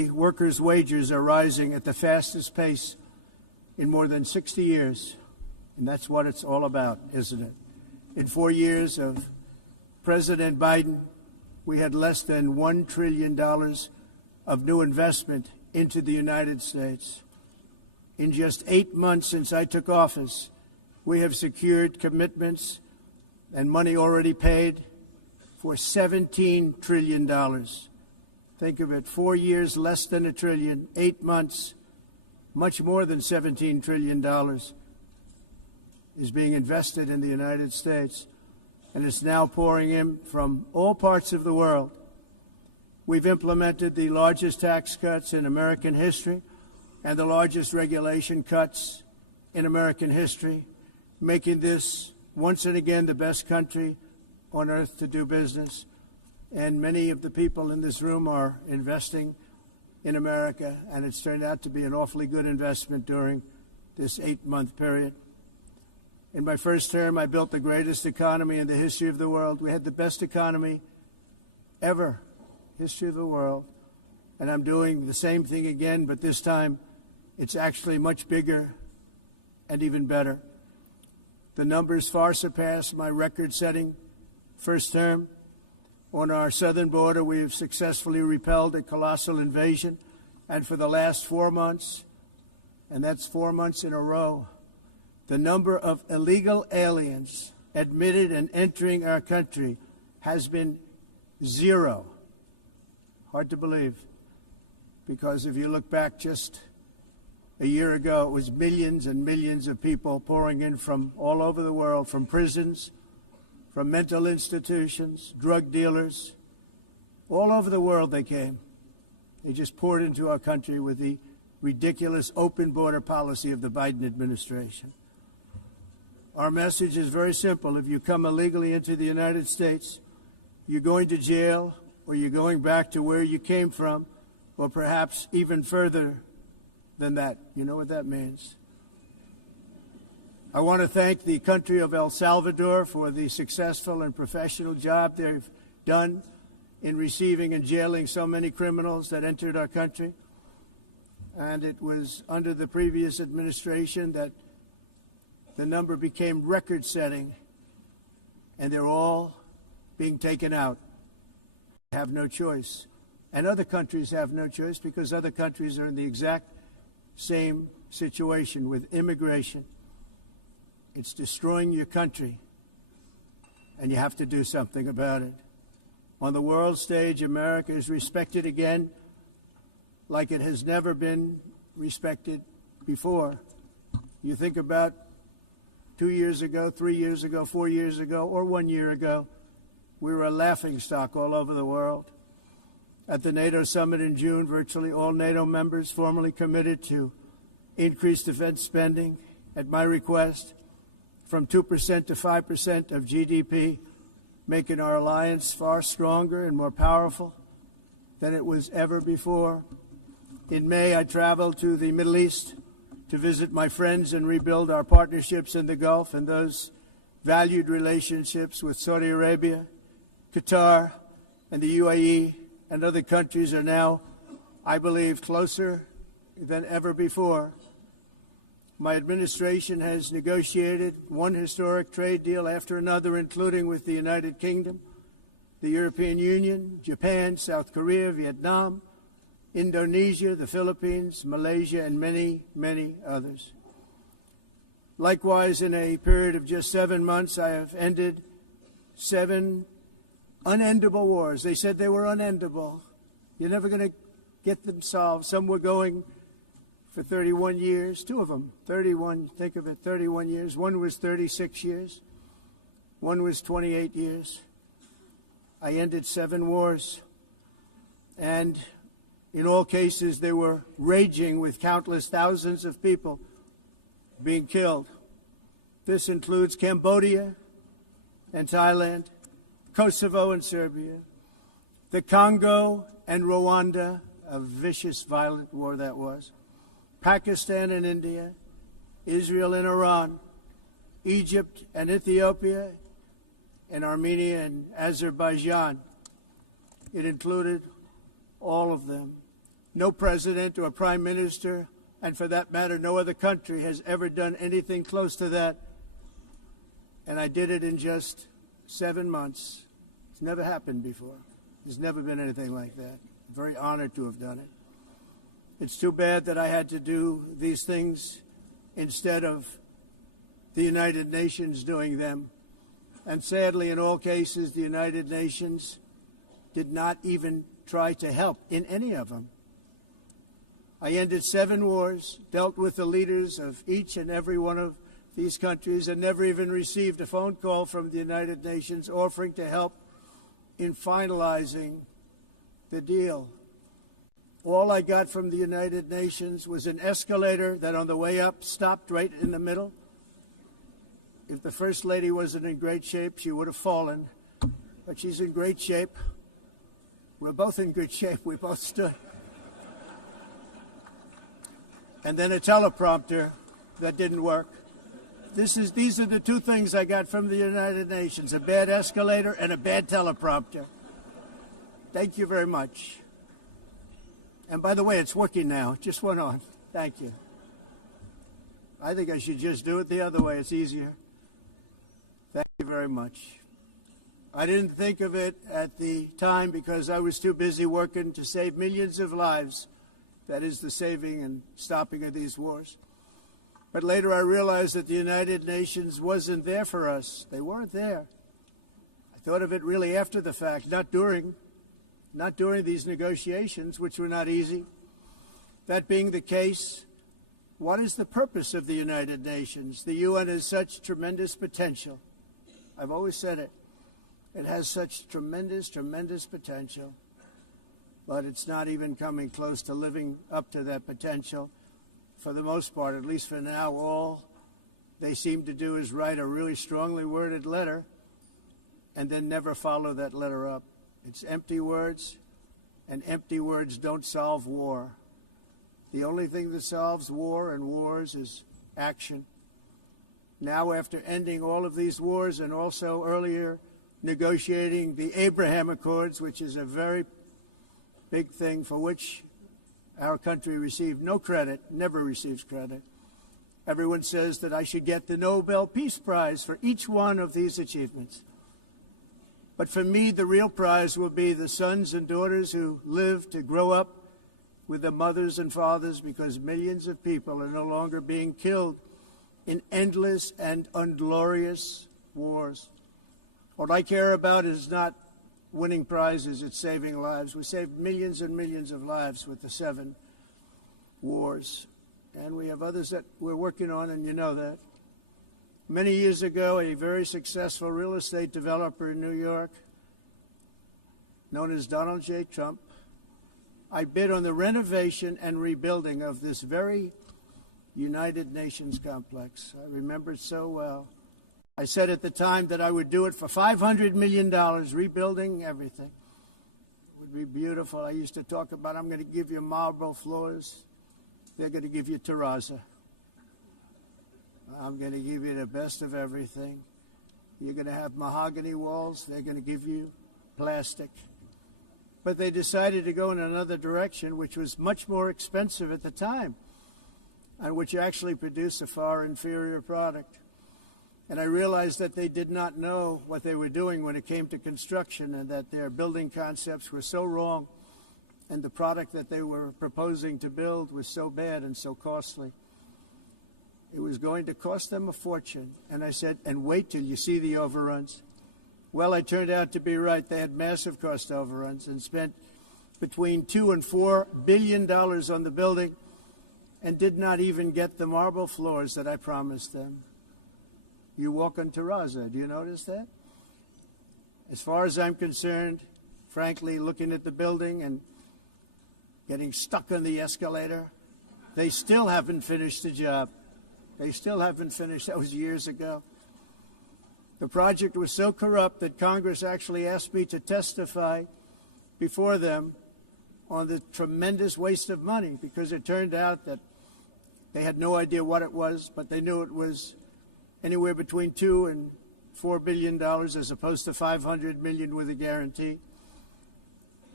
Currently, workers' wages are rising at the fastest pace in more than 60 years. And that's what it's all about, isn't it? In 4 years of President Biden, we had less than $1 trillion of new investment into the United States. In just 8 months since I took office, we have secured commitments and money already paid for $17 trillion. Think of it, 4 years, less than $1 trillion, 8 months, much more than $17 trillion is being invested in the United States, and it's now pouring in from all parts of the world. We've implemented the largest tax cuts in American history and the largest regulation cuts in American history, making this once and again the best country on earth to do business. And many of the people in this room are investing in America, and it's turned out to be an awfully good investment during this 8-month period. In my first term, I built the greatest economy in the history of the world. We had the best economy ever, history of the world. And I'm doing the same thing again, but this time it's actually much bigger and even better. The numbers far surpass my record-setting first term. On our southern border, we have successfully repelled a colossal invasion. And for the last 4 months, and that's 4 months in a row, the number of illegal aliens admitted and entering our country has been 0. Hard to believe, because if you look back just a year ago, it was millions and millions of people pouring in from all over the world, from prisons, from mental institutions, drug dealers. All over the world they came. They just poured into our country with the ridiculous open border policy of the Biden administration. Our message is very simple. If you come illegally into the United States, you're going to jail, or you're going back to where you came from, or perhaps even further than that. You know what that means. I want to thank the country of El Salvador for the successful and professional job they've done in receiving and jailing so many criminals that entered our country. And it was under the previous administration that the number became record-setting, and they're all being taken out. They have no choice. And other countries have no choice, because other countries are in the exact same situation with immigration. It's destroying your country, and you have to do something about it. On the world stage, America is respected again like it has never been respected before. You think about 2 years ago, 3 years ago, 4 years ago, or 1 year ago, we were a laughingstock all over the world. At the NATO summit in June, virtually all NATO members formally committed to increase defense spending, at my request, from 2% to 5% of GDP, making our alliance far stronger and more powerful than it was ever before. In May, I traveled to the Middle East to visit my friends and rebuild our partnerships in the Gulf and those valued relationships with Saudi Arabia, Qatar, and the UAE, and other countries are now, I believe, closer than ever before. My administration has negotiated one historic trade deal after another, including with the United Kingdom, the European Union, Japan, South Korea, Vietnam, Indonesia, the Philippines, Malaysia, and many, many others. Likewise, in a period of just 7 months, I have ended 7 unendable wars. They said they were unendable. You're never going to get them solved. Some were going for 31 years, 2 of them, 31, think of it, 31 years. One was 36 years. One was 28 years. I ended 7 wars. And in all cases, they were raging with countless thousands of people being killed. This includes Cambodia and Thailand, Kosovo and Serbia, the Congo and Rwanda, a vicious, violent war that was, Pakistan and India, Israel and Iran, Egypt and Ethiopia, and Armenia and Azerbaijan. It included all of them. No president or prime minister, and for that matter, no other country has ever done anything close to that. And I did it in just 7 months. It's never happened before. There's never been anything like that. I'm very honored to have done it. It's too bad that I had to do these things instead of the United Nations doing them. And sadly, in all cases, the United Nations did not even try to help in any of them. I ended 7 wars, dealt with the leaders of each and every one of these countries, and never even received a phone call from the United Nations offering to help in finalizing the deal. All I got from the United Nations was an escalator that on the way up stopped right in the middle. If the First Lady wasn't in great shape, she would have fallen. But she's in great shape. We're both in good shape. We both stood. And then a teleprompter that didn't work. These are the 2 things I got from the United Nations, a bad escalator and a bad teleprompter. Thank you very much. And by the way, it's working now. It just went on. Thank you. I think I should just do it the other way. It's easier. Thank you very much. I didn't think of it at the time because I was too busy working to save millions of lives. That is the saving and stopping of these wars. But later I realized that the United Nations wasn't there for us. They weren't there. I thought of it really after the fact, not during these negotiations, which were not easy. That being the case, what is the purpose of the United Nations? The UN has such tremendous potential. I've always said it. It has such tremendous, tremendous potential. But it's not even coming close to living up to that potential. For the most part, at least for now, all they seem to do is write a really strongly worded letter and then never follow that letter up. It's empty words, and empty words don't solve war. The only thing that solves war and wars is action. Now, after ending all of these wars and also earlier negotiating the Abraham Accords, which is a very big thing for which our country received no credit, never receives credit. Everyone says that I should get the Nobel Peace Prize for each one of these achievements. But for me, the real prize will be the sons and daughters who live to grow up with the mothers and fathers, because millions of people are no longer being killed in endless and unglorious wars. What I care about is not winning prizes, it's saving lives. We saved millions and millions of lives with the 7 wars. And we have others that we're working on, and you know that. Many years ago, a very successful real estate developer in New York, known as Donald J. Trump, I bid on the renovation and rebuilding of this very United Nations complex. I remember it so well. I said at the time that I would do it for $500 million, rebuilding everything. It would be beautiful. I used to talk about, I'm going to give you marble floors. They're going to give you terrazzo. I'm going to give you the best of everything. You're going to have mahogany walls. They're going to give you plastic. But they decided to go in another direction, which was much more expensive at the time, and which actually produced a far inferior product. And I realized that they did not know what they were doing when it came to construction, and that their building concepts were so wrong, and the product that they were proposing to build was so bad and so costly. It was going to cost them a fortune. And I said, and wait till you see the overruns. Well, I turned out to be right. They had massive cost overruns and spent between $2 and $4 billion on the building and did not even get the marble floors that I promised them. You walk on terrazzo. Do you notice that? As far as I'm concerned, frankly, looking at the building and getting stuck on the escalator, they still haven't finished the job. They still haven't finished. That was years ago. The project was so corrupt that Congress actually asked me to testify before them on the tremendous waste of money, because it turned out that they had no idea what it was, but they knew it was anywhere between $2 and $4 billion as opposed to $500 million with a guarantee.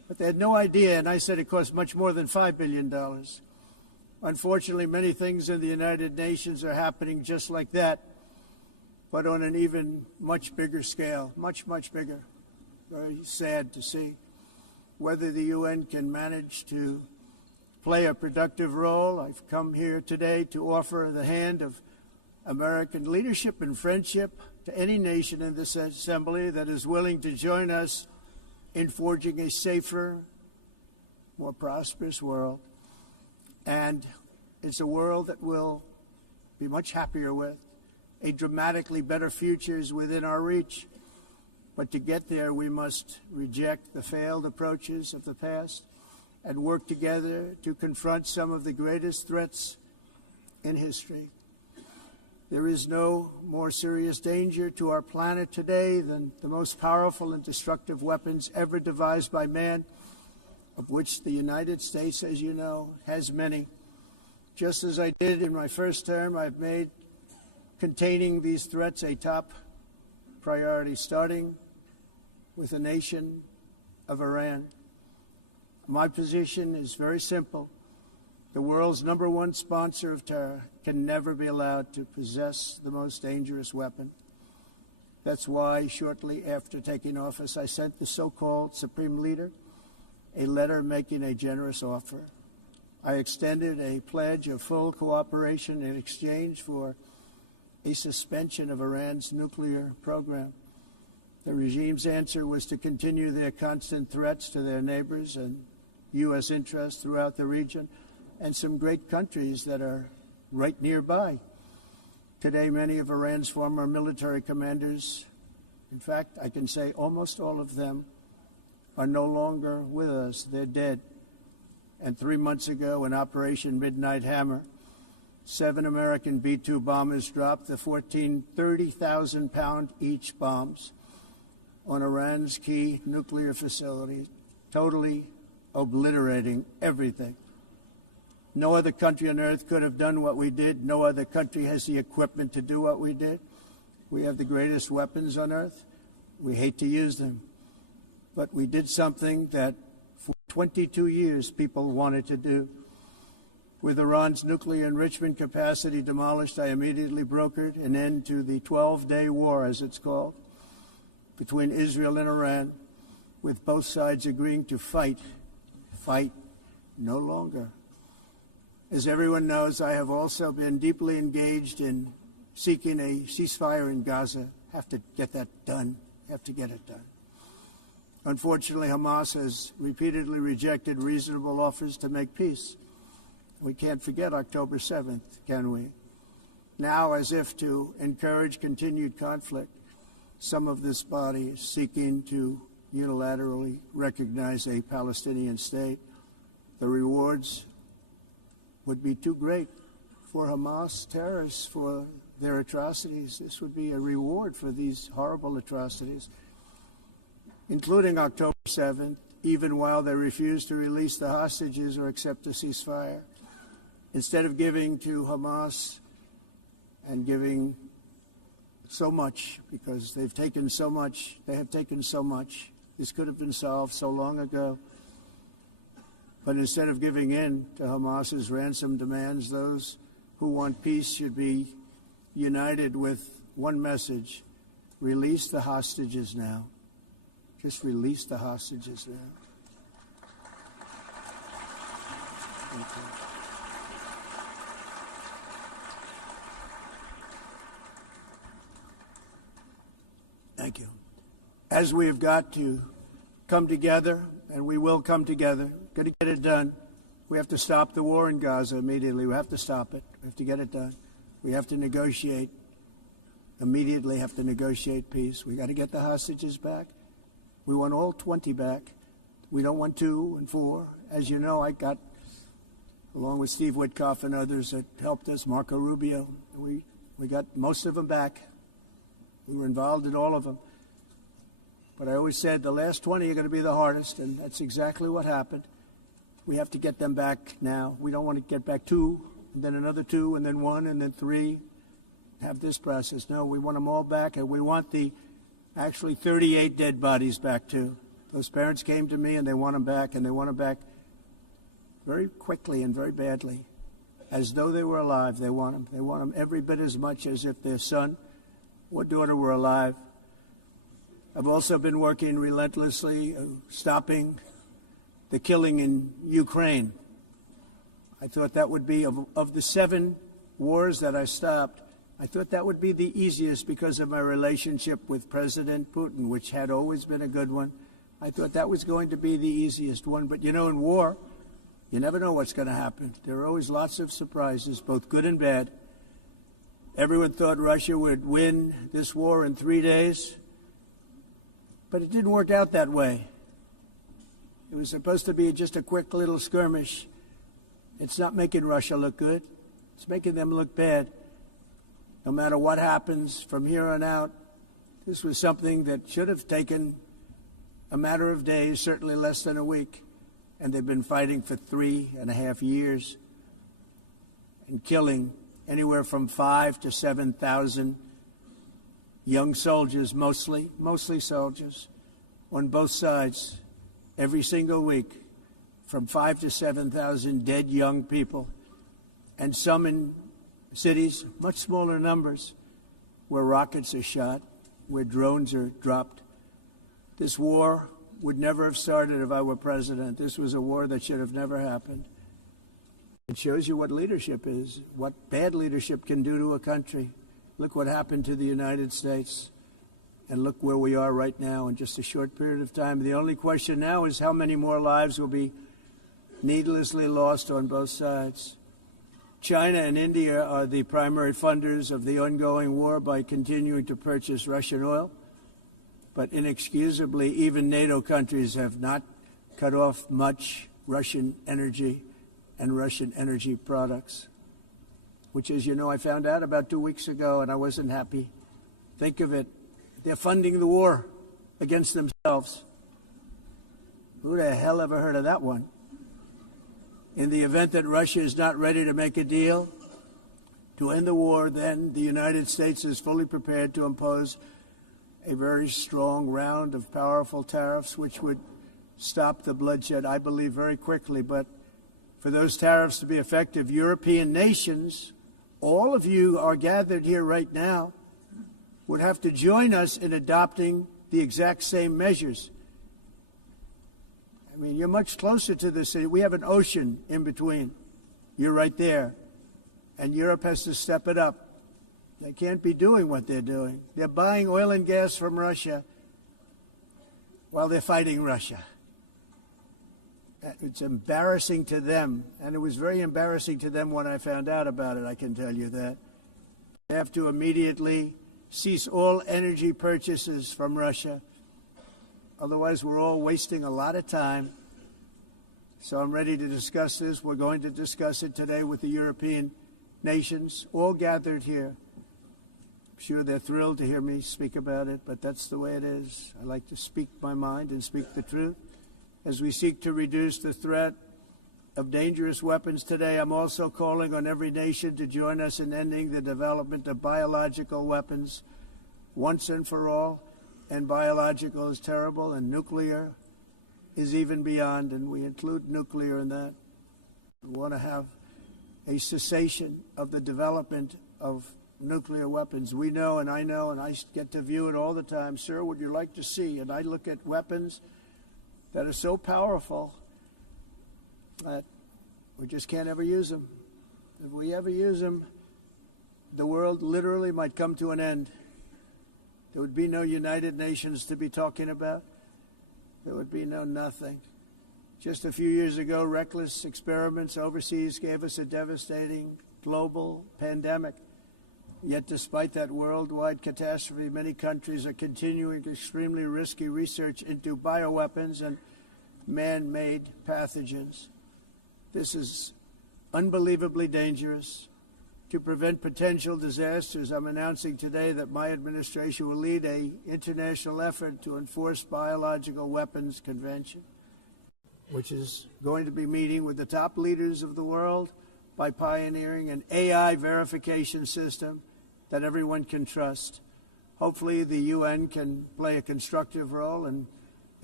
But they had no idea, and I said it cost much more than $5 billion. Unfortunately, many things in the United Nations are happening just like that, but on an even much bigger scale, much, much bigger. Very sad to see. Whether the UN can manage to play a productive role, I've come here today to offer the hand of American leadership and friendship to any nation in this assembly that is willing to join us in forging a safer, more prosperous world. And it's a world that we'll be much happier with. A dramatically better future is within our reach. But to get there, we must reject the failed approaches of the past and work together to confront some of the greatest threats in history. There is no more serious danger to our planet today than the most powerful and destructive weapons ever devised by man, of which the United States, as you know, has many. Just as I did in my first term, I've made containing these threats a top priority, starting with the nation of Iran. My position is very simple. The world's #1 sponsor of terror can never be allowed to possess the most dangerous weapon. That's why, shortly after taking office, I sent the so-called Supreme Leader a letter making a generous offer. I extended a pledge of full cooperation in exchange for a suspension of Iran's nuclear program. The regime's answer was to continue their constant threats to their neighbors and U.S. interests throughout the region and some great countries that are right nearby. Today, many of Iran's former military commanders, in fact, I can say almost all of them, are no longer with us. They're dead. And 3 months ago, in Operation Midnight Hammer, 7 American B-2 bombers dropped the 14 30,000-pound each bombs on Iran's key nuclear facilities, totally obliterating everything. No other country on earth could have done what we did. No other country has the equipment to do what we did. We have the greatest weapons on earth. We hate to use them. But we did something that for 22 years people wanted to do. With Iran's nuclear enrichment capacity demolished, I immediately brokered an end to the 12-day war, as it's called, between Israel and Iran, with both sides agreeing to fight no longer. As everyone knows, I have also been deeply engaged in seeking a ceasefire in Gaza. Have to get that done. Have to get it done. Unfortunately, Hamas has repeatedly rejected reasonable offers to make peace. We can't forget October 7th, can we? Now, as if to encourage continued conflict, some of this body is seeking to unilaterally recognize a Palestinian state. The rewards would be too great for Hamas terrorists for their atrocities. This would be a reward for these horrible atrocities, including October 7th, even while they refuse to release the hostages or accept a ceasefire. Instead of giving to Hamas and giving so much, because they've taken so much, they have taken so much. This could have been solved so long ago. But instead of giving in to Hamas's ransom demands, those who want peace should be united with one message: release the hostages now. Just release the hostages now. Thank you. Thank you. As we have got to come together, and we will come together, got to get it done. We have to stop the war in Gaza immediately. We have to stop it. We have to get it done. We have to negotiate, immediately have to negotiate peace. We got to get the hostages back. We want all 20 back. We don't want 2 and 4. As you know, I got, along with Steve Witkoff and others that helped us, Marco Rubio, we got most of them back. We were involved in all of them. But I always said the last 20 are going to be the hardest, and that's exactly what happened. We have to get them back now. We don't want to get back 2, and then another 2, and then 1, and then 3. Have this process. No, we want them all back, and we want the actually 38 dead bodies back too. Those parents came to me and they want them back, and they want them back very quickly and very badly. As though they were alive, they want them. They want them every bit as much as if their son or daughter were alive. I've also been working relentlessly, stopping the killing in Ukraine. I thought that would be, of the 7 wars that I stopped, I thought that would be the easiest because of my relationship with President Putin, which had always been a good one. I thought that was going to be the easiest one. But, you know, in war, you never know what's going to happen. There are always lots of surprises, both good and bad. Everyone thought Russia would win this war in 3 days, but it didn't work out that way. It was supposed to be just a quick little skirmish. It's not making Russia look good. It's making them look bad. No matter what happens from here on out, this was something that should have taken a matter of days, certainly less than a week. And they've been fighting for 3.5 years and killing anywhere from 5,000 to 7,000 young soldiers, mostly soldiers, on both sides, every single week, from 5,000 to 7,000 dead young people, and some in cities, much smaller numbers, where rockets are shot, where drones are dropped. This war would never have started if I were president. This was a war that should have never happened. It shows you what leadership is, what bad leadership can do to a country. Look what happened to the United States, and look where we are right now in just a short period of time. The only question now is how many more lives will be needlessly lost on both sides. China and India are the primary funders of the ongoing war by continuing to purchase Russian oil. But inexcusably, even NATO countries have not cut off much Russian energy and Russian energy products, which, as you know, I found out about 2 weeks ago, and I wasn't happy. Think of it. They're funding the war against themselves. Who the hell ever heard of that one? In the event that Russia is not ready to make a deal to end the war, then the United States is fully prepared to impose a very strong round of powerful tariffs, which would stop the bloodshed, I believe, very quickly. But for those tariffs to be effective, European nations, all of you are gathered here right now, would have to join us in adopting the exact same measures. I mean, you're much closer to this. We have an ocean in between. You're right there. And Europe has to step it up. They can't be doing what they're doing. They're buying oil and gas from Russia while they're fighting Russia. It's embarrassing to them, and it was very embarrassing to them when I found out about it, I can tell you that. They have to immediately cease all energy purchases from Russia. Otherwise, we're all wasting a lot of time. So I'm ready to discuss this. We're going to discuss it today with the European nations, all gathered here. I'm sure they're thrilled to hear me speak about it, but that's the way it is. I like to speak my mind and speak the truth. As we seek to reduce the threat of dangerous weapons today, I'm also calling on every nation to join us in ending the development of biological weapons once and for all. And biological is terrible, and nuclear is even beyond, and we include nuclear in that. We want to have a cessation of the development of nuclear weapons. We know, and I get to view it all the time. Sir, would you like to see? And I look at weapons that are so powerful that we just can't ever use them. If we ever use them, the world literally might come to an end. There would be no United Nations to be talking about. There would be no nothing. Just a few years ago, reckless experiments overseas gave us a devastating global pandemic. Yet despite that worldwide catastrophe, many countries are continuing extremely risky research into bioweapons and man-made pathogens. This is unbelievably dangerous. To prevent potential disasters, I'm announcing today that my administration will lead an international effort to enforce biological weapons convention, which is going to be meeting with the top leaders of the world by pioneering an AI verification system that everyone can trust. Hopefully the UN can play a constructive role, and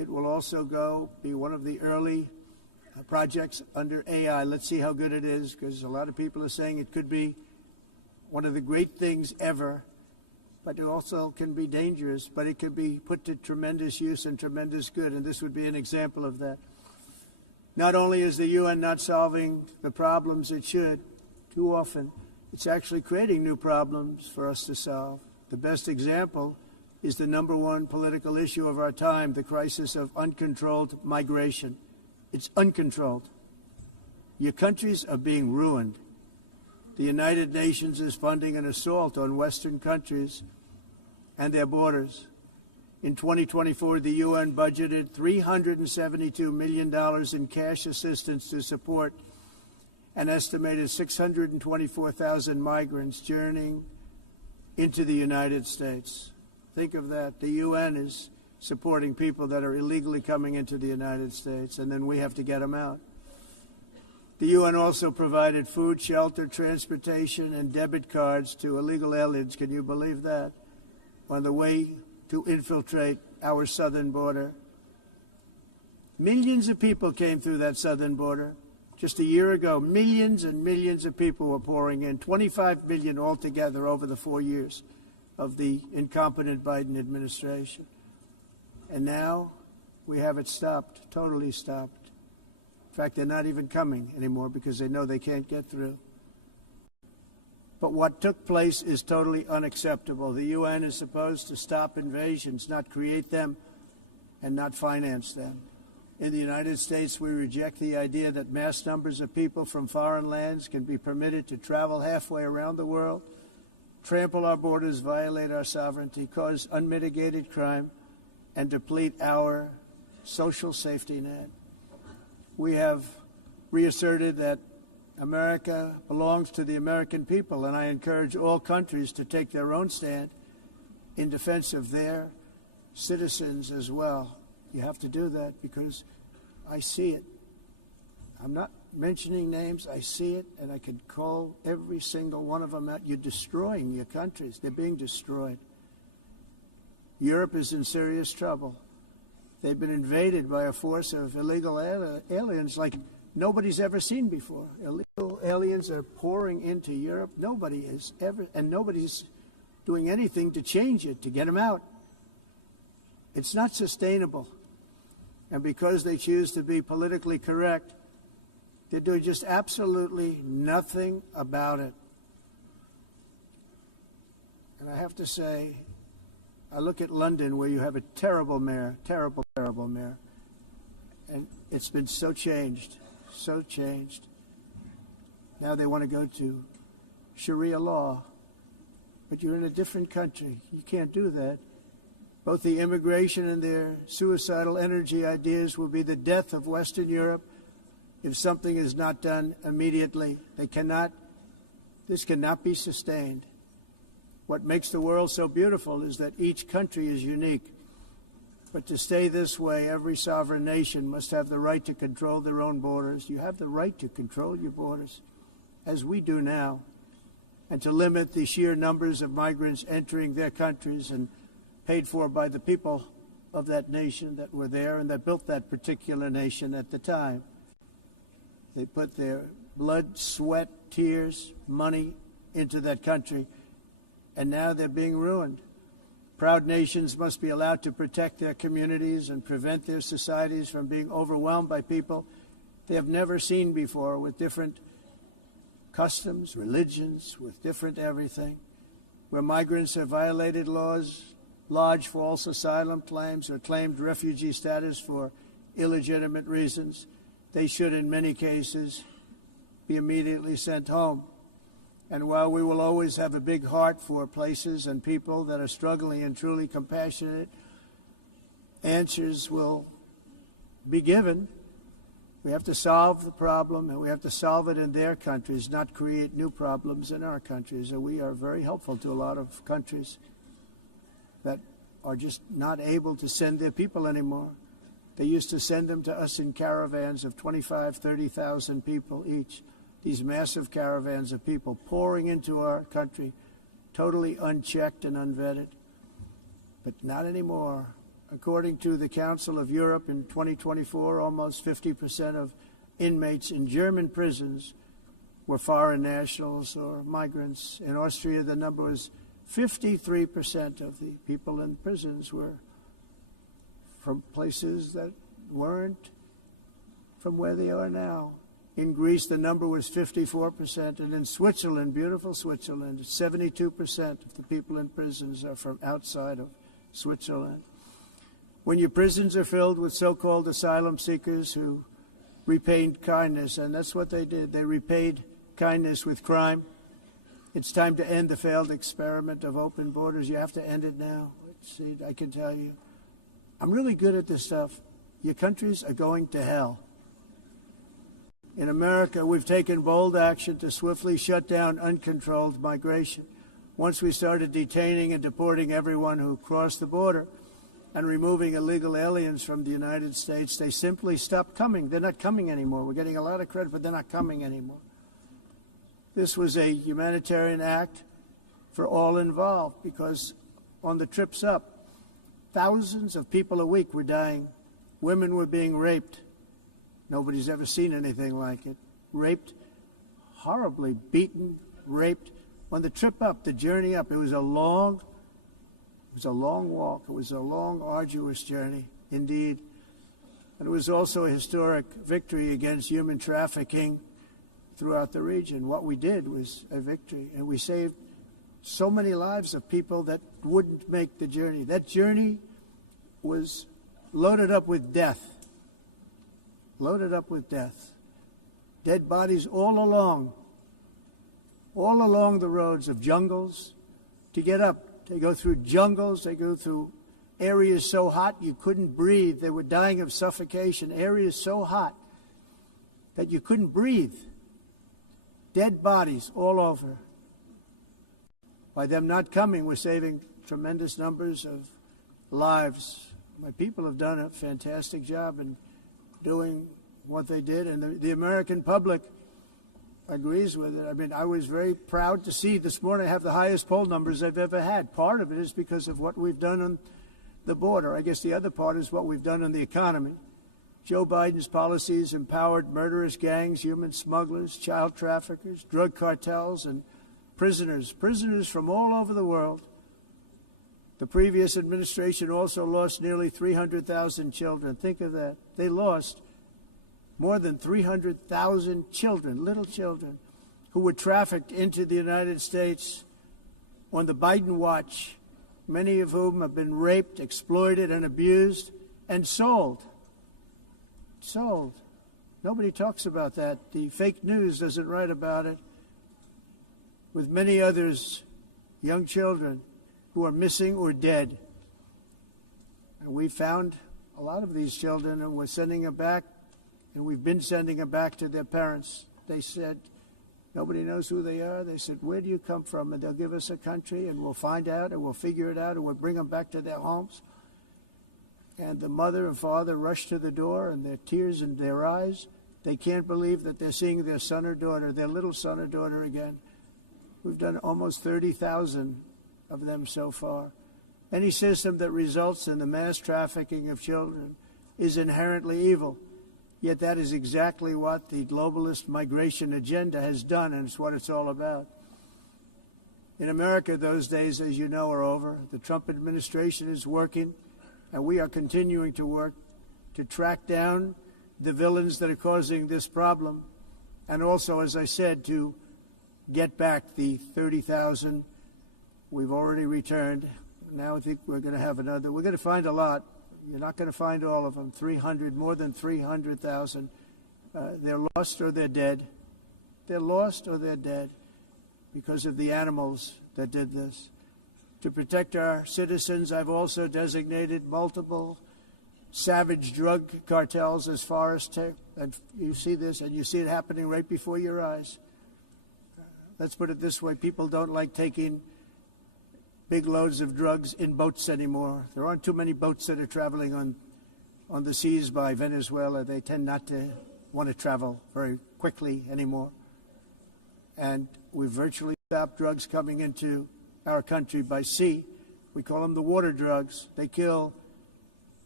It will also be one of the early projects under AI. Let's see how good it is, because a lot of people are saying it could be one of the great things ever, but it also can be dangerous, but it could be put to tremendous use and tremendous good, and this would be an example of that. Not only is the UN not solving the problems it should, too often, it's actually creating new problems for us to solve. The best example is the number one political issue of our time, the crisis of uncontrolled migration. It's uncontrolled. Your countries are being ruined. The United Nations is funding an assault on Western countries and their borders. In 2024, the UN budgeted $372 million in cash assistance to support an estimated 624,000 migrants journeying into the United States. Think of that. The UN is supporting people that are illegally coming into the United States, and then we have to get them out. The UN also provided food, shelter, transportation, and debit cards to illegal aliens. Can you believe that? On the way to infiltrate our southern border. Millions of people came through that southern border. Just a year ago, millions and millions of people were pouring in, 25 million altogether over the 4 years of the incompetent Biden administration. And now we have it stopped, totally stopped. In fact, they're not even coming anymore because they know they can't get through. But what took place is totally unacceptable. The UN is supposed to stop invasions, not create them and not finance them. In the United States, we reject the idea that mass numbers of people from foreign lands can be permitted to travel halfway around the world, trample our borders, violate our sovereignty, cause unmitigated crime, and deplete our social safety net. We have reasserted that America belongs to the American people, and I encourage all countries to take their own stand in defense of their citizens as well. You have to do that because I see it. I'm not mentioning names. I see it, and I could call every single one of them out. You're destroying your countries. They're being destroyed. Europe is in serious trouble. They've been invaded by a force of illegal aliens like nobody's ever seen before. Illegal aliens are pouring into Europe. Nobody has ever, and nobody's doing anything to change it, to get them out. It's not sustainable. And because they choose to be politically correct, they're doing just absolutely nothing about it. And I have to say, I look at London, where you have a terrible mayor, terrible mayor, and it's been so changed. Now they want to go to Sharia law, but you're in a different country. You can't do that. Both the immigration and their suicidal energy ideas will be the death of Western Europe if something is not done immediately. This cannot be sustained. What makes the world so beautiful is that each country is unique. But to stay this way, every sovereign nation must have the right to control their own borders. You have the right to control your borders, as we do now, and to limit the sheer numbers of migrants entering their countries and paid for by the people of that nation that were there and that built that particular nation at the time. They put their blood, sweat, tears, money into that country, and now they're being ruined. Proud nations must be allowed to protect their communities and prevent their societies from being overwhelmed by people they have never seen before, with different customs, religions, with different everything. Where migrants have violated laws, lodged false asylum claims, or claimed refugee status for illegitimate reasons, they should, in many cases, be immediately sent home. And while we will always have a big heart for places and people that are struggling and truly compassionate, answers will be given. We have to solve the problem, and we have to solve it in their countries, not create new problems in our countries. And we are very helpful to a lot of countries that are just not able to send their people anymore. They used to send them to us in caravans of 25,000, 30,000 people each. These massive caravans of people pouring into our country, totally unchecked and unvetted. But not anymore. According to the Council of Europe, in 2024, almost 50% of inmates in German prisons were foreign nationals or migrants. In Austria, the number was 53% of the people in prisons were from places that weren't from where they are now. In Greece, the number was 54%, and in Switzerland, beautiful Switzerland, 72% of the people in prisons are from outside of Switzerland. When your prisons are filled with so-called asylum seekers who repaid kindness, and that's what they did, they repaid kindness with crime, it's time to end the failed experiment of open borders. You have to end it now. See, I can tell you, I'm really good at this stuff. Your countries are going to hell. In America, we've taken bold action to swiftly shut down uncontrolled migration. Once we started detaining and deporting everyone who crossed the border and removing illegal aliens from the United States, they simply stopped coming. They're not coming anymore. We're getting a lot of credit, but they're not coming anymore. This was a humanitarian act for all involved, because on the trips up, thousands of people a week were dying. Women were being raped. Nobody's ever seen anything like it. Raped, horribly beaten, raped. On the trip up, the journey up, it was a long walk. It was a long, arduous journey, indeed. And it was also a historic victory against human trafficking throughout the region. What we did was a victory, and we saved so many lives of people that wouldn't make the journey. That journey was loaded up with death. Loaded up with death. Dead bodies all along the roads of jungles. To get up, they go through jungles, they go through areas so hot you couldn't breathe. They were dying of suffocation. Areas so hot that you couldn't breathe. Dead bodies all over. By them not coming, we're saving tremendous numbers of lives. My people have done a fantastic job in doing what they did, and the American public agrees with it. I mean, I was very proud to see this morning I have the highest poll numbers I've ever had. Part of it is because of what we've done on the border. I guess the other part is what we've done on the economy. Joe Biden's policies empowered murderous gangs, human smugglers, child traffickers, drug cartels, and prisoners from all over the world. The previous administration also lost nearly 300,000 children. Think of that. They lost more than 300,000 children, little children, who were trafficked into the United States on the Biden watch, many of whom have been raped, exploited, and abused, and sold. Sold. Nobody talks about that. The fake news doesn't write about it. With many others, young children who are missing or dead. And we found a lot of these children, and we're sending them back, and we've been sending them back to their parents. They said, nobody knows who they are. They said, where do you come from? And they'll give us a country, and we'll find out, and we'll figure it out, and we'll bring them back to their homes. And the mother and father rush to the door, and their tears in their eyes. They can't believe that they're seeing their son or daughter, their little son or daughter again. We've done almost 30,000 of them so far. Any system that results in the mass trafficking of children is inherently evil. Yet that is exactly what the globalist migration agenda has done, and it's what it's all about. In America, those days, as you know, are over. The Trump administration is working, and we are continuing to work to track down the villains that are causing this problem, and also, as I said, to get back the 30,000 we've already returned. Now I think we're going to have another. We're going to find a lot. You're not going to find all of them. More than 300,000. They're lost or they're dead. They're lost or they're dead because of the animals that did this. To protect our citizens, I've also designated multiple savage drug cartels as far as and you see this, and you see it happening right before your eyes. Let's put it this way. People don't like taking big loads of drugs in boats anymore. There aren't too many boats that are traveling on the seas by Venezuela. They tend not to want to travel very quickly anymore. And we've virtually stopped drugs coming into our country by sea. We call them the water drugs. They kill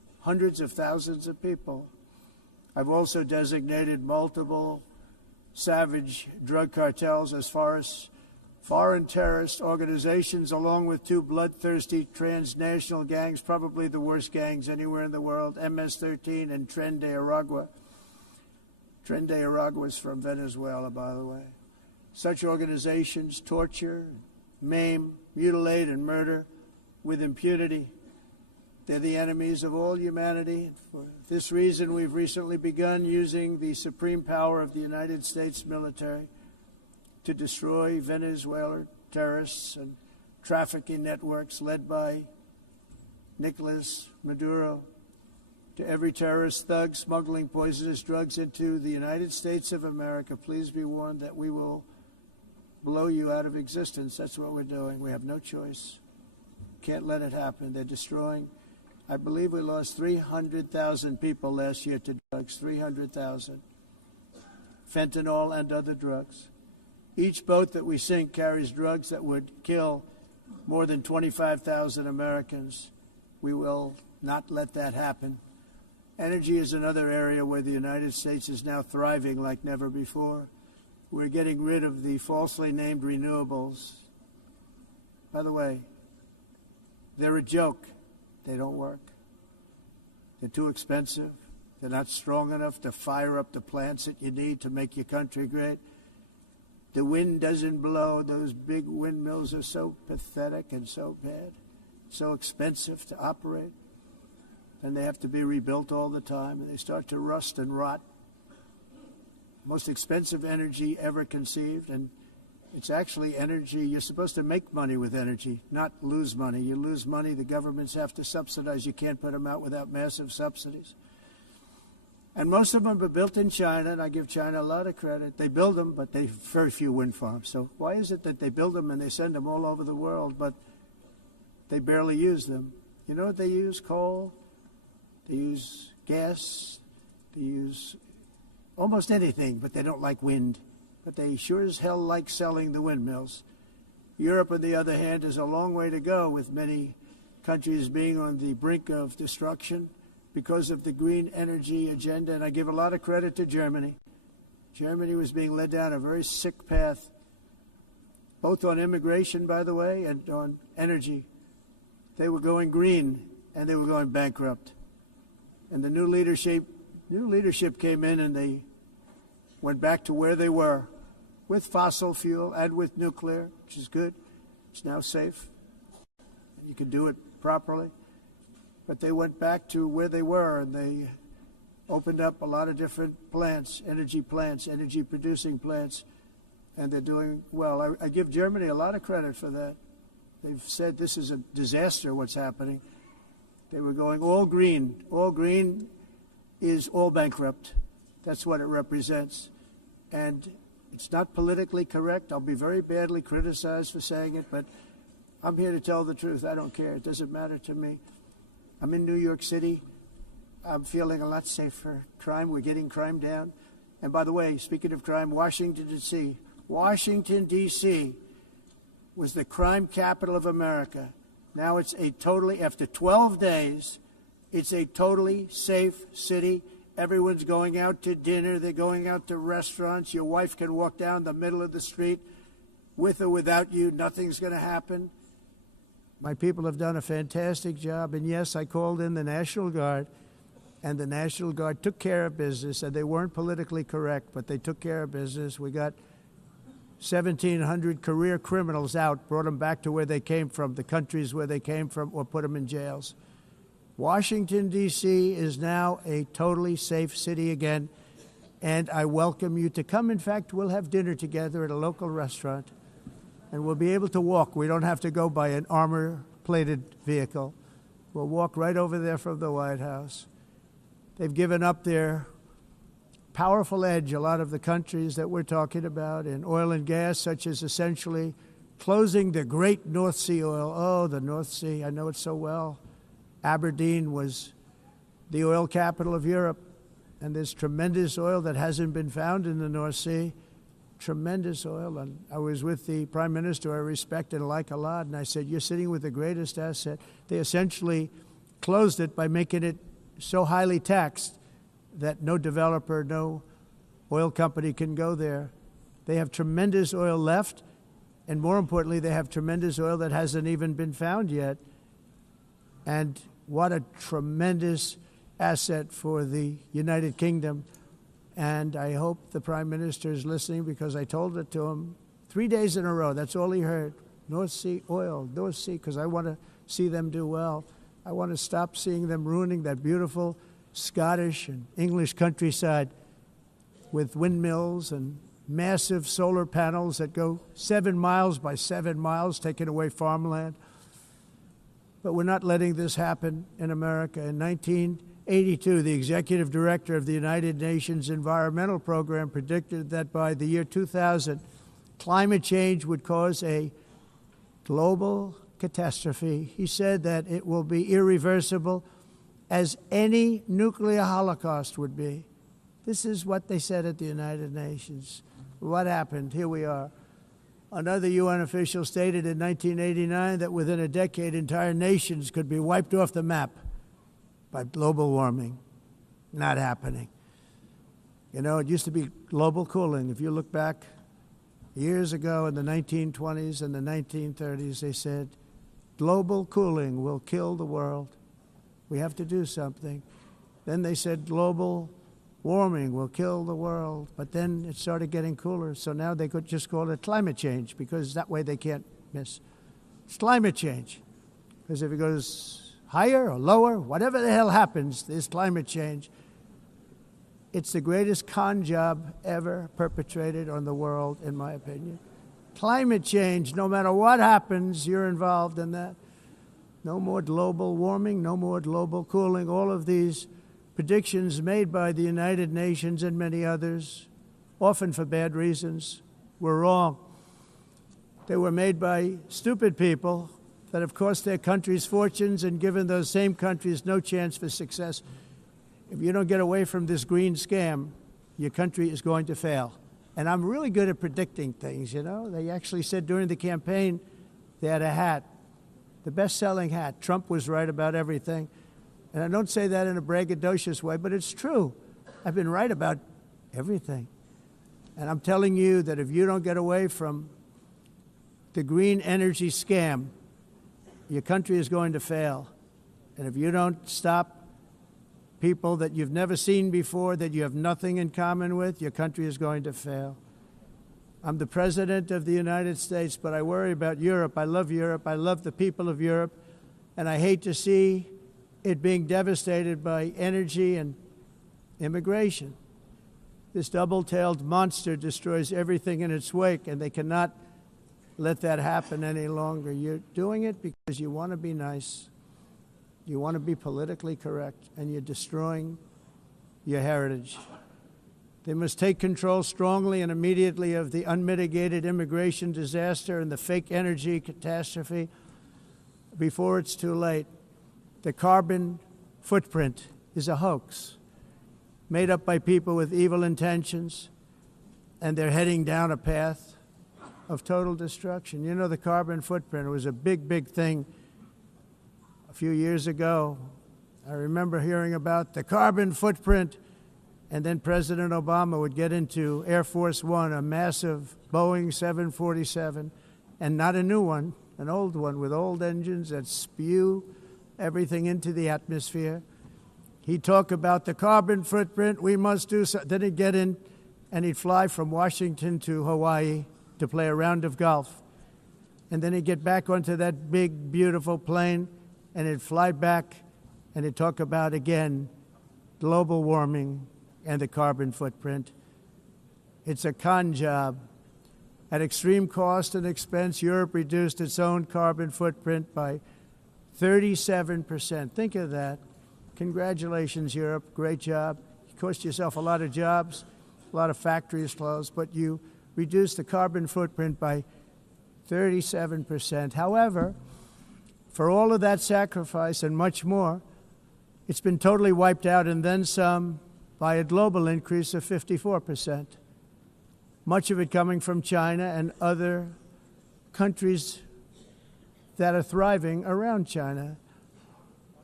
hundreds of thousands of people. I've also designated multiple savage drug cartels as far as foreign terrorist organizations, along with two bloodthirsty transnational gangs, probably the worst gangs anywhere in the world, MS-13 and Tren de Aragua. Tren de Aragua is from Venezuela, by the way. Such organizations torture, maim, mutilate, and murder with impunity. They're the enemies of all humanity. For this reason, we've recently begun using the supreme power of the United States military to destroy Venezuelan terrorists and trafficking networks led by Nicolas Maduro. To every terrorist thug smuggling poisonous drugs into the United States of America, please be warned that we will blow you out of existence. That's what we're doing. We have no choice. Can't let it happen. They're destroying. I believe we lost 300,000 people last year to drugs, 300,000. Fentanyl and other drugs. Each boat that we sink carries drugs that would kill more than 25,000 Americans. We will not let that happen. Energy is another area where the United States is now thriving like never before. We're getting rid of the falsely named renewables. By the way, they're a joke. They don't work. They're too expensive. They're not strong enough to fire up the plants that you need to make your country great. The wind doesn't blow. Those big windmills are so pathetic and so bad, so expensive to operate. And they have to be rebuilt all the time, and they start to rust and rot. Most expensive energy ever conceived, and it's actually energy. You're supposed to make money with energy, not lose money. You lose money, the governments have to subsidize. You can't put them out without massive subsidies. And most of them are built in China, and I give China a lot of credit. They build them, but they very few wind farms. So why is it that they build them and they send them all over the world, but they barely use them? You know what they use? Coal. They use gas. They use almost anything, but they don't like wind. But they sure as hell like selling the windmills. Europe, on the other hand, is a long way to go, with many countries being on the brink of destruction because of the green energy agenda. And I give a lot of credit to Germany. Germany was being led down a very sick path, both on immigration, by the way, and on energy. They were going green, and they were going bankrupt. And the new leadership came in, and they went back to where they were, with fossil fuel and with nuclear, which is good. It's now safe. You can do it properly. But they went back to where they were, and they opened up a lot of different plants, energy-producing plants, and they're doing well. I give Germany a lot of credit for that. They've said this is a disaster, what's happening. They were going all green. All green is all bankrupt. That's what it represents. And it's not politically correct. I'll be very badly criticized for saying it, but I'm here to tell the truth. I don't care. It doesn't matter to me. I'm in New York City. I'm feeling a lot safer. Crime, we're getting crime down. And by the way, speaking of crime, Washington, D.C. was the crime capital of America. Now it's after 12 days, it's a totally safe city. Everyone's going out to dinner. They're going out to restaurants. Your wife can walk down the middle of the street with or without you. Nothing's going to happen. My people have done a fantastic job. And yes, I called in the National Guard, and the National Guard took care of business. And they weren't politically correct, but they took care of business. We got 1,700 career criminals out, brought them back to where they came from, the countries where they came from, or put them in jails. Washington, D.C. is now a totally safe city again, and I welcome you to come. In fact, we'll have dinner together at a local restaurant, and we'll be able to walk. We don't have to go by an armor-plated vehicle. We'll walk right over there from the White House. They've given up their powerful edge, a lot of the countries that we're talking about, in oil and gas, such as essentially closing the great North Sea oil. Oh, the North Sea, I know it so well. Aberdeen was the oil capital of Europe, and there's tremendous oil that hasn't been found in the North Sea, tremendous oil. And I was with the Prime Minister I respect and like a lot, and I said, you're sitting with the greatest asset. They essentially closed it by making it so highly taxed that no developer, no oil company can go there. They have tremendous oil left, and more importantly, they have tremendous oil that hasn't even been found yet. And what a tremendous asset for the United Kingdom. And I hope the Prime Minister is listening, because I told it to him 3 days in a row. That's all he heard. North Sea oil, North Sea, because I want to see them do well. I want to stop seeing them ruining that beautiful Scottish and English countryside with windmills and massive solar panels that go 7 miles by 7 miles, taking away farmland. But we're not letting this happen in America. In 1982, the executive director of the United Nations Environmental Program predicted that by the year 2000, climate change would cause a global catastrophe. He said that it will be irreversible, as any nuclear holocaust would be. This is what they said at the United Nations. What happened? Here we are. Another UN official stated in 1989 that within a decade, entire nations could be wiped off the map by global warming. Not happening. You know, it used to be global cooling. If you look back years ago in the 1920s and the 1930s, they said, global cooling will kill the world. We have to do something. Then they said global warming will kill the world. But then it started getting cooler, so now they could just call it climate change, because that way they can't miss. It's climate change. Because if it goes higher or lower, whatever the hell happens, there's climate change. It's the greatest con job ever perpetrated on the world, in my opinion. Climate change, no matter what happens, you're involved in that. No more global warming, no more global cooling. All of these predictions made by the United Nations and many others, often for bad reasons, were wrong. They were made by stupid people that have cost their countries fortunes and given those same countries no chance for success. If you don't get away from this green scam, your country is going to fail. And I'm really good at predicting things, you know. They actually said during the campaign they had a hat, the best-selling hat. Trump was right about everything. And I don't say that in a braggadocious way, but it's true. I've been right about everything. And I'm telling you that if you don't get away from the green energy scam, your country is going to fail. And if you don't stop people that you've never seen before, that you have nothing in common with, your country is going to fail. I'm the President of the United States, but I worry about Europe. I love Europe. I love the people of Europe. And I hate to see it being devastated by energy and immigration. This double-tailed monster destroys everything in its wake, and they cannot let that happen any longer. You're doing it because you want to be nice. You want to be politically correct, and you're destroying your heritage. They must take control strongly and immediately of the unmitigated immigration disaster and the fake energy catastrophe before it's too late. The carbon footprint is a hoax made up by people with evil intentions, and they're heading down a path of total destruction. You know, the carbon footprint, it was a big, big thing a few years ago. I remember hearing about the carbon footprint, and then President Obama would get into Air Force One, a massive Boeing 747, and not a new one, an old one with old engines that spew everything into the atmosphere. He'd talk about the carbon footprint, we must do so. Then he'd get in and he'd fly from Washington to Hawaii to play a round of golf. And then he'd get back onto that big, beautiful plane and he'd fly back and he'd talk about, again, global warming and the carbon footprint. It's a con job. At extreme cost and expense, Europe reduced its own carbon footprint by 37%. Think of that. Congratulations, Europe. Great job. You cost yourself a lot of jobs, a lot of factories closed, but you reduced the carbon footprint by 37%. However, for all of that sacrifice and much more, it's been totally wiped out and then some by a global increase of 54%. Much of it coming from China and other countries that are thriving around China.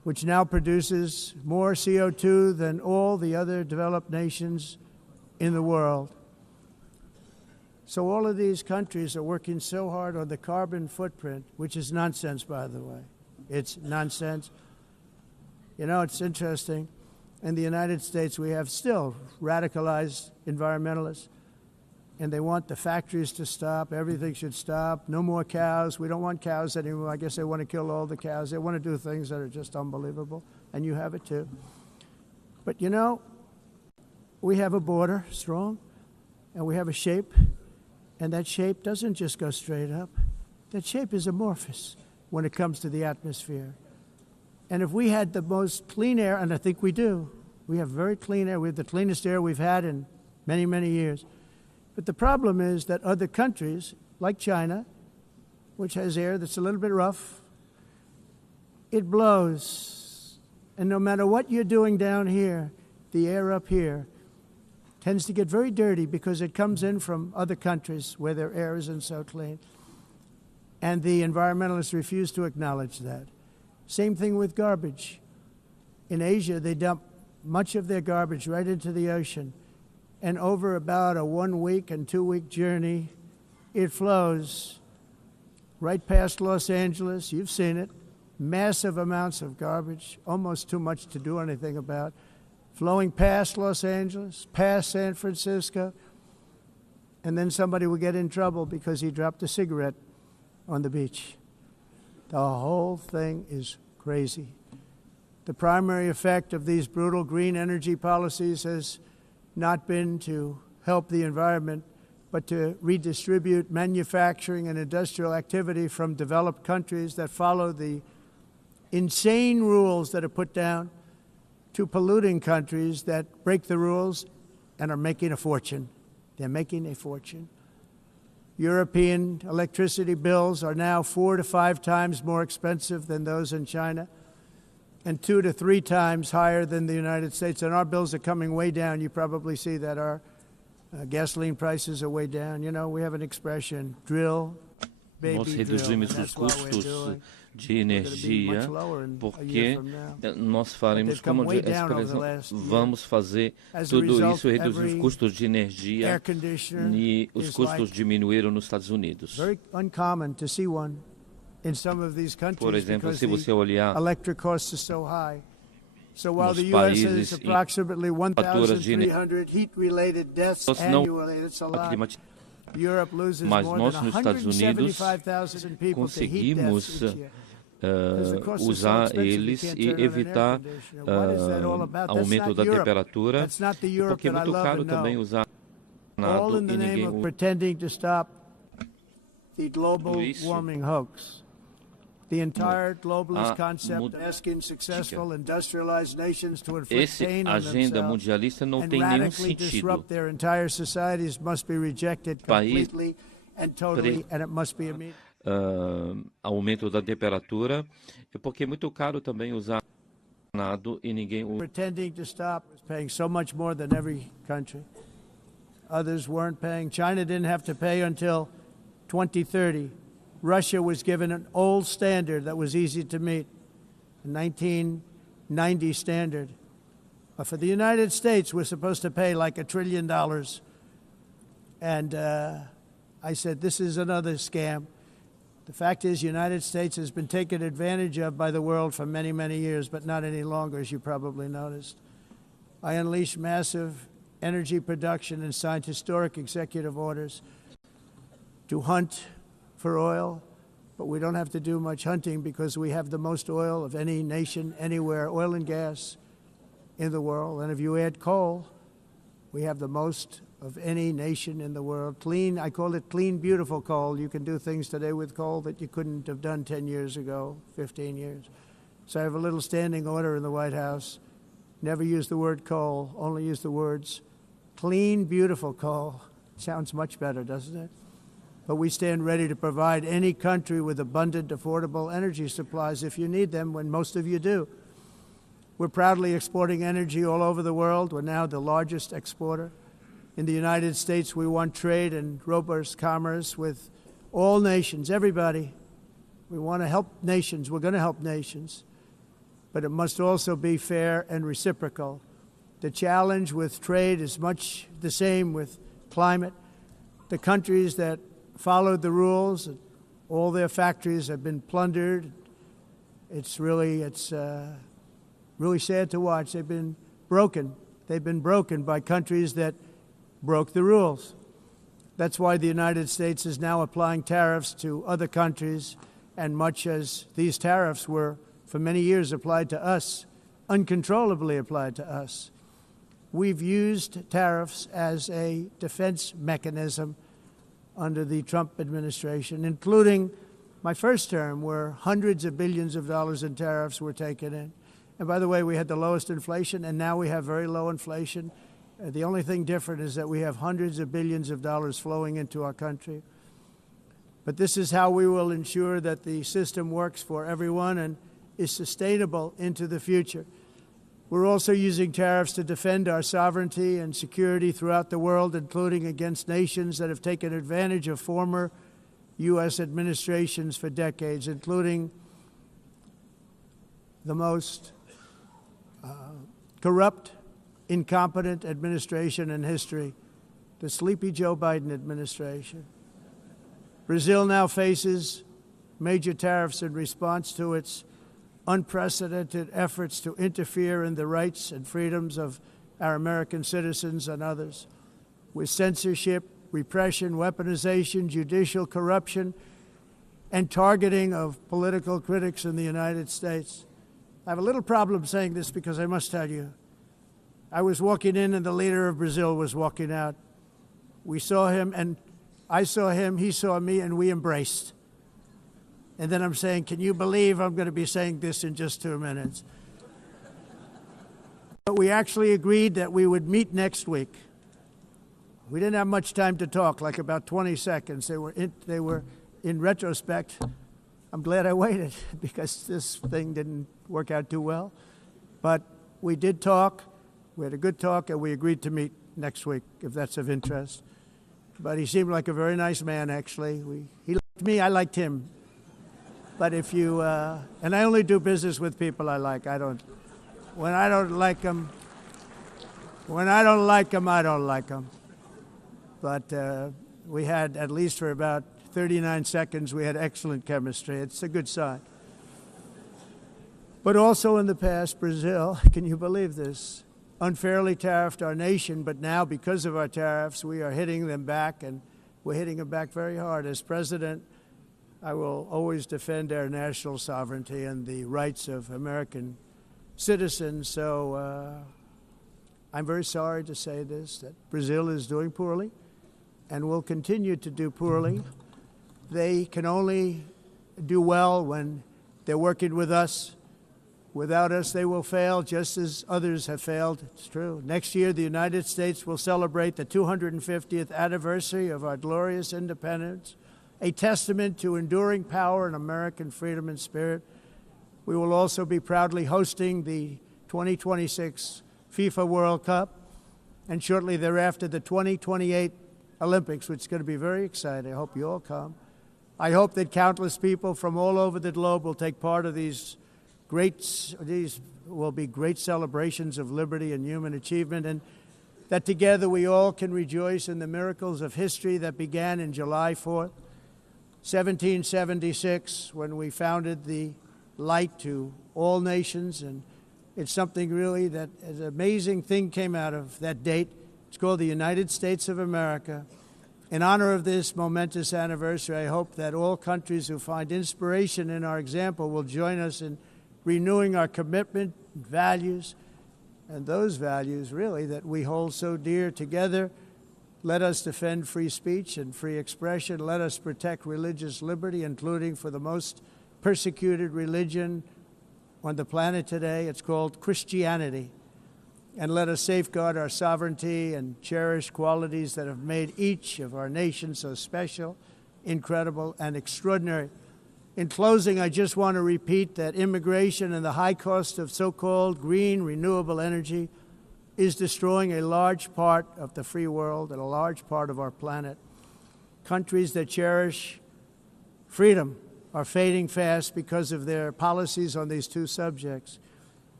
which now produces more CO2 than all the other developed nations in the world. So all of these countries are working so hard on the carbon footprint, which is nonsense, by the way. It's nonsense. You know, it's interesting. In the United States, we have still radicalized environmentalists, and they want the factories to stop. Everything should stop. No more cows. We don't want cows anymore. I guess they want to kill all the cows. They want to do things that are just unbelievable, and you have it too. But, you know, we have a border, strong, and we have a shape, and that shape doesn't just go straight up. That shape is amorphous when it comes to the atmosphere. And if we had the most clean air, and I think we do, we have very clean air. We have the cleanest air we've had in many, many years. But the problem is that other countries, like China, which has air that's a little bit rough, it blows. And no matter what you're doing down here, the air up here tends to get very dirty because it comes in from other countries where their air isn't so clean. And the environmentalists refuse to acknowledge that. Same thing with garbage. In Asia, they dump much of their garbage right into the ocean. And over about a 1 week and 2 week journey, it flows right past Los Angeles. You've seen it. Massive amounts of garbage, almost too much to do anything about, flowing past Los Angeles, past San Francisco. And then somebody will get in trouble because he dropped a cigarette on the beach. The whole thing is crazy. The primary effect of these brutal green energy policies has not been to help the environment, but to redistribute manufacturing and industrial activity from developed countries that follow the insane rules that are put down to polluting countries that break the rules and are making a fortune. They're making a fortune. European electricity bills are now 4 to 5 times more expensive than those in China, and 2 to 3 times higher than the United States. And our bills are coming way down. You probably see that our gasoline prices are way down. You know, we have an expression, drill, baby, Nós drill. reduzimos And os that's what we're custos doing. de energia porque nós faremos, como a expressão, vamos fazer tudo isso, reduzir os custos de energia, e os custos diminuíram nos Estados Unidos. Por exemplo, se você olhar nos países em faturas de energia, mas nós nos Estados Unidos conseguimos usar eles e evitar aumento da temperatura, porque é muito caro também usar nada e ninguém usa isso. The entire globalist concept asking successful industrialized nations to inflict pain on themselves and radically disrupt their entire societies must be rejected completely and totally, and it must be immediate. Aumento da temperatura, porque é muito caro também usar nada e ninguém usa. Pretending to stop was paying so much more than every country. Others weren't paying. China didn't have to pay until 2030. Russia was given an old standard that was easy to meet, a 1990 standard. But for the United States, we're supposed to pay like $1 trillion. And I said, this is another scam. The fact is, the United States has been taken advantage of by the world for many, many years, but not any longer, as you probably noticed. I unleashed massive energy production and signed historic executive orders to hunt for oil, but we don't have to do much hunting because we have the most oil of any nation anywhere, oil and gas in the world. And if you add coal, we have the most of any nation in the world. Clean, I call it clean, beautiful coal. You can do things today with coal that you couldn't have done 10 years ago, 15 years. So I have a little standing order in the White House. Never use the word coal, only use the words clean, beautiful coal. Sounds much better, doesn't it? But we stand ready to provide any country with abundant, affordable energy supplies if you need them, when most of you do. We're proudly exporting energy all over the world. We're now the largest exporter. In the United States, we want trade and robust commerce with all nations, everybody. We want to help nations. We're going to help nations. but it must also be fair and reciprocal. The challenge with trade is much the same with climate. The countries that followed the rules, all their factories have been plundered. It's really sad to watch. They've been broken. They've been broken by countries that broke the rules. That's why the United States is now applying tariffs to other countries, and much as these tariffs were for many years applied to us, uncontrollably applied to us. We've used tariffs as a defense mechanism under the Trump administration, including my first term, where hundreds of billions of dollars in tariffs were taken in. And by the way, we had the lowest inflation, and now we have very low inflation. The only thing different is that we have hundreds of billions of dollars flowing into our country. But this is how we will ensure that the system works for everyone and is sustainable into the future. We're also using tariffs to defend our sovereignty and security throughout the world, including against nations that have taken advantage of former U.S. administrations for decades, including the most corrupt, incompetent administration in history, the sleepy Joe Biden administration. Brazil now faces major tariffs in response to its unprecedented efforts to interfere in the rights and freedoms of our American citizens and others, with censorship, repression, weaponization, judicial corruption, and targeting of political critics in the United States. I have a little problem saying this because I must tell you, I was walking in and the leader of Brazil was walking out. We saw him and I saw him, he saw me, and we embraced. And then I'm saying, can you believe I'm going to be saying this in just 2 minutes? But we actually agreed that we would meet next week. We didn't have much time to talk, like about 20 seconds. They were in retrospect, I'm glad I waited because this thing didn't work out too well. But we did talk. We had a good talk, and we agreed to meet next week, if that's of interest. But he seemed like a very nice man, actually. He liked me, I liked him. But if you, and I only do business with people I like. When I don't like them, I don't like them. But we had, at least for about 39 seconds, we had excellent chemistry. It's a good sign. But also in the past, Brazil, can you believe this, unfairly tariffed our nation, but now because of our tariffs, we are hitting them back, and we're hitting them back very hard. As president, I will always defend our national sovereignty and the rights of American citizens. So I'm very sorry to say this, that Brazil is doing poorly and will continue to do poorly. They can only do well when they're working with us. Without us, they will fail, just as others have failed. It's true. Next year, the United States will celebrate the 250th anniversary of our glorious independence, a testament to enduring power and American freedom and spirit. We will also be proudly hosting the 2026 FIFA World Cup, and shortly thereafter, the 2028 Olympics, which is going to be very exciting. I hope you all come. I hope that countless people from all over the globe will take part of these will be great celebrations of liberty and human achievement, and that together we all can rejoice in the miracles of history that began in July 4th, 1776, when we founded the light to all nations. And it's something really that an amazing thing came out of that date. It's called the United States of America. In honor of this momentous anniversary, I hope that all countries who find inspiration in our example will join us in renewing our commitment, values, and those values, really, that we hold so dear together. Let us defend free speech and free expression. Let us protect religious liberty, including for the most persecuted religion on the planet today. It's called Christianity. And let us safeguard our sovereignty and cherish qualities that have made each of our nations so special, incredible, and extraordinary. In closing, I just want to repeat that immigration and the high cost of so-called green renewable energy is destroying a large part of the free world and a large part of our planet. Countries that cherish freedom are fading fast because of their policies on these two subjects.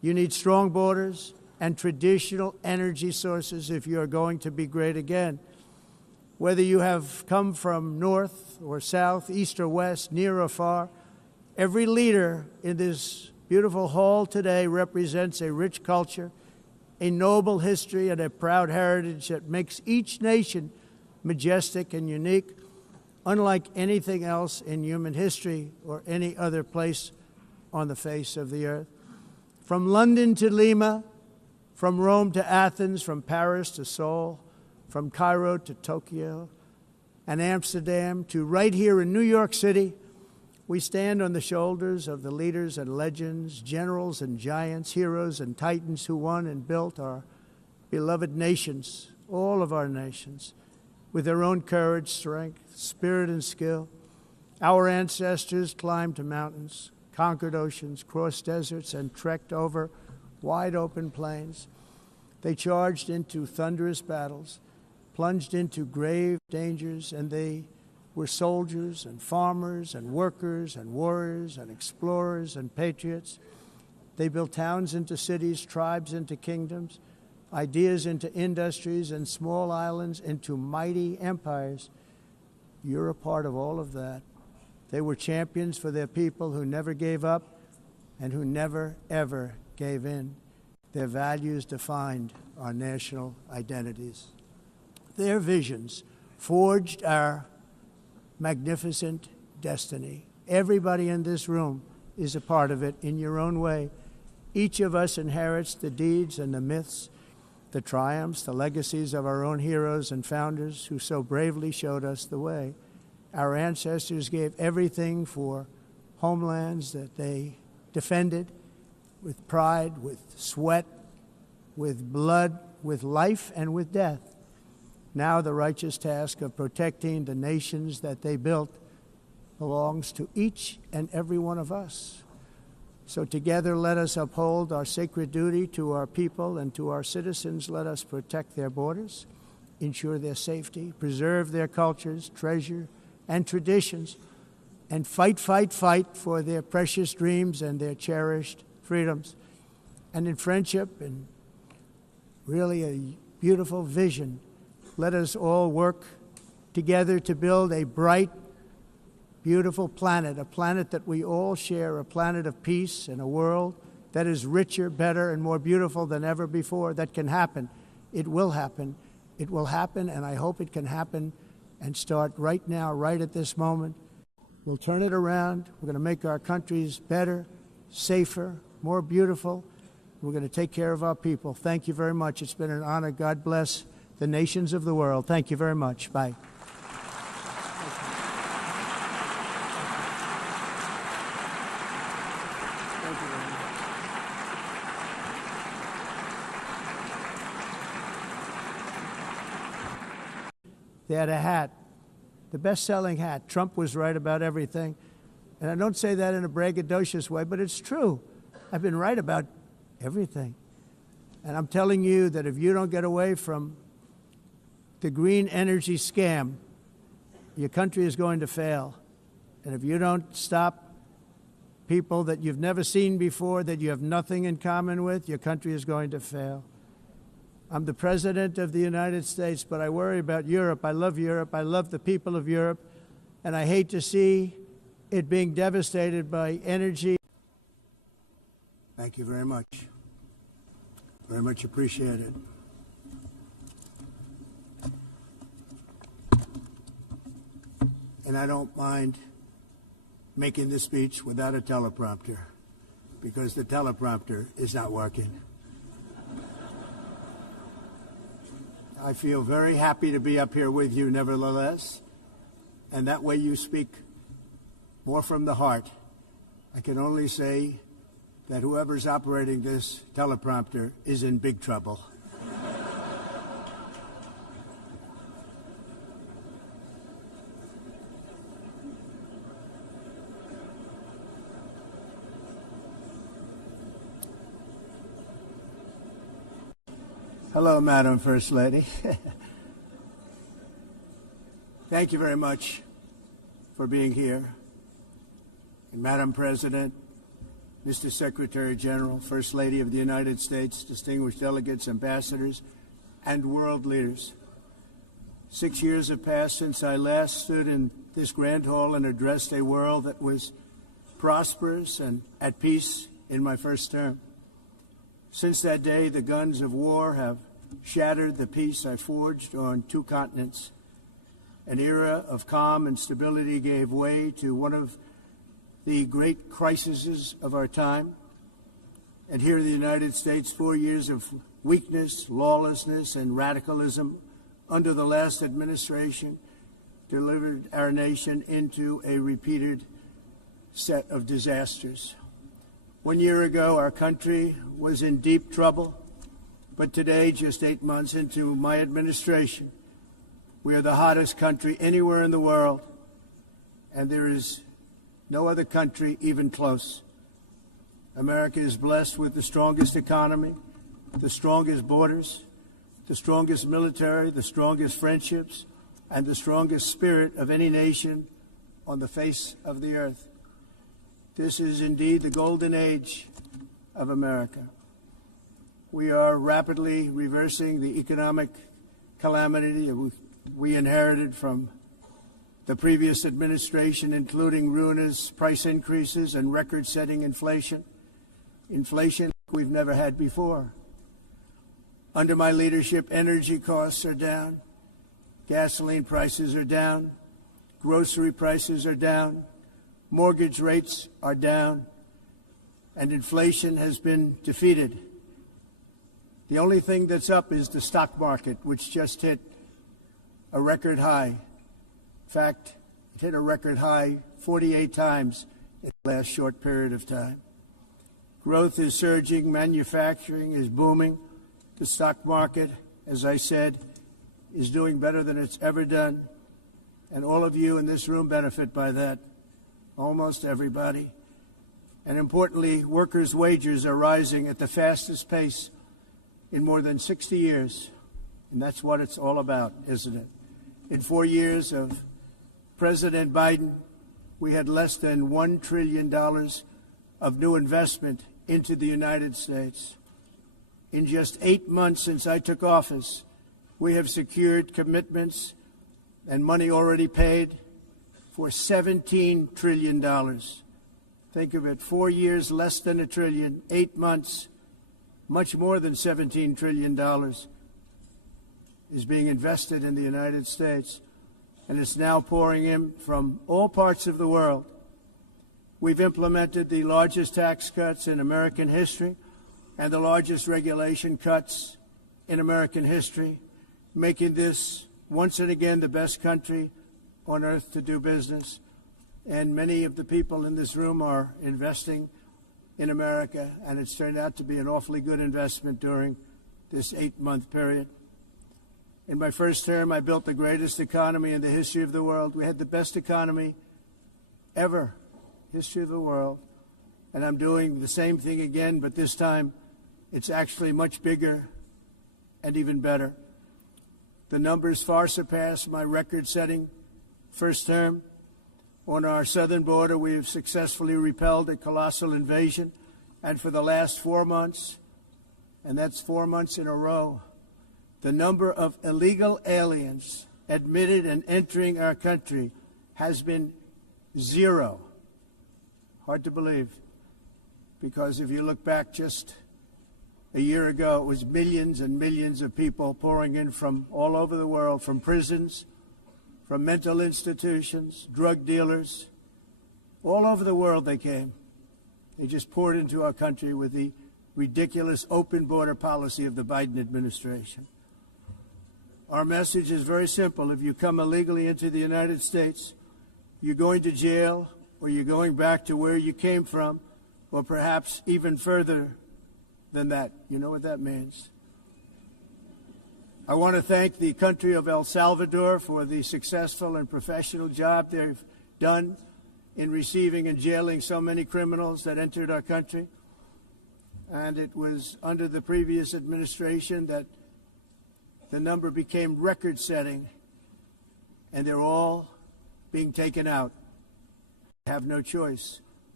You need strong borders and traditional energy sources if you are going to be great again. Whether you have come from north or south, east or west, near or far, every leader in this beautiful hall today represents a rich culture, a noble history, and a proud heritage that makes each nation majestic and unique, unlike anything else in human history or any other place on the face of the earth. From London to Lima, from Rome to Athens, from Paris to Seoul, from Cairo to Tokyo and Amsterdam to right here in New York City, we stand on the shoulders of the leaders and legends, generals and giants, heroes and titans who won and built our beloved nations, all of our nations, with their own courage, strength, spirit, and skill. Our ancestors climbed mountains, conquered oceans, crossed deserts, and trekked over wide open plains. They charged into thunderous battles, plunged into grave dangers, and they were soldiers and farmers and workers and warriors and explorers and patriots. They built towns into cities, tribes into kingdoms, ideas into industries, and small islands into mighty empires. You're a part of all of that. They were champions for their people who never gave up and who never, ever gave in. Their values defined our national identities. Their visions forged our magnificent destiny. Everybody in this room is a part of it in your own way. Each of us inherits the deeds and the myths, the triumphs, the legacies of our own heroes and founders who so bravely showed us the way. Our ancestors gave everything for homelands that they defended with pride, with sweat, with blood, with life, and with death. Now the righteous task of protecting the nations that they built belongs to each and every one of us. So together let us uphold our sacred duty to our people and to our citizens. Let us protect their borders, ensure their safety, preserve their cultures, treasure, and traditions, and fight, fight, fight for their precious dreams and their cherished freedoms. And in friendship and really a beautiful vision, let us all work together to build a bright, beautiful planet, a planet that we all share, a planet of peace and a world that is richer, better, and more beautiful than ever before. That can happen. It will happen. It will happen, and I hope it can happen and start right now, right at this moment. We'll turn it around. We're going to make our countries better, safer, more beautiful. We're going to take care of our people. Thank you very much. It's been an honor. God bless the nations of the world. Thank you very much. Bye. They had a hat, the best-selling hat. Trump was right about everything. And I don't say that in a braggadocious way, but it's true. I've been right about everything. And I'm telling you that if you don't get away from the green energy scam, your country is going to fail. And if you don't stop people that you've never seen before, that you have nothing in common with, your country is going to fail. I'm the President of the United States, but I worry about Europe. I love Europe. I love the people of Europe. And I hate to see it being devastated by energy. Thank you very much. Very much appreciated. And I don't mind making this speech without a teleprompter, because the teleprompter is not working. I feel very happy to be up here with you, nevertheless, and that way you speak more from the heart. I can only say that whoever's operating this teleprompter is in big trouble. Hello, Madam First Lady. Thank you very much for being here. And Madam President, Mr. Secretary General, First Lady of the United States, distinguished delegates, ambassadors, and world leaders. 6 years have passed since I last stood in this grand hall and addressed a world that was prosperous and at peace in my first term. Since that day, the guns of war have shattered the peace I forged on 2 continents. An era of calm and stability gave way to one of the great crises of our time. And here in the United States, 4 years of weakness, lawlessness, and radicalism under the last administration delivered our nation into a repeated set of disasters. 1 year ago, our country was in deep trouble, but today, just 8 months into my administration, we are the hottest country anywhere in the world, and there is no other country even close. America is blessed with the strongest economy, the strongest borders, the strongest military, the strongest friendships, and the strongest spirit of any nation on the face of the earth. This is indeed the golden age of America. We are rapidly reversing the economic calamity we inherited from the previous administration, including ruinous price increases and record-setting inflation we've never had before. Under my leadership, energy costs are down, gasoline prices are down, grocery prices are down, mortgage rates are down, and inflation has been defeated. The only thing that's up is the stock market, which just hit a record high. In fact, it hit a record high 48 times in the last short period of time. Growth is surging, manufacturing is booming. The stock market, as I said, is doing better than it's ever done. And all of you in this room benefit by that, almost everybody. And importantly, workers' wages are rising at the fastest pace in more than 60 years. And that's what it's all about, isn't it? In 4 years of President Biden, we had less than $1 trillion of new investment into the United States. In just 8 months since I took office, we have secured commitments and money already paid for $17 trillion. Think of it, 4 years, less than $1 trillion, 8 months, much more than $17 trillion is being invested in the United States. And it's now pouring in from all parts of the world. We've implemented the largest tax cuts in American history and the largest regulation cuts in American history, making this once and again the best country on earth to do business. And many of the people in this room are investing in America, and it's turned out to be an awfully good investment during this 8-month period. In my first term, I built the greatest economy in the history of the world. We had the best economy ever, history of the world. And I'm doing the same thing again, but this time it's actually much bigger and even better. The numbers far surpass my record-setting first term. On our southern border, we have successfully repelled a colossal invasion. And for the last 4 months, and that's 4 months in a row, the number of illegal aliens admitted and entering our country has been 0. Hard to believe, because if you look back just a year ago, it was millions and millions of people pouring in from all over the world, from prisons, from mental institutions, drug dealers. All over the world they came. They just poured into our country with the ridiculous open border policy of the Biden administration. Our message is very simple. If you come illegally into the United States, you're going to jail, or you're going back to where you came from, or perhaps even further than that. You know what that means. I want to thank the country of El Salvador for the successful and professional job they've done in receiving and jailing so many criminals that entered our country. And it was under the previous administration that the number became record-setting, and they're all being taken out. They have no choice.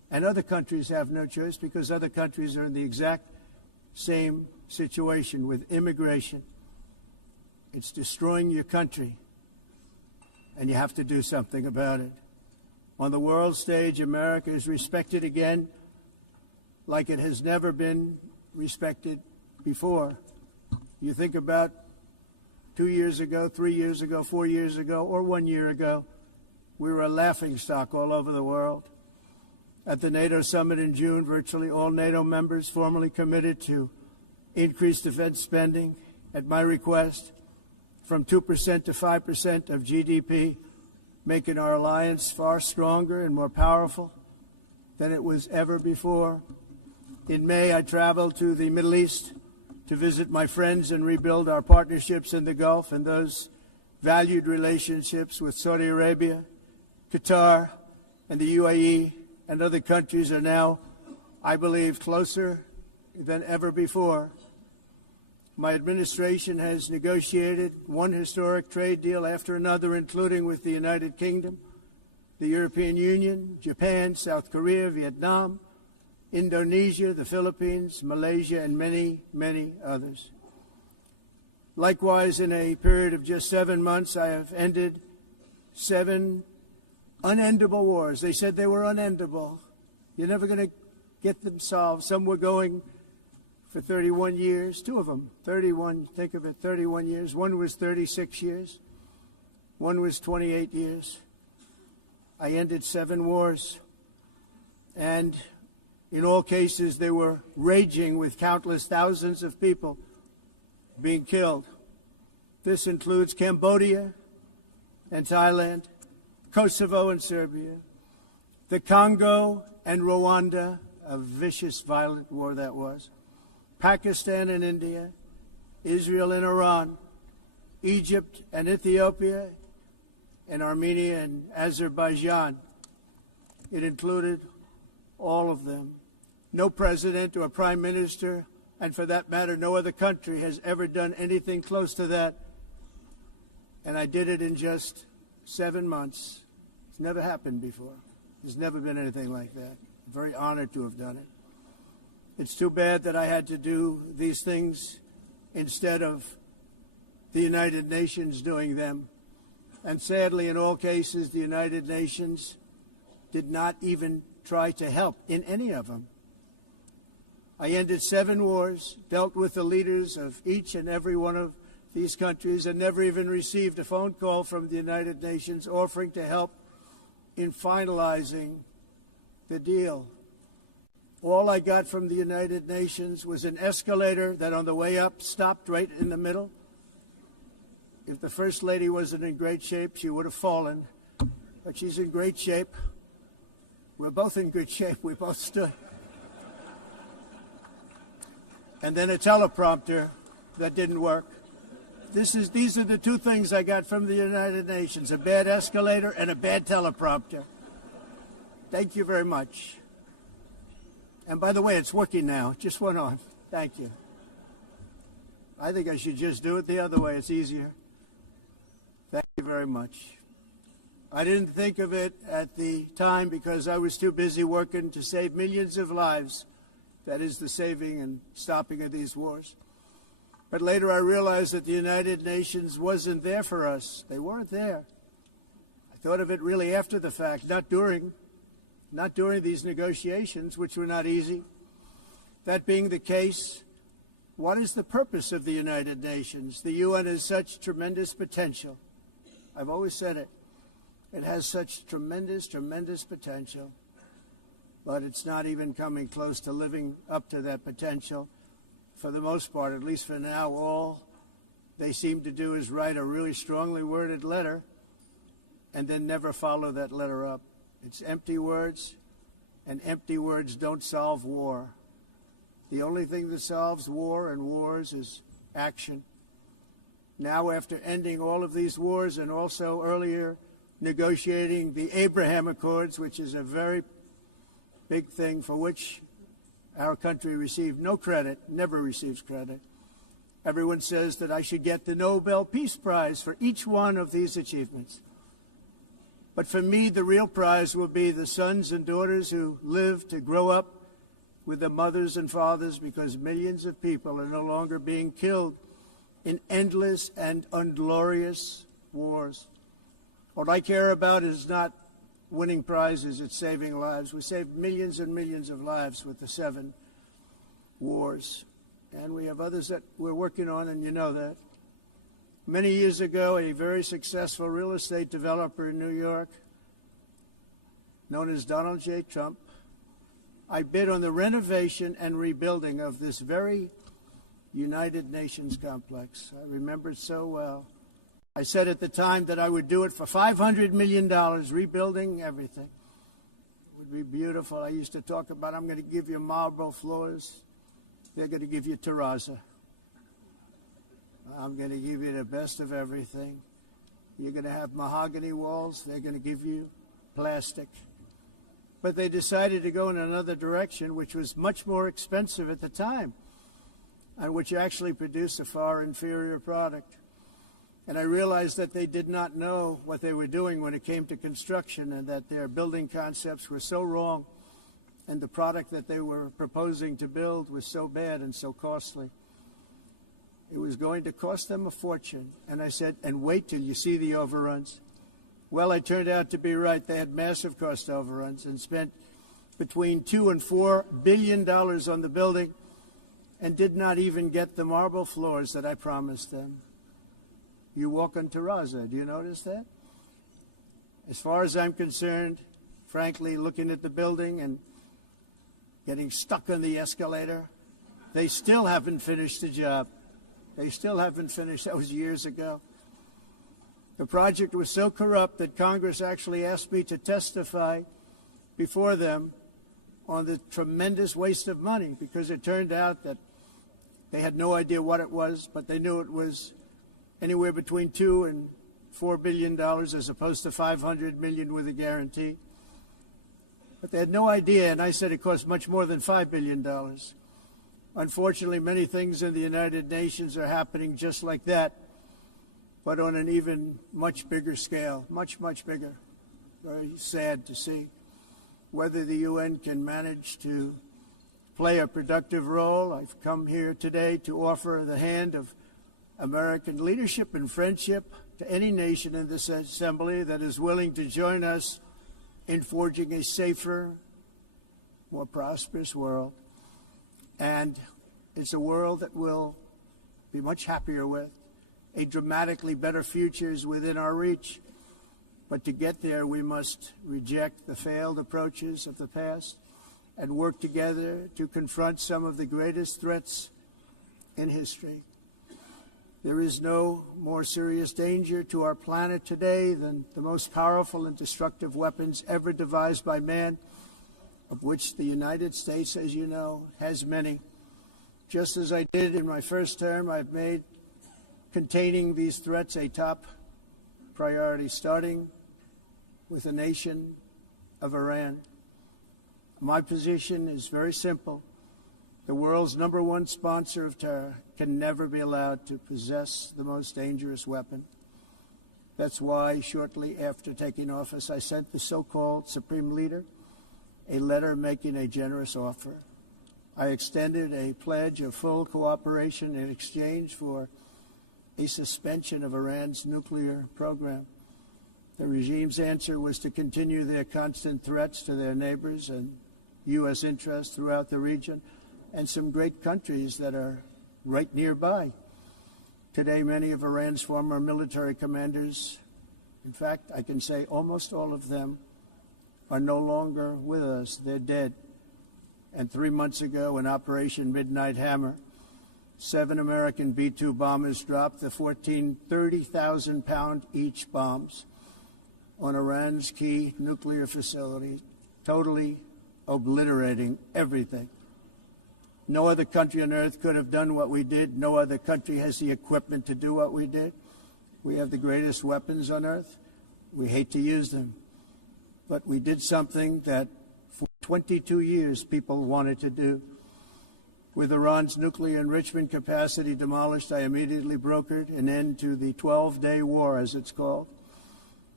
And other countries have no choice because other countries are in the exact same situation with immigration. It's destroying your country, and you have to do something about it. On the world stage, America is respected again like it has never been respected before. You think about 2 years ago, 3 years ago, 4 years ago, or 1 year ago, we were a laughingstock all over the world. At the NATO summit in June, virtually all NATO members formally committed to increase defense spending at my request from 2% to 5% of GDP, making our alliance far stronger and more powerful than it was ever before. In May, I traveled to the Middle East to visit my friends and rebuild our partnerships in the Gulf and those valued relationships with Saudi Arabia, Qatar, and the UAE and other countries are now, I believe, closer than ever before. My administration has negotiated one historic trade deal after another, including with the United Kingdom, the European Union, Japan, South Korea, Vietnam, Indonesia, the Philippines, Malaysia, and many, many others. Likewise, in a period of just 7 months, I have ended 7 unendable wars. They said they were unendable. You're never going to get them solved. Some were going for 31 years, 2 of them, 31, think of it, 31 years. One was 36 years. One was 28 years. I ended 7 wars. And in all cases, they were raging with countless thousands of people being killed. This includes Cambodia and Thailand, Kosovo and Serbia, the Congo and Rwanda, a vicious, violent war that was, Pakistan and India, Israel and Iran, Egypt and Ethiopia, and Armenia and Azerbaijan. It included all of them. No president or prime minister, and for that matter, no other country has ever done anything close to that. And I did it in just 7 months. It's never happened before. There's never been anything like that. I'm very honored to have done it. It's too bad that I had to do these things instead of the United Nations doing them. And sadly, in all cases, the United Nations did not even try to help in any of them. I ended 7 wars, dealt with the leaders of each and every one of these countries, and never even received a phone call from the United Nations offering to help in finalizing the deal. All I got from the United Nations was an escalator that on the way up stopped right in the middle. If the First Lady wasn't in great shape, she would have fallen. But she's in great shape. We're both in good shape. We both stood. And then a teleprompter that didn't work. These are the 2 things I got from the United Nations, a bad escalator and a bad teleprompter. Thank you very much. And by the way, it's working now. It just went on. Thank you. I think I should just do it the other way. It's easier. Thank you very much. I didn't think of it at the time because I was too busy working to save millions of lives. That is the saving and stopping of these wars. But later I realized that the United Nations wasn't there for us. They weren't there. I thought of it really after the fact, not during these negotiations, which were not easy. That being the case, what is the purpose of the United Nations? The UN has such tremendous potential. I've always said it. It has such tremendous, tremendous potential, but it's not even coming close to living up to that potential. For the most part, at least for now, all they seem to do is write a really strongly worded letter and then never follow that letter up. It's empty words, and empty words don't solve war. The only thing that solves war and wars is action. Now, after ending all of these wars and also earlier negotiating the Abraham Accords, which is a very big thing for which our country received no credit, never receives credit. Everyone says that I should get the Nobel Peace Prize for each one of these achievements. But for me, the real prize will be the sons and daughters who live to grow up with their mothers and fathers, because millions of people are no longer being killed in endless and unglorious wars. What I care about is not winning prizes, it's saving lives. We saved millions and millions of lives with the 7 wars. And we have others that we're working on, and you know that. Many years ago, a very successful real estate developer in New York, known as Donald J. Trump, I bid on the renovation and rebuilding of this very United Nations complex. I remember it so well. I said at the time that I would do it for $500 million, rebuilding everything. It would be beautiful. I used to talk about, I'm going to give you marble floors. They're going to give you terrazzo. I'm going to give you the best of everything. You're going to have mahogany walls. They're going to give you plastic. But they decided to go in another direction, which was much more expensive at the time, and which actually produced a far inferior product. And I realized that they did not know what they were doing when it came to construction, and that their building concepts were so wrong, and the product that they were proposing to build was so bad and so costly. It was going to cost them a fortune. And I said, and wait till you see the overruns. Well, it turned out to be right. They had massive cost overruns and spent between $2 and $4 billion on the building and did not even get the marble floors that I promised them. You walk on terrazzo. Do you notice that? As far as I'm concerned, frankly, looking at the building and getting stuck on the escalator, they still haven't finished the job. They still haven't finished. That was years ago. The project was so corrupt that Congress actually asked me to testify before them on the tremendous waste of money, because it turned out that they had no idea what it was, but they knew it was anywhere between $2 and $4 billion as opposed to $500 million with a guarantee. But they had no idea, and I said it cost much more than $5 billion. Unfortunately, many things in the United Nations are happening just like that, but on an even much bigger scale, much, much bigger. Very sad to see. Whether the UN can manage to play a productive role, I've come here today to offer the hand of American leadership and friendship to any nation in this assembly that is willing to join us in forging a safer, more prosperous world. And it's a world that we'll be much happier with. A dramatically better future is within our reach. But to get there, we must reject the failed approaches of the past and work together to confront some of the greatest threats in history. There is no more serious danger to our planet today than the most powerful and destructive weapons ever devised by man, of which the United States, as you know, has many. Just as I did in my first term, I've made containing these threats a top priority, starting with the nation of Iran. My position is very simple. The world's #1 sponsor of terror can never be allowed to possess the most dangerous weapon. That's why, shortly after taking office, I sent the so-called Supreme Leader a letter making a generous offer. I extended a pledge of full cooperation in exchange for a suspension of Iran's nuclear program. The regime's answer was to continue their constant threats to their neighbors and U.S. interests throughout the region and some great countries that are right nearby. Today, many of Iran's former military commanders, in fact, I can say almost all of them, are no longer with us. They're dead. And 3 months ago, in Operation Midnight Hammer, 7 American B-2 bombers dropped the 14 30,000-pound each bombs on Iran's key nuclear facility, totally obliterating everything. No other country on earth could have done what we did. No other country has the equipment to do what we did. We have the greatest weapons on earth. We hate to use them. But we did something that for 22 years people wanted to do. With Iran's nuclear enrichment capacity demolished, I immediately brokered an end to the 12-day war, as it's called.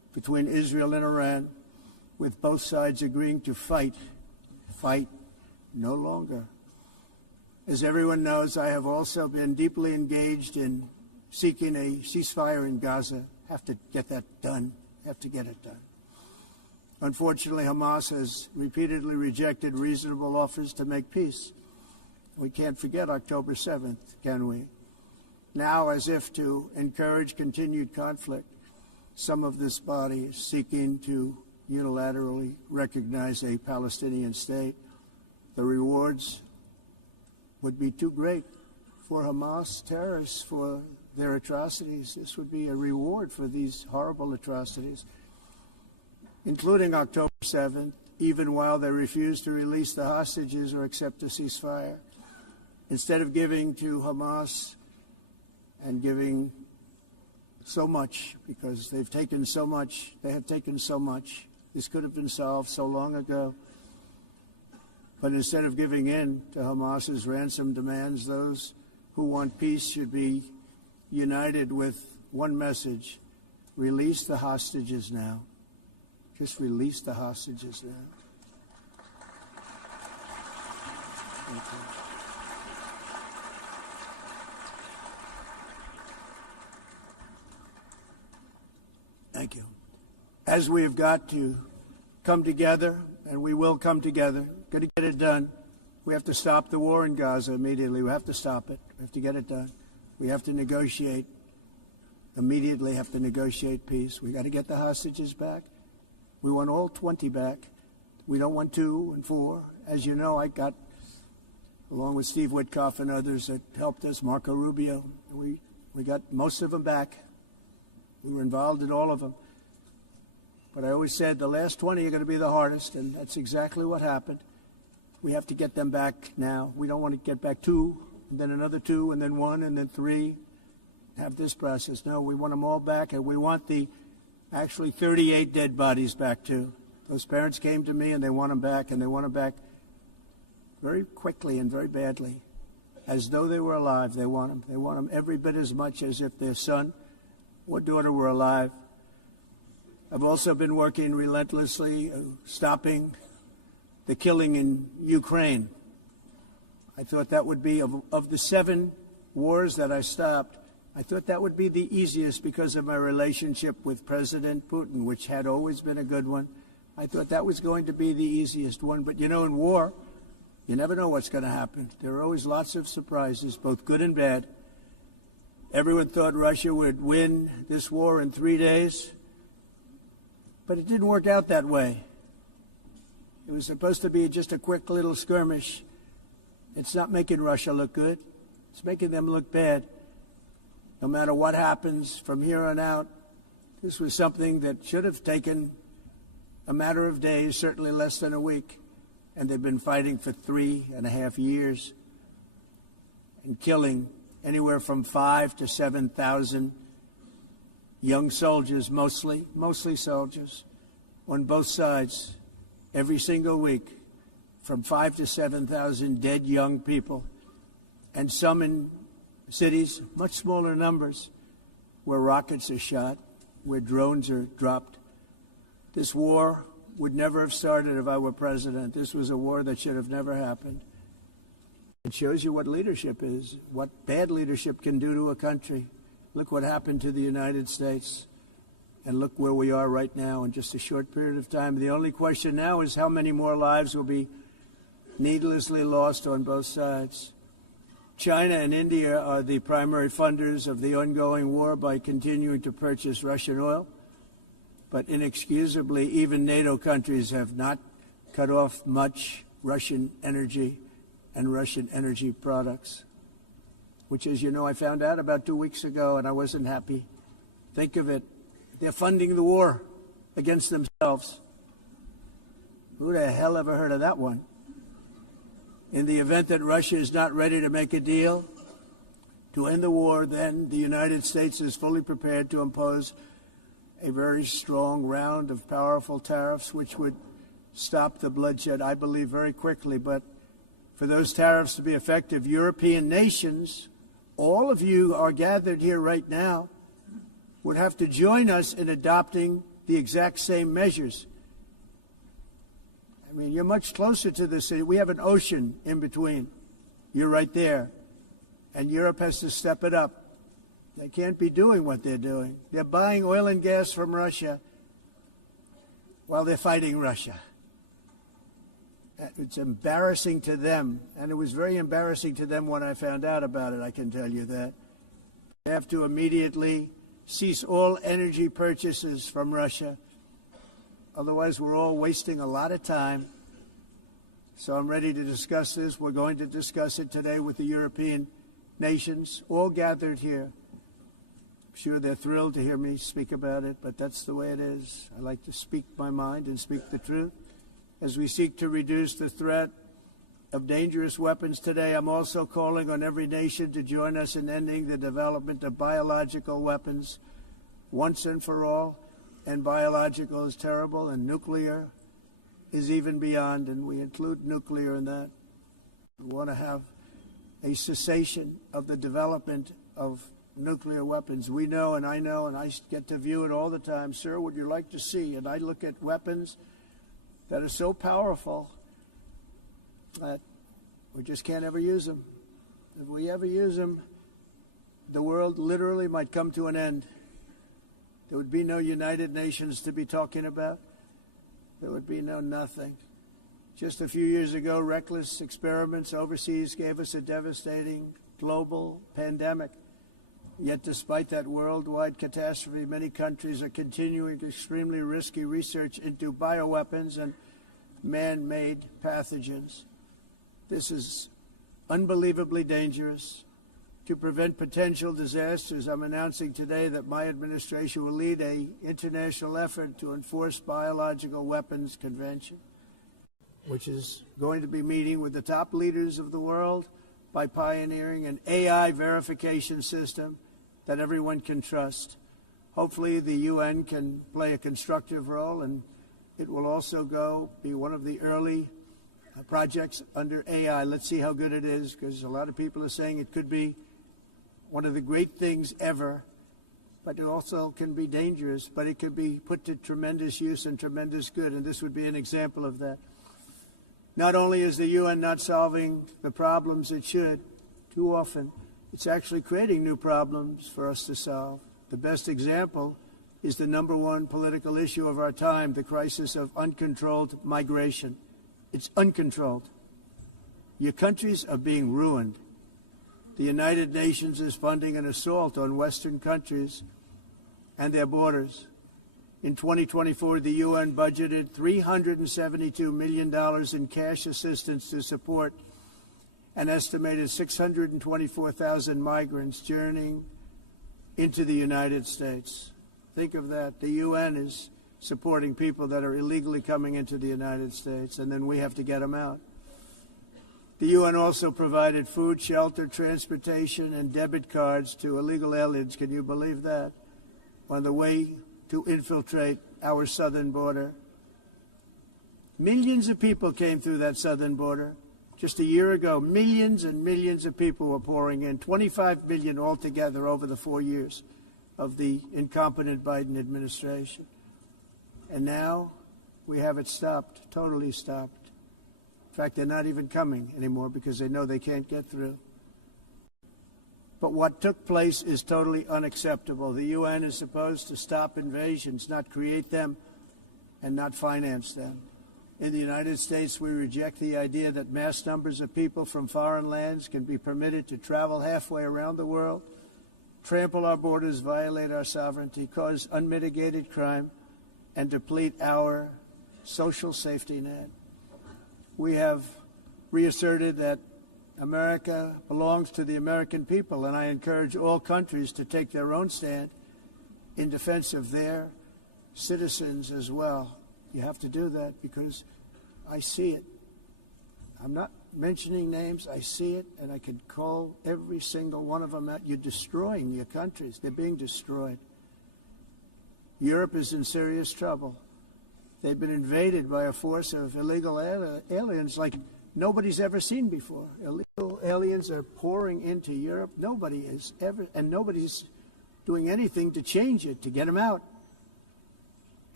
between Israel and Iran, with both sides agreeing to fight no longer. As everyone knows, I have also been deeply engaged in seeking a ceasefire in Gaza. Have to get that done. Have to get it done. Unfortunately, Hamas has repeatedly rejected reasonable offers to make peace. We can't forget October 7th, can we? Now, as if to encourage continued conflict, some of this body is seeking to unilaterally recognize a Palestinian state. The rewards would be too great for Hamas terrorists for their atrocities. This would be a reward for these horrible atrocities, including October 7th, even while they refuse to release the hostages or accept a ceasefire. Instead of giving to Hamas and giving so much, because they've taken so much, they have taken so much. This could have been solved so long ago. But instead of giving in to Hamas's ransom demands, those who want peace should be united with one message: release the hostages now. Just release the hostages now. Thank you. Thank you. As we have got to come together, and we will come together, got to get it done. We have to stop the war in Gaza immediately. We have to stop it. We have to get it done. We have to negotiate. Immediately have to negotiate peace. We got to get the hostages back. We want all 20 back. We don't want 2 and 4. As you know, I got, along with Steve Witkoff and others that helped us, Marco Rubio, we got most of them back. We were involved in all of them. But I always said the last 20 are going to be the hardest, and that's exactly what happened. We have to get them back now. We don't want to get back 2, and then another 2, and then 1, and then 3. Have this process. No, we want them all back, and we want the actually 38 dead bodies back too. Those parents came to me, and they want them back, and they want them back very quickly and very badly, as though they were alive. They want them. They want them every bit as much as if their son or daughter were alive. I've also been working relentlessly, stopping the killing in Ukraine. I thought that would be, of the 7 wars that I stopped, I thought that would be the easiest because of my relationship with President Putin, which had always been a good one. I thought that was going to be the easiest one. But, you know, in war, you never know what's going to happen. There are always lots of surprises, both good and bad. Everyone thought Russia would win this war in 3 days, but it didn't work out that way. It was supposed to be just a quick little skirmish. It's not making Russia look good. It's making them look bad. No matter what happens from here on out, this was something that should have taken a matter of days, certainly less than a week. And they've been fighting for 3.5 years and killing anywhere from 5,000 to 7,000 young soldiers, mostly soldiers, on both sides, every single week, from 5,000 to 7,000 dead young people, and some in cities, much smaller numbers, where rockets are shot, where drones are dropped. This war would never have started if I were president. This was a war that should have never happened. It shows you what leadership is, what bad leadership can do to a country. Look what happened to the United States, and look where we are right now in just a short period of time. The only question now is how many more lives will be needlessly lost on both sides. China and India are the primary funders of the ongoing war by continuing to purchase Russian oil. But inexcusably, even NATO countries have not cut off much Russian energy and Russian energy products, which, as you know, I found out about 2 weeks ago, and I wasn't happy. Think of it. They're funding the war against themselves. Who the hell ever heard of that one? In the event that Russia is not ready to make a deal to end the war, then the United States is fully prepared to impose a very strong round of powerful tariffs, which would stop the bloodshed, I believe, very quickly. But for those tariffs to be effective, European nations, all of you are gathered here right now, would have to join us in adopting the exact same measures. I mean, you're much closer to the city. We have an ocean in between. You're right there. And Europe has to step it up. They can't be doing what they're doing. They're buying oil and gas from Russia while they're fighting Russia. It's embarrassing to them, and it was very embarrassing to them when I found out about it, I can tell you that. They have to immediately cease all energy purchases from Russia. Otherwise, we're all wasting a lot of time. So I'm ready to discuss this. We're going to discuss it today with the European nations, all gathered here. I'm sure they're thrilled to hear me speak about it, but that's the way it is. I like to speak my mind and speak the truth. As we seek to reduce the threat of dangerous weapons today, I'm also calling on every nation to join us in ending the development of biological weapons once and for all. And biological is terrible, and nuclear is even beyond, and we include nuclear in that. We want to have a cessation of the development of nuclear weapons. We know, and I get to view it all the time. Sir, would you like to see? And I look at weapons that are so powerful that we just can't ever use them. If we ever use them, the world literally might come to an end. There would be no United Nations to be talking about. There would be no nothing. Just a few years ago, reckless experiments overseas gave us a devastating global pandemic. Yet despite that worldwide catastrophe, many countries are continuing extremely risky research into bioweapons and man-made pathogens. This is unbelievably dangerous. To prevent potential disasters, I'm announcing today that my administration will lead an international effort to enforce biological weapons convention, which is going to be meeting with the top leaders of the world by pioneering an AI verification system that everyone can trust. Hopefully the UN can play a constructive role, and it will also be one of the early projects under AI. Let's see how good it is, because a lot of people are saying it could be one of the great things ever, but it also can be dangerous, but it could be put to tremendous use and tremendous good, and this would be an example of that. Not only is the UN not solving the problems it should, too often, it's actually creating new problems for us to solve. The best example is the #1 political issue of our time, the crisis of uncontrolled migration. It's uncontrolled. Your countries are being ruined. The United Nations is funding an assault on Western countries and their borders. In 2024, the UN budgeted $372 million in cash assistance to support an estimated 624,000 migrants journeying into the United States. Think of that. The UN is supporting people that are illegally coming into the United States, and then we have to get them out. The UN also provided food, shelter, transportation, and debit cards to illegal aliens. Can you believe that? On the way to infiltrate our southern border. Millions of people came through that southern border. Just a year ago, millions and millions of people were pouring in, 25 million altogether over the 4 years of the incompetent Biden administration. And now we have it stopped, totally stopped. In fact, they're not even coming anymore because they know they can't get through. But what took place is totally unacceptable. The UN is supposed to stop invasions, not create them and not finance them. In the United States, we reject the idea that mass numbers of people from foreign lands can be permitted to travel halfway around the world, trample our borders, violate our sovereignty, cause unmitigated crime, and deplete our social safety net. We have reasserted that America belongs to the American people, and I encourage all countries to take their own stand in defense of their citizens as well. You have to do that because I see it. I'm not mentioning names. I see it, and I could call every single one of them out. You're destroying your countries. They're being destroyed. Europe is in serious trouble. They've been invaded by a force of illegal aliens like nobody's ever seen before. Illegal aliens are pouring into Europe. Nobody is ever, and nobody's doing anything to change it, to get them out.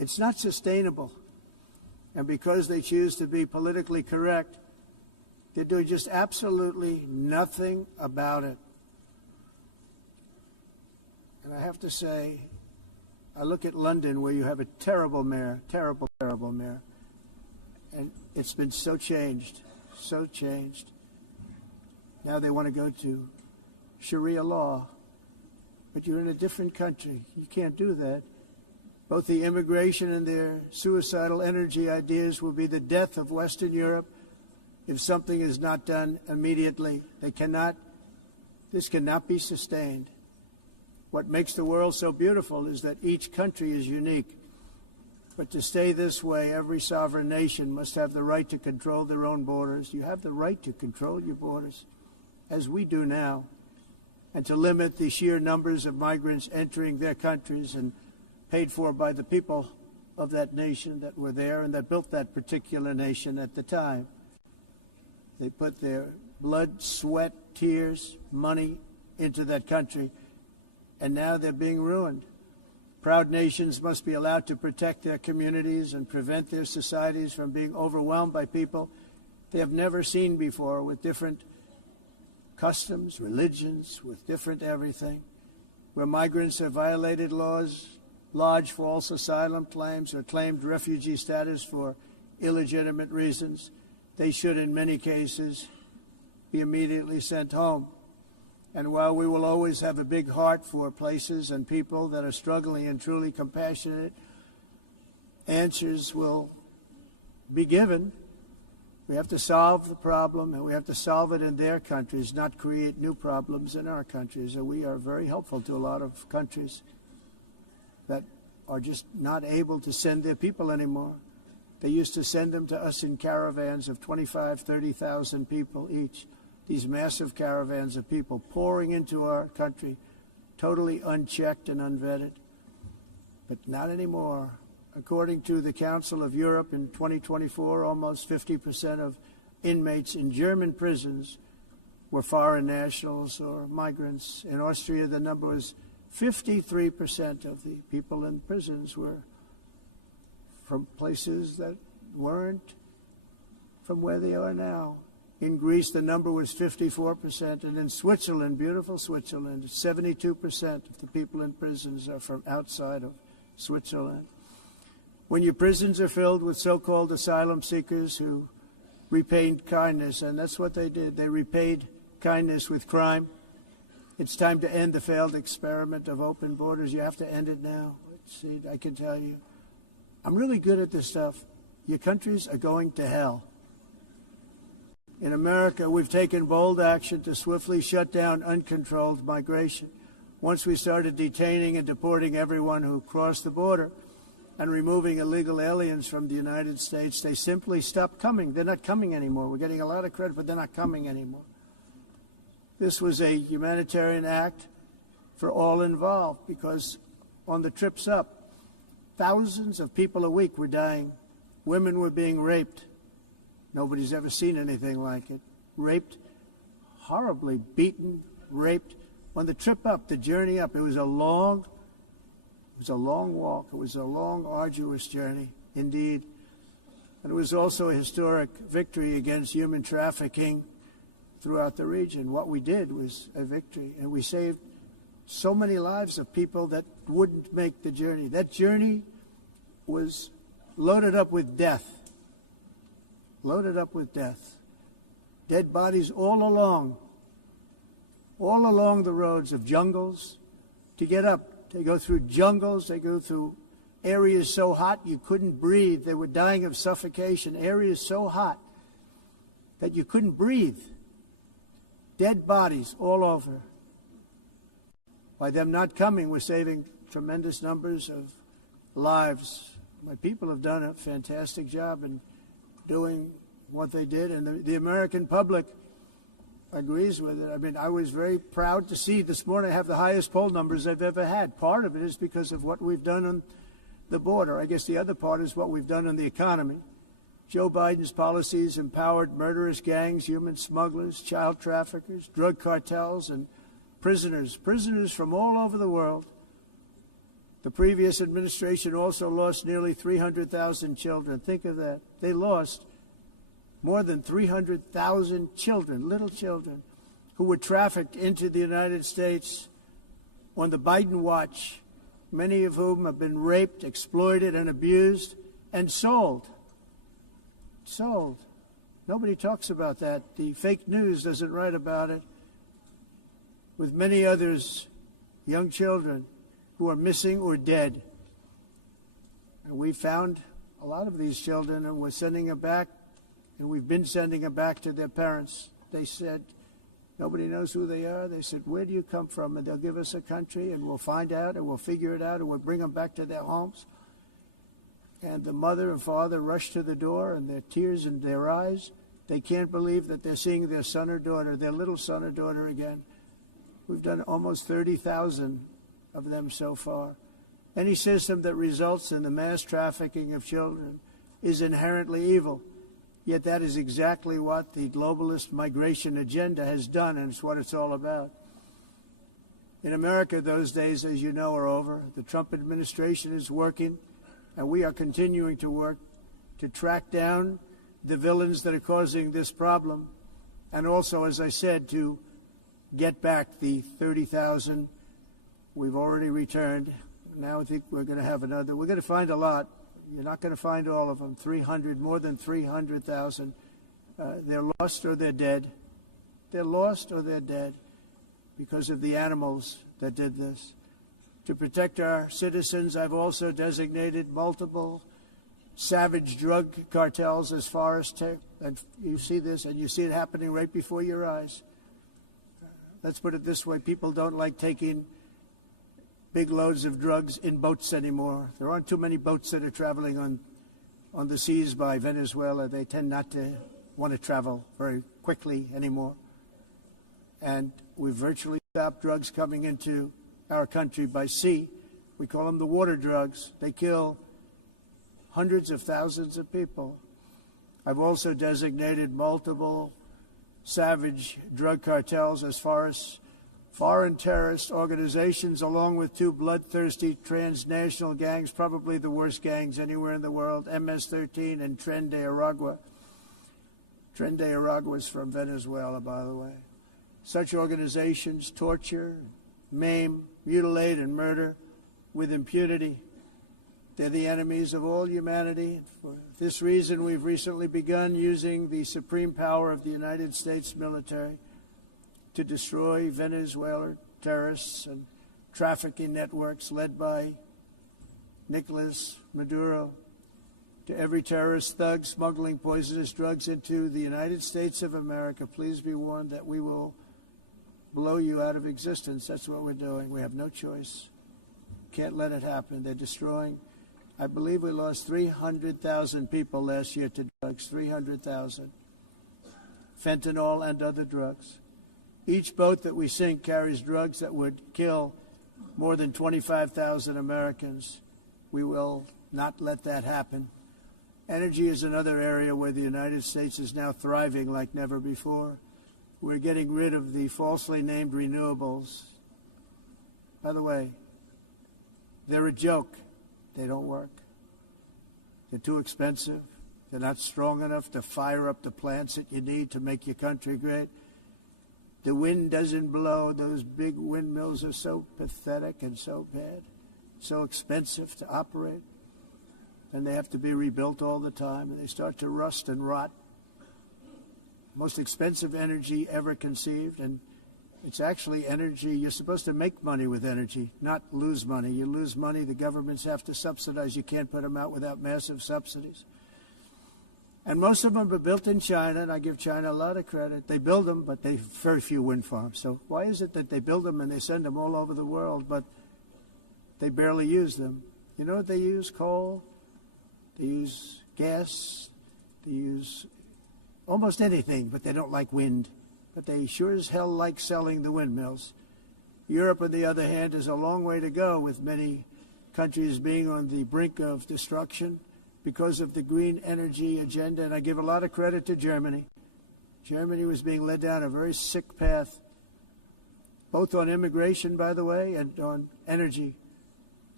It's not sustainable. And because they choose to be politically correct, they're doing just absolutely nothing about it. And I have to say, I look at London, where you have a terrible mayor, terrible mayor, and it's been so changed. Now they want to go to Sharia law, but you're in a different country. You can't do that. Both the immigration and their suicidal energy ideas will be the death of Western Europe if something is not done immediately. This cannot be sustained. What makes the world so beautiful is that each country is unique. But to stay this way, every sovereign nation must have the right to control their own borders. You have the right to control your borders, as we do now, and to limit the sheer numbers of migrants entering their countries and paid for by the people of that nation that were there and that built that particular nation at the time. They put their blood, sweat, tears, money into that country, and now they're being ruined. Proud nations must be allowed to protect their communities and prevent their societies from being overwhelmed by people they have never seen before, with different customs, religions, with different everything. Where migrants have violated laws, lodged false asylum claims, or claimed refugee status for illegitimate reasons, they should, in many cases, be immediately sent home. And while we will always have a big heart for places and people that are struggling and truly compassionate, answers will be given. We have to solve the problem, and we have to solve it in their countries, not create new problems in our countries. And we are very helpful to a lot of countries that are just not able to send their people anymore. They used to send them to us in caravans of 25,000, 30,000 people each. These massive caravans of people pouring into our country, totally unchecked and unvetted. But not anymore. According to the Council of Europe, in 2024, almost 50% of inmates in German prisons were foreign nationals or migrants. In Austria, the number was 53% of the people in prisons were from places that weren't from where they are now. In Greece, the number was 54%, and in Switzerland, beautiful Switzerland, 72% of the people in prisons are from outside of Switzerland. When your prisons are filled with so-called asylum seekers who repaid kindness, and that's what they did, they repaid kindness with crime, it's time to end the failed experiment of open borders. You have to end it now. Let's see, I can tell you, I'm really good at this stuff. Your countries are going to hell. In America, we've taken bold action to swiftly shut down uncontrolled migration. Once we started detaining and deporting everyone who crossed the border and removing illegal aliens from the United States, they simply stopped coming. They're not coming anymore. We're getting a lot of credit, but they're not coming anymore. This was a humanitarian act for all involved, because on the trips up, thousands of people a week were dying. Women were being raped. Nobody's ever seen anything like it. Raped, horribly beaten, raped. On the trip up, the journey up, it was a long walk. It was a long, arduous journey, indeed. And it was also a historic victory against human trafficking throughout the region. What we did was a victory, and we saved so many lives of people that wouldn't make the journey. That journey was loaded up with death. Loaded up with death. Dead bodies all along the roads of jungles. To get up, they go through jungles, they go through areas so hot you couldn't breathe. They were dying of suffocation, areas so hot that you couldn't breathe. Dead bodies all over. By them not coming, we're saving tremendous numbers of lives. My people have done a fantastic job in doing what they did, and the American public agrees with it. I mean, I was very proud to see this morning I have the highest poll numbers I've ever had. Part of it is because of what we've done on the border. I guess the other part is what we've done on the economy. Joe Biden's policies empowered murderous gangs, human smugglers, child traffickers, drug cartels, and prisoners from all over the world The previous administration also lost nearly 300,000 children. Think of that. They lost more than 300,000 children, little children, who were trafficked into the United States on the Biden watch, many of whom have been raped, exploited, and abused, and sold. Sold. Nobody talks about that. The fake news doesn't write about it. With many others, young children who are missing or dead. And we found a lot of these children, and we're sending them back, and we've been sending them back to their parents. They said, nobody knows who they are. They said, where do you come from? And they'll give us a country, and we'll find out, and we'll figure it out, and we'll bring them back to their homes. And the mother and father rush to the door, and their tears in their eyes. They can't believe that they're seeing their son or daughter, their little son or daughter again. We've done almost 30,000 of them so far. Any system that results in the mass trafficking of children is inherently evil. Yet that is exactly what the globalist migration agenda has done, and it's what it's all about. In America, those days, as you know, are over. The Trump administration is working, and we are continuing to work to track down the villains that are causing this problem, and also, as I said, to get back the 30,000 we've already returned. Now I think we're going to have another. We're going to find a lot. You're not going to find all of them. 300, more than 300,000. They're lost or they're dead. They're lost or they're dead because of the animals that did this. To protect our citizens, I've also designated multiple savage drug cartels as far as and you see this, and you see it happening right before your eyes. Let's put it this way. People don't like taking big loads of drugs in boats anymore. There aren't too many boats that are traveling on the seas by Venezuela. They tend not to want to travel very quickly anymore. And we've virtually stopped drugs coming into our country by sea. We call them the water drugs. They kill hundreds of thousands of people. I've also designated multiple savage drug cartels as far as foreign terrorist organizations, along with two bloodthirsty transnational gangs, probably the worst gangs anywhere in the world, MS-13 and Tren de Aragua. Tren de Aragua is from Venezuela, by the way. Such organizations torture, maim, mutilate, and murder with impunity. They're the enemies of all humanity. For this reason, we've recently begun using the supreme power of the United States military to destroy Venezuelan terrorists and trafficking networks led by Nicolas Maduro. To every terrorist thug smuggling poisonous drugs into the United States of America, please be warned that we will blow you out of existence. That's what we're doing. We have no choice. Can't let it happen. They're destroying. I believe we lost 300,000 people last year to drugs, 300,000. Fentanyl and other drugs. Each boat that we sink carries drugs that would kill more than 25,000 Americans. We will not let that happen. Energy is another area where the United States is now thriving like never before. We're getting rid of the falsely named renewables. By the way, they're a joke. They don't work. They're too expensive. They're not strong enough to fire up the plants that you need to make your country great. The wind doesn't blow. Those big windmills are so pathetic and so bad, so expensive to operate. And they have to be rebuilt all the time, and they start to rust and rot. Most expensive energy ever conceived, and it's actually energy. You're supposed to make money with energy, not lose money. You lose money, the governments have to subsidize. You can't put them out without massive subsidies. And most of them are built in China, and I give China a lot of credit. They build them, but they have very few wind farms. So why is it that they build them and they send them all over the world, but they barely use them? You know what they use? Coal. They use gas. They use almost anything, but they don't like wind. But they sure as hell like selling the windmills. Europe, on the other hand, is a long way to go, with many countries being on the brink of destruction because of the green energy agenda. And I give a lot of credit to Germany. Germany was being led down a very sick path, both on immigration, by the way, and on energy.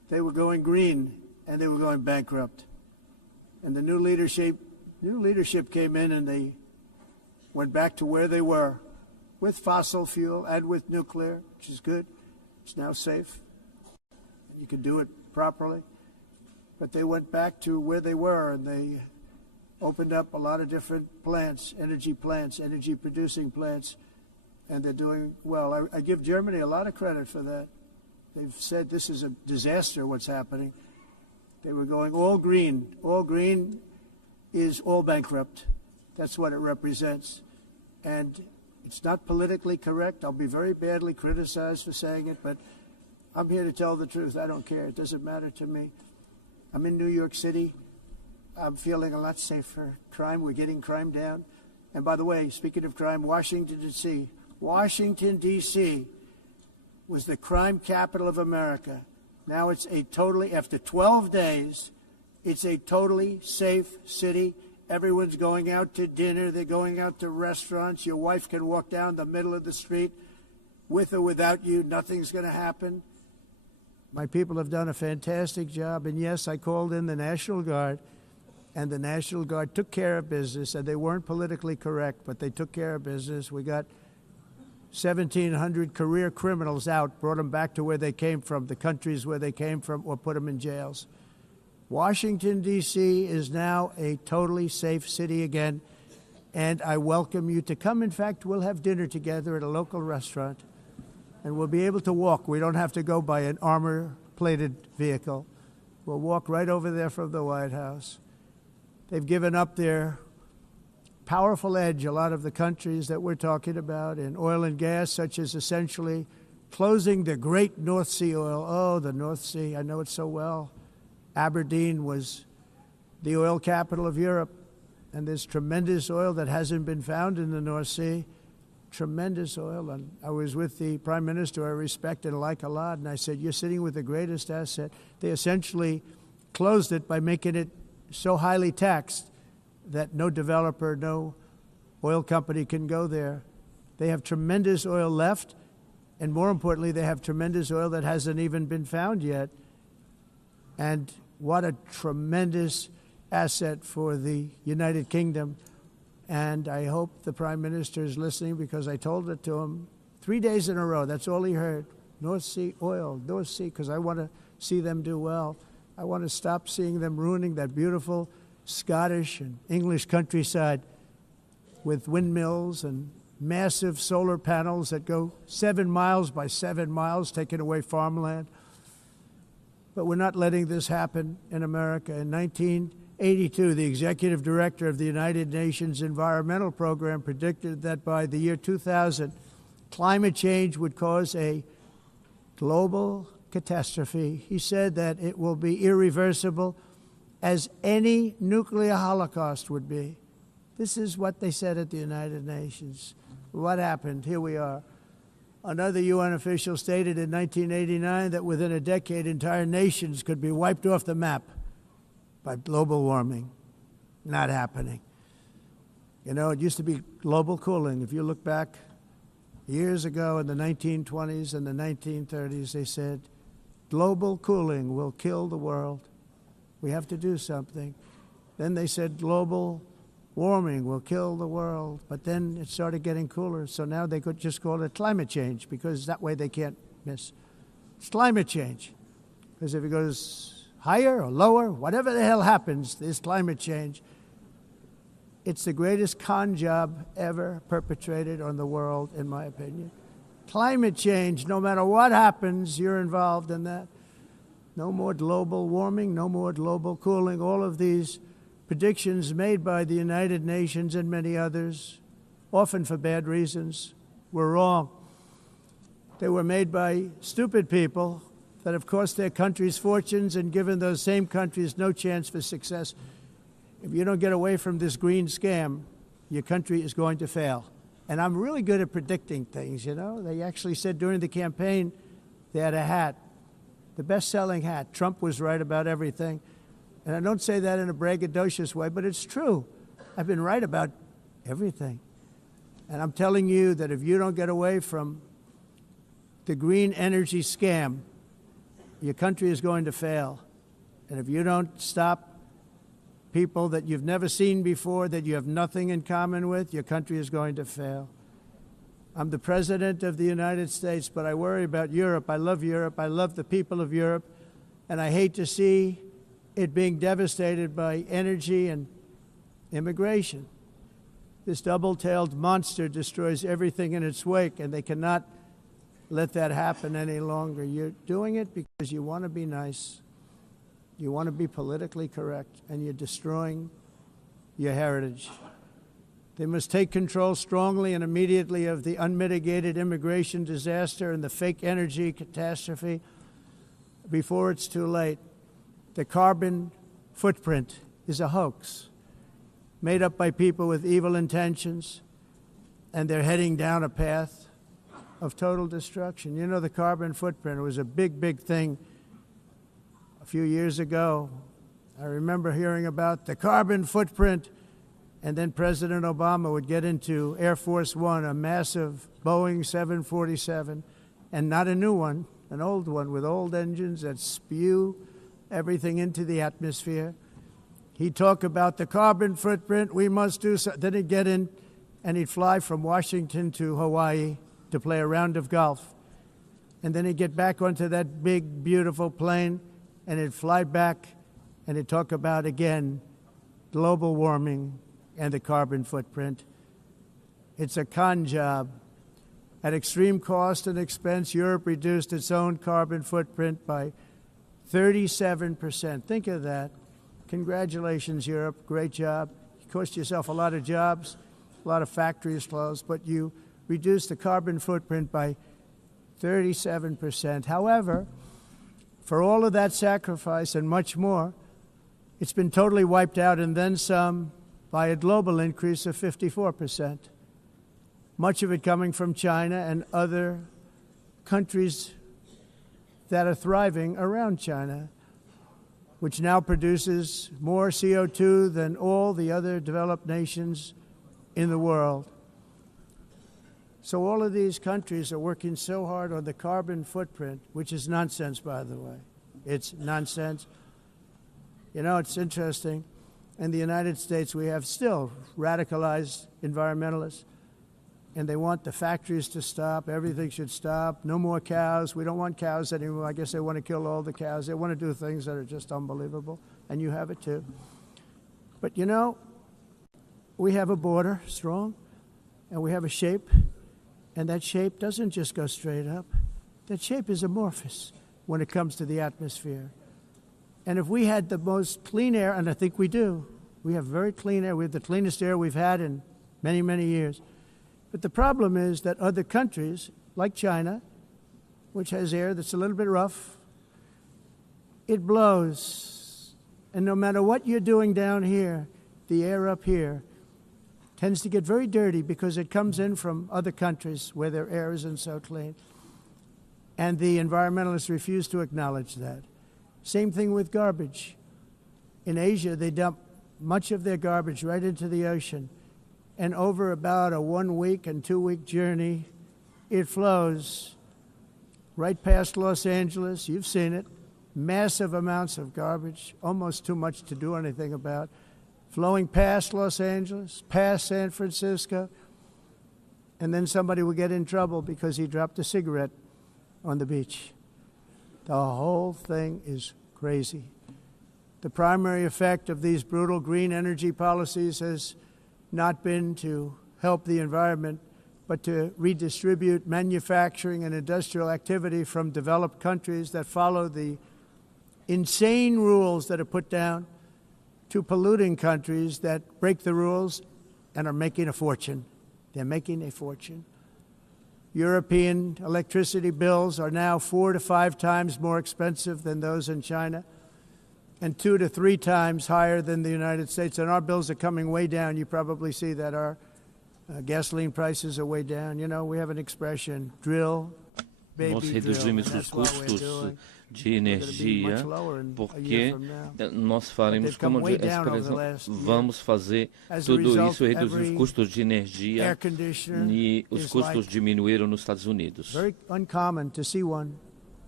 they were going green and they were going bankrupt. And the new leadership came in and they went back to where they were with fossil fuel and with nuclear, which is good. It's now safe. You can do it properly. But they went back to where they were and they opened up a lot of different plants, energy producing plants, and they're doing well. I give Germany a lot of credit for that. They've said this is a disaster, what's happening. They were going all green. All green is all bankrupt. That's what it represents. And it's not politically correct. I'll be very badly criticized for saying it, but I'm here to tell the truth. I don't care. It doesn't matter to me. I'm in New York City. I'm feeling a lot safer. Crime, we're getting crime down. And by the way, speaking of crime, Washington, D.C. was the crime capital of America. Now it's after 12 days, it's a totally safe city. Everyone's going out to dinner. They're going out to restaurants. Your wife can walk down the middle of the street with or without you. Nothing's going to happen. My people have done a fantastic job. And yes, I called in the National Guard. And the National Guard took care of business, and they weren't politically correct, but they took care of business. We got 1,700 career criminals out, brought them back to where they came from, the countries where they came from, or put them in jails. Washington, D.C. is now a totally safe city again, and I welcome you to come. In fact, we'll have dinner together at a local restaurant, and we'll be able to walk. We don't have to go by an armor-plated vehicle. We'll walk right over there from the White House. They've given up their powerful edge, a lot of the countries that we're talking about, in oil and gas, such as essentially closing the great North Sea oil. Oh, the North Sea, I know it so well. Aberdeen was the oil capital of Europe, and there's tremendous oil that hasn't been found in the North Sea. Tremendous oil. And I was with the Prime Minister I respect and like a lot, and I said, you're sitting with the greatest asset. They essentially closed it by making it so highly taxed that no developer, no oil company can go there. They have tremendous oil left, and more importantly, they have tremendous oil that hasn't even been found yet. And what a tremendous asset for the United Kingdom. And I hope the Prime Minister is listening, because I told it to him 3 days in a row. That's all he heard. North Sea oil, North Sea, because I want to see them do well. I want to stop seeing them ruining that beautiful Scottish and English countryside with windmills and massive solar panels that go 7 miles by 7 miles, taking away farmland. But we're not letting this happen in America. In 1982, the executive director of the United Nations Environmental Program predicted that by the year 2000, climate change would cause a global catastrophe. He said that it will be irreversible, as any nuclear holocaust would be. This is what they said at the United Nations. What happened? Here we are. Another UN official stated in 1989 that within a decade, entire nations could be wiped off the map by global warming. Not happening. You know, it used to be global cooling. If you look back years ago in the 1920s and the 1930s, they said, global cooling will kill the world. We have to do something. Then they said global warming will kill the world. But then it started getting cooler. So now they could just call it climate change, because that way they can't miss. It's climate change. Because if it goes higher or lower, whatever the hell happens, there's climate change. It's the greatest con job ever perpetrated on the world, in my opinion. Climate change, no matter what happens, you're involved in that. No more global warming, no more global cooling. All of these predictions made by the United Nations and many others, often for bad reasons, were wrong. They were made by stupid people that have cost their countries fortunes and given those same countries no chance for success. If you don't get away from this green scam, your country is going to fail. And I'm really good at predicting things, you know. They actually said during the campaign they had a hat, the best-selling hat. Trump was right about everything. And I don't say that in a braggadocious way, but it's true. I've been right about everything. And I'm telling you that if you don't get away from the green energy scam, your country is going to fail. And if you don't stop people that you've never seen before, that you have nothing in common with, your country is going to fail. I'm the President of the United States, but I worry about Europe. I love Europe. I love the people of Europe. And I hate to see it being devastated by energy and immigration. This double-tailed monster destroys everything in its wake, and they cannot let that happen any longer. You're doing it because you want to be nice. You want to be politically correct, and you're destroying your heritage. They must take control strongly and immediately of the unmitigated immigration disaster and the fake energy catastrophe before it's too late. The carbon footprint is a hoax made up by people with evil intentions, and they're heading down a path of total destruction. You know, the carbon footprint was a big, big thing a few years ago. I remember hearing about the carbon footprint, and then President Obama would get into Air Force One, a massive Boeing 747, and not a new one, an old one with old engines that spew everything into the atmosphere. He'd talk about the carbon footprint, we must do so. Then he'd get in and he'd fly from Washington to Hawaii to play a round of golf. And then he'd get back onto that big, beautiful plane and he'd fly back and he'd talk about, again, global warming and the carbon footprint. It's a con job. At extreme cost and expense, Europe reduced its own carbon footprint by 37%. Think of that. Congratulations, Europe. Great job. You cost yourself a lot of jobs, a lot of factories closed, but you reduced the carbon footprint by 37%. However, for all of that sacrifice and much more, it's been totally wiped out and then some by a global increase of 54%. Much of it coming from China and other countries that are thriving around China, which now produces more CO2 than all the other developed nations in the world. So all of these countries are working so hard on the carbon footprint, which is nonsense, by the way. It's nonsense. You know, it's interesting. In the United States, we have still radicalized environmentalists, and they want the factories to stop. Everything should stop. No more cows. We don't want cows anymore. I guess they want to kill all the cows. They want to do things that are just unbelievable, and you have it too. But you know, we have a border, strong, and we have a shape, and that shape doesn't just go straight up. That shape is amorphous when it comes to the atmosphere. And if we had the most clean air, and I think we do, we have very clean air. We have the cleanest air we've had in many, many years. But the problem is that other countries, like China, which has air that's a little bit rough, it blows. And no matter what you're doing down here, the air up here tends to get very dirty because it comes in from other countries where their air isn't so clean. And the environmentalists refuse to acknowledge that. Same thing with garbage. In Asia, they dump much of their garbage right into the ocean. And over about a 1 week and 2 week journey, it flows right past Los Angeles. You've seen it. Massive amounts of garbage, almost too much to do anything about, flowing past Los Angeles, past San Francisco, and then somebody will get in trouble because he dropped a cigarette on the beach. The whole thing is crazy. The primary effect of these brutal green energy policies has not been to help the environment, but to redistribute manufacturing and industrial activity from developed countries that follow the insane rules that are put down to polluting countries that break the rules and are making a fortune. They're making a fortune. European electricity bills are now 4 to 5 times more expensive than those in China, and 2 to 3 times higher than the United States. And our bills are coming way down. You probably see that our gasoline prices are way down. You know, we have an expression, drill, baby, nós reduzimos os custos de energia porque nós faremos como vamos fazer tudo isso, reduzir os custos de energia e os custos diminuíram nos Estados Unidos. Very uncommon to see one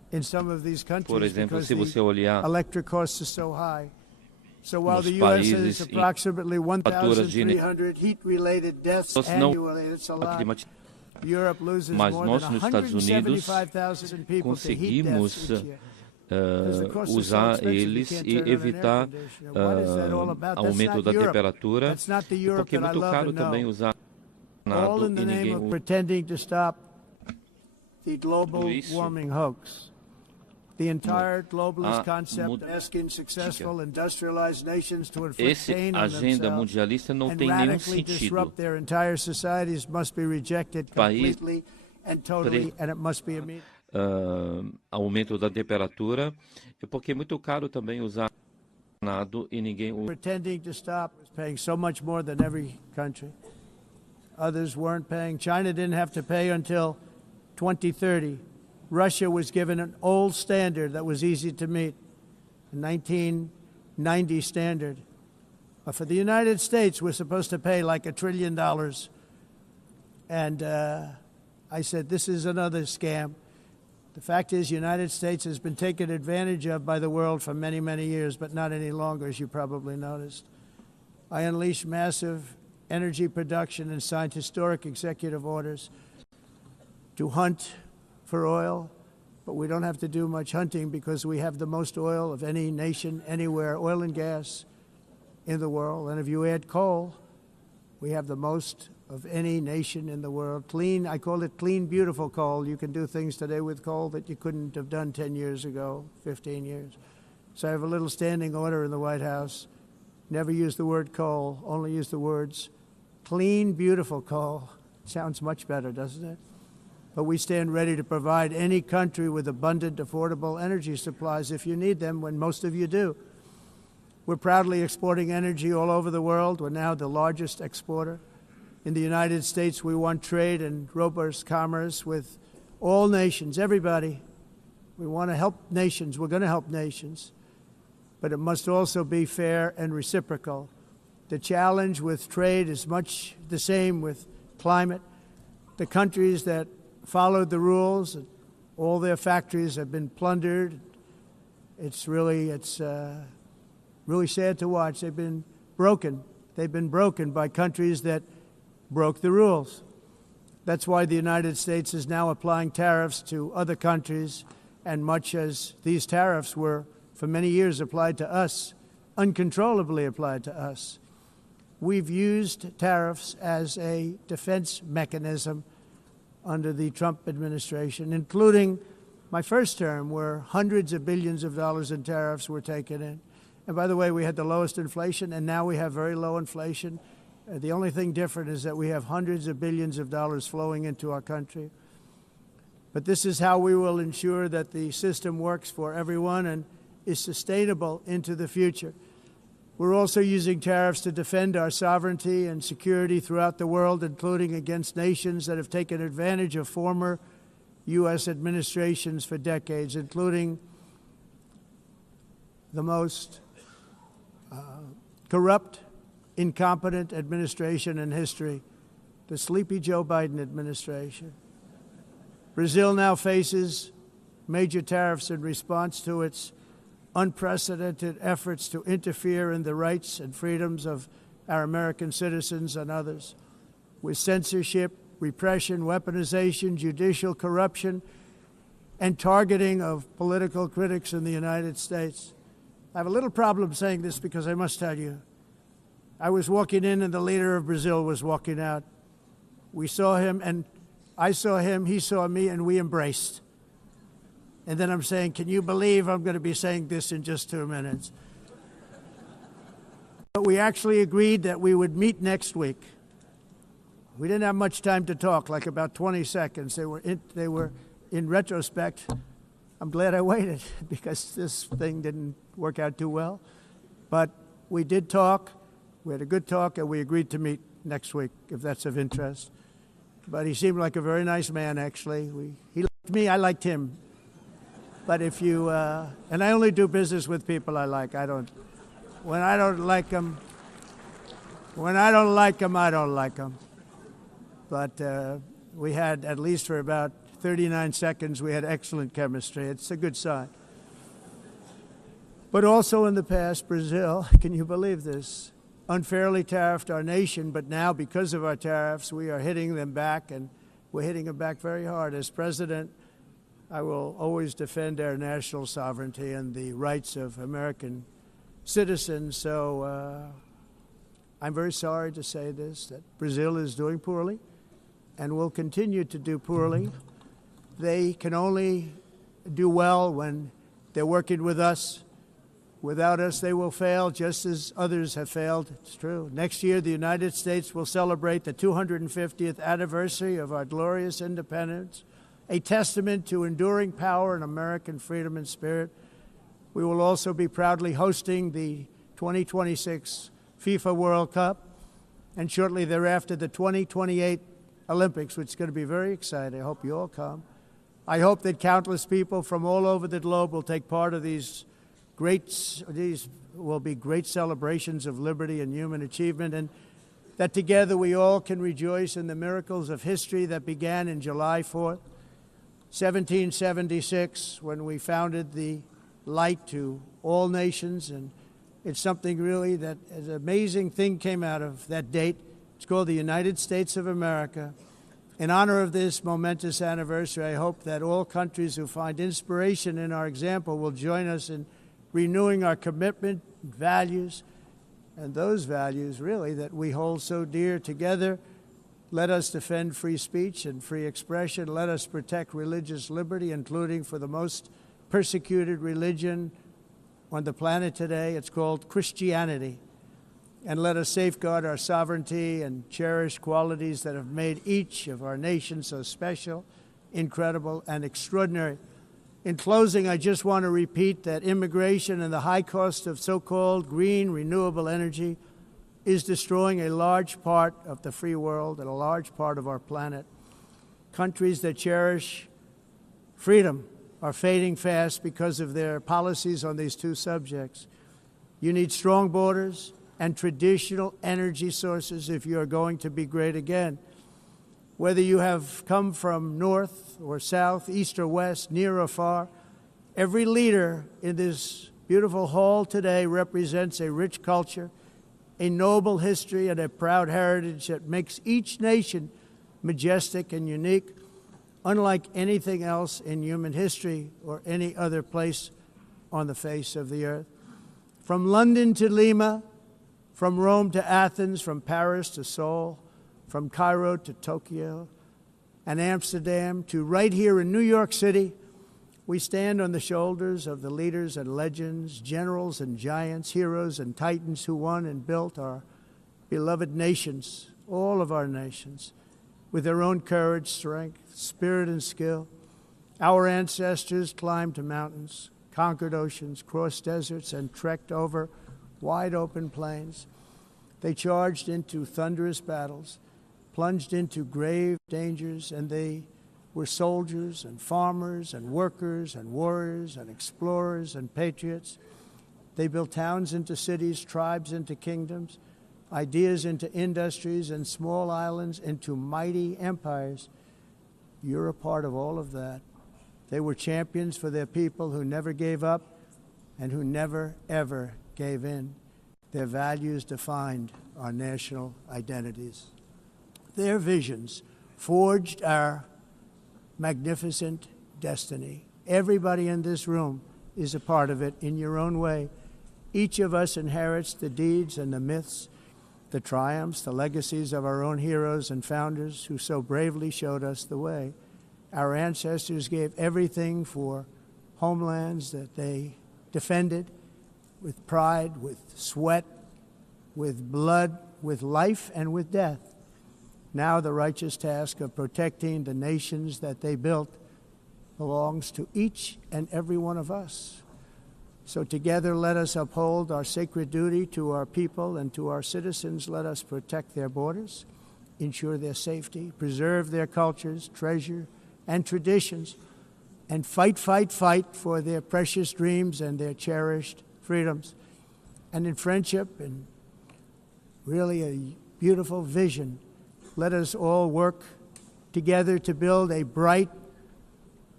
Por exemplo, se você olhar electric costs are so high. So while the nos US has países approximately faturas de 1,300 heat-related deaths não annually, it's a lot. climática, Europe loses mas more nós than nos Estados Unidos 175,000 people to heat deaths conseguimos each year. usar eles e evitar aumento da temperatura, porque é muito caro também usar all in the e name ninguém of pretending to stop the global isso. warming hoax. The entire globalist concept of asking successful industrialized nations to inflict Esse pain on agenda themselves mundialista não and tem nenhum radically sentido. disrupt their entire societies must be rejected completely and totally, and it must be immediate. Aumento da temperatura, porque é muito caro também usar nado e ninguém pretending to stop, paying so much more than every country. Others weren't paying. China didn't have to pay until 2030. Russia was given an old standard that was easy to meet, a 1990 standard. But for the United States, we're supposed to pay like $1 trillion. And I said, this is another scam. The fact is, the United States has been taken advantage of by the world for many, many years, but not any longer, as you probably noticed. I unleashed massive energy production and signed historic executive orders to hunt for oil, but we don't have to do much hunting because we have the most oil of any nation anywhere, oil and gas in the world. And if you add coal, we have the most of any nation in the world. Clean, I call it clean, beautiful coal. You can do things today with coal that you couldn't have done 10 years ago, 15 years. So I have a little standing order in the White House. Never use the word coal, only use the words clean, beautiful coal. Sounds much better, doesn't it? But we stand ready to provide any country with abundant, affordable energy supplies if you need them, when most of you do. We're proudly exporting energy all over the world. We're now the largest exporter. In the United States, we want trade and robust commerce with all nations, everybody. We want to help nations. We're going to help nations. But it must also be fair and reciprocal. The challenge with trade is much the same with climate. The countries that followed the rules, all their factories have been plundered. It's really sad to watch. They've been broken. They've been broken by countries that broke the rules. That's why the United States is now applying tariffs to other countries, and much as these tariffs were for many years applied to us, uncontrollably applied to us. We've used tariffs as a defense mechanism under the Trump administration, including my first term, where hundreds of billions of dollars in tariffs were taken in. And by the way, we had the lowest inflation, and now we have very low inflation. The only thing different is that we have hundreds of billions of dollars flowing into our country. But this is how we will ensure that the system works for everyone and is sustainable into the future. We're also using tariffs to defend our sovereignty and security throughout the world, including against nations that have taken advantage of former U.S. administrations for decades, including the most corrupt, incompetent administration in history, the sleepy Joe Biden administration. Brazil now faces major tariffs in response to its unprecedented efforts to interfere in the rights and freedoms of our American citizens and others, with censorship, repression, weaponization, judicial corruption, and targeting of political critics in the United States. I have a little problem saying this because I must tell you, I was walking in and the leader of Brazil was walking out. We saw him and I saw him, he saw me, and we embraced. And then I'm saying, can you believe I'm going to be saying this in just 2 minutes? But we actually agreed that we would meet next week. We didn't have much time to talk, like about 20 seconds. They were in retrospect, I'm glad I waited because this thing didn't work out too well. But we did talk. We had a good talk, and we agreed to meet next week, if that's of interest. But he seemed like a very nice man, actually. He liked me, I liked him. But if you, and I only do business with people I like. When I don't like them, I don't like them. But we had, at least for about 39 seconds, we had excellent chemistry. It's a good sign. But also in the past, Brazil, can you believe this, unfairly tariffed our nation, but now because of our tariffs, we are hitting them back, and we're hitting them back very hard. As president, I will always defend our national sovereignty and the rights of American citizens. So I'm very sorry to say this, that Brazil is doing poorly and will continue to do poorly. They can only do well when they're working with us. Without us, they will fail, just as others have failed. It's true. Next year, the United States will celebrate the 250th anniversary of our glorious independence, a testament to enduring power and American freedom and spirit. We will also be proudly hosting the 2026 FIFA World Cup, and shortly thereafter, the 2028 Olympics, which is going to be very exciting. I hope you all come. I hope that countless people from all over the globe will take part of these will be great celebrations of liberty and human achievement, and that together we all can rejoice in the miracles of history that began in July 4th, 1776, when we founded the light to all nations. And it's something really that an amazing thing came out of that date. It's called the United States of America. In honor of this momentous anniversary, I hope that all countries who find inspiration in our example will join us in renewing our commitment, values, and those values, really, that we hold so dear. Together, let us defend free speech and free expression. Let us protect religious liberty, including for the most persecuted religion on the planet today. It's called Christianity. And let us safeguard our sovereignty and cherish qualities that have made each of our nations so special, incredible, and extraordinary. In closing, I just want to repeat that immigration and the high cost of so-called green renewable energy is destroying a large part of the free world and a large part of our planet. Countries that cherish freedom are fading fast because of their policies on these two subjects. You need strong borders and traditional energy sources if you are going to be great again. Whether you have come from north or south, east or west, near or far, every leader in this beautiful hall today represents a rich culture, a noble history, and a proud heritage that makes each nation majestic and unique, unlike anything else in human history or any other place on the face of the earth. From London to Lima, from Rome to Athens, from Paris to Seoul, from Cairo to Tokyo and Amsterdam to right here in New York City, we stand on the shoulders of the leaders and legends, generals and giants, heroes and titans who won and built our beloved nations, all of our nations, with their own courage, strength, spirit, and skill. Our ancestors climbed mountains, conquered oceans, crossed deserts, and trekked over wide open plains. They charged into thunderous battles, plunged into grave dangers, and they were soldiers and farmers and workers and warriors and explorers and patriots. They built towns into cities, tribes into kingdoms, ideas into industries, and small islands into mighty empires. You're a part of all of that. They were champions for their people who never gave up and who never, ever gave in. Their values defined our national identities. Their visions forged our magnificent destiny. Everybody in this room is a part of it in your own way. Each of us inherits the deeds and the myths, the triumphs, the legacies of our own heroes and founders who so bravely showed us the way. Our ancestors gave everything for homelands that they defended with pride, with sweat, with blood, with life, and with death. Now the righteous task of protecting the nations that they built belongs to each and every one of us. So together let us uphold our sacred duty to our people and to our citizens. Let us protect their borders, ensure their safety, preserve their cultures, treasure, and traditions, and fight, fight, fight for their precious dreams and their cherished freedoms. And in friendship and really a beautiful vision, let us all work together to build a bright,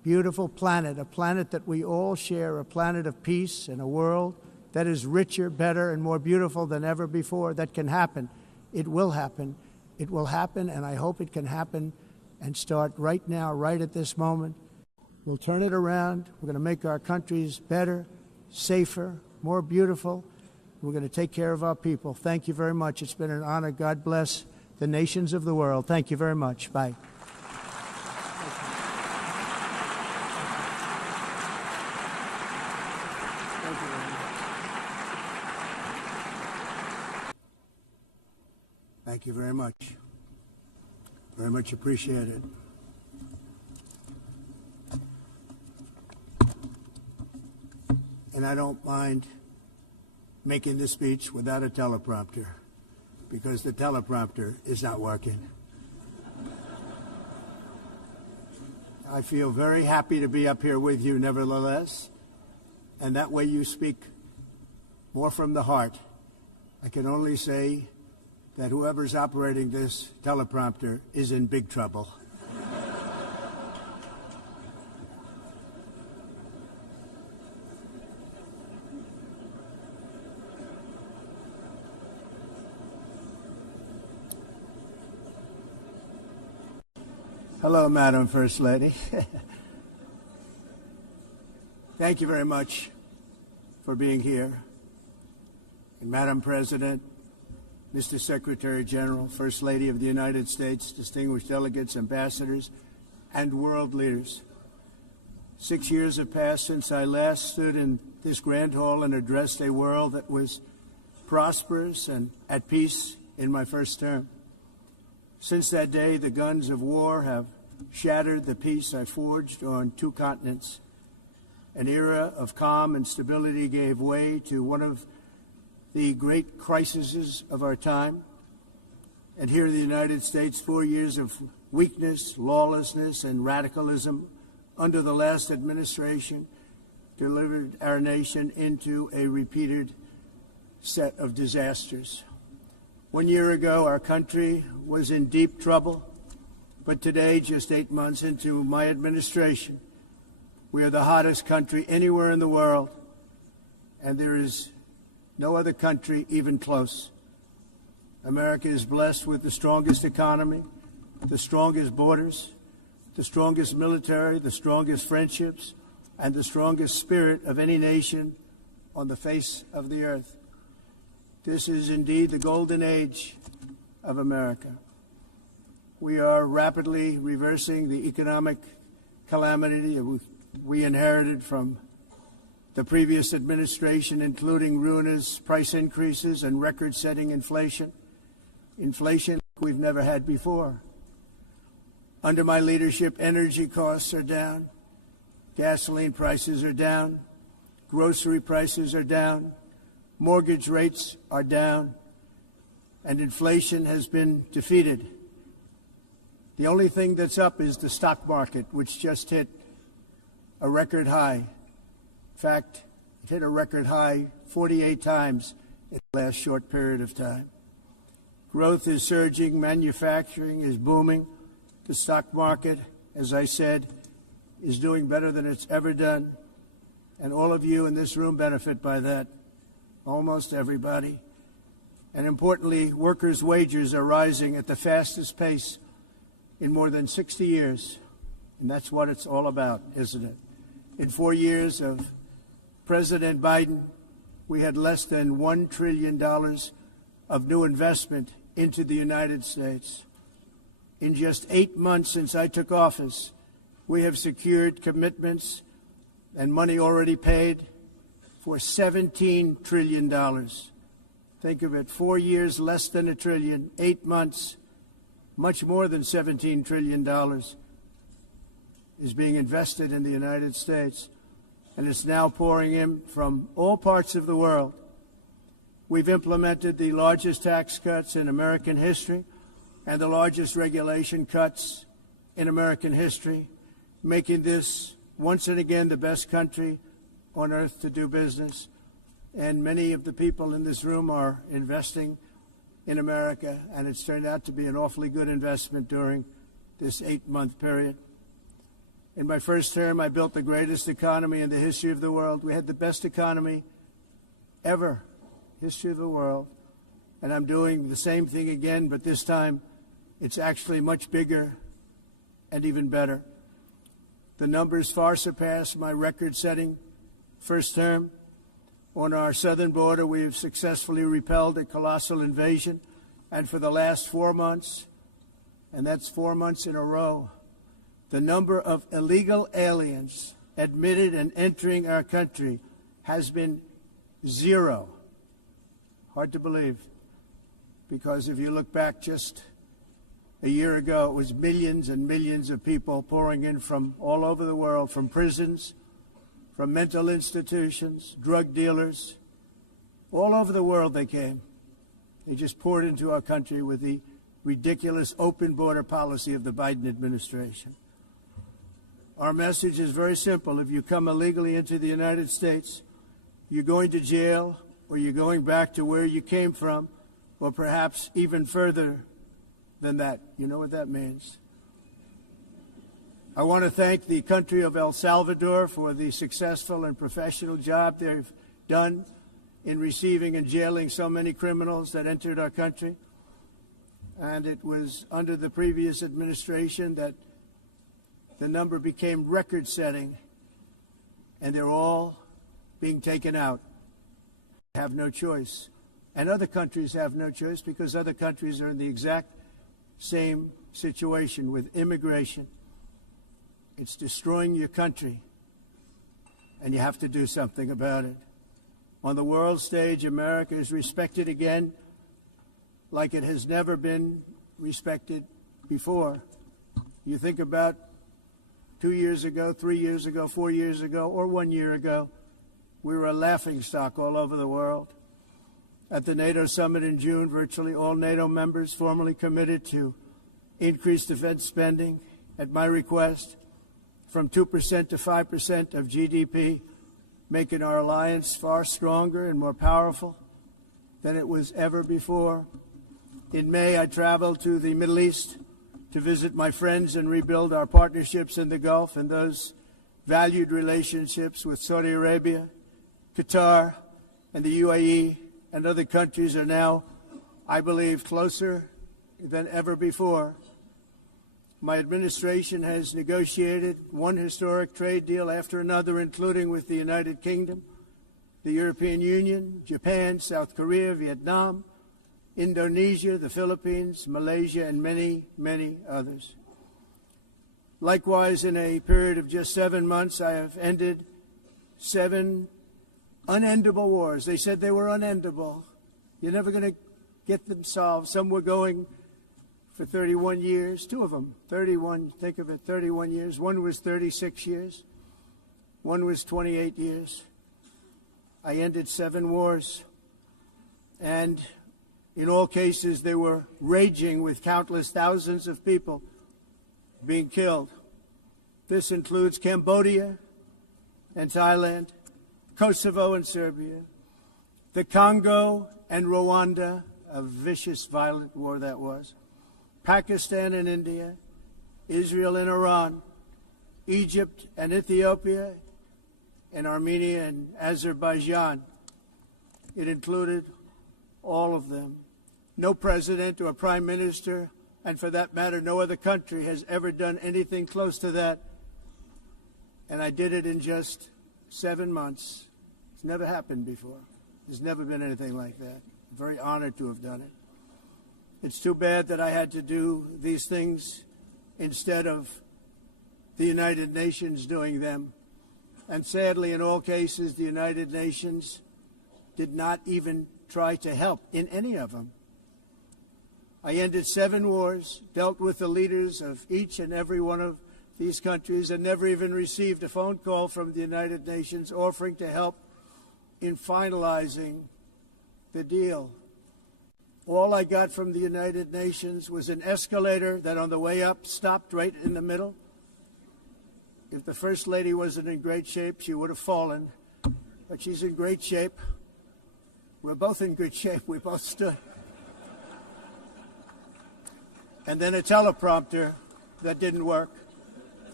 beautiful planet, a planet that we all share, a planet of peace and a world that is richer, better, and more beautiful than ever before. That can happen. It will happen. It will happen, and I hope it can happen and start right now, right at this moment. We'll turn it around. We're going to make our countries better, safer, more beautiful. We're going to take care of our people. Thank you very much. It's been an honor. God bless the nations of the world. Thank you very much. Bye. Thank you very much. Very much appreciated. And I don't mind making this speech without a teleprompter, because the teleprompter is not working. I feel very happy to be up here with you nevertheless, and that way you speak more from the heart. I can only say that whoever's operating this teleprompter is in big trouble. Hello, Madam First Lady. Thank you very much for being here. And Madam President, Mr. Secretary General, First Lady of the United States, distinguished delegates, ambassadors, and world leaders. 6 years have passed since I last stood in this grand hall and addressed a world that was prosperous and at peace in my first term. Since that day, the guns of war have shattered the peace I forged on 2 continents. An era of calm and stability gave way to one of the great crises of our time. And here in the United States, 4 years of weakness, lawlessness, and radicalism under the last administration delivered our nation into a repeated set of disasters. 1 year ago, our country was in deep trouble, but today, just 8 months into my administration, we are the hottest country anywhere in the world, and there is no other country even close. America is blessed with the strongest economy, the strongest borders, the strongest military, the strongest friendships, and the strongest spirit of any nation on the face of the earth. This is indeed the golden age of America. We are rapidly reversing the economic calamity we inherited from the previous administration, including ruinous price increases and record-setting inflation we've never had before. Under my leadership, energy costs are down, gasoline prices are down, grocery prices are down, mortgage rates are down, and inflation has been defeated. The only thing that's up is the stock market, which just hit a record high. In fact, it hit a record high 48 times in the last short period of time. Growth is surging, manufacturing is booming. The stock market, as I said, is doing better than it's ever done. And all of you in this room benefit by that, almost everybody. And importantly, workers' wages are rising at the fastest pace in more than 60 years. And that's what it's all about, isn't it? In 4 years of President Biden, we had less than $1 trillion of new investment into the United States. In just 8 months since I took office, we have secured commitments and money already paid for $17 trillion. Think of it, 4 years, less than $1 trillion, 8 months, much more than $17 trillion is being invested in the United States, and it's now pouring in from all parts of the world. We've implemented the largest tax cuts in American history and the largest regulation cuts in American history, making this once and again the best country on earth to do business. And many of the people in this room are investing in America, and it's turned out to be an awfully good investment during this 8-month period. In my first term, I built the greatest economy in the history of the world. We had the best economy ever, history of the world. And I'm doing the same thing again, but this time it's actually much bigger and even better. The numbers far surpass my record-setting first term. On our southern border, we have successfully repelled a colossal invasion. And for the last 4 months, and that's 4 months in a row, the number of illegal aliens admitted and entering our country has been 0. Hard to believe, because if you look back just a year ago, it was millions and millions of people pouring in from all over the world, from prisons, from mental institutions, drug dealers. All over the world they came. They just poured into our country with the ridiculous open border policy of the Biden administration. Our message is very simple. If you come illegally into the United States, you're going to jail, or you're going back to where you came from, or perhaps even further than that. You know what that means. I want to thank the country of El Salvador for the successful and professional job they've done in receiving and jailing so many criminals that entered our country. And it was under the previous administration that the number became record-setting, and they're all being taken out. They have no choice. And other countries have no choice, because other countries are in the exact same situation with immigration. It's destroying your country, and you have to do something about it. On the world stage, America is respected again like it has never been respected before. You think about 2 years ago, 3 years ago, 4 years ago, or 1 year ago, we were a laughingstock all over the world. At the NATO summit in June, virtually all NATO members formally committed to increase defense spending at my request from 2% to 5% of GDP, making our alliance far stronger and more powerful than it was ever before. In May, I traveled to the Middle East to visit my friends and rebuild our partnerships in the Gulf and those valued relationships with Saudi Arabia, Qatar, and the UAE, and other countries are now, I believe, closer than ever before. My administration has negotiated one historic trade deal after another, including with the United Kingdom, the European Union, Japan, South Korea, Vietnam, Indonesia, the Philippines, Malaysia, and many, many others. Likewise, in a period of just 7 months, I have ended 7 unendable wars. They said they were unendable. You're never going to get them solved. Some were going for 31 years, 2 of them, 31, think of it, 31 years. One was 36 years. One was 28 years. I ended 7 wars. And in all cases, they were raging with countless thousands of people being killed. This includes Cambodia and Thailand, Kosovo and Serbia, the Congo and Rwanda, a vicious, violent war that was, Pakistan and India, Israel and Iran, Egypt and Ethiopia, and Armenia and Azerbaijan. It included all of them. No president or prime minister, and for that matter, no other country has ever done anything close to that. And I did it in just 7 months. It's never happened before. There's never been anything like that. I'm very honored to have done it. It's too bad that I had to do these things instead of the United Nations doing them. And sadly, in all cases, the United Nations did not even try to help in any of them. I ended 7 wars, dealt with the leaders of each and every one of these countries, and never even received a phone call from the United Nations offering to help in finalizing the deal. All I got from the United Nations was an escalator that on the way up stopped right in the middle. If the First Lady wasn't in great shape, she would have fallen. But she's in great shape. We're both in good shape. We both stood. And then a teleprompter that didn't work.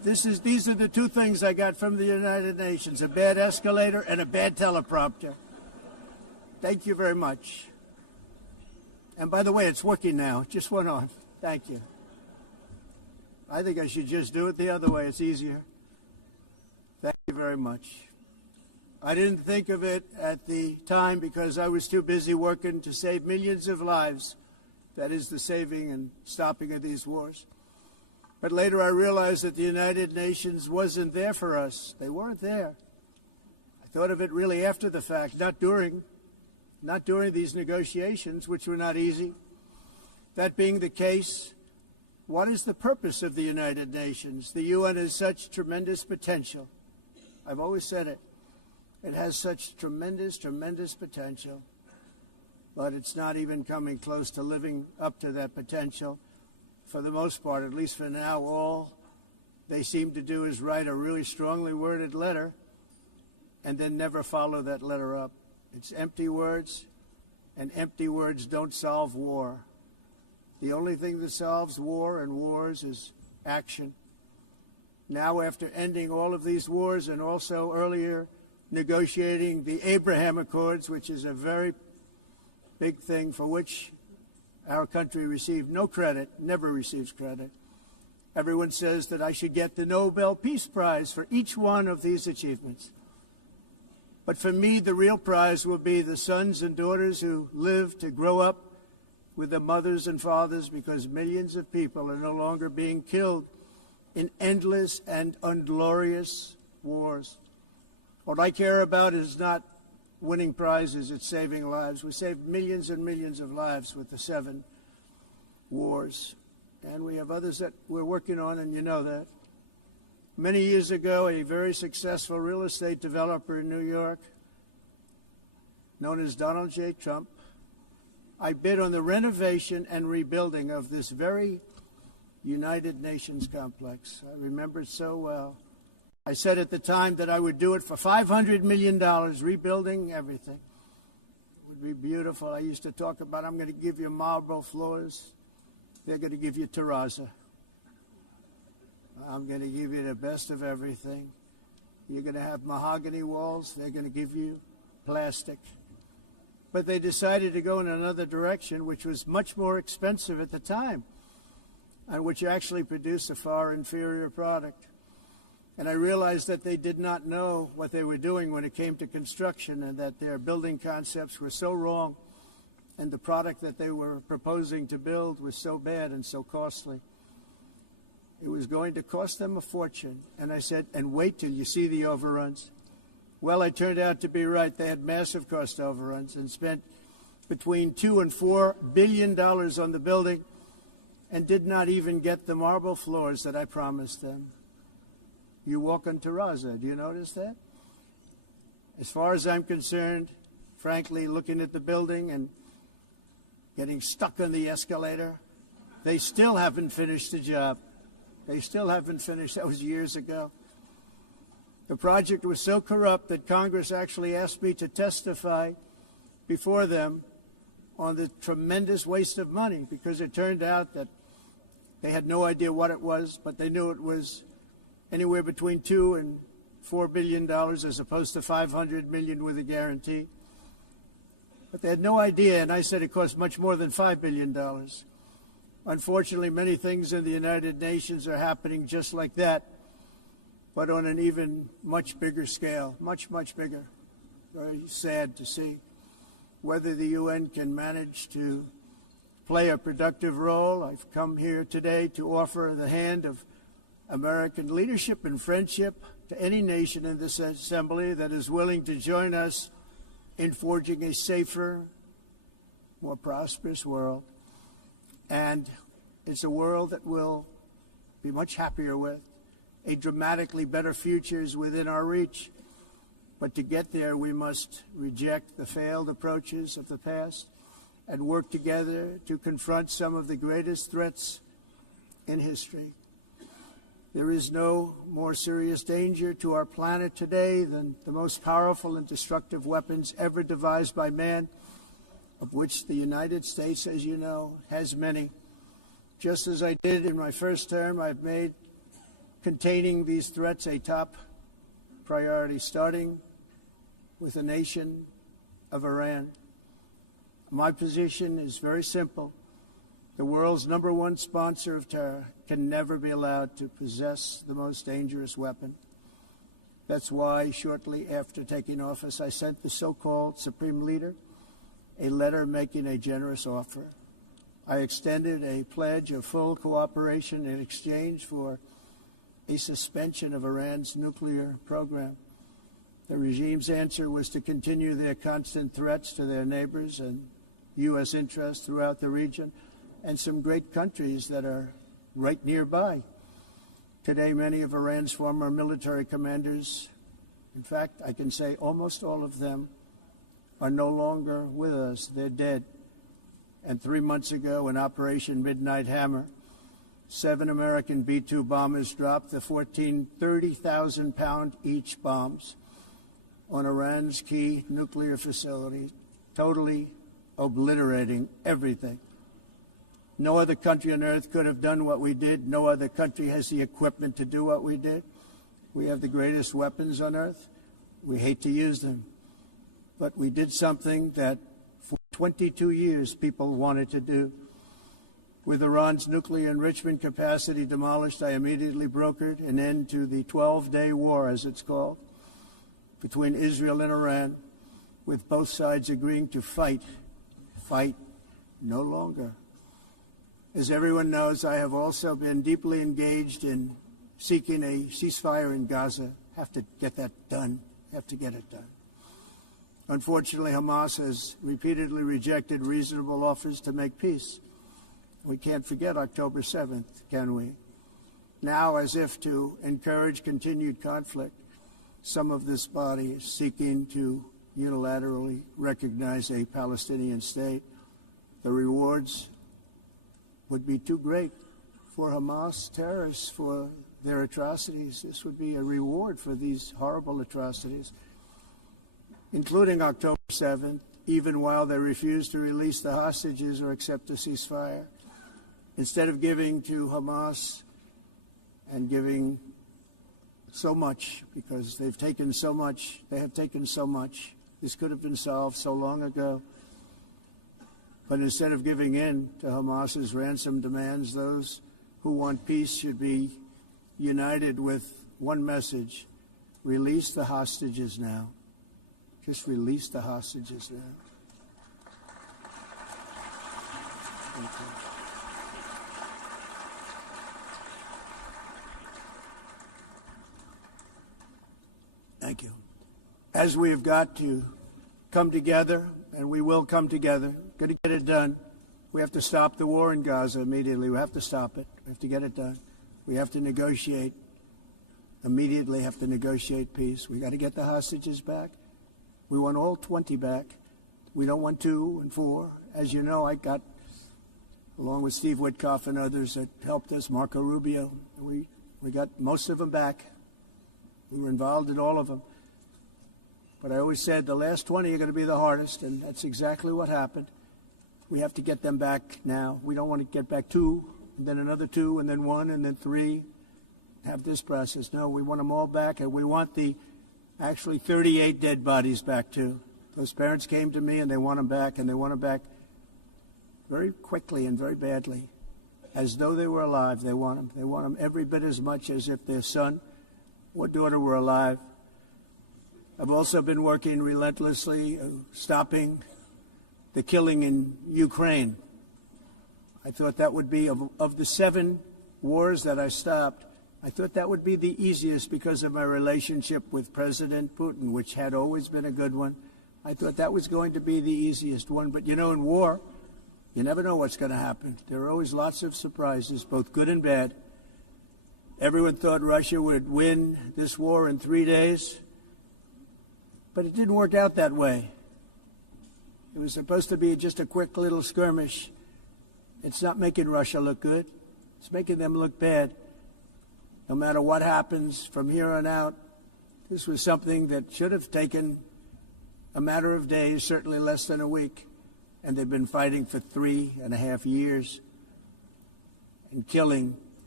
These are the two things I got from the United Nations, a bad escalator and a bad teleprompter. Thank you very much. And by the way, it's working now. It just went on. Thank you. I think I should just do it the other way. It's easier. Thank you very much. I didn't think of it at the time because I was too busy working to save millions of lives. That is the saving and stopping of these wars. But later I realized that the United Nations wasn't there for us. They weren't there. I thought of it really after the fact, not during these negotiations, which were not easy. That being the case, what is the purpose of the United Nations? The UN has such tremendous potential. I've always said it. It has such tremendous, tremendous potential, but it's not even coming close to living up to that potential. For the most part, at least for now, all they seem to do is write a really strongly worded letter and then never follow that letter up. It's empty words, and empty words don't solve war. The only thing that solves war and wars is action. Now, after ending all of these wars and also earlier negotiating the Abraham Accords, which is a very big thing for which our country received no credit, never receives credit. Everyone says that I should get the Nobel Peace Prize for each one of these achievements. But for me, the real prize will be the sons and daughters who live to grow up with their mothers and fathers, because millions of people are no longer being killed in endless and unglorious wars. What I care about is not winning prizes, it's saving lives. We saved millions and millions of lives with the 7 wars. And we have others that we're working on, and you know that. Many years ago, a very successful real estate developer in New York, known as Donald J. Trump, I bid on the renovation and rebuilding of this very United Nations complex. I remember it so well. I said at the time that I would do it for $500 million, rebuilding everything. It would be beautiful. I used to talk about, I'm going to give you marble floors. They're going to give you terrazzo. I'm going to give you the best of everything. You're going to have mahogany walls. They're going to give you plastic. But they decided to go in another direction, which was much more expensive at the time, and which actually produced a far inferior product. And I realized that they did not know what they were doing when it came to construction, and that their building concepts were so wrong, and the product that they were proposing to build was so bad and so costly. It was going to cost them a fortune. And I said, and wait till you see the overruns. Well, I turned out to be right. They had massive cost overruns and spent between $2 and $4 billion on the building and did not even get the marble floors that I promised them. You walk on terrazzo. Do you notice that? As far as I'm concerned, frankly, looking at the building and getting stuck on the escalator, they still haven't finished the job. They still haven't finished. That was years ago. The project was so corrupt that Congress actually asked me to testify before them on the tremendous waste of money, because it turned out that they had no idea what it was, but they knew it was anywhere between $2 and $4 billion as opposed to $500 million with a guarantee. But they had no idea, and I said it cost much more than $5 billion. Unfortunately, many things in the United Nations are happening just like that, but on an even much bigger scale, much, much bigger. Very sad to see. Whether the UN can manage to play a productive role, I've come here today to offer the hand of American leadership and friendship to any nation in this assembly that is willing to join us in forging a safer, more prosperous world. And it's a world that we'll be much happier with. A dramatically better future is within our reach. But to get there, we must reject the failed approaches of the past and work together to confront some of the greatest threats in history. There is no more serious danger to our planet today than the most powerful and destructive weapons ever devised by man, of which the United States, as you know, has many. Just as I did in my first term, I've made containing these threats a top priority, starting with the nation of Iran. My position is very simple. The world's #1 sponsor of terror can never be allowed to possess the most dangerous weapon. That's why, shortly after taking office, I sent the so-called Supreme Leader a letter making a generous offer. I extended a pledge of full cooperation in exchange for a suspension of Iran's nuclear program. The regime's answer was to continue their constant threats to their neighbors and U.S. interests throughout the region and some great countries that are right nearby. Today, many of Iran's former military commanders, in fact, I can say almost all of them, are no longer with us. They're dead. And 3 months ago, in Operation Midnight Hammer, 7 American B-2 bombers dropped the 14 30,000-pound each bombs on Iran's key nuclear facility, totally obliterating everything. No other country on earth could have done what we did. No other country has the equipment to do what we did. We have the greatest weapons on earth. We hate to use them. But we did something that for 22 years people wanted to do. With Iran's nuclear enrichment capacity demolished, I immediately brokered an end to the 12-day war, as it's called, between Israel and Iran, with both sides agreeing to fight no longer. As everyone knows, I have also been deeply engaged in seeking a ceasefire in Gaza. Have to get that done. Have to get it done. Unfortunately, Hamas has repeatedly rejected reasonable offers to make peace. We can't forget October 7th, can we? Now, as if to encourage continued conflict, some of this body is seeking to unilaterally recognize a Palestinian state. The rewards would be too great for Hamas terrorists for their atrocities. This would be a reward for these horrible atrocities, including October 7th, even while they refuse to release the hostages or accept a ceasefire. Instead of giving to Hamas and giving so much, because they've taken so much, they have taken so much. This could have been solved so long ago. But instead of giving in to Hamas's ransom demands, those who want peace should be united with one message: release the hostages now. Just release the hostages now. Thank you. Thank you. As we have got to come together, and we will come together, got to get it done. We have to stop the war in Gaza immediately. We have to stop it. We have to get it done. We have to negotiate, immediately have to negotiate peace. We got to get the hostages back. We want all 20 back. We don't want 2 and 4. As you know, I got, along with Steve Witkoff and others that helped us, Marco Rubio, we got most of them back. We were involved in all of them. But I always said the last 20 are going to be the hardest, and that's exactly what happened. We have to get them back now. We don't want to get back 2, and then another 2, and then 1, and then 3, have this process. No, we want them all back, and we want the actually 38 dead bodies back too. Those parents came to me, and they want them back, and they want them back very quickly and very badly, as though they were alive. They want them. They want them every bit as much as if their son or daughter were alive. I've also been working relentlessly, stopping the killing in Ukraine. I thought that would be, of the 7 wars that I stopped, I thought that would be the easiest because of my relationship with President Putin, which had always been a good one. I thought that was going to be the easiest one. But, you know, in war, you never know what's going to happen. There are always lots of surprises, both good and bad. Everyone thought Russia would win this war in 3 days, but it didn't work out that way. It was supposed to be just a quick little skirmish. It's not making Russia look good. It's making them look bad. No matter what happens from here on out, this was something that should have taken a matter of days, certainly less than a week. And they've been fighting for 3.5 years and killing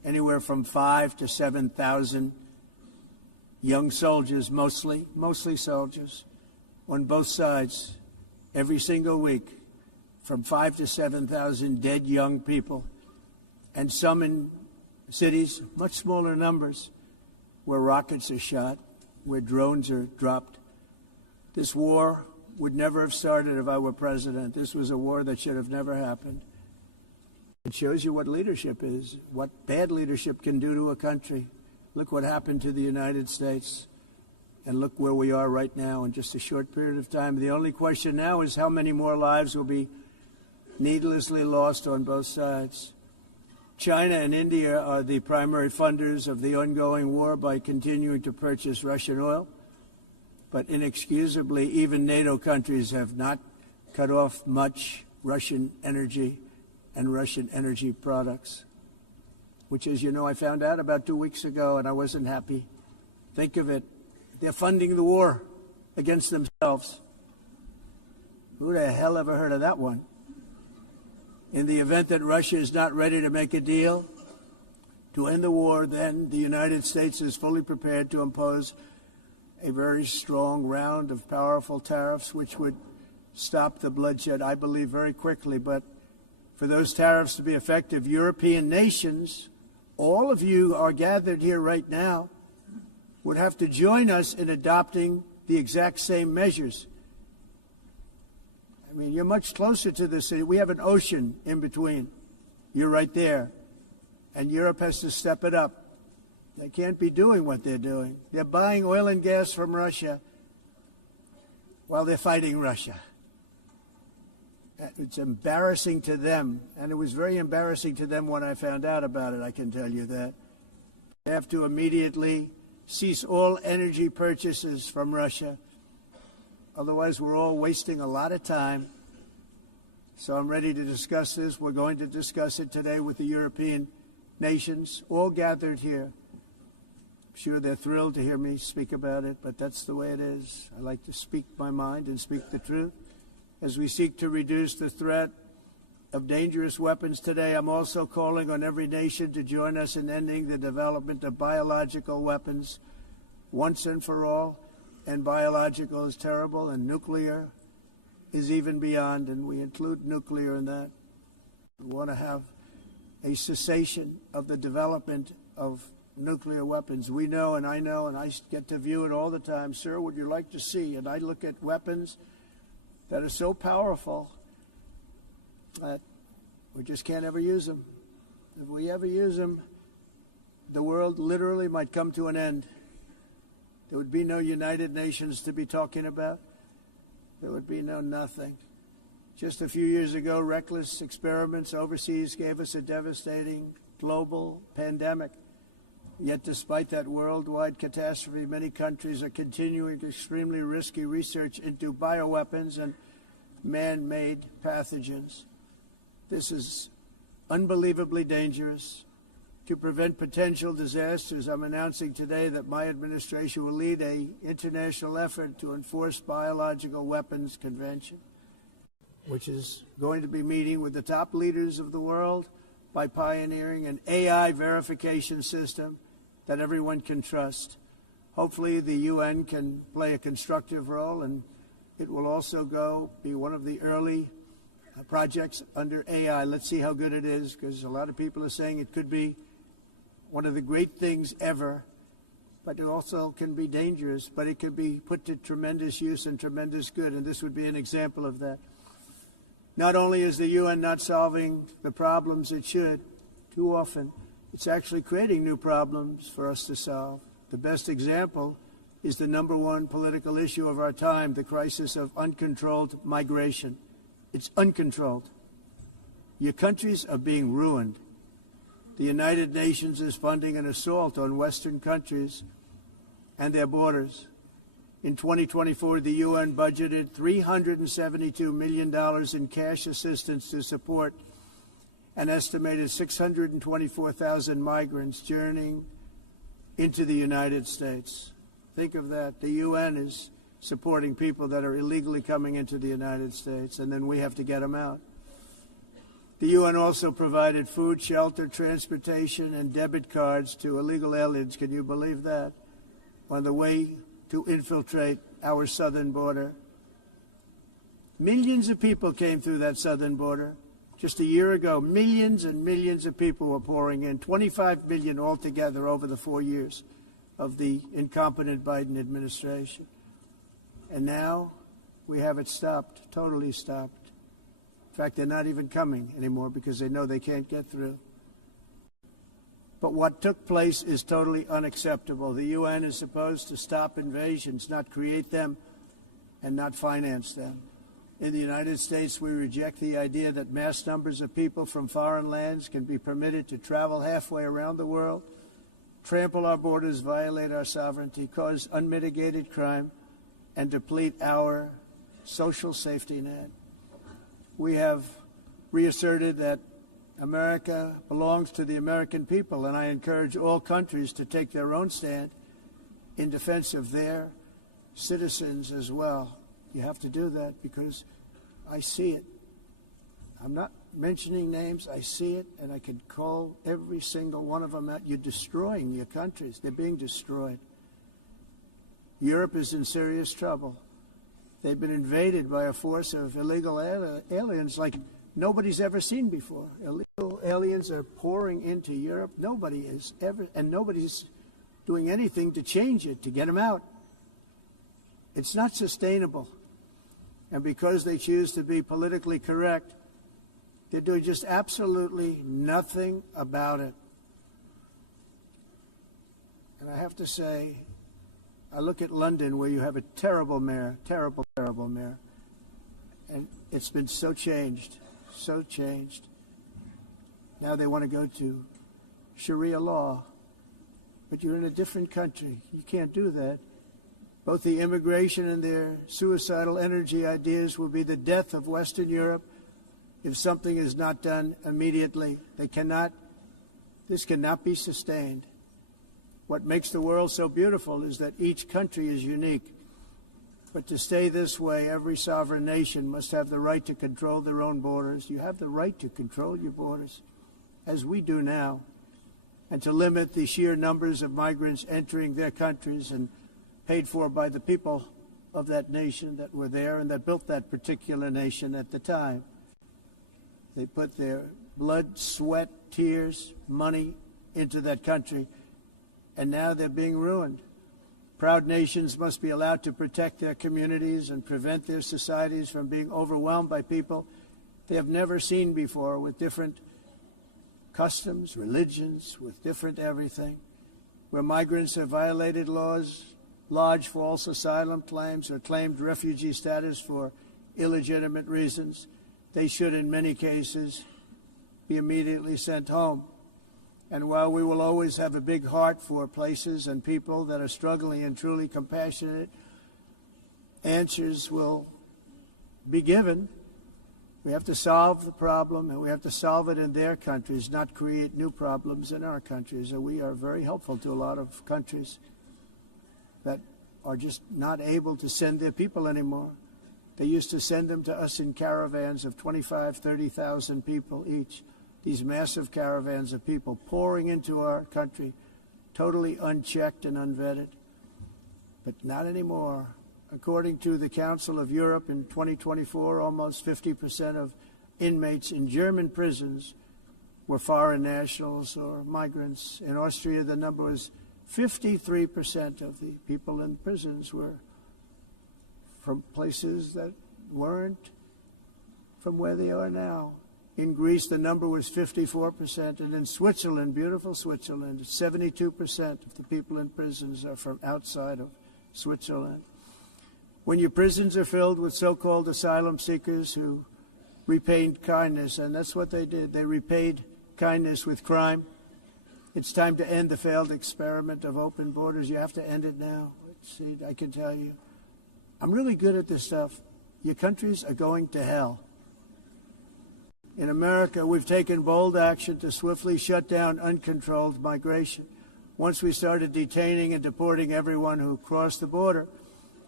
anywhere from 5,000 to 7,000 young soldiers, mostly soldiers, on both sides, every single week, from 5,000 to 7,000 dead young people, and some in cities, much smaller numbers, where rockets are shot, where drones are dropped. This war would never have started if I were president. This was a war that should have never happened. It shows you what leadership is, what bad leadership can do to a country. Look what happened to the United States, and look where we are right now in just a short period of time. The only question now is how many more lives will be needlessly lost on both sides. China and India are the primary funders of the ongoing war by continuing to purchase Russian oil. But inexcusably, even NATO countries have not cut off much Russian energy and Russian energy products, which, as you know, I found out about 2 weeks ago, and I wasn't happy. Think of it. They're funding the war against themselves. Who the hell ever heard of that one? In the event that Russia is not ready to make a deal to end the war, then the United States is fully prepared to impose a very strong round of powerful tariffs, which would stop the bloodshed, I believe, very quickly. But for those tariffs to be effective, European nations, all of you are gathered here right now, would have to join us in adopting the exact same measures. I mean, you're much closer to the city. We have an ocean in between. You're right there. And Europe has to step it up. They can't be doing what they're doing. They're buying oil and gas from Russia while they're fighting Russia. It's embarrassing to them, and it was very embarrassing to them when I found out about it, I can tell you that. They have to immediately cease all energy purchases from Russia. Otherwise, we're all wasting a lot of time. So I'm ready to discuss this. We're going to discuss it today with the European nations, all gathered here. I'm sure they're thrilled to hear me speak about it, but that's the way it is. I like to speak my mind and speak the truth. As we seek to reduce the threat of dangerous weapons today, I'm also calling on every nation to join us in ending the development of biological weapons once and for all. And biological is terrible, and nuclear is even beyond, and we include nuclear in that. We want to have a cessation of the development of nuclear weapons. We know, and I get to view it all the time. Sir, would you like to see? And I look at weapons that are so powerful that we just can't ever use them. If we ever use them, the world literally might come to an end. There would be no United Nations to be talking about. There would be no nothing. Just a few years ago, reckless experiments overseas gave us a devastating global pandemic. Yet despite that worldwide catastrophe, many countries are continuing extremely risky research into bioweapons and man-made pathogens. This is unbelievably dangerous. To prevent potential disasters, I'm announcing today that my administration will lead an international effort to enforce Biological Weapons Convention, which is going to be meeting with the top leaders of the world by pioneering an AI verification system that everyone can trust. Hopefully the UN can play a constructive role, and it will also be one of the early projects under AI. Let's see how good it is, because a lot of people are saying it could be one of the great things ever, but it also can be dangerous, but it can be put to tremendous use and tremendous good, and this would be an example of that. Not only is the UN not solving the problems it should, too often, it's actually creating new problems for us to solve. The best example is the number one political issue of our time, the crisis of uncontrolled migration. It's uncontrolled. Your countries are being ruined. The United Nations is funding an assault on Western countries and their borders. In 2024, the UN budgeted $372 million in cash assistance to support an estimated 624,000 migrants journeying into the United States. Think of that. The UN is supporting people that are illegally coming into the United States, and then we have to get them out. The UN also provided food, shelter, transportation, and debit cards to illegal aliens. Can you believe that? On the way to infiltrate our southern border. Millions of people came through that southern border. Just a year ago, millions and millions of people were pouring in, 25 million altogether over the 4 years of the incompetent Biden administration. And now we have it stopped, totally stopped. In fact, they're not even coming anymore because they know they can't get through. But what took place is totally unacceptable. The UN is supposed to stop invasions, not create them and not finance them. In the United States, we reject the idea that mass numbers of people from foreign lands can be permitted to travel halfway around the world, trample our borders, violate our sovereignty, cause unmitigated crime, and deplete our social safety net. We have reasserted that America belongs to the American people, and I encourage all countries to take their own stand in defense of their citizens as well. You have to do that because I see it. I'm not mentioning names. I see it, and I can call every single one of them out. You're destroying your countries. They're being destroyed. Europe is in serious trouble. They've been invaded by a force of illegal aliens like nobody's ever seen before. Illegal aliens are pouring into Europe. Nobody is ever, and nobody's doing anything to change it, to get them out. It's not sustainable. And because they choose to be politically correct, they're doing just absolutely nothing about it. And I have to say, I look at London where you have a terrible mayor, terrible mayor. And it's been so changed, so changed. Now they want to go to Sharia law. But you're in a different country. You can't do that. Both the immigration and their suicidal energy ideas will be the death of Western Europe if something is not done immediately. This cannot be sustained. What makes the world so beautiful is that each country is unique. But to stay this way, every sovereign nation must have the right to control their own borders. You have the right to control your borders, as we do now, and to limit the sheer numbers of migrants entering their countries and paid for by the people of that nation that were there and that built that particular nation at the time. They put their blood, sweat, tears, money into that country, and now they're being ruined. Proud nations must be allowed to protect their communities and prevent their societies from being overwhelmed by people they have never seen before, with different customs, religions, with different everything. Where migrants have violated laws, lodged false asylum claims, or claimed refugee status for illegitimate reasons, they should, in many cases, be immediately sent home. And while we will always have a big heart for places and people that are struggling and truly compassionate, answers will be given. We have to solve the problem, and we have to solve it in their countries, not create new problems in our countries. And we are very helpful to a lot of countries that are just not able to send their people anymore. They used to send them to us in caravans of 25,000, 30,000 people each. These massive caravans of people pouring into our country, totally unchecked and unvetted. But not anymore. According to the Council of Europe in 2024, almost 50% of inmates in German prisons were foreign nationals or migrants. In Austria, the number was 53% of the people in prisons were from places that weren't from where they are now. In Greece, the number was 54%, and in Switzerland, beautiful Switzerland, 72% of the people in prisons are from outside of Switzerland. When your prisons are filled with so-called asylum seekers who repaid kindness, and that's what they did, they repaid kindness with crime. It's time to end the failed experiment of open borders. You have to end it now. See, I can tell you, I'm really good at this stuff. Your countries are going to hell. In America, we've taken bold action to swiftly shut down uncontrolled migration. Once we started detaining and deporting everyone who crossed the border,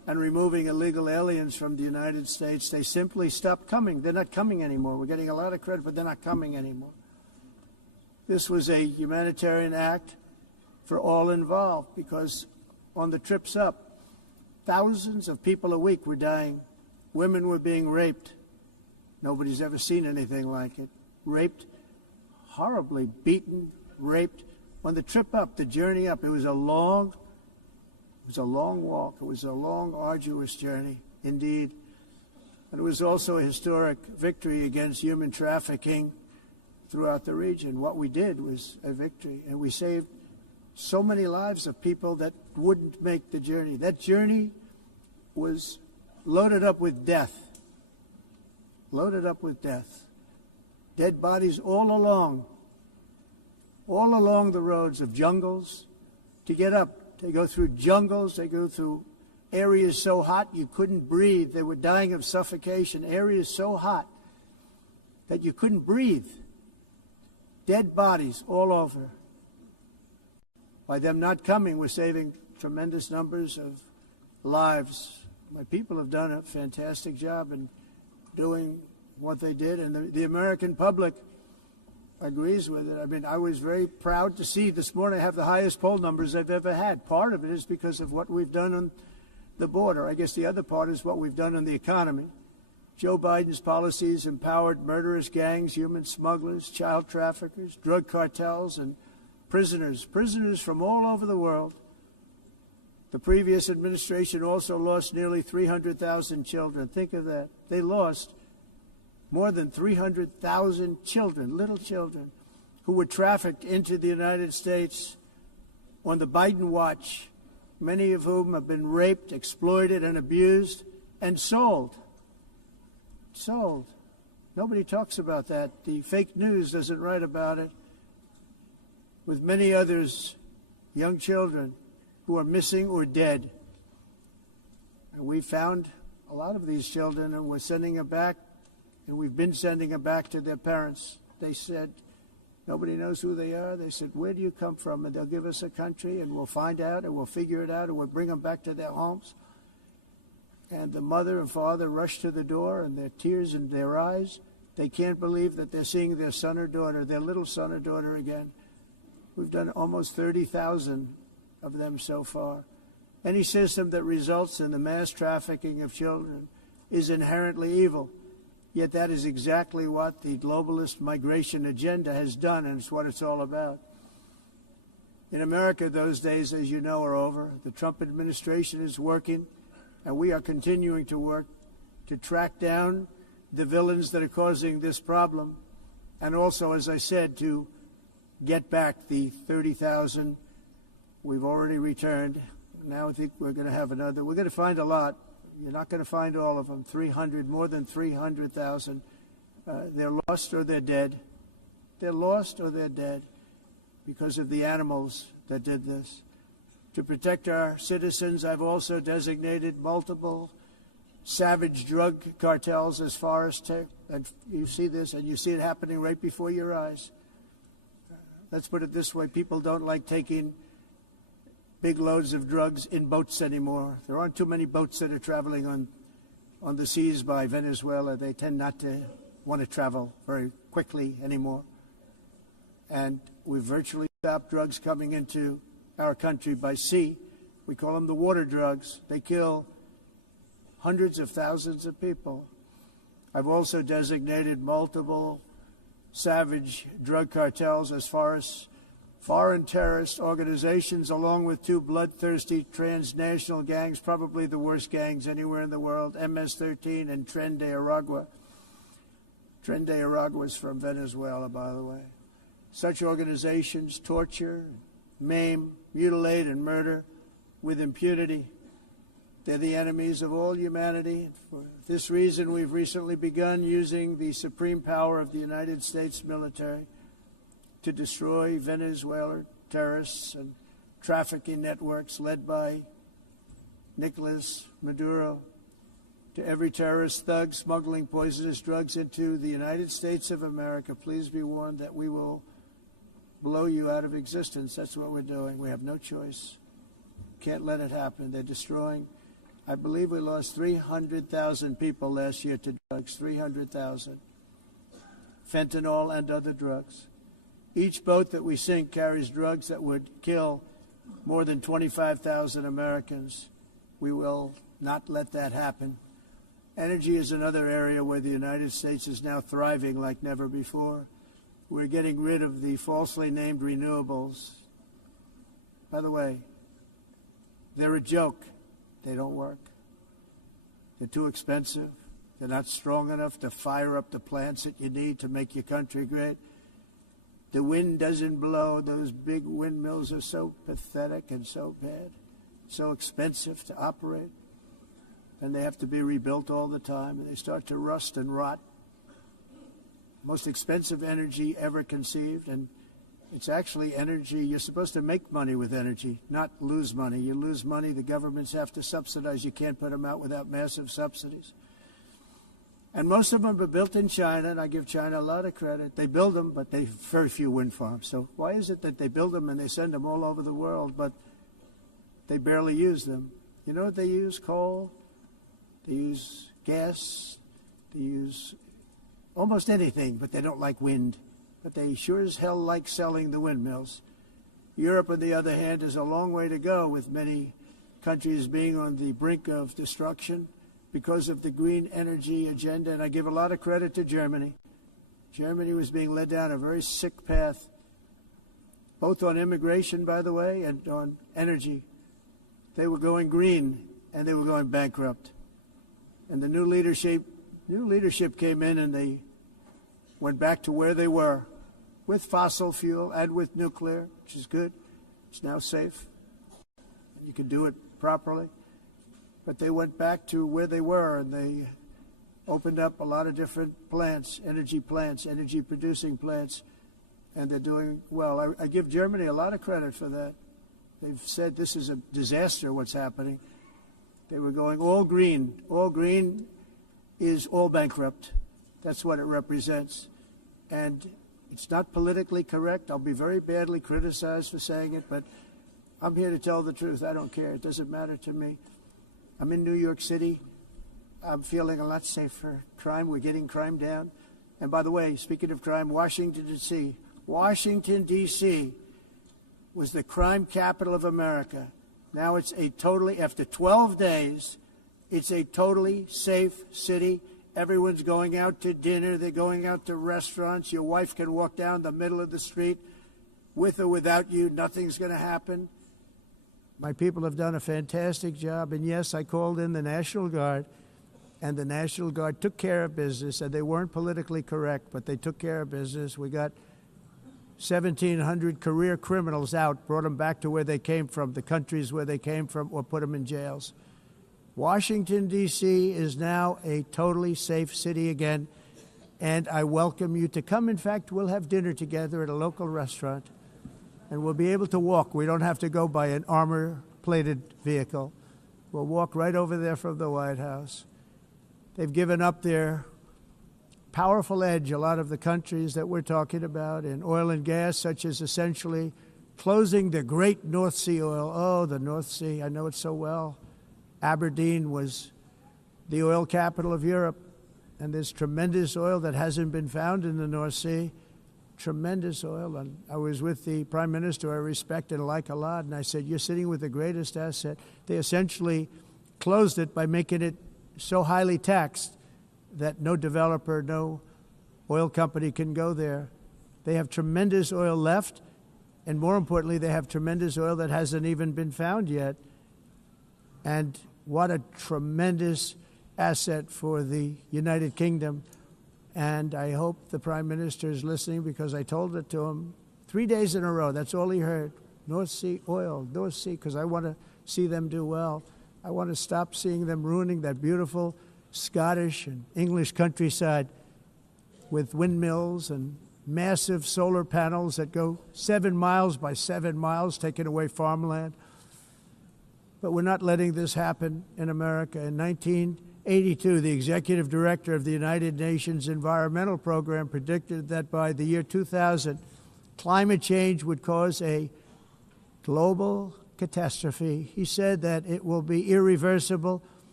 and removing illegal aliens from the United States, they simply stopped coming. They're not coming anymore. We're getting a lot of credit, but they're not coming anymore. This was a humanitarian act for all involved, because on the trips up, thousands of people a week were dying. Women were being raped. Nobody's ever seen anything like it. Raped, horribly beaten, raped. On the trip up, the journey up, it was a long walk. It was a long, arduous journey, indeed. And it was also a historic victory against human trafficking throughout the region. What we did was a victory, and we saved so many lives of people that wouldn't make the journey. That journey was loaded up with death. Loaded up with death. Dead bodies all along the roads of jungles to get up. They go through jungles, they go through areas so hot you couldn't breathe. They were dying of suffocation, areas so hot that you couldn't breathe. Dead bodies all over. By them not coming, we're saving tremendous numbers of lives. My people have done a fantastic job in doing what they did, and the American public agrees with it. I mean, I was very proud to see this morning I have the highest poll numbers I've ever had. Part of it is because of what we've done on the border. I guess the other part is what we've done on the economy. Joe Biden's policies empowered murderous gangs, human smugglers, child traffickers, drug cartels, and prisoners from all over the world. The previous administration also lost nearly 300,000 children. Think of that. They lost more than 300,000 children, little children, who were trafficked into the United States on the Biden watch, many of whom have been raped, exploited, and abused, and sold. Sold. Nobody talks about that. The fake news doesn't write about it. With many others, young children who are missing or dead. And we found a lot of these children, and we're sending them back, and we've been sending them back to their parents. They said, nobody knows who they are. They said, where do you come from? And they'll give us a country, and we'll find out, and we'll figure it out, and we'll bring them back to their homes. And the mother and father rush to the door, and their tears in their eyes. They can't believe that they're seeing their son or daughter, their little son or daughter again. We've done almost 30,000 of them so far. Any system that results in the mass trafficking of children is inherently evil. Yet that is exactly what the globalist migration agenda has done, and it's what it's all about. In America, those days, as you know, are over. The Trump administration is working, and we are continuing to work to track down the villains that are causing this problem, and also, as I said, to get back the 30,000 we've already returned. Now I think we're going to have another. We're going to find a lot. You're not going to find all of them. 300, more than 300,000. They're lost or they're dead. They're lost or they're dead because of the animals that did this. To protect our citizens, I've also designated multiple savage drug cartels as far as and you see this, and you see it happening right before your eyes. Let's put it this way. People don't like taking big loads of drugs in boats anymore. There aren't too many boats that are traveling on the seas by Venezuela. They tend not to want to travel very quickly anymore. And we've virtually stopped drugs coming into our country by sea. We call them the water drugs. They kill hundreds of thousands of people. I've also designated multiple savage drug cartels as far as foreign terrorist organizations, along with two bloodthirsty transnational gangs, probably the worst gangs anywhere in the world, MS-13 and Tren de Aragua. Tren de Aragua is from Venezuela, by the way. Such organizations torture, maim, mutilate, and murder with impunity. They're the enemies of all humanity. For this reason, we've recently begun using the supreme power of the United States military to destroy Venezuelan terrorists and trafficking networks led by Nicolas Maduro. To every terrorist thug smuggling poisonous drugs into the United States of America, please be warned that we will blow you out of existence. That's what we're doing. We have no choice. Can't let it happen. They're destroying I believe we lost 300,000 people last year to drugs, 300,000. Fentanyl and other drugs. Each boat that we sink carries drugs that would kill more than 25,000 Americans. We will not let that happen. Energy is another area where the United States is now thriving like never before. We're getting rid of the falsely named renewables. By the way, they're a joke. They don't work. They're too expensive. They're not strong enough to fire up the plants that you need to make your country great. The wind doesn't blow. Those big windmills are so pathetic and so bad, so expensive to operate. And they have to be rebuilt all the time, and they start to rust and rot. Most expensive energy ever conceived, and it's actually energy. You're supposed to make money with energy, not lose money. You lose money, the governments have to subsidize. You can't put them out without massive subsidies. And most of them are built in China, and I give China a lot of credit. They build them, but they have very few wind farms. So why is it that they build them and they send them all over the world, but they barely use them? You know what they use? Coal. They use gas. They use almost anything, but they don't like wind. But they sure as hell like selling the windmills. Europe, on the other hand, is a long way to go, with many countries being on the brink of destruction because of the green energy agenda. And I give a lot of credit to Germany. Germany was being led down a very sick path, both on immigration, by the way, and on energy. They were going green, and they were going bankrupt. And the new leadership came in, and they went back to where they were, with fossil fuel and with nuclear, which is good. It's now safe. You can do it properly. But they went back to where they were, and they opened up a lot of different plants, energy-producing plants, and they're doing well. I give Germany a lot of credit for that. They've said this is a disaster, what's happening. They were going all green. All green is all bankrupt. That's what it represents. And it's not politically correct. I'll be very badly criticized for saying it, but I'm here to tell the truth. I don't care. It doesn't matter to me. I'm in New York City. I'm feeling a lot safer. Crime, we're getting crime down. And by the way, speaking of crime, Washington, D.C. was the crime capital of America. Now it's after 12 days, it's a totally safe city. Everyone's going out to dinner. They're going out to restaurants. Your wife can walk down the middle of the street with or without you. Nothing's going to happen. My people have done a fantastic job. And yes, I called in the National Guard, and the National Guard took care of business, and they weren't politically correct, but they took care of business. We got 1,700 career criminals out, brought them back to where they came from, the countries where they came from, or put them in jails. Washington, D.C. is now a totally safe city again, and I welcome you to come. In fact, we'll have dinner together at a local restaurant, and we'll be able to walk. We don't have to go by an armor-plated vehicle. We'll walk right over there from the White House. They've given up their powerful edge, a lot of the countries that we're talking about, in oil and gas, such as essentially closing the great North Sea oil. Oh, the North Sea, I know it so well. Aberdeen was the oil capital of Europe, and there's tremendous oil that hasn't been found in the North Sea, tremendous oil. And I was with the Prime Minister I respect and like a lot, and I said, you're sitting with the greatest asset. They essentially closed it by making it so highly taxed that no developer, no oil company can go there. They have tremendous oil left, and more importantly, they have tremendous oil that hasn't even been found yet. And what a tremendous asset for the United Kingdom. And I hope the Prime Minister is listening, because I told it to him 3 days in a row. That's all he heard. North Sea oil, North Sea, because I want to see them do well. I want to stop seeing them ruining that beautiful Scottish and English countryside with windmills and massive solar panels that go 7 miles by 7 miles, taking away farmland. But we're not letting this happen in America. In 1982, the executive director of the United Nations Environmental Program predicted that by the year 2000, climate change would cause a global catastrophe. He said that it will be irreversible,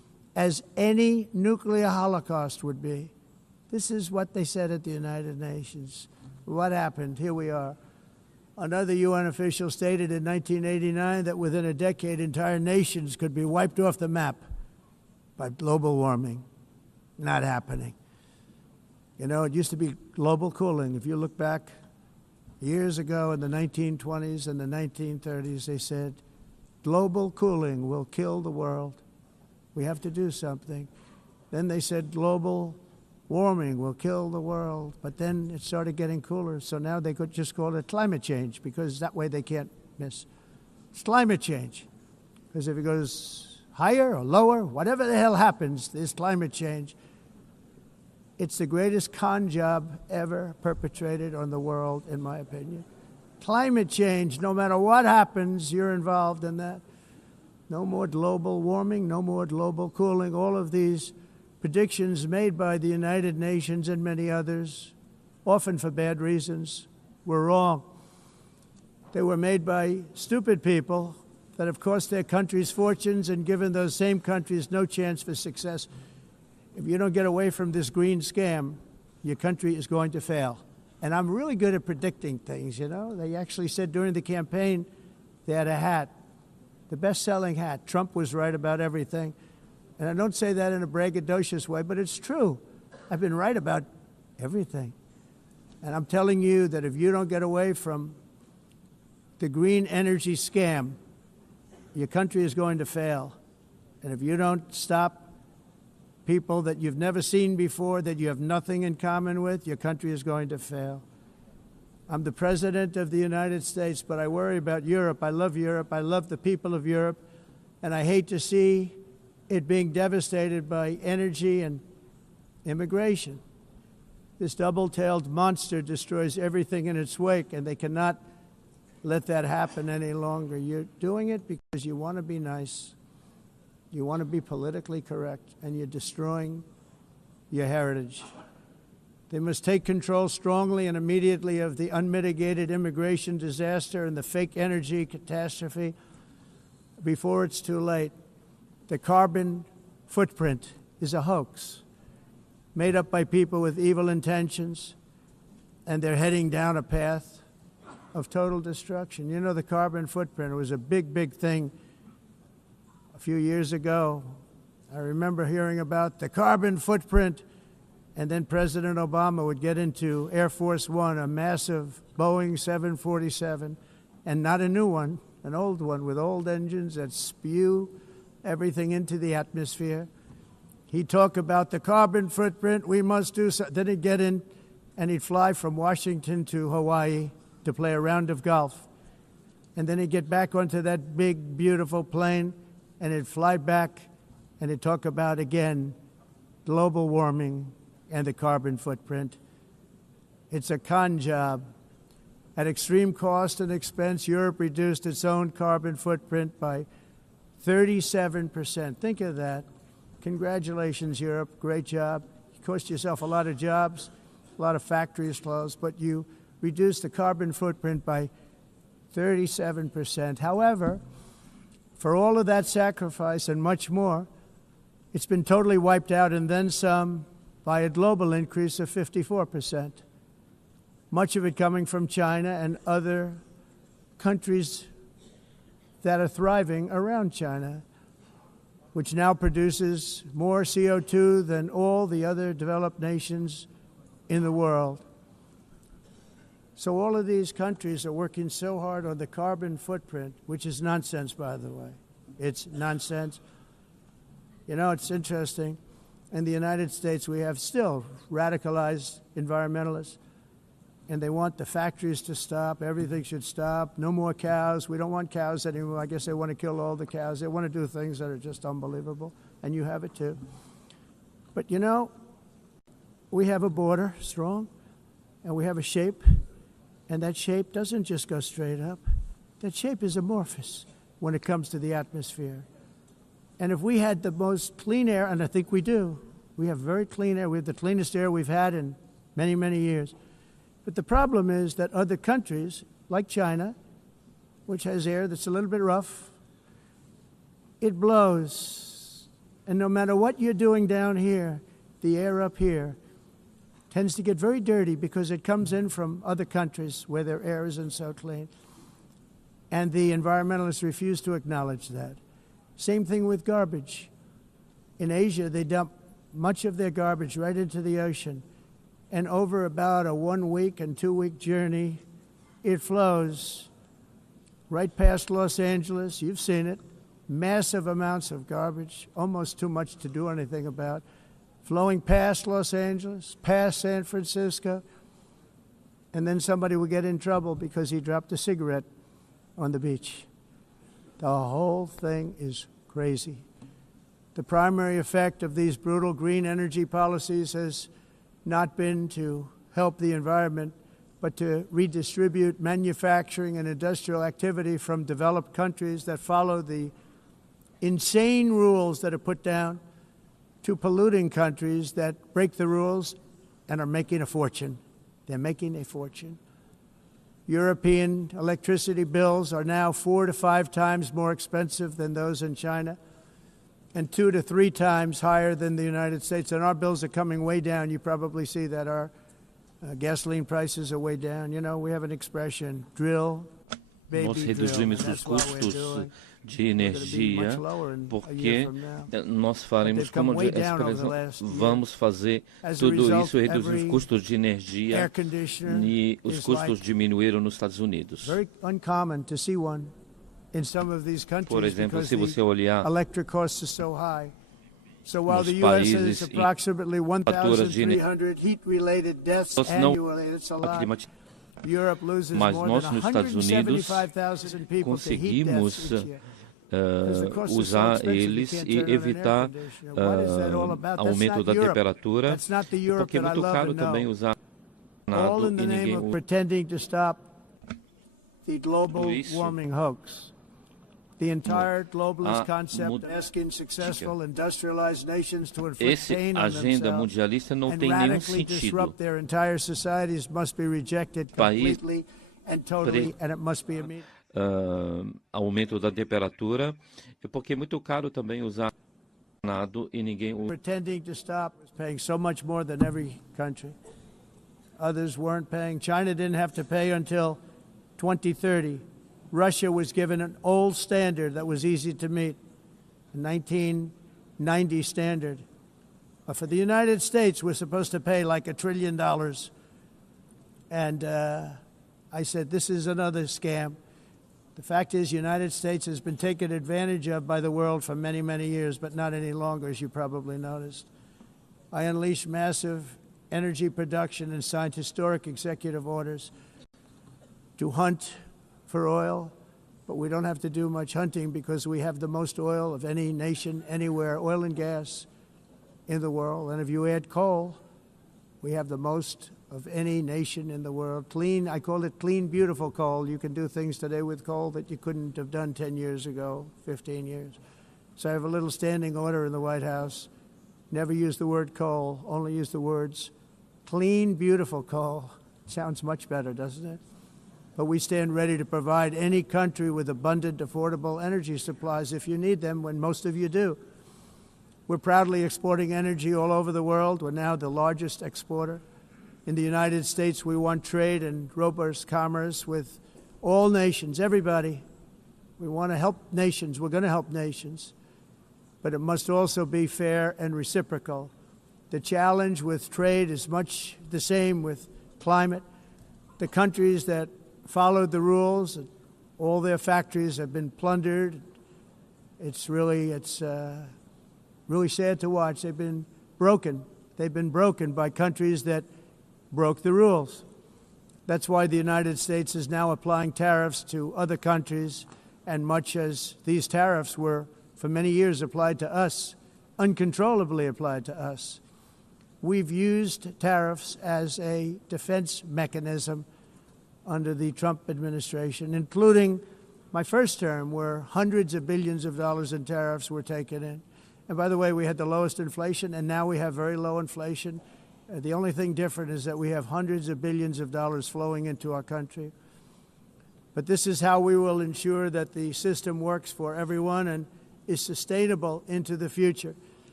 as any nuclear holocaust would be. This is what they said at the United Nations. What happened? Here we are. Another UN official stated in 1989 that within a decade, entire nations could be wiped off the map by global warming. Not happening. You know, it used to be global cooling. If you look back years ago in the 1920s and the 1930s, they said, global cooling will kill the world. We have to do something. Then they said global warming will kill the world. But then it started getting cooler. So now they could just call it climate change because that way they can't miss. It's climate change. Because if it goes higher or lower, whatever the hell happens, there's climate change. It's the greatest con job ever perpetrated on the world, in my opinion. Climate change, no matter what happens, you're involved in that. No more global warming, no more global cooling. All of these predictions made by the United Nations and many others, often for bad reasons, were wrong. They were made by stupid people that have cost their countries fortunes and given those same countries no chance for success. If you don't get away from this green scam, your country is going to fail. And I'm really good at predicting things, you know. They actually said during the campaign they had a hat, the best-selling hat. Trump was right about everything. And I don't say that in a braggadocious way, but it's true. I've been right about everything. And I'm telling you that if you don't get away from the green energy scam, your country is going to fail. And if you don't stop people that you've never seen before, that you have nothing in common with, your country is going to fail. I'm the president of the United States, but I worry about Europe. I love Europe. I love the people of Europe. And I hate to see it being devastated by energy and immigration. This double-tailed monster destroys everything in its wake, and they cannot let that happen any longer. You're doing it because you want to be nice. You want to be politically correct, and you're destroying your heritage. They must take control strongly and immediately of the unmitigated immigration disaster and the fake energy catastrophe before it's too late. The carbon footprint is a hoax made up by people with evil intentions, and they're heading down a path of total destruction. You know, the carbon footprint was a big, big thing a few years ago. I remember hearing about the carbon footprint, and then President Obama would get into Air Force One, a massive Boeing 747, and not a new one, an old one with old engines that spew everything into the atmosphere. He'd talk about the carbon footprint, we must do so. Then he'd get in and he'd fly from Washington to Hawaii to play a round of golf. And then he'd get back onto that big, beautiful plane and he'd fly back and he'd talk about, again, global warming and the carbon footprint. It's a con job. At extreme cost and expense, Europe reduced its own carbon footprint by 37%. Think of that. Congratulations, Europe. Great job. You cost yourself a lot of jobs, a lot of factories closed, but you reduced the carbon footprint by 37%. However, for all of that sacrifice and much more, it's been totally wiped out and then some by a global increase of 54%. Much of it coming from China and other countries that are thriving around China, which now produces more CO2 than all the other developed nations in the world. So all of these countries are working so hard on the carbon footprint, which is nonsense, by the way. It's nonsense. You know, it's interesting. In the United States, we have still radicalized environmentalists, and they want the factories to stop. Everything should stop. No more cows. We don't want cows anymore. I guess they want to kill all the cows. They want to do things that are just unbelievable, and you have it too. But, you know, we have a border, strong, and we have a shape, and that shape doesn't just go straight up. That shape is amorphous when it comes to the atmosphere. And if we had the most clean air, and I think we do, we have very clean air. We have the cleanest air we've had in many, many years. But the problem is that other countries, like China, which has air that's a little bit rough, it blows And no matter what you're doing down here, the air up here tends to get very dirty because it comes in from other countries where their air isn't so clean. And the environmentalists refuse to acknowledge that. Same thing with garbage. In Asia, they dump much of their garbage right into the ocean. And over about a 1 week and 2 week journey, it flows right past Los Angeles. You've seen it. Massive amounts of garbage, almost too much to do anything about, flowing past Los Angeles, past San Francisco, and then somebody will get in trouble because he dropped a cigarette on the beach. The whole thing is crazy. The primary effect of these brutal green energy policies has not been to help the environment, but to redistribute manufacturing and industrial activity from developed countries that follow the insane rules that are put down to polluting countries that break the rules and are making a fortune. They're making a fortune. European electricity bills are now 4 to 5 times more expensive than those in China, and 2 to 3 times higher than the United States. And our bills are coming way down. You probably see that our gasoline prices are way down. You know, we have an expression, drill, baby, nós reduzimos os custos de energia porque nós faremos, como vamos fazer tudo isso, reduzir os custos de energia e os custos diminuíram nos Estados Unidos. Por exemplo, se você olhar So while the US has approximately 1,300 heat-related deaths annually, it's a lot. Europe loses more than 175,000 people to heat deaths each year. Usar eles e evitar aumento da temperatura, porque é muito caro também usar nada e ninguém usa. Pretending to stop the global warming hoax. The entire globalist concept of asking successful industrialized nations to inflict pain on themselves and radically disrupt their entire societies must be rejected completely and totally, and it must be immediate. Aumento da temperatura, porque é muito caro também usar nada e ninguém usa. Pretending to stop, paying so much more than every country. Others weren't paying. China didn't have to pay until 2030. Russia was given an old standard that was easy to meet, a 1990 standard. But for the United States, we're supposed to pay like $1 trillion. And I said, this is another scam. The fact is, the United States has been taken advantage of by the world for many, many years, but not any longer, as you probably noticed. I unleashed massive energy production and signed historic executive orders to hunt for oil, but we don't have to do much hunting because we have the most oil of any nation anywhere, oil and gas in the world. And if you add coal, we have the most of any nation in the world. Clean, I call it clean, beautiful coal. You can do things today with coal that you couldn't have done 10 years ago, 15 years. So I have a little standing order in the White House. Never use the word coal, only use the words clean, beautiful coal. Sounds much better, doesn't it? But we stand ready to provide any country with abundant, affordable energy supplies if you need them, when most of you do. We're proudly exporting energy all over the world. We're now the largest exporter. In the United States, we want trade and robust commerce with all nations, everybody. We want to help nations. We're going to help nations. But it must also be fair and reciprocal. The challenge with trade is much the same with climate. The countries that followed the rules, all their factories have been plundered. It's really sad to watch. They've been broken. They've been broken by countries that broke the rules. That's why the United States is now applying tariffs to other countries, and much as these tariffs were for many years applied to us, uncontrollably applied to us. We've used tariffs as a defense mechanism under the Trump administration, including my first term, where hundreds of billions of dollars in tariffs were taken in. And by the way, we had the lowest inflation, and now we have very low inflation. The only thing different is that we have hundreds of billions of dollars flowing into our country. But this is how we will ensure that the system works for everyone and is sustainable into the future.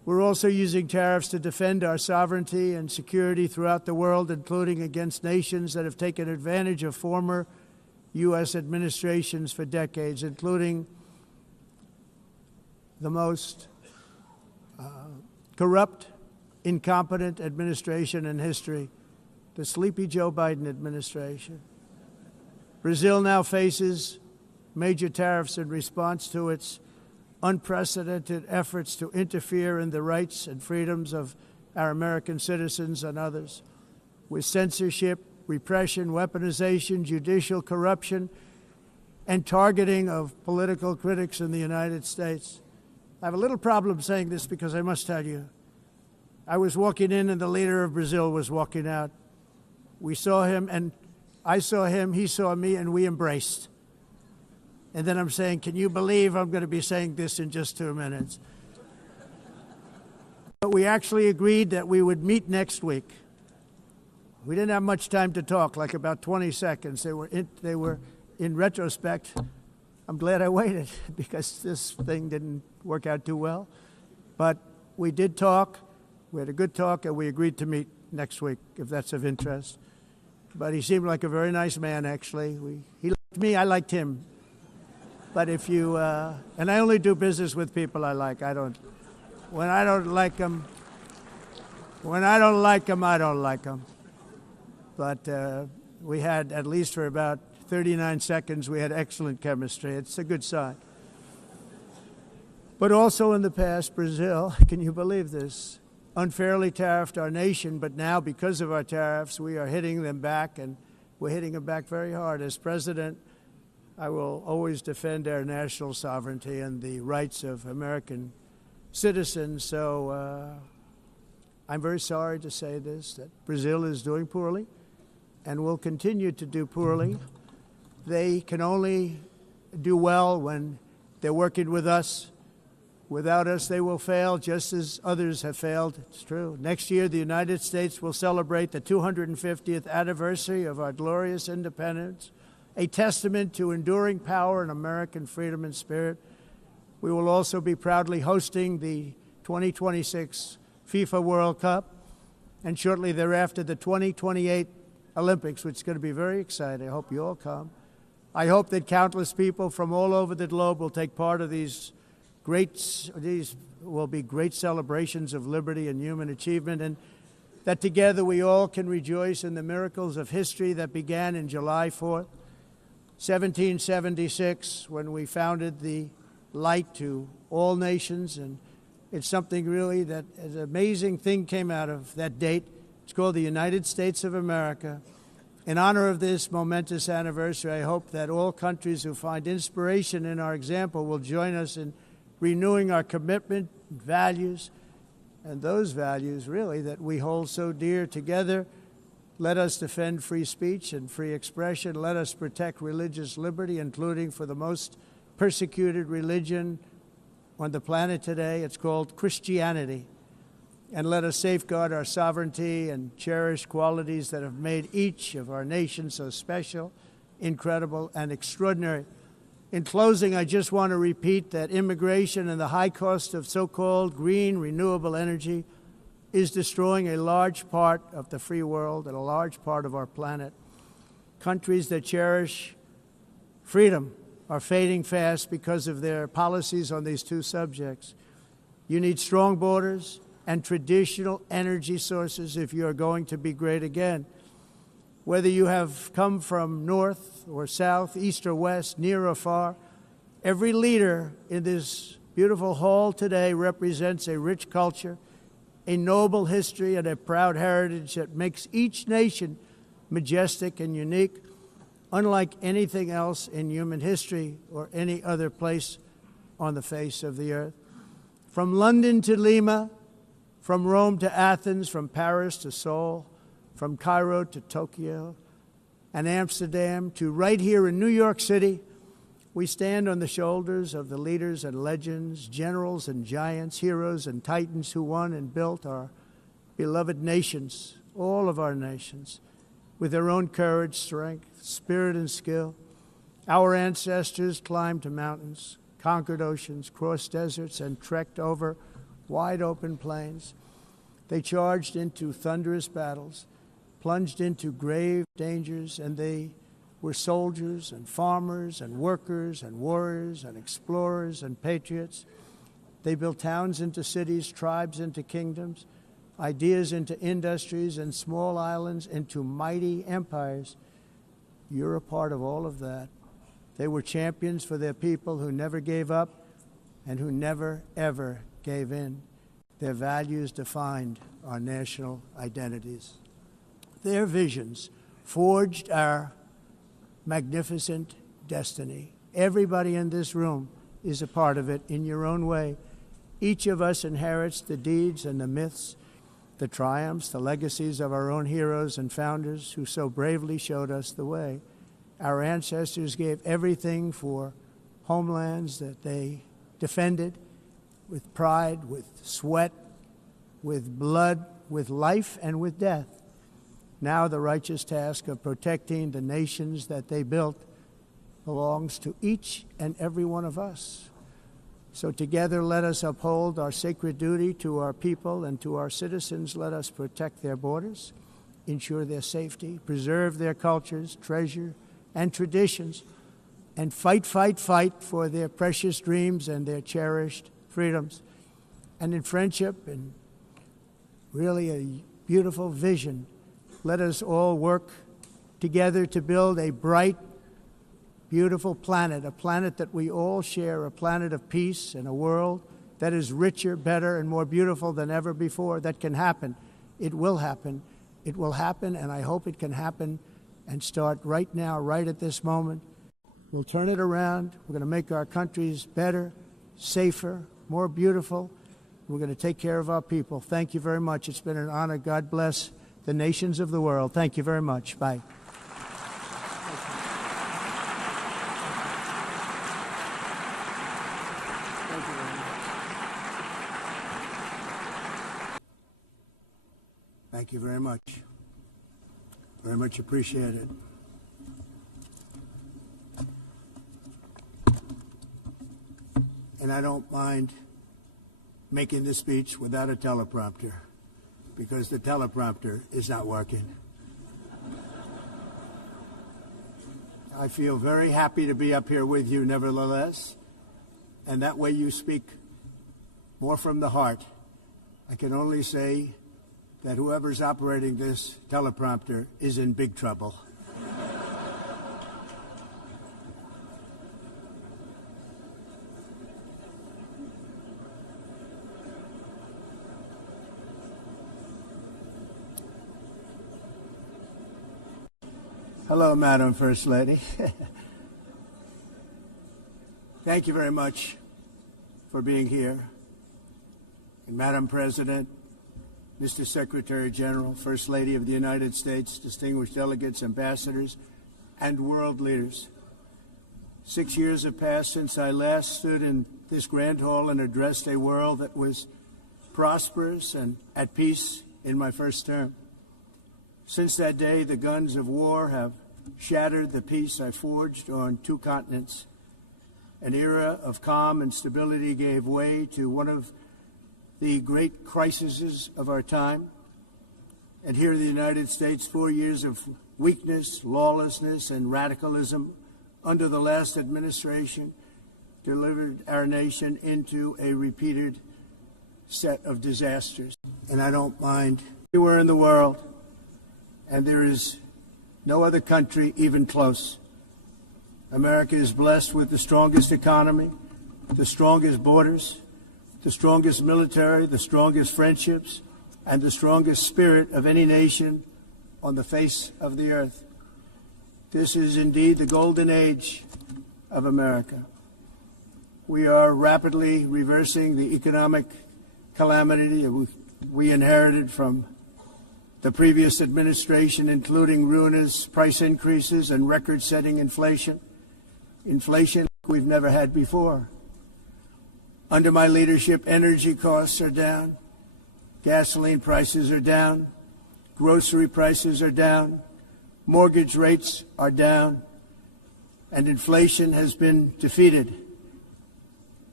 We're also using tariffs to defend our sovereignty and security throughout the world, including against nations that have taken advantage of former U.S. administrations for decades, including the most corrupt, incompetent administration in history, the sleepy Joe Biden administration. Brazil now faces major tariffs in response to its unprecedented efforts to interfere in the rights and freedoms of our American citizens and others, with censorship, repression, weaponization, judicial corruption, and targeting of political critics in the United States. I have a little problem saying this because I must tell you, I was walking in and the leader of Brazil was walking out. We saw him and I saw him, he saw me, and we embraced. And then I'm saying, can you believe I'm going to be saying this in just 2 minutes? But we actually agreed that we would meet next week. We didn't have much time to talk, like about 20 seconds. They were in retrospect, I'm glad I waited because this thing didn't work out too well. But we did talk, we had a good talk, and we agreed to meet next week, if that's of interest. But he seemed like a very nice man, actually. He liked me, I liked him. But if you, and I only do business with people I like. When I don't like them, I don't like them. But we had, at least for about 39 seconds, we had excellent chemistry. It's a good sign. But also in the past, Brazil, can you believe this, unfairly tariffed our nation, but now because of our tariffs, we are hitting them back, and we're hitting them back very hard. As president, I will always defend our national sovereignty and the rights of American citizens. So I'm very sorry to say this, that Brazil is doing poorly and will continue to do poorly. They can only do well when they're working with us. Without us, they will fail, just as others have failed. It's true. Next year, the United States will celebrate the 250th anniversary of our glorious independence, a testament to enduring power and American freedom and spirit. We will also be proudly hosting the 2026 FIFA World Cup, and shortly thereafter, the 2028 Olympics, which is going to be very exciting. I hope you all come. I hope that countless people from all over the globe will take part of these will be great celebrations of liberty and human achievement, and that together we all can rejoice in the miracles of history that began in July 4th, 1776, when we founded the light to all nations. And it's something really that an amazing thing came out of that date. It's called the United States of America. In honor of this momentous anniversary, I hope that all countries who find inspiration in our example will join us in renewing our commitment, values, and those values, really, that we hold so dear together. Let us defend free speech and free expression. Let us protect religious liberty, including for the most persecuted religion on the planet today. It's called Christianity. And let us safeguard our sovereignty and cherish qualities that have made each of our nations so special, incredible, and extraordinary. In closing, I just want to repeat that immigration and the high cost of so-called green renewable energy is destroying a large part of the free world and a large part of our planet. Countries that cherish freedom are fading fast because of their policies on these two subjects. You need strong borders and traditional energy sources if you are going to be great again. Whether you have come from north or south, east or west, near or far, every leader in this beautiful hall today represents a rich culture, a noble history, and a proud heritage that makes each nation majestic and unique, unlike anything else in human history or any other place on the face of the earth. From London to Lima, from Rome to Athens, from Paris to Seoul, from Cairo to Tokyo and Amsterdam to right here in New York City, we stand on the shoulders of the leaders and legends, generals and giants, heroes and titans who won and built our beloved nations, all of our nations, with their own courage, strength, spirit, and skill. Our ancestors climbed mountains, conquered oceans, crossed deserts, and trekked over wide open plains. They charged into thunderous battles, plunged into grave dangers, and they were soldiers and farmers and workers and warriors and explorers and patriots. They built towns into cities, tribes into kingdoms, ideas into industries, and small islands into mighty empires. You're a part of all of that. They were champions for their people who never gave up and who never, ever gave in. Their values defined our national identities. Their visions forged our magnificent destiny. Everybody in this room is a part of it in your own way. Each of us inherits the deeds and the myths, the triumphs, the legacies of our own heroes and founders who so bravely showed us the way. Our ancestors gave everything for homelands that they defended with pride, with sweat, with blood, with life, and with death. Now the righteous task of protecting the nations that they built belongs to each and every one of us. So together let us uphold our sacred duty to our people and to our citizens. Let us protect their borders, ensure their safety, preserve their cultures, treasure, and traditions, and fight, fight, fight for their precious dreams and their cherished freedoms. And in friendship and really a beautiful vision, let us all work together to build a bright, beautiful planet, a planet that we all share, a planet of peace and a world that is richer, better, and more beautiful than ever before. That can happen. It will happen. It will happen, and I hope it can happen and start right now, right at this moment. We'll turn it around. We're going to make our countries better, safer, more beautiful. We're going to take care of our people. Thank you very much. It's been an honor. God bless the nations of the world. Thank you very much. Bye. Thank you very much. Very much appreciate it. And I don't mind making this speech without a teleprompter, because the teleprompter is not working. I feel very happy to be up here with you nevertheless, and that way you speak more from the heart. I can only say that whoever's operating this teleprompter is in big trouble. Hello, Madam First Lady. Thank you very much for being here. And Madam President, Mr. Secretary General, First Lady of the United States, distinguished delegates, ambassadors, and world leaders. 6 years have passed since I last stood in this grand hall and addressed a world that was prosperous and at peace in my first term. Since that day, the guns of war have shattered the peace I forged on 2 continents. An era of calm and stability gave way to one of the great crises of our time. And here in the United States, 4 years of weakness, lawlessness, and radicalism under the last administration delivered our nation into a repeated set of disasters. And I don't mind anywhere in the world, and there is no other country even close. America is blessed with the strongest economy, the strongest borders, the strongest military, the strongest friendships, and the strongest spirit of any nation on the face of the earth. This is indeed the golden age of America. We are rapidly reversing the economic calamity we inherited from the previous administration, including ruinous price increases and record-setting inflation we've never had before. Under my leadership, energy costs are down, gasoline prices are down, grocery prices are down, mortgage rates are down, and inflation has been defeated.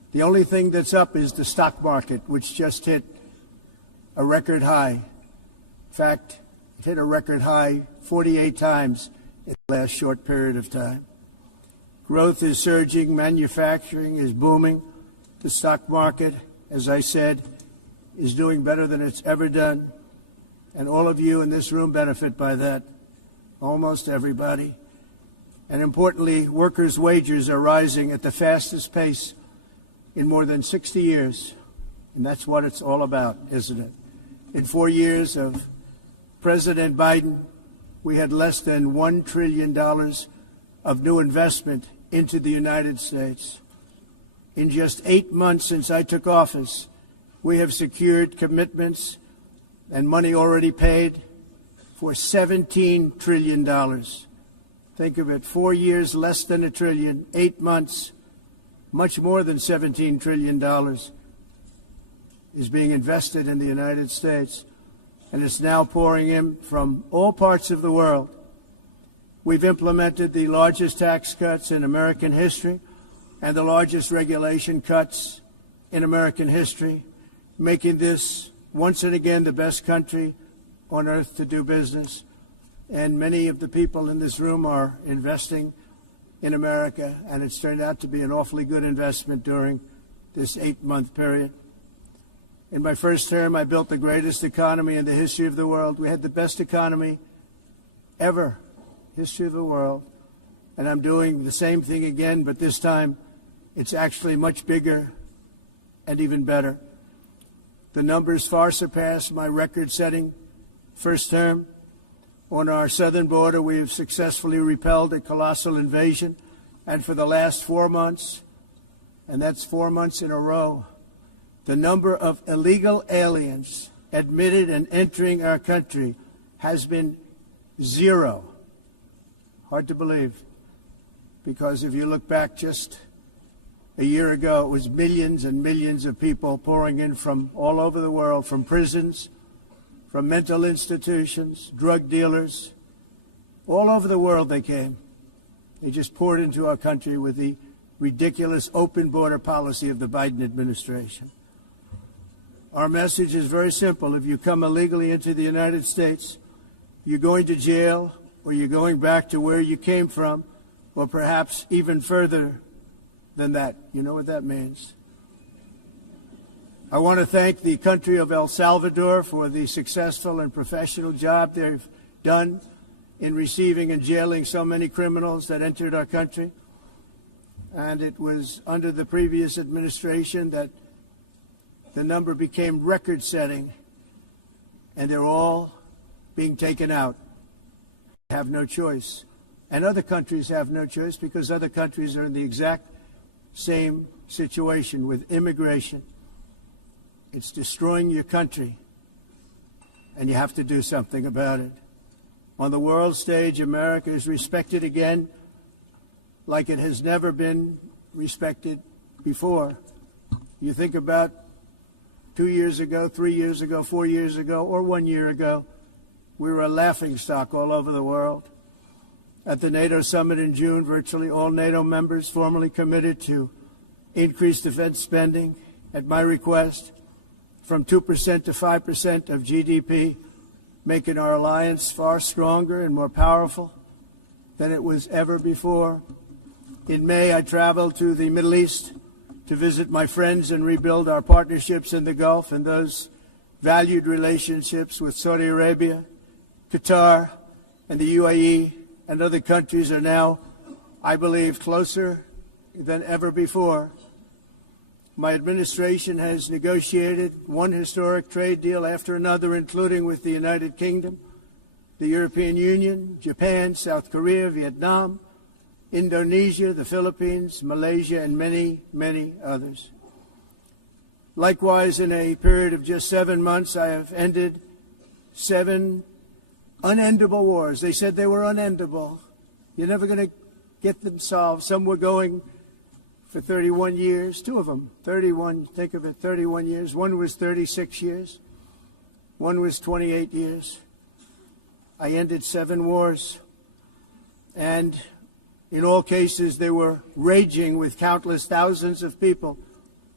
The only thing that's up is the stock market, which just hit a record high. In fact, it hit a record high 48 times in the last short period of time. Growth is surging, manufacturing is booming. The stock market, as I said, is doing better than it's ever done. And all of you in this room benefit by that, almost everybody. And importantly, workers' wages are rising at the fastest pace in more than 60 years. And that's what it's all about, isn't it? In 4 years of President Biden, we had less than $1 trillion of new investment into the United States. In just 8 months since I took office, we have secured commitments and money already paid for $17 trillion. Think of it, 4 years, less than $1 trillion, 8 months, much more than $17 trillion is being invested in the United States, and it's now pouring in from all parts of the world. We've implemented the largest tax cuts in American history and the largest regulation cuts in American history, making this once and again the best country on earth to do business. And many of the people in this room are investing in America, and it's turned out to be an awfully good investment during this 8-month period. In my first term, I built the greatest economy in the history of the world. We had the best economy ever, history of the world. And I'm doing the same thing again, but this time it's actually much bigger and even better. The numbers far surpass my record-setting first term. On our southern border, we have successfully repelled a colossal invasion, and for the last 4 months, and that's 4 months in a row, the number of illegal aliens admitted and entering our country has been 0. Hard to believe, because if you look back just a year ago, it was millions and millions of people pouring in from all over the world, from prisons, from mental institutions, drug dealers. All over the world they came. They just poured into our country with the ridiculous open border policy of the Biden administration. Our message is very simple. If you come illegally into the United States, you're going to jail, or you're going back to where you came from, or perhaps even further than that. You know what that means. I want to thank the country of El Salvador for the successful and professional job they've done in receiving and jailing so many criminals that entered our country. And it was under the previous administration that the number became record-setting, and they're all being taken out. They have no choice. And other countries have no choice, because other countries are in the exact same situation with immigration. It's destroying your country, and you have to do something about it. On the world stage, America is respected again like it has never been respected before. You think about 2 years ago, 3 years ago, 4 years ago, or 1 year ago, we were a laughingstock all over the world. At the NATO summit in June, virtually all NATO members formally committed to increase defense spending at my request from 2% to 5% of GDP, making our alliance far stronger and more powerful than it was ever before. In May, I traveled to the Middle East to visit my friends and rebuild our partnerships in the Gulf and those valued relationships with Saudi Arabia, Qatar, and the UAE, and other countries are now, I believe, closer than ever before. My administration has negotiated one historic trade deal after another, including with the United Kingdom, the European Union, Japan, South Korea, Vietnam, Indonesia, the Philippines, Malaysia, and many, many others. Likewise, in a period of just 7 months, I have ended 7 unendable wars. They said they were unendable. You're never going to get them solved. Some were going for 31 years, 2 of them, 31, think of it, 31 years. One was 36 years. One was 28 years. I ended 7 wars. And in all cases, they were raging with countless thousands of people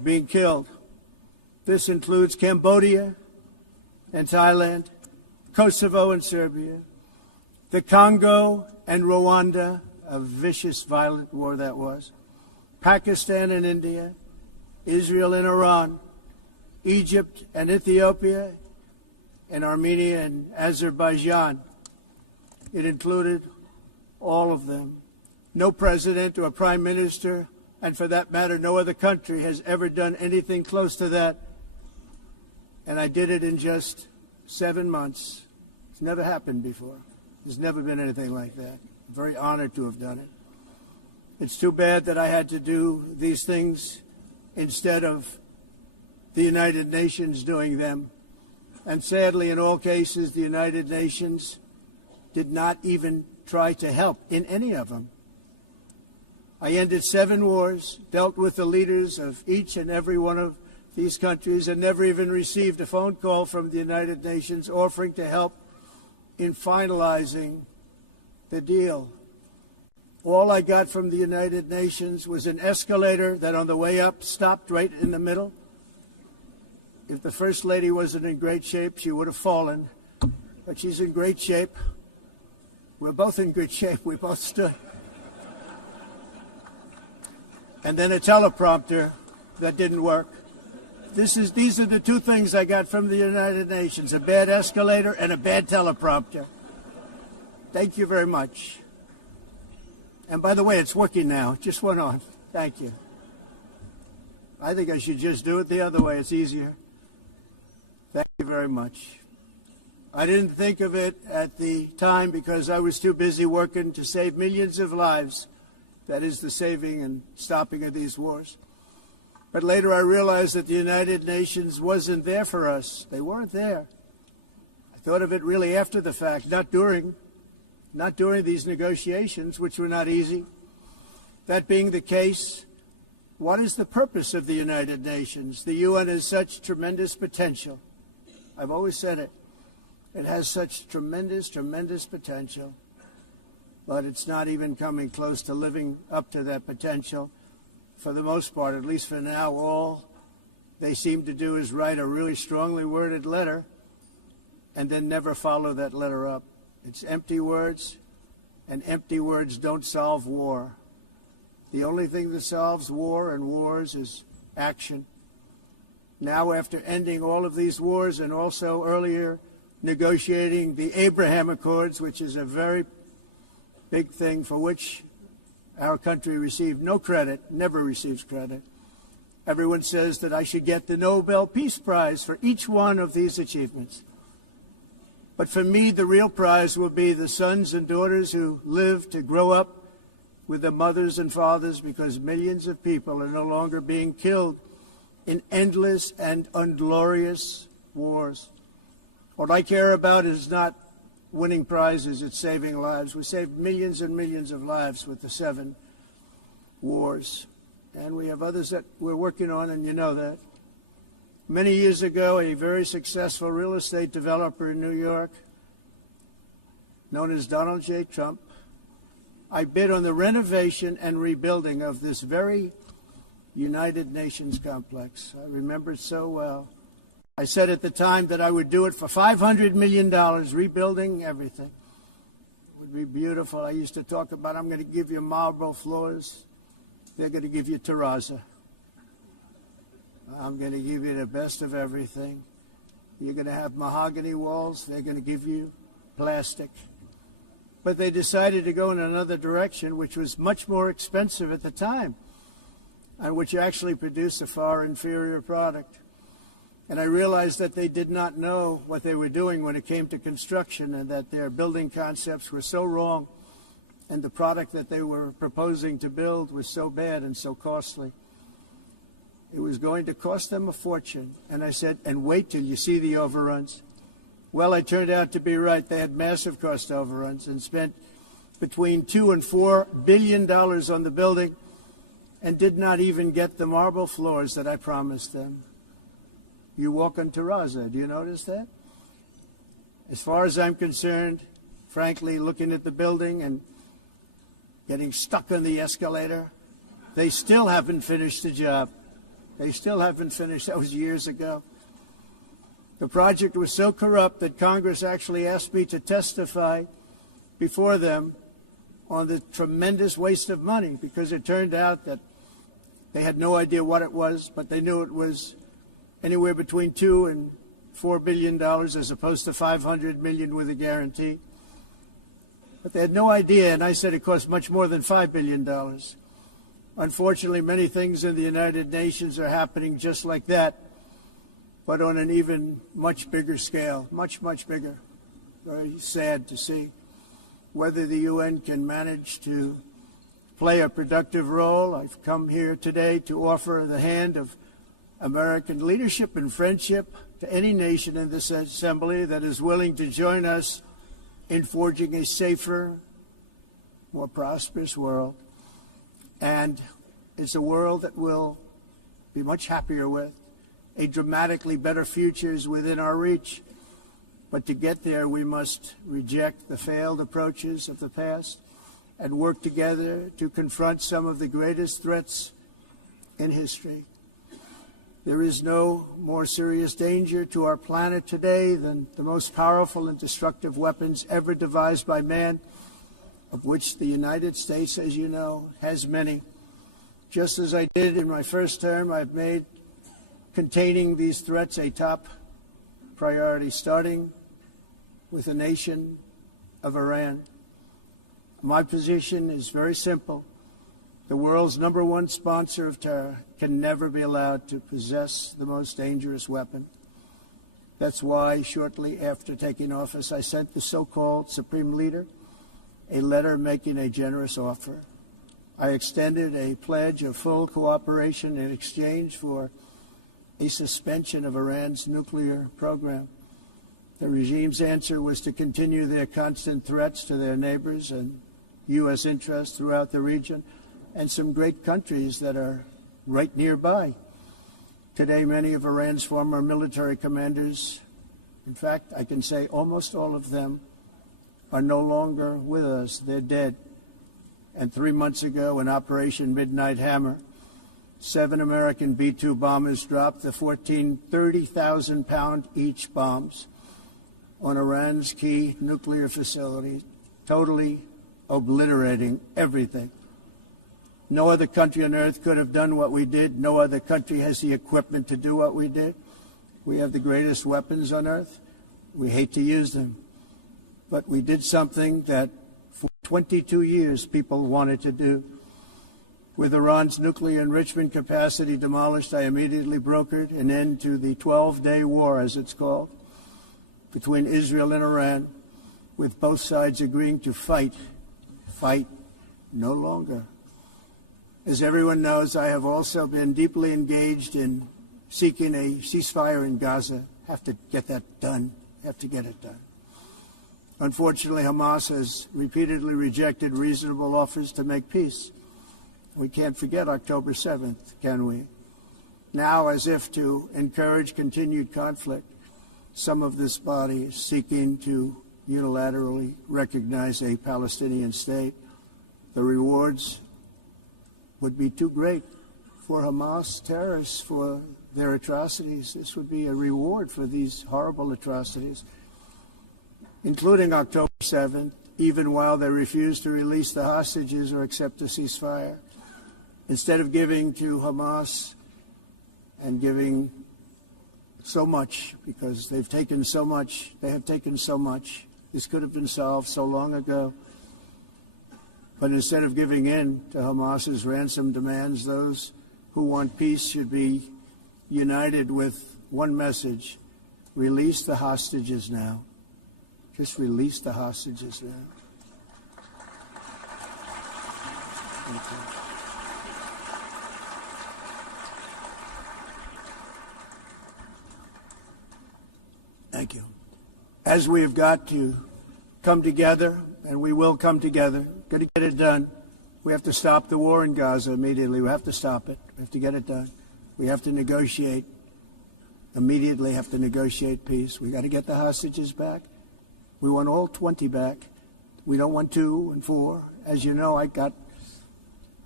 being killed. This includes Cambodia and Thailand, Kosovo and Serbia, the Congo and Rwanda, a vicious, violent war that was, Pakistan and India, Israel and Iran, Egypt and Ethiopia, and Armenia and Azerbaijan. It included all of them. No president or prime minister, and for that matter, no other country has ever done anything close to that. And I did it in just 7 months. It's never happened before. There's never been anything like that. I'm very honored to have done it. It's too bad that I had to do these things instead of the United Nations doing them. And sadly, in all cases, the United Nations did not even try to help in any of them. I ended 7 wars, dealt with the leaders of each and every one of these countries, and never even received a phone call from the United Nations offering to help in finalizing the deal. All I got from the United Nations was an escalator that on the way up stopped right in the middle. If the First Lady wasn't in great shape, she would have fallen. But she's in great shape. We're both in good shape. We both stood. And then a teleprompter that didn't work. These are the 2 things I got from the United Nations, a bad escalator and a bad teleprompter. Thank you very much. And by the way, it's working now. It just went on. Thank you. I think I should just do it the other way. It's easier. Thank you very much. I didn't think of it at the time because I was too busy working to save millions of lives. That is the saving and stopping of these wars. But later I realized that the United Nations wasn't there for us. They weren't there. I thought of it really after the fact, not during these negotiations, which were not easy. That being the case, what is the purpose of the United Nations? The UN has such tremendous potential. I've always said it. It has such tremendous, tremendous potential. But it's not even coming close to living up to that potential. For the most part, at least for now, all they seem to do is write a really strongly worded letter and then never follow that letter up. It's empty words, and empty words don't solve war. The only thing that solves war and wars is action. Now, after ending all of these wars and also earlier negotiating the Abraham Accords, which is a very big thing for which our country received no credit, never receives credit. Everyone says that I should get the Nobel Peace Prize for each one of these achievements. But for me, the real prize will be the sons and daughters who live to grow up with their mothers and fathers, because millions of people are no longer being killed in endless and unglorious wars. What I care about is not winning prizes, it's saving lives. We saved millions and millions of lives with the 7 wars. And we have others that we're working on, and you know that. Many years ago, a very successful real estate developer in New York, known as Donald J. Trump, I bid on the renovation and rebuilding of this very United Nations complex. I remember it so well. I said at the time that I would do it for $500 million, rebuilding everything. It would be beautiful. I used to talk about, I'm going to give you marble floors. They're going to give you terrazzo. I'm going to give you the best of everything. You're going to have mahogany walls. They're going to give you plastic. But they decided to go in another direction, which was much more expensive at the time, and which actually produced a far inferior product. And I realized that they did not know what they were doing when it came to construction, and that their building concepts were so wrong, and the product that they were proposing to build was so bad and so costly. It was going to cost them a fortune. And I said, and wait till you see the overruns. Well, I turned out to be right. They had massive cost overruns and spent between $2 and $4 billion on the building and did not even get the marble floors that I promised them. You walk on terrazzo. Do you notice that? As far as I'm concerned, frankly, looking at the building and getting stuck on the escalator, they still haven't finished the job. They still haven't finished. That was years ago. The project was so corrupt that Congress actually asked me to testify before them on the tremendous waste of money, because it turned out that they had no idea what it was, but they knew it was anywhere between $2 and $4 billion as opposed to $500 million with a guarantee. But they had no idea, and I said it cost much more than $5 billion. Unfortunately, many things in the United Nations are happening just like that, but on an even much bigger scale, much, much bigger. Very sad to see. Whether the UN can manage to play a productive role, I've come here today to offer the hand of American leadership and friendship to any nation in this assembly that is willing to join us in forging a safer, more prosperous world. And it's a world that we'll be much happier with. A dramatically better future is within our reach. But to get there, we must reject the failed approaches of the past and work together to confront some of the greatest threats in history. There is no more serious danger to our planet today than the most powerful and destructive weapons ever devised by man, of which the United States, as you know, has many. Just as I did in my first term, I've made containing these threats a top priority, starting with the nation of Iran. My position is very simple. The world's #1 sponsor of terror can never be allowed to possess the most dangerous weapon. That's why, shortly after taking office, I sent the so-called Supreme Leader a letter making a generous offer. I extended a pledge of full cooperation in exchange for a suspension of Iran's nuclear program. The regime's answer was to continue their constant threats to their neighbors and U.S. interests throughout the region and some great countries that are right nearby. Today, many of Iran's former military commanders, in fact, I can say almost all of them, are no longer with us. They're dead. And 3 months ago, in Operation Midnight Hammer, 7 American B-2 bombers dropped the 14 30,000-pound each bombs on Iran's key nuclear facility, totally obliterating everything. No other country on earth could have done what we did. No other country has the equipment to do what we did. We have the greatest weapons on earth. We hate to use them. But we did something that for 22 years people wanted to do. With Iran's nuclear enrichment capacity demolished, I immediately brokered an end to the 12-day war, as it's called, between Israel and Iran, with both sides agreeing to fight no longer. As everyone knows, I have also been deeply engaged in seeking a ceasefire in Gaza. Have to get that done. Have to get it done. Unfortunately, Hamas has repeatedly rejected reasonable offers to make peace. We can't forget October 7th, can we? Now, as if to encourage continued conflict, some of this body is seeking to unilaterally recognize a Palestinian state. The rewards would be too great for Hamas terrorists for their atrocities. This would be a reward for these horrible atrocities, including October 7th, even while they refuse to release the hostages or accept a ceasefire. Instead of giving to Hamas and giving so much, because they've taken so much, they have taken so much. This could have been solved so long ago. But instead of giving in to Hamas's ransom demands, those who want peace should be united with one message: release the hostages now. Just release the hostages now. Thank you. Thank you. As we have got to come together, and we will come together, got to get it done. We have to stop the war in Gaza immediately. We have to stop it. We have to get it done. We have to negotiate. Immediately have to negotiate peace. We got to get the hostages back. We want all 20 back. We don't want 2 and 4. As you know, I got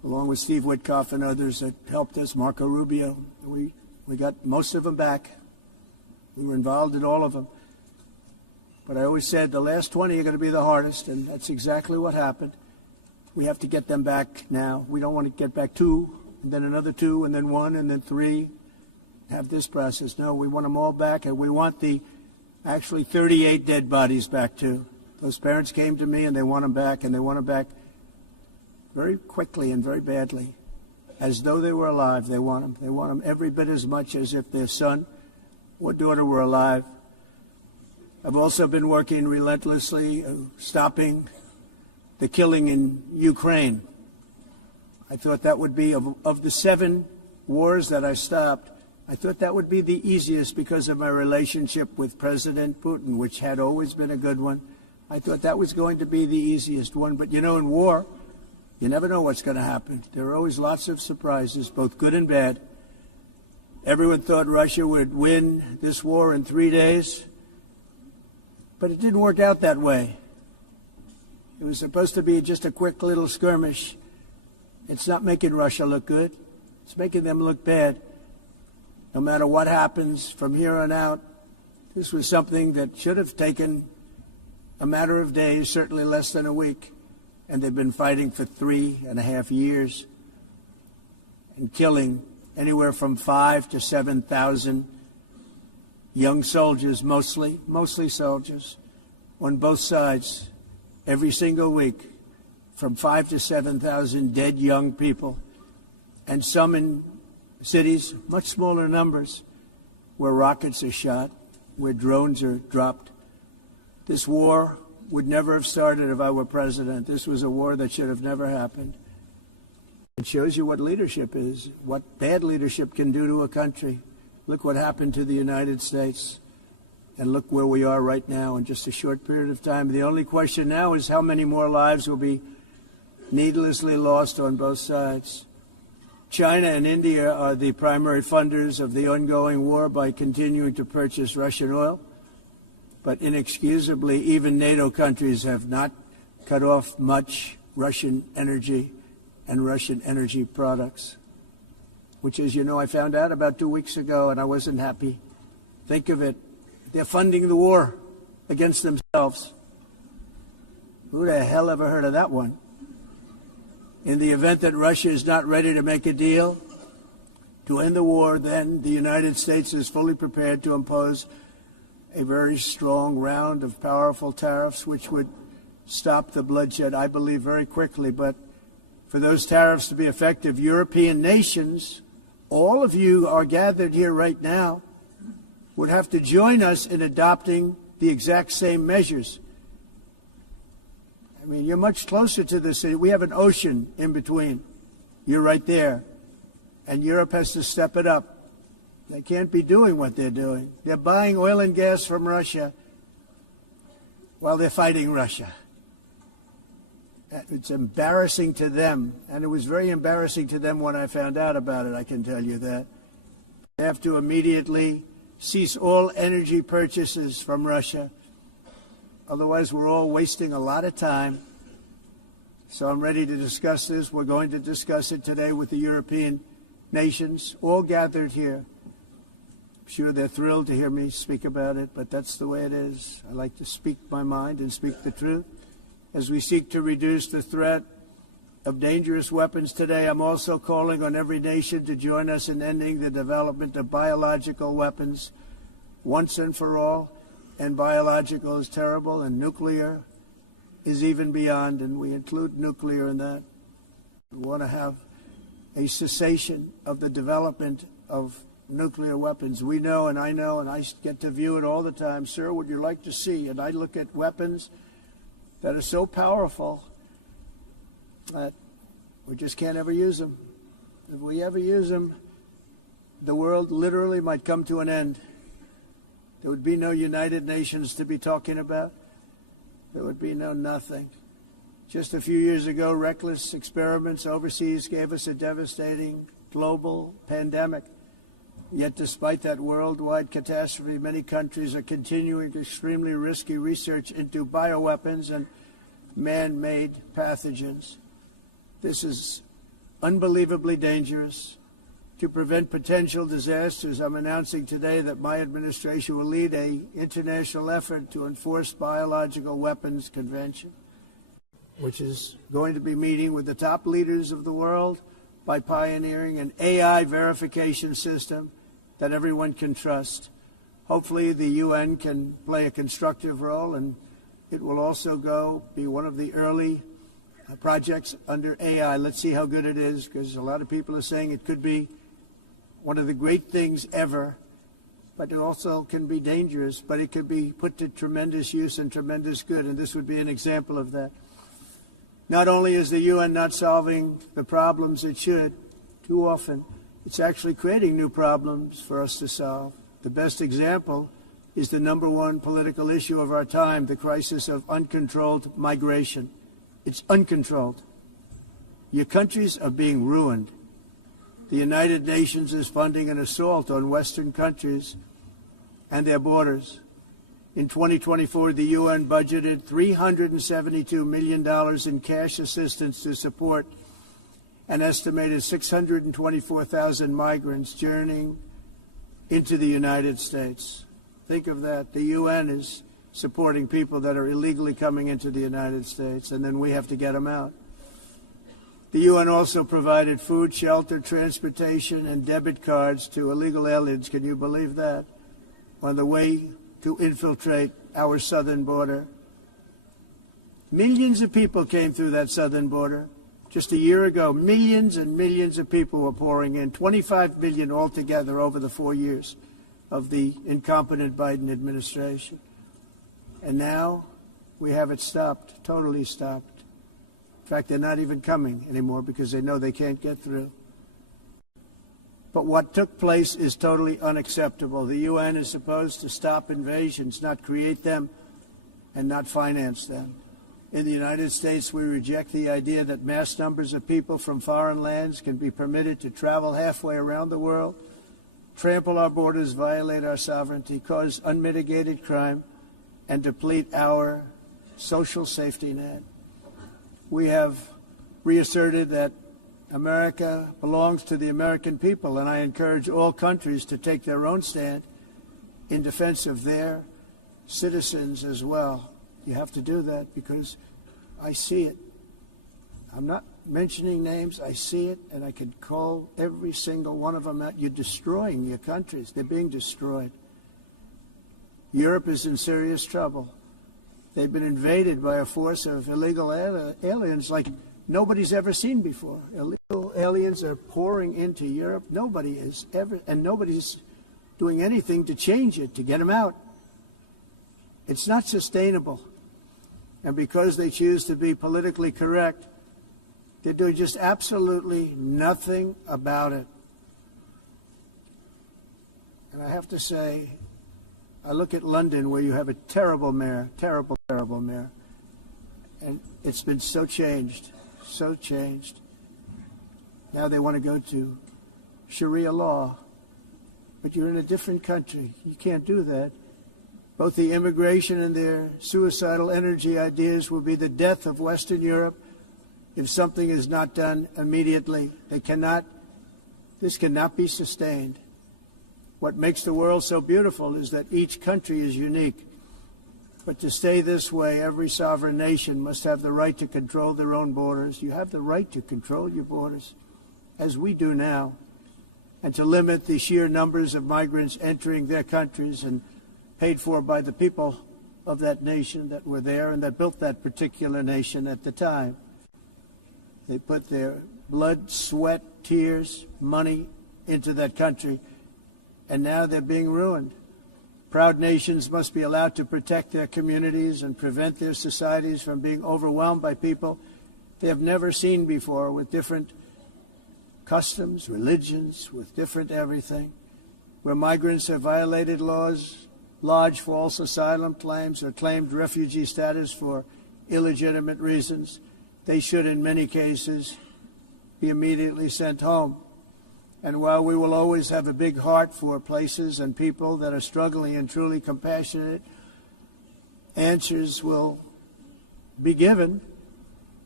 along with Steve Witkoff and others that helped us, Marco Rubio. We got most of them back. We were involved in all of them. But I always said the last 20 are going to be the hardest, and that's exactly what happened. We have to get them back now. We don't want to get back 2, and then another 2, and then 1, and then 3. Have this process. No, we want them all back, and we want the actually 38 dead bodies back too. Those parents came to me, and they want them back, and they want them back very quickly and very badly, as though they were alive. They want them. They want them every bit as much as if their son or daughter were alive. I've also been working relentlessly, stopping the killing in Ukraine. I thought that would be, of the 7 wars that I stopped, I thought that would be the easiest because of my relationship with President Putin, which had always been a good one. I thought that was going to be the easiest one. But, you know, in war, you never know what's going to happen. There are always lots of surprises, both good and bad. Everyone thought Russia would win this war in 3 days, but it didn't work out that way. It was supposed to be just a quick little skirmish. It's not making Russia look good. It's making them look bad. No matter what happens from here on out, this was something that should have taken a matter of days, certainly less than a week. And they've been fighting for 3.5 years and killing anywhere from 5,000 to 7,000 young soldiers, mostly soldiers, on both sides, every single week, from 5,000 to 7,000 dead young people, and some in cities, much smaller numbers, where rockets are shot, where drones are dropped. This war would never have started if I were president. This was a war that should have never happened. It shows you what leadership is, what bad leadership can do to a country. Look what happened to the United States, and look where we are right now in just a short period of time. The only question now is how many more lives will be needlessly lost on both sides. China and India are the primary funders of the ongoing war by continuing to purchase Russian oil. But inexcusably, even NATO countries have not cut off much Russian energy and Russian energy products, which, as you know, I found out about 2 weeks ago, and I wasn't happy. Think of it. They're funding the war against themselves. Who the hell ever heard of that one? In the event that Russia is not ready to make a deal to end the war, then the United States is fully prepared to impose a very strong round of powerful tariffs, which would stop the bloodshed, I believe, very quickly. But for those tariffs to be effective, European nations, all of you are gathered here right now, would have to join us in adopting the exact same measures. I mean, you're much closer to the city. We have an ocean in between. You're right there. And Europe has to step it up. They can't be doing what they're doing. They're buying oil and gas from Russia while they're fighting Russia. It's embarrassing to them, and it was very embarrassing to them when I found out about it, I can tell you that. They have to immediately cease all energy purchases from Russia. Otherwise, we're all wasting a lot of time. So I'm ready to discuss this. We're going to discuss it today with the European nations, all gathered here. I'm sure they're thrilled to hear me speak about it, but that's the way it is. I like to speak my mind and speak the truth. As we seek to reduce the threat of dangerous weapons today, I'm also calling on every nation to join us in ending the development of biological weapons once and for all. And biological is terrible, and nuclear is even beyond, and we include nuclear in that. We want to have a cessation of the development of nuclear weapons. We know, and I get to view it all the time. Sir, would you like to see? And I look at weapons that are so powerful that we just can't ever use them. If we ever use them, the world literally might come to an end. There would be no United Nations to be talking about. There would be no nothing. Just a few years ago, reckless experiments overseas gave us a devastating global pandemic. Yet despite that worldwide catastrophe, many countries are continuing extremely risky research into bioweapons and man-made pathogens. This is unbelievably dangerous. To prevent potential disasters, I'm announcing today that my administration will lead an international effort to enforce Biological Weapons Convention, which is going to be meeting with the top leaders of the world by pioneering an AI verification system that everyone can trust. Hopefully the UN can play a constructive role, and it will also be one of the early projects under AI. Let's see how good it is, because a lot of people are saying it could be one of the great things ever, but it also can be dangerous, but it could be put to tremendous use and tremendous good, and this would be an example of that. Not only is the UN not solving the problems it should, too often, it's actually creating new problems for us to solve. The best example is the #1 political issue of our time, the crisis of uncontrolled migration. It's uncontrolled. Your countries are being ruined. The United Nations is funding an assault on Western countries and their borders. In 2024, the UN budgeted $372 million in cash assistance to support an estimated 624,000 migrants journeying into the United States. Think of that. The UN is supporting people that are illegally coming into the United States, and then we have to get them out. The UN also provided food, shelter, transportation, and debit cards to illegal aliens. Can you believe that? On the way to infiltrate our southern border. Millions of people came through that southern border. Just a year ago, millions and millions of people were pouring in, 25 million altogether over the 4 years of the incompetent Biden administration. And now we have it stopped, totally stopped. In fact, they're not even coming anymore because they know they can't get through. But what took place is totally unacceptable. The UN is supposed to stop invasions, not create them and not finance them. In the United States, we reject the idea that mass numbers of people from foreign lands can be permitted to travel halfway around the world, trample our borders, violate our sovereignty, cause unmitigated crime, and deplete our social safety net. We have reasserted that America belongs to the American people, and I encourage all countries to take their own stand in defense of their citizens as well. You have to do that because I see it. I'm not mentioning names. I see it, and I could call every single one of them out. You're destroying your countries. They're being destroyed. Europe is in serious trouble. They've been invaded by a force of illegal aliens like nobody's ever seen before. Illegal aliens are pouring into Europe. Nobody is ever, and nobody's doing anything to change it, to get them out. It's not sustainable. And because they choose to be politically correct, they're doing just absolutely nothing about it. And I have to say, I look at London, where you have a terrible mayor, terrible mayor, and it's been so changed, so changed. Now they want to go to Sharia law, but you're in a different country. You can't do that. Both the immigration and their suicidal energy ideas will be the death of Western Europe if something is not done immediately. This cannot be sustained. What makes the world so beautiful is that each country is unique. But to stay this way, every sovereign nation must have the right to control their own borders. You have the right to control your borders, as we do now, and to limit the sheer numbers of migrants entering their countries and paid for by the people of that nation that were there and that built that particular nation at the time. They put their blood, sweat, tears, money into that country, and now they're being ruined. Proud nations must be allowed to protect their communities and prevent their societies from being overwhelmed by people they have never seen before, with different customs, religions, with different everything. Where migrants have violated laws, lodged false asylum claims, or claimed refugee status for illegitimate reasons, they should, in many cases, be immediately sent home. And while we will always have a big heart for places and people that are struggling and truly compassionate, answers will be given.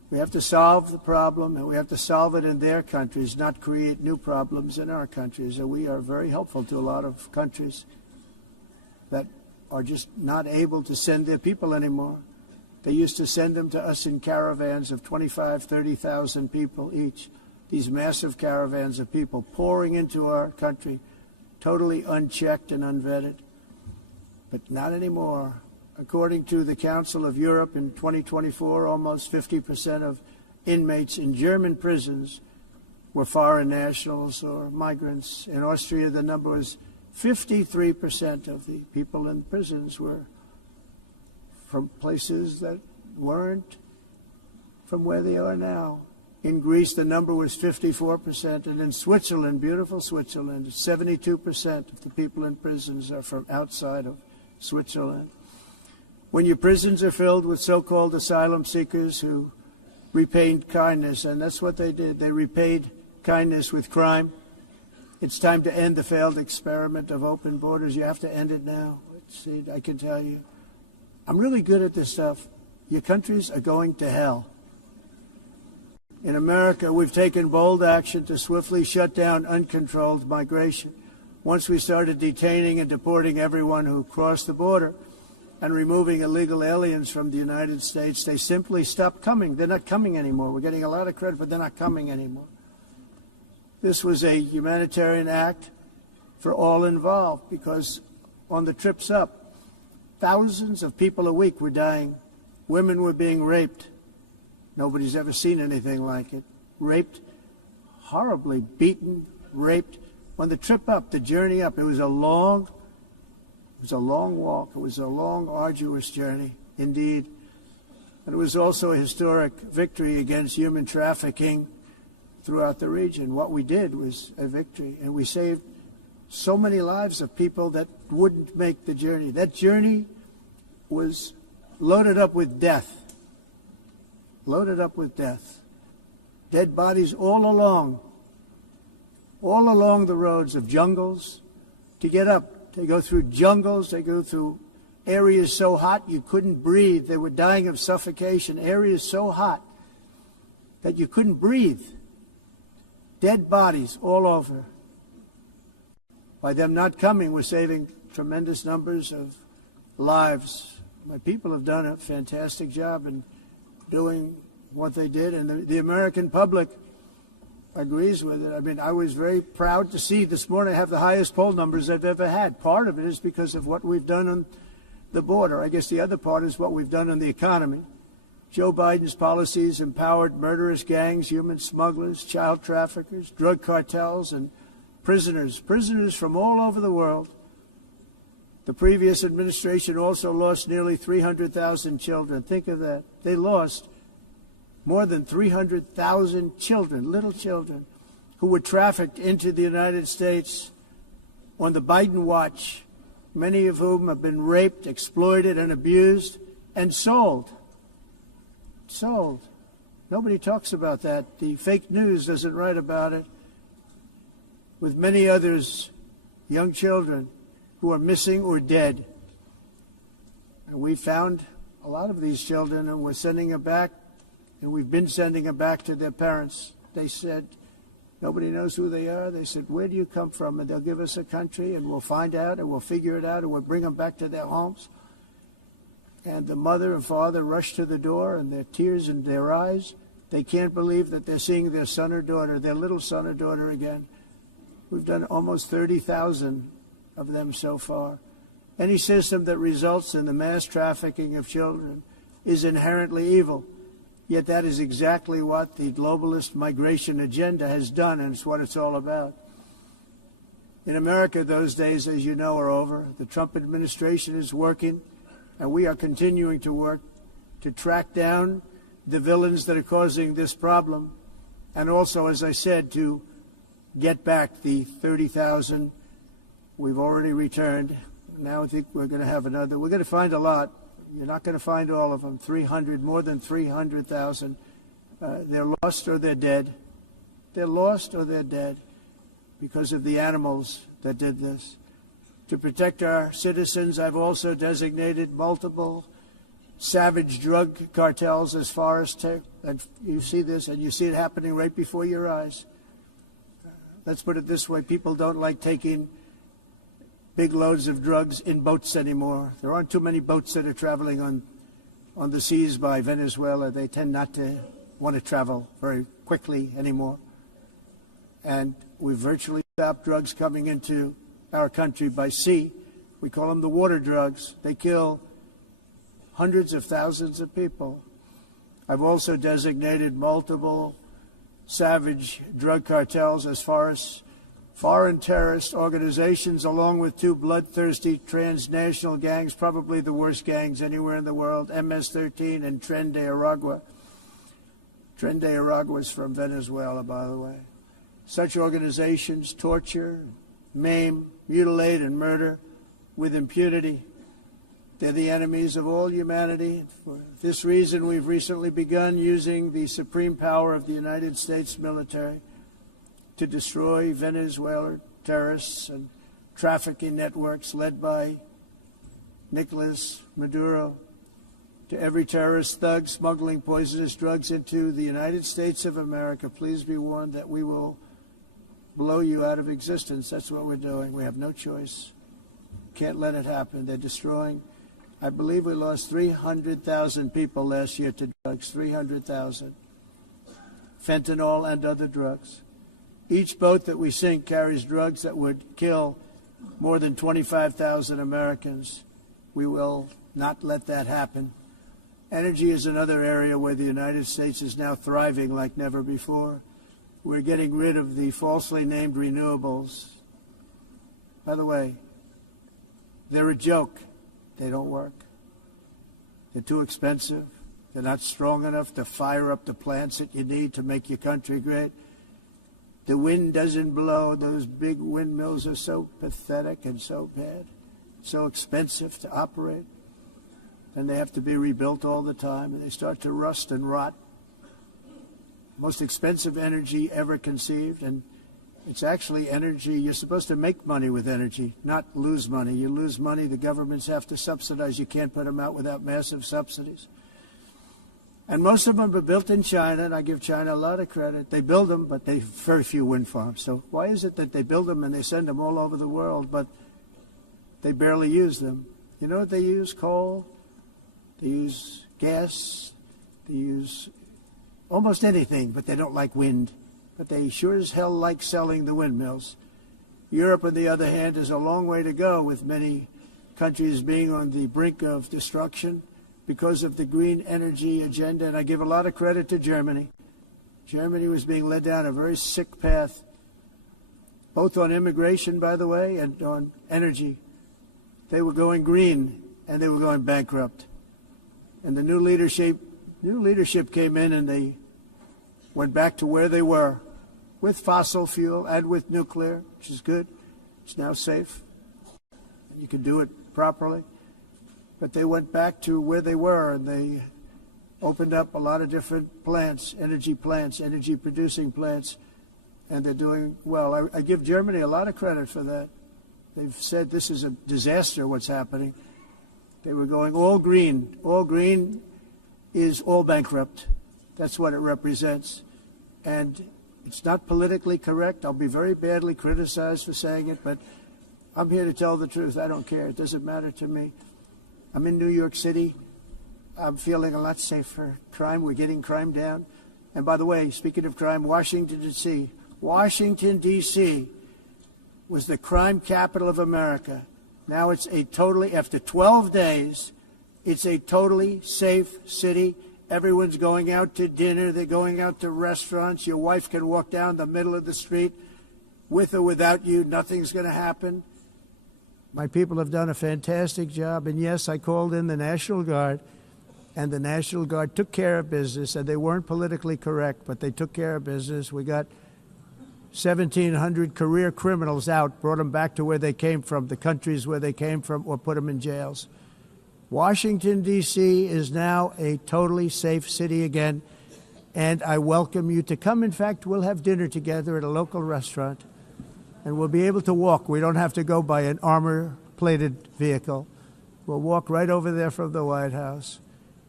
We have to solve the problem, and we have to solve it in their countries, not create new problems in our countries. And we are very helpful to a lot of countries that are just not able to send their people anymore. They used to send them to us in caravans of 25,000, 30,000 people each. These massive caravans of people pouring into our country, totally unchecked and unvetted. But not anymore. According to the Council of Europe in 2024, almost 50% of inmates in German prisons were foreign nationals or migrants. In Austria, the number was 53% of the people in prisons were from places that weren't from where they are now. In Greece, the number was 54%, and in Switzerland, beautiful Switzerland, 72% of the people in prisons are from outside of Switzerland. When your prisons are filled with so-called asylum seekers who repaid kindness, and that's what they did. They repaid kindness with crime. It's time to end the failed experiment of open borders. You have to end it now. See, I can tell you. I'm really good at this stuff. Your countries are going to hell. In America, we've taken bold action to swiftly shut down uncontrolled migration. Once we started detaining and deporting everyone who crossed the border and removing illegal aliens from the United States, they simply stopped coming. They're not coming anymore. We're getting a lot of credit, but they're not coming anymore. This was a humanitarian act for all involved, because on the trips up, thousands of people a week were dying. Women were being raped. Nobody's ever seen anything like it. Raped, horribly beaten, raped. On the trip up, the journey up, it was a long walk. It was a long, arduous journey, indeed. And it was also a historic victory against human trafficking throughout the region. What we did was a victory, and we saved so many lives of people that wouldn't make the journey. That journey was loaded up with death. Loaded up with death. Dead bodies all along the roads of jungles to get up. They go through jungles, they go through areas so hot you couldn't breathe. They were dying of suffocation, areas so hot that you couldn't breathe. Dead bodies all over. By them not coming, we're saving tremendous numbers of lives. My people have done a fantastic job in doing what they did, and the American public agrees with it. I mean, I was very proud to see this morning I have the highest poll numbers I've ever had. Part of it is because of what we've done on the border. I guess the other part is what we've done on the economy. Joe Biden's policies empowered murderous gangs, human smugglers, child traffickers, drug cartels, and prisoners from all over the world. The previous administration also lost nearly 300,000 children. Think of that. They lost more than 300,000 children, little children, who were trafficked into the United States on the Biden watch, many of whom have been raped, exploited, and abused, and sold. Sold. Nobody talks about that. The fake news doesn't write about it. With many others, young children who are missing or dead. And we found a lot of these children, and we're sending them back, and we've been sending them back to their parents. They said, nobody knows who they are. They said, where do you come from? And they'll give us a country, and we'll find out, and we'll figure it out, and we'll bring them back to their homes. And the mother and father rush to the door, and their tears in their eyes. They can't believe that they're seeing their son or daughter, their little son or daughter again. We've done almost 30,000 of them so far. Any system that results in the mass trafficking of children is inherently evil. Yet that is exactly what the globalist migration agenda has done, and it's what it's all about. In America, those days, as you know, are over. The Trump administration is working, and we are continuing to work to track down the villains that are causing this problem, and also, as I said, to get back the 30,000 we've already returned. Now I think we're going to have another. We're going to find a lot. You're not going to find all of them. 300, more than 300,000. They're lost or they're dead. They're lost or they're dead because of the animals that did this. To protect our citizens, I've also designated multiple savage drug cartels as far as and you see this, and you see it happening right before your eyes. Let's put it this way: people don't like taking big loads of drugs in boats anymore. There aren't too many boats that are traveling on the seas by Venezuela. They tend not to want to travel very quickly anymore. And we've virtually stopped drugs coming into our country by sea. We call them the water drugs. They kill hundreds of thousands of people. I've also designated multiple savage drug cartels as far as foreign terrorist organizations, along with two bloodthirsty transnational gangs, probably the worst gangs anywhere in the world, MS-13 and Tren de Aragua. Tren de Aragua is from Venezuela, by the way. Such organizations torture, maim, mutilate, and murder with impunity. They're the enemies of all humanity. For this reason, we've recently begun using the supreme power of the United States military to destroy Venezuelan terrorists and trafficking networks led by Nicolas Maduro. To every terrorist thug smuggling poisonous drugs into the United States of America, please be warned that we will blow you out of existence. That's what we're doing. We have no choice. Can't let it happen. They're destroying. I believe we lost 300,000 people last year to drugs, 300,000. Fentanyl and other drugs. Each boat that we sink carries drugs that would kill more than 25,000 Americans. We will not let that happen. Energy is another area where the United States is now thriving like never before. We're getting rid of the falsely named renewables. By the way, they're a joke. They don't work. They're too expensive. They're not strong enough to fire up the plants that you need to make your country great. The wind doesn't blow. Those big windmills are so pathetic and so bad, so expensive to operate. And they have to be rebuilt all the time, and they start to rust and rot. Most expensive energy ever conceived, and it's actually energy. You're supposed to make money with energy, not lose money. You lose money, the governments have to subsidize. You can't put them out without massive subsidies. And most of them are built in China, and I give China a lot of credit. They build them, but they very few wind farms. So why is it that they build them and they send them all over the world, but they barely use them? You know what they use? Coal. They use gas. They use almost anything, but they don't like wind. But they sure as hell like selling the windmills. Europe, on the other hand, is a long way to go, with many countries being on the brink of destruction because of the green energy agenda. And I give a lot of credit to Germany. Germany was being led down a very sick path, both on immigration, by the way, and on energy. They were going green, and they were going bankrupt. And the new leadership came in, and they went back to where they were, with fossil fuel and with nuclear, which is good. It's now safe. You can do it properly. But they went back to where they were, and they opened up a lot of different plants, energy-producing plants, and they're doing well. I give Germany a lot of credit for that. They've said this is a disaster, what's happening. They were going all green. All green is all bankrupt. That's what it represents. And it's not politically correct. I'll be very badly criticized for saying it, but I'm here to tell the truth. I don't care. It doesn't matter to me. I'm in New York City. I'm feeling a lot safer. Crime, we're getting crime down. And by the way, speaking of crime, Washington, D.C. was the crime capital of America. Now it's after 12 days, it's a totally safe city. Everyone's going out to dinner. They're going out to restaurants. Your wife can walk down the middle of the street with or without you. Nothing's going to happen. My people have done a fantastic job. And yes, I called in the National Guard, and the National Guard took care of business, and they weren't politically correct, but they took care of business. We got 1,700 career criminals out, brought them back to where they came from, the countries where they came from, or put them in jails. Washington, D.C. is now a totally safe city again, and I welcome you to come. In fact, we'll have dinner together at a local restaurant, and we'll be able to walk. We don't have to go by an armor-plated vehicle. We'll walk right over there from the White House.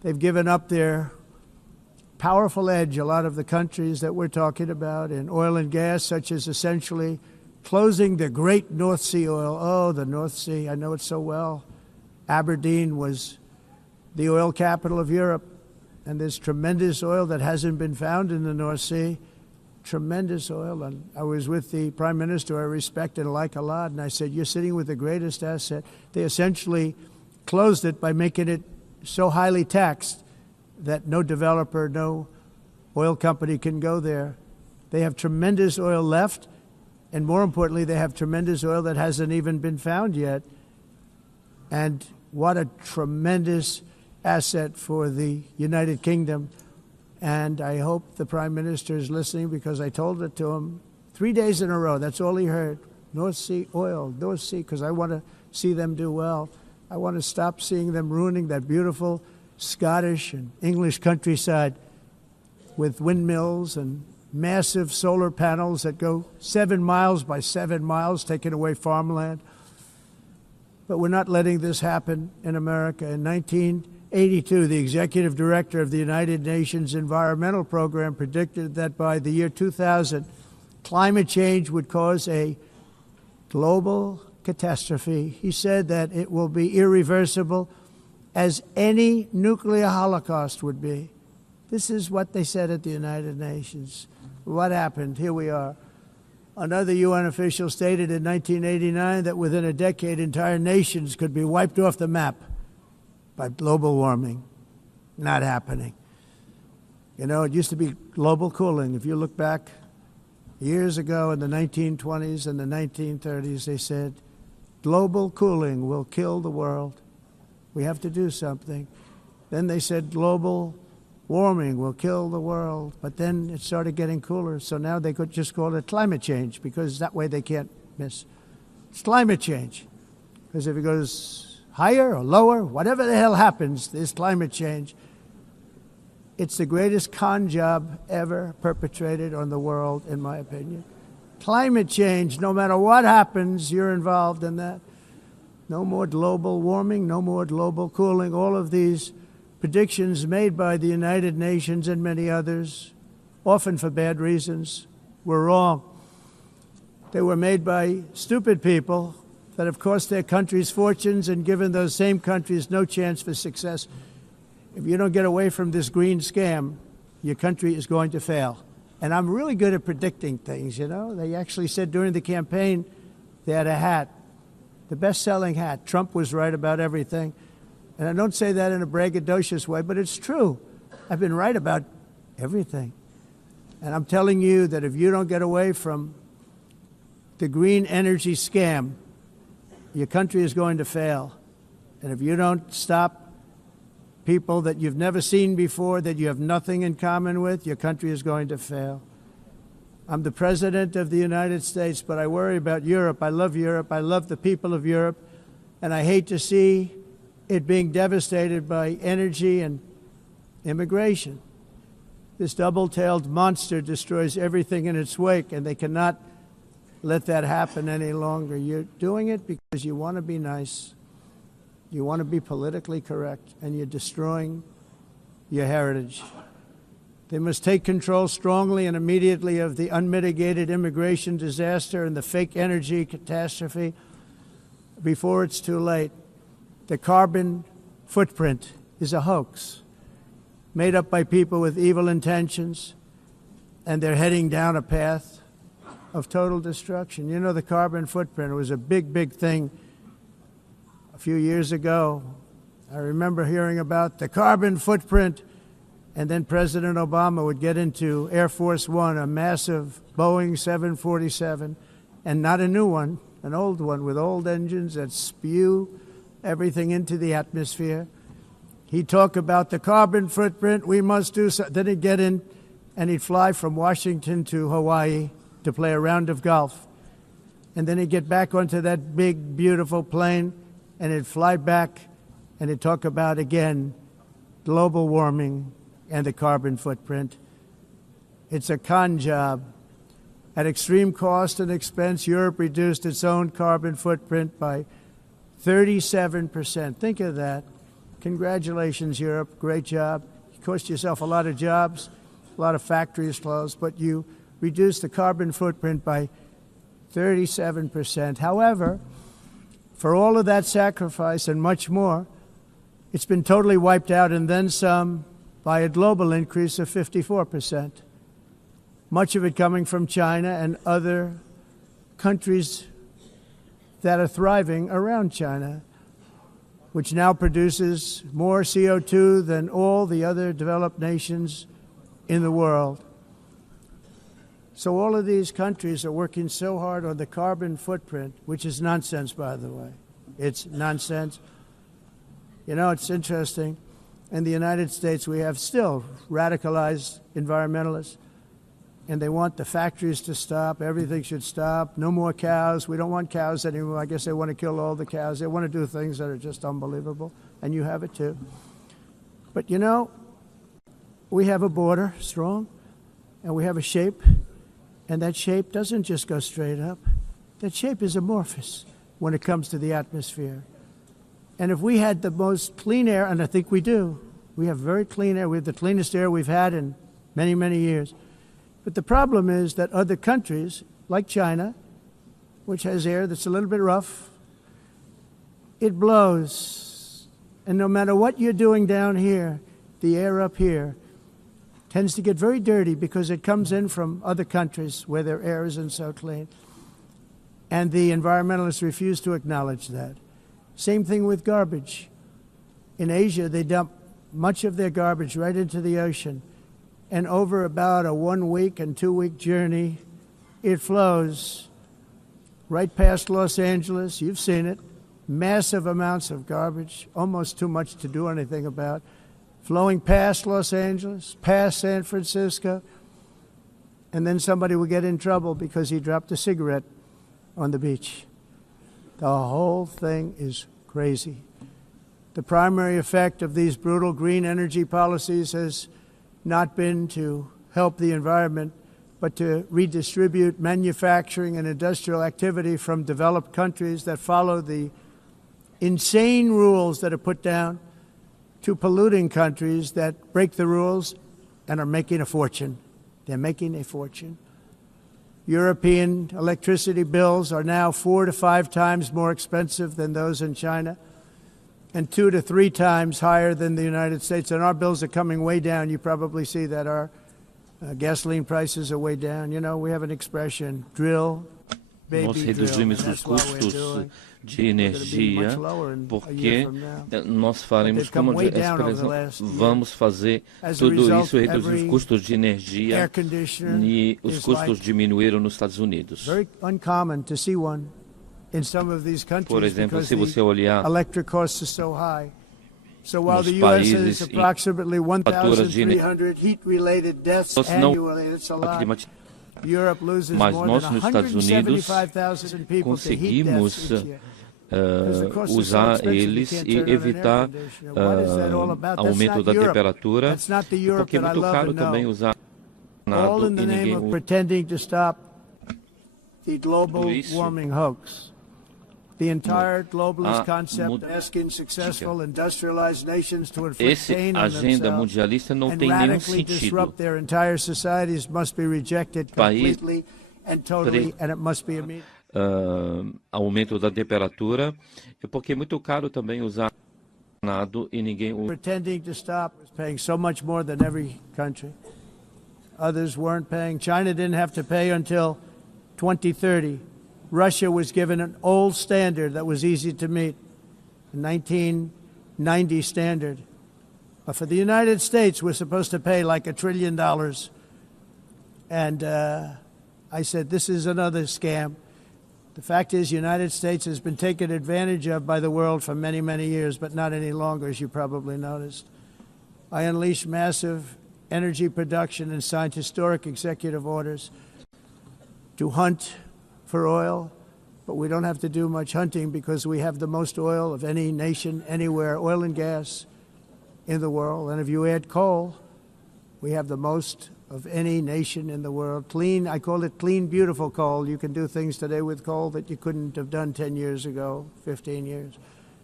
They've given up their powerful edge, a lot of the countries that we're talking about in oil and gas, such as essentially closing the great North Sea oil. Oh, the North Sea, I know it so well. Aberdeen was the oil capital of Europe, and there's tremendous oil that hasn't been found in the North Sea. Tremendous oil. And I was with the Prime Minister I respect and like a lot, and I said, you're sitting with the greatest asset. They essentially closed it by making it so highly taxed that no developer, no oil company can go there. They have tremendous oil left, and more importantly, they have tremendous oil that hasn't even been found yet. And what a tremendous asset for the United Kingdom. And I hope the Prime Minister is listening, because I told it to him 3 days in a row. That's all he heard. North Sea oil, North Sea, because I want to see them do well. I want to stop seeing them ruining that beautiful Scottish and English countryside with windmills and massive solar panels that go 7 miles by 7 miles, taking away farmland. But we're not letting this happen in America. In 1982, the executive director of the United Nations Environmental Program predicted that by the year 2000, climate change would cause a global catastrophe. He said that it will be irreversible, as any nuclear holocaust would be. This is what they said at the United Nations. What happened? Here we are. Another UN official stated in 1989 that within a decade, entire nations could be wiped off the map by global warming. Not happening. You know, it used to be global cooling. If you look back years ago in the 1920s and the 1930s, they said, global cooling will kill the world. We have to do something. Then they said global warming will kill the world. But then it started getting cooler. So now they could just call it climate change, because that way they can't miss. It's climate change. Because if it goes higher or lower, whatever the hell happens, there's climate change. It's the greatest con job ever perpetrated on the world, in my opinion. Climate change, no matter what happens, you're involved in that. No more global warming, no more global cooling. All of these predictions made by the United Nations and many others, often for bad reasons, were wrong. They were made by stupid people that have cost their countries fortunes and given those same countries no chance for success. If you don't get away from this green scam, your country is going to fail. And I'm really good at predicting things, you know. They actually said during the campaign they had a hat, the best-selling hat. Trump was right about everything. And I don't say that in a braggadocious way, but it's true. I've been right about everything. And I'm telling you that if you don't get away from the green energy scam, your country is going to fail. And if you don't stop people that you've never seen before, that you have nothing in common with, your country is going to fail. I'm the President of the United States, but I worry about Europe. I love Europe. I love the people of Europe. And I hate to see it being devastated by energy and immigration. This double-tailed monster destroys everything in its wake, and they cannot let that happen any longer. You're doing it because you want to be nice. You want to be politically correct, and you're destroying your heritage. They must take control strongly and immediately of the unmitigated immigration disaster and the fake energy catastrophe before it's too late. The carbon footprint is a hoax made up by people with evil intentions, and they're heading down a path of total destruction. You know, the carbon footprint, it was a big, big thing a few years ago. I remember hearing about the carbon footprint, and then President Obama would get into Air Force One, a massive Boeing 747, and not a new one, an old one with old engines that spew everything into the atmosphere. He'd talk about the carbon footprint, we must do so. Then he'd get in and he'd fly from Washington to Hawaii to play a round of golf. And then he'd get back onto that big, beautiful plane and he'd fly back and he'd talk about, again, global warming and the carbon footprint. It's a con job. At extreme cost and expense, Europe reduced its own carbon footprint by 37%. Think of that. Congratulations, Europe. Great job. You cost yourself a lot of jobs, a lot of factories closed, but you reduced the carbon footprint by 37%. However, for all of that sacrifice and much more, it's been totally wiped out and then some by a global increase of 54%. Much of it coming from China and other countries that are thriving around China, which now produces more CO2 than all the other developed nations in the world. So all of these countries are working so hard on the carbon footprint, which is nonsense, by the way. It's nonsense. You know, it's interesting. In the United States, we have still radicalized environmentalists, and they want the factories to stop. Everything should stop. No more cows. We don't want cows anymore. I guess they want to kill all the cows. They want to do things that are just unbelievable, and you have it too. But, you know, we have a border, strong, and we have a shape, and that shape doesn't just go straight up. That shape is amorphous when it comes to the atmosphere. And if we had the most clean air, and I think we do, we have very clean air. We have the cleanest air we've had in many, many years. But the problem is that other countries, like China, which has air that's a little bit rough, it blows. And no matter what you're doing down here, the air up here tends to get very dirty because it comes in from other countries where their air isn't so clean. And the environmentalists refuse to acknowledge that. Same thing with garbage. In Asia, they dump much of their garbage right into the ocean. And over about a 1 week and 2 week journey, it flows right past Los Angeles. You've seen it. Massive amounts of garbage, almost too much to do anything about, flowing past Los Angeles, past San Francisco, and then somebody will get in trouble because he dropped a cigarette on the beach. The whole thing is crazy. The primary effect of these brutal green energy policies has not been to help the environment, but to redistribute manufacturing and industrial activity from developed countries that follow the insane rules that are put down to polluting countries that break the rules and are making a fortune. They're making a fortune. European electricity bills are now 4 to 5 times more expensive than those in China, and 2 to 3 times higher than the United States. And our bills are coming way down. You probably see that our gasoline prices are way down. You know, we have an expression, drill, Nós reduzimos os custos de energia porque nós faremos, como a expressão, vamos fazer tudo isso, reduzir os custos de energia e os custos diminuíram nos Estados Unidos. Por exemplo, se você olhar nos países em faturas de energia, mas nós nos Estados Unidos conseguimos usar eles e evitar aumento da temperatura, porque é muito caro também usar nada e ninguém usa isso. The entire globalist concept asking successful industrialized nations to inflict pain on themselves and radically disrupt their entire societies must be rejected completely and totally, and it must be immediate. Aumento da temperatura, porque é muito caro também usar nada e ninguém usa. Pretending to stop was paying so much more than every country. Others weren't paying. China didn't have to pay until 2030. Russia was given an old standard that was easy to meet, a 1990 standard. But for the United States, we're supposed to pay like $1 trillion. And I said, this is another scam. The fact is, the United States has been taken advantage of by the world for many, many years, but not any longer, as you probably noticed. I unleashed massive energy production and signed historic executive orders to hunt for oil, but we don't have to do much hunting because we have the most oil of any nation anywhere, oil and gas in the world. And if you add coal, we have the most of any nation in the world. Clean, I call it clean, beautiful coal. You can do things today with coal that you couldn't have done 10 years ago, 15 years.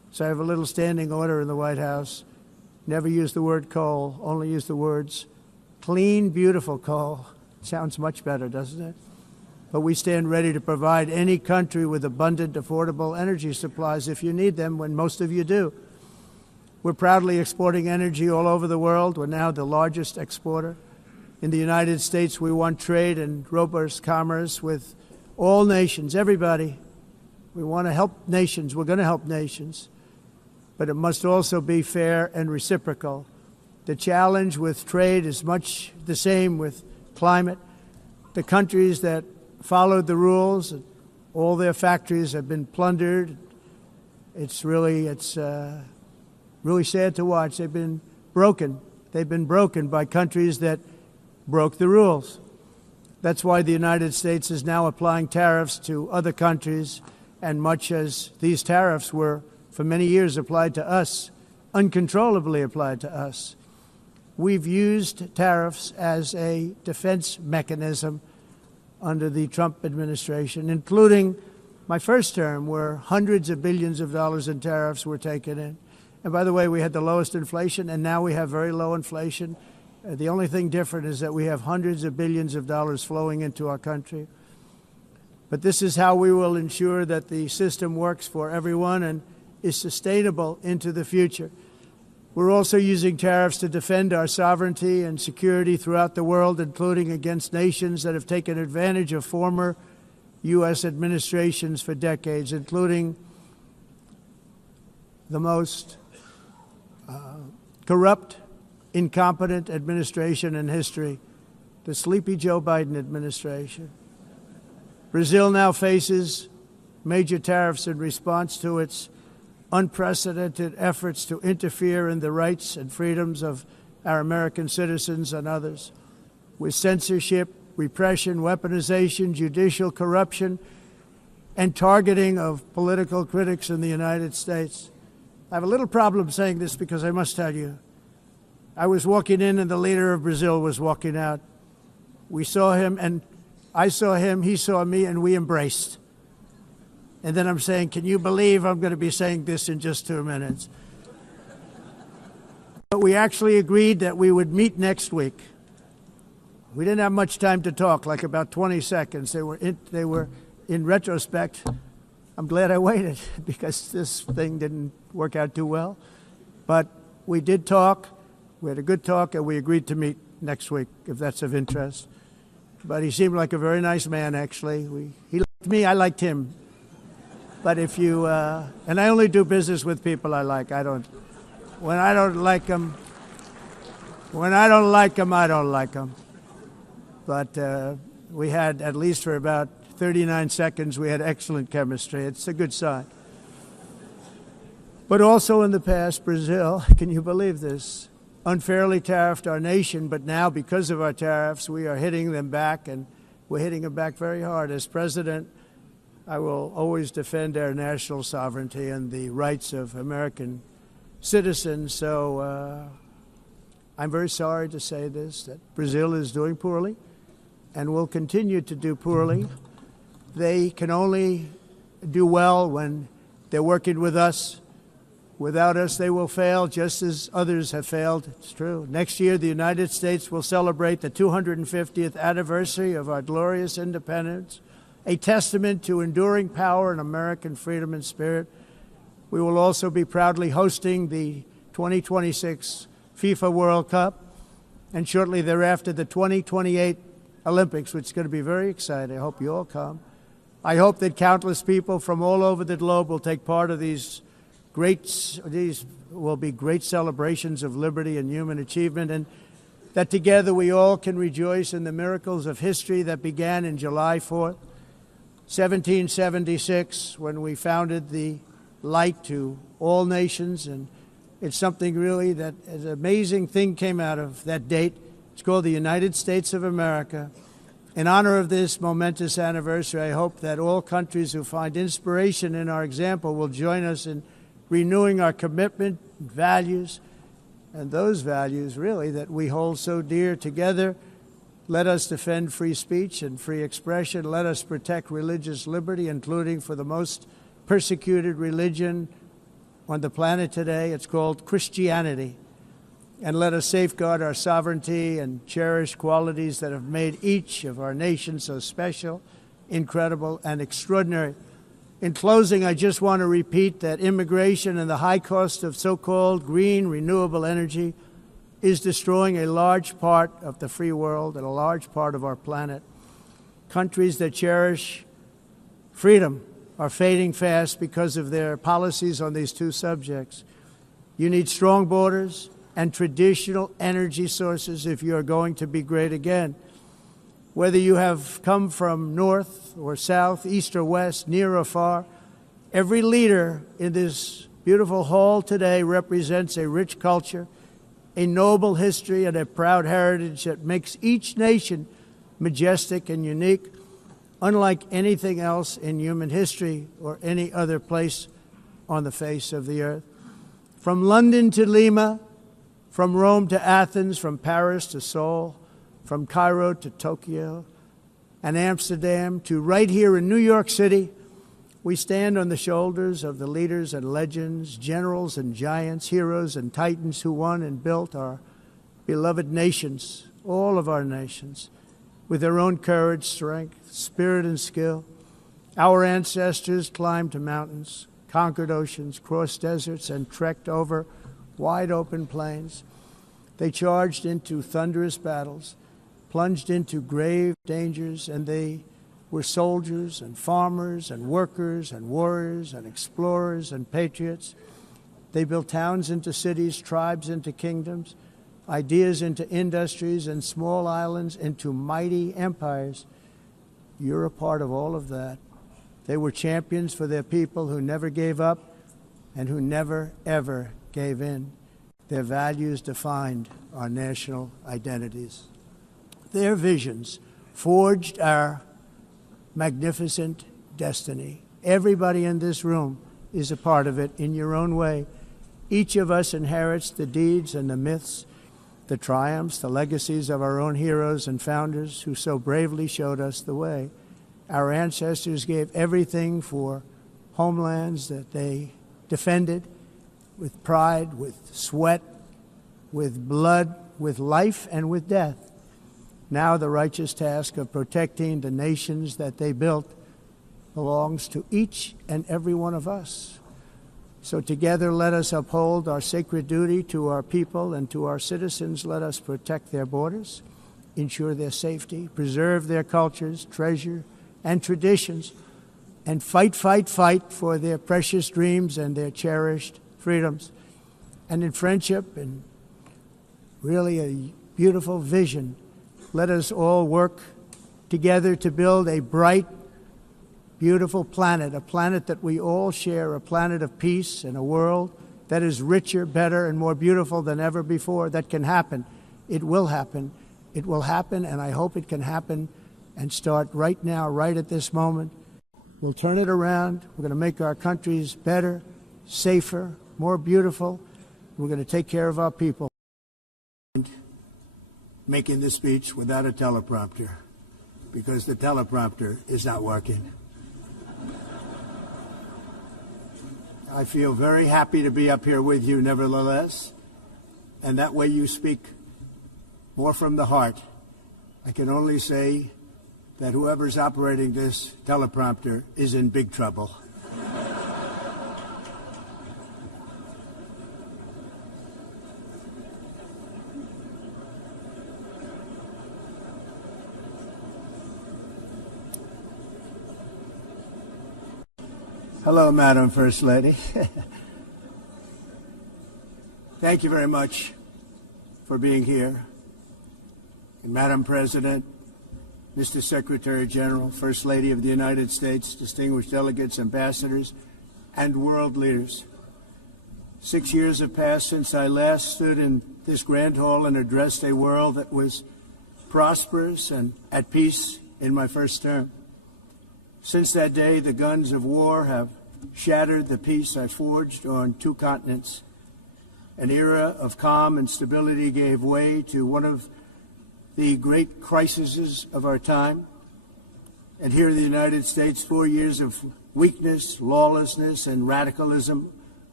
So I have a little standing order in the White House. Never use the word coal, only use the words clean, beautiful coal. Sounds much better, doesn't it? But we stand ready to provide any country with abundant, affordable energy supplies if you need them, when most of you do. We're proudly exporting energy all over the world. We're now the largest exporter. In the United States, we want trade and robust commerce with all nations, everybody. We want to help nations. We're going to help nations. But it must also be fair and reciprocal. The challenge with trade is much the same with climate. The countries that followed the rules, all their factories have been plundered. It's really sad to watch. They've been broken. They've been broken by countries that broke the rules. That's why the United States is now applying tariffs to other countries, and much as these tariffs were for many years applied to us, uncontrollably applied to us. We've used tariffs as a defense mechanism under the Trump administration, including my first term, where hundreds of billions of dollars in tariffs were taken in. And by the way, we had the lowest inflation, and now we have very low inflation. The only thing different is that we have hundreds of billions of dollars flowing into our country. But this is how we will ensure that the system works for everyone and is sustainable into the future. We're also using tariffs to defend our sovereignty and security throughout the world, including against nations that have taken advantage of former U.S. administrations for decades, including the most corrupt, incompetent administration in history, the sleepy Joe Biden administration. Brazil now faces major tariffs in response to its unprecedented efforts to interfere in the rights and freedoms of our American citizens and others, with censorship, repression, weaponization, judicial corruption, and targeting of political critics in the United States. I have a little problem saying this because I must tell you, I was walking in and the leader of Brazil was walking out. We saw him, and I saw him, he saw me, and we embraced. And then I'm saying, can you believe I'm going to be saying this in just 2 minutes? But we actually agreed that we would meet next week. We didn't have much time to talk, like about 20 seconds. They were in retrospect, I'm glad I waited because this thing didn't work out too well. But we did talk. We had a good talk, and we agreed to meet next week, if that's of interest. But he seemed like a very nice man, actually. He liked me, I liked him. But if you, and I only do business with people I like. When I don't like them, I don't like them. But we had, at least for about 39 seconds, we had excellent chemistry. It's a good sign. But also in the past, Brazil, can you believe this, unfairly tariffed our nation, but now because of our tariffs, we are hitting them back, and we're hitting them back very hard. As president, I will always defend our national sovereignty and the rights of American citizens. So I'm very sorry to say this, that Brazil is doing poorly and will continue to do poorly. They can only do well when they're working with us. Without us, they will fail, just as others have failed. It's true. Next year, the United States will celebrate the 250th anniversary of our glorious independence, a testament to enduring power and American freedom and spirit. We will also be proudly hosting the 2026 FIFA World Cup, and shortly thereafter, the 2028 Olympics, which is going to be very exciting. I hope you all come. I hope that countless people from all over the globe will take part of these will be great celebrations of liberty and human achievement, and that together we all can rejoice in the miracles of history that began in July 4th, 1776, when we founded the light to all nations. And it's something really that an amazing thing came out of that date. It's called the United States of America. In honor of this momentous anniversary, I hope that all countries who find inspiration in our example will join us in renewing our commitment, values, and those values really that we hold so dear together. Let us defend free speech and free expression. Let us protect religious liberty, including for the most persecuted religion on the planet today. It's called Christianity. And let us safeguard our sovereignty and cherish qualities that have made each of our nations so special, incredible, and extraordinary. In closing, I just want to repeat that immigration and the high cost of so-called green renewable energy is destroying a large part of the free world and a large part of our planet. Countries that cherish freedom are fading fast because of their policies on these two subjects. You need strong borders and traditional energy sources if you are going to be great again. Whether you have come from north or south, east or west, near or far, every leader in this beautiful hall today represents a rich culture, a noble history, and a proud heritage that makes each nation majestic and unique, unlike anything else in human history or any other place on the face of the earth. From London to Lima, from Rome to Athens, from Paris to Seoul, from Cairo to Tokyo and Amsterdam to right here in New York City, we stand on the shoulders of the leaders and legends, generals and giants, heroes and titans who won and built our beloved nations, all of our nations, with their own courage, strength, spirit, and skill. Our ancestors climbed mountains, conquered oceans, crossed deserts, and trekked over wide open plains. They charged into thunderous battles, plunged into grave dangers, and they were soldiers and farmers and workers and warriors and explorers and patriots. They built towns into cities, tribes into kingdoms, ideas into industries, and small islands into mighty empires. You're a part of all of that. They were champions for their people who never gave up and who never, ever gave in. Their values defined our national identities. Their visions forged our magnificent destiny. Everybody in this room is a part of it in your own way. Each of us inherits the deeds and the myths, the triumphs, the legacies of our own heroes and founders who so bravely showed us the way. Our ancestors gave everything for homelands that they defended with pride, with sweat, with blood, with life, and with death. Now the righteous task of protecting the nations that they built belongs to each and every one of us. So together let us uphold our sacred duty to our people and to our citizens. Let us protect their borders, ensure their safety, preserve their cultures, treasure, and traditions, and fight, fight, fight for their precious dreams and their cherished freedoms. And in friendship and really a beautiful vision, let us all work together to build a bright, beautiful planet, a planet that we all share, a planet of peace and a world that is richer, better, and more beautiful than ever before. That can happen. It will happen. It will happen, and I hope it can happen and start right now, right at this moment. We'll turn it around. We're going to make our countries better, safer, more beautiful. We're going to take care of our people. Making this speech without a teleprompter, because the teleprompter is not working. I feel very happy to be up here with you nevertheless, and that way you speak more from the heart. I can only say that whoever's operating this teleprompter is in big trouble. Hello, Madam First Lady. Thank you very much for being here. And Madam President, Mr. Secretary General, First Lady of the United States, distinguished delegates, ambassadors, and world leaders. 6 years have passed since I last stood in this grand hall and addressed a world that was prosperous and at peace in my first term. Since that day, the guns of war have shattered the peace I forged on 2 continents. An era of calm and stability gave way to one of the great crises of our time. And here in the United States, 4 years of weakness, lawlessness, and radicalism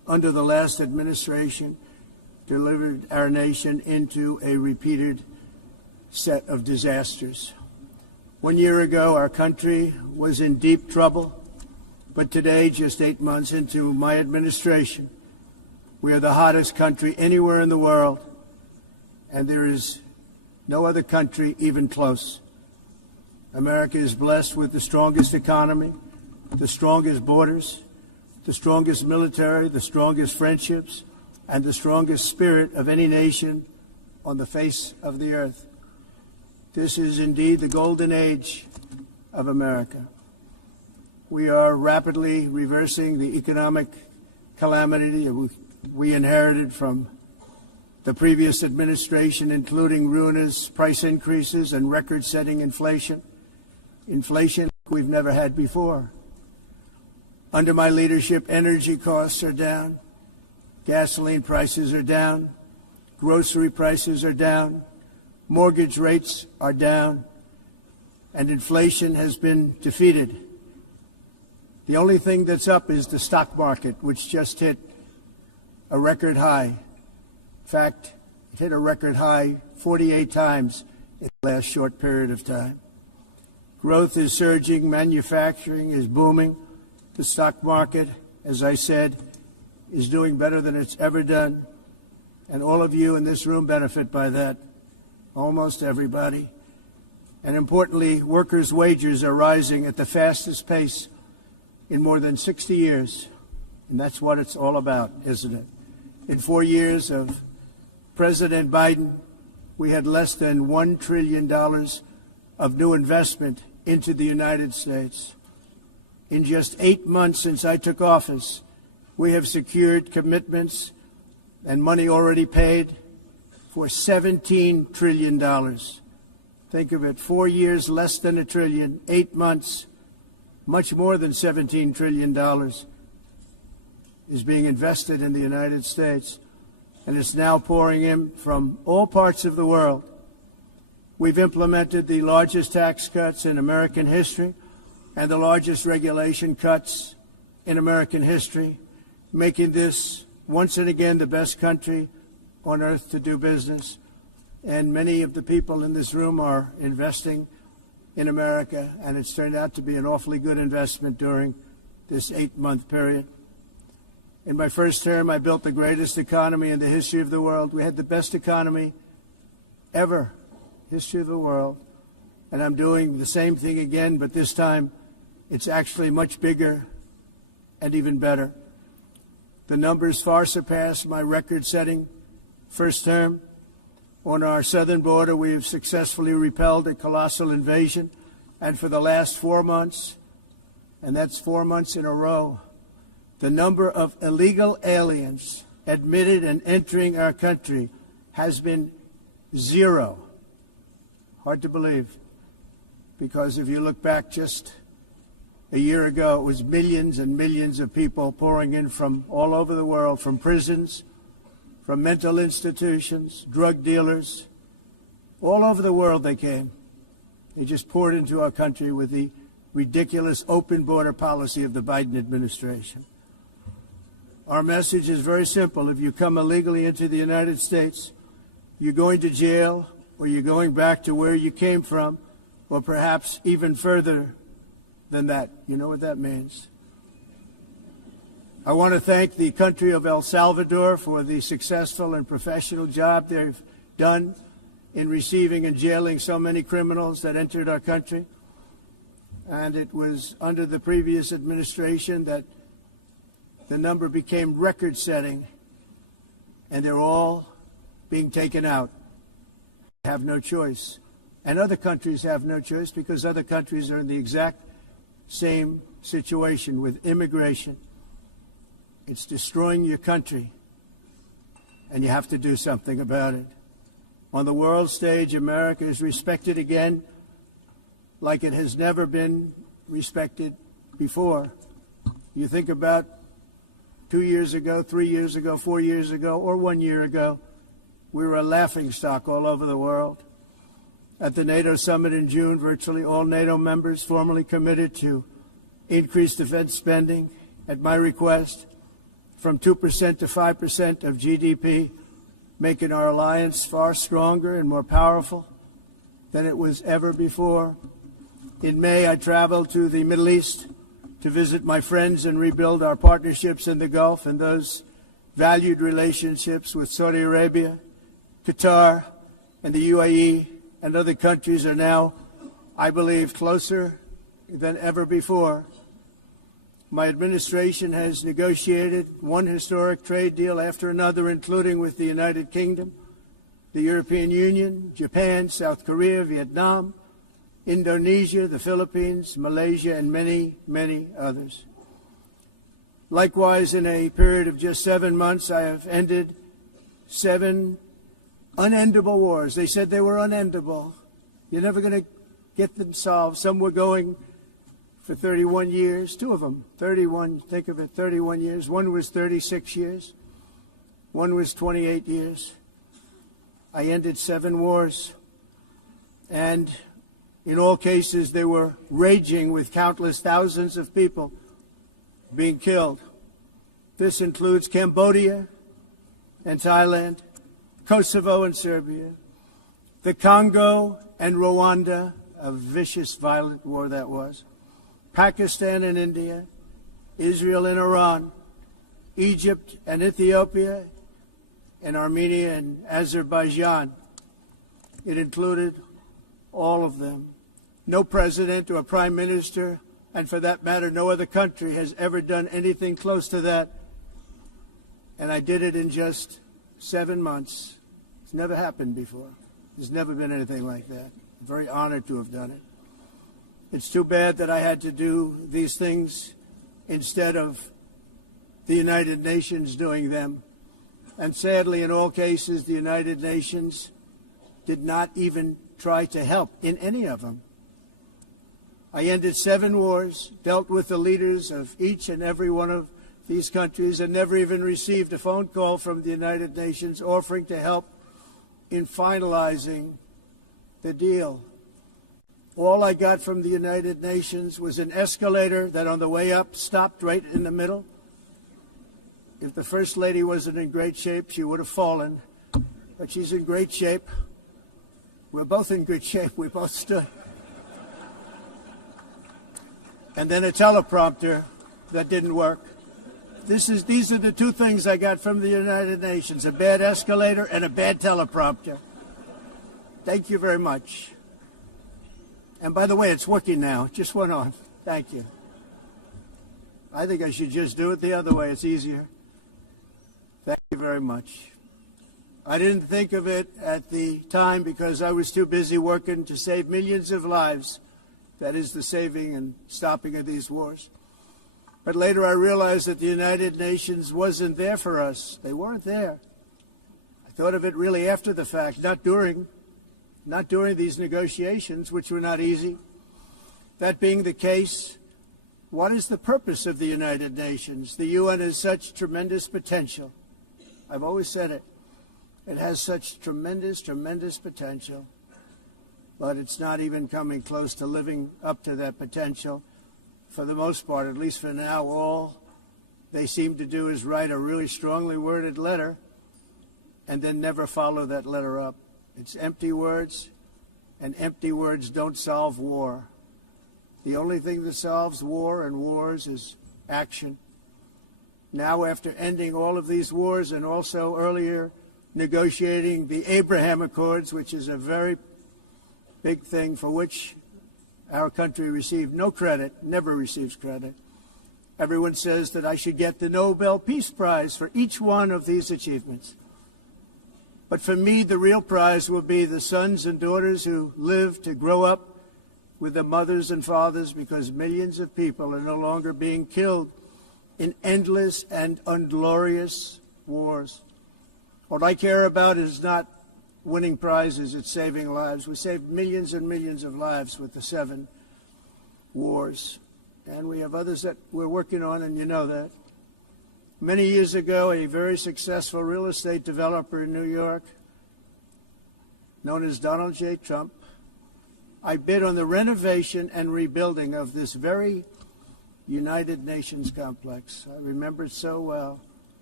under the last administration delivered our nation into a repeated set of disasters. 1 year ago, our country was in deep trouble, but today, just 8 months into my administration, we are the hottest country anywhere in the world, and there is no other country even close. America is blessed with the strongest economy, the strongest borders, the strongest military, the strongest friendships, and the strongest spirit of any nation on the face of the earth. This is indeed the golden age of America. We are rapidly reversing the economic calamity we inherited from the previous administration, including ruinous price increases and record-setting inflation we've never had before. Under my leadership, energy costs are down, gasoline prices are down, grocery prices are down, mortgage rates are down, and inflation has been defeated. The only thing that's up is the stock market, which just hit a record high. In fact, it hit a record high 48 times in the last short period of time. Growth is surging, manufacturing is booming. The stock market, as I said, is doing better than it's ever done. And all of you in this room benefit by that, almost everybody. And importantly, workers' wages are rising at the fastest pace in more than 60 years. And that's what it's all about, isn't it? In 4 years of President Biden, we had less than $1 trillion of new investment into the United States. In just 8 months since I took office, we have secured commitments and money already paid for $17 trillion. Think of it, 4 years, less than $1 trillion, 8 months, much more than $17 trillion is being invested in the United States, and it's now pouring in from all parts of the world. We've implemented the largest tax cuts in American history and the largest regulation cuts in American history, making this once and again the best country on earth to do business. And many of the people in this room are investing in America, and it's turned out to be an awfully good investment during this 8-month period. In my first term, I built the greatest economy in the history of the world. We had the best economy ever, history of the world. And I'm doing the same thing again, but this time it's actually much bigger and even better. The numbers far surpass my record-setting first term. On our southern border, we have successfully repelled a colossal invasion. And for the last 4 months, and that's 4 months in a row, the number of illegal aliens admitted and entering our country has been 0. Hard to believe, because if you look back just a year ago, it was millions and millions of people pouring in from all over the world, from prisons, from mental institutions, drug dealers. All over the world they came. They just poured into our country with the ridiculous open border policy of the Biden administration. Our message is very simple. If you come illegally into the United States, you're going to jail, or you're going back to where you came from, or perhaps even further than that. You know what that means. I want to thank the country of El Salvador for the successful and professional job they've done in receiving and jailing so many criminals that entered our country. And it was under the previous administration that the number became record-setting, and they're all being taken out. They have no choice. And other countries have no choice, because other countries are in the exact same situation with immigration. It's destroying your country, and you have to do something about it. On the world stage, America is respected again like it has never been respected before. You think about 2 years ago, 3 years ago, 4 years ago, or 1 year ago, we were a laughingstock all over the world. At the NATO summit in June, virtually all NATO members formally committed to increase defense spending at my request. from 2% to 5% of GDP, making our alliance far stronger and more powerful than it was ever before. In May, I traveled to the Middle East to visit my friends and rebuild our partnerships in the Gulf, and those valued relationships with Saudi Arabia, Qatar, and the UAE and other countries are now, I believe, closer than ever before. My administration has negotiated one historic trade deal after another, including with the United Kingdom, the European Union, Japan, South Korea, Vietnam, Indonesia, the Philippines, Malaysia, and many, many others. Likewise, in a period of just 7 months, I have ended 7 unendable wars. They said they were unendable. You're never going to get them solved. Some were going for 31 years, 2 of them, 31, think of it, 31 years. One was 36 years. One was 28 years. I ended 7 wars. And in all cases, they were raging with countless thousands of people being killed. This includes Cambodia and Thailand, Kosovo and Serbia, the Congo and Rwanda, a vicious, violent war that was, Pakistan and India, Israel and Iran, Egypt and Ethiopia, and Armenia and Azerbaijan. It included all of them. No president or prime minister, and for that matter, no other country has ever done anything close to that. And I did it in just 7 months. It's never happened before. There's never been anything like that. I'm very honored to have done it. It's too bad that I had to do these things instead of the United Nations doing them. And sadly, in all cases, the United Nations did not even try to help in any of them. I ended 7 wars, dealt with the leaders of each and every one of these countries, and never even received a phone call from the United Nations offering to help in finalizing the deal. All I got from the United Nations was an escalator that on the way up stopped right in the middle. If the First Lady wasn't in great shape, she would have fallen. But she's in great shape. We're both in good shape. We both stood. And then a teleprompter that didn't work. These are the 2 things I got from the United Nations, a bad escalator and a bad teleprompter. Thank you very much. And by the way, it's working now. It just went on. Thank you. I think I should just do it the other way. It's easier. Thank you very much. I didn't think of it at the time because I was too busy working to save millions of lives. That is the saving and stopping of these wars. But later I realized that the United Nations wasn't there for us. They weren't there. I thought of it really after the fact, not during these negotiations, which were not easy. That being the case, what is the purpose of the United Nations? The UN has such tremendous potential. I've always said it. It has such tremendous, tremendous potential. But it's not even coming close to living up to that potential. For the most part, at least for now, all they seem to do is write a really strongly worded letter and then never follow that letter up. It's empty words, and empty words don't solve war. The only thing that solves war and wars is action. Now, after ending all of these wars and also earlier negotiating the Abraham Accords, which is a very big thing for which our country received no credit, never receives credit. Everyone says that I should get the Nobel Peace Prize for each one of these achievements. But for me, the real prize will be the sons and daughters who live to grow up with their mothers and fathers, because millions of people are no longer being killed in endless and unglorious wars. What I care about is not winning prizes, it's saving lives. We saved millions and millions of lives with the 7 wars. And we have others that we're working on, and you know that. Many years ago, a very successful real estate developer in New York, known as Donald J. Trump, I bid on the renovation and rebuilding of this very United Nations complex. I remember it so well.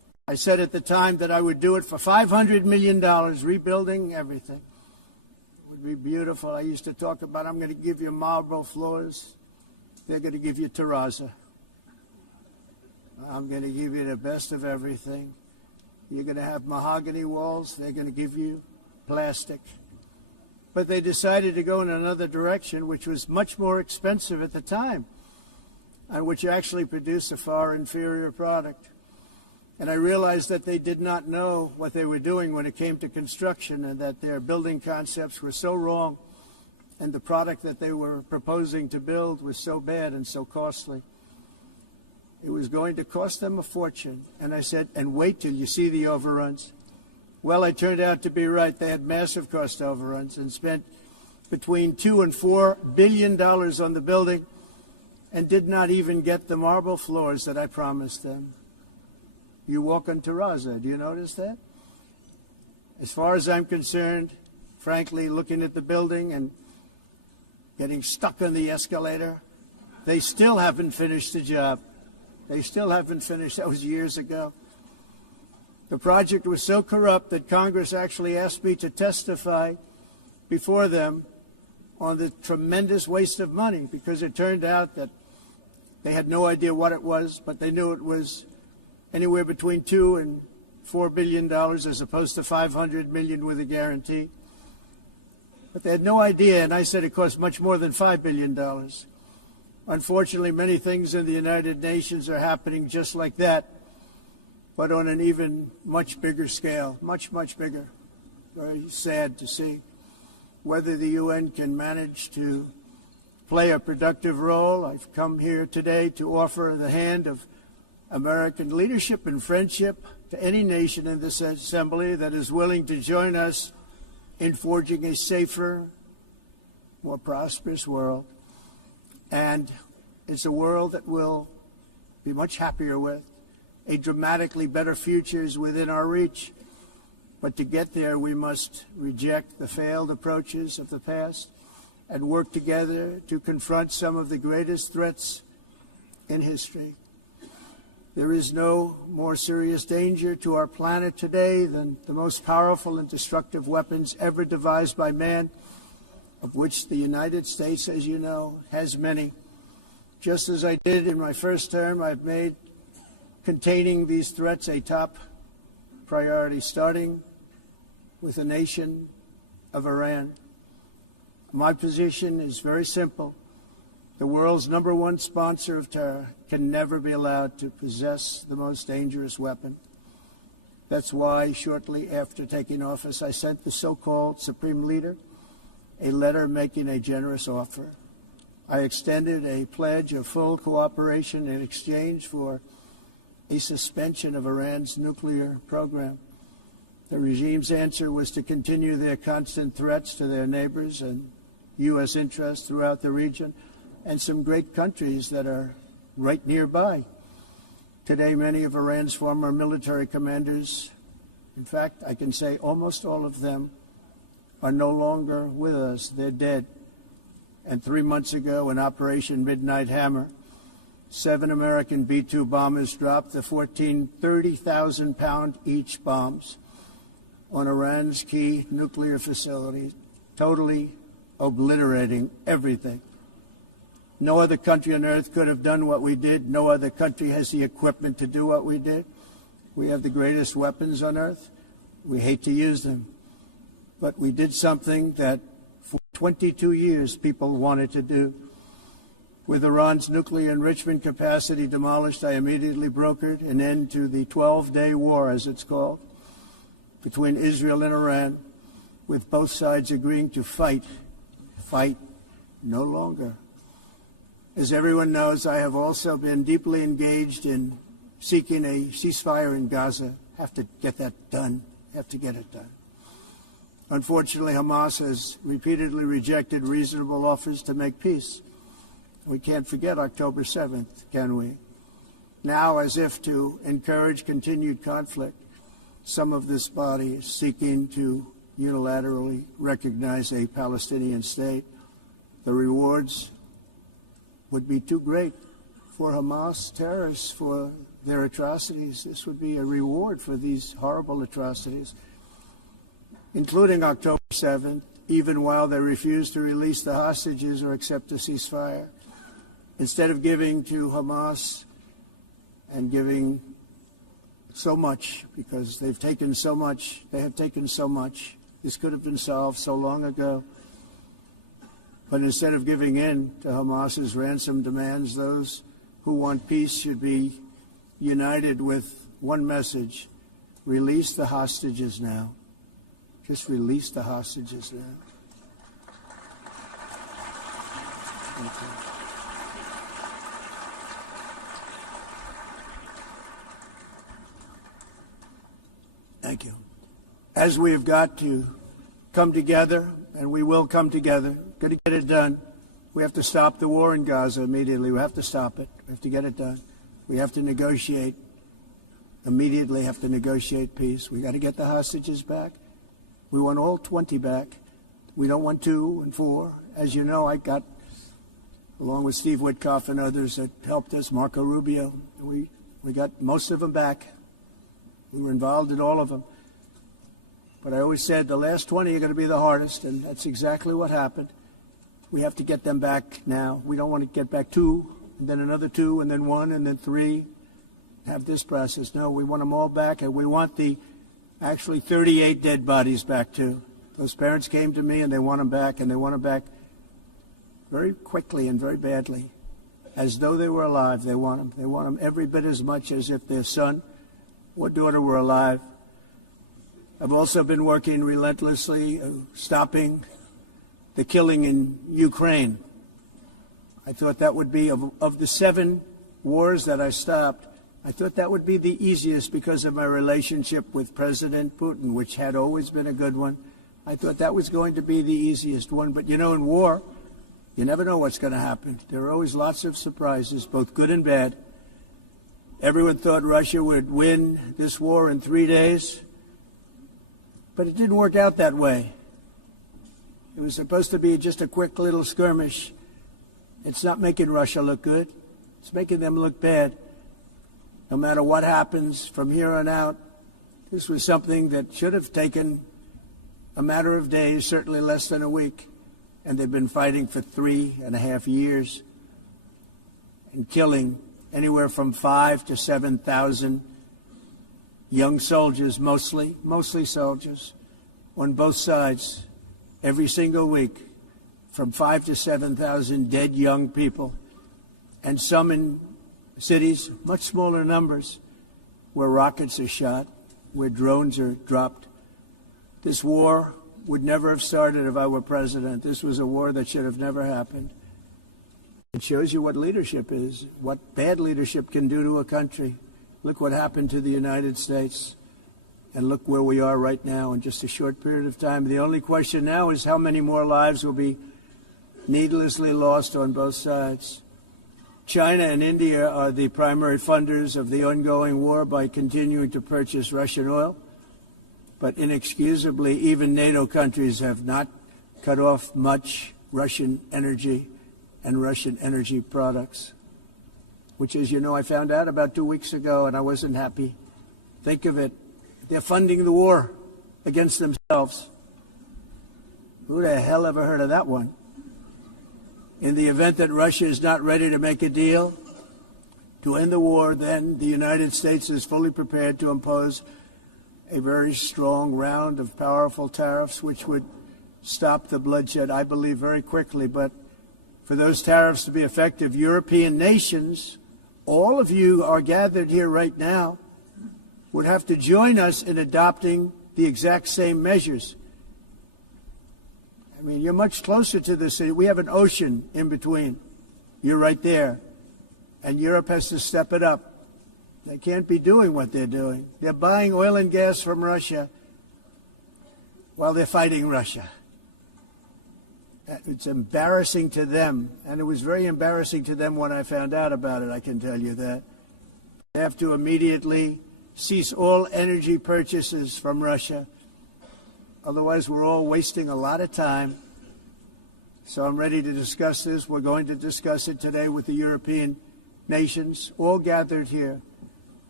I said at the time that I would do it for $500 million, rebuilding everything. It would be beautiful. I used to talk about, I'm going to give you marble floors. They're going to give you terrazzo. I'm going to give you the best of everything. You're going to have mahogany walls. They're going to give you plastic. But they decided to go in another direction, which was much more expensive at the time, and which actually produced a far inferior product. And I realized that they did not know what they were doing when it came to construction, and that their building concepts were so wrong, and the product that they were proposing to build was so bad and so costly. It was going to cost them a fortune. And I said, and wait till you see the overruns. Well, I turned out to be right. They had massive cost overruns and spent between $2 and $4 billion on the building and did not even get the marble floors that I promised them. You walk on terrazzo. Do you notice that? As far as I'm concerned, frankly, looking at the building and getting stuck on the escalator, they still haven't finished the job. They still haven't finished. That was years ago. The project was so corrupt that Congress actually asked me to testify before them on the tremendous waste of money, because it turned out that they had no idea what it was, but they knew it was anywhere between $2 and $4 billion as opposed to $500 million with a guarantee. But they had no idea, and I said it cost much more than $5 billion. Unfortunately, many things in the United Nations are happening just like that, but on an even much bigger scale, much, much bigger. Very sad to see. Whether the UN can manage to play a productive role, I've come here today to offer the hand of American leadership and friendship to any nation in this assembly that is willing to join us in forging a safer, more prosperous world. And it's a world that we'll be much happier with. A dramatically better future is within our reach. But to get there, we must reject the failed approaches of the past and work together to confront some of the greatest threats in history. There is no more serious danger to our planet today than the most powerful and destructive weapons ever devised by man, of which the United States, as you know, has many. Just as I did in my first term, I've made containing these threats a top priority, starting with the nation of Iran. My position is very simple. The world's #1 sponsor of terror can never be allowed to possess the most dangerous weapon. That's why, shortly after taking office, I sent the so-called Supreme Leader a letter making a generous offer. I extended a pledge of full cooperation in exchange for a suspension of Iran's nuclear program. The regime's answer was to continue their constant threats to their neighbors and U.S. interests throughout the region, and some great countries that are right nearby. Today, many of Iran's former military commanders, in fact, I can say almost all of them, are no longer with us. They're dead. And 3 months ago, in Operation Midnight Hammer, 7 American B-2 bombers dropped the 14 30,000-pound each bombs on Iran's key nuclear facilities, totally obliterating everything. No other country on earth could have done what we did. No other country has the equipment to do what we did. We have the greatest weapons on earth. We hate to use them. But we did something that for 22 years people wanted to do. With Iran's nuclear enrichment capacity demolished, I immediately brokered an end to the 12-day war, as it's called, between Israel and Iran, with both sides agreeing to fight no longer. As everyone knows, I have also been deeply engaged in seeking a ceasefire in Gaza. Have to get that done. Have to get it done. Unfortunately, Hamas has repeatedly rejected reasonable offers to make peace. We can't forget October 7th, can we? Now, as if to encourage continued conflict, some of this body is seeking to unilaterally recognize a Palestinian state. The rewards would be too great for Hamas terrorists, for their atrocities. This would be a reward for these horrible atrocities, including October 7th, even while they refuse to release the hostages or accept a ceasefire. Instead of giving to Hamas and giving so much, because they've taken so much, they have taken so much. This could have been solved so long ago. But instead of giving in to Hamas's ransom demands, those who want peace should be united with one message: release the hostages now. Just release the hostages now. Thank you. Thank you. As we have got to come together, and we will come together, got to get it done. We have to stop the war in Gaza immediately. We have to stop it. We have to get it done. We have to negotiate, immediately have to negotiate peace. We got to get the hostages back. We want all 20 back. We don't want 2 and 4. As you know, I got, along with Steve Witkoff and others that helped us, Marco Rubio, we got most of them back. We were involved in all of them. But I always said the last 20 are going to be the hardest, and that's exactly what happened. We have to get them back now. We don't want to get back 2, and then another 2, and then 1, and then 3. Have this process. No, we want them all back, and we want the actually 38 dead bodies back too. Those parents came to me, and they want them back, and they want them back very quickly and very badly, as though they were alive. They want them. They want them every bit as much as if their son or daughter were alive. I've also been working relentlessly, stopping the killing in Ukraine. I thought that would be, of the 7 wars that I stopped, I thought that would be the easiest because of my relationship with President Putin, which had always been a good one. I thought that was going to be the easiest one. But, you know, in war, you never know what's going to happen. There are always lots of surprises, both good and bad. Everyone thought Russia would win this war in 3 days, but it didn't work out that way. It was supposed to be just a quick little skirmish. It's not making Russia look good. It's making them look bad. No matter what happens from here on out, this was something that should have taken a matter of days, certainly less than a week. And they've been fighting for 3.5 years and killing anywhere from 5,000 to 7,000 young soldiers, mostly soldiers, on both sides, every single week, from 5,000 to 7,000 dead young people, and some in cities, much smaller numbers, where rockets are shot, where drones are dropped. This war would never have started if I were president. This was a war that should have never happened. It shows you what leadership is, what bad leadership can do to a country. Look what happened to the United States, and look where we are right now in just a short period of time. The only question now is how many more lives will be needlessly lost on both sides. China and India are the primary funders of the ongoing war by continuing to purchase Russian oil. But inexcusably, even NATO countries have not cut off much Russian energy and Russian energy products, which, as you know, I found out about 2 weeks ago, and I wasn't happy. Think of it. They're funding the war against themselves. Who the hell ever heard of that one? In the event that Russia is not ready to make a deal to end the war, then the United States is fully prepared to impose a very strong round of powerful tariffs, which would stop the bloodshed, I believe, very quickly. But for those tariffs to be effective, European nations, all of you are gathered here right now, would have to join us in adopting the exact same measures. I mean, you're much closer to the city. We have an ocean in between. You're right there. And Europe has to step it up. They can't be doing what they're doing. They're buying oil and gas from Russia while they're fighting Russia. It's embarrassing to them, and it was very embarrassing to them when I found out about it, I can tell you that. They have to immediately cease all energy purchases from Russia. Otherwise, we're all wasting a lot of time. So I'm ready to discuss this. We're going to discuss it today with the European nations, all gathered here.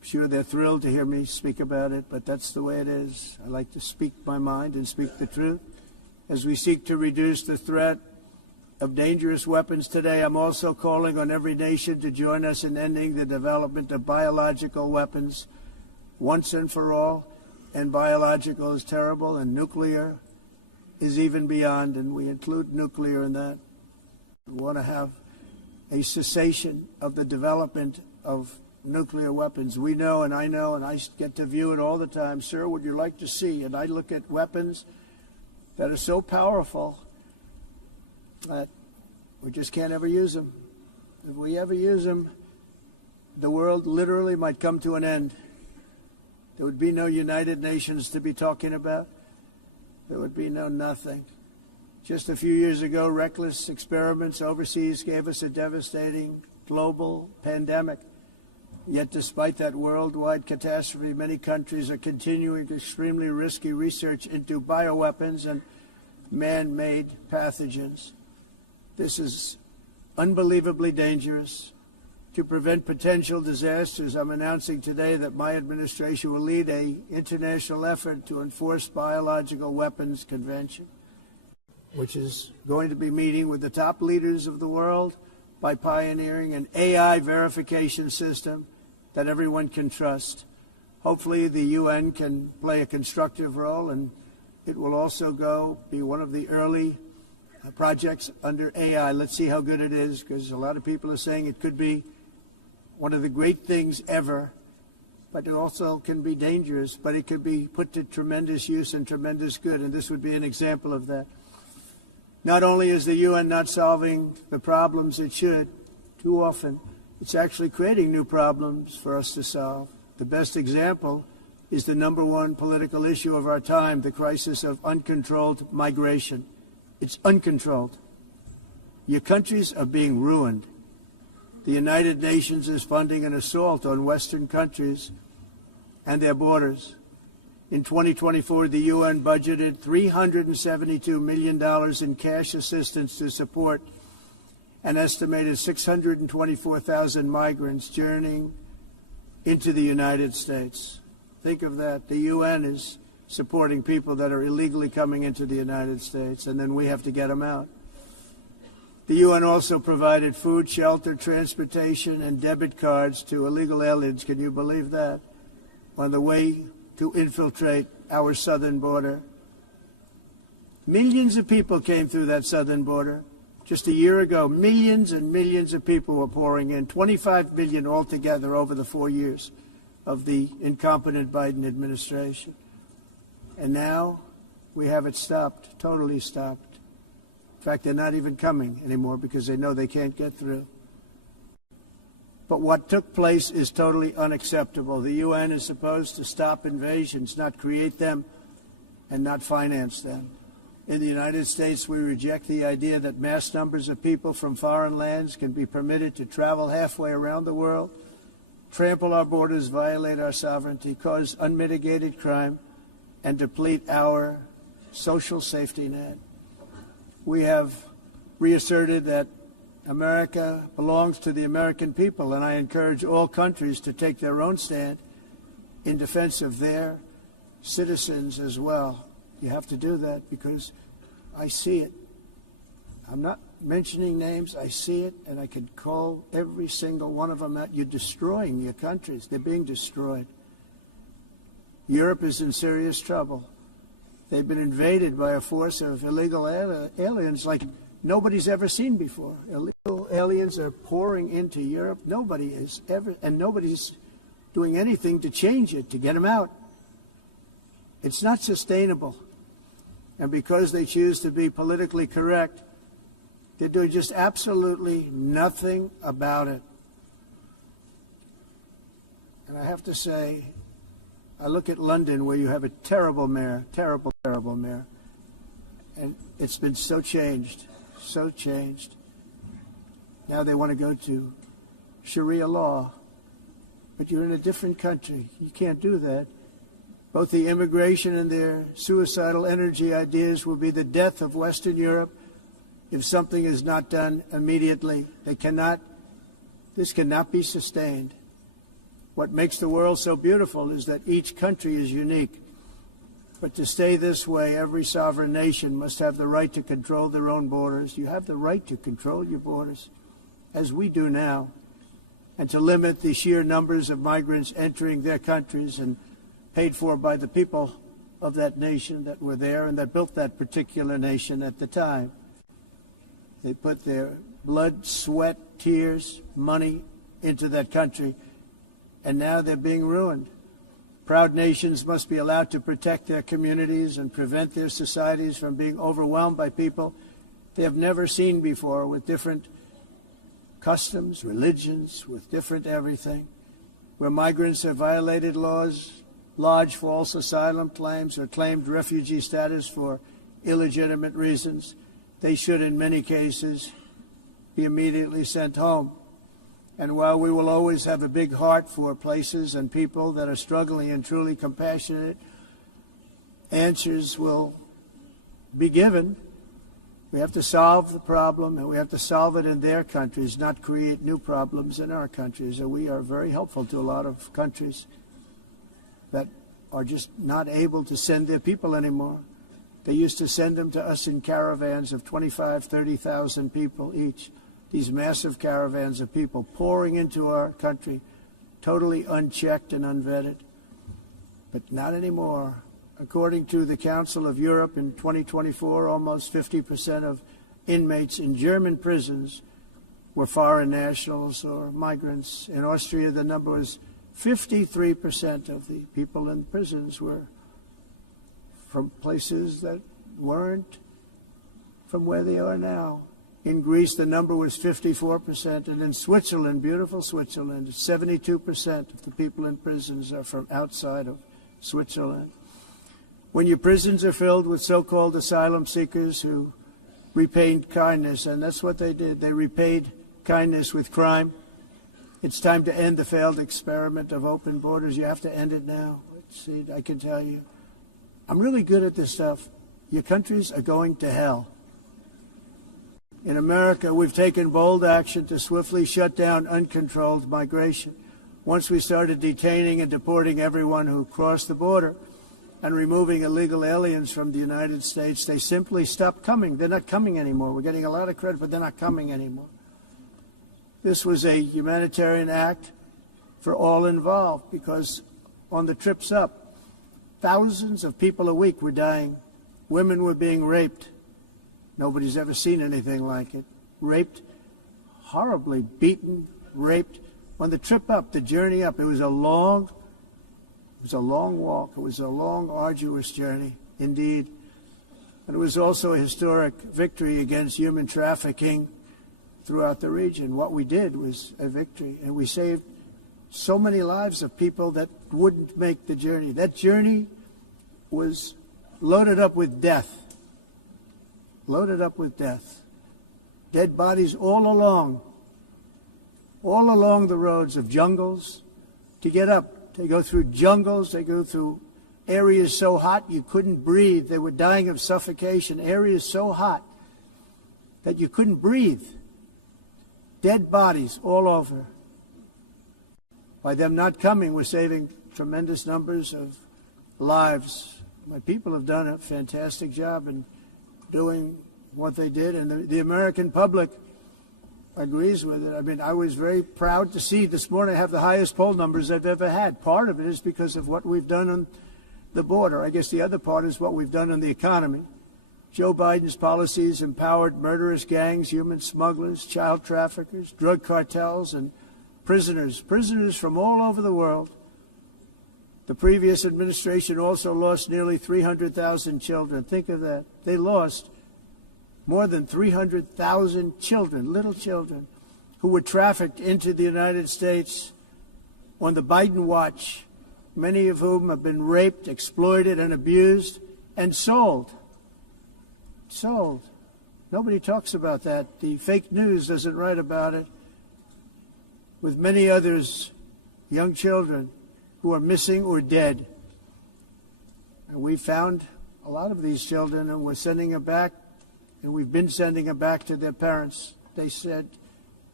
sure they're thrilled to hear me speak about it, but that's the way it is. I like to speak my mind and speak the truth. As we seek to reduce the threat of dangerous weapons today, I'm also calling on every nation to join us in ending the development of biological weapons once and for all. And biological is terrible, and nuclear is even beyond, and we include nuclear in that. We want to have a cessation of the development of nuclear weapons. We know, and I get to view it all the time. Sir, would you like to see? And I look at weapons that are so powerful that we just can't ever use them. If we ever use them, the world literally might come to an end. There would be no United Nations to be talking about. There would be no nothing. Just a few years ago, reckless experiments overseas gave us a devastating global pandemic. Yet despite that worldwide catastrophe, many countries are continuing extremely risky research into bioweapons and man-made pathogens. This is unbelievably dangerous. To prevent potential disasters, I'm announcing today that my administration will lead an international effort to enforce Biological Weapons Convention, which is going to be meeting with the top leaders of the world by pioneering an AI verification system that everyone can trust. Hopefully the UN can play a constructive role, and it will also be one of the early projects under AI. Let's see how good it is, because a lot of people are saying it could be one of the great things ever, but it also can be dangerous, but it could be put to tremendous use and tremendous good, and this would be an example of that. Not only is the UN not solving the problems it should, too often, it's actually creating new problems for us to solve. The best example is the #1 political issue of our time, the crisis of uncontrolled migration. It's uncontrolled. Your countries are being ruined. The United Nations is funding an assault on Western countries and their borders. In 2024, the UN budgeted $372 million in cash assistance to support an estimated 624,000 migrants journeying into the United States. Think of that. The UN is supporting people that are illegally coming into the United States, and then we have to get them out. The UN also provided food, shelter, transportation, and debit cards to illegal aliens. Can you believe that? On the way to infiltrate our southern border. Millions of people came through that southern border. Just a year ago, millions and millions of people were pouring in, 25 million altogether over the 4 years of the incompetent Biden administration. And now we have it stopped, totally stopped. In fact, they're not even coming anymore because they know they can't get through. But what took place is totally unacceptable. The UN is supposed to stop invasions, not create them and not finance them. In the United States, we reject the idea that mass numbers of people from foreign lands can be permitted to travel halfway around the world, trample our borders, violate our sovereignty, cause unmitigated crime, and deplete our social safety net. We have reasserted that America belongs to the American people, and I encourage all countries to take their own stand in defense of their citizens as well. You have to do that because I see it. I'm not mentioning names. I see it, and I could call every single one of them out. You're destroying your countries. They're being destroyed. Europe is in serious trouble. They've been invaded by a force of illegal aliens like nobody's ever seen before. Illegal aliens are pouring into Europe. Nobody's doing anything to change it, to get them out. It's not sustainable. And because they choose to be politically correct, they're doing just absolutely nothing about it. And I have to say, I look at London, where you have a terrible mayor, terrible mayor, and it's been so changed. Now they want to go to Sharia law, but you're in a different country. You can't do that. Both the immigration and their suicidal energy ideas will be the death of Western Europe if something is not done immediately. This cannot be sustained. What makes the world so beautiful is that each country is unique. But to stay this way, every sovereign nation must have the right to control their own borders. You have the right to control your borders, as we do now, and to limit the sheer numbers of migrants entering their countries and paid for by the people of that nation that were there and that built that particular nation at the time. They put their blood, sweat, tears, money into that country, and now they're being ruined. Proud nations must be allowed to protect their communities and prevent their societies from being overwhelmed by people they have never seen before, with different customs, religions, with different everything. Where migrants have violated laws, lodged false asylum claims, or claimed refugee status for illegitimate reasons, they should, in many cases, be immediately sent home. And while we will always have a big heart for places and people that are struggling and truly compassionate, answers will be given. We have to solve the problem, and we have to solve it in their countries, not create new problems in our countries. And we are very helpful to a lot of countries that are just not able to send their people anymore. They used to send them to us in caravans of 25,000, 30,000 people each. These massive caravans of people pouring into our country, totally unchecked and unvetted. But not anymore. According to the Council of Europe, in 2024, almost 50% of inmates in German prisons were foreign nationals or migrants. In Austria, the number was 53% of the people in prisons were from places that weren't from where they are now. In Greece, the number was 54%, and in Switzerland, beautiful Switzerland, 72% of the people in prisons are from outside of Switzerland. When your prisons are filled with so-called asylum seekers who repaid kindness, and that's what they did, they repaid kindness with crime, it's time to end the failed experiment of open borders. You have to end it now. Let's see, I can tell you, I'm really good at this stuff. Your countries are going to hell. In America, we've taken bold action to swiftly shut down uncontrolled migration. Once we started detaining and deporting everyone who crossed the border and removing illegal aliens from the United States, they simply stopped coming. They're not coming anymore. We're getting a lot of credit, but they're not coming anymore. This was a humanitarian act for all involved, because on the trips up, thousands of people a week were dying. Women were being raped. Nobody's ever seen anything like it. Raped, horribly beaten, raped. On the trip up, the journey up, it was a long walk. It was a long, arduous journey, indeed. And it was also a historic victory against human trafficking throughout the region. What we did was a victory, and we saved so many lives of people that wouldn't make the journey. That journey was loaded up with death. Loaded up with death. Dead bodies all along the roads of jungles to get up. They go through jungles, they go through areas so hot you couldn't breathe. They were dying of suffocation, areas so hot that you couldn't breathe. Dead bodies all over. By them not coming, we're saving tremendous numbers of lives. My people have done a fantastic job in doing what they did, and the American public agrees with it. I mean, I was very proud to see this morning I have the highest poll numbers I've ever had. Part of it is because of what we've done on the border. I guess the other part is what we've done on the economy. Joe Biden's policies empowered murderous gangs, human smugglers, child traffickers, drug cartels, and prisoners from all over the world. The previous administration also lost nearly 300,000 children. Think of that. They lost more than 300,000 children, little children, who were trafficked into the United States on the Biden watch, many of whom have been raped, exploited, and abused, and sold. Sold. Nobody talks about that. The fake news doesn't write about it. With many others, young children who are missing or dead. And we found a lot of these children, and we're sending them back, and we've been sending them back to their parents. They said,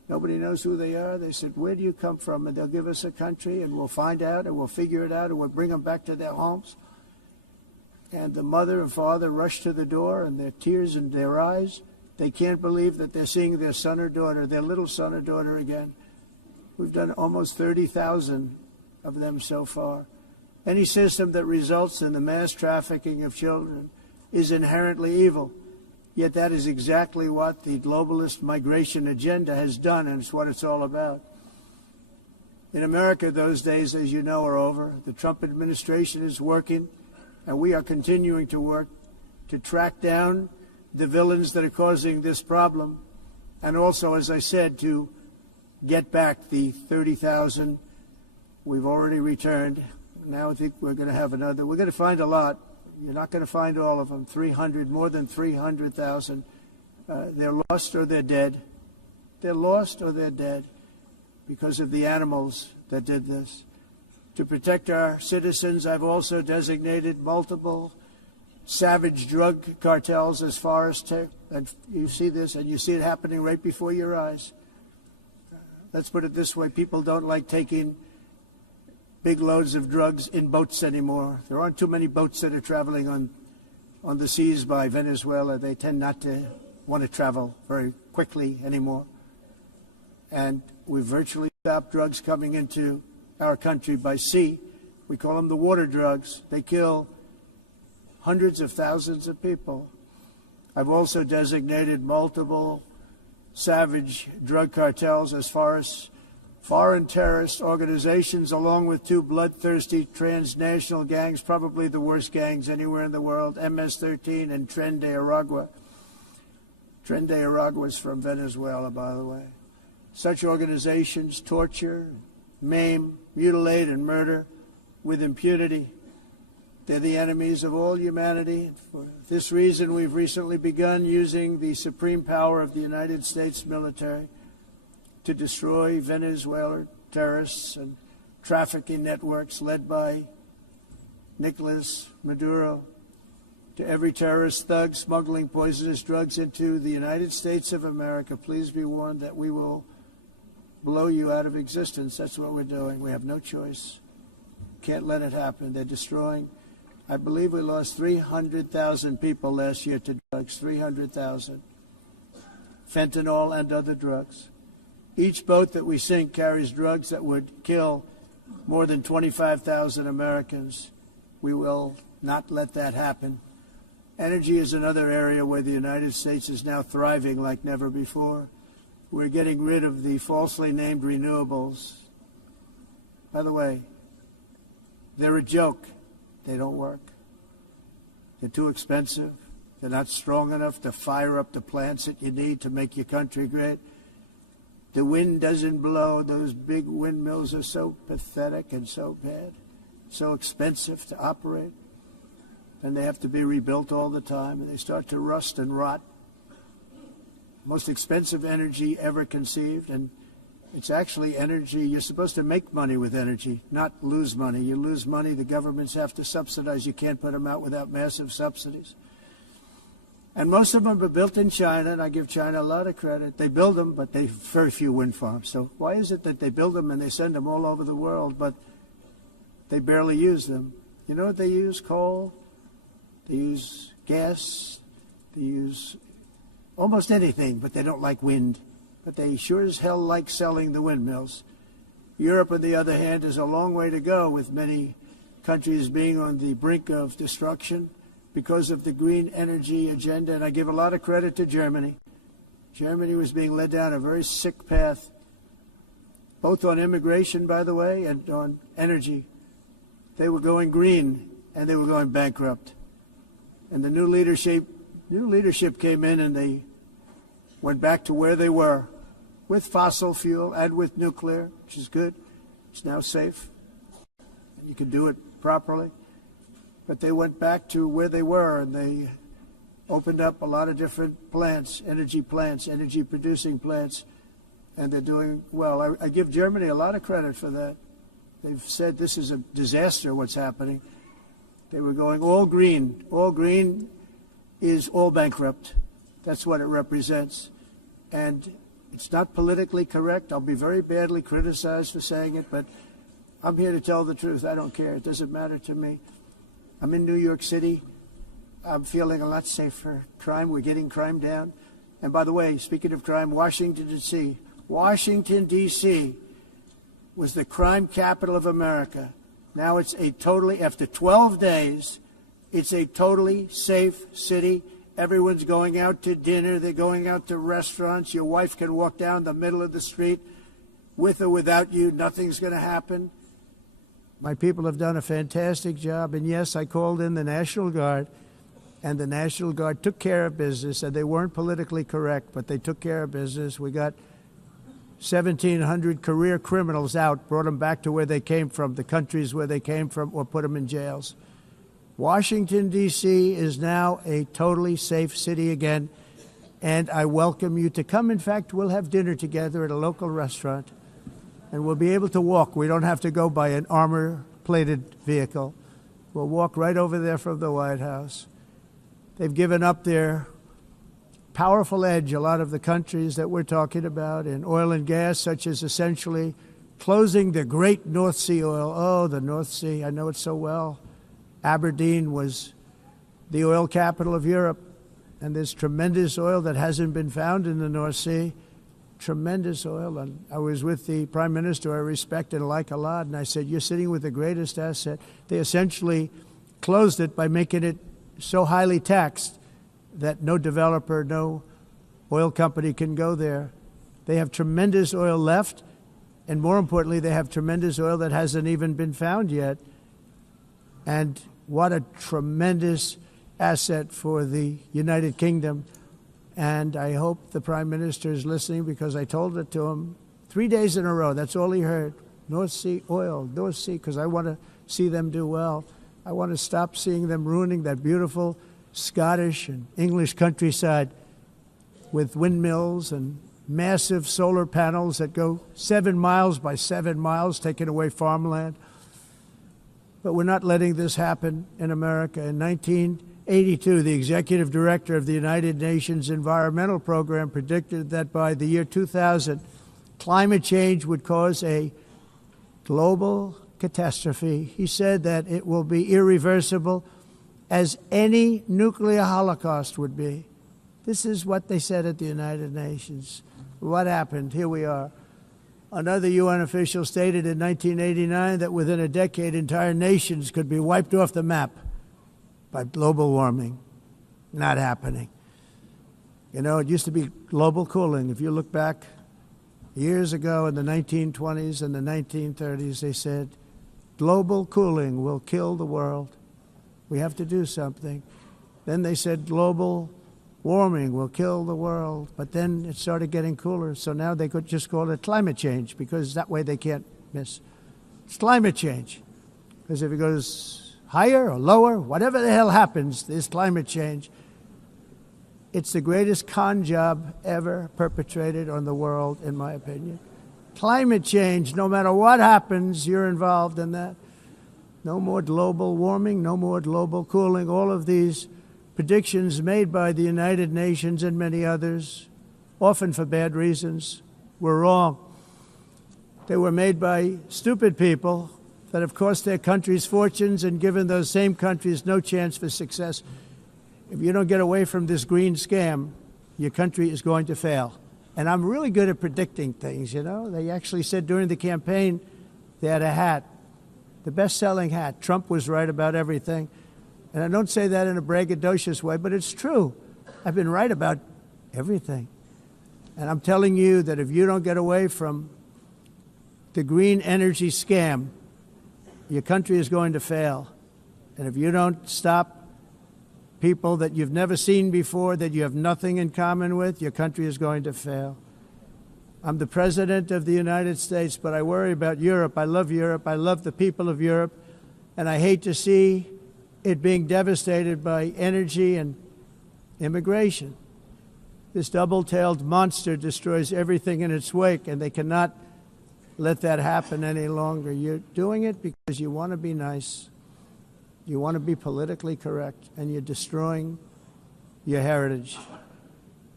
Nobody knows who they are. They said, where do you come from? And they'll give us a country, and we'll find out, and we'll figure it out, and we'll bring them back to their homes. And the mother and father rush to the door, and their tears in their eyes. They can't believe that they're seeing their son or daughter, their little son or daughter again. We've done almost 30,000 of them so far. Any system that results in the mass trafficking of children is inherently evil. Yet that is exactly what the globalist migration agenda has done, and it's what it's all about. In America, those days, as you know, are over. The Trump administration is working, and we are continuing to work to track down the villains that are causing this problem, and also, as I said, to get back the 30,000 we've already returned. Now I think we're going to have another. We're going to find a lot. You're not going to find all of them. 300, more than 300,000. They're lost or they're dead. They're lost or they're dead because of the animals that did this. To protect our citizens, I've also designated multiple savage drug cartels as far as and you see this, and you see it happening right before your eyes. Let's put it this way. People don't like taking big loads of drugs in boats anymore. There aren't too many boats that are traveling on the seas by Venezuela. They tend not to want to travel very quickly anymore. And we've virtually stopped drugs coming into our country by sea. We call them the water drugs. They kill hundreds of thousands of people. I've also designated multiple savage drug cartels as far as foreign terrorist organizations, along with two bloodthirsty transnational gangs, probably the worst gangs anywhere in the world, MS-13 and Tren de Aragua. Tren de Aragua is from Venezuela, by the way. Such organizations torture, maim, mutilate, and murder with impunity. They're the enemies of all humanity. For this reason, we've recently begun using the supreme power of the United States military to destroy Venezuelan terrorists and trafficking networks led by Nicolas Maduro, to every terrorist thug smuggling poisonous drugs into the United States of America. Please be warned that we will blow you out of existence. That's what we're doing. We have no choice. Can't let it happen. They're destroying. I believe we lost 300,000 people last year to drugs, 300,000. Fentanyl and other drugs. Each boat that we sink carries drugs that would kill more than 25,000 Americans. We will not let that happen. Energy is another area where the United States is now thriving like never before. We're getting rid of the falsely named renewables. By the way, they're a joke. They don't work. They're too expensive. They're not strong enough to fire up the plants that you need to make your country great. The wind doesn't blow. Those big windmills are so pathetic and so bad, so expensive to operate. And they have to be rebuilt all the time, and they start to rust and rot. Most expensive energy ever conceived, and it's actually energy. You're supposed to make money with energy, not lose money. You lose money, the governments have to subsidize. You can't put them out without massive subsidies. And most of them are built in China, and I give China a lot of credit. They build them, but they have very few wind farms. So why is it that they build them and they send them all over the world, but they barely use them? You know what they use? Coal. They use gas. They use almost anything, but they don't like wind. But they sure as hell like selling the windmills. Europe, on the other hand, is a long way to go, with many countries being on the brink of destruction because of the green energy agenda, and I give a lot of credit to Germany. Germany was being led down a very sick path, both on immigration, by the way, and on energy. They were going green, and they were going bankrupt. And the new leadership came in, and they went back to where they were, with fossil fuel and with nuclear, which is good. It's now safe. You can do it properly. But they went back to where they were, and they opened up a lot of different plants, energy-producing plants, and they're doing well. I give Germany a lot of credit for that. They've said this is a disaster, what's happening. They were going all green. All green is all bankrupt. That's what it represents. And It's not politically correct. I'll be very badly criticized for saying it, but I'm here to tell the truth. I don't care. It doesn't matter to me. I'm in New York City. I'm feeling a lot safer. Crime, we're getting crime down. And by the way, speaking of crime, Washington, D.C. Washington, D.C. was the crime capital of America. Now it's a totally, after 12 days, it's a totally safe city. Everyone's going out to dinner. They're going out to restaurants. Your wife can walk down the middle of the street with or without you. Nothing's going to happen. My people have done a fantastic job. And yes, I called in the National Guard, and the National Guard took care of business, and they weren't politically correct, but they took care of business. We got 1,700 career criminals out, brought them back to where they came from, the countries where they came from, or put them in jails. Washington, D.C. is now a totally safe city again, and I welcome you to come. In fact, we'll have dinner together at a local restaurant, and we'll be able to walk. We don't have to go by an armor-plated vehicle. We'll walk right over there from the White House. They've given up their powerful edge, a lot of the countries that we're talking about, in oil and gas, such as essentially closing the great North Sea oil. Oh, the North Sea, I know it so well. Aberdeen was the oil capital of Europe, and there's tremendous oil that hasn't been found in the North Sea. Tremendous oil. And I was with the Prime Minister I respect and like a lot, and I said, you're sitting with the greatest asset. They essentially closed it by making it so highly taxed that no developer, no oil company can go there. They have tremendous oil left, and more importantly, they have tremendous oil that hasn't even been found yet. And what a tremendous asset for the United Kingdom. And I hope the Prime Minister is listening, because I told it to him 3 days in a row. That's all he heard. North Sea oil, North Sea, because I want to see them do well. I want to stop seeing them ruining that beautiful Scottish and English countryside with windmills and massive solar panels that go 7 miles by 7 miles, taking away farmland. But we're not letting this happen in America. In 1982, the executive director of the United Nations Environmental Program predicted that by the year 2000, climate change would cause a global catastrophe. He said that it will be irreversible, as any nuclear holocaust would be. This is what they said at the United Nations. What happened? Here we are. Another UN official stated in 1989 that within a decade, entire nations could be wiped off the map by global warming. Not happening. You know, it used to be global cooling. If you look back years ago in the 1920s and the 1930s, they said, global cooling will kill the world. We have to do something. Then they said global warming will kill the world. But then it started getting cooler, so now they could just call it climate change, because that way they can't miss. It's climate change. Because if it goes higher or lower, whatever the hell happens, there's climate change. It's the greatest con job ever perpetrated on the world, in my opinion. Climate change, no matter what happens, you're involved in that. No more global warming, no more global cooling. All of these predictions made by the United Nations and many others, often for bad reasons, were wrong. They were made by stupid people that have cost their countries fortunes and given those same countries no chance for success. If you don't get away from this green scam, your country is going to fail. And I'm really good at predicting things, you know. They actually said during the campaign they had a hat, the best-selling hat. Trump was right about everything. And I don't say that in a braggadocious way, but it's true. I've been right about everything. And I'm telling you that if you don't get away from the green energy scam, your country is going to fail. And if you don't stop people that you've never seen before, that you have nothing in common with, your country is going to fail. I'm the President of the United States, but I worry about Europe. I love Europe. I love the people of Europe. And I hate to see it being devastated by energy and immigration. This double-tailed monster destroys everything in its wake, and they cannot let that happen any longer. You're doing it because you want to be nice. You want to be politically correct, and you're destroying your heritage.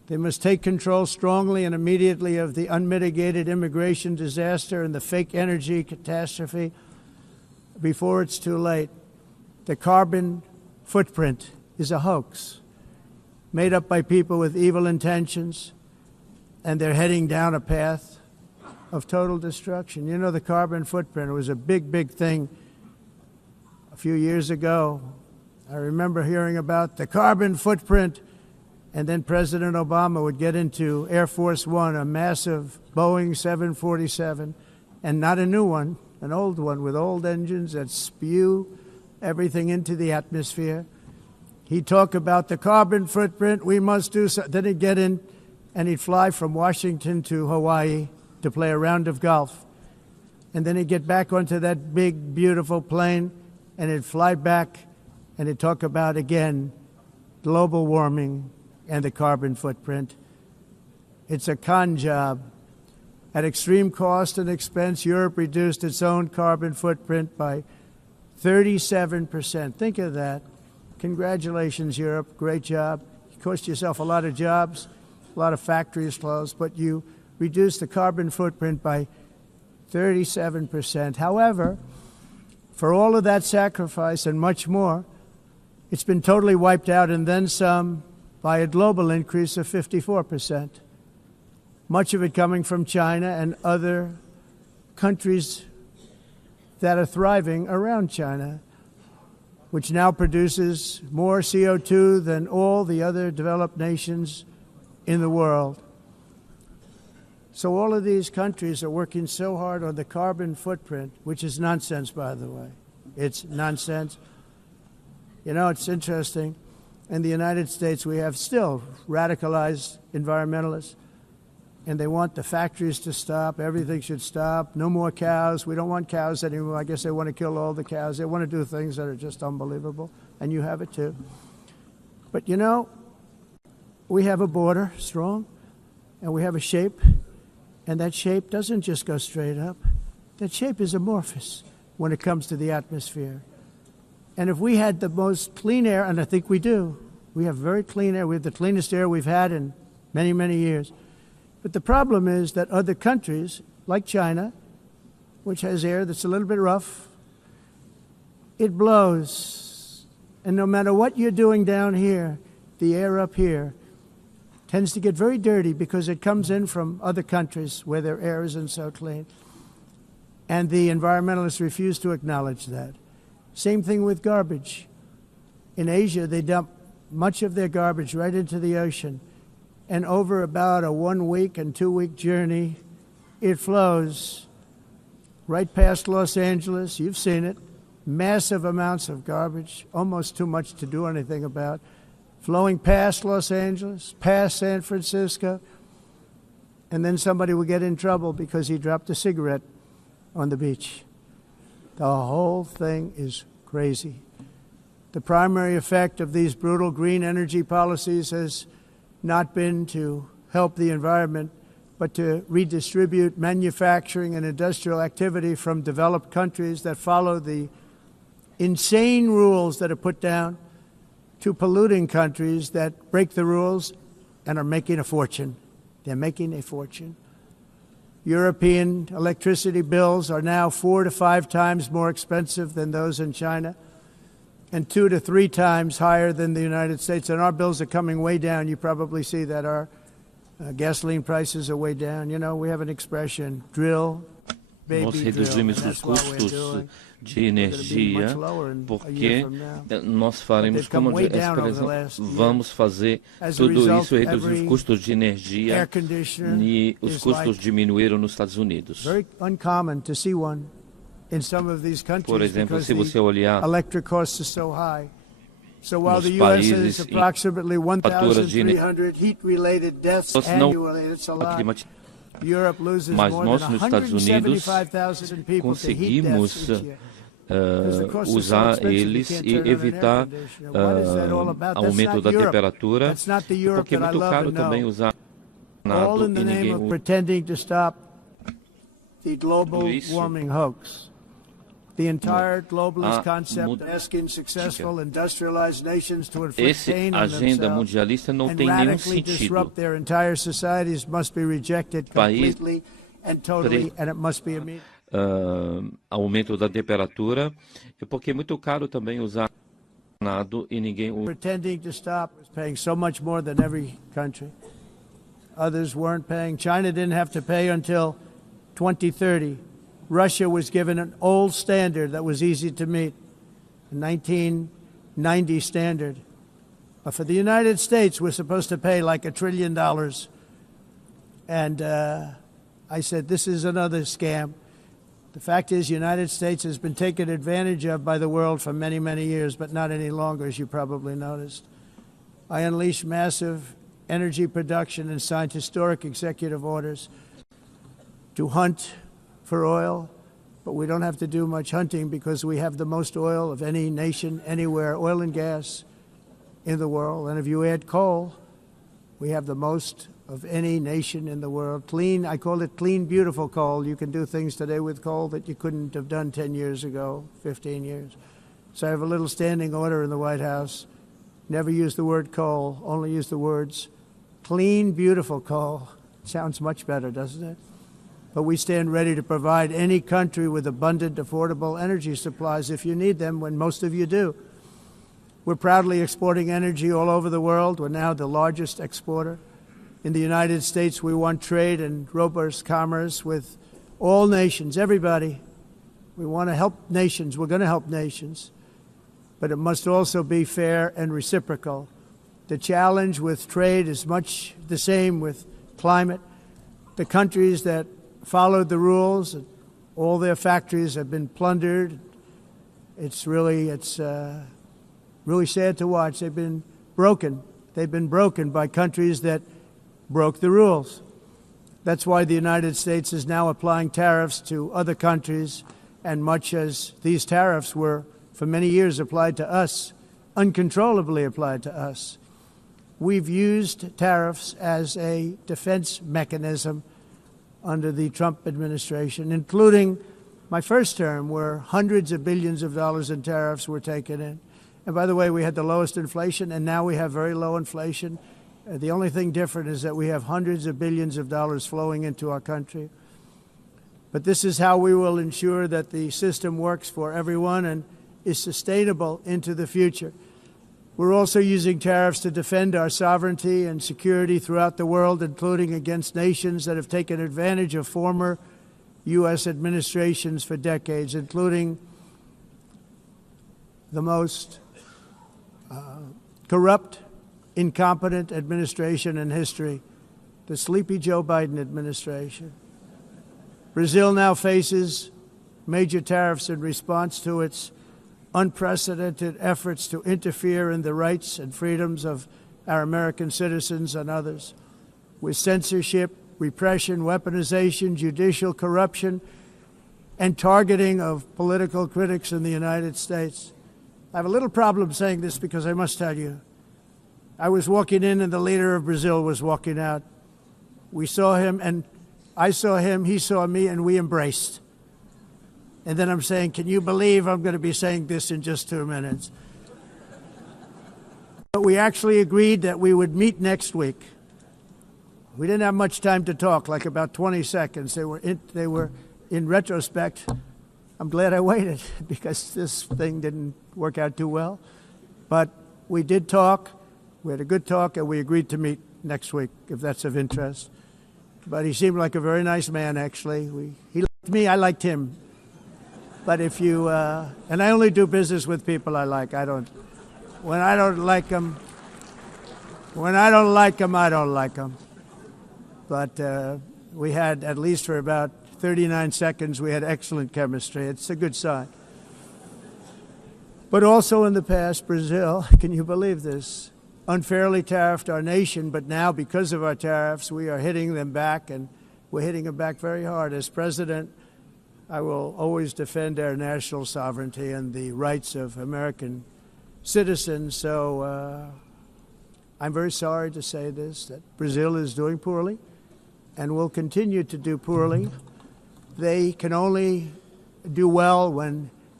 They must take control strongly and immediately of the unmitigated immigration disaster and the fake energy catastrophe before it's too late. The carbon footprint is a hoax made up by people with evil intentions, and they're heading down a path of total destruction. You know, the carbon footprint, it was a big, big thing a few years ago. I remember hearing about the carbon footprint, and then President Obama would get into Air Force One, a massive Boeing 747, and not a new one, an old one with old engines that spew everything into the atmosphere. He'd talk about the carbon footprint, we must do so. Then he'd get in and he'd fly from Washington to Hawaii to play a round of golf. And then he'd get back onto that big, beautiful plane and he'd fly back and he'd talk about, again, global warming and the carbon footprint. It's a con job. At extreme cost and expense, Europe reduced its own carbon footprint by 37%. Think of that. Congratulations, Europe. Great job. You cost yourself a lot of jobs, a lot of factories closed, but you reduced the carbon footprint by 37%. However, for all of that sacrifice and much more, it's been totally wiped out and then some by a global increase of 54%. Much of it coming from China and other countries that are thriving around China, which now produces more CO2 than all the other developed nations in the world. So all of these countries are working so hard on the carbon footprint, which is nonsense, by the way. It's nonsense. You know, it's interesting. In the United States, we have still radicalized environmentalists, and they want the factories to stop. Everything should stop. No more cows. We don't want cows anymore. I guess they want to kill all the cows. They want to do things that are just unbelievable, and you have it too. But you know, we have a border, strong, and we have a shape, and that shape doesn't just go straight up. That shape is amorphous when it comes to the atmosphere. And if we had the most clean air, and I think we do, we have very clean air. We have the cleanest air we've had in many, many years. But the problem is that other countries, like China, which has air that's a little bit rough, it blows. And no matter what you're doing down here, the air up here tends to get very dirty because it comes in from other countries where their air isn't so clean. And the environmentalists refuse to acknowledge that. Same thing with garbage. In Asia, they dump much of their garbage right into the ocean. And over about a 1 week and 2 week journey, it flows right past Los Angeles. You've seen it. Massive amounts of garbage, almost too much to do anything about, flowing past Los Angeles, past San Francisco. And then somebody will get in trouble because he dropped a cigarette on the beach. The whole thing is crazy. The primary effect of these brutal green energy policies has not been to help the environment, but to redistribute manufacturing and industrial activity from developed countries that follow the insane rules that are put down to polluting countries that break the rules and are making a fortune. They're making a fortune. European electricity bills are now 4 to 5 times more expensive than those in China, and 2 to 3 times higher than the United States. And our bills are coming way down. You probably see that our gasoline prices are way down. You know, we have an expression, drill, baby, nós reduzimos os custos de energia porque nós faremos, como a expressão, vamos fazer tudo isso, reduzir os custos de energia e os custos diminuíram nos Estados Unidos. Por exemplo, se você olhar nos países em faturas de energia mas nós nos Estados Unidos conseguimos usar eles e evitar aumento da temperatura, porque é muito caro também usar nada e ninguém usa. The entire globalist concept asking successful industrialized nations to inflict pain on themselves and radically disrupt their entire societies must be rejected completely and totally, and it must be immediate. Aumento da temperatura, porque é muito caro também usar nado e ninguém pretending to stop was paying so much more than every country. Others weren't paying. China didn't have to pay until 2030. Russia was given an old standard that was easy to meet, a 1990 standard. But for the United States, we're supposed to pay like $1 trillion. And I said, this is another scam. The fact is, the United States has been taken advantage of by the world for many, many years, but not any longer, as you probably noticed. I unleashed massive energy production and signed historic executive orders to hunt for oil, but we don't have to do much hunting because we have the most oil of any nation anywhere, oil and gas in the world. And if you add coal, we have the most of any nation in the world. Clean, I call it clean, beautiful coal. You can do things today with coal that you couldn't have done 10 years ago, 15 years. So I have a little standing order in the White House. Never use the word coal, only use the words clean, beautiful coal. Sounds much better, doesn't it? But we stand ready to provide any country with abundant, affordable energy supplies if you need them, when most of you do. We're proudly exporting energy all over the world. We're now the largest exporter. In the United States, we want trade and robust commerce with all nations, everybody. We want to help nations. We're going to help nations. But it must also be fair and reciprocal. The challenge with trade is much the same with climate. The countries that followed the rules, all their factories have been plundered. It's really sad to watch. They've been broken. They've been broken by countries that broke the rules. That's why the United States is now applying tariffs to other countries, and much as these tariffs were for many years applied to us, uncontrollably applied to us. We've used tariffs as a defense mechanism under the Trump administration, including my first term, where hundreds of billions of dollars in tariffs were taken in. And by the way, we had the lowest inflation, and now we have very low inflation. The only thing different is that we have hundreds of billions of dollars flowing into our country. But this is how we will ensure that the system works for everyone and is sustainable into the future. We're also using tariffs to defend our sovereignty and security throughout the world, including against nations that have taken advantage of former U.S. administrations for decades, including the most corrupt, incompetent administration in history, the sleepy Joe Biden administration. Brazil now faces major tariffs in response to its unprecedented efforts to interfere in the rights and freedoms of our American citizens and others, with censorship, repression, weaponization, judicial corruption, and targeting of political critics in the United States. I have a little problem saying this because I must tell you, I was walking in and the leader of Brazil was walking out. We saw him and I saw him, he saw me, and we embraced. And then I'm saying, can you believe I'm going to be saying this in just 2 minutes? But we actually agreed that we would meet next week. We didn't have much time to talk, like about 20 seconds. They were in retrospect, I'm glad I waited because this thing didn't work out too well. But we did talk. We had a good talk, and we agreed to meet next week, if that's of interest. But he seemed like a very nice man, actually. He liked me, I liked him. But if you, and I only do business with people I like. When I don't like them, I don't like them. But we had, at least for about 39 seconds, we had excellent chemistry. It's a good sign. But also in the past, Brazil, can you believe this, unfairly tariffed our nation, but now because of our tariffs, we are hitting them back, and we're hitting them back very hard. As president, I will always defend our national sovereignty and the rights of American citizens. So I'm very sorry to say this, that Brazil is doing poorly and will continue to do poorly. They can only do well when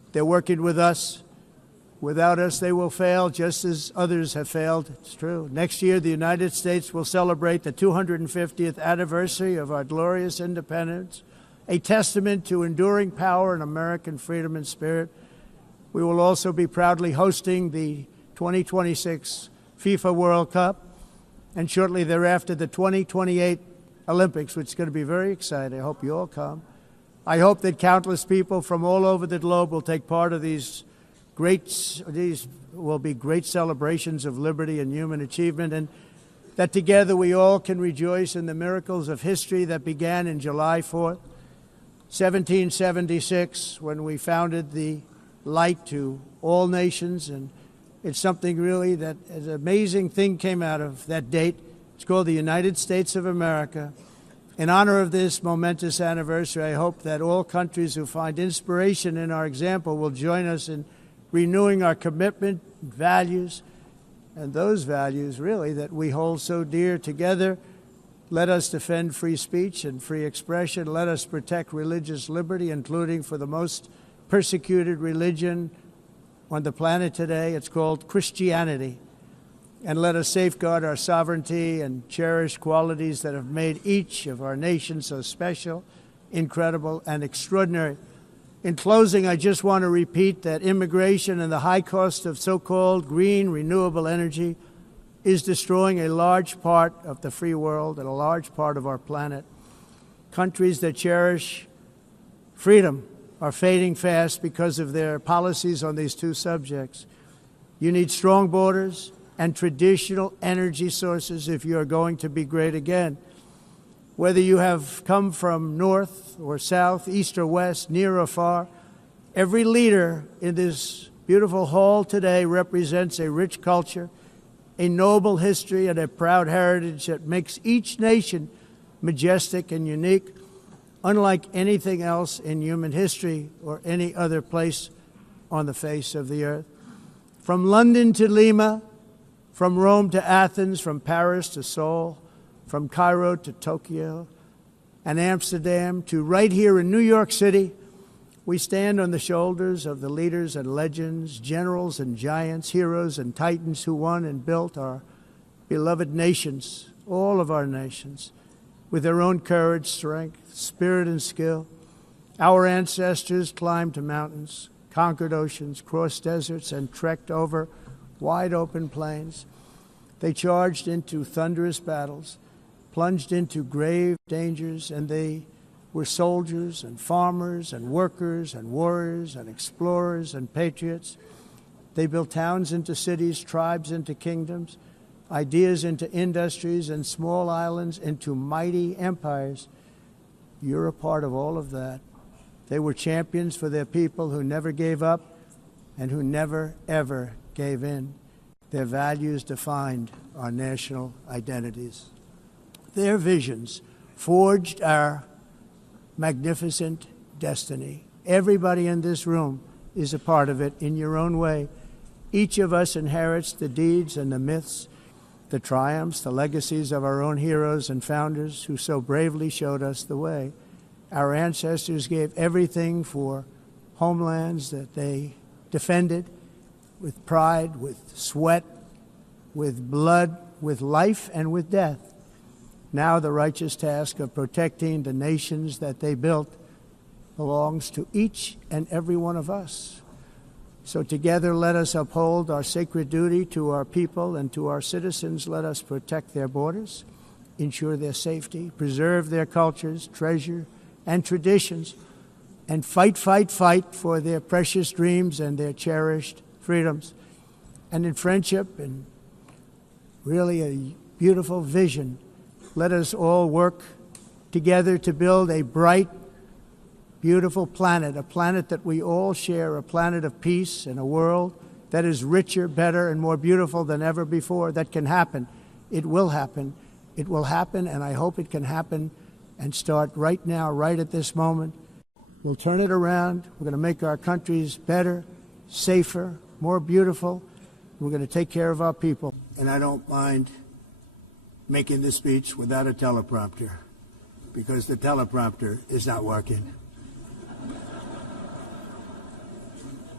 They're working with us. Without us, they will fail, just as others have failed. It's true. Next year, the United States will celebrate the 250th anniversary of our glorious independence, a testament to enduring power and American freedom and spirit. We will also be proudly hosting the 2026 FIFA World Cup, and shortly thereafter, the 2028 Olympics, which is going to be very exciting. I hope you all come. I hope that countless people from all over the globe will take part of these will be great celebrations of liberty and human achievement, and that together we all can rejoice in the miracles of history that began in July 4th, 1776, when we founded the light to all nations. And it's something really that an amazing thing came out of that date. It's called the United States of America. In honor of this momentous anniversary, I hope that all countries who find inspiration in our example will join us in renewing our commitment, values, and those values, really, that we hold so dear together. Let us defend free speech and free expression. Let us protect religious liberty, including for the most persecuted religion on the planet today. It's called Christianity. And let us safeguard our sovereignty and cherish qualities that have made each of our nations so special, incredible, and extraordinary. In closing, I just want to repeat that immigration and the high cost of so-called green renewable energy is destroying a large part of the free world and a large part of our planet. Countries that cherish freedom are fading fast because of their policies on these two subjects. You need strong borders and traditional energy sources if you are going to be great again. Whether you have come from north or south, east or west, near or far, every leader in this beautiful hall today represents a rich culture, a noble history, and a proud heritage that makes each nation majestic and unique, unlike anything else in human history or any other place on the face of the earth. From London to Lima, from Rome to Athens, from Paris to Seoul, from Cairo to Tokyo and Amsterdam to right here in New York City, we stand on the shoulders of the leaders and legends, generals and giants, heroes and titans who won and built our beloved nations, all of our nations, with their own courage, strength, spirit, and skill. Our ancestors climbed mountains, conquered oceans, crossed deserts, and trekked over wide open plains. They charged into thunderous battles, plunged into grave dangers, and they were soldiers and farmers and workers and warriors and explorers and patriots. They built towns into cities, tribes into kingdoms, ideas into industries, and small islands into mighty empires. You're a part of all of that. They were champions for their people who never gave up and who never, ever gave in. Their values defined our national identities. Their visions forged our magnificent destiny. Everybody in this room is a part of it in your own way. Each of us inherits the deeds and the myths, the triumphs, the legacies of our own heroes and founders who so bravely showed us the way. Our ancestors gave everything for homelands that they defended with pride, with sweat, with blood, with life, and with death. Now the righteous task of protecting the nations that they built belongs to each and every one of us. So together let us uphold our sacred duty to our people and to our citizens. Let us protect their borders, ensure their safety, preserve their cultures, treasure, and traditions, and fight, fight, fight for their precious dreams and their cherished freedoms. And in friendship and really a beautiful vision, let us all work together to build a bright, beautiful planet, a planet that we all share, a planet of peace and a world that is richer, better, and more beautiful than ever before. That can happen. It will happen. It will happen, and I hope it can happen and start right now, right at this moment. We'll turn it around. We're going to make our countries better, safer, more beautiful. We're going to take care of our people. And I don't mind making this speech without a teleprompter, because the teleprompter is not working.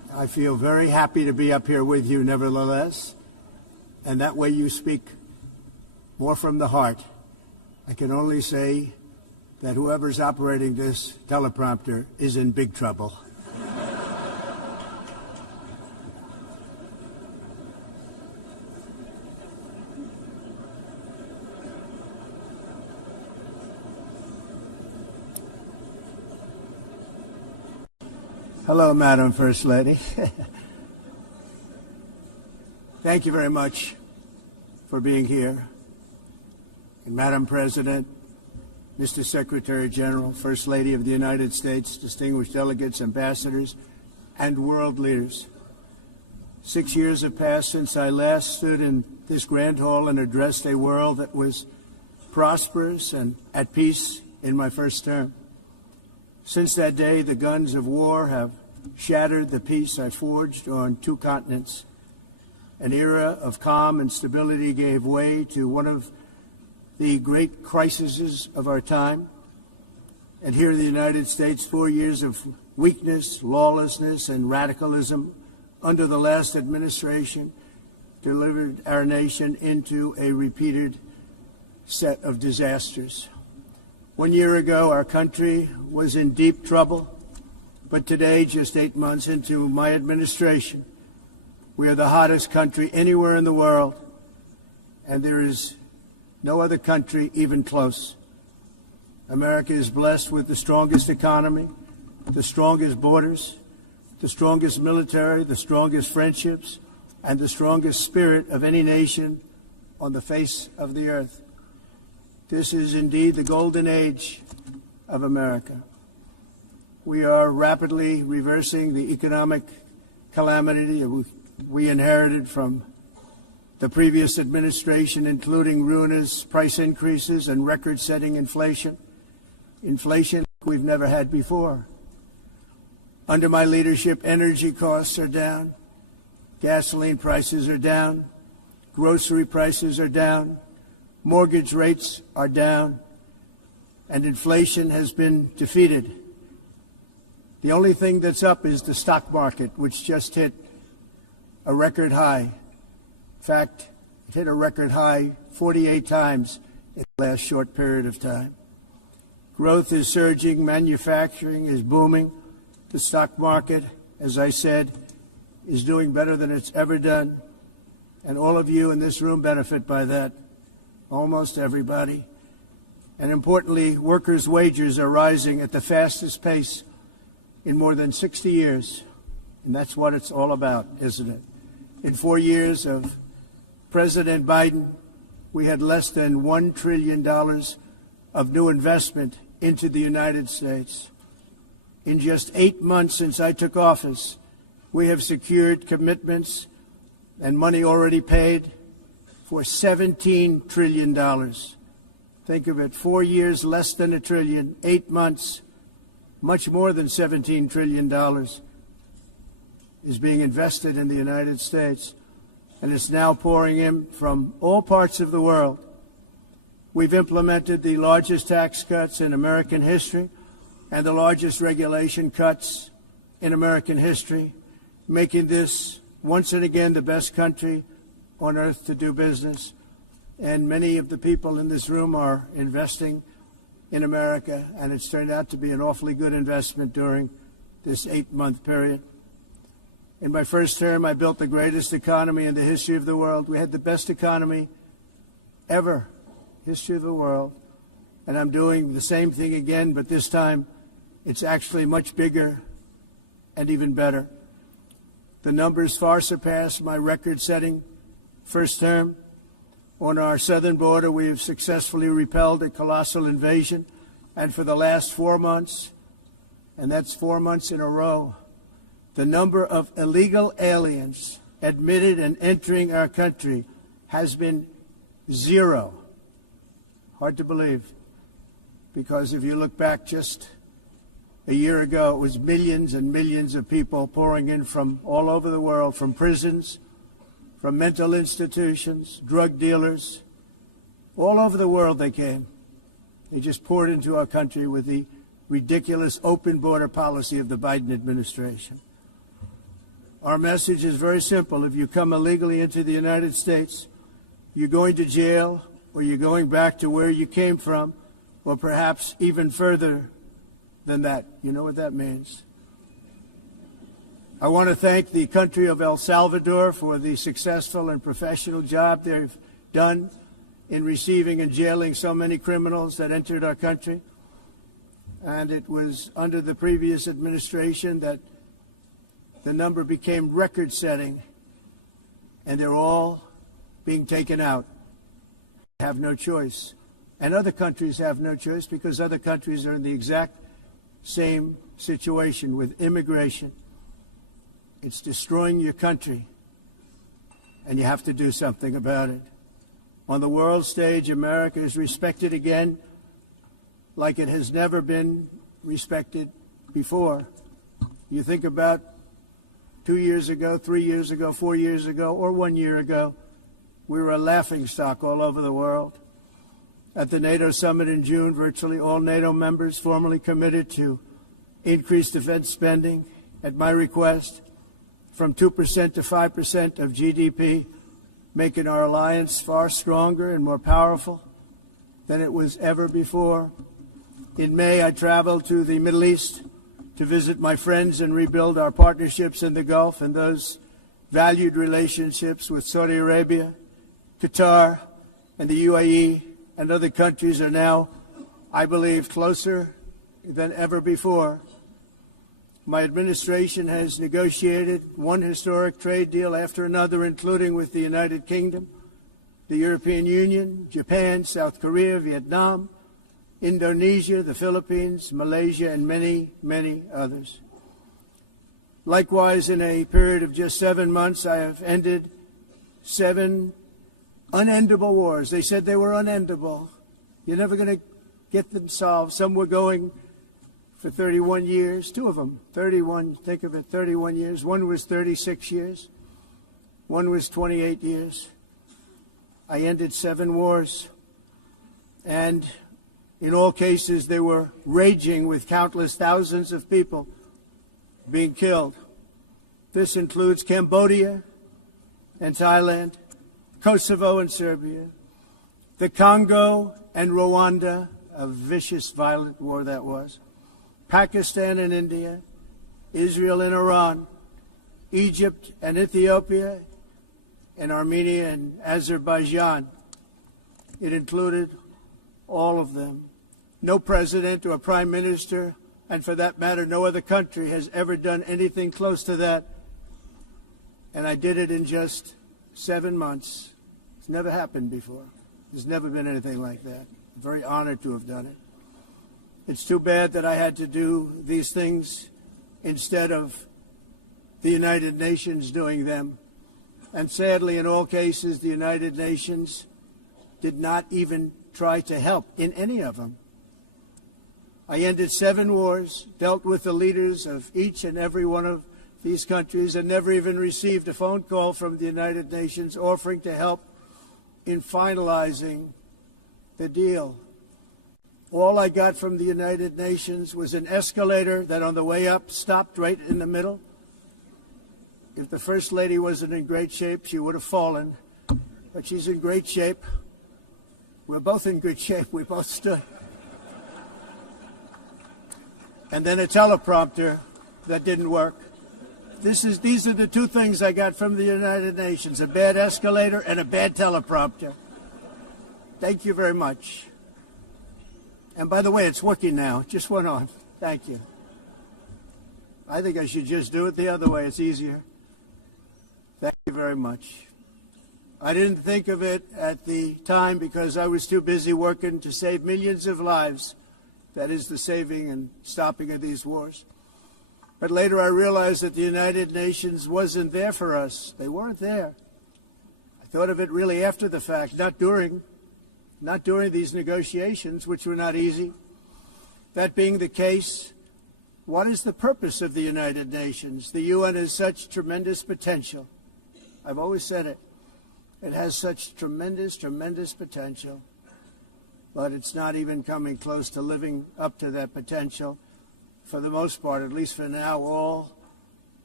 I feel very happy to be up here with you nevertheless, and that way you speak more from the heart. I can only say that whoever's operating this teleprompter is in big trouble. Hello, Madam First Lady. Thank you very much for being here. And Madam President, Mr. Secretary General, First Lady of the United States, distinguished delegates, ambassadors, and world leaders. 6 years have passed since I last stood in this grand hall and addressed a world that was prosperous and at peace in my first term. Since that day, the guns of war have shattered the peace I forged on 2 continents. An era of calm and stability gave way to one of the great crises of our time. And here in the United States, 4 years of weakness, lawlessness, and radicalism under the last administration delivered our nation into a repeated set of disasters. 1 year ago, our country was in deep trouble, but today, just 8 months into my administration, we are the hottest country anywhere in the world, and there is no other country even close. America is blessed with the strongest economy, the strongest borders, the strongest military, the strongest friendships, and the strongest spirit of any nation on the face of the earth. This is indeed the golden age of America. We are rapidly reversing the economic calamity we inherited from the previous administration, including ruinous price increases and record-setting inflation we've never had before. Under my leadership, energy costs are down, gasoline prices are down, grocery prices are down, mortgage rates are down, and inflation has been defeated. The only thing that's up is the stock market, which just hit a record high. In fact, it hit a record high 48 times in the last short period of time. Growth is surging, manufacturing is booming. The stock market, as I said, is doing better than it's ever done. And all of you in this room benefit by that, almost everybody. And importantly, workers' wages are rising at the fastest pace in more than 60 years. And that's what it's all about, isn't it? In 4 years of President Biden, we had less than $1 trillion of new investment into the United States. In just 8 months since I took office, we have secured commitments and money already paid for $17 trillion. Think of it, 4 years, less than $1 trillion, 8 months, much more than $17 trillion is being invested in the United States, and it's now pouring in from all parts of the world. We've implemented the largest tax cuts in American history and the largest regulation cuts in American history, making this once and again the best country on earth to do business. And many of the people in this room are investing in America, and it's turned out to be an awfully good investment during this 8-month period. In my first term, I built the greatest economy in the history of the world. We had the best economy ever, history of the world. And I'm doing the same thing again, but this time it's actually much bigger and even better. The numbers far surpass my record-setting first term. On our southern border, we have successfully repelled a colossal invasion. And for the last 4 months, and that's 4 months in a row, the number of illegal aliens admitted and entering our country has been 0. Hard to believe, because if you look back just a year ago, it was millions and millions of people pouring in from all over the world, from prisons, from mental institutions, drug dealers. All over the world they came. They just poured into our country with the ridiculous open border policy of the Biden administration. Our message is very simple. If you come illegally into the United States, you're going to jail, or you're going back to where you came from, or perhaps even further than that. You know what that means. I want to thank the country of El Salvador for the successful and professional job they've done in receiving and jailing so many criminals that entered our country. And it was under the previous administration that the number became record-setting, and they're all being taken out. They have no choice. And other countries have no choice because other countries are in the exact same situation with immigration. It's destroying your country, and you have to do something about it. On the world stage, America is respected again like it has never been respected before. You think about 2 years ago, 3 years ago, 4 years ago, or 1 year ago, we were a laughingstock all over the world. At the NATO summit in June, virtually all NATO members formally committed to increase defense spending at my request from 2% to 5% of GDP, making our alliance far stronger and more powerful than it was ever before. In May, I traveled to the Middle East to visit my friends and rebuild our partnerships in the Gulf and those valued relationships with Saudi Arabia, Qatar, and the UAE and other countries are now, I believe, closer than ever before. My administration has negotiated one historic trade deal after another, including with the United Kingdom, the European Union, Japan, South Korea, Vietnam, Indonesia, the Philippines, Malaysia, and many, many others. Likewise, in a period of just 7 months, I have ended 7 unendable wars. They said they were unendable. You're never going to get them solved. Some were going for 31 years, 2 of them, 31, think of it, 31 years. One was 36 years. One was 28 years. I ended 7 wars. And in all cases, they were raging with countless thousands of people being killed. This includes Cambodia and Thailand, Kosovo and Serbia, the Congo and Rwanda, a vicious, violent war that was, Pakistan and India, Israel and Iran, Egypt and Ethiopia, and Armenia and Azerbaijan. It included all of them. No president or prime minister, and for that matter, no other country has ever done anything close to that. And I did it in just 7 months. It's never happened before. There's never been anything like that. I'm very honored to have done it. It's too bad that I had to do these things instead of the United Nations doing them. And sadly, in all cases, the United Nations did not even try to help in any of them. I ended 7 wars, dealt with the leaders of each and every one of these countries, and never even received a phone call from the United Nations offering to help in finalizing the deal. All I got from the United Nations was an escalator that on the way up stopped right in the middle. If the First Lady wasn't in great shape, she would have fallen. But she's in great shape. We're both in good shape. We both stood. And then a teleprompter that didn't work. These are the 2 things I got from the United Nations, a bad escalator and a bad teleprompter. Thank you very much. And by the way, it's working now. It just went on. Thank you. I think I should just do it the other way. It's easier. Thank you very much. I didn't think of it at the time because I was too busy working to save millions of lives. That is the saving and stopping of these wars. But later I realized that the United Nations wasn't there for us. They weren't there. I thought of it really after the fact, not during these negotiations, which were not easy. That being the case, what is the purpose of the United Nations? The UN has such tremendous potential. I've always said it. It has such tremendous, tremendous potential. But it's not even coming close to living up to that potential. For the most part, at least for now, all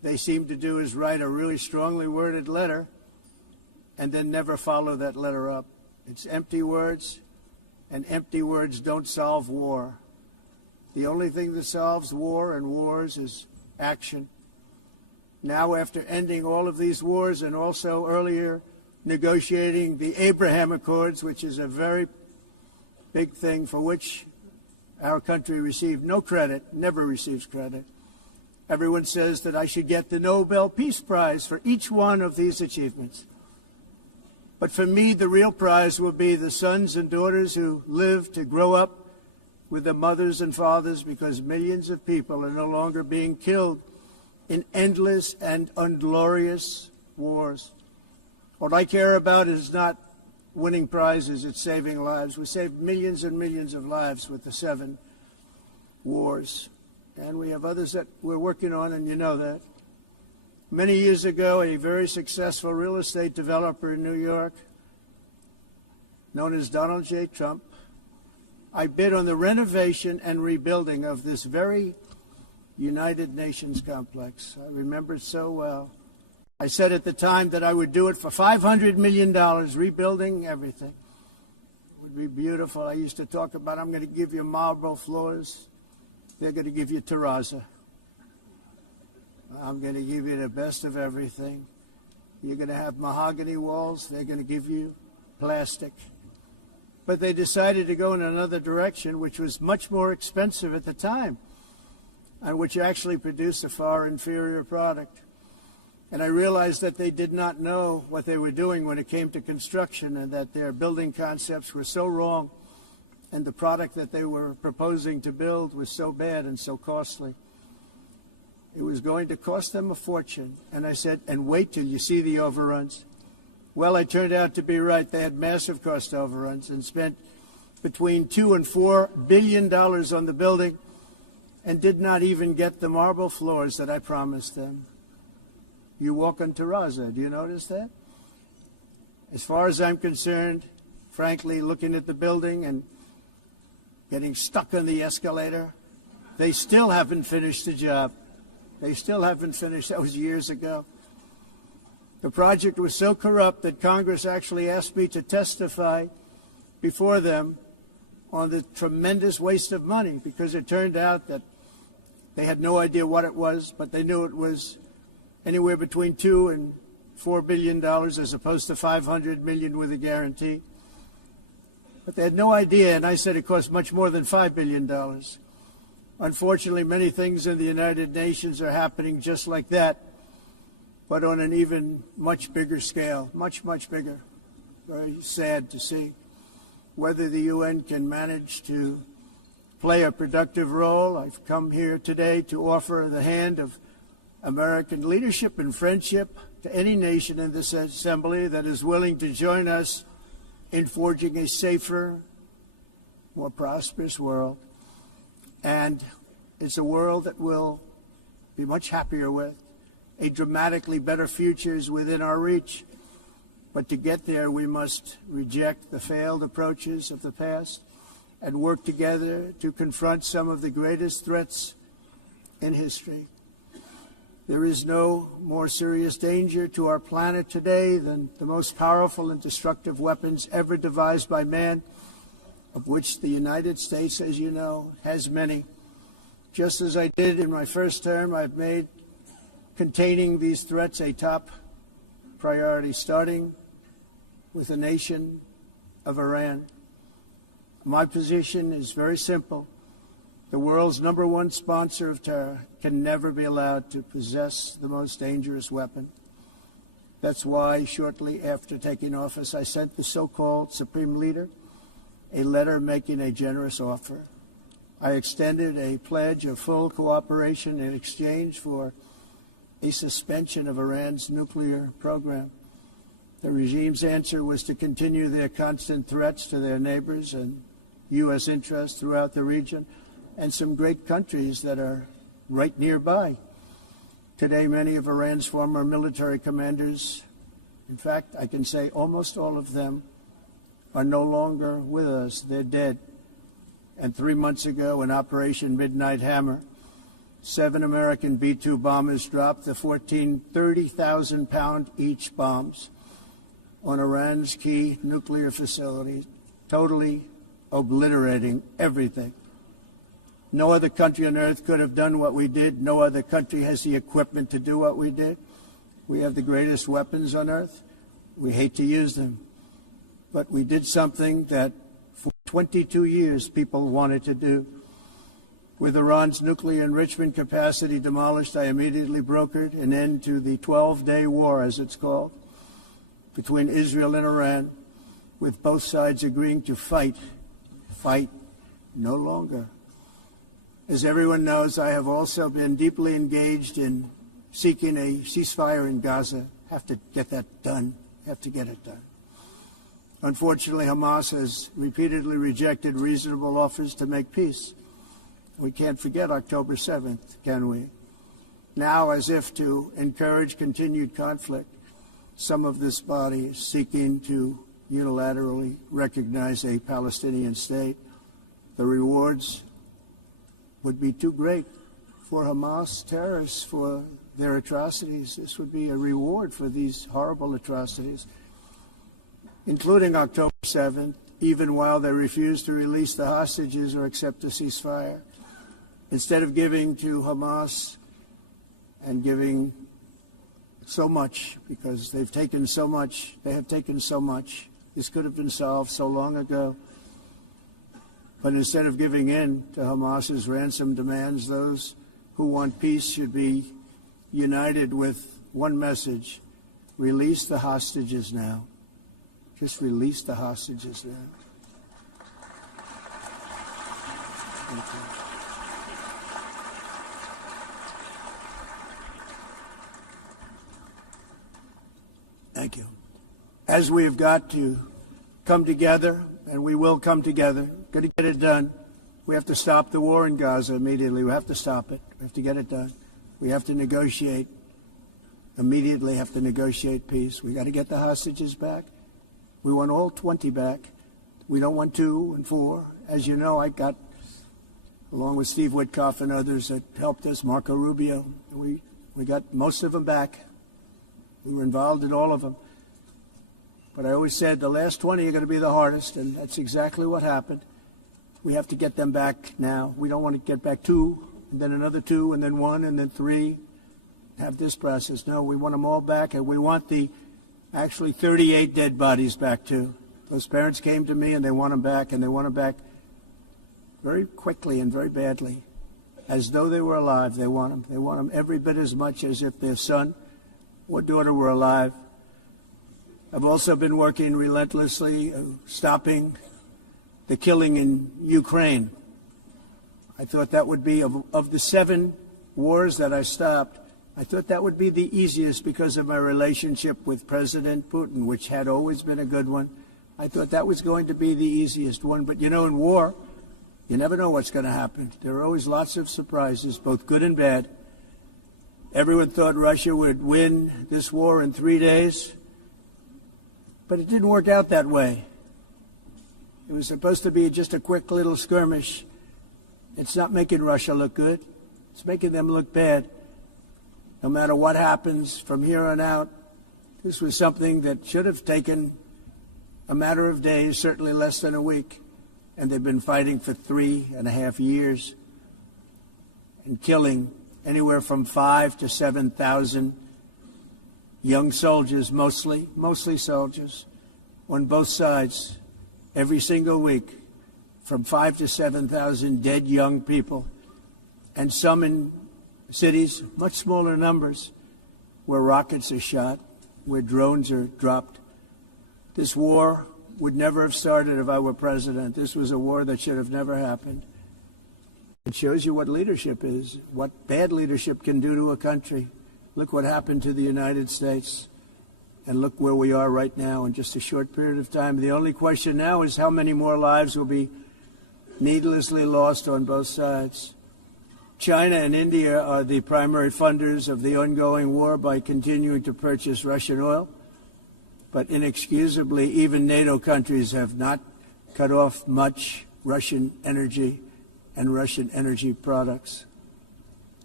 they seem to do is write a really strongly worded letter and then never follow that letter up. It's empty words, and empty words don't solve war. The only thing that solves war and wars is action. Now, after ending all of these wars and also earlier negotiating the Abraham Accords, which is a very big thing for which our country received no credit, never receives credit. Everyone says that I should get the Nobel Peace Prize for each one of these achievements. But for me, the real prize will be the sons and daughters who live to grow up with their mothers and fathers, because millions of people are no longer being killed in endless and unglorious wars. What I care about is not winning prizes, it's saving lives. We saved millions and millions of lives with the 7 wars. And we have others that we're working on, and you know that. Many years ago, a very successful real estate developer in New York, known as Donald J. Trump, I bid on the renovation and rebuilding of this very United Nations complex. I remember it so well. I said at the time that I would do it for $500 million, rebuilding everything. It would be beautiful. I used to talk about, I'm going to give you marble floors. They're going to give you terrazzo. I'm going to give you the best of everything. You're going to have mahogany walls. They're going to give you plastic. But they decided to go in another direction, which was much more expensive at the time, and which actually produced a far inferior product. And I realized that they did not know what they were doing when it came to construction, and that their building concepts were so wrong, and the product that they were proposing to build was so bad and so costly. It was going to cost them a fortune. And I said, and wait till you see the overruns. Well, I turned out to be right. They had massive cost overruns and spent between $2 and $4 billion on the building and did not even get the marble floors that I promised them. You walk on terrazzo. Do you notice that? As far as I'm concerned, frankly, looking at the building and getting stuck on the escalator, they still haven't finished the job. They still haven't finished. That was years ago. The project was so corrupt that Congress actually asked me to testify before them on the tremendous waste of money, because it turned out that they had no idea what it was, but they knew it was anywhere between $2 and $4 billion as opposed to $500 million with a guarantee. But they had no idea, and I said it cost much more than $5 billion. Unfortunately, many things in the United Nations are happening just like that, but on an even much bigger scale, much, much bigger. Very sad to see. Whether the UN can manage to play a productive role, I've come here today to offer the hand of American leadership and friendship to any nation in this assembly that is willing to join us in forging a safer, more prosperous world. And it's a world that we'll be much happier with. A dramatically better future is within our reach. But to get there, we must reject the failed approaches of the past and work together to confront some of the greatest threats in history. There is no more serious danger to our planet today than the most powerful and destructive weapons ever devised by man, of which the United States, as you know, has many. Just as I did in my first term, I've made containing these threats a top priority, starting with the nation of Iran. My position is very simple. The world's #1 sponsor of terror can never be allowed to possess the most dangerous weapon. That's why, shortly after taking office, I sent the so-called Supreme Leader a letter making a generous offer. I extended a pledge of full cooperation in exchange for a suspension of Iran's nuclear program. The regime's answer was to continue their constant threats to their neighbors and U.S. interests throughout the region, and some great countries that are right nearby. Today, many of Iran's former military commanders, in fact, I can say almost all of them, are no longer with us. They're dead. And 3 months ago, in Operation Midnight Hammer, 7 American B-2 bombers dropped the 14 30,000-pound each bombs on Iran's key nuclear facilities, totally obliterating everything. No other country on earth could have done what we did. No other country has the equipment to do what we did. We have the greatest weapons on earth. We hate to use them. But we did something that for 22 years people wanted to do. With Iran's nuclear enrichment capacity demolished, I immediately brokered an end to the 12-day war, as it's called, between Israel and Iran, with both sides agreeing to fight no longer. As everyone knows, I have also been deeply engaged in seeking a ceasefire in Gaza. Have to get that done. Have to get it done. Unfortunately, Hamas has repeatedly rejected reasonable offers to make peace. We can't forget October 7th, can we? Now, as if to encourage continued conflict, some of this body is seeking to unilaterally recognize a Palestinian state. The rewards would be too great for Hamas terrorists for their atrocities. This would be a reward for these horrible atrocities, including October 7th, even while they refuse to release the hostages or accept a ceasefire. Instead of giving to Hamas and giving so much, because they've taken so much, they have taken so much. This could have been solved so long ago. But instead of giving in to Hamas's ransom demands, those who want peace should be united with one message: release the hostages now. Just release the hostages now. Thank you. Thank you. As we have got to come together, and we will come together, got to get it done. We have to stop the war in Gaza immediately. We have to stop it. We have to get it done. We have to negotiate, immediately have to negotiate peace. We got to get the hostages back. We want all 20 back. We don't want 2 and 4. As you know, I got, along with Steve Witkoff and others that helped us, Marco Rubio, we got most of them back. We were involved in all of them. But I always said the last 20 are going to be the hardest, and that's exactly what happened. We have to get them back now. We don't want to get back 2, and then another 2, and then 1, and then 3, have this process. No, we want them all back, and we want the actually 38 dead bodies back too. Those parents came to me, and they want them back, and they want them back very quickly and very badly, as though they were alive. They want them. They want them every bit as much as if their son or daughter were alive. I've also been working relentlessly, stopping the killing in Ukraine. I thought that would be, of the 7 wars that I stopped, I thought that would be the easiest because of my relationship with President Putin, which had always been a good one. I thought that was going to be the easiest one. But, you know, in war, you never know what's going to happen. There are always lots of surprises, both good and bad. Everyone thought Russia would win this war in 3 days, but it didn't work out that way. It was supposed to be just a quick little skirmish. It's not making Russia look good. It's making them look bad. No matter what happens from here on out, this was something that should have taken a matter of days, certainly less than a week. And they've been fighting for 3.5 years and killing anywhere from 5,000 to 7,000 young soldiers, mostly soldiers, on both sides, every single week, from 5,000 to 7,000 dead young people, and some in cities, much smaller numbers, where rockets are shot, where drones are dropped. This war would never have started if I were president. This was a war that should have never happened. It shows you what leadership is, what bad leadership can do to a country. Look what happened to the United States, and look where we are right now in just a short period of time. The only question now is how many more lives will be needlessly lost on both sides. China and India are the primary funders of the ongoing war by continuing to purchase Russian oil. But inexcusably, even NATO countries have not cut off much Russian energy and Russian energy products.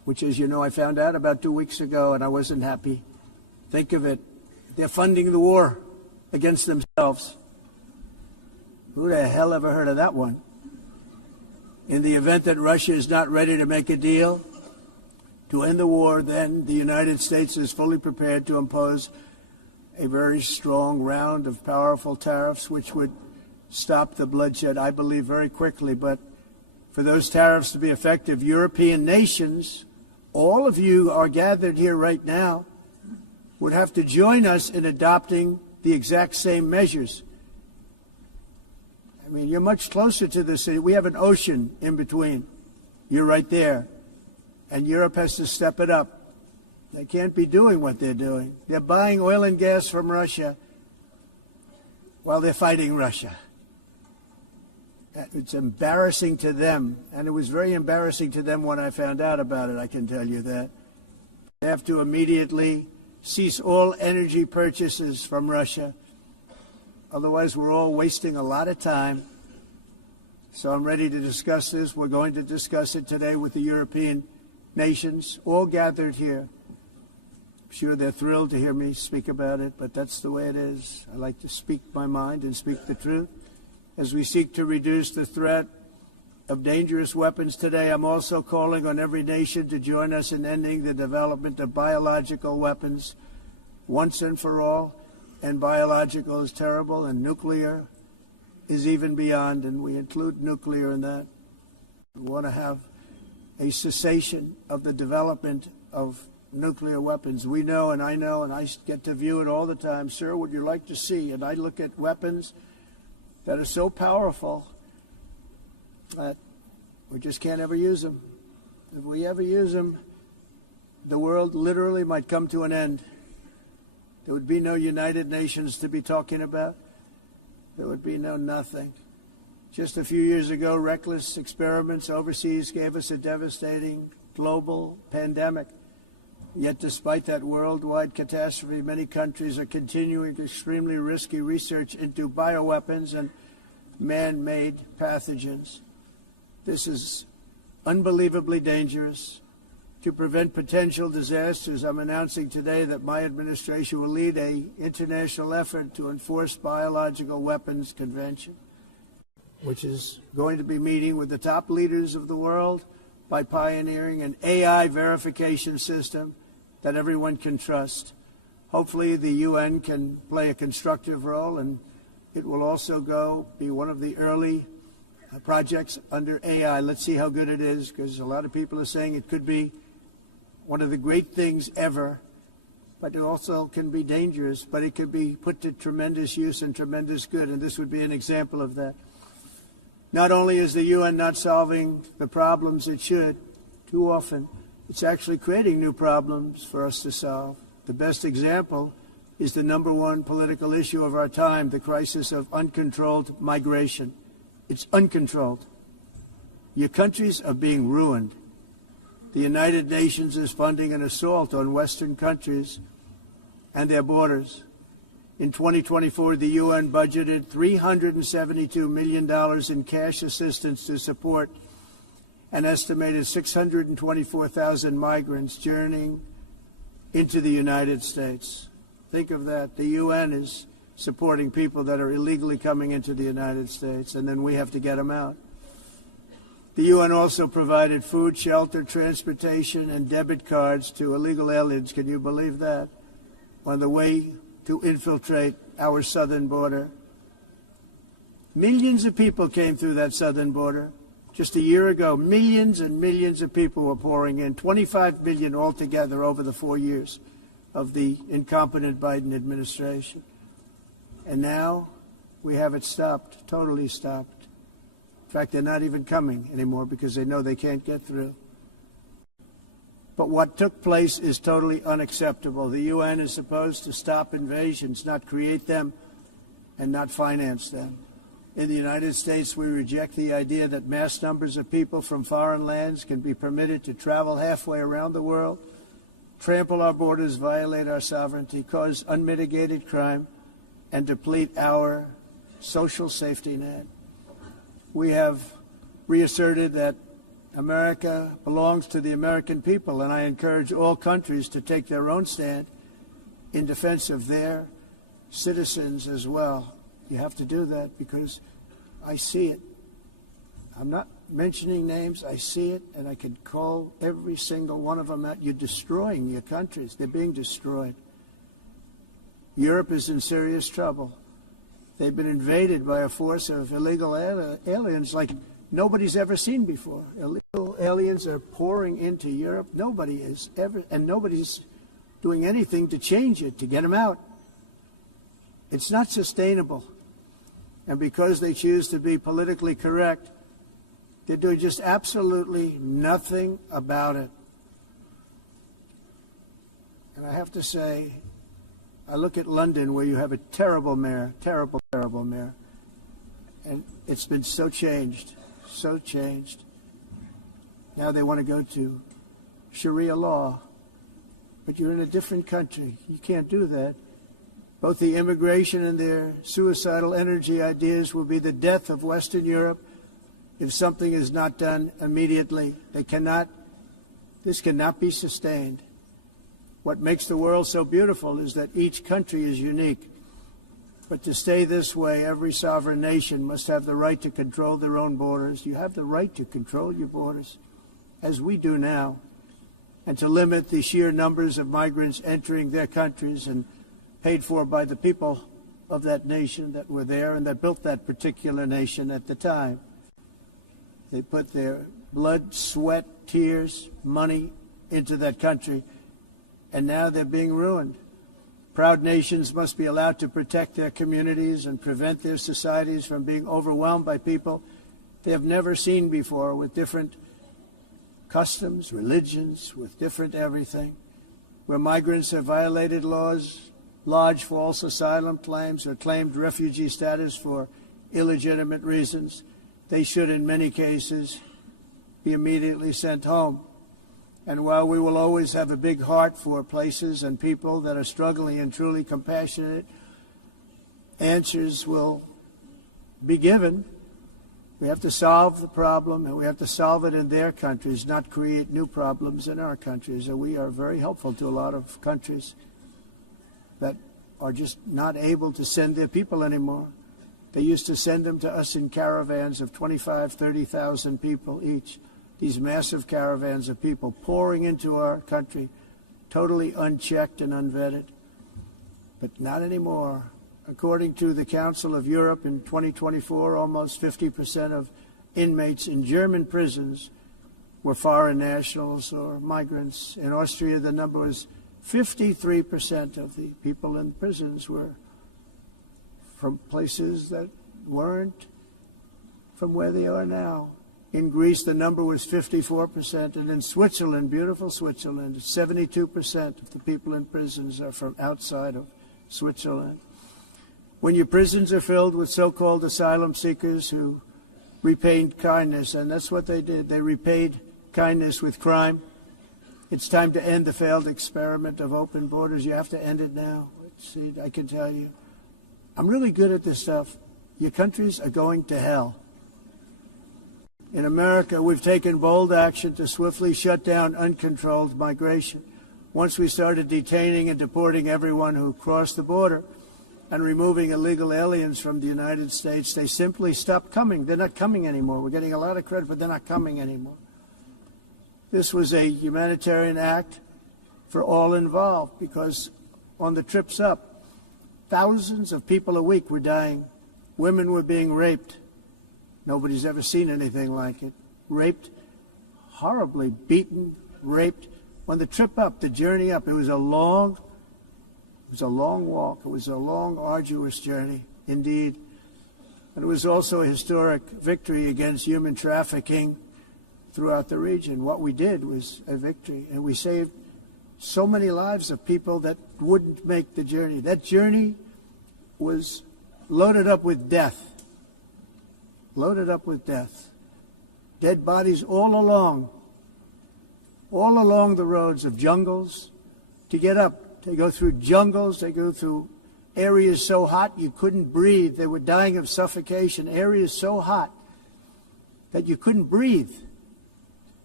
which, as you know, I found out about 2 weeks ago, and I wasn't happy. Think of it. They're funding the war against themselves. Who the hell ever heard of that one? In the event that Russia is not ready to make a deal to end the war, then the United States is fully prepared to impose a very strong round of powerful tariffs, which would stop the bloodshed, I believe, very quickly. But for those tariffs to be effective, European nations, all of you are gathered here right now, would have to join us in adopting the exact same measures. I mean, you're much closer to the city. We have an ocean in between. You're right there. And Europe has to step it up. They can't be doing what they're doing. They're buying oil and gas from Russia while they're fighting Russia. It's embarrassing to them, and it was very embarrassing to them when I found out about it, I can tell you that. They have to immediately cease all energy purchases from Russia. Otherwise, we're all wasting a lot of time. So I'm ready to discuss this. We're going to discuss it today with the European nations, all gathered here. I'm sure they're thrilled to hear me speak about it, but that's the way it is. I like to speak my mind and speak the truth. As we seek to reduce the threat of dangerous weapons today, I'm also calling on every nation to join us in ending the development of biological weapons once and for all. And biological is terrible, and nuclear is even beyond, and we include nuclear in that. We want to have a cessation of the development of nuclear weapons. We know, and I get to view it all the time. Sir, would you like to see? And I look at weapons that are so powerful that we just can't ever use them. If we ever use them, the world literally might come to an end. There would be no United Nations to be talking about. There would be no nothing. Just a few years ago, reckless experiments overseas gave us a devastating global pandemic. Yet despite that worldwide catastrophe, many countries are continuing extremely risky research into bioweapons and man-made pathogens. This is unbelievably dangerous. To prevent potential disasters, I'm announcing today that my administration will lead an international effort to enforce Biological Weapons Convention, which is going to be meeting with the top leaders of the world by pioneering an AI verification system that everyone can trust. Hopefully the UN can play a constructive role, and it will also be one of the early projects under AI. Let's see how good it is, because a lot of people are saying it could be one of the great things ever, but it also can be dangerous, but it could be put to tremendous use and tremendous good, and this would be an example of that. Not only is the UN not solving the problems it should, too often, it's actually creating new problems for us to solve. The best example is the number one political issue of our time, the crisis of uncontrolled migration. It's uncontrolled. Your countries are being ruined. The United Nations is funding an assault on Western countries and their borders. In 2024, the UN budgeted $372 million in cash assistance to support an estimated 624,000 migrants journeying into the United States. Think of that. The UN is supporting people that are illegally coming into the United States, and then we have to get them out. The UN also provided food, shelter, transportation, and debit cards to illegal aliens. Can you believe that? On the way to infiltrate our southern border. Millions of people came through that southern border. Just a year ago, millions and millions of people were pouring in, 25 million altogether over the 4 years of the incompetent Biden administration. And now we have it stopped, totally stopped. In fact, they're not even coming anymore because they know they can't get through. But what took place is totally unacceptable. The UN is supposed to stop invasions, not create them and not finance them. In the United States, we reject the idea that mass numbers of people from foreign lands can be permitted to travel halfway around the world, trample our borders, violate our sovereignty, cause unmitigated crime, and deplete our social safety net. We have reasserted that America belongs to the American people, and I encourage all countries to take their own stand in defense of their citizens as well. You have to do that because I see it. I'm not mentioning names. I see it, and I can call every single one of them out. You're destroying your countries. They're being destroyed. Europe is in serious trouble. They've been invaded by a force of illegal aliens like nobody's ever seen before. Illegal aliens are pouring into Europe. Nobody is ever, and nobody's doing anything to change it, to get them out. It's not sustainable. And because they choose to be politically correct, they're doing just absolutely nothing about it. And I have to say, I look at London where you have a terrible mayor, terrible mayor. And it's been so changed, so changed. Now they want to go to Sharia law. But you're in a different country. You can't do that. Both the immigration and their suicidal energy ideas will be the death of Western Europe if something is not done immediately. This cannot be sustained. What makes the world so beautiful is that each country is unique. But to stay this way, every sovereign nation must have the right to control their own borders. You have the right to control your borders, as we do now, and to limit the sheer numbers of migrants entering their countries and paid for by the people of that nation that were there and that built that particular nation at the time. They put their blood, sweat, tears, money into that country, and now they're being ruined. Proud nations must be allowed to protect their communities and prevent their societies from being overwhelmed by people they have never seen before, with different customs, religions, with different everything. Where migrants have violated laws, lodged false asylum claims, or claimed refugee status for illegitimate reasons, they should, in many cases, be immediately sent home. And while we will always have a big heart for places and people that are struggling and truly compassionate, answers will be given. We have to solve the problem, and we have to solve it in their countries, not create new problems in our countries. And we are very helpful to a lot of countries that are just not able to send their people anymore. They used to send them to us in caravans of 25,000, 30,000 people each. These massive caravans of people pouring into our country, totally unchecked and unvetted. But not anymore. According to the Council of Europe in 2024, almost 50% of inmates in German prisons were foreign nationals or migrants. In Austria, the number was 53% of the people in prisons were from places that weren't from where they are now. In Greece, the number was 54%, and in Switzerland, beautiful Switzerland, 72% of the people in prisons are from outside of Switzerland. When your prisons are filled with so-called asylum seekers who repaid kindness, and that's what they did, they repaid kindness with crime, it's time to end the failed experiment of open borders. You have to end it now. See, I can tell you, I'm really good at this stuff. Your countries are going to hell. In America, we've taken bold action to swiftly shut down uncontrolled migration. Once we started detaining and deporting everyone who crossed the border and removing illegal aliens from the United States, they simply stopped coming. They're not coming anymore. We're getting a lot of credit, but they're not coming anymore. This was a humanitarian act for all involved, because on the trips up, thousands of people a week were dying. Women were being raped. Nobody's ever seen anything like it. Raped, horribly beaten, raped. On the trip up, the journey up, it was a long walk. It was a long, arduous journey, indeed. And it was also a historic victory against human trafficking throughout the region. What we did was a victory, and we saved so many lives of people that wouldn't make the journey. That journey was loaded up with death. Loaded up with death. Dead bodies all along the roads of jungles to get up. They go through jungles, they go through areas so hot you couldn't breathe. They were dying of suffocation, areas so hot that you couldn't breathe.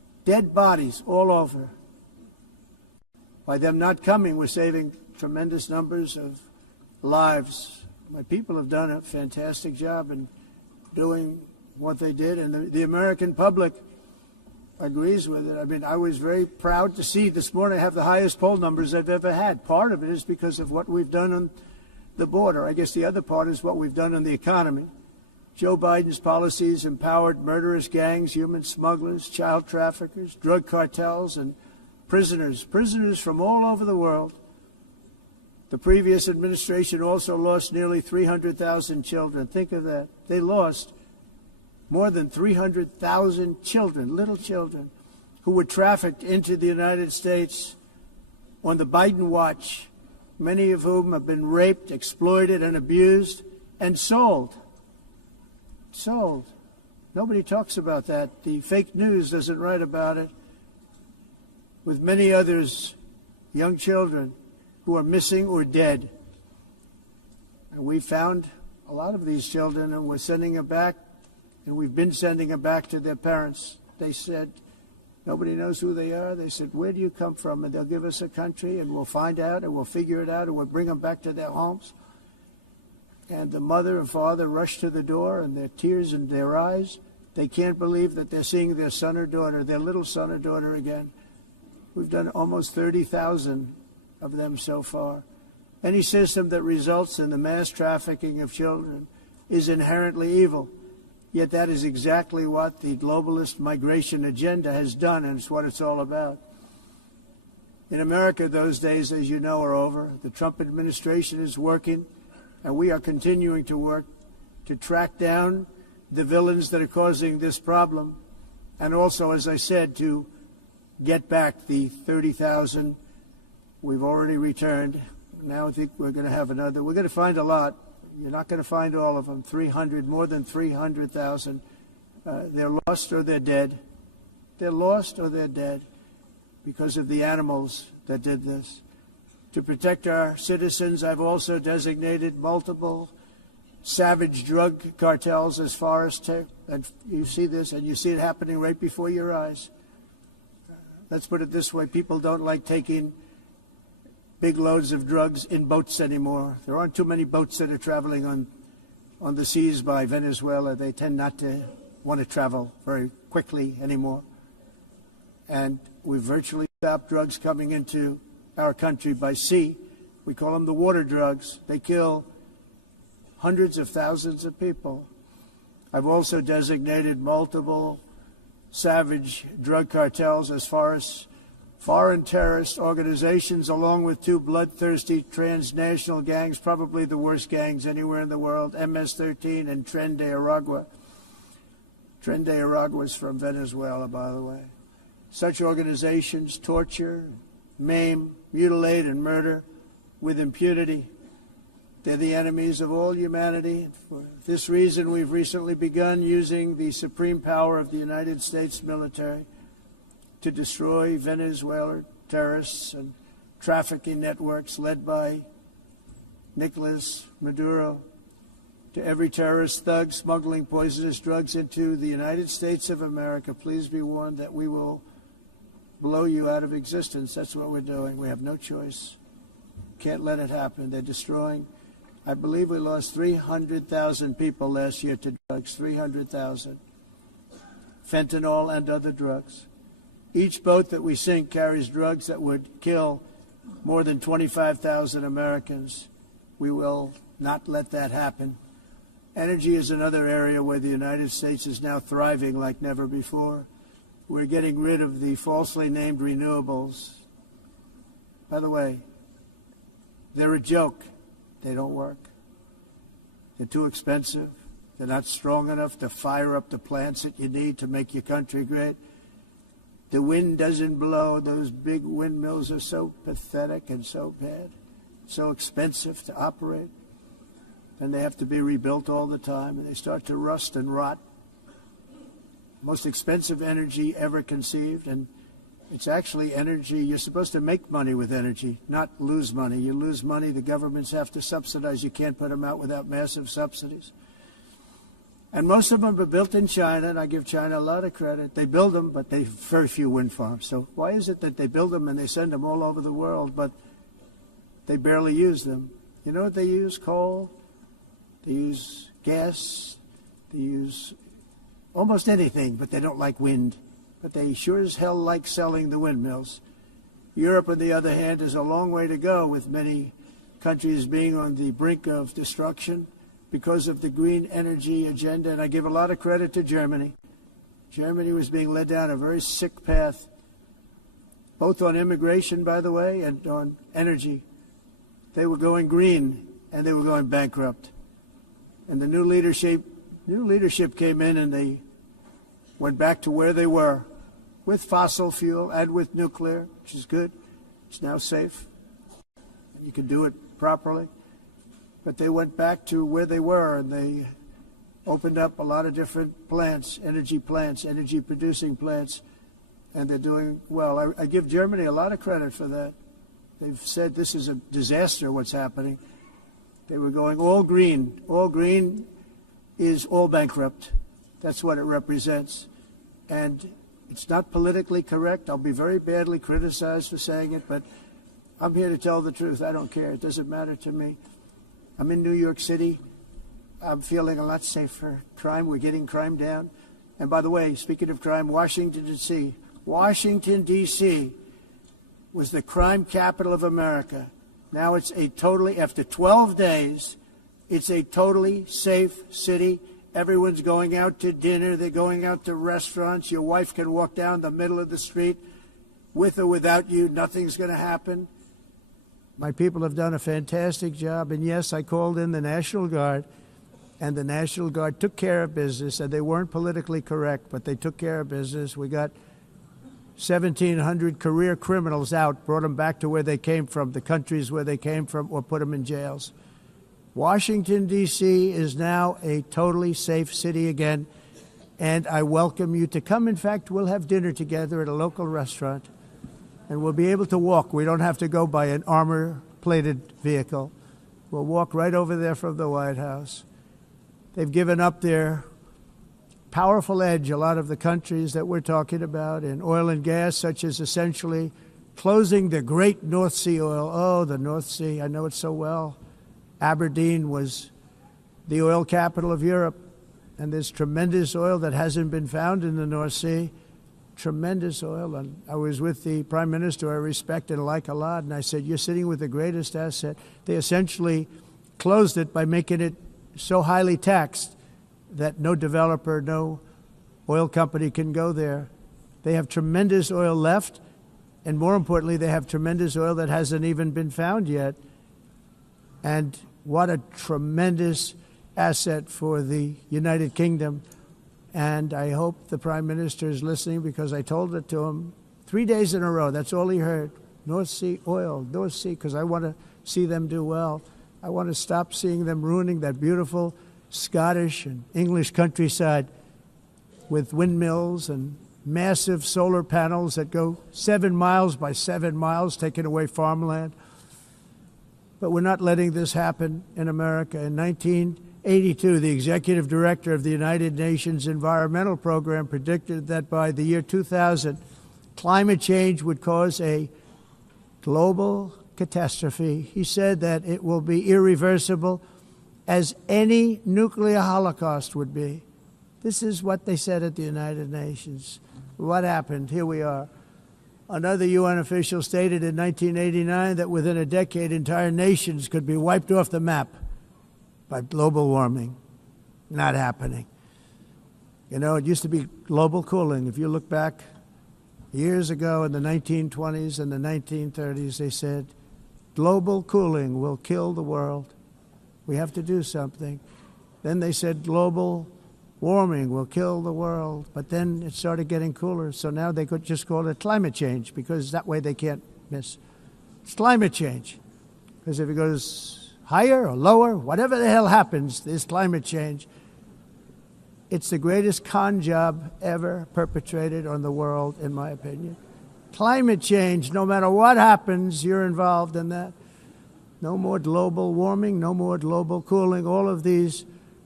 Dead bodies all over. By them not coming, we're saving tremendous numbers of lives. My people have done a fantastic job in doing what they did, and the American public agrees with it. I mean, I was very proud to see this morning I have the highest poll numbers I've ever had. Part of it is because of what we've done on the border. I guess the other part is what we've done on the economy. Joe Biden's policies empowered murderous gangs, human smugglers, child traffickers, drug cartels, and prisoners from all over the world. The previous administration also lost nearly 300,000 children. Think of that. They lost more than 300,000 children, little children, who were trafficked into the United States on the Biden watch, many of whom have been raped, exploited, and abused, and sold. Sold. Nobody talks about that. The fake news doesn't write about it. With many others, young children who are missing or dead. And we found a lot of these children, and we're sending them back. And we've been sending them back to their parents. They said, nobody knows who they are. They said, where do you come from? And they'll give us a country, and we'll find out, and we'll figure it out, and we'll bring them back to their homes. And the mother and father rush to the door, and their tears in their eyes. They can't believe that they're seeing their son or daughter, their little son or daughter again. We've done almost 30,000 of them so far. Any system that results in the mass trafficking of children is inherently evil. Yet that is exactly what the globalist migration agenda has done, and it's what it's all about. In America, those days, as you know, are over. The Trump administration is working, and we are continuing to work to track down the villains that are causing this problem, and also, as I said, to get back the 30,000 we've already returned. Now I think we're going to have another. We're going to find a lot. You're not going to find all of them. 300, more than 300,000. They're lost or they're dead. They're lost or they're dead because of the animals that did this. To protect our citizens, I've also designated multiple savage drug cartels as far as and you see this, and you see it happening right before your eyes. Let's put it this way. People don't like taking big loads of drugs in boats anymore. There aren't too many boats that are traveling on the seas by Venezuela. They tend not to want to travel very quickly anymore. And we've virtually stopped drugs coming into our country by sea. We call them the water drugs. They kill hundreds of thousands of people. I've also designated multiple savage drug cartels as far as foreign terrorist organizations, along with two bloodthirsty transnational gangs, probably the worst gangs anywhere in the world, MS-13 and Tren de Aragua. Tren de Aragua is from Venezuela, by the way. Such organizations torture, maim, mutilate, and murder with impunity. They're the enemies of all humanity. For this reason, we've recently begun using the supreme power of the United States military to destroy Venezuelan terrorists and trafficking networks led by Nicolas Maduro. To every terrorist thug smuggling poisonous drugs into the United States of America, please be warned that we will blow you out of existence. That's what we're doing. We have no choice. Can't let it happen. They're destroying. I believe we lost 300,000 people last year to drugs, 300,000. Fentanyl and other drugs. Each boat that we sink carries drugs that would kill more than 25,000 Americans. We will not let that happen. Energy is another area where the United States is now thriving like never before. We're getting rid of the falsely named renewables. By the way, they're a joke. They don't work. They're too expensive. They're not strong enough to fire up the plants that you need to make your country great. The wind doesn't blow. Those big windmills are so pathetic and so bad, so expensive to operate. And they have to be rebuilt all the time, and they start to rust and rot. Most expensive energy ever conceived, and it's actually energy. You're supposed to make money with energy, not lose money. You lose money, the governments have to subsidize. You can't put them out without massive subsidies. And most of them are built in China, and I give China a lot of credit. They build them, but they have very few wind farms. So why is it that they build them and they send them all over the world, but they barely use them? You know what they use? Coal. They use gas. They use almost anything, but they don't like wind. But they sure as hell like selling the windmills. Europe, on the other hand, has a long way to go, with many countries being on the brink of destruction because of the green energy agenda. And I give a lot of credit to Germany. Germany was being led down a very sick path, both on immigration, by the way, and on energy. They were going green, and they were going bankrupt. And the new leadership came in, and they went back to where they were, with fossil fuel and with nuclear, which is good. It's now safe. You can do it properly. But they went back to where they were, and they opened up a lot of different plants, energy-producing plants, and they're doing well. I give Germany a lot of credit for that. They've said this is a disaster, what's happening. They were going all green. All green is all bankrupt. That's what it represents. And it's not politically correct. I'll be very badly criticized for saying it, but I'm here to tell the truth. I don't care. It doesn't matter to me. I'm in New York City. I'm feeling a lot safer. Crime, we're getting crime down. And by the way, speaking of crime, Washington, D.C. was the crime capital of America. Now it's after 12 days, it's a totally safe city. Everyone's going out to dinner. They're going out to restaurants. Your wife can walk down the middle of the street with or without you. Nothing's going to happen. My people have done a fantastic job. And yes, I called in the National Guard, and the National Guard took care of business. And they weren't politically correct, but they took care of business. We got 1,700 career criminals out, brought them back to where they came from, the countries where they came from, or put them in jails. Washington, D.C. is now a totally safe city again, and I welcome you to come. In fact, we'll have dinner together at a local restaurant, and we'll be able to walk. We don't have to go by an armor-plated vehicle. We'll walk right over there from the White House. They've given up their powerful edge, a lot of the countries that we're talking about, in oil and gas, such as essentially closing the great North Sea oil. Oh, the North Sea, I know it so well. Aberdeen was the oil capital of Europe, and there's tremendous oil that hasn't been found in the North Sea. Tremendous oil. And I was with the Prime Minister I respect and like a lot, and I said, you're sitting with the greatest asset. They essentially closed it by making it so highly taxed that no developer, no oil company can go there. They have tremendous oil left, and more importantly, they have tremendous oil that hasn't even been found yet. And what a tremendous asset for the United Kingdom. And I hope the Prime Minister is listening, because I told it to him 3 days in a row. That's all he heard. North Sea oil, North Sea, because I want to see them do well. I want to stop seeing them ruining that beautiful Scottish and English countryside with windmills and massive solar panels that go 7 miles by 7 miles, taking away farmland. But we're not letting this happen in America. In 1982, the executive director of the United Nations Environmental Program predicted that by the year 2000, climate change would cause a global catastrophe. He said that it will be irreversible, as any nuclear holocaust would be. This is what they said at the United Nations. What happened? Here we are. Another UN official stated in 1989 that within a decade, entire nations could be wiped off the map by global warming. Not happening. You know, it used to be global cooling. If you look back years ago in the 1920s and the 1930s, they said, global cooling will kill the world. We have to do something. Then they said global warming will kill the world, but then it started getting cooler, so now they could just call it climate change, because that way they can't miss. It's climate change, because if it goes higher or lower, whatever the hell happens, there's climate change. It's the greatest con job ever perpetrated on the world, in my opinion. Climate change, no matter what happens, you're involved in that. No more global warming, no more global cooling. All of these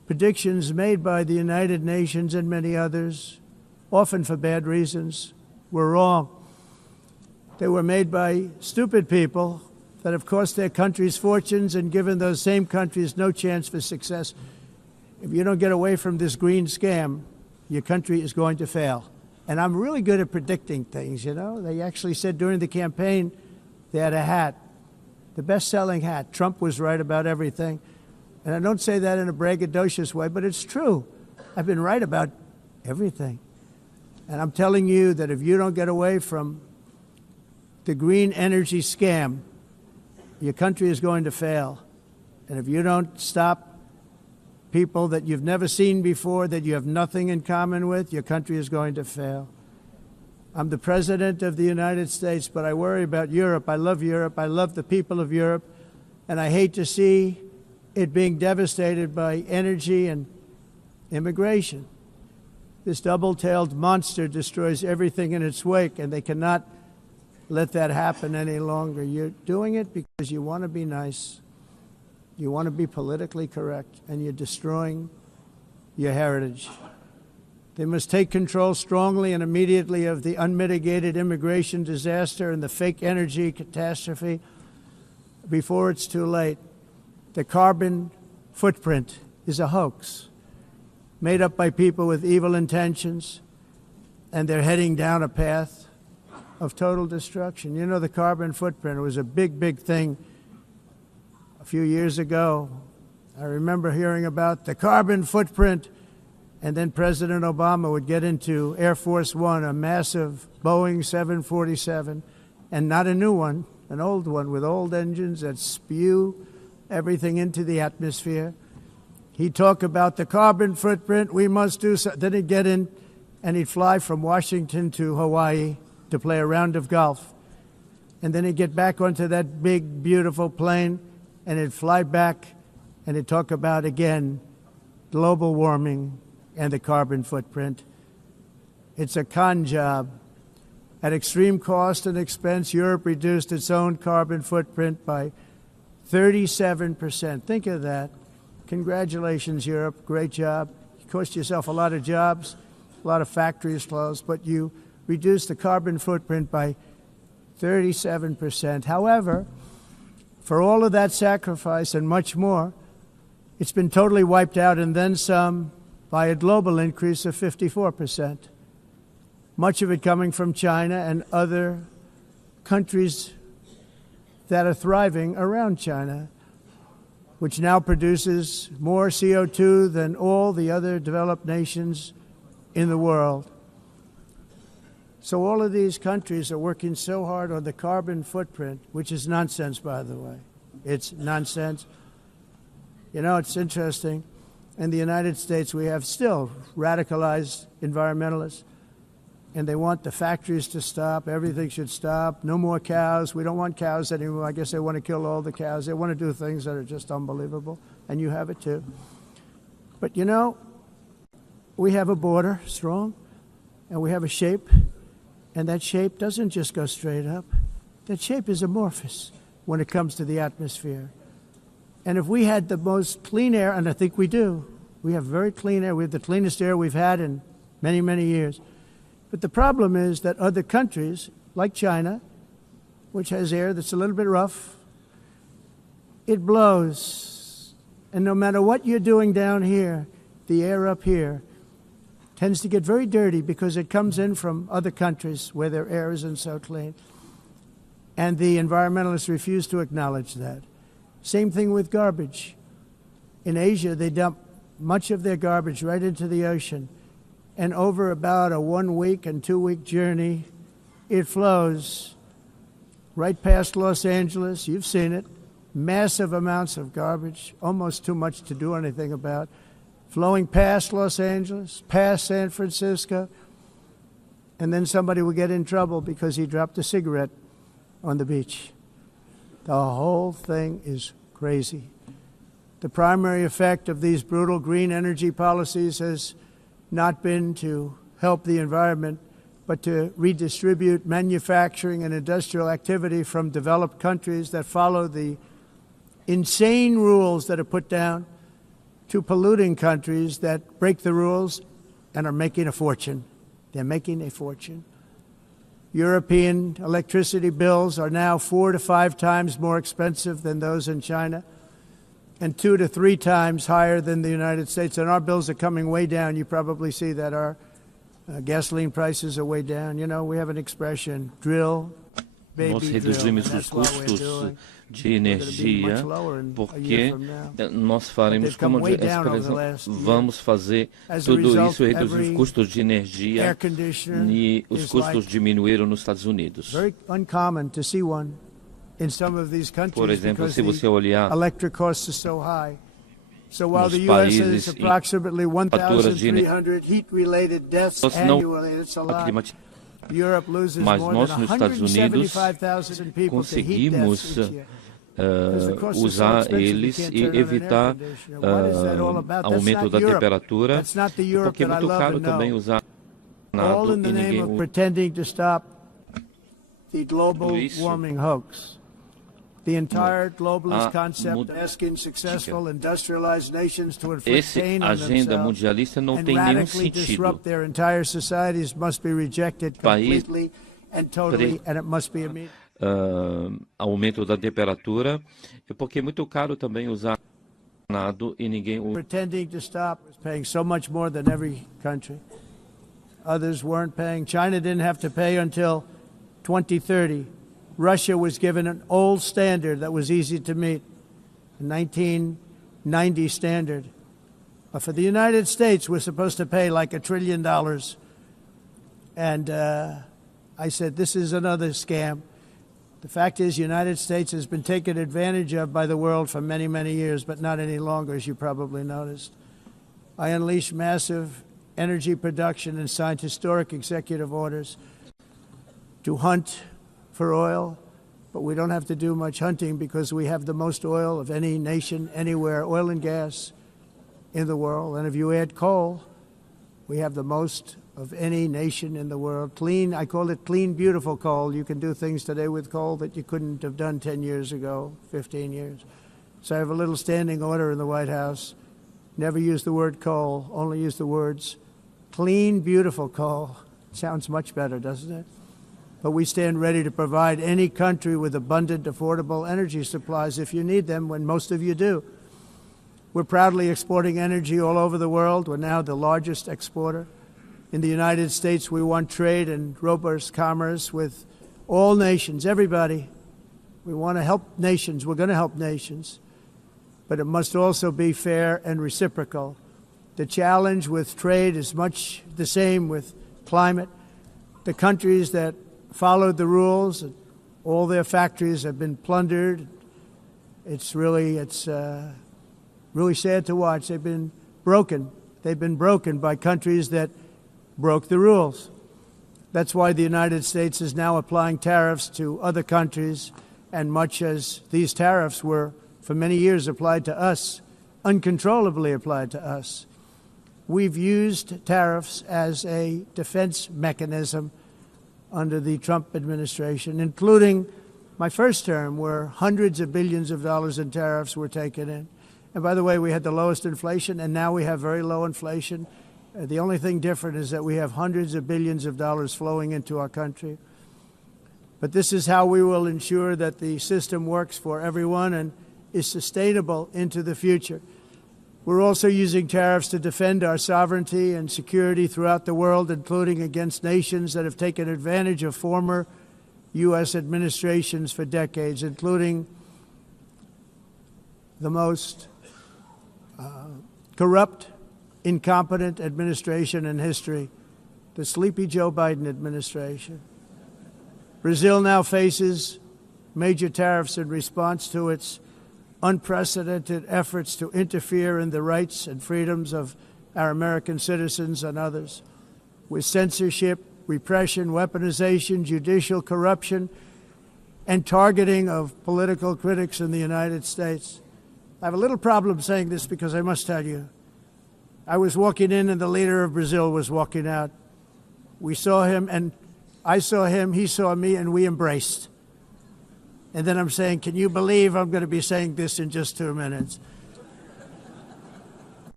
predictions made by the United Nations and many others, often for bad reasons, were wrong. They were made by stupid people that have cost their countries fortunes and given those same countries no chance for success. If you don't get away from this green scam, your country is going to fail. And I'm really good at predicting things, you know. They actually said during the campaign they had a hat, the best-selling hat. Trump was right about everything. And I don't say that in a braggadocious way, but it's true. I've been right about everything. And I'm telling you that if you don't get away from the green energy scam, your country is going to fail. And if you don't stop people that you've never seen before, that you have nothing in common with, your country is going to fail. I'm the president of the United States, but I worry about Europe. I love Europe. I love the people of Europe. And I hate to see it being devastated by energy and immigration. This double-tailed monster destroys everything in its wake, and they cannot let that happen any longer. You're doing it because you want to be nice. You want to be politically correct, and you're destroying your heritage. They must take control strongly and immediately of the unmitigated immigration disaster and the fake energy catastrophe before it's too late. The carbon footprint is a hoax made up by people with evil intentions, and they're heading down a path of total destruction. You know, the carbon footprint, it was a big, big thing a few years ago. I remember hearing about the carbon footprint, and then President Obama would get into Air Force One, a massive Boeing 747, and not a new one, an old one with old engines that spew everything into the atmosphere. He'd talk about the carbon footprint, we must do so. Then he'd get in and he'd fly from Washington to Hawaii to play a round of golf. And then he'd get back onto that big, beautiful plane and he'd fly back and he'd talk about, again, global warming and the carbon footprint. It's a con job. At extreme cost and expense, Europe reduced its own carbon footprint by 37%. Think of that. Congratulations, Europe. Great job. You cost yourself a lot of jobs, a lot of factories closed, but you reduced the carbon footprint by 37%. However, for all of that sacrifice and much more, it's been totally wiped out and then some by a global increase of 54%. Much of it coming from China and other countries that are thriving around China, which now produces more CO2 than all the other developed nations in the world. So all of these countries are working so hard on the carbon footprint, which is nonsense, by the way. It's nonsense. You know, it's interesting. In the United States, we have still radicalized environmentalists, and they want the factories to stop. Everything should stop. No more cows. We don't want cows anymore. I guess they want to kill all the cows. They want to do things that are just unbelievable, and you have it too. But, you know, we have a border, strong, and we have a shape, and that shape doesn't just go straight up. That shape is amorphous when it comes to the atmosphere. And if we had the most clean air, and I think we do, we have very clean air. We have the cleanest air we've had in many, many years. But the problem is that other countries, like China, which has air that's a little bit rough, it blows. And no matter what you're doing down here, the air up here tends to get very dirty because it comes in from other countries where their air isn't so clean. And the environmentalists refuse to acknowledge that. Same thing with garbage. In Asia, they dump much of their garbage right into the ocean. And over about a 1 week and 2 week journey, it flows right past Los Angeles. You've seen it. Massive amounts of garbage, almost too much to do anything about, flowing past Los Angeles, past San Francisco, and then somebody will get in trouble because he dropped a cigarette on the beach. The whole thing is crazy. The primary effect of these brutal green energy policies has not been to help the environment, but to redistribute manufacturing and industrial activity from developed countries that follow the insane rules that are put down to polluting countries that break the rules and are making a fortune. They're making a fortune. European electricity bills are now 4 to 5 times more expensive than those in China, and 2 to 3 times higher than the United States. And our bills are coming way down. You probably see that our gasoline prices are way down. You know, we have an expression, drill, Nós reduzimos os custos de energia porque nós faremos, como vamos fazer tudo isso, reduzir os custos de energia e os custos diminuíram nos Estados Unidos. Por exemplo, se você olhar nos países em fatura de energia não mas nós, nos Estados Unidos, conseguimos usar eles e evitar aumento da temperatura, porque é muito caro também usar nada e ninguém usa isso. The entire globalist concept asking successful industrialized nations to Essa agenda mundialista não tem nenhum sentido. Their entire societies must be rejected completely and totally, and it must be immediate. Aumento da temperatura, porque é muito caro também usar nada e ninguém usa. Pretending to stop, paying so much more than every country. Others weren't paying. China didn't have to pay until 2030. Russia was given an old standard that was easy to meet, a 1990 standard. But for the United States, we're supposed to pay like $1 trillion. And I said, this is another scam. The fact is, the United States has been taken advantage of by the world for many, many years, but not any longer, as you probably noticed. I unleashed massive energy production and signed historic executive orders to hunt for oil, but we don't have to do much hunting because we have the most oil of any nation anywhere, oil and gas in the world. And if you add coal, we have the most of any nation in the world. Clean, I call it clean, beautiful coal. You can do things today with coal that you couldn't have done 10 years ago, 15 years. So I have a little standing order in the White House. Never use the word coal, only use the words clean, beautiful coal. Sounds much better, doesn't it? But we stand ready to provide any country with abundant, affordable energy supplies if you need them, when most of you do. We're proudly exporting energy all over the world. We're now the largest exporter. In the United States, we want trade and robust commerce with all nations, everybody. We want to help nations. We're going to help nations. But it must also be fair and reciprocal. The challenge with trade is much the same with climate. The countries that followed the rules, and all their factories have been plundered. It's really sad to watch. They've been broken. They've been broken by countries that broke the rules. That's why the United States is now applying tariffs to other countries, and much as these tariffs were for many years applied to us, uncontrollably applied to us. We've used tariffs as a defense mechanism under the Trump administration, including my first term, where hundreds of billions of dollars in tariffs were taken in. And by the way, we had the lowest inflation, and now we have very low inflation. The only thing different is that we have hundreds of billions of dollars flowing into our country. But this is how we will ensure that the system works for everyone and is sustainable into the future. We're also using tariffs to defend our sovereignty and security throughout the world, including against nations that have taken advantage of former U.S. administrations for decades, including the most corrupt, incompetent administration in history, the sleepy Joe Biden administration. Brazil now faces major tariffs in response to its unprecedented efforts to interfere in the rights and freedoms of our American citizens and others, with censorship, repression, weaponization, judicial corruption, and targeting of political critics in the United States. I have a little problem saying this because I must tell you, I was walking in and the leader of Brazil was walking out. We saw him, and I saw him, he saw me, and we embraced. And then I'm saying, can you believe I'm going to be saying this in just 2 minutes?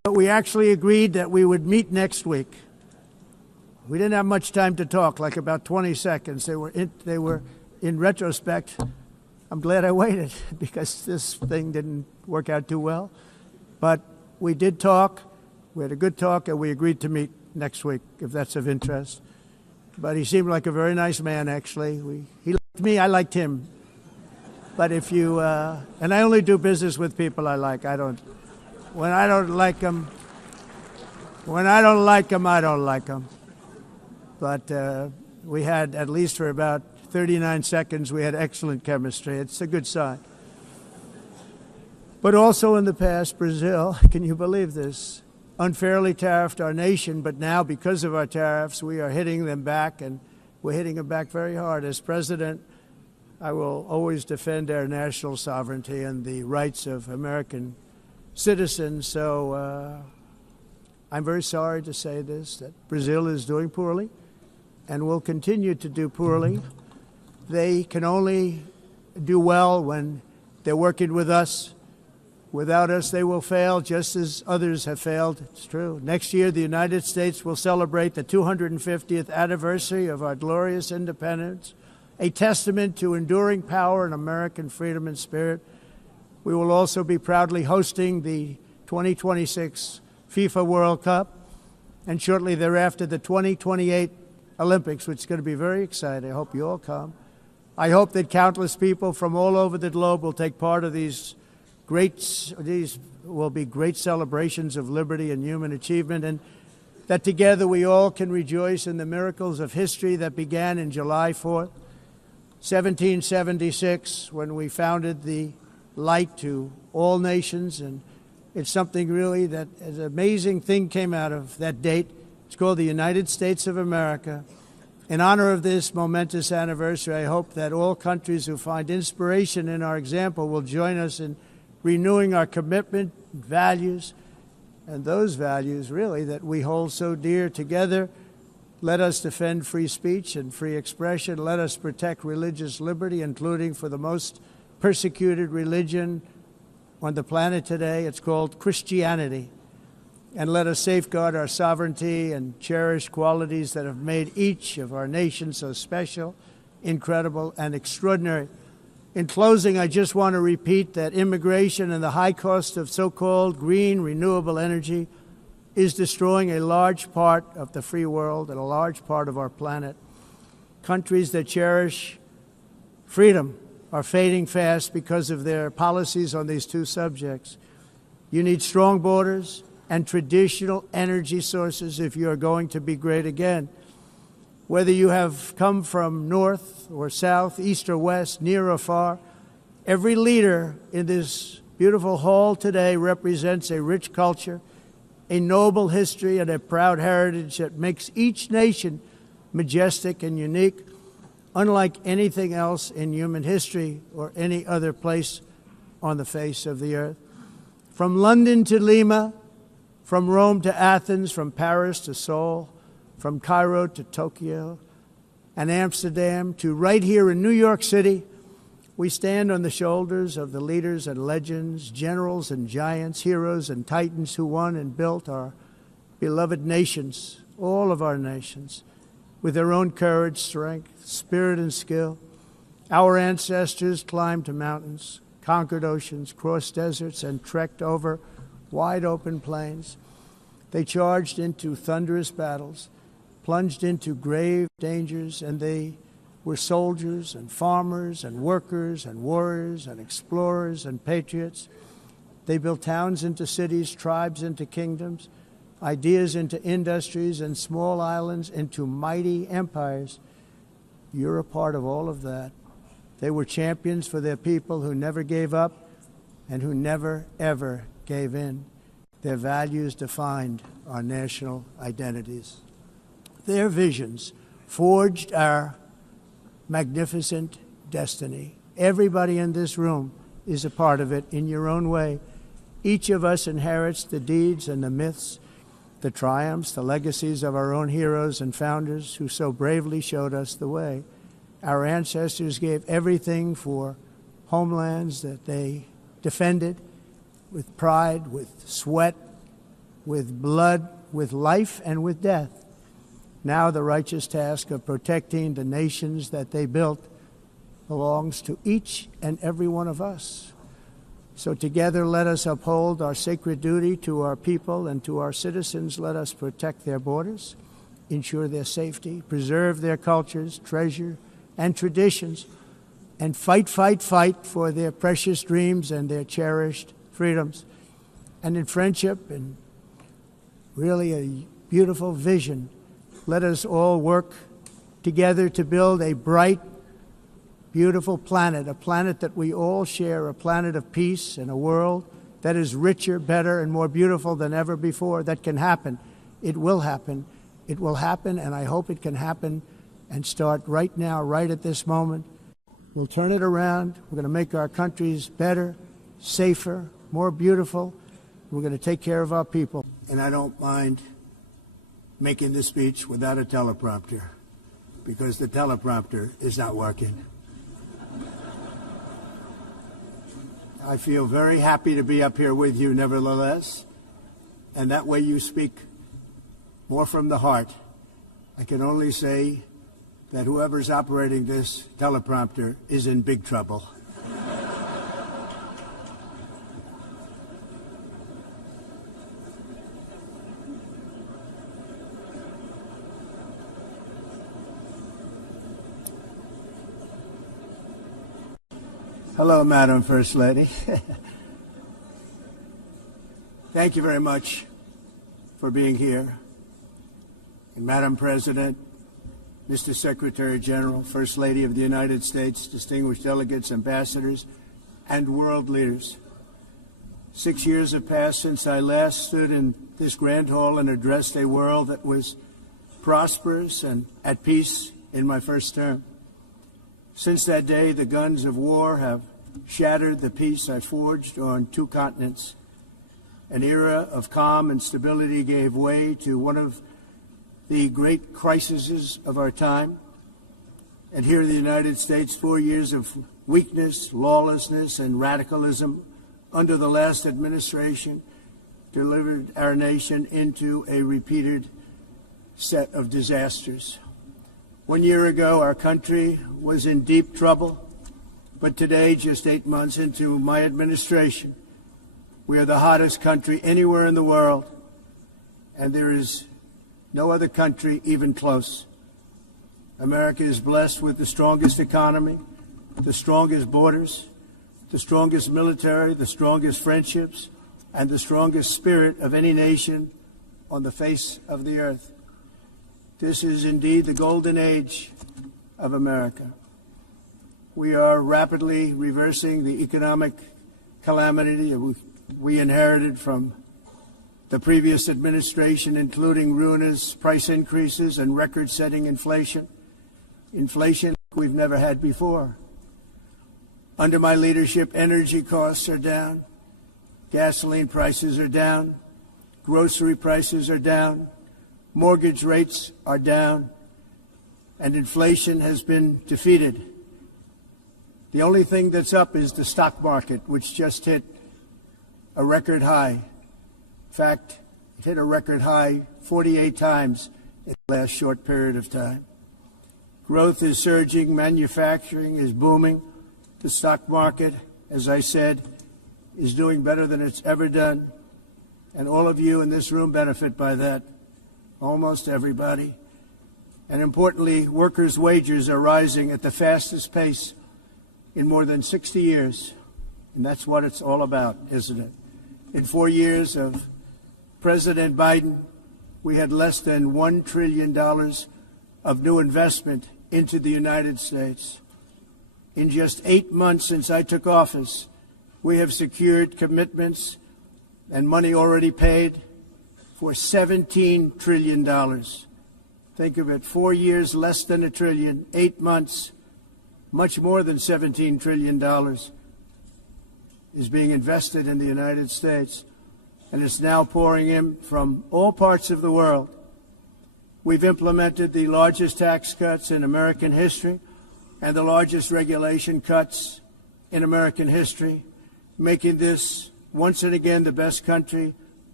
But we actually agreed that we would meet next week. We didn't have much time to talk, like about 20 seconds. They were in retrospect, I'm glad I waited because this thing didn't work out too well. But we did talk. We had a good talk, and we agreed to meet next week, if that's of interest. But he seemed like a very nice man, actually. He liked me, I liked him. But if you, and I only do business with people I like. When I don't like them, I don't like them. But we had, at least for about 39 seconds, we had excellent chemistry. It's a good sign. But also in the past, Brazil, can you believe this, unfairly tariffed our nation, but now because of our tariffs, we are hitting them back, and we're hitting them back very hard. As president, I will always defend our national sovereignty and the rights of American citizens. So I'm very sorry to say this, that Brazil is doing poorly and will continue to do poorly. They can only do well when they're working with us. Without us, they will fail, just as others have failed. It's true. Next year, the United States will celebrate the 250th anniversary of our glorious independence, a testament to enduring power and American freedom and spirit. We will also be proudly hosting the 2026 FIFA World Cup, and shortly thereafter, the 2028 Olympics, which is going to be very exciting. I hope you all come. I hope that countless people from all over the globe will take part of these will be great celebrations of liberty and human achievement, and that together we all can rejoice in the miracles of history that began in July 4th, 1776, when we founded the light to all nations. And it's something really that an amazing thing came out of that date. It's called the United States of America. In honor of this momentous anniversary, I hope that all countries who find inspiration in our example will join us in renewing our commitment, values, and those values, really, that we hold so dear together. Let us defend free speech and free expression. Let us protect religious liberty, including for the most persecuted religion on the planet today. It's called Christianity. And let us safeguard our sovereignty and cherish qualities that have made each of our nations so special, incredible, and extraordinary. In closing, I just want to repeat that immigration and the high cost of so-called green renewable energy is destroying a large part of the free world and a large part of our planet. Countries that cherish freedom are fading fast because of their policies on these two subjects. You need strong borders and traditional energy sources if you are going to be great again. Whether you have come from north or south, east or west, near or far, every leader in this beautiful hall today represents a rich culture, a noble history, and a proud heritage that makes each nation majestic and unique, unlike anything else in human history or any other place on the face of the earth. From London to Lima, from Rome to Athens, from Paris to Seoul, from Cairo to Tokyo and Amsterdam to right here in New York City, we stand on the shoulders of the leaders and legends, generals and giants, heroes and titans who won and built our beloved nations, all of our nations, with their own courage, strength, spirit, and skill. Our ancestors climbed mountains, conquered oceans, crossed deserts, and trekked over wide open plains. They charged into thunderous battles, plunged into grave dangers, and they were soldiers and farmers and workers and warriors and explorers and patriots. They built towns into cities, tribes into kingdoms, ideas into industries, and small islands into mighty empires. You're a part of all of that. They were champions for their people who never gave up and who never, ever gave in. Their values defined our national identities. Their visions forged our magnificent destiny. Everybody in this room is a part of it in your own way. Each of us inherits the deeds and the myths, the triumphs, the legacies of our own heroes and founders who so bravely showed us the way. Our ancestors gave everything for homelands that they defended with pride, with sweat, with blood, with life, and with death. Now the righteous task of protecting the nations that they built belongs to each and every one of us. So together let us uphold our sacred duty to our people and to our citizens. Let us protect their borders, ensure their safety, preserve their cultures, treasure, and traditions, and fight for their precious dreams and their cherished freedoms. And in friendship and really a beautiful vision, let us all work together to build a bright, beautiful planet, a planet that we all share, a planet of peace and a world that is richer, better, and more beautiful than ever before. That can happen. It will happen. It will happen, and I hope it can happen and start right now, right at this moment. We'll turn it around. We're going to make our countries better, safer, more beautiful. We're going to take care of our people. And I don't mind making this speech without a teleprompter, because the teleprompter is not working. I feel very happy to be up here with you, nevertheless, and that way you speak more from the heart. I can only say that whoever's operating this teleprompter is in big trouble. Hello, Madam First Lady. Thank you very much for being here. And Madam President, Mr. Secretary General, First Lady of the United States, distinguished delegates, ambassadors, and world leaders. 6 years have passed since I last stood in this grand hall and addressed a world that was prosperous and at peace in my first term. Since that day, the guns of war have shattered the peace I forged on 2 continents. An era of calm and stability gave way to one of the great crises of our time. And here in the United States, 4 years of weakness, lawlessness, and radicalism under the last administration delivered our nation into a repeated set of disasters. 1 year ago, our country was in deep trouble, but today, just 8 months into my administration, we are the hottest country anywhere in the world, and there is no other country even close. America is blessed with the strongest economy, the strongest borders, the strongest military, the strongest friendships, and the strongest spirit of any nation on the face of the earth. This is indeed the golden age of America. We are rapidly reversing the economic calamity we inherited from the previous administration, including ruinous price increases and record-setting inflation we've never had before. Under my leadership, energy costs are down, gasoline prices are down, grocery prices are down, mortgage rates are down, and inflation has been defeated. The only thing that's up is the stock market, which just hit a record high. In fact, it hit a record high 48 times in the last short period of time. Growth is surging, manufacturing is booming. The stock market, as I said, is doing better than it's ever done. And all of you in this room benefit by that. Almost everybody. And importantly, workers' wages are rising at the fastest pace in more than 60 years. And that's what it's all about, isn't it? In 4 years of President Biden, we had less than $1 trillion of new investment into the United States. In just 8 months since I took office, we have secured commitments and money already paid for $17 trillion. Think of it, 4 years, less than $1 trillion, 8 months, much more than $17 trillion is being invested in the United States, and it's now pouring in from all parts of the world. We've implemented the largest tax cuts in American history and the largest regulation cuts in American history, making this once and again the best country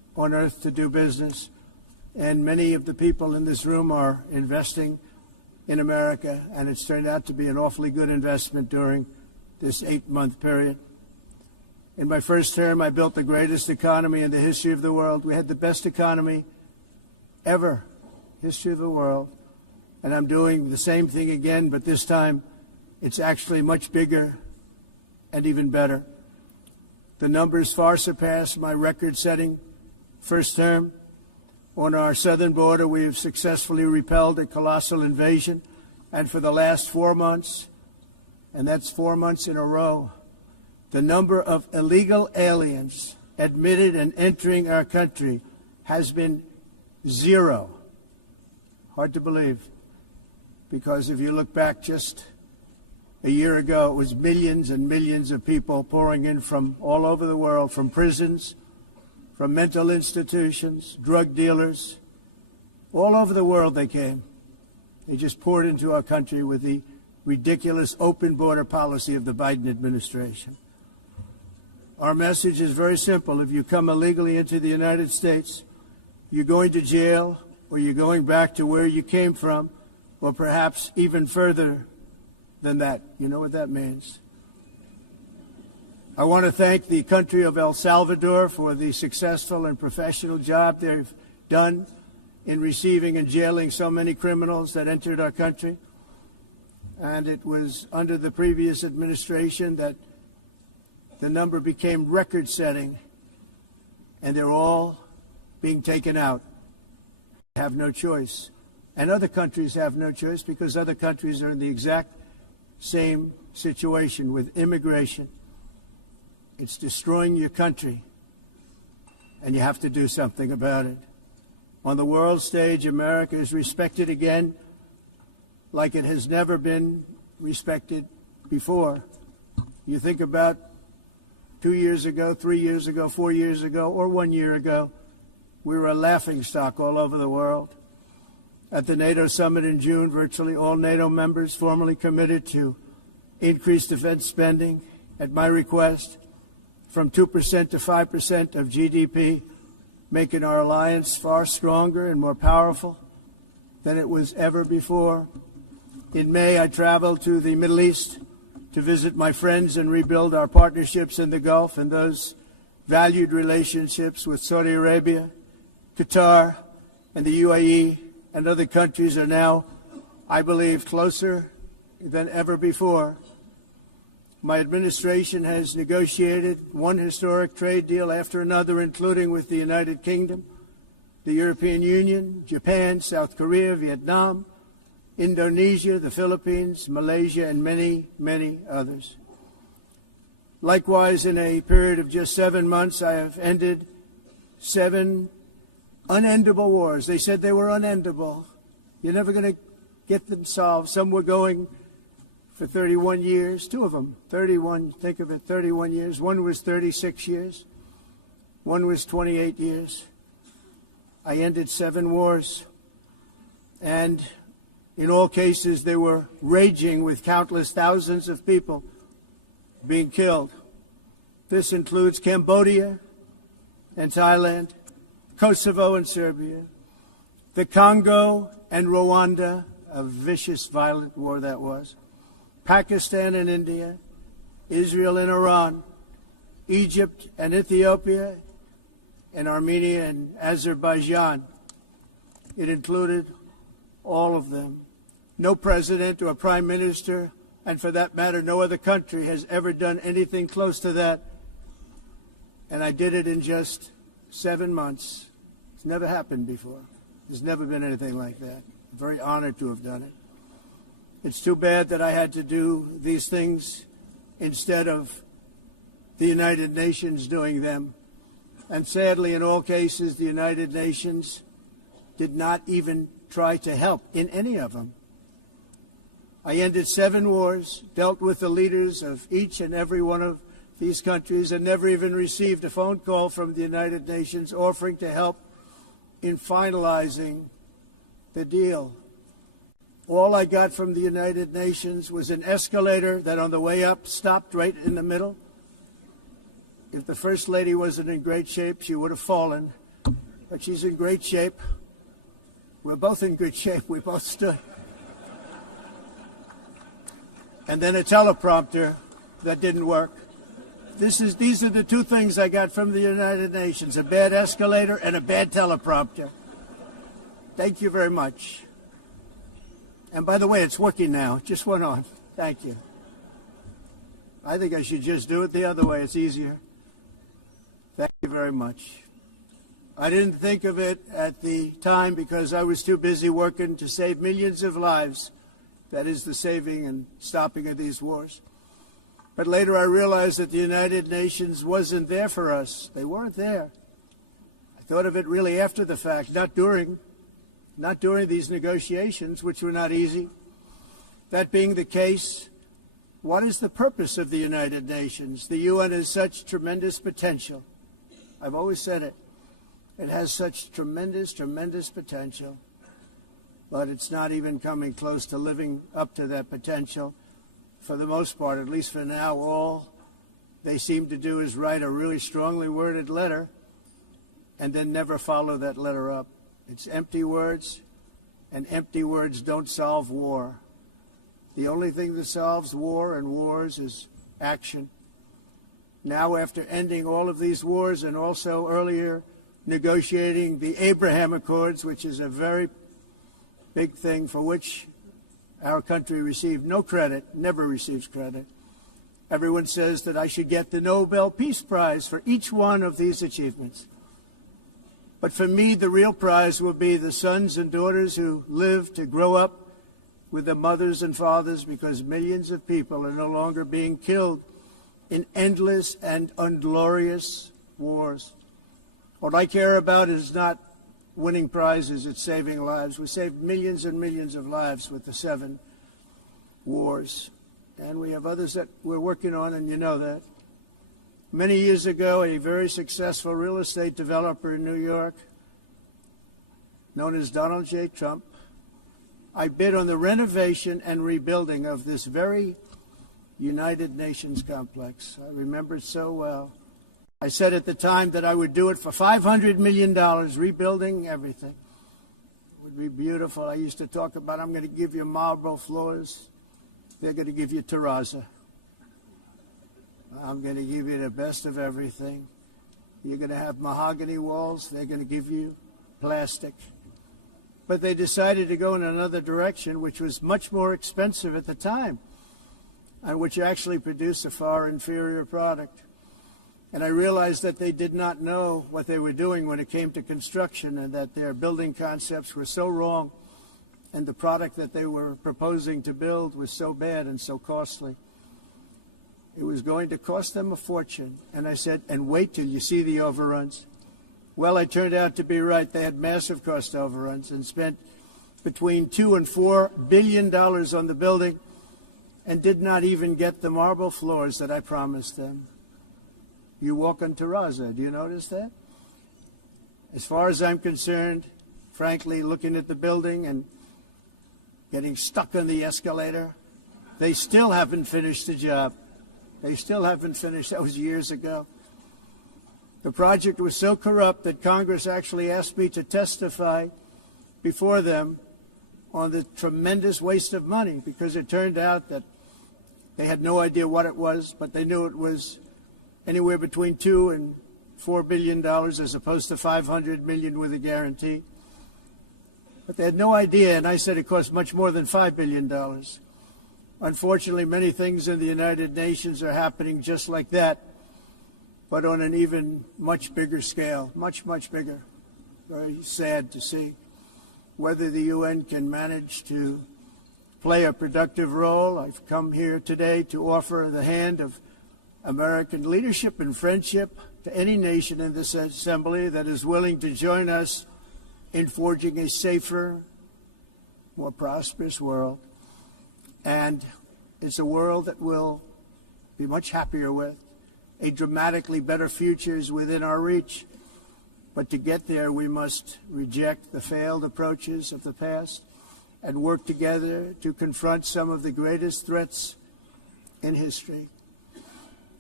on earth to do business, and many of the people in this room are investing in America, and it's turned out to be an awfully good investment during this 8-month period. In my first term, I built the greatest economy in the history of the world. We had the best economy ever, history of the world, and I'm doing the same thing again, but this time it's actually much bigger and even better. The numbers far surpass my record-setting first term. On our southern border, we have successfully repelled a colossal invasion, and for the last 4 months, and that's 4 months in a row, the number of illegal aliens admitted and entering our country has been 0. Hard to believe, because if you look back just a year ago, it was millions and millions of people pouring in from all over the world, from prisons, from mental institutions, drug dealers. All over the world they came. They just poured into our country with the ridiculous open border policy of the Biden administration. Our message is very simple. If you come illegally into the United States, you're going to jail, or you're going back to where you came from, or perhaps even further than that. You know what that means. I want to thank the country of El Salvador for the successful and professional job they've done in receiving and jailing so many criminals that entered our country. And it was under the previous administration that the number became record-setting, and they're all being taken out. They have no choice. And other countries have no choice, because other countries are in the exact same situation with immigration. It's destroying your country, and you have to do something about it. On the world stage, America is respected again like it has never been respected before. You think about 2 years ago, 3 years ago, 4 years ago, or 1 year ago, we were a laughingstock all over the world. At the NATO summit in June, virtually all NATO members formally committed to increase defense spending at my request from 2% to 5% of GDP, making our alliance far stronger and more powerful than it was ever before. In May, I traveled to the Middle East to visit my friends and rebuild our partnerships in the Gulf and those valued relationships with Saudi Arabia, Qatar, and the UAE, and other countries are now, I believe, closer than ever before. My administration has negotiated one historic trade deal after another, including with the United Kingdom, the European Union, Japan, South Korea, Vietnam, Indonesia, the Philippines, Malaysia, and many, many others. Likewise, in a period of just 7 months, I have ended 7 unendable wars. They said they were unendable. You're never going to get them solved. Some were going for 31 years, 2 of them, 31, think of it, 31 years. One was 36 years. One was 28 years. I ended 7 wars. And in all cases, they were raging with countless thousands of people being killed. This includes Cambodia and Thailand, Kosovo and Serbia, the Congo and Rwanda, a vicious, violent war that was, Pakistan and India, Israel and Iran, Egypt and Ethiopia, and Armenia and Azerbaijan. It included all of them. No president or prime minister, and for that matter, no other country has ever done anything close to that. And I did it in just 7 months. It's never happened before. There's never been anything like that. I'm very honored to have done it. It's too bad that I had to do these things instead of the United Nations doing them. And sadly, in all cases, the United Nations did not even try to help in any of them. I ended 7 wars, dealt with the leaders of each and every one of these countries, and never even received a phone call from the United Nations offering to help in finalizing the deal. All I got from the United Nations was an escalator that on the way up stopped right in the middle. If the First Lady wasn't in great shape, she would have fallen. but she's in great shape. We're both in good shape. We both stood. And then a teleprompter that didn't work. These are the two things I got from the United Nations, a bad escalator and a bad teleprompter. Thank you very much. And by the way, it's working now. It just went on. Thank you. I think I should just do it the other way. It's easier. Thank you very much. I didn't think of it at the time because I was too busy working to save millions of lives. That is the saving and stopping of these wars. But later I realized that the United Nations wasn't there for us. They weren't there. I thought of it really after the fact, not during these negotiations, which were not easy. That being the case, what is the purpose of the United Nations? The UN has such tremendous potential. I've always said it. It has such tremendous, tremendous potential. But it's not even coming close to living up to that potential. For the most part, at least for now, all they seem to do is write a really strongly worded letter and then never follow that letter up. It's empty words, and empty words don't solve war. The only thing that solves war and wars is action. Now, after ending all of these wars and also earlier negotiating the Abraham Accords, which is a very big thing for which our country received no credit, never receives credit. Everyone says that I should get the Nobel Peace Prize for each one of these achievements. But for me, the real prize will be the sons and daughters who live to grow up with their mothers and fathers, because millions of people are no longer being killed in endless and unglorious wars. What I care about is not winning prizes, it's saving lives. We saved millions and millions of lives with the 7 wars. And we have others that we're working on, and you know that. Many years ago, a very successful real estate developer in New York, known as Donald J. Trump, I bid on the renovation and rebuilding of this very United Nations complex. I remember it so well. I said at the time that I would do it for $500 million, rebuilding everything. It would be beautiful. I used to talk about, I'm going to give you marble floors. They're going to give you terrazzo. I'm going to give you the best of everything. You're going to have mahogany walls. They're going to give you plastic. But they decided to go in another direction, which was much more expensive at the time, and which actually produced a far inferior product. And I realized that they did not know what they were doing when it came to construction, and that their building concepts were so wrong, and the product that they were proposing to build was so bad and so costly. It was going to cost them a fortune. And I said, and wait till you see the overruns. Well, I turned out to be right. They had massive cost overruns and spent between $2 and $4 billion on the building and did not even get the marble floors that I promised them. You walk on terrazzo. Do you notice that? As far as I'm concerned, frankly, looking at the building and getting stuck on the escalator, they still haven't finished the job. They still haven't finished. That was years ago. The project was so corrupt that Congress actually asked me to testify before them on the tremendous waste of money, because it turned out that they had no idea what it was, but they knew it was anywhere between $2 and $4 billion as opposed to $500 million with a guarantee. But they had no idea, and I said it cost much more than $5 billion. Unfortunately, many things in the United Nations are happening just like that, but on an even much bigger scale, much, much bigger. Very sad to see. Whether the UN can manage to play a productive role, I've come here today to offer the hand of American leadership and friendship to any nation in this assembly that is willing to join us in forging a safer, more prosperous world. And it's a world that we'll be much happier with. A dramatically better future is within our reach. But to get there, we must reject the failed approaches of the past and work together to confront some of the greatest threats in history.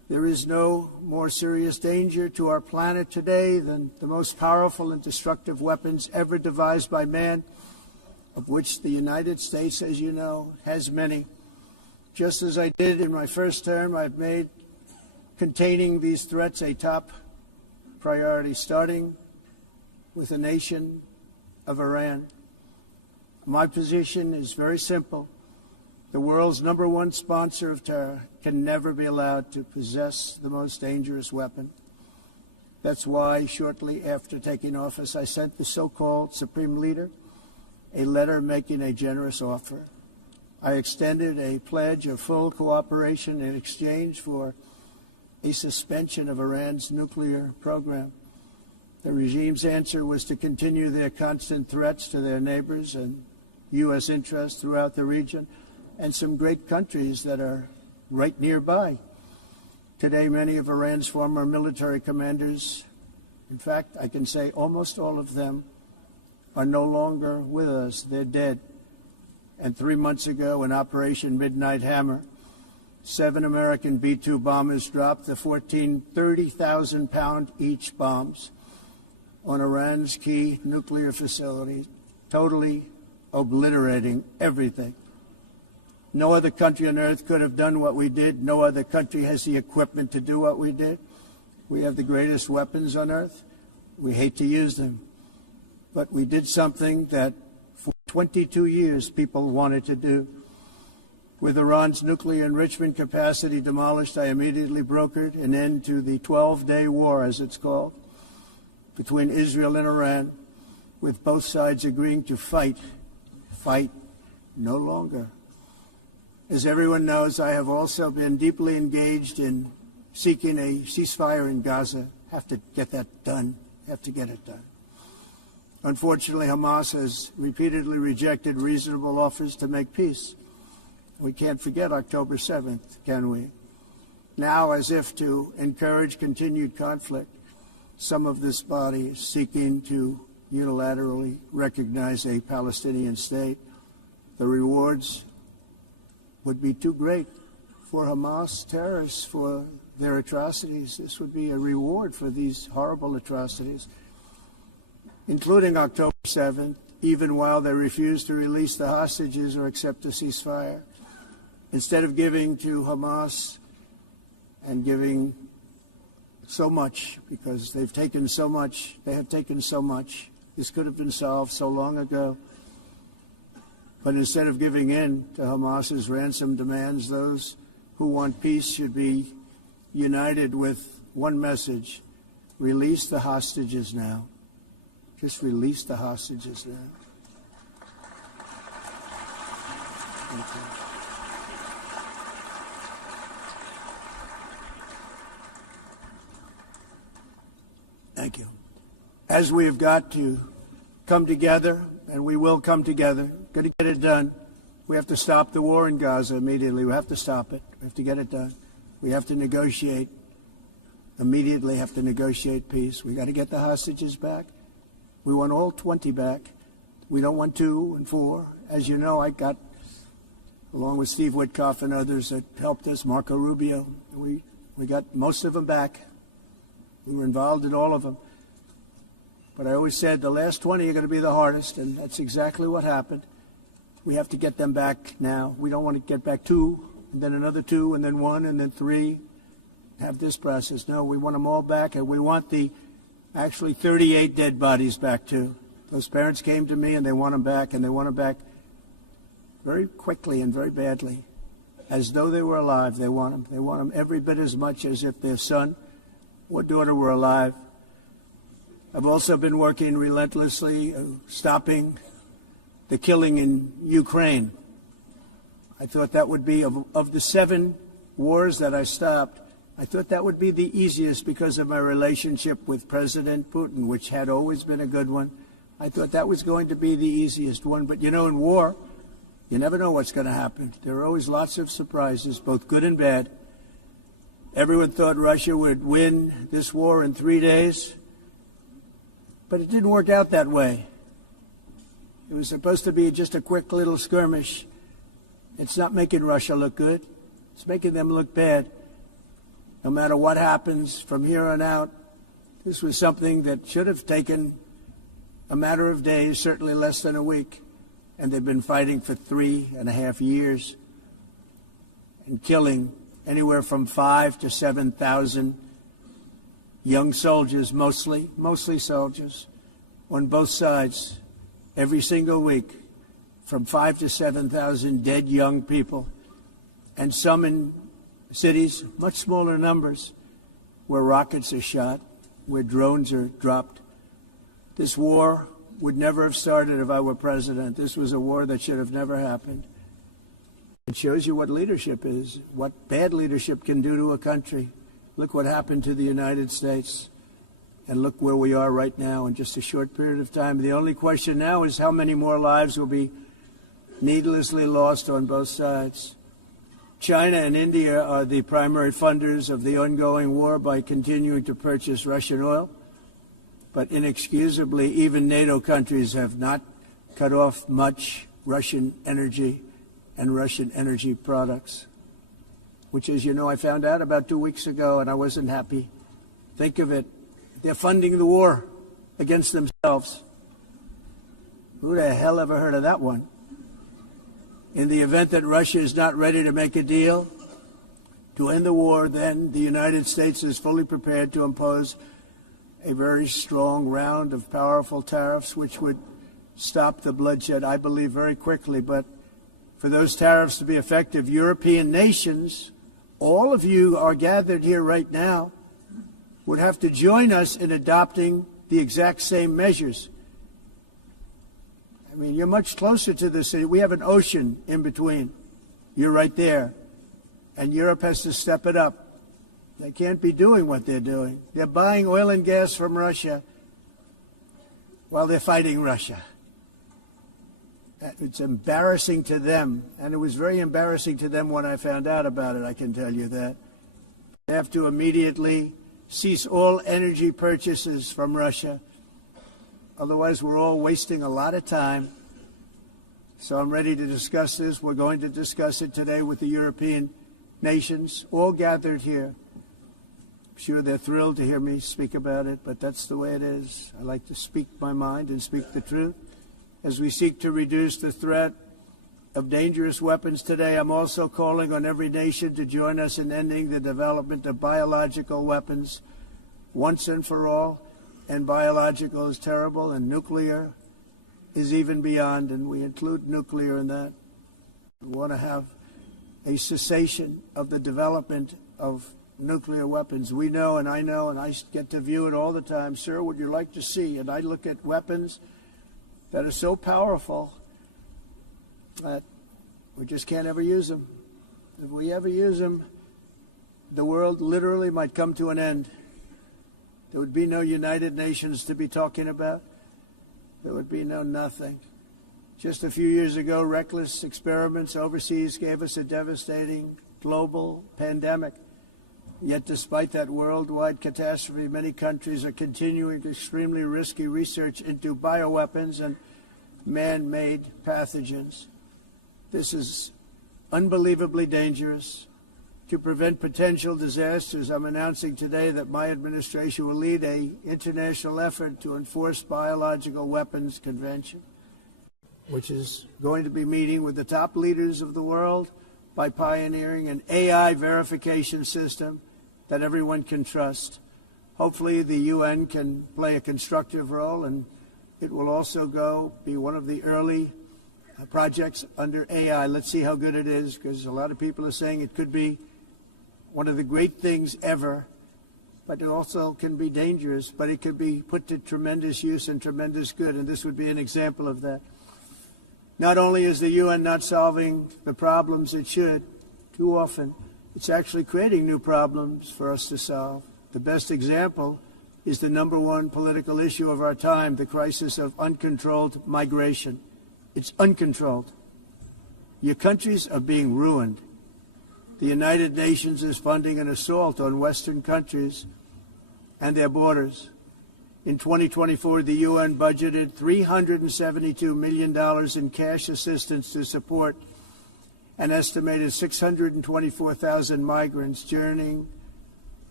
There is no more serious danger to our planet today than the most powerful and destructive weapons ever devised by man, of which the United States, as you know, has many. Just as I did in my first term, I've made containing these threats a top priority, starting with the nation of Iran. My position is very simple. The world's #1 sponsor of terror can never be allowed to possess the most dangerous weapon. That's why, shortly after taking office, I sent the so-called Supreme Leader a letter making a generous offer. I extended a pledge of full cooperation in exchange for a suspension of Iran's nuclear program. The regime's answer was to continue their constant threats to their neighbors and U.S. interests throughout the region, and some great countries that are right nearby. Today, many of Iran's former military commanders, in fact, I can say almost all of them, are no longer with us. They're dead. And 3 months ago, in Operation Midnight Hammer, 7 American B-2 bombers dropped the 14 30,000-pound each bombs on Iran's key nuclear facilities, totally obliterating everything. No other country on earth could have done what we did. No other country has the equipment to do what we did. We have the greatest weapons on earth. We hate to use them. But we did something that for 22 years people wanted to do. With Iran's nuclear enrichment capacity demolished, I immediately brokered an end to the 12-day war, as it's called, between Israel and Iran, with both sides agreeing to fight no longer. As everyone knows, I have also been deeply engaged in seeking a ceasefire in Gaza. Have to get that done. Have to get it done. Unfortunately, Hamas has repeatedly rejected reasonable offers to make peace. We can't forget October 7th, can we? Now, as if to encourage continued conflict, some of this body is seeking to unilaterally recognize a Palestinian state. The rewards would be too great for Hamas terrorists for their atrocities. This would be a reward for these horrible atrocities, including October 7th, even while they refuse to release the hostages or accept a ceasefire. Instead of giving to Hamas and giving so much, because they've taken so much, they have taken so much. This could have been solved so long ago. But instead of giving in to Hamas's ransom demands, those who want peace should be united with one message: release the hostages now. Just release the hostages now. Thank you. Thank you. As we have got to come together, and we will come together, got to get it done. We have to stop the war in Gaza immediately. We have to stop it. We have to get it done. We have to negotiate, immediately have to negotiate peace. We got to get the hostages back. We want all 20 back. We don't want 2 and 4. As you know, I got, along with Steve Witkoff and others that helped us, Marco Rubio, we got most of them back. We were involved in all of them. But I always said the last 20 are going to be the hardest, and that's exactly what happened. We have to get them back now. We don't want to get back 2, and then another 2, and then 1, and then 3, have this process. No, we want them all back, and we want the actually 38 dead bodies back too. Those parents came to me, and they want them back, and they want them back very quickly and very badly, as though they were alive. They want them. They want them every bit as much as if their son or daughter were alive. I've also been working relentlessly, stopping the killing in Ukraine. I thought that would be, of the 7 wars that I stopped, I thought that would be the easiest because of my relationship with President Putin, which had always been a good one. I thought that was going to be the easiest one. But, you know, in war, you never know what's going to happen. There are always lots of surprises, both good and bad. Everyone thought Russia would win this war in 3 days, but it didn't work out that way. It was supposed to be just a quick little skirmish. It's not making Russia look good. It's making them look bad. No matter what happens from here on out, this was something that should have taken a matter of days, certainly less than a week. And they've been fighting for 3.5 years and killing anywhere from 5,000 to 7,000 young soldiers, mostly soldiers, on both sides, every single week, from 5,000 to 7,000 dead young people, and some in cities, much smaller numbers, where rockets are shot, where drones are dropped. This war would never have started if I were president. This was a war that should have never happened. It shows you what leadership is, what bad leadership can do to a country. Look what happened to the United States, and look where we are right now in just a short period of time. The only question now is how many more lives will be needlessly lost on both sides. China and India are the primary funders of the ongoing war by continuing to purchase Russian oil. But inexcusably, even NATO countries have not cut off much Russian energy and Russian energy products, which, as you know, I found out about 2 weeks ago, and I wasn't happy. Think of it. They're funding the war against themselves. Who the hell ever heard of that one? In the event that Russia is not ready to make a deal to end the war, then the United States is fully prepared to impose a very strong round of powerful tariffs, which would stop the bloodshed, I believe, very quickly. But for those tariffs to be effective, European nations, all of you are gathered here right now, would have to join us in adopting the exact same measures. I mean, you're much closer to the city. We have an ocean in between. You're right there. And Europe has to step it up. They can't be doing what they're doing. They're buying oil and gas from Russia while they're fighting Russia. It's embarrassing to them, and it was very embarrassing to them when I found out about it, I can tell you that. They have to immediately cease all energy purchases from Russia. Otherwise, we're all wasting a lot of time. So I'm ready to discuss this. We're going to discuss it today with the European nations, all gathered here. I'm sure they're thrilled to hear me speak about it, but that's the way it is. I like to speak my mind and speak the truth. As we seek to reduce the threat of dangerous weapons today, I'm also calling on every nation to join us in ending the development of biological weapons once and for all. And biological is terrible, and nuclear is even beyond, and we include nuclear in that. We want to have a cessation of the development of nuclear weapons. We know, and I get to view it all the time. Sir, would you like to see? And I look at weapons that are so powerful that we just can't ever use them. If we ever use them, the world literally might come to an end. There would be no United Nations to be talking about. There would be no nothing. Just a few years ago, reckless experiments overseas gave us a devastating global pandemic. Yet despite that worldwide catastrophe, many countries are continuing extremely risky research into bioweapons and man-made pathogens. This is unbelievably dangerous. To prevent potential disasters, I'm announcing today that my administration will lead an international effort to enforce biological weapons convention, which is going to be meeting with the top leaders of the world by pioneering an AI verification system that everyone can trust. Hopefully the UN can play a constructive role, and it will also be one of the early projects under AI. Let's see how good it is, because a lot of people are saying it could be one of the great things ever, but it also can be dangerous, but it could be put to tremendous use and tremendous good, and this would be an example of that. Not only is the UN not solving the problems it should too often, it's actually creating new problems for us to solve. The best example is the number one political issue of our time, the crisis of uncontrolled migration. It's uncontrolled. Your countries are being ruined. The United Nations is funding an assault on Western countries and their borders. In 2024, the UN budgeted $372 million in cash assistance to support an estimated 624,000 migrants journeying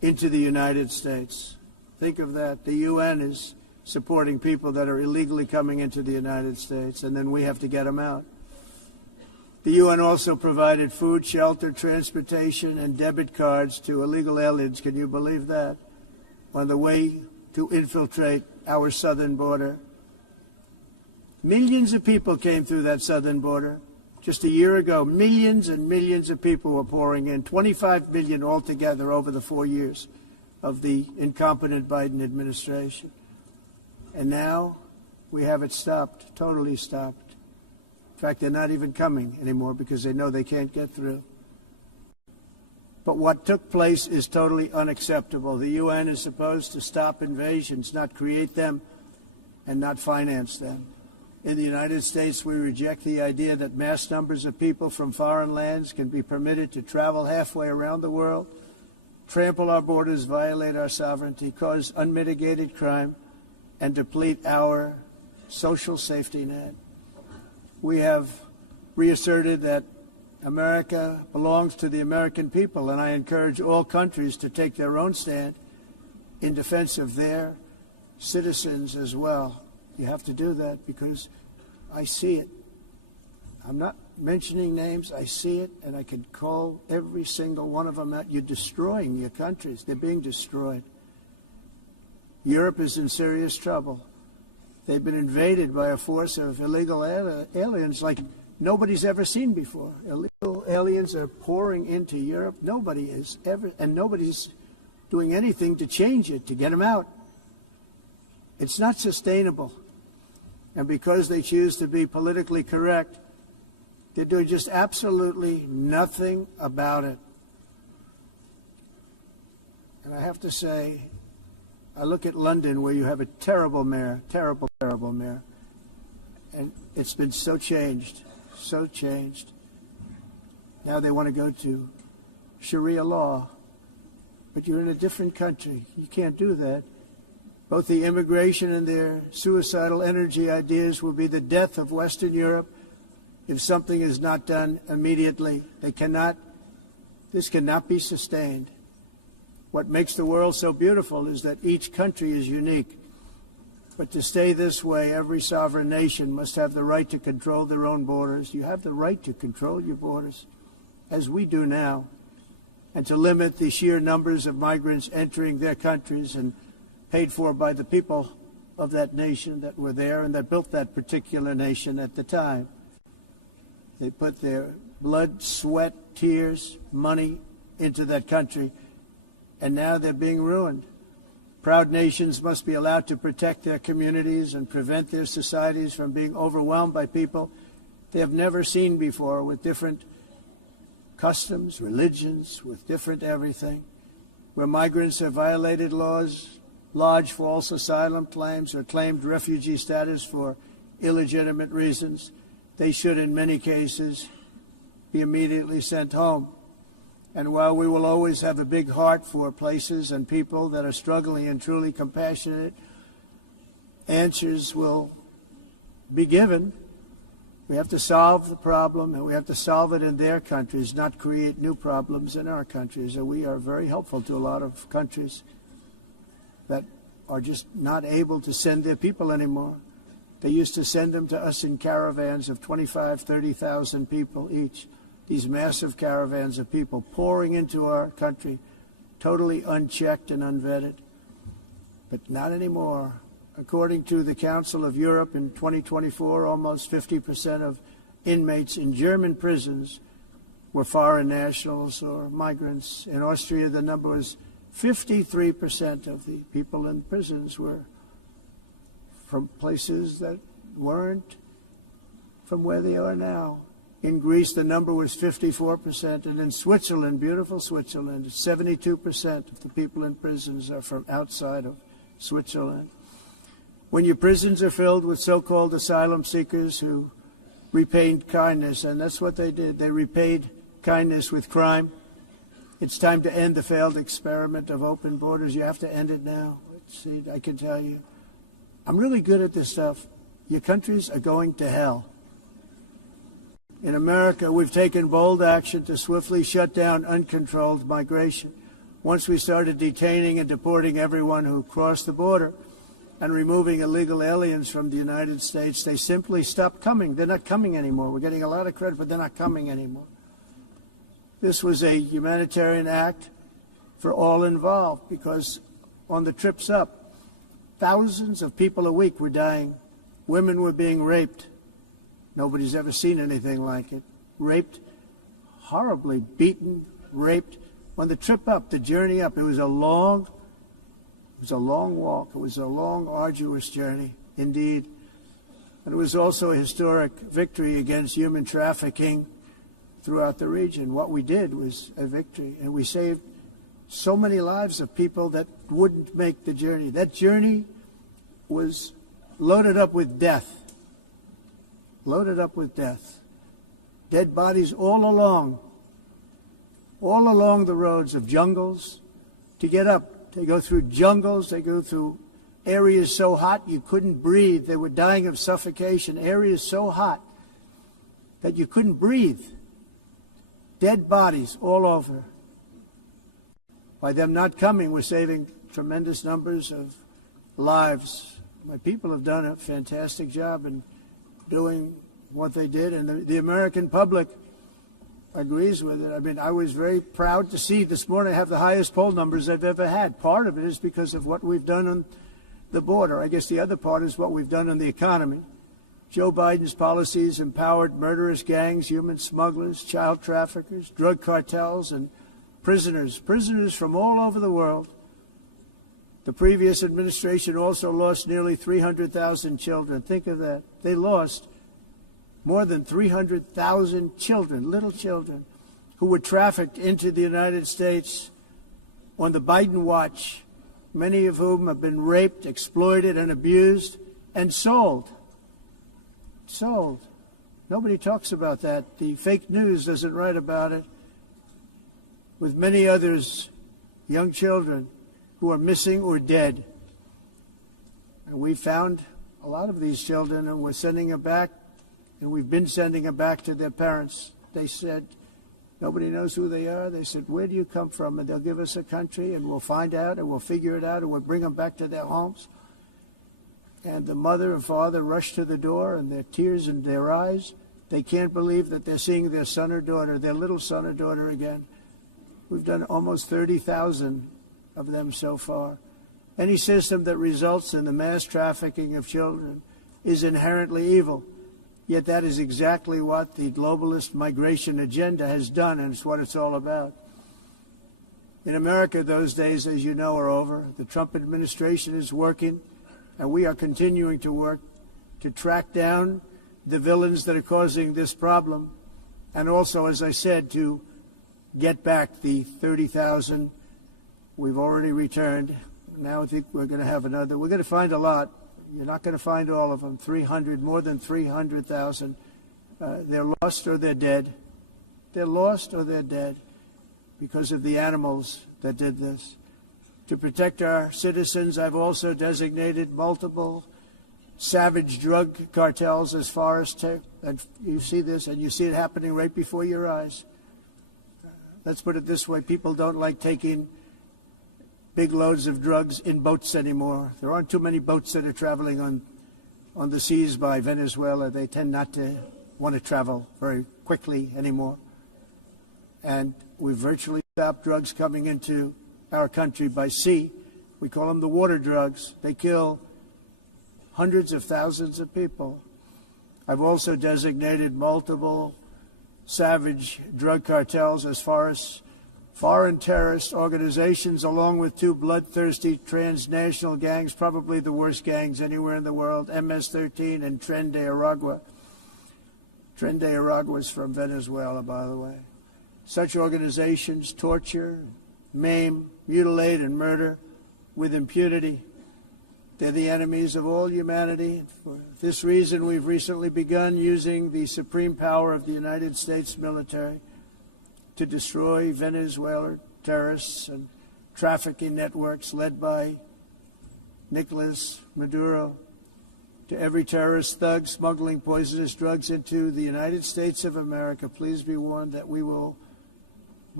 into the United States. Think of that. The UN is supporting people that are illegally coming into the United States, and then we have to get them out. The UN also provided food, shelter, transportation, and debit cards to illegal aliens. Can you believe that? On the way to infiltrate our southern border. Millions of people came through that southern border. Just a year ago, millions and millions of people were pouring in, 25 million altogether over the 4 years of the incompetent Biden administration. And now we have it stopped, totally stopped. In fact, they're not even coming anymore because they know they can't get through. But what took place is totally unacceptable. The UN is supposed to stop invasions, not create them and not finance them. In the United States, we reject the idea that mass numbers of people from foreign lands can be permitted to travel halfway around the world, trample our borders, violate our sovereignty, cause unmitigated crime, and deplete our social safety net. We have reasserted that America belongs to the American people, and I encourage all countries to take their own stand in defense of their citizens as well. You have to do that because I see it. I'm not mentioning names. I see it, and I can call every single one of them out. You're destroying your countries. They're being destroyed. Europe is in serious trouble. They've been invaded by a force of illegal aliens like nobody's ever seen before. Illegal aliens are pouring into Europe. Nobody is ever, and nobody's doing anything to change it, to get them out. It's not sustainable. And because they choose to be politically correct, they're doing just absolutely nothing about it. And I have to say, I look at London where you have a terrible mayor, terrible mayor. And it's been so changed, so changed. Now they want to go to Sharia law. But you're in a different country. You can't do that. Both the immigration and their suicidal energy ideas will be the death of Western Europe if something is not done immediately. This cannot be sustained. What makes the world so beautiful is that each country is unique. But to stay this way, every sovereign nation must have the right to control their own borders. You have the right to control your borders, as we do now, and to limit the sheer numbers of migrants entering their countries and paid for by the people of that nation that were there and that built that particular nation at the time. They put their blood, sweat, tears, money into that country, and now they're being ruined. Proud nations must be allowed to protect their communities and prevent their societies from being overwhelmed by people they have never seen before, with different customs, religions, with different everything. Where migrants have violated laws, lodged false asylum claims, or claimed refugee status for illegitimate reasons, they should, in many cases, be immediately sent home. And while we will always have a big heart for places and people that are struggling and truly compassionate, answers will be given. We have to solve the problem, and we have to solve it in their countries, not create new problems in our countries. And we are very helpful to a lot of countries that are just not able to send their people anymore. They used to send them to us in caravans of 25,000, 30,000 people each. These massive caravans of people pouring into our country, totally unchecked and unvetted. But not anymore. According to the Council of Europe in 2024, almost 50% of inmates in German prisons were foreign nationals or migrants. In Austria, the number was 53% of the people in prisons were from places that weren't from where they are now. In Greece, the number was 54%, and in Switzerland, beautiful Switzerland, 72% of the people in prisons are from outside of Switzerland. When your prisons are filled with so-called asylum seekers who repaid kindness, and that's what they did, they repaid kindness with crime. It's time to end the failed experiment of open borders. You have to end it now. See, I can tell you, I'm really good at this stuff. Your countries are going to hell. In America, we've taken bold action to swiftly shut down uncontrolled migration. once we started detaining and deporting everyone who crossed the border and removing illegal aliens from the United States, they simply stopped coming. They're not coming anymore. We're getting a lot of credit, but they're not coming anymore. This was a humanitarian act for all involved, because on the trips up, thousands of people a week were dying. Women were being raped. Nobody's ever seen anything like it. Raped, horribly beaten, raped. On the trip up, the journey up, it was a long walk. It was a long, arduous journey, indeed. And it was also a historic victory against human trafficking throughout the region. What we did was a victory, and we saved so many lives of people that wouldn't make the journey. That journey was loaded up with death. Loaded up with death. Dead bodies all along the roads of jungles to get up. They go through jungles, they go through areas so hot you couldn't breathe. They were dying of suffocation, areas so hot that you couldn't breathe. Dead bodies all over. By them not coming, we're saving tremendous numbers of lives. My people have done a fantastic job in doing what they did, and the American public agrees with it. I mean, I was very proud to see this morning I have the highest poll numbers I've ever had. Part of it is because of what we've done on the border. I guess the other part is what we've done on the economy. Joe Biden's policies empowered murderous gangs, human smugglers, child traffickers, drug cartels, and prisoners from all over the world. The previous administration also lost nearly 300,000 children. Think of that. They lost more than 300,000 children, little children, who were trafficked into the United States on the Biden watch, many of whom have been raped, exploited, and abused, and sold. Sold. Nobody talks about that. The fake news doesn't write about it. With many others, young children who are missing or dead. And we found a lot of these children, and we're sending them back, and we've been sending them back to their parents. They said, nobody knows who they are. They said, where do you come from? And they'll give us a country, and we'll find out, and we'll figure it out, and we'll bring them back to their homes. And the mother and father rush to the door, and their tears in their eyes. They can't believe that they're seeing their son or daughter, their little son or daughter again. We've done almost 30,000 of them so far. Any system that results in the mass trafficking of children is inherently evil. Yet that is exactly what the globalist migration agenda has done, and it's what it's all about. In America, those days, as you know, are over. The Trump administration is working, and we are continuing to work to track down the villains that are causing this problem, and also, as I said, to get back the 30,000 we've already returned. Now I think we're going to have another. We're going to find a lot. You're not going to find all of them. 300, more than 300,000. They're lost or they're dead. They're lost or they're dead because of the animals that did this. To protect our citizens, I've also designated multiple savage drug cartels as far as and you see this, and you see it happening right before your eyes. Let's put it this way. People don't like taking big loads of drugs in boats anymore. There aren't too many boats that are traveling on the seas by Venezuela. They tend not to want to travel very quickly anymore. And we've virtually stopped drugs coming into our country by sea. We call them the water drugs. They kill hundreds of thousands of people. I've also designated multiple savage drug cartels as far as foreign terrorist organizations, along with two bloodthirsty transnational gangs, probably the worst gangs anywhere in the world, MS-13 and Tren de Aragua. Tren de Aragua is from Venezuela, by the way. Such organizations torture, maim, mutilate, and murder with impunity. They're the enemies of all humanity. For this reason, we've recently begun using the supreme power of the United States military to destroy Venezuelan terrorists and trafficking networks led by Nicolas Maduro. To every terrorist thug smuggling poisonous drugs into the United States of America, please be warned that we will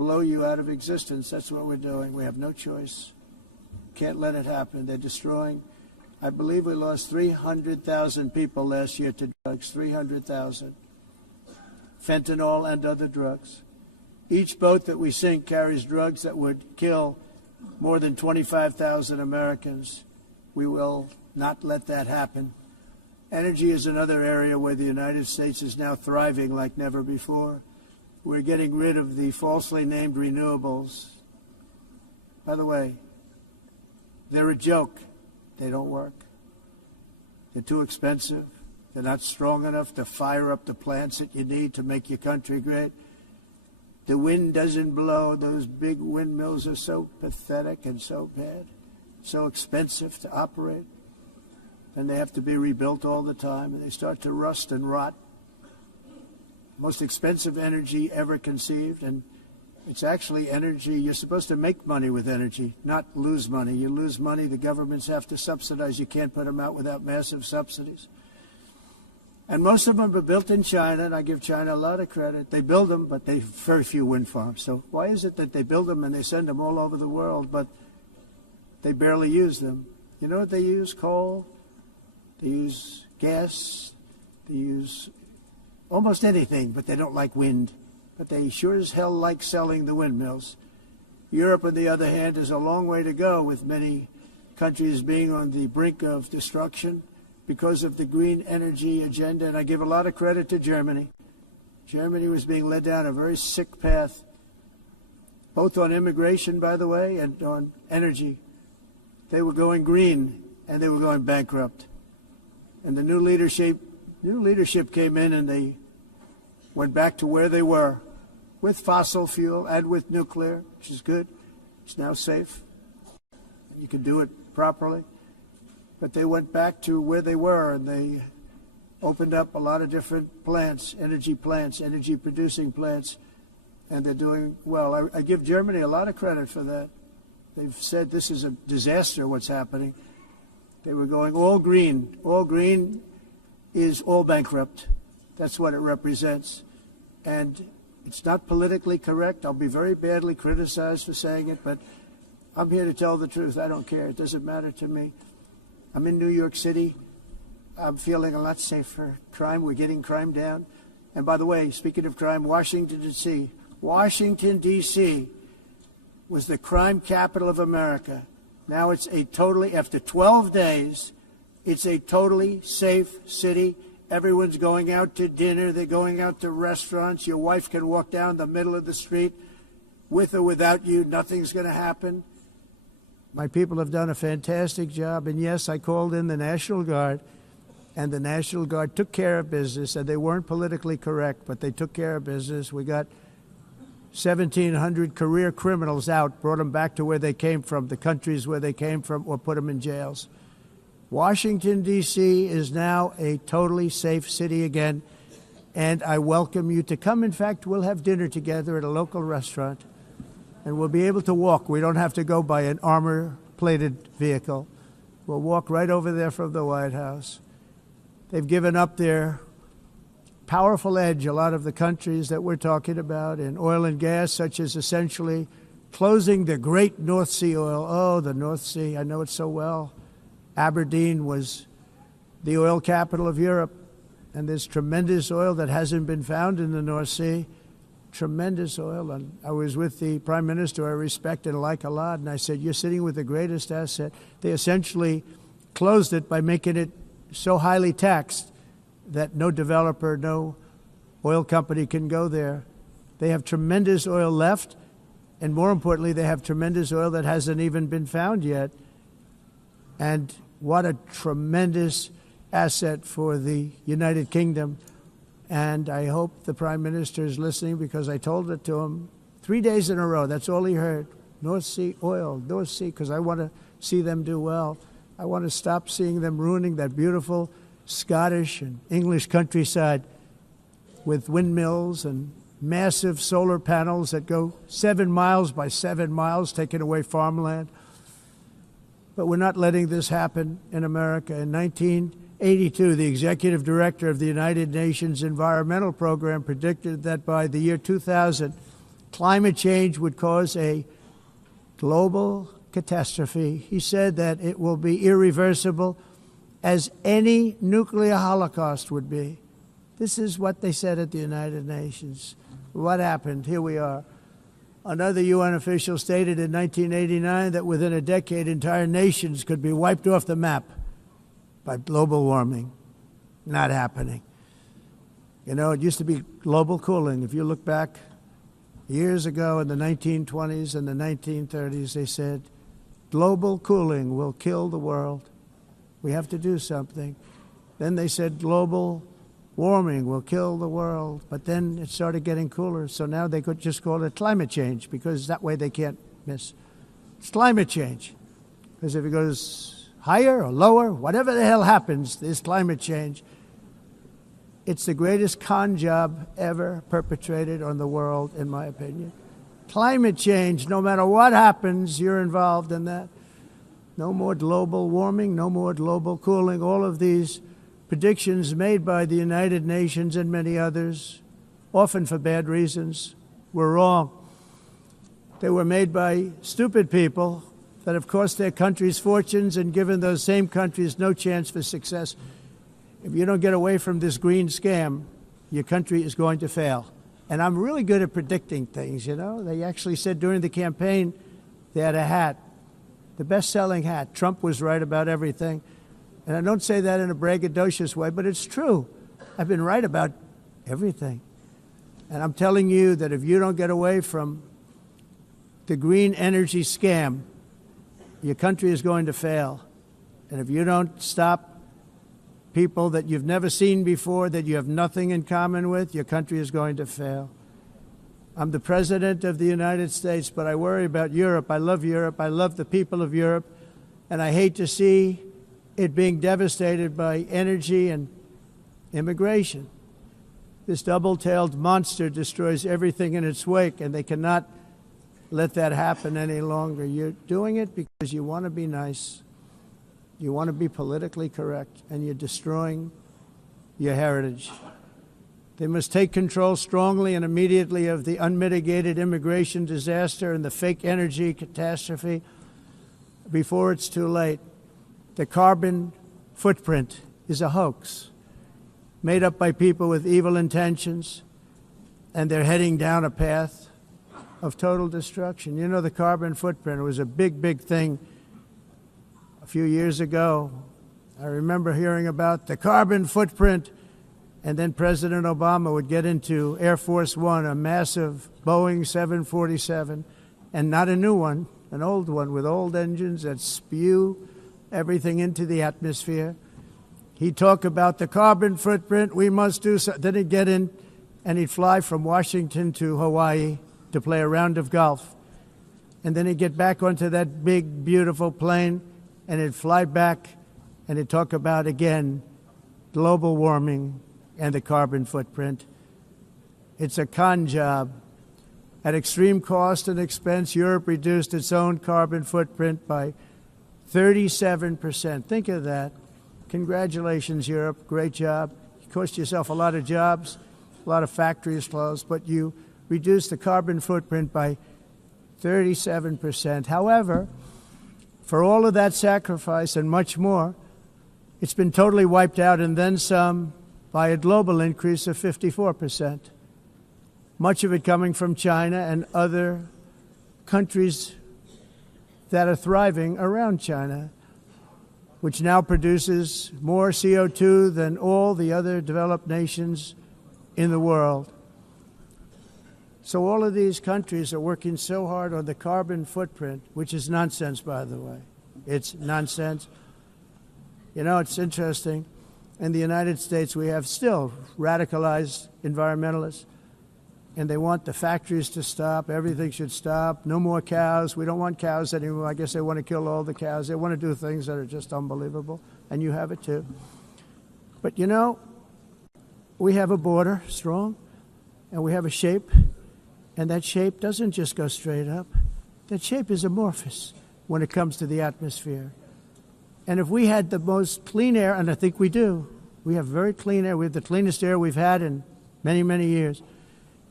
blow you out of existence. That's what we're doing. We have no choice. Can't let it happen. They're destroying. I believe we lost 300,000 people last year to drugs, 300,000. Fentanyl and other drugs. Each boat that we sink carries drugs that would kill more than 25,000 Americans. We will not let that happen. Energy is another area where the United States is now thriving like never before. We're getting rid of the falsely named renewables. By the way, they're a joke. They don't work. They're too expensive. They're not strong enough to fire up the plants that you need to make your country great. The wind doesn't blow. Those big windmills are so pathetic and so bad, so expensive to operate. And they have to be rebuilt all the time, and they start to rust and rot. Most expensive energy ever conceived, and it's actually energy. You're supposed to make money with energy, not lose money. You lose money, the governments have to subsidize. You can't put them out without massive subsidies. And most of them are built in China, and I give China a lot of credit. They build them, but they have very few wind farms. So why is it that they build them and they send them all over the world, but they barely use them? You know what they use? Coal. They use gas. They use almost anything, but they don't like wind. But they sure as hell like selling the windmills. Europe, on the other hand, is a long way to go, with many countries being on the brink of destruction because of the green energy agenda. And I give a lot of credit to Germany. Germany was being led down a very sick path, both on immigration, by the way, and on energy. They were going green, and they were going bankrupt. And the new leadership came in, and they went back to where they were, with fossil fuel and with nuclear, which is good. It's now safe. You can do it properly. But they went back to where they were, and they opened up a lot of different plants, energy-producing plants, and they're doing well. I give Germany a lot of credit for that. They've said this is a disaster, what's happening. They were going all green. All green is all bankrupt. That's what it represents. And it's not politically correct. I'll be very badly criticized for saying it, but I'm here to tell the truth. I don't care. It doesn't matter to me. I'm in New York City. I'm feeling a lot safer. Crime, we're getting crime down. And by the way, speaking of crime, Washington, D.C. was the crime capital of America. Now it's after 12 days, it's a totally safe city. Everyone's going out to dinner. They're going out to restaurants. Your wife can walk down the middle of the street with or without you. Nothing's going to happen. My people have done a fantastic job. And yes, I called in the National Guard, and the National Guard took care of business. And they weren't politically correct, but they took care of business. We got 1,700 career criminals out, brought them back to where they came from, the countries where they came from, or put them in jails. Washington, D.C. is now a totally safe city again, and I welcome you to come. In fact, we'll have dinner together at a local restaurant, and we'll be able to walk. We don't have to go by an armor-plated vehicle. We'll walk right over there from the White House. They've given up their powerful edge, a lot of the countries that we're talking about, in oil and gas, such as essentially closing the great North Sea oil. Oh, the North Sea, I know it so well. Aberdeen was the oil capital of Europe, and there's tremendous oil that hasn't been found in the North Sea, tremendous oil. And I was with the Prime Minister I respect and like a lot, and I said, you're sitting with the greatest asset. They essentially closed it by making it so highly taxed that no developer, no oil company can go there. They have tremendous oil left, and more importantly, they have tremendous oil that hasn't even been found yet. And what a tremendous asset for the United Kingdom. And I hope the Prime Minister is listening, because I told it to him 3 days in a row. That's all he heard. North Sea oil, North Sea, because I want to see them do well. I want to stop seeing them ruining that beautiful Scottish and English countryside with windmills and massive solar panels that go 7 miles by 7 miles, taking away farmland. But we're not letting this happen in America. In 1982, the executive director of the United Nations Environmental Program predicted that by the year 2000, climate change would cause a global catastrophe. He said that it will be irreversible, as any nuclear holocaust would be. This is what they said at the United Nations. What happened? Here we are. Another UN official stated in 1989 that within a decade, entire nations could be wiped off the map by global warming. Not happening. You know, it used to be global cooling. If you look back years ago in the 1920s and the 1930s, they said, global cooling will kill the world. We have to do something. Then they said global warming will kill the world. But then it started getting cooler. So now they could just call it climate change, because that way they can't miss. It's climate change. Because if it goes higher or lower, whatever the hell happens, there's climate change. It's the greatest con job ever perpetrated on the world, in my opinion. Climate change, no matter what happens, you're involved in that. No more global warming, no more global cooling. All of these predictions made by the United Nations and many others, often for bad reasons, were wrong. They were made by stupid people that have cost their countries fortunes and given those same countries no chance for success. If you don't get away from this green scam, your country is going to fail. And I'm really good at predicting things, you know. They actually said during the campaign they had a hat, the best-selling hat. Trump was right about everything. And I don't say that in a braggadocious way, but it's true. I've been right about everything. And I'm telling you that if you don't get away from the green energy scam, your country is going to fail. And if you don't stop people that you've never seen before, that you have nothing in common with, your country is going to fail. I'm the president of the United States, but I worry about Europe. I love Europe. I love the people of Europe. And I hate to see it being devastated by energy and immigration. This double-tailed monster destroys everything in its wake, and they cannot let that happen any longer. You're doing it because you want to be nice. You want to be politically correct, and you're destroying your heritage. They must take control strongly and immediately of the unmitigated immigration disaster and the fake energy catastrophe before it's too late. The carbon footprint is a hoax made up by people with evil intentions, and they're heading down a path of total destruction. You know, the carbon footprint was a big, big thing a few years ago. I remember hearing about the carbon footprint, and then President Obama would get into Air Force One, a massive Boeing 747, and not a new one, an old one with old engines that spew everything into the atmosphere. He'd talk about the carbon footprint, we must do so. Then he'd get in and he'd fly from Washington to Hawaii to play a round of golf. And then he'd get back onto that big, beautiful plane and he'd fly back and he'd talk about, again, global warming and the carbon footprint. It's a con job. At extreme cost and expense, Europe reduced its own carbon footprint by 37%. Think of that. Congratulations, Europe. Great job. You cost yourself a lot of jobs, a lot of factories closed, but you reduced the carbon footprint by 37%. However, for all of that sacrifice and much more, it's been totally wiped out and then some by a global increase of 54%. Much of it coming from China and other countries that are thriving around China, which now produces more CO2 than all the other developed nations in the world. So all of these countries are working so hard on the carbon footprint, which is nonsense, by the way. It's nonsense. You know, it's interesting. In the United States, we have still radicalized environmentalists, and they want the factories to stop. Everything should stop. No more cows. We don't want cows anymore. I guess they want to kill all the cows. They want to do things that are just unbelievable, and you have it too. But, you know, we have a border, strong, and we have a shape, and that shape doesn't just go straight up. That shape is amorphous when it comes to the atmosphere. And if we had the most clean air, and I think we do, we have very clean air. We have the cleanest air we've had in many, many years.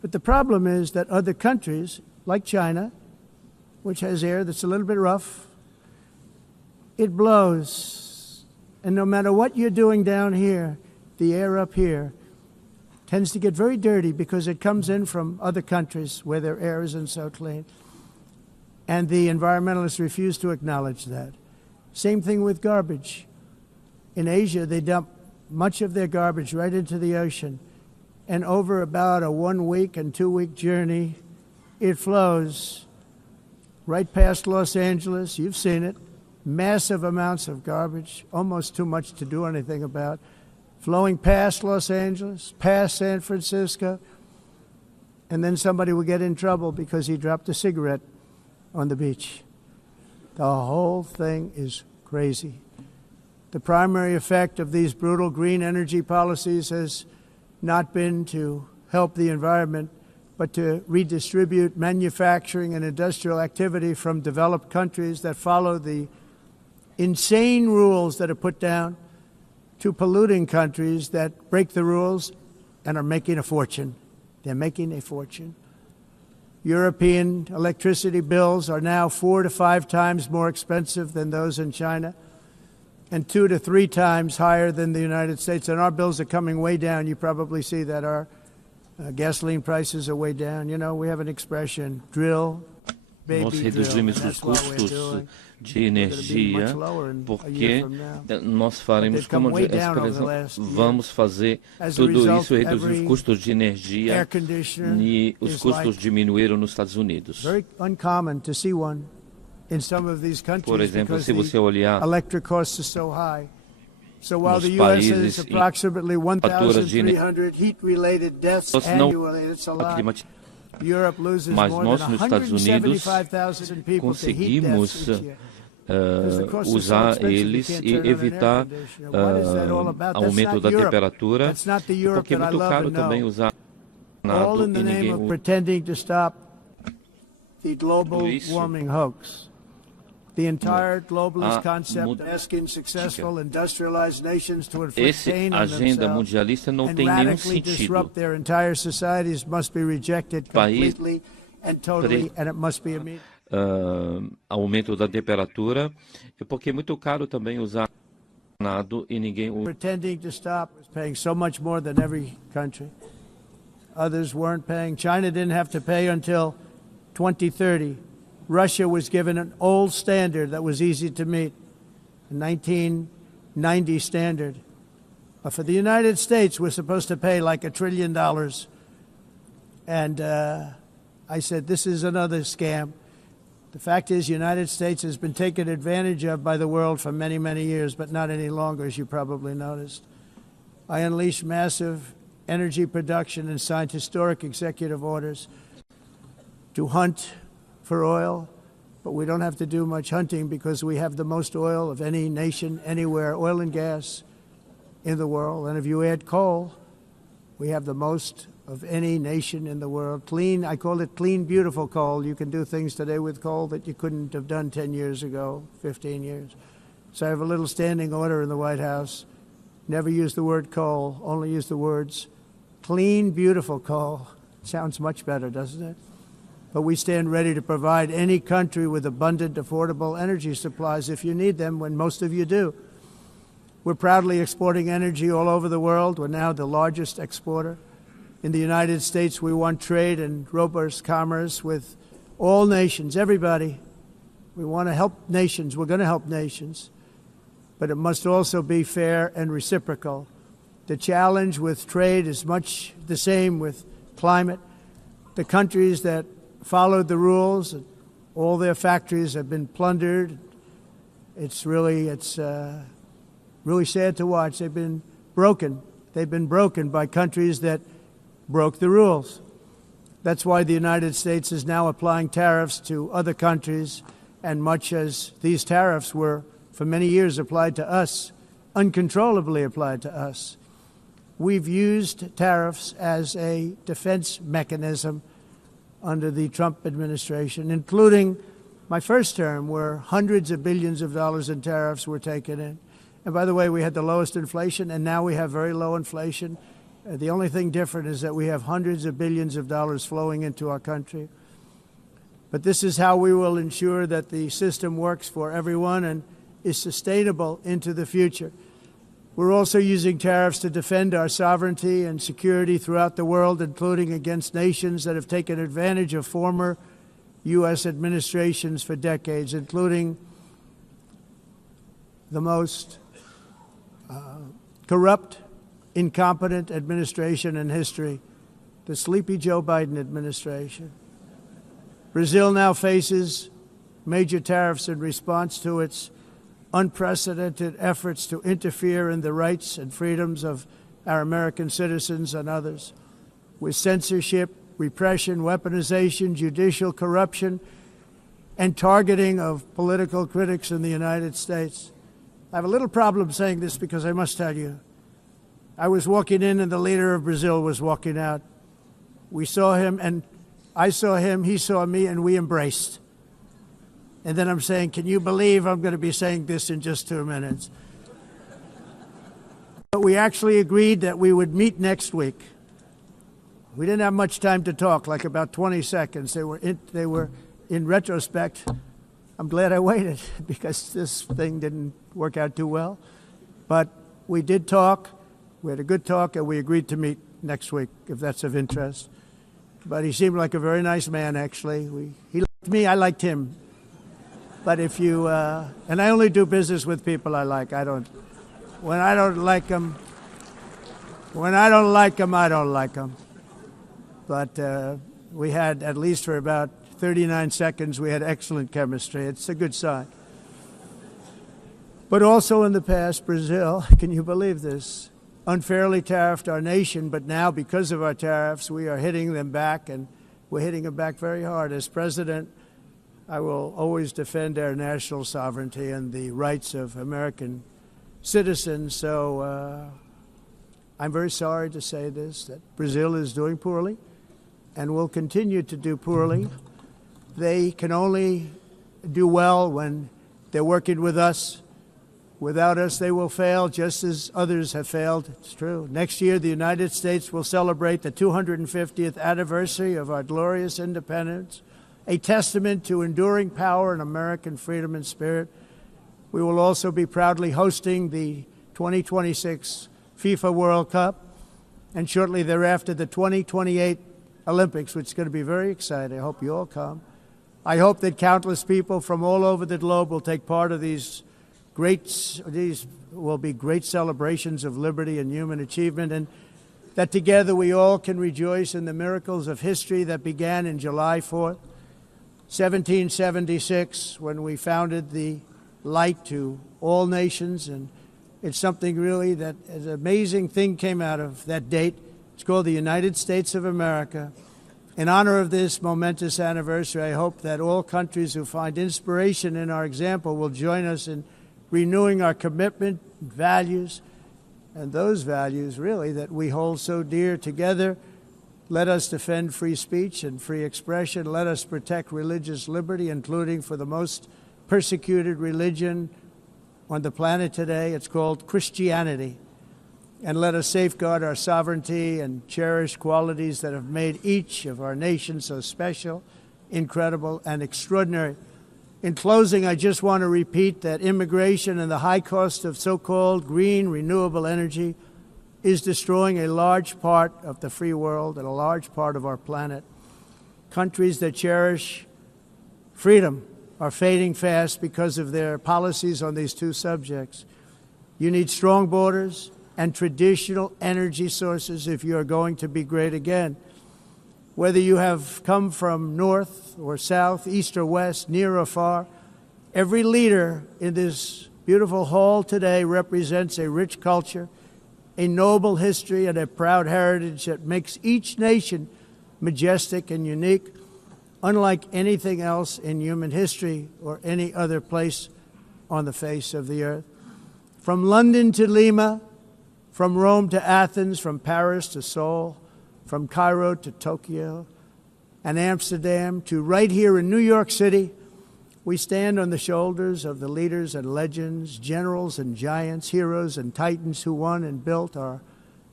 But the problem is that other countries, like China, which has air that's a little bit rough, it blows. And no matter what you're doing down here, the air up here tends to get very dirty because it comes in from other countries where their air isn't so clean. And the environmentalists refuse to acknowledge that. Same thing with garbage. In Asia, they dump much of their garbage right into the ocean. And over about a 1 week and 2 week journey, it flows right past Los Angeles. You've seen it. Massive amounts of garbage, almost too much to do anything about, flowing past Los Angeles, past San Francisco, and then somebody will get in trouble because he dropped a cigarette on the beach. The whole thing is crazy. The primary effect of these brutal green energy policies has not been to help the environment, but to redistribute manufacturing and industrial activity from developed countries that follow the insane rules that are put down to polluting countries that break the rules and are making a fortune. They're making a fortune. European electricity bills are now 4 to 5 times more expensive than those in China, and 2 to 3 times higher than the United States. And our bills are coming way down. You probably see that our gasoline prices are way down. You know, we have an expression, drill, baby, nós drill. reduzimos os custos de energia porque nós faremos, como a expressão, vamos fazer tudo isso, reduzir os custos de energia e os custos diminuíram nos Estados Unidos. Por exemplo, se você olhar nos países em fatura de mas nós nos Estados Unidos conseguimos usar eles e evitar aumento da temperatura, porque é muito caro também usar nada e ninguém usa isso. The entire globalist concept asking successful industrialized nations to inflict pain on themselves and radically disrupt their entire societies must be rejected completely and totally, and it must be immediate. Aumento da temperatura, porque é muito caro também usar nada e ninguém usa. Pretending to stop was paying so much more than every country. Others weren't paying. China didn't have to pay until 2030. Russia was given an old standard that was easy to meet, a 1990 standard. But for the United States, we're supposed to pay like $1 trillion. And I said, this is another scam. The fact is, the United States has been taken advantage of by the world for many, many years, but not any longer, as you probably noticed. I unleashed massive energy production and signed historic executive orders to hunt for oil, but we don't have to do much hunting because we have the most oil of any nation anywhere, oil and gas in the world. And if you add coal, we have the most of any nation in the world. Clean, I call it clean, beautiful coal. You can do things today with coal that you couldn't have done 10 years ago, 15 years. So I have a little standing order in the White House. Never use the word coal, only use the words clean, beautiful coal. Sounds much better, doesn't it? But we stand ready to provide any country with abundant, affordable energy supplies if you need them, when most of you do. We're proudly exporting energy all over the world. We're now the largest exporter. In the United States, we want trade and robust commerce with all nations, everybody. We want to help nations. We're going to help nations. But it must also be fair and reciprocal. The challenge with trade is much the same with climate. The countries that followed the rules, all their factories have been plundered. It's really sad to watch. They've been broken. They've been broken by countries that broke the rules. That's why the United States is now applying tariffs to other countries, and much as these tariffs were for many years applied to us, uncontrollably applied to us. We've used tariffs as a defense mechanism under the Trump administration, including my first term, where hundreds of billions of dollars in tariffs were taken in. And by the way, we had the lowest inflation, and now we have very low inflation. The only thing different is that we have hundreds of billions of dollars flowing into our country. But this is how we will ensure that the system works for everyone and is sustainable into the future. We're also using tariffs to defend our sovereignty and security throughout the world, including against nations that have taken advantage of former U.S. administrations for decades, including the most corrupt, incompetent administration in history, the sleepy Joe Biden administration. Brazil now faces major tariffs in response to its unprecedented efforts to interfere in the rights and freedoms of our American citizens and others, with censorship, repression, weaponization, judicial corruption, and targeting of political critics in the United States. I have a little problem saying this because I must tell you, I was walking in and the leader of Brazil was walking out. We saw him and I saw him, he saw me, and we embraced. And then I'm saying, can you believe I'm going to be saying this in just 2 minutes? But we actually agreed that we would meet next week. We didn't have much time to talk, like about 20 seconds. They were in retrospect, I'm glad I waited because this thing didn't work out too well. But we did talk, we had a good talk, and we agreed to meet next week, if that's of interest. But he seemed like a very nice man, actually. He liked me, I liked him. But if you, and I only do business with people I like. When I don't like them, I don't like them. But we had, at least for about 39 seconds, we had excellent chemistry. It's a good sign. But also in the past, Brazil, can you believe this, unfairly tariffed our nation, but now because of our tariffs, we are hitting them back, and we're hitting them back very hard. As president, I will always defend our national sovereignty and the rights of American citizens. So I'm very sorry to say this, that Brazil is doing poorly and will continue to do poorly. They can only do well when they're working with us. Without us, they will fail, just as others have failed. It's true. Next year, the United States will celebrate the 250th anniversary of our glorious independence, a testament to enduring power and American freedom and spirit. We will also be proudly hosting the 2026 FIFA World Cup, and shortly thereafter, the 2028 Olympics, which is going to be very exciting. I hope you all come. I hope that countless people from all over the globe will take part of these will be great celebrations of liberty and human achievement, and that together we all can rejoice in the miracles of history that began in July 4th, 1776, when we founded the light to all nations. And it's something really that an amazing thing came out of that date. It's called the United States of America. In honor of this momentous anniversary, I hope that all countries who find inspiration in our example will join us in renewing our commitment, values, and those values, really, that we hold so dear together. Let us defend free speech and free expression. Let us protect religious liberty, including for the most persecuted religion on the planet today. It's called Christianity. And let us safeguard our sovereignty and cherish qualities that have made each of our nations so special, incredible, and extraordinary. In closing, I just want to repeat that immigration and the high cost of so-called green renewable energy is destroying a large part of the free world and a large part of our planet. Countries that cherish freedom are fading fast because of their policies on these two subjects. You need strong borders and traditional energy sources if you are going to be great again. Whether you have come from north or south, east or west, near or far, every leader in this beautiful hall today represents a rich culture, a noble history, and a proud heritage that makes each nation majestic and unique, unlike anything else in human history or any other place on the face of the earth. From London to Lima, from Rome to Athens, from Paris to Seoul, from Cairo to Tokyo and Amsterdam to right here in New York City, we stand on the shoulders of the leaders and legends, generals and giants, heroes and titans who won and built our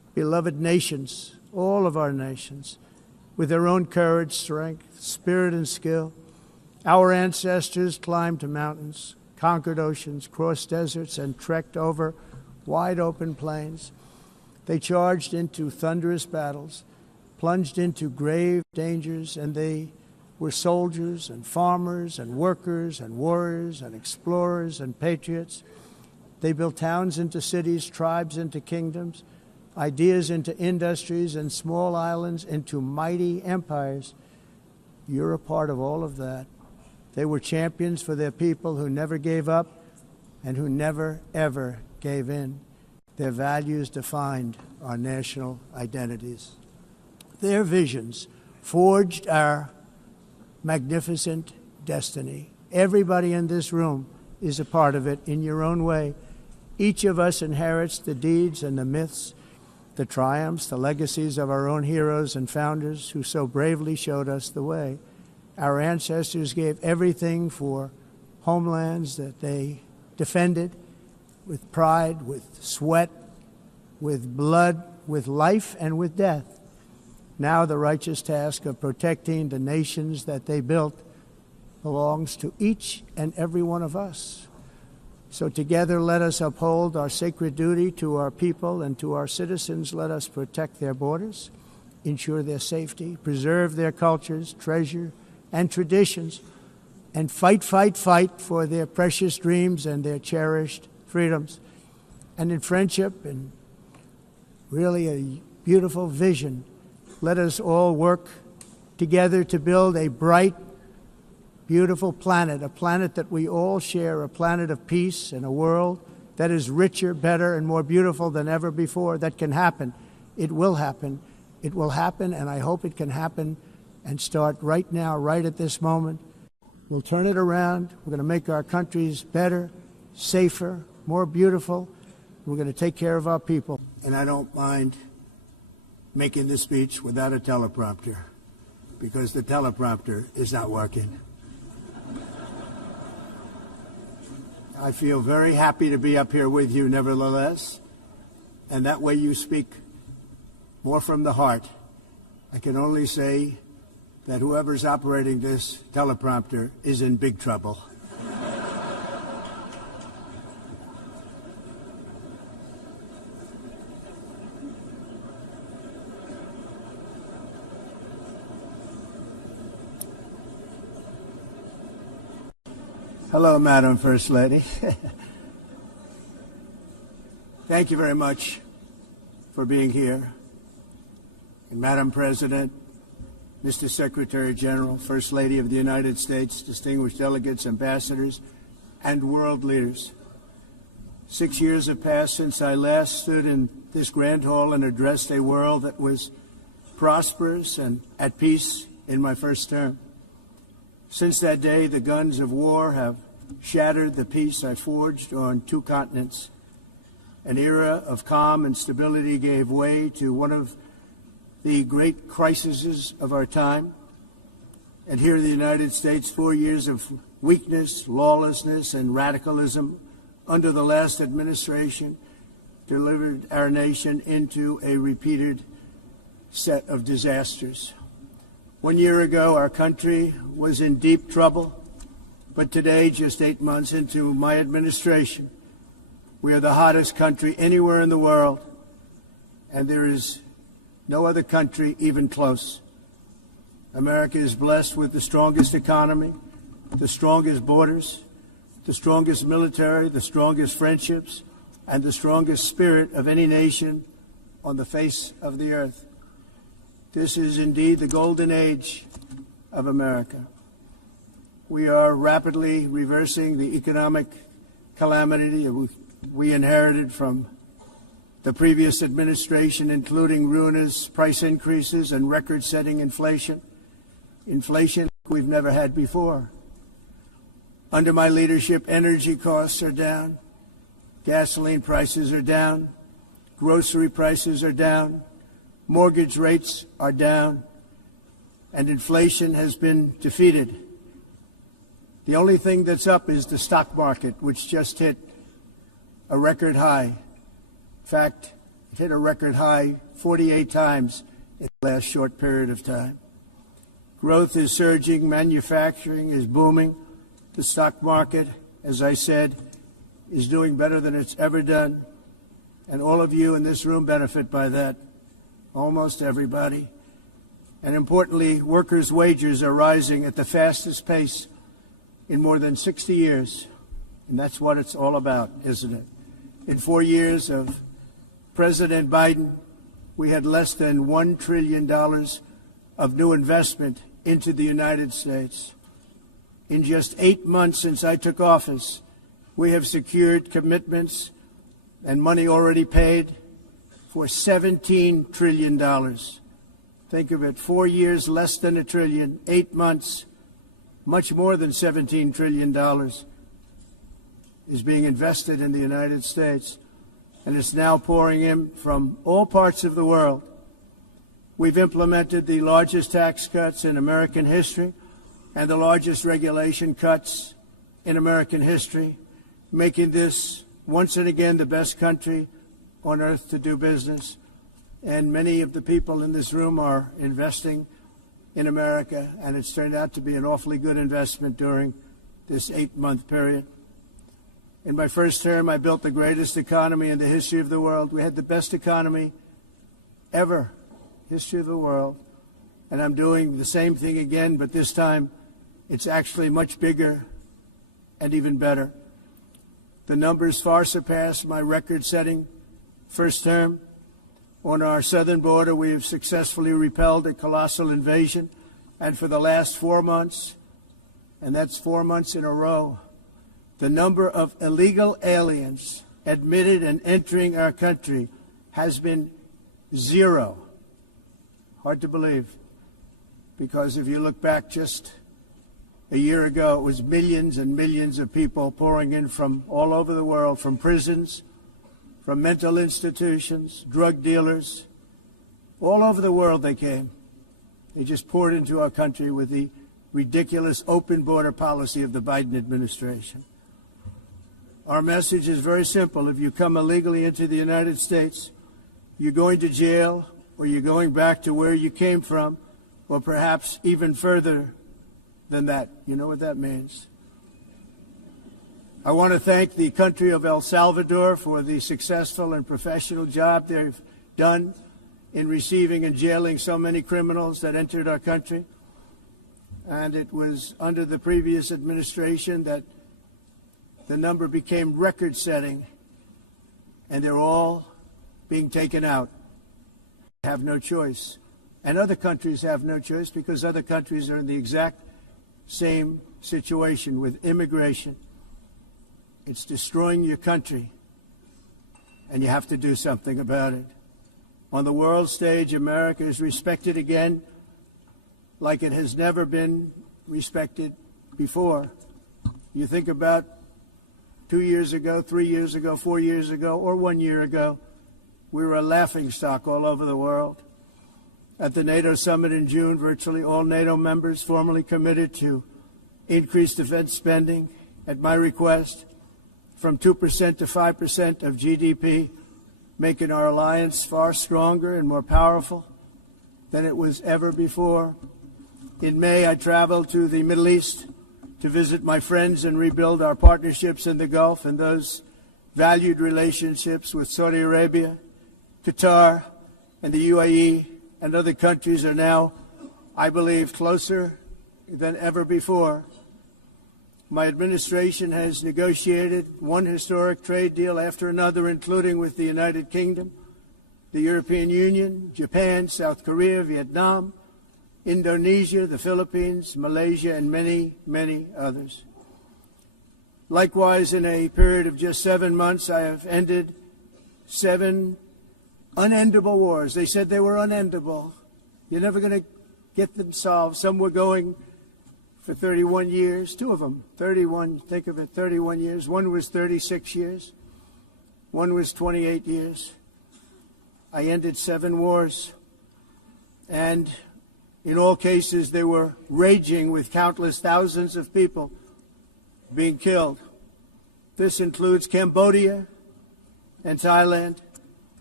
beloved nations, all of our nations, with their own courage, strength, spirit, and skill. Our ancestors climbed mountains, conquered oceans, crossed deserts, and trekked over wide-open plains. They charged into thunderous battles, plunged into grave dangers, and they were soldiers and farmers and workers and warriors and explorers and patriots. They built towns into cities, tribes into kingdoms, ideas into industries, and small islands into mighty empires. You're a part of all of that. They were champions for their people who never gave up and who never, ever gave in. Their values defined our national identities. Their visions forged our magnificent destiny. Everybody in this room is a part of it in your own way. Each of us inherits the deeds and the myths, the triumphs, the legacies of our own heroes and founders who so bravely showed us the way. Our ancestors gave everything for homelands that they defended with pride, with sweat, with blood, with life, and with death. Now the righteous task of protecting the nations that they built belongs to each and every one of us. So together let us uphold our sacred duty to our people and to our citizens. Let us protect their borders, ensure their safety, preserve their cultures, treasure, and traditions, and fight for their precious dreams and their cherished freedoms. And in friendship and really a beautiful vision, let us all work together to build a bright, beautiful planet, a planet that we all share, a planet of peace and a world that is richer, better, and more beautiful than ever before. That can happen. It will happen. It will happen, and I hope it can happen and start right now, right at this moment. We'll turn it around. We're going to make our countries better, safer, more beautiful. We're going to take care of our people. And I don't mind making this speech without a teleprompter, because the teleprompter is not working. I feel very happy to be up here with you, nevertheless, and that way you speak more from the heart. I can only say that whoever's operating this teleprompter is in big trouble. Hello, Madam First Lady. Thank you very much for being here. And Madam President, Mr. Secretary General, First Lady of the United States, distinguished delegates, ambassadors, and world leaders. 6 years have passed since I last stood in this grand hall and addressed a world that was prosperous and at peace in my first term. Since that day, the guns of war have shattered the peace I forged on 2 continents. An era of calm and stability gave way to one of the great crises of our time. And here in the United States, 4 years of weakness, lawlessness, and radicalism under the last administration delivered our nation into a repeated set of disasters. 1 year ago, our country was in deep trouble, but today, just 8 months into my administration, we are the hottest country anywhere in the world, and there is no other country even close. America is blessed with the strongest economy, the strongest borders, the strongest military, the strongest friendships, and the strongest spirit of any nation on the face of the earth. This is indeed the golden age of America. We are rapidly reversing the economic calamity we inherited from the previous administration, including ruinous price increases and record-setting inflation we've never had before. Under my leadership, energy costs are down, gasoline prices are down, grocery prices are down, mortgage rates are down, and inflation has been defeated. The only thing that's up is the stock market, which just hit a record high. In fact, It hit a record high 48 times in the last short period of time. Growth is surging, manufacturing is booming, the stock market, as I said, is doing better than it's ever done, and all of you in this room benefit by that, almost everybody. And importantly, workers' wages are rising at the fastest pace in more than 60 years, and that's what it's all about, isn't it? In 4 years of President Biden, we had less than $1 trillion of new investment into the United States. In just 8 months since I took office, we have secured commitments and money already paid for $17 trillion. Think of it, 4 years, less than $1 trillion, 8 months, much more than $17 trillion is being invested in the United States, and it's now pouring in from all parts of the world. We've implemented the largest tax cuts in American history and the largest regulation cuts in American history, making this once and again the best country on earth to do business. And many of the people in this room are investing in America, and it's turned out to be an awfully good investment during this 8-month period. In my first term, I built the greatest economy in the history of the world. We had the best economy ever, history of the world. And I'm doing the same thing again, but this time it's actually much bigger and even better. The numbers far surpass my record-setting first term. On our southern border, we have successfully repelled a colossal invasion. And for the last 4 months, and that's 4 months in a row, the number of illegal aliens admitted and entering our country has been 0. Hard to believe, because if you look back just a year ago, it was millions and millions of people pouring in from all over the world, from prisons, from mental institutions, drug dealers. All over the world they came. They just poured into our country with the ridiculous open border policy of the Biden administration. Our message is very simple. If you come illegally into the United States, you're going to jail, or you're going back to where you came from, or perhaps even further than that. You know what that means. I want to thank the country of El Salvador for the successful and professional job they've done in receiving and jailing so many criminals that entered our country. And it was under the previous administration that the number became record-setting, and they're all being taken out. They have no choice. And other countries have no choice, because other countries are in the exact same situation with immigration. It's destroying your country, and you have to do something about it. On the world stage, America is respected again like it has never been respected before. You think about 2 years ago, 3 years ago, 4 years ago, or 1 year ago, we were a laughingstock all over the world. At the NATO summit in June, virtually all NATO members formally committed to increase defense spending, at my request, from 2% to 5% of GDP, making our alliance far stronger and more powerful than it was ever before. In May, I traveled to the Middle East to visit my friends and rebuild our partnerships in the Gulf and those valued relationships with Saudi Arabia, Qatar, and the UAE, and other countries are now, I believe, closer than ever before. My administration has negotiated one historic trade deal after another, including with the United Kingdom, the European Union, Japan, South Korea, Vietnam, Indonesia, the Philippines, Malaysia, and many, many others. Likewise, in a period of just 7 months, I have ended 7 unendable wars. They said they were unendable. You're never going to get them solved. Some were going for 31 years, 2 of them, 31, think of it, 31 years. One was 36 years. One was 28 years. I ended 7 wars. And in all cases, they were raging with countless thousands of people being killed. This includes Cambodia and Thailand,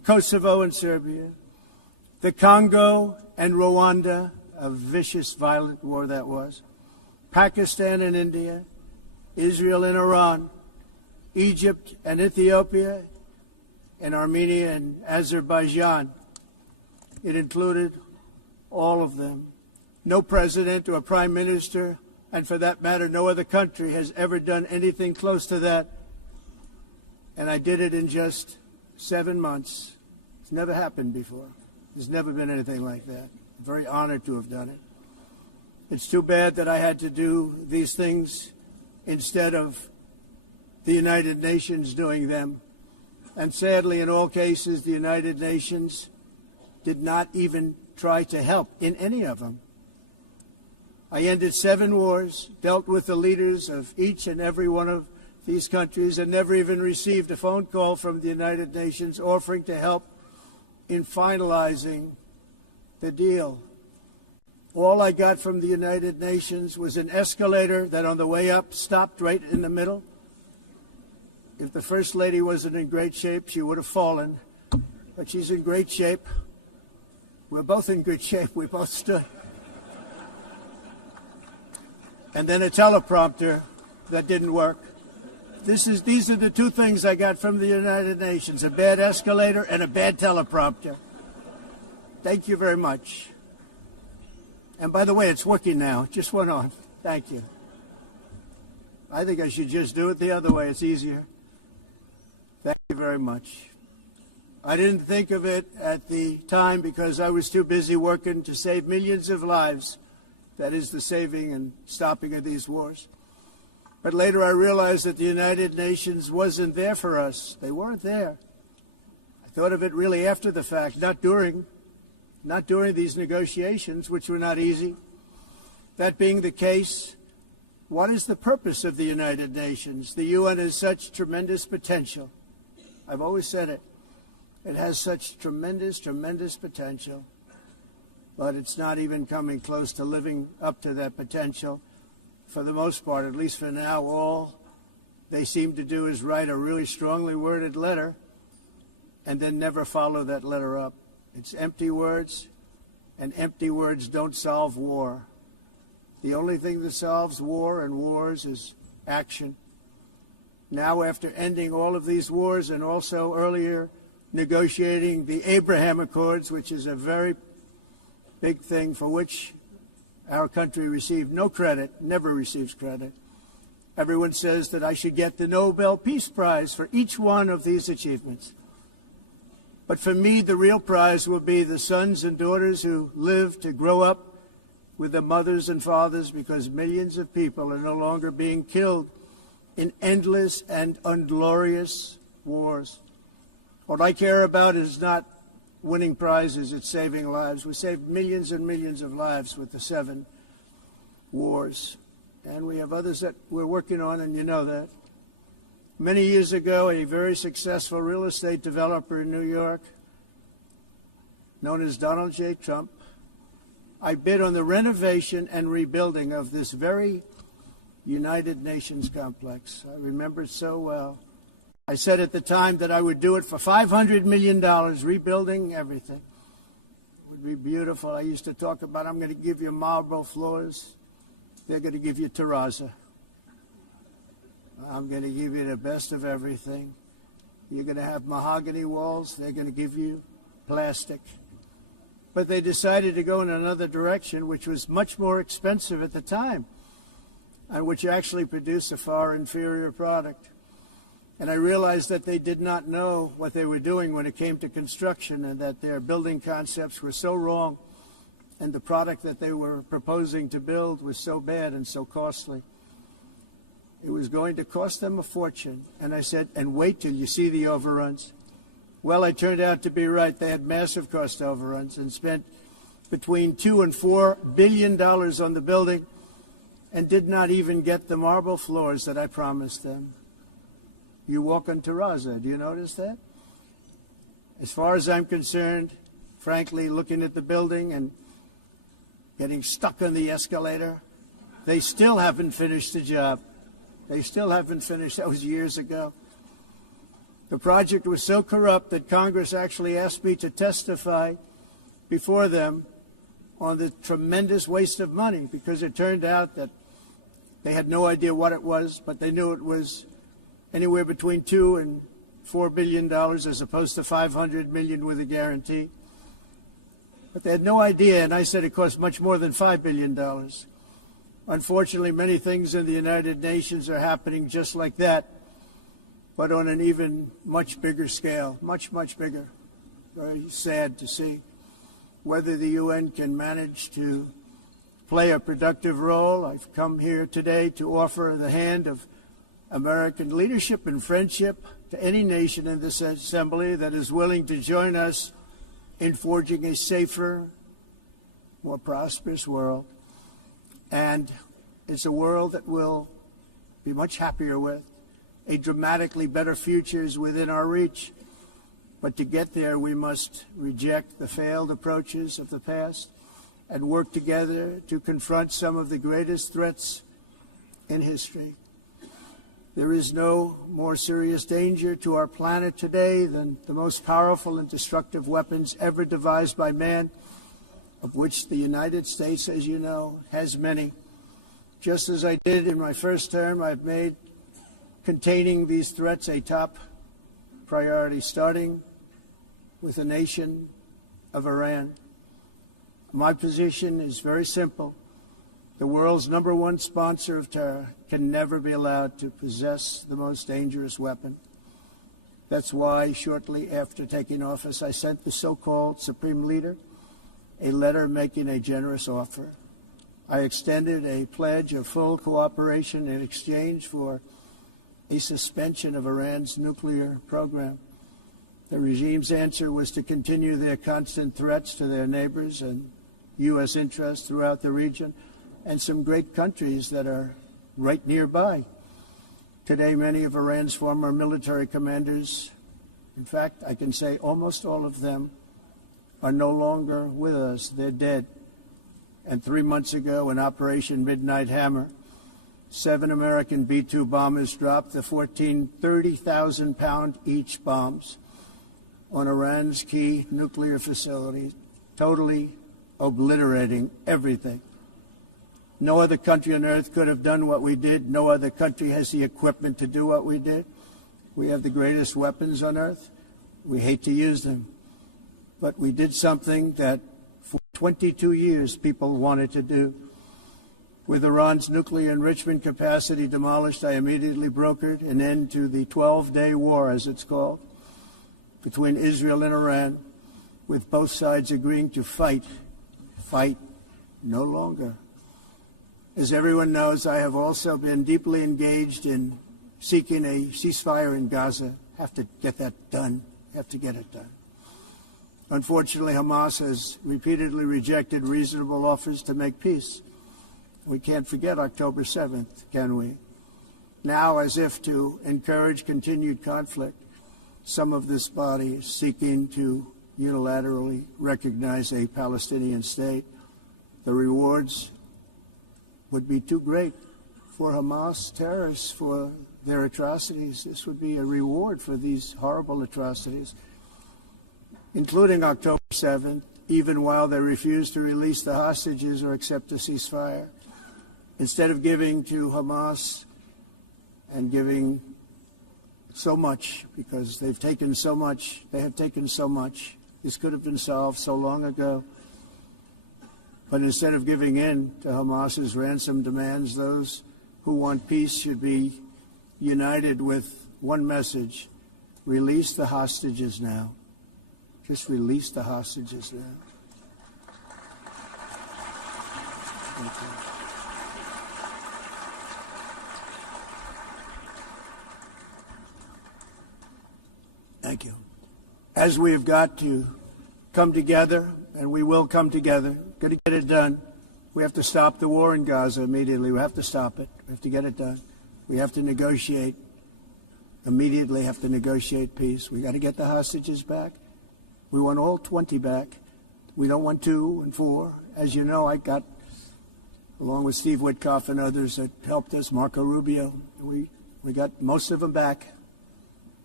Kosovo and Serbia, the Congo and Rwanda, a vicious, violent war that was, Pakistan and India, Israel and Iran, Egypt and Ethiopia, and Armenia and Azerbaijan. It included all of them. No president or prime minister, and for that matter, no other country has ever done anything close to that. And I did it in just 7 months. It's never happened before. There's never been anything like that. I'm very honored to have done it. It's too bad that I had to do these things instead of the United Nations doing them. And sadly, in all cases, the United Nations did not even try to help in any of them. I ended 7 wars, dealt with the leaders of each and every one of these countries, and never even received a phone call from the United Nations offering to help in finalizing the deal. All I got from the United Nations was an escalator that on the way up stopped right in the middle. If the First Lady wasn't in great shape, she would have fallen. But she's in great shape. We're both in good shape. We both stood. And then a teleprompter that didn't work. These are the 2 things I got from the United Nations, a bad escalator and a bad teleprompter. Thank you very much. And by the way, it's working now. It just went on. Thank you. I think I should just do it the other way. It's easier. Thank you very much. I didn't think of it at the time because I was too busy working to save millions of lives. That is the saving and stopping of these wars. But later I realized that the United Nations wasn't there for us. They weren't there. I thought of it really after the fact, not during these negotiations, which were not easy. That being the case, what is the purpose of the United Nations? The UN has such tremendous potential. I've always said it. It has such tremendous, tremendous potential. But it's not even coming close to living up to that potential. For the most part, at least for now, all they seem to do is write a really strongly worded letter and then never follow that letter up. It's empty words, and empty words don't solve war. The only thing that solves war and wars is action. Now, after ending all of these wars and also earlier negotiating the Abraham Accords, which is a very big thing for which our country received no credit, never receives credit. Everyone says that I should get the Nobel Peace Prize for each one of these achievements. But for me, the real prize will be the sons and daughters who live to grow up with the mothers and fathers, because millions of people are no longer being killed in endless and unglorious wars. What I care about is not winning prizes, it's saving lives. We saved millions and millions of lives with the 7 wars. And we have others that we're working on, and you know that. Many years ago, a very successful real estate developer in New York, known as Donald J. Trump, I bid on the renovation and rebuilding of this very United Nations complex. I remember it so well. I said at the time that I would do it for $500 million, rebuilding everything. It would be beautiful. I used to talk about, I'm going to give you marble floors. They're going to give you terrazzo. I'm going to give you the best of everything. You're going to have mahogany walls. They're going to give you plastic. But they decided to go in another direction, which was much more expensive at the time, and which actually produced a far inferior product. And I realized that they did not know what they were doing when it came to construction, and that their building concepts were so wrong, and the product that they were proposing to build was so bad and so costly. It was going to cost them a fortune. And I said, and wait till you see the overruns. Well, I turned out to be right. They had massive cost overruns and spent between $2 and $4 billion on the building and did not even get the marble floors that I promised them. You walk on terrazzo. Do you notice that? As far as I'm concerned, frankly, looking at the building and getting stuck on the escalator, they still haven't finished the job. They still haven't finished. That was years ago. The project was so corrupt that Congress actually asked me to testify before them on the tremendous waste of money, because it turned out that they had no idea what it was, but they knew it was anywhere between $2 and $4 billion as opposed to $500 million with a guarantee. But they had no idea, and I said it cost much more than $5 billion. Unfortunately, many things in the United Nations are happening just like that, but on an even much bigger scale, much, much bigger. Very sad to see. Whether the UN can manage to play a productive role, I've come here today to offer the hand of American leadership and friendship to any nation in this assembly that is willing to join us in forging a safer, more prosperous world. And it's a world that we'll be much happier with. A dramatically better future is within our reach. But to get there, we must reject the failed approaches of the past and work together to confront some of the greatest threats in history. There is no more serious danger to our planet today than the most powerful and destructive weapons ever devised by man, of which the United States, as you know, has many. Just as I did in my first term, I've made containing these threats a top priority, starting with the nation of Iran. My position is very simple. The world's #1 sponsor of terror can never be allowed to possess the most dangerous weapon. That's why shortly after taking office, I sent the so-called Supreme Leader a letter making a generous offer. I extended a pledge of full cooperation in exchange for a suspension of Iran's nuclear program. The regime's answer was to continue their constant threats to their neighbors and U.S. interests throughout the region and some great countries that are right nearby. Today, many of Iran's former military commanders, in fact, I can say almost all of them, are no longer with us. They're dead. And 3 months ago, in Operation Midnight Hammer, 7 American B-2 bombers dropped the 14 30,000-pound each bombs on Iran's key nuclear facilities, totally obliterating everything. No other country on earth could have done what we did. No other country has the equipment to do what we did. We have the greatest weapons on earth. We hate to use them. But we did something that for 22 years people wanted to do. With Iran's nuclear enrichment capacity demolished, I immediately brokered an end to the 12-day war, as it's called, between Israel and Iran, with both sides agreeing to fight no longer. As everyone knows, I have also been deeply engaged in seeking a ceasefire in Gaza. Have to get that done. Have to get it done. Unfortunately, Hamas has repeatedly rejected reasonable offers to make peace. We can't forget October 7th, can we? Now, as if to encourage continued conflict, some of this body is seeking to unilaterally recognize a Palestinian state. The rewards would be too great for Hamas terrorists for their atrocities. This would be a reward for these horrible atrocities, including October 7th, even while they refuse to release the hostages or accept a ceasefire. Instead of giving to Hamas and giving so much, because they've taken so much, they have taken so much. This could have been solved so long ago. But instead of giving in to Hamas's ransom demands, those who want peace should be united with one message: release the hostages now. Just release the hostages now. Thank you. Thank you. As we have got to come together, and we will come together, got to get it done. We have to stop the war in Gaza immediately. We have to stop it. We have to get it done. We have to negotiate. Immediately have to negotiate peace. We got to get the hostages back. We want all 20 back. We don't want 2 and 4. As you know, I got, along with Steve Witkoff and others that helped us, Marco Rubio, we got most of them back.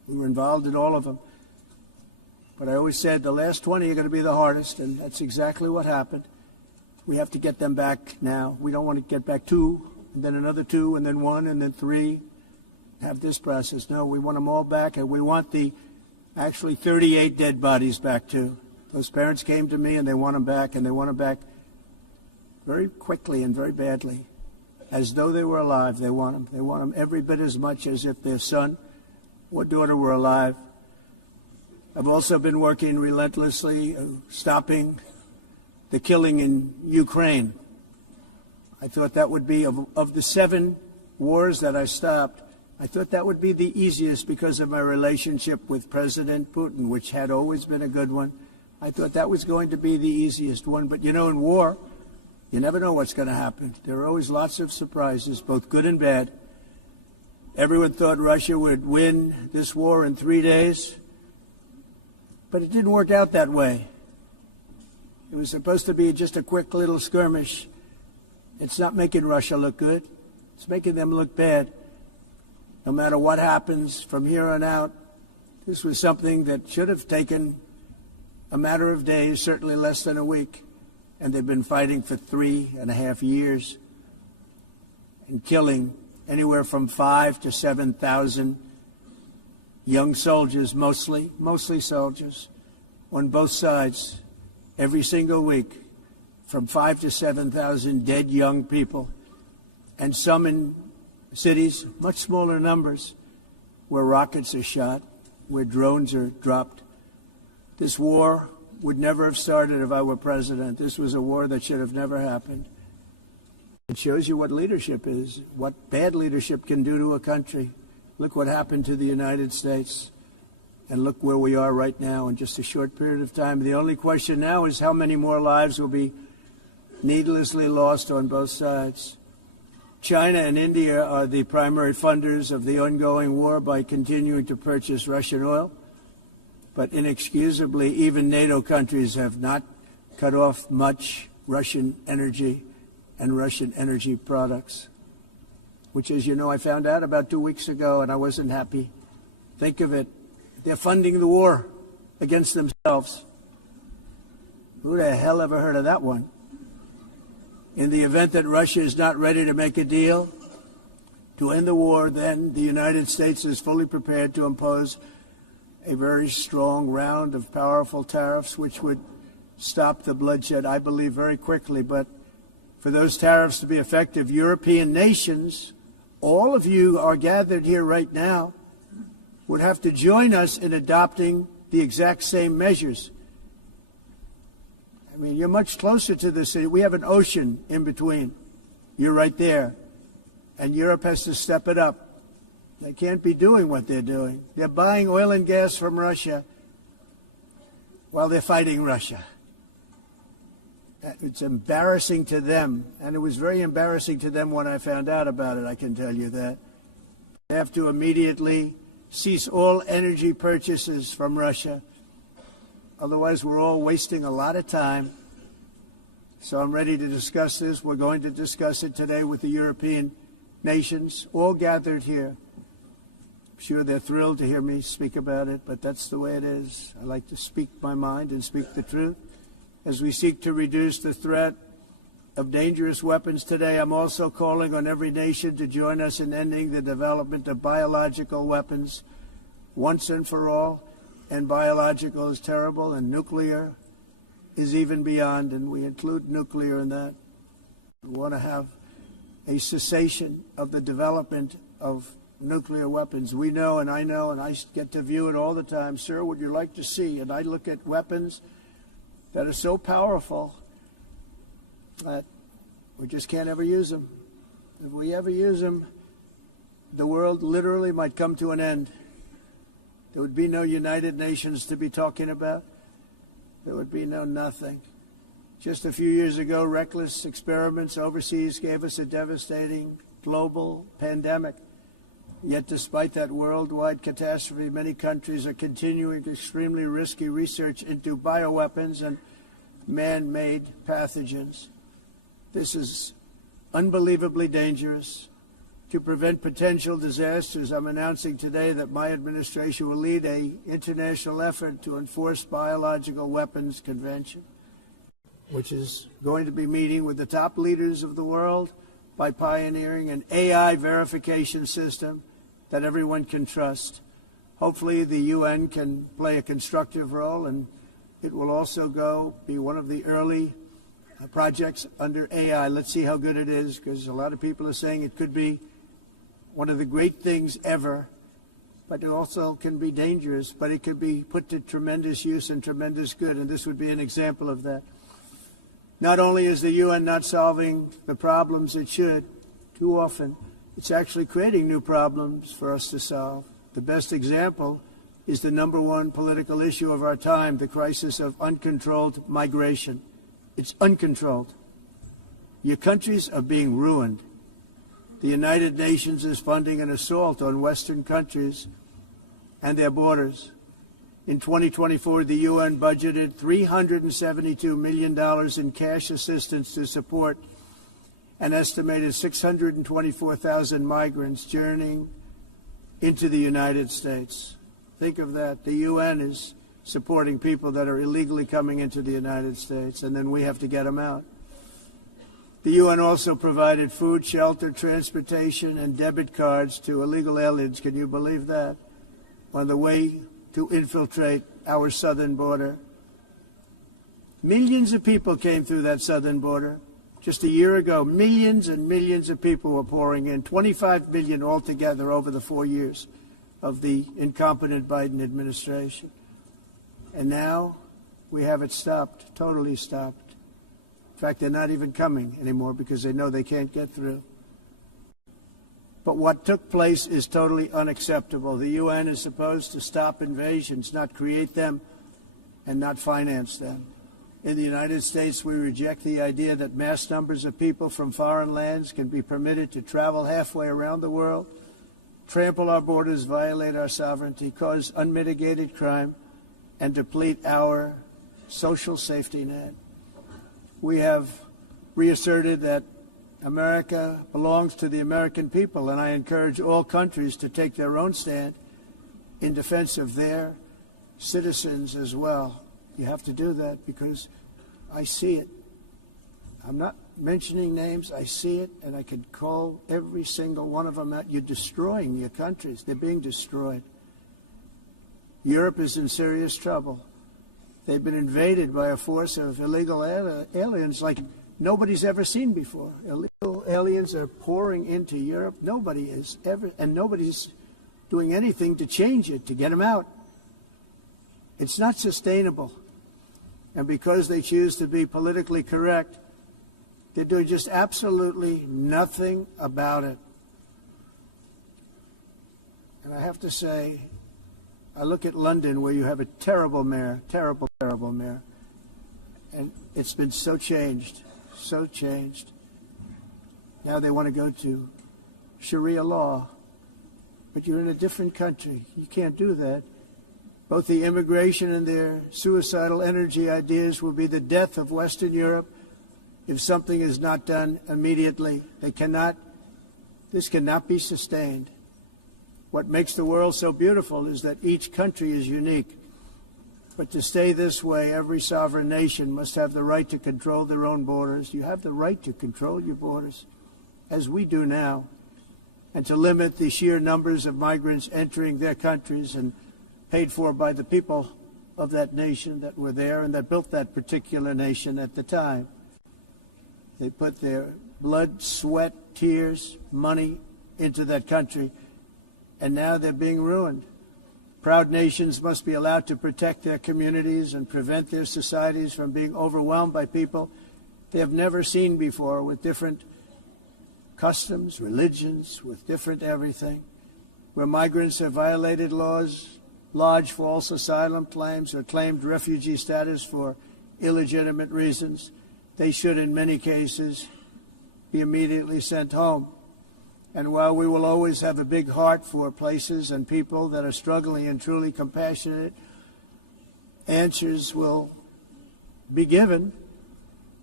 We were involved in all of them. But I always said the last 20 are going to be the hardest, and that's exactly what happened. We have to get them back now. We don't want to get back 2, and then another 2, and then 1, and then 3. Have this process. No, we want them all back, and we want the actually 38 dead bodies back too. Those parents came to me, and they want them back, and they want them back very quickly and very badly, as though they were alive. They want them. They want them every bit as much as if their son or daughter were alive. I've also been working relentlessly, stopping the killing in Ukraine. I thought that would be, of the 7 wars that I stopped, I thought that would be the easiest because of my relationship with President Putin, which had always been a good one. I thought that was going to be the easiest one. But, you know, in war, you never know what's going to happen. There are always lots of surprises, both good and bad. Everyone thought Russia would win this war in 3 days, but it didn't work out that way. It was supposed to be just a quick little skirmish. It's not making Russia look good. It's making them look bad. No matter what happens from here on out, this was something that should have taken a matter of days, certainly less than a week. And they've been fighting for 3.5 years and killing anywhere from 5,000 to 7,000 young soldiers, mostly soldiers, on both sides, every single week, from 5,000 to 7,000 dead young people, and some in cities, much smaller numbers, where rockets are shot, where drones are dropped. This war would never have started if I were president. This was a war that should have never happened. It shows you what leadership is, what bad leadership can do to a country. Look what happened to the United States, and look where we are right now in just a short period of time. The only question now is how many more lives will be needlessly lost on both sides. China and India are the primary funders of the ongoing war by continuing to purchase Russian oil. But inexcusably, even NATO countries have not cut off much Russian energy and Russian energy products, which, as you know, I found out about 2 weeks ago, and I wasn't happy. Think of it. They're funding the war against themselves. Who the hell ever heard of that one? In the event that Russia is not ready to make a deal to end the war, then the United States is fully prepared to impose a very strong round of powerful tariffs, which would stop the bloodshed, I believe, very quickly. But for those tariffs to be effective, European nations, all of you are gathered here right now, would have to join us in adopting the exact same measures. I mean, you're much closer to the city. We have an ocean in between. You're right there. And Europe has to step it up. They can't be doing what they're doing. They're buying oil and gas from Russia while they're fighting Russia. It's embarrassing to them, and it was very embarrassing to them when I found out about it, I can tell you that. They have to immediately cease all energy purchases from Russia. Otherwise, we're all wasting a lot of time. So I'm ready to discuss this. We're going to discuss it today with the European nations, all gathered here. I'm sure they're thrilled to hear me speak about it, but that's the way it is. I like to speak my mind and speak the truth. As we seek to reduce the threat of dangerous weapons today, I'm also calling on every nation to join us in ending the development of biological weapons once and for all. And biological is terrible, and nuclear is even beyond, and we include nuclear in that. We want to have a cessation of the development of nuclear weapons. We know, and I get to view it all the time. Sir, would you like to see? And I look at weapons that are so powerful that we just can't ever use them. If we ever use them, the world literally might come to an end. There would be no United Nations to be talking about. There would be no nothing. Just a few years ago, reckless experiments overseas gave us a devastating global pandemic. Yet despite that worldwide catastrophe, many countries are continuing extremely risky research into bioweapons and man-made pathogens. This is unbelievably dangerous, To prevent potential disasters, I'm announcing today that my administration will lead an international effort to enforce Biological Weapons Convention, which is going to be meeting with the top leaders of the world by pioneering an AI verification system that everyone can trust. Hopefully the UN can play a constructive role, and it will also be one of the early projects under AI. Let's see how good it is, because a lot of people are saying it could be one of the great things ever, but it also can be dangerous, but it could be put to tremendous use and tremendous good, and this would be an example of that. Not only is the UN not solving the problems it should, too often, it's actually creating new problems for us to solve. The best example is the number one political issue of our time, the crisis of uncontrolled migration. It's uncontrolled. Your countries are being ruined. The United Nations is funding an assault on Western countries and their borders. In 2024, the UN budgeted $372 million in cash assistance to support an estimated 624,000 migrants journeying into the United States. Think of that. The UN is supporting people that are illegally coming into the United States, and then we have to get them out. The UN also provided food, shelter, transportation, and debit cards to illegal aliens. Can you believe that? On the way to infiltrate our southern border. Millions of people came through that southern border. Just a year ago, millions and millions of people were pouring in, 25 million altogether over the 4 years of the incompetent Biden administration. And now we have it stopped, totally stopped. In fact, they're not even coming anymore because they know they can't get through. But what took place is totally unacceptable. The UN is supposed to stop invasions, not create them and not finance them. In the United States, we reject the idea that mass numbers of people from foreign lands can be permitted to travel halfway around the world, trample our borders, violate our sovereignty, cause unmitigated crime, and deplete our social safety net. We have reasserted that America belongs to the American people, and I encourage all countries to take their own stand in defense of their citizens as well. You have to do that because I see it. I'm not mentioning names. I see it, and I could call every single one of them out. You're destroying your countries. They're being destroyed. Europe is in serious trouble. They've been invaded by a force of illegal aliens like nobody's ever seen before. Illegal aliens are pouring into Europe. Nobody is ever, and nobody's doing anything to change it, to get them out. It's not sustainable. And because they choose to be politically correct, they're doing just absolutely nothing about it. And I have to say, I look at London, where you have a terrible mayor, terrible mayor, and it's been so changed. Now they want to go to Sharia law, but you're in a different country. You can't do that. Both the immigration and their suicidal energy ideas will be the death of Western Europe if something is not done immediately. This cannot be sustained. What makes the world so beautiful is that each country is unique. But to stay this way, every sovereign nation must have the right to control their own borders. You have the right to control your borders, as we do now, and to limit the sheer numbers of migrants entering their countries and paid for by the people of that nation that were there and that built that particular nation at the time. They put their blood, sweat, tears, money into that country, and now they're being ruined. Proud nations must be allowed to protect their communities and prevent their societies from being overwhelmed by people they have never seen before, with different customs, religions, with different everything. Where migrants have violated laws, lodged false asylum claims, or claimed refugee status for illegitimate reasons, they should, in many cases, be immediately sent home. And while we will always have a big heart for places and people that are struggling and truly compassionate, answers will be given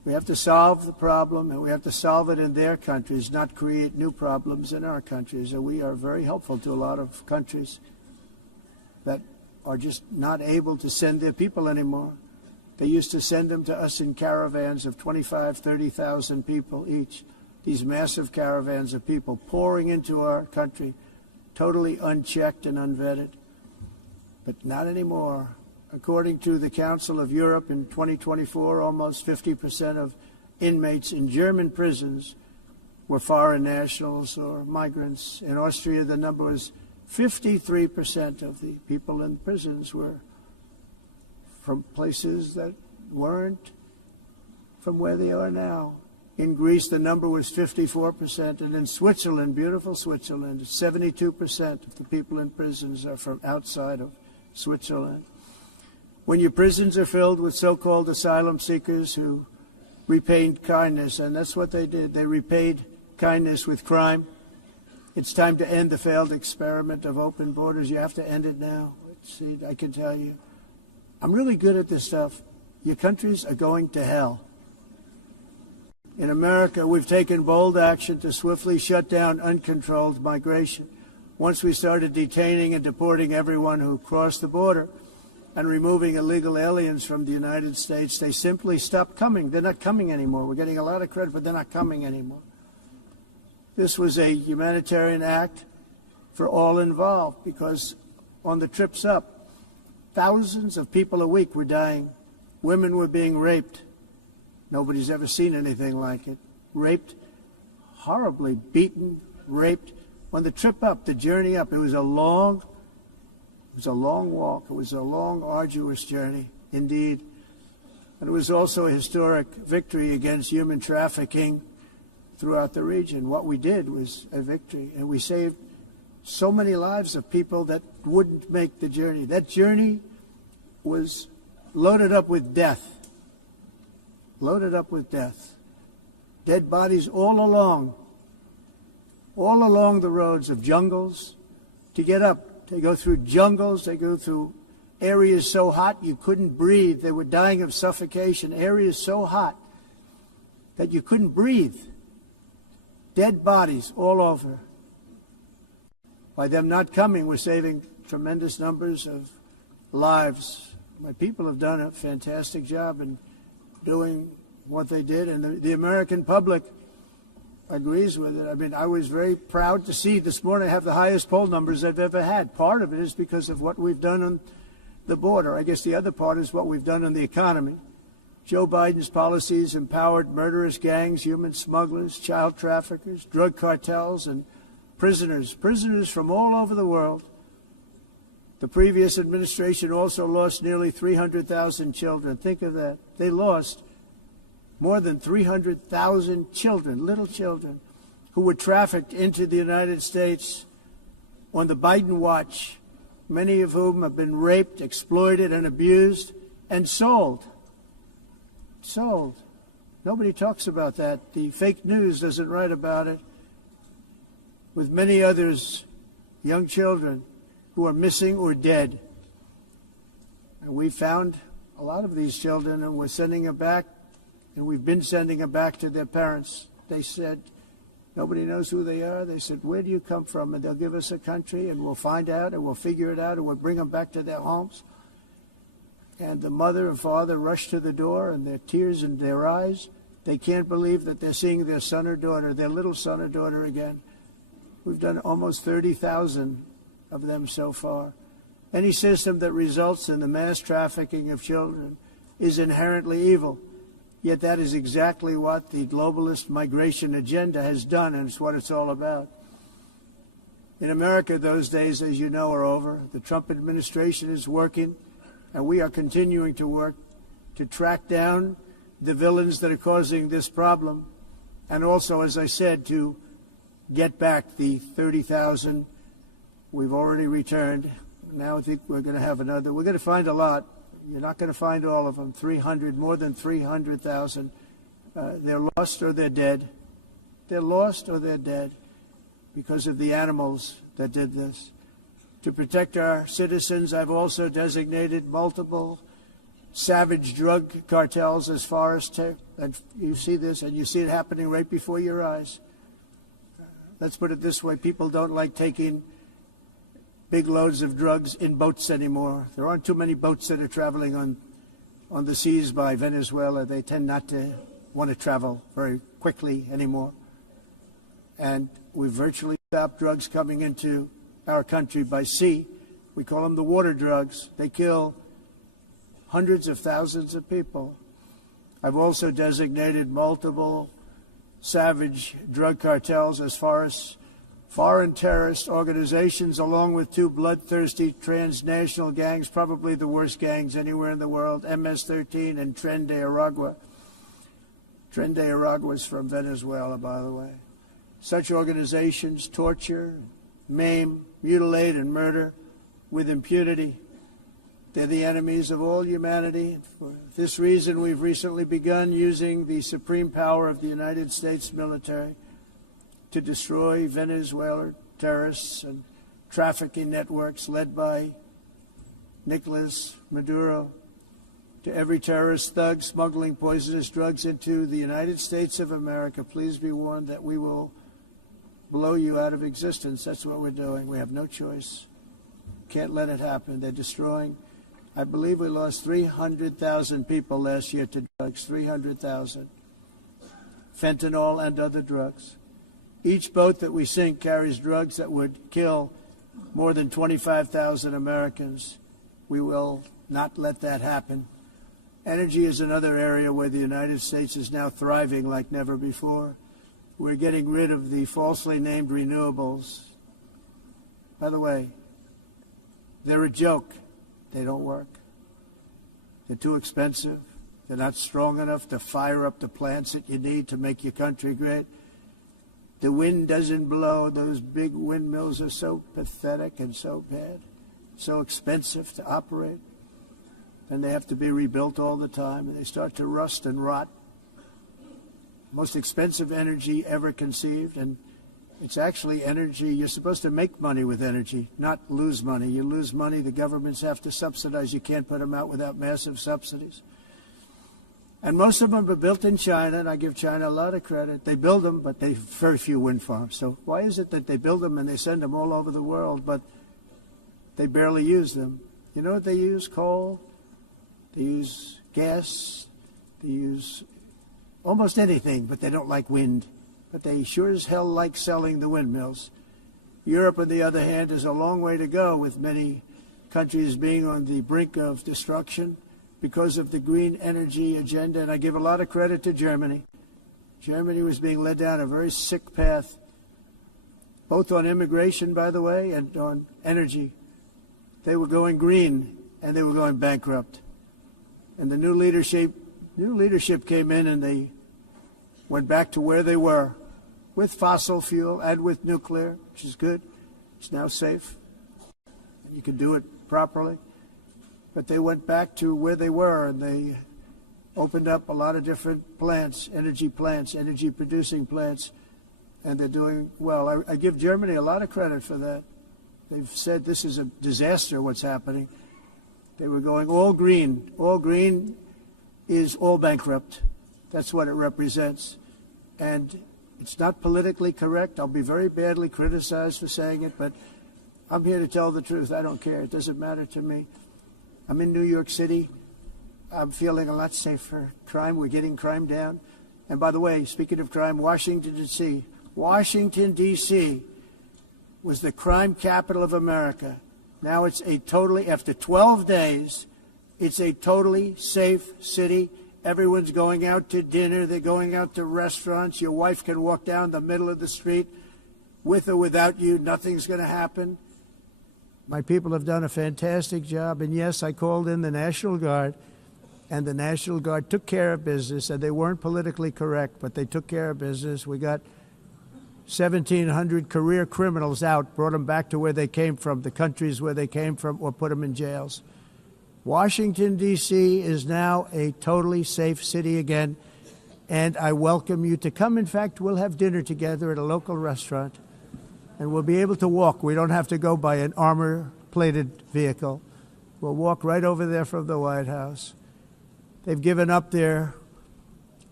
We have to solve the problem, and we have to solve it in their countries, not create new problems in our countries. And we are very helpful to a lot of countries that are just not able to send their people anymore. They used to send them to us in caravans of 25, 30,000 people each. These massive caravans of people pouring into our country, totally unchecked and unvetted. But not anymore. According to the Council of Europe in 2024, almost 50% of inmates in German prisons were foreign nationals or migrants. In Austria, the number was 53% of the people in prisons were from places that weren't from where they are now. In Greece, the number was 54%, and in Switzerland, beautiful Switzerland, 72% of the people in prisons are from outside of Switzerland. When your prisons are filled with so-called asylum seekers who repaid kindness, and that's what they did, they repaid kindness with crime. It's time to end the failed experiment of open borders. You have to end it now. See, I can tell you, I'm really good at this stuff. Your countries are going to hell. In America, we've taken bold action to swiftly shut down uncontrolled migration. Once we started detaining and deporting everyone who crossed the border and removing illegal aliens from the United States, they simply stopped coming. They're not coming anymore. We're getting a lot of credit, but they're not coming anymore. This was a humanitarian act for all involved, because on the trips up, thousands of people a week were dying. Women were being raped. Nobody's ever seen anything like it. Raped, horribly beaten, raped. On the trip up, the journey up, it was a long walk. It was a long, arduous journey, indeed. And it was also a historic victory against human trafficking throughout the region. What we did was a victory, and we saved so many lives of people that wouldn't make the journey. That journey was loaded up with death. Loaded up with death. Dead bodies all along the roads of jungles to get up. They go through jungles, they go through areas so hot you couldn't breathe. They were dying of suffocation, areas so hot that you couldn't breathe. Dead bodies all over. By them not coming, we're saving tremendous numbers of lives. My people have done a fantastic job in doing what they did, and the American public agrees with it. I mean, I was very proud to see this morning I have the highest poll numbers I've ever had. Part of it is because of what we've done on the border. I guess the other part is what we've done on the economy. Joe Biden's policies empowered murderous gangs, human smugglers, child traffickers, drug cartels, and prisoners from all over the world. The previous administration also lost nearly 300,000 children. Think of that. They lost more than 300,000 children, little children, who were trafficked into the United States on the Biden watch, many of whom have been raped, exploited, and abused, and sold. Sold. Nobody talks about that. The fake news doesn't write about it. With many others, young children who are missing or dead. And we found a lot of these children, and we're sending them back. And we've been sending them back to their parents. They said, nobody knows who they are. They said, where do you come from? And they'll give us a country, and we'll find out, and we'll figure it out, and we'll bring them back to their homes. And the mother and father rush to the door, and their tears in their eyes. They can't believe that they're seeing their son or daughter, their little son or daughter again. We've done almost 30,000 of them so far. Any system that results in the mass trafficking of children is inherently evil. Yet that is exactly what the globalist migration agenda has done, and it's what it's all about. In America, those days, as you know, are over. The Trump administration is working, and we are continuing to work to track down the villains that are causing this problem, and also, as I said, to get back the 30,000 we've already returned. Now I think we're going to have another. We're going to find a lot. You're not going to find all of them. 300, more than 300,000. They're lost or they're dead. They're lost or they're dead because of the animals that did this. To protect our citizens, I've also designated multiple savage drug cartels as far And you see this, and you see it happening right before your eyes. Let's put it this way. People don't like taking big loads of drugs in boats anymore. There aren't too many boats that are traveling on the seas by Venezuela. They tend not to want to travel very quickly anymore. And we've virtually stopped drugs coming into our country by sea. We call them the water drugs. They kill hundreds of thousands of people. I've also designated multiple savage drug cartels as far as foreign terrorist organizations, along with two bloodthirsty transnational gangs, probably the worst gangs anywhere in the world, MS-13 and Tren de Aragua. Tren de Aragua is from Venezuela, by the way. Such organizations torture, maim, mutilate, and murder with impunity. They're the enemies of all humanity. For this reason, we've recently begun using the supreme power of the United States military to destroy Venezuelan terrorists and trafficking networks led by Nicolas Maduro. To every terrorist thug smuggling poisonous drugs into the United States of America, please be warned that we will blow you out of existence. That's what we're doing. We have no choice. Can't let it happen. They're destroying. I believe we lost 300,000 people last year to drugs, 300,000. Fentanyl and other drugs. Each boat that we sink carries drugs that would kill more than 25,000 Americans. We will not let that happen. Energy is another area where the United States is now thriving like never before. We're getting rid of the falsely named renewables. By the way, they're a joke. They don't work. They're too expensive. They're not strong enough to fire up the plants that you need to make your country great. The wind doesn't blow. Those big windmills are so pathetic and so bad, so expensive to operate. And they have to be rebuilt all the time, and they start to rust and rot. Most expensive energy ever conceived, and it's actually energy. You're supposed to make money with energy, not lose money. You lose money, the governments have to subsidize. You can't put them out without massive subsidies. And most of them are built in China, and I give China a lot of credit. They build them, but they have very few wind farms. So why is it that they build them and they send them all over the world, but they barely use them? You know what they use? Coal. They use gas. They use almost anything, but they don't like wind. But they sure as hell like selling the windmills. Europe, on the other hand, is a long way to go, with many countries being on the brink of destruction because of the green energy agenda. And I give a lot of credit to Germany. Germany was being led down a very sick path, both on immigration, by the way, and on energy. They were going green, and they were going bankrupt. And the new leadership came in, and they went back to where they were, with fossil fuel and with nuclear, which is good. It's now safe. You can do it properly. But they went back to where they were, and they opened up a lot of different plants, energy-producing plants, and they're doing well. I give Germany a lot of credit for that. They've said this is a disaster, what's happening. They were going all green. All green is all bankrupt. That's what it represents. And it's not politically correct. I'll be very badly criticized for saying it, but I'm here to tell the truth. I don't care. It doesn't matter to me. I'm in New York City. I'm feeling a lot safer. Crime, we're getting crime down. And by the way, speaking of crime, Washington, D.C. Washington, D.C. was the crime capital of America. Now it's after 12 days, it's a totally safe city. Everyone's going out to dinner. They're going out to restaurants. Your wife can walk down the middle of the street with or without you. Nothing's going to happen. My people have done a fantastic job. And yes, I called in the National Guard, and the National Guard took care of business, and they weren't politically correct, but they took care of business. We got 1,700 career criminals out, brought them back to where they came from, the countries where they came from, or put them in jails. Washington, D.C. is now a totally safe city again, and I welcome you to come. In fact, we'll have dinner together at a local restaurant, and we'll be able to walk. We don't have to go by an armor-plated vehicle. We'll walk right over there from the White House. They've given up their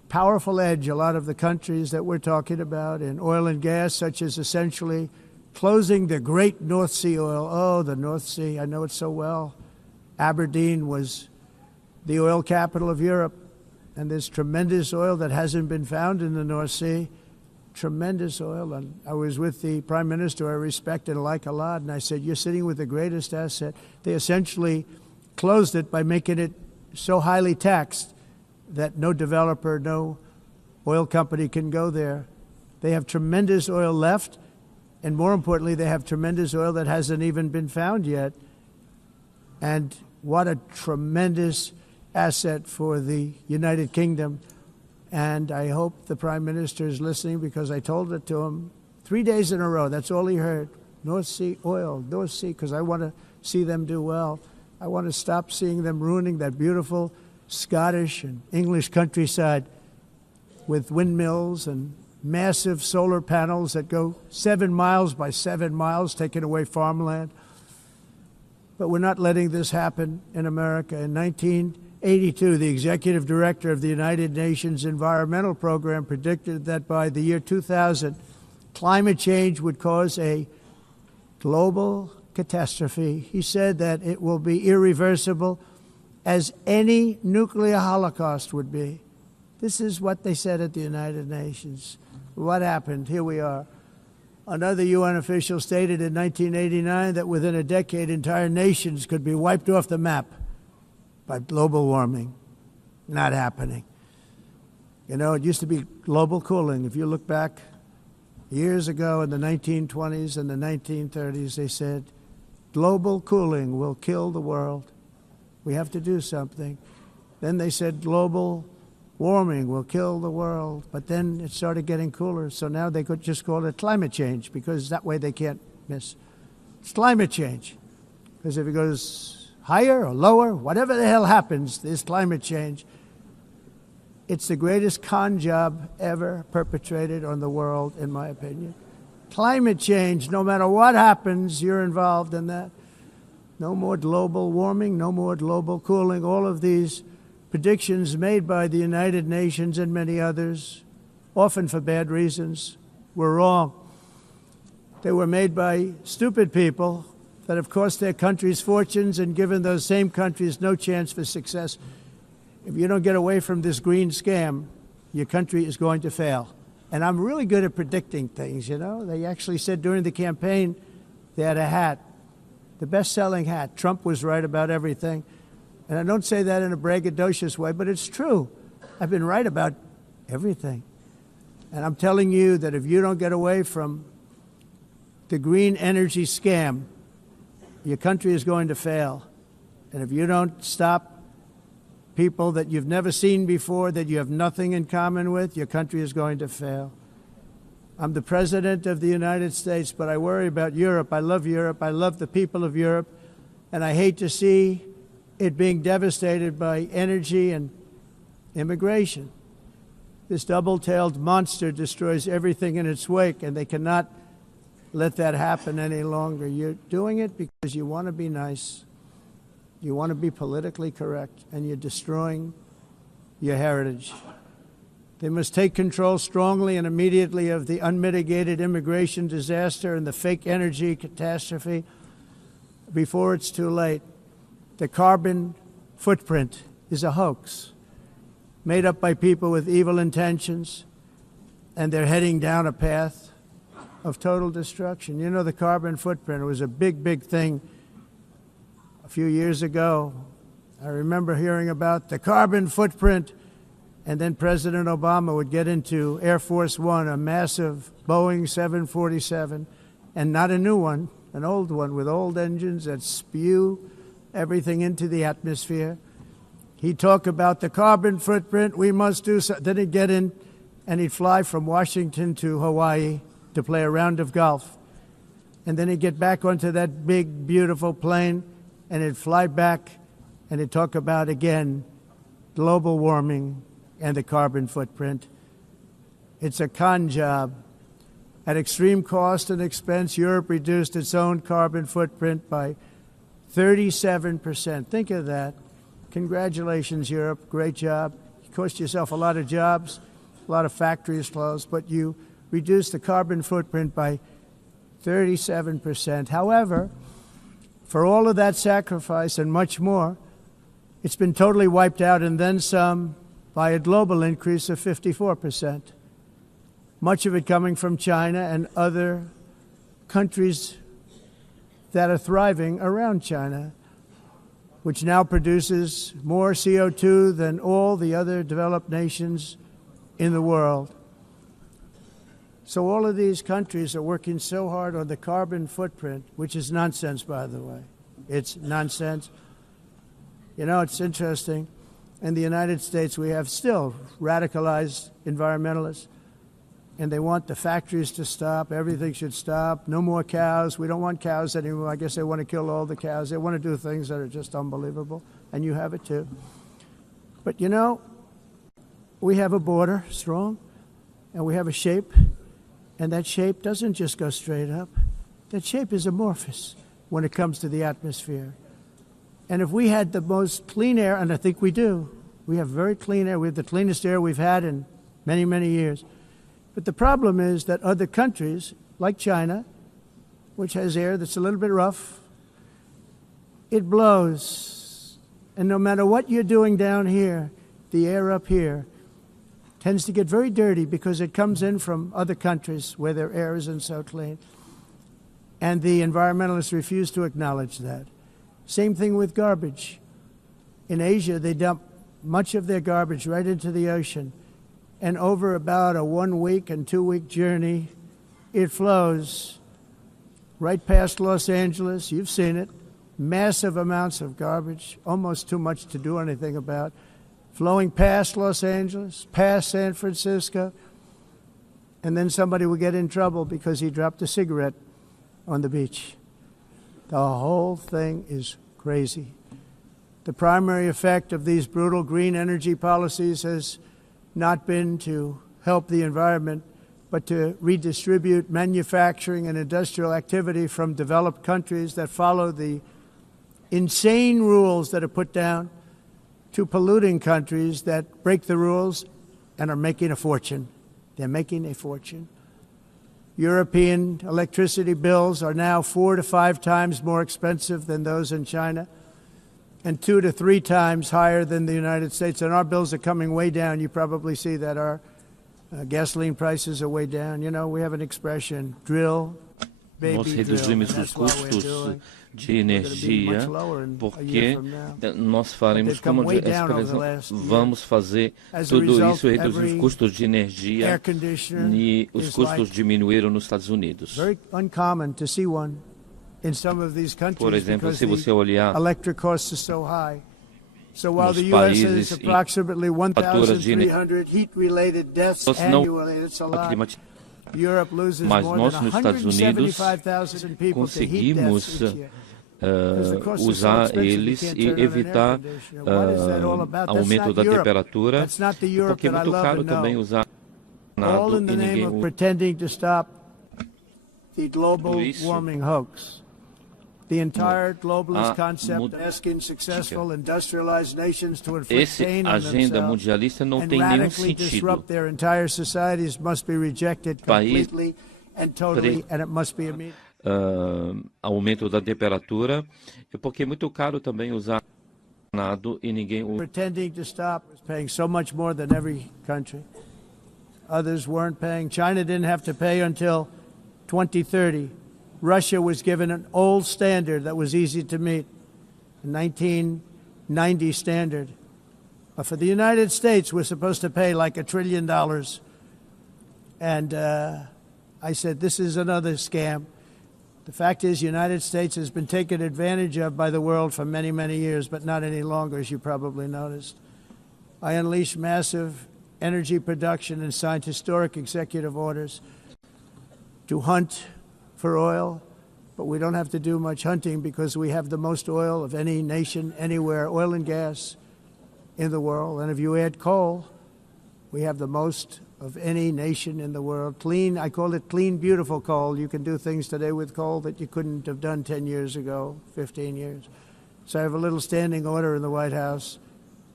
powerful edge a lot of the countries that we're talking about in oil and gas, such as essentially closing the great North Sea oil. Oh, the North Sea, I know it so well. Aberdeen was the oil capital of Europe, and there's tremendous oil that hasn't been found in the North Sea. Tremendous oil. And I was with the Prime Minister I respect and like a lot, and I said, you're sitting with the greatest asset. They essentially closed it by making it so highly taxed that no developer, no oil company can go there. They have tremendous oil left, and more importantly, they have tremendous oil that hasn't even been found yet. And what a tremendous asset for the United Kingdom. And I hope the Prime Minister is listening, because I told it to him 3 days in a row. That's all he heard. North Sea oil, North Sea, because I want to see them do well. I want to stop seeing them ruining that beautiful Scottish and English countryside with windmills and massive solar panels that go 7 miles by 7 miles, taking away farmland. But we're not letting this happen in America. In 1982, the executive director of the United Nations Environmental Program predicted that by the year 2000, climate change would cause a global catastrophe. He said that it will be irreversible, as any nuclear holocaust would be. This is what they said at the United Nations. What happened? Here we are. Another UN official stated in 1989 that within a decade, entire nations could be wiped off the map by global warming. Not happening. You know, it used to be global cooling. If you look back years ago in the 1920s and the 1930s, they said, global cooling will kill the world. We have to do something. Then they said global warming will kill the world. But then it started getting cooler. So now they could just call it climate change, because that way they can't miss. It's climate change. Because if it goes higher or lower, whatever the hell happens, there's climate change. It's the greatest con job ever perpetrated on the world, in my opinion. Climate change, no matter what happens, you're involved in that. No more global warming, no more global cooling. All of these predictions made by the United Nations and many others, often for bad reasons, were wrong. They were made by stupid people that have cost their countries fortunes and given those same countries no chance for success. If you don't get away from this green scam, your country is going to fail. And I'm really good at predicting things, you know. They actually said during the campaign they had a hat, the best-selling hat. Trump was right about everything. And I don't say that in a braggadocious way, but it's true. I've been right about everything. And I'm telling you that if you don't get away from the green energy scam, your country is going to fail. And if you don't stop people that you've never seen before, that you have nothing in common with, your country is going to fail. I'm the President of the United States, but I worry about Europe. I love Europe. I love the people of Europe. And I hate to see it being devastated by energy and immigration. This double-tailed monster destroys everything in its wake, and they cannot let that happen any longer. You're doing it because you want to be nice. You want to be politically correct, and you're destroying your heritage. They must take control strongly and immediately of the unmitigated immigration disaster and the fake energy catastrophe before it's too late. The carbon footprint is a hoax made up by people with evil intentions, and they're heading down a path of total destruction. You know, the carbon footprint was a big, big thing a few years ago. I remember hearing about the carbon footprint, and then President Obama would get into Air Force One, a massive Boeing 747, and not a new one, an old one with old engines that spew everything into the atmosphere. He'd talk about the carbon footprint, we must do so. Then he'd get in and he'd fly from Washington to Hawaii to play a round of golf. And then he'd get back onto that big, beautiful plane and he'd fly back and he'd talk about, again, global warming and the carbon footprint. It's a con job. At extreme cost and expense, Europe reduced its own carbon footprint by 37%. Think of that. Congratulations, Europe. Great job. You cost yourself a lot of jobs, a lot of factories closed, but you reduce the carbon footprint by 37%. However, for all of that sacrifice and much more, it's been totally wiped out and then some by a global increase of 54%. Much of it coming from China and other countries that are thriving around China, which now produces more CO2 than all the other developed nations in the world. So all of these countries are working so hard on the carbon footprint, which is nonsense, by the way. It's nonsense. You know, it's interesting. In the United States, we have still radicalized environmentalists, and they want the factories to stop. Everything should stop. No more cows. We don't want cows anymore. I guess they want to kill all the cows. They want to do things that are just unbelievable, and you have it too. But, you know, we have a border, strong, and we have a shape, and that shape doesn't just go straight up. That shape is amorphous when it comes to the atmosphere. And if we had the most clean air, and I think we do, we have very clean air. We have the cleanest air we've had in many, many years. But the problem is that other countries, like China, which has air that's a little bit rough, it blows. And no matter what you're doing down here, the air up here tends to get very dirty because it comes in from other countries where their air isn't so clean. And the environmentalists refuse to acknowledge that. Same thing with garbage. In Asia, they dump much of their garbage right into the ocean. And over about a 1 week and 2 week journey, it flows right past Los Angeles. You've seen it. Massive amounts of garbage, almost too much to do anything about, flowing past Los Angeles, past San Francisco, and then somebody will get in trouble because he dropped a cigarette on the beach. The whole thing is crazy. The primary effect of these brutal green energy policies has not been to help the environment, but to redistribute manufacturing and industrial activity from developed countries that follow the insane rules that are put down to polluting countries that break the rules and are making a fortune. They're making a fortune. European electricity bills are now 4 to 5 times more expensive than those in China, and 2 to 3 times higher than the United States. And our bills are coming way down. You probably see that our gasoline prices are way down. You know, we have an expression, drill, baby, nós reduzimos os custos de energia porque nós faremos como vamos fazer tudo isso, reduzir os custos de energia e os custos diminuíram nos Estados Unidos. Por exemplo, se você olhar nos países em faturas de energia climática, mas nós nos Estados Unidos conseguimos usar eles e evitar aumento da temperatura, porque é muito caro também usar nada e ninguém usa isso. The entire globalist concept asking successful industrialized nations to inflict pain on themselves and radically disrupt their entire societies must be rejected completely and totally, and it must be immediate. Aumento da temperatura, porque é muito caro também usar nada e ninguém usa. Pretending to stop is paying so much more than every country. Others weren't paying. China didn't have to pay until 2030. Russia was given an old standard that was easy to meet, a 1990 standard. But for the United States, we're supposed to pay like $1 trillion. And I said, this is another scam. The fact is, the United States has been taken advantage of by the world for many, many years, but not any longer, as you probably noticed. I unleashed massive energy production and signed historic executive orders to hunt for oil, but we don't have to do much hunting because we have the most oil of any nation anywhere, oil and gas in the world. And if you add coal, we have the most of any nation in the world. Clean, I call it clean, beautiful coal. You can do things today with coal that you couldn't have done 10 years ago, 15 years. So I have a little standing order in the White House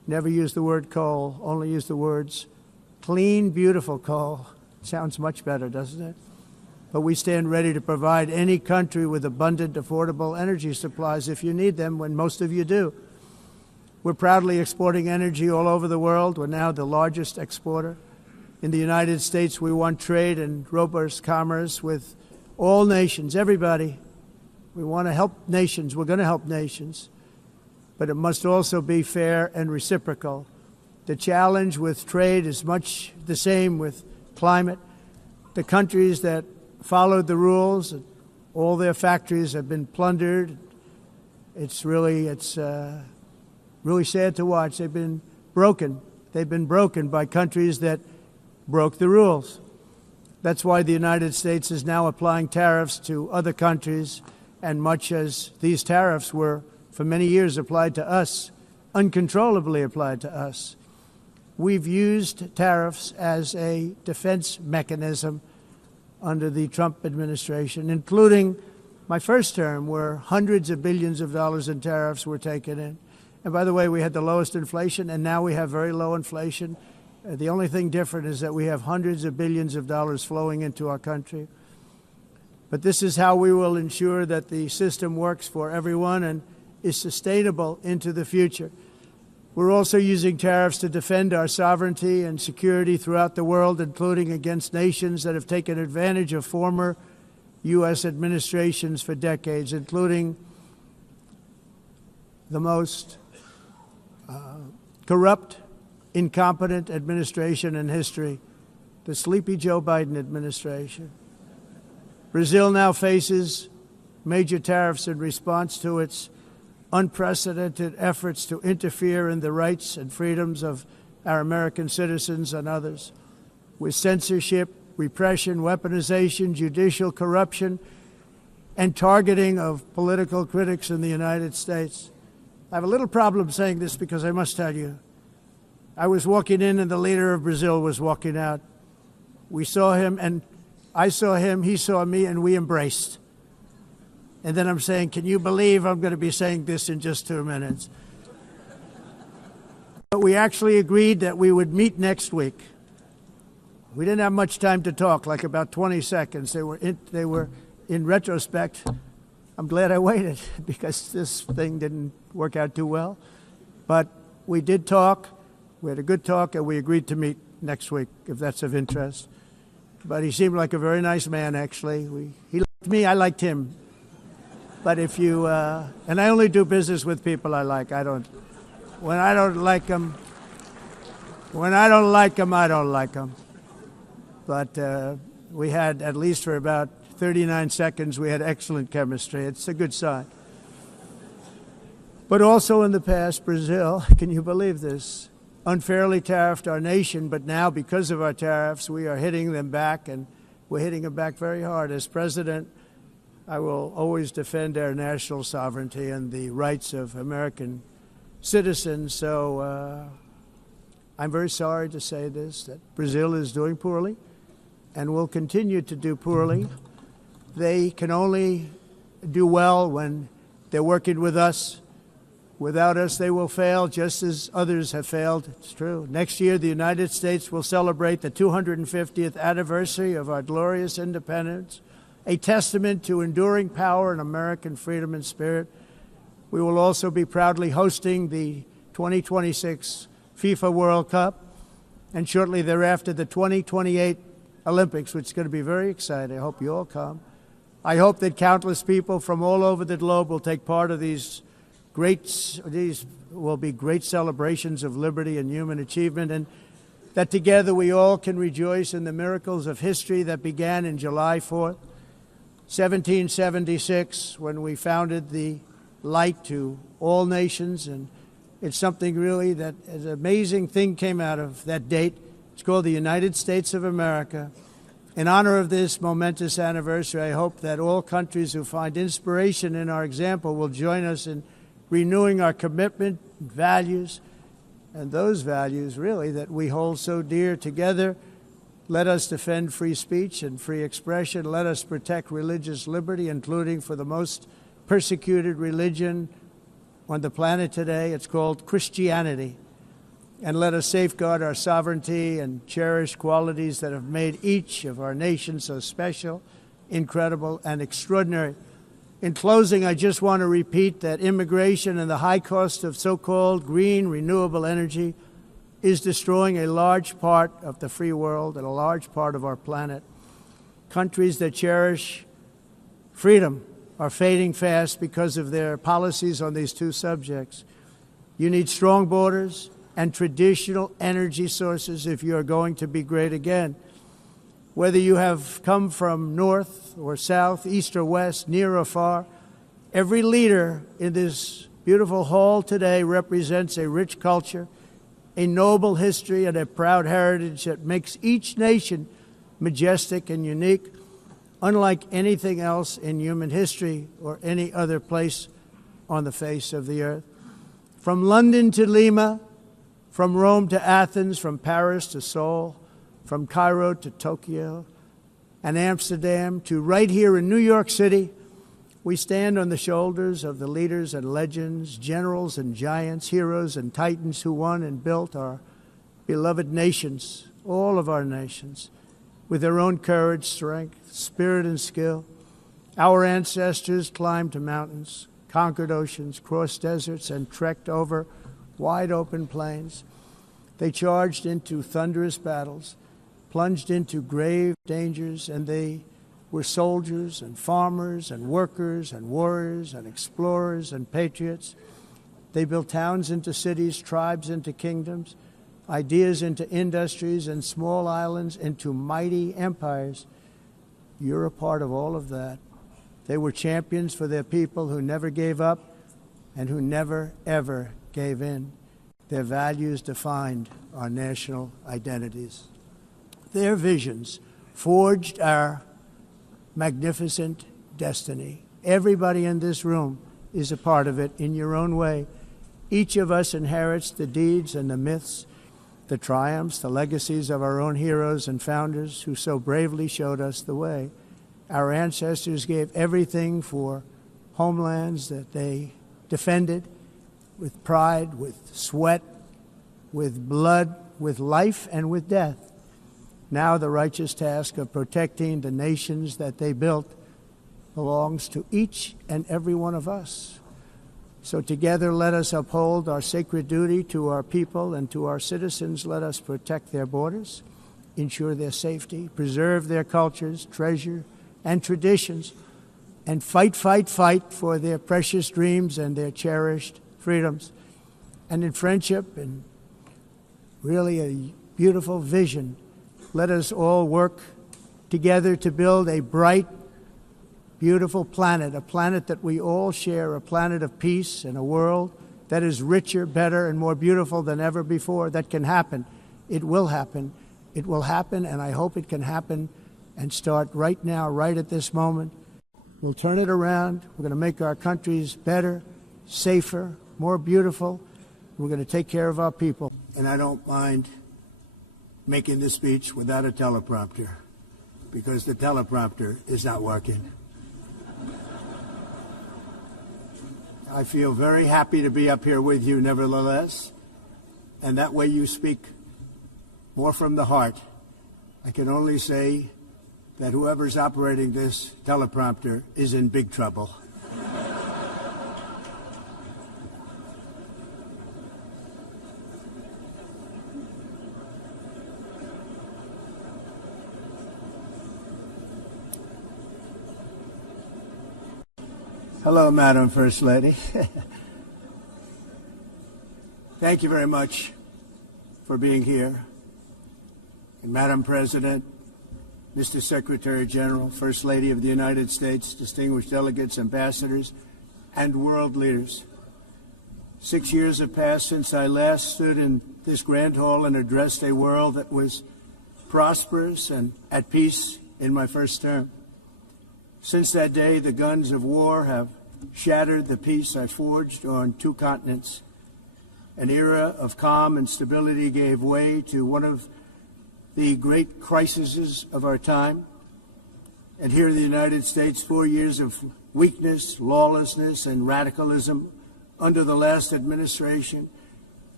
Never use the word coal, only use the words clean, beautiful coal. Sounds much better, doesn't it? But we stand ready to provide any country with abundant, affordable energy supplies if you need them, when most of you do. We're proudly exporting energy all over the world. We're now the largest exporter. In the United States, we want trade and robust commerce with all nations, everybody. We want to help nations. We're going to help nations. But it must also be fair and reciprocal. The challenge with trade is much the same with climate. The countries that followed the rules, all their factories have been plundered. It's really sad to watch. They've been broken. They've been broken by countries that broke the rules. That's why the United States is now applying tariffs to other countries, and much as these tariffs were for many years applied to us, uncontrollably applied to us. We've used tariffs as a defense mechanism under the Trump administration, including my first term, where hundreds of billions of dollars in tariffs were taken in. And by the way, we had the lowest inflation, and now we have very low inflation. The only thing different is that we have hundreds of billions of dollars flowing into our country. But this is how we will ensure that the system works for everyone and is sustainable into the future. We're also using tariffs to defend our sovereignty and security throughout the world, including against nations that have taken advantage of former U.S. administrations for decades, including the most corrupt, incompetent administration in history, the sleepy Joe Biden administration. Brazil now faces major tariffs in response to its unprecedented efforts to interfere in the rights and freedoms of our American citizens and others, with censorship, repression, weaponization, judicial corruption, and targeting of political critics in the United States. I have a little problem saying this because I must tell you, I was walking in and the leader of Brazil was walking out. We saw him, and I saw him, he saw me, and we embraced. And then I'm saying, can you believe I'm going to be saying this in just 2 minutes? But we actually agreed that we would meet next week. We didn't have much time to talk, like about 20 seconds. They were in retrospect, I'm glad I waited because this thing didn't work out too well. But we did talk. We had a good talk, and we agreed to meet next week, if that's of interest. But he seemed like a very nice man, actually. He liked me, I liked him. But if you, and I only do business with people I like. When I don't like them, I don't like them. But we had, at least for about 39 seconds, we had excellent chemistry. It's a good sign. But also in the past, Brazil, can you believe this, unfairly tariffed our nation, but now because of our tariffs, we are hitting them back, and we're hitting them back very hard. As president, I will always defend our national sovereignty and the rights of American citizens. So I'm very sorry to say this, that Brazil is doing poorly and will continue to do poorly. They can only do well when they're working with us. Without us, they will fail, just as others have failed. It's true. Next year, the United States will celebrate the 250th anniversary of our glorious independence, a testament to enduring power and American freedom and spirit. We will also be proudly hosting the 2026 FIFA World Cup, and shortly thereafter, the 2028 Olympics, which is going to be very exciting. I hope you all come. I hope that countless people from all over the globe will take part of these will be great celebrations of liberty and human achievement, and that together we all can rejoice in the miracles of history that began in July 4th, 1776, when we founded the light to all nations. And it's something really that an amazing thing came out of that date. It's called the United States of America. In honor of this momentous anniversary, I hope that all countries who find inspiration in our example will join us in renewing our commitment, values, and those values, really, that we hold so dear together. Let us defend free speech and free expression. Let us protect religious liberty, including for the most persecuted religion on the planet today. It's called Christianity. And let us safeguard our sovereignty and cherish qualities that have made each of our nations so special, incredible, and extraordinary. In closing, I just want to repeat that immigration and the high cost of so-called green renewable energy is destroying a large part of the free world and a large part of our planet. Countries that cherish freedom are fading fast because of their policies on these two subjects. You need strong borders and traditional energy sources if you are going to be great again. Whether you have come from north or south, east or west, near or far, every leader in this beautiful hall today represents a rich culture, a noble history, and a proud heritage that makes each nation majestic and unique, unlike anything else in human history or any other place on the face of the earth. From London to Lima, from Rome to Athens, from Paris to Seoul, from Cairo to Tokyo and Amsterdam to right here in New York City, we stand on the shoulders of the leaders and legends, generals and giants, heroes and titans who won and built our beloved nations, all of our nations, with their own courage, strength, spirit, and skill. Our ancestors climbed mountains, conquered oceans, crossed deserts, and trekked over wide-open plains. They charged into thunderous battles, plunged into grave dangers, and they were soldiers and farmers and workers and warriors and explorers and patriots. They built towns into cities, tribes into kingdoms, ideas into industries, and small islands into mighty empires. You're a part of all of that. They were champions for their people who never gave up and who never, ever gave in. Their values defined our national identities. Their visions forged our magnificent destiny. Everybody in this room is a part of it in your own way. Each of us inherits the deeds and the myths, the triumphs, the legacies of our own heroes and founders who so bravely showed us the way. Our ancestors gave everything for homelands that they defended with pride, with sweat, with blood, with life, and with death. Now the righteous task of protecting the nations that they built belongs to each and every one of us. So together let us uphold our sacred duty to our people and to our citizens. Let us protect their borders, ensure their safety, preserve their cultures, treasure, and traditions, and fight, fight, fight for their precious dreams and their cherished freedoms. And in friendship and really a beautiful vision, let us all work together to build a bright, beautiful planet, a planet that we all share, a planet of peace and a world that is richer, better, and more beautiful than ever before. That can happen. It will happen. It will happen, and I hope it can happen and start right now, right at this moment. We'll turn it around. We're going to make our countries better, safer, more beautiful. We're going to take care of our people. And I don't mind making this speech without a teleprompter, because the teleprompter is not working. I feel very happy to be up here with you nevertheless, and that way you speak more from the heart. I can only say that whoever's operating this teleprompter is in big trouble. Hello, Madam First Lady. Thank you very much for being here. And Madam President, Mr. Secretary General, First Lady of the United States, distinguished delegates, ambassadors, and world leaders. 6 years have passed since I last stood in this grand hall and addressed a world that was prosperous and at peace in my first term. Since that day, the guns of war have shattered the peace I forged on 2 continents. An era of calm and stability gave way to one of the great crises of our time. And here in the United States, 4 years of weakness, lawlessness, and radicalism under the last administration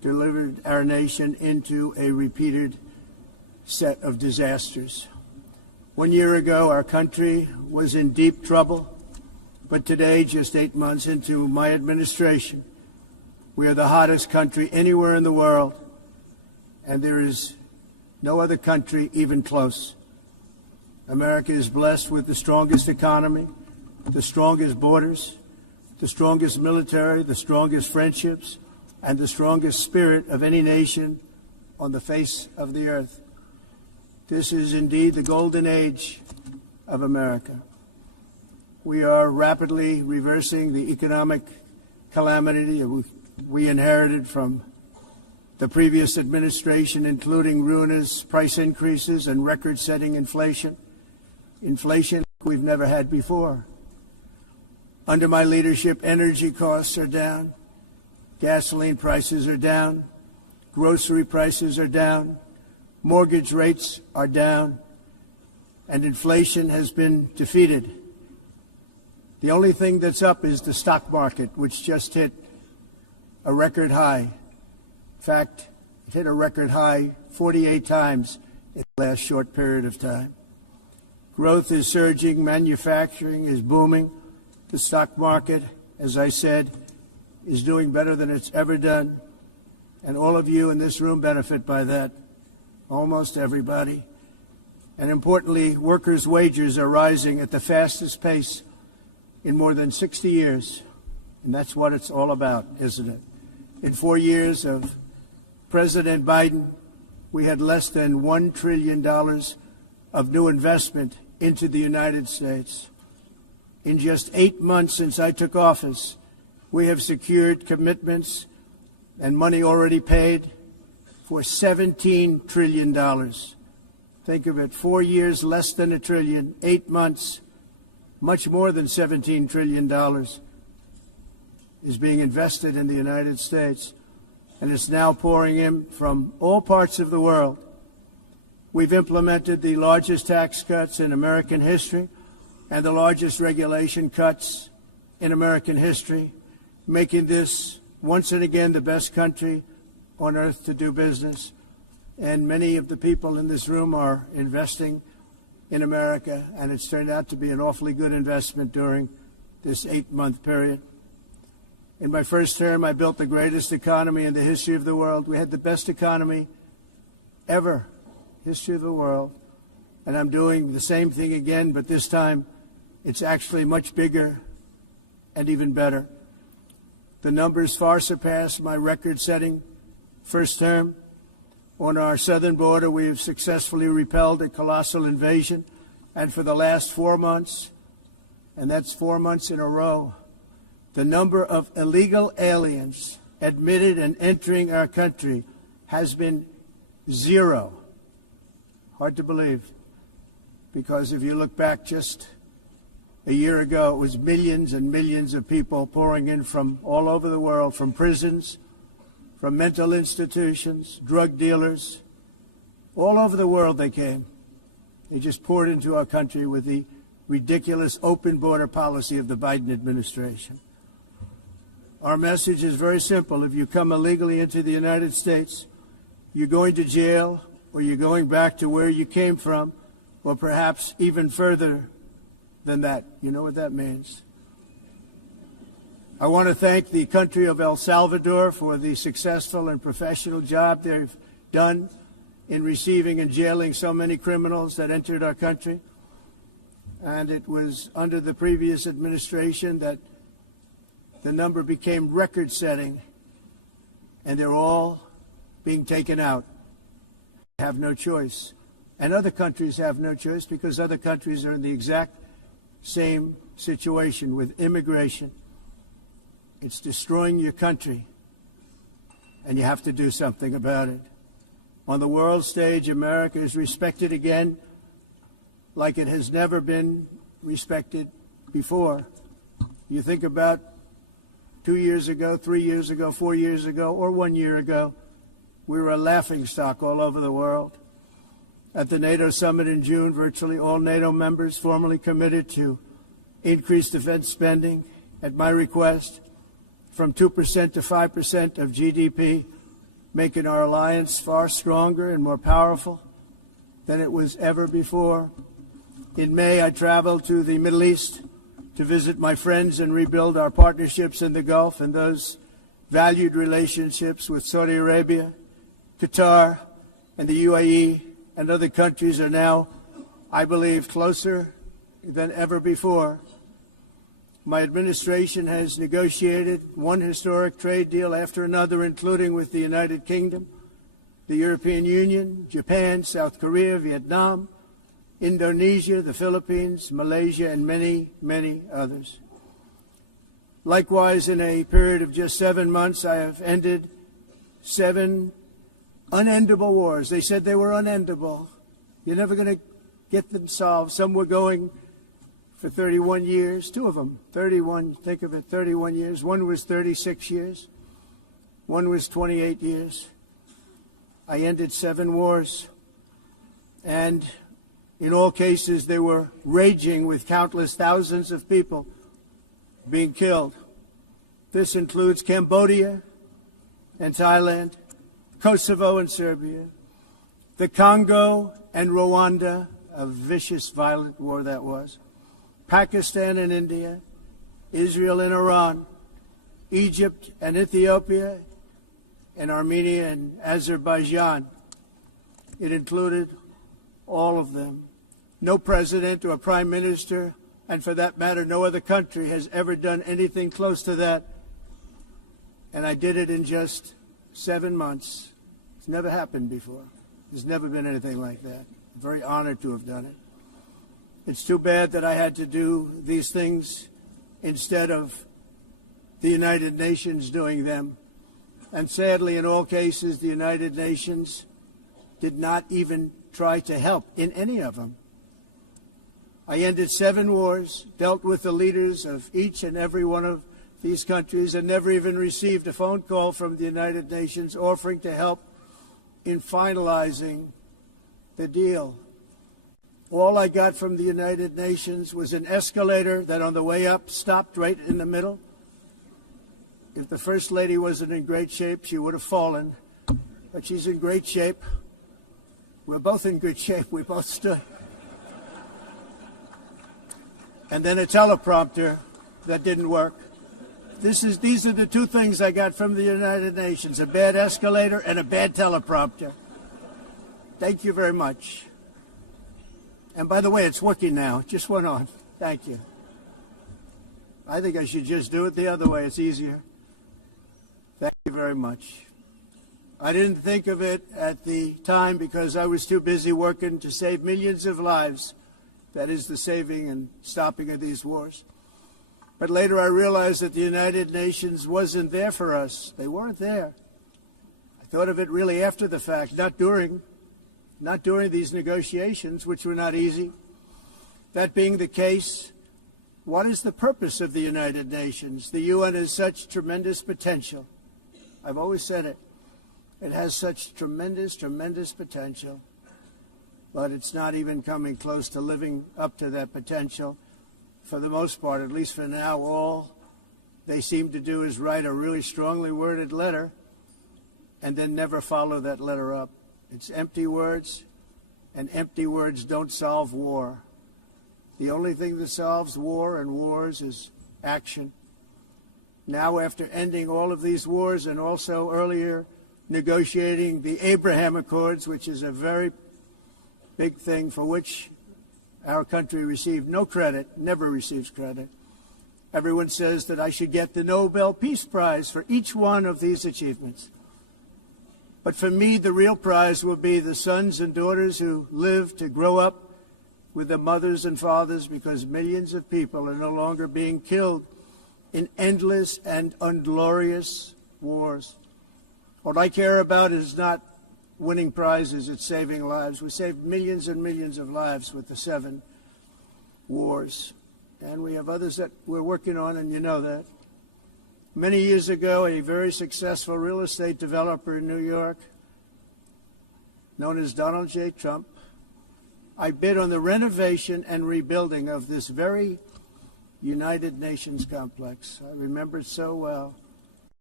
delivered our nation into a repeated set of disasters. 1 year ago, our country was in deep trouble, but today, just 8 months into my administration, we are the hottest country anywhere in the world, and there is no other country even close. America is blessed with the strongest economy, the strongest borders, the strongest military, the strongest friendships, and the strongest spirit of any nation on the face of the earth. This is indeed the golden age of America. We are rapidly reversing the economic calamity we inherited from the previous administration, including ruinous price increases and record-setting inflation we've never had before. Under my leadership, energy costs are down, gasoline prices are down, grocery prices are down, mortgage rates are down, and inflation has been defeated. The only thing that's up is the stock market, which just hit a record high. In fact, it hit a record high 48 times in the last short period of time. Growth is surging, manufacturing is booming. The stock market, as I said, is doing better than it's ever done. And all of you in this room benefit by that, almost everybody. And importantly, workers' wages are rising at the fastest pace in more than 60 years. And that's what it's all about, isn't it? In 4 years of President Biden, we had less than $1 trillion of new investment into the United States. In just 8 months since I took office, we have secured commitments and money already paid for $17 trillion. Think of it, 4 years, less than $1 trillion, 8 months, much more than $17 trillion is being invested in the United States, and it's now pouring in from all parts of the world. We've implemented the largest tax cuts in American history and the largest regulation cuts in American history, making this once and again the best country on earth to do business. And many of the people in this room are investing in America, and it's turned out to be an awfully good investment during this 8-month period. In my first term, I built the greatest economy in the history of the world. We had the best economy ever, history of the world. And I'm doing the same thing again, but this time it's actually much bigger and even better. The numbers far surpass my record-setting first term. On our southern border, we have successfully repelled a colossal invasion. And for the last 4 months, and that's 4 months in a row, the number of illegal aliens admitted and entering our country has been 0. Hard to believe, because if you look back just a year ago, it was millions and millions of people pouring in from all over the world, from prisons, from mental institutions, drug dealers. All over the world they came. They just poured into our country with the ridiculous open border policy of the Biden administration. Our message is very simple. If you come illegally into the United States, you're going to jail, or you're going back to where you came from, or perhaps even further than that. You know what that means. I want to thank the country of El Salvador for the successful and professional job they've done in receiving and jailing so many criminals that entered our country. And it was under the previous administration that the number became record-setting, and they're all being taken out. They have no choice. And other countries have no choice, because other countries are in the exact same situation with immigration. It's destroying your country, and you have to do something about it. On the world stage, America is respected again like it has never been respected before. You think about 2 years ago, 3 years ago, 4 years ago, or 1 year ago, we were a laughingstock all over the world. At the NATO summit in June, virtually all NATO members formally committed to increase defense spending at my request from 2% to 5% of GDP making our alliance far stronger and more powerful than it was ever before. In May, I traveled to the Middle East to visit my friends and rebuild our partnerships in the Gulf and those valued relationships with Saudi Arabia, Qatar, and the UAE and other countries are now, I believe, closer than ever before. My administration has negotiated one historic trade deal after another, including with the United Kingdom, the European Union, Japan, South Korea, Vietnam, Indonesia, the Philippines, Malaysia, and many, many others. Likewise, in a period of just 7 months, I have ended 7 unendable wars. They said they were unendable. You're never going to get them solved. Some were going for 31 years, 2 of them, 31, think of it, 31 years. One was 36 years. One was 28 years. I ended 7 wars. And in all cases, they were raging with countless thousands of people being killed. This includes Cambodia and Thailand, Kosovo and Serbia, the Congo and Rwanda, a vicious, violent war that was, Pakistan and India, Israel and Iran, Egypt and Ethiopia, and Armenia and Azerbaijan. It included all of them. No president or prime minister, and for that matter, no other country has ever done anything close to that. And I did it in just 7 months. It's never happened before. There's never been anything like that. I'm very honored to have done it. It's too bad that I had to do these things instead of the United Nations doing them. And sadly, in all cases, the United Nations did not even try to help in any of them. I ended 7 wars, dealt with the leaders of each and every one of these countries, and never even received a phone call from the United Nations offering to help in finalizing the deal. All I got from the United Nations was an escalator that on the way up stopped right in the middle. If the First Lady wasn't in great shape, she would have fallen. But she's in great shape. We're both in good shape. We both stood. And then a teleprompter that didn't work. These are the 2 things I got from the United Nations, a bad escalator and a bad teleprompter. Thank you very much. And by the way, it's working now. It just went on. Thank you. I think I should just do it the other way. It's easier. Thank you very much. I didn't think of it at the time because I was too busy working to save millions of lives. That is the saving and stopping of these wars. But later I realized that the United Nations wasn't there for us. They weren't there. I thought of it really after the fact, not during these negotiations, which were not easy. That being the case, what is the purpose of the United Nations? The UN has such tremendous potential. I've always said it. It has such tremendous, tremendous potential, but it's not even coming close to living up to that potential. For the most part, at least for now, all they seem to do is write a really strongly worded letter and then never follow that letter up. It's empty words, and empty words don't solve war. The only thing that solves war and wars is action. Now, after ending all of these wars and also earlier negotiating the Abraham Accords, which is a very big thing for which our country received no credit, never receives credit. Everyone says that I should get the Nobel Peace Prize for each one of these achievements. But for me, the real prize will be the sons and daughters who live to grow up with their mothers and fathers, because millions of people are no longer being killed in endless and unglorious wars. What I care about is not winning prizes, it's saving lives. We saved millions and millions of lives with the 7 wars. And we have others that we're working on, and you know that. Many years ago, a very successful real estate developer in New York, known as Donald J. Trump, I bid on the renovation and rebuilding of this very United Nations complex. I remember it so well.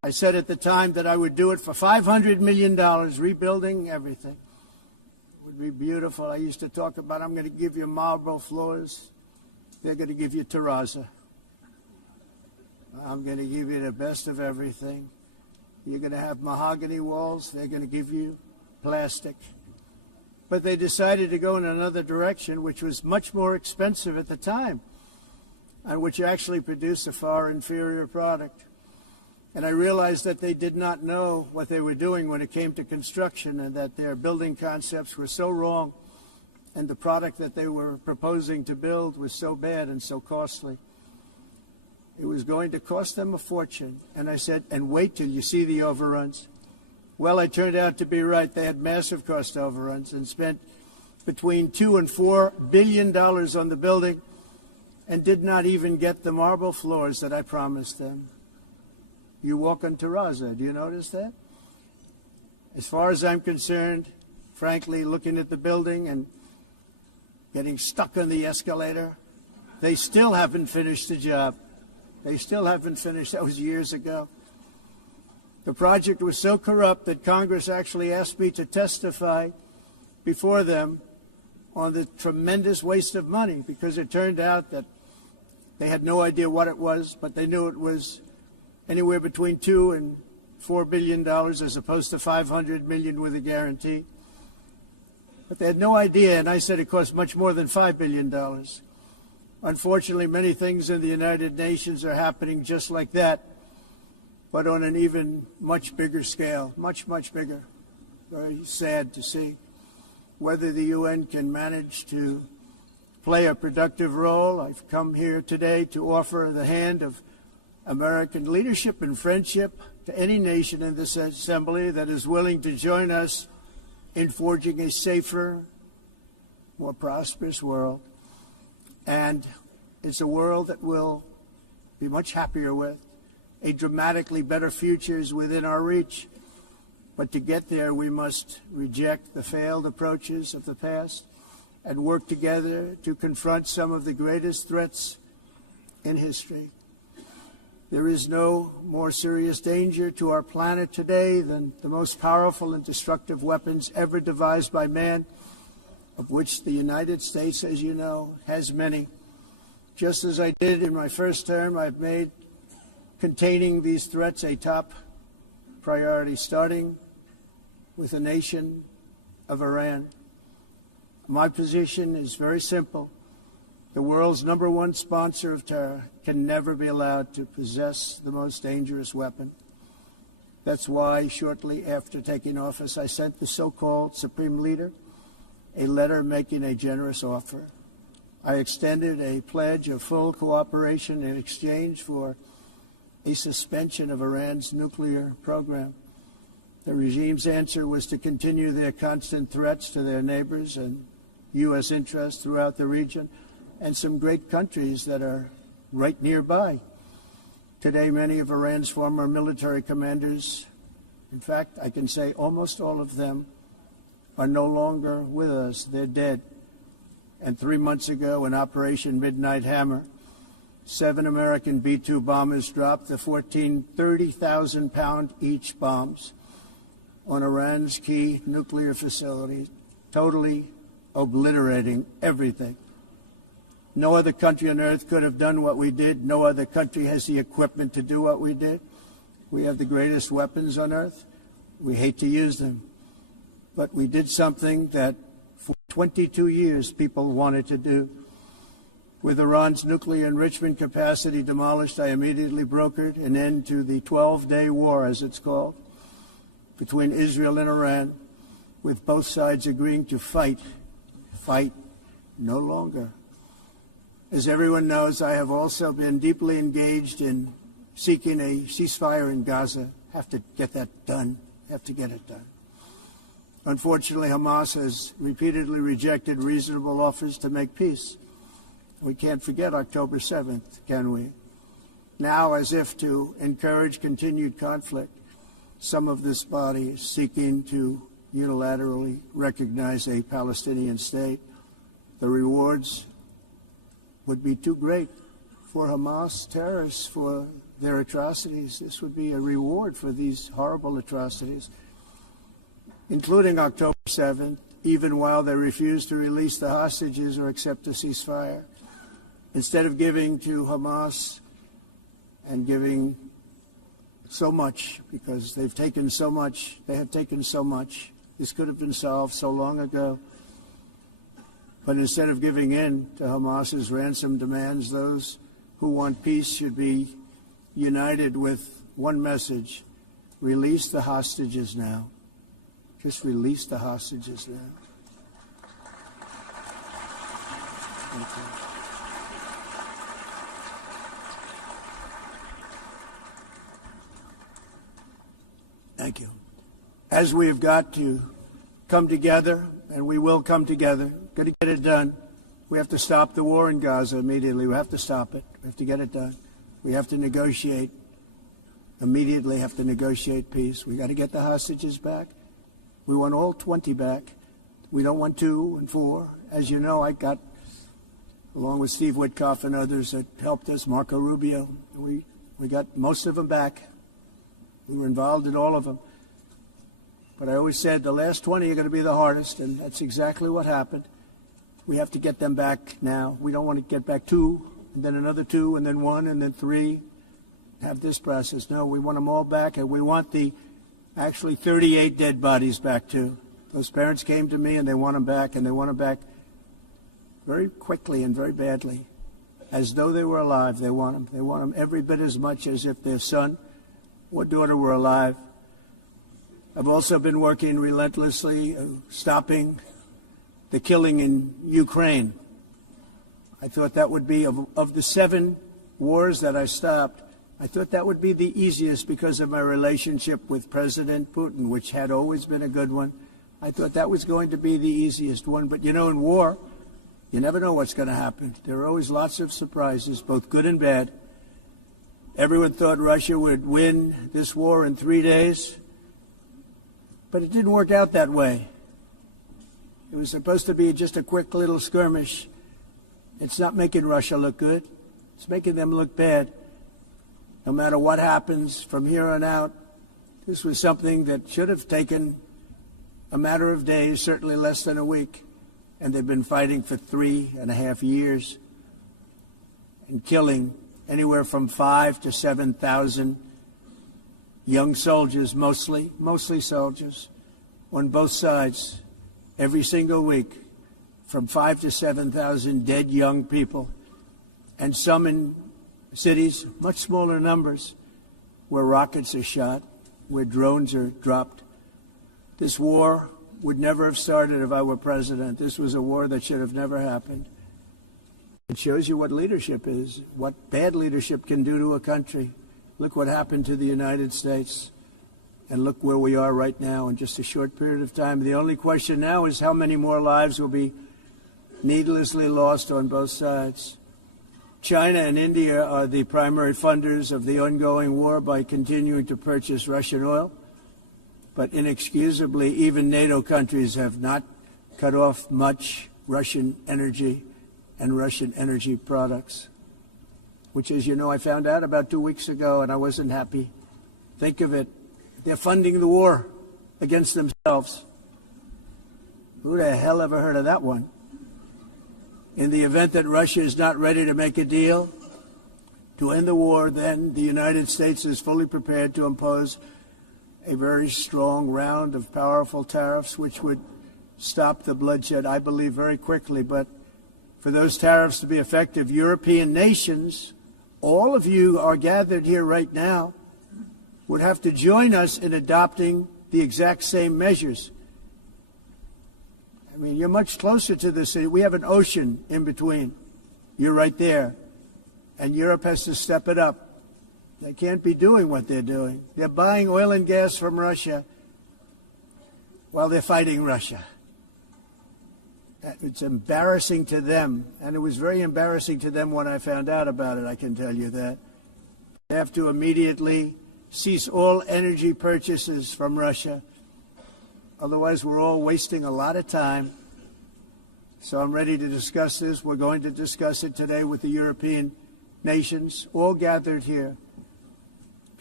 I said at the time that I would do it for $500 million, rebuilding everything. It would be beautiful. I used to talk about, I'm going to give you marble floors. They're going to give you terrazzo. I'm going to give you the best of everything. You're going to have mahogany walls. They're going to give you plastic. But they decided to go in another direction, which was much more expensive at the time, and which actually produced a far inferior product. And I realized that they did not know what they were doing when it came to construction, and that their building concepts were so wrong, and the product that they were proposing to build was so bad and so costly. It was going to cost them a fortune. And I said, and wait till you see the overruns. Well, I turned out to be right. They had massive cost overruns and spent between $2 and $4 billion on the building and did not even get the marble floors that I promised them. You walk on terrazzo. Do you notice that? As far as I'm concerned, frankly, looking at the building and getting stuck on the escalator, they still haven't finished the job. They still haven't finished. That was years ago. The project was so corrupt that Congress actually asked me to testify before them on the tremendous waste of money, because it turned out that they had no idea what it was, but they knew it was anywhere between $2 and $4 billion as opposed to $500 million with a guarantee. But they had no idea, and I said it cost much more than $5 billion. Unfortunately, many things in the United Nations are happening just like that, but on an even much bigger scale, much, much bigger. Very sad to see. Whether the UN can manage to play a productive role, I've come here today to offer the hand of American leadership and friendship to any nation in this assembly that is willing to join us in forging a safer, more prosperous world. And it's a world that we'll be much happier with. A dramatically better future is within our reach. But to get there, we must reject the failed approaches of the past and work together to confront some of the greatest threats in history. There is no more serious danger to our planet today than the most powerful and destructive weapons ever devised by man, of which the United States, as you know, has many. Just as I did in my first term, I've made containing these threats a top priority, starting with the nation of Iran. My position is very simple. The world's #1 sponsor of terror can never be allowed to possess the most dangerous weapon. That's why, shortly after taking office, I sent the so-called Supreme Leader a letter making a generous offer. I extended a pledge of full cooperation in exchange for a suspension of Iran's nuclear program. The regime's answer was to continue their constant threats to their neighbors and U.S. interests throughout the region, and some great countries that are right nearby. Today, many of Iran's former military commanders, in fact, I can say almost all of them, are no longer with us. They're dead. And 3 months ago, in Operation Midnight Hammer, 7 American B-2 bombers dropped the 14 30,000-pound each bombs on Iran's key nuclear facilities, totally obliterating everything. No other country on earth could have done what we did. No other country has the equipment to do what we did. We have the greatest weapons on earth. We hate to use them. But we did something that for 22 years people wanted to do. With Iran's nuclear enrichment capacity demolished, I immediately brokered an end to the 12-day war, as it's called, between Israel and Iran, with both sides agreeing to fight no longer. As everyone knows, I have also been deeply engaged in seeking a ceasefire in Gaza. Have to get that done. Have to get it done. Unfortunately, Hamas has repeatedly rejected reasonable offers to make peace. We can't forget October 7th, can we? Now, as if to encourage continued conflict, some of this body is seeking to unilaterally recognize a Palestinian state. The rewards would be too great for Hamas terrorists, for their atrocities. This would be a reward for these horrible atrocities, including October 7th, even while they refuse to release the hostages or accept a ceasefire. Instead of giving to Hamas and giving so much, because they've taken so much, they have taken so much. This could have been solved so long ago. But instead of giving in to Hamas's ransom demands, those who want peace should be united with one message: release the hostages now. Just release the hostages now. Thank you. Thank you. As we have got to come together, and we will come together, got to get it done. We have to stop the war in Gaza immediately. We have to stop it. We have to get it done. We have to negotiate. Immediately have to negotiate peace. We got to get the hostages back. We want all 20 back. We don't want 2 and 4. As you know, I got, along with Steve Witkoff and others that helped us, Marco Rubio, we got most of them back. We were involved in all of them. But I always said the last 20 are going to be the hardest, and that's exactly what happened. We have to get them back now. We don't want to get back 2, and then another 2, and then 1, and then 3. Have this process. No, we want them all back, and we want the actually 38 dead bodies back too. Those parents came to me, and they want them back, and they want them back very quickly and very badly, as though they were alive. They want them. They want them every bit as much as if their son or daughter were alive. I've also been working relentlessly, stopping the killing in Ukraine. I thought that would be, of the 7 wars that I stopped, I thought that would be the easiest because of my relationship with President Putin, which had always been a good one. I thought that was going to be the easiest one. But, you know, in war, you never know what's going to happen. There are always lots of surprises, both good and bad. Everyone thought Russia would win this war in 3 days, but it didn't work out that way. It was supposed to be just a quick little skirmish. It's not making Russia look good. It's making them look bad. No matter what happens from here on out, this was something that should have taken a matter of days, certainly less than a week. And they've been fighting for 3.5 years and killing anywhere from 5,000 to 7,000 young soldiers, mostly soldiers, on both sides, every single week, from 5,000 to 7,000 dead young people, and some in cities, much smaller numbers, where rockets are shot, where drones are dropped. This war would never have started if I were president. This was a war that should have never happened. It shows you what leadership is, what bad leadership can do to a country. Look what happened to the United States, and look where we are right now in just a short period of time. The only question now is how many more lives will be needlessly lost on both sides. China and India are the primary funders of the ongoing war by continuing to purchase Russian oil. But inexcusably, even NATO countries have not cut off much Russian energy and Russian energy products, which, as you know, I found out about 2 weeks ago, and I wasn't happy. Think of it. They're funding the war against themselves. Who the hell ever heard of that one? In the event that Russia is not ready to make a deal to end the war, then the United States is fully prepared to impose a very strong round of powerful tariffs, which would stop the bloodshed, I believe, very quickly. But for those tariffs to be effective, European nations, all of you are gathered here right now, would have to join us in adopting the exact same measures. I mean, you're much closer to the city. We have an ocean in between. You're right there. And Europe has to step it up. They can't be doing what they're doing. They're buying oil and gas from Russia while they're fighting Russia. It's embarrassing to them, and it was very embarrassing to them when I found out about it, I can tell you that. They have to immediately cease all energy purchases from Russia. Otherwise, we're all wasting a lot of time. So I'm ready to discuss this. We're going to discuss it today with the European nations, all gathered here.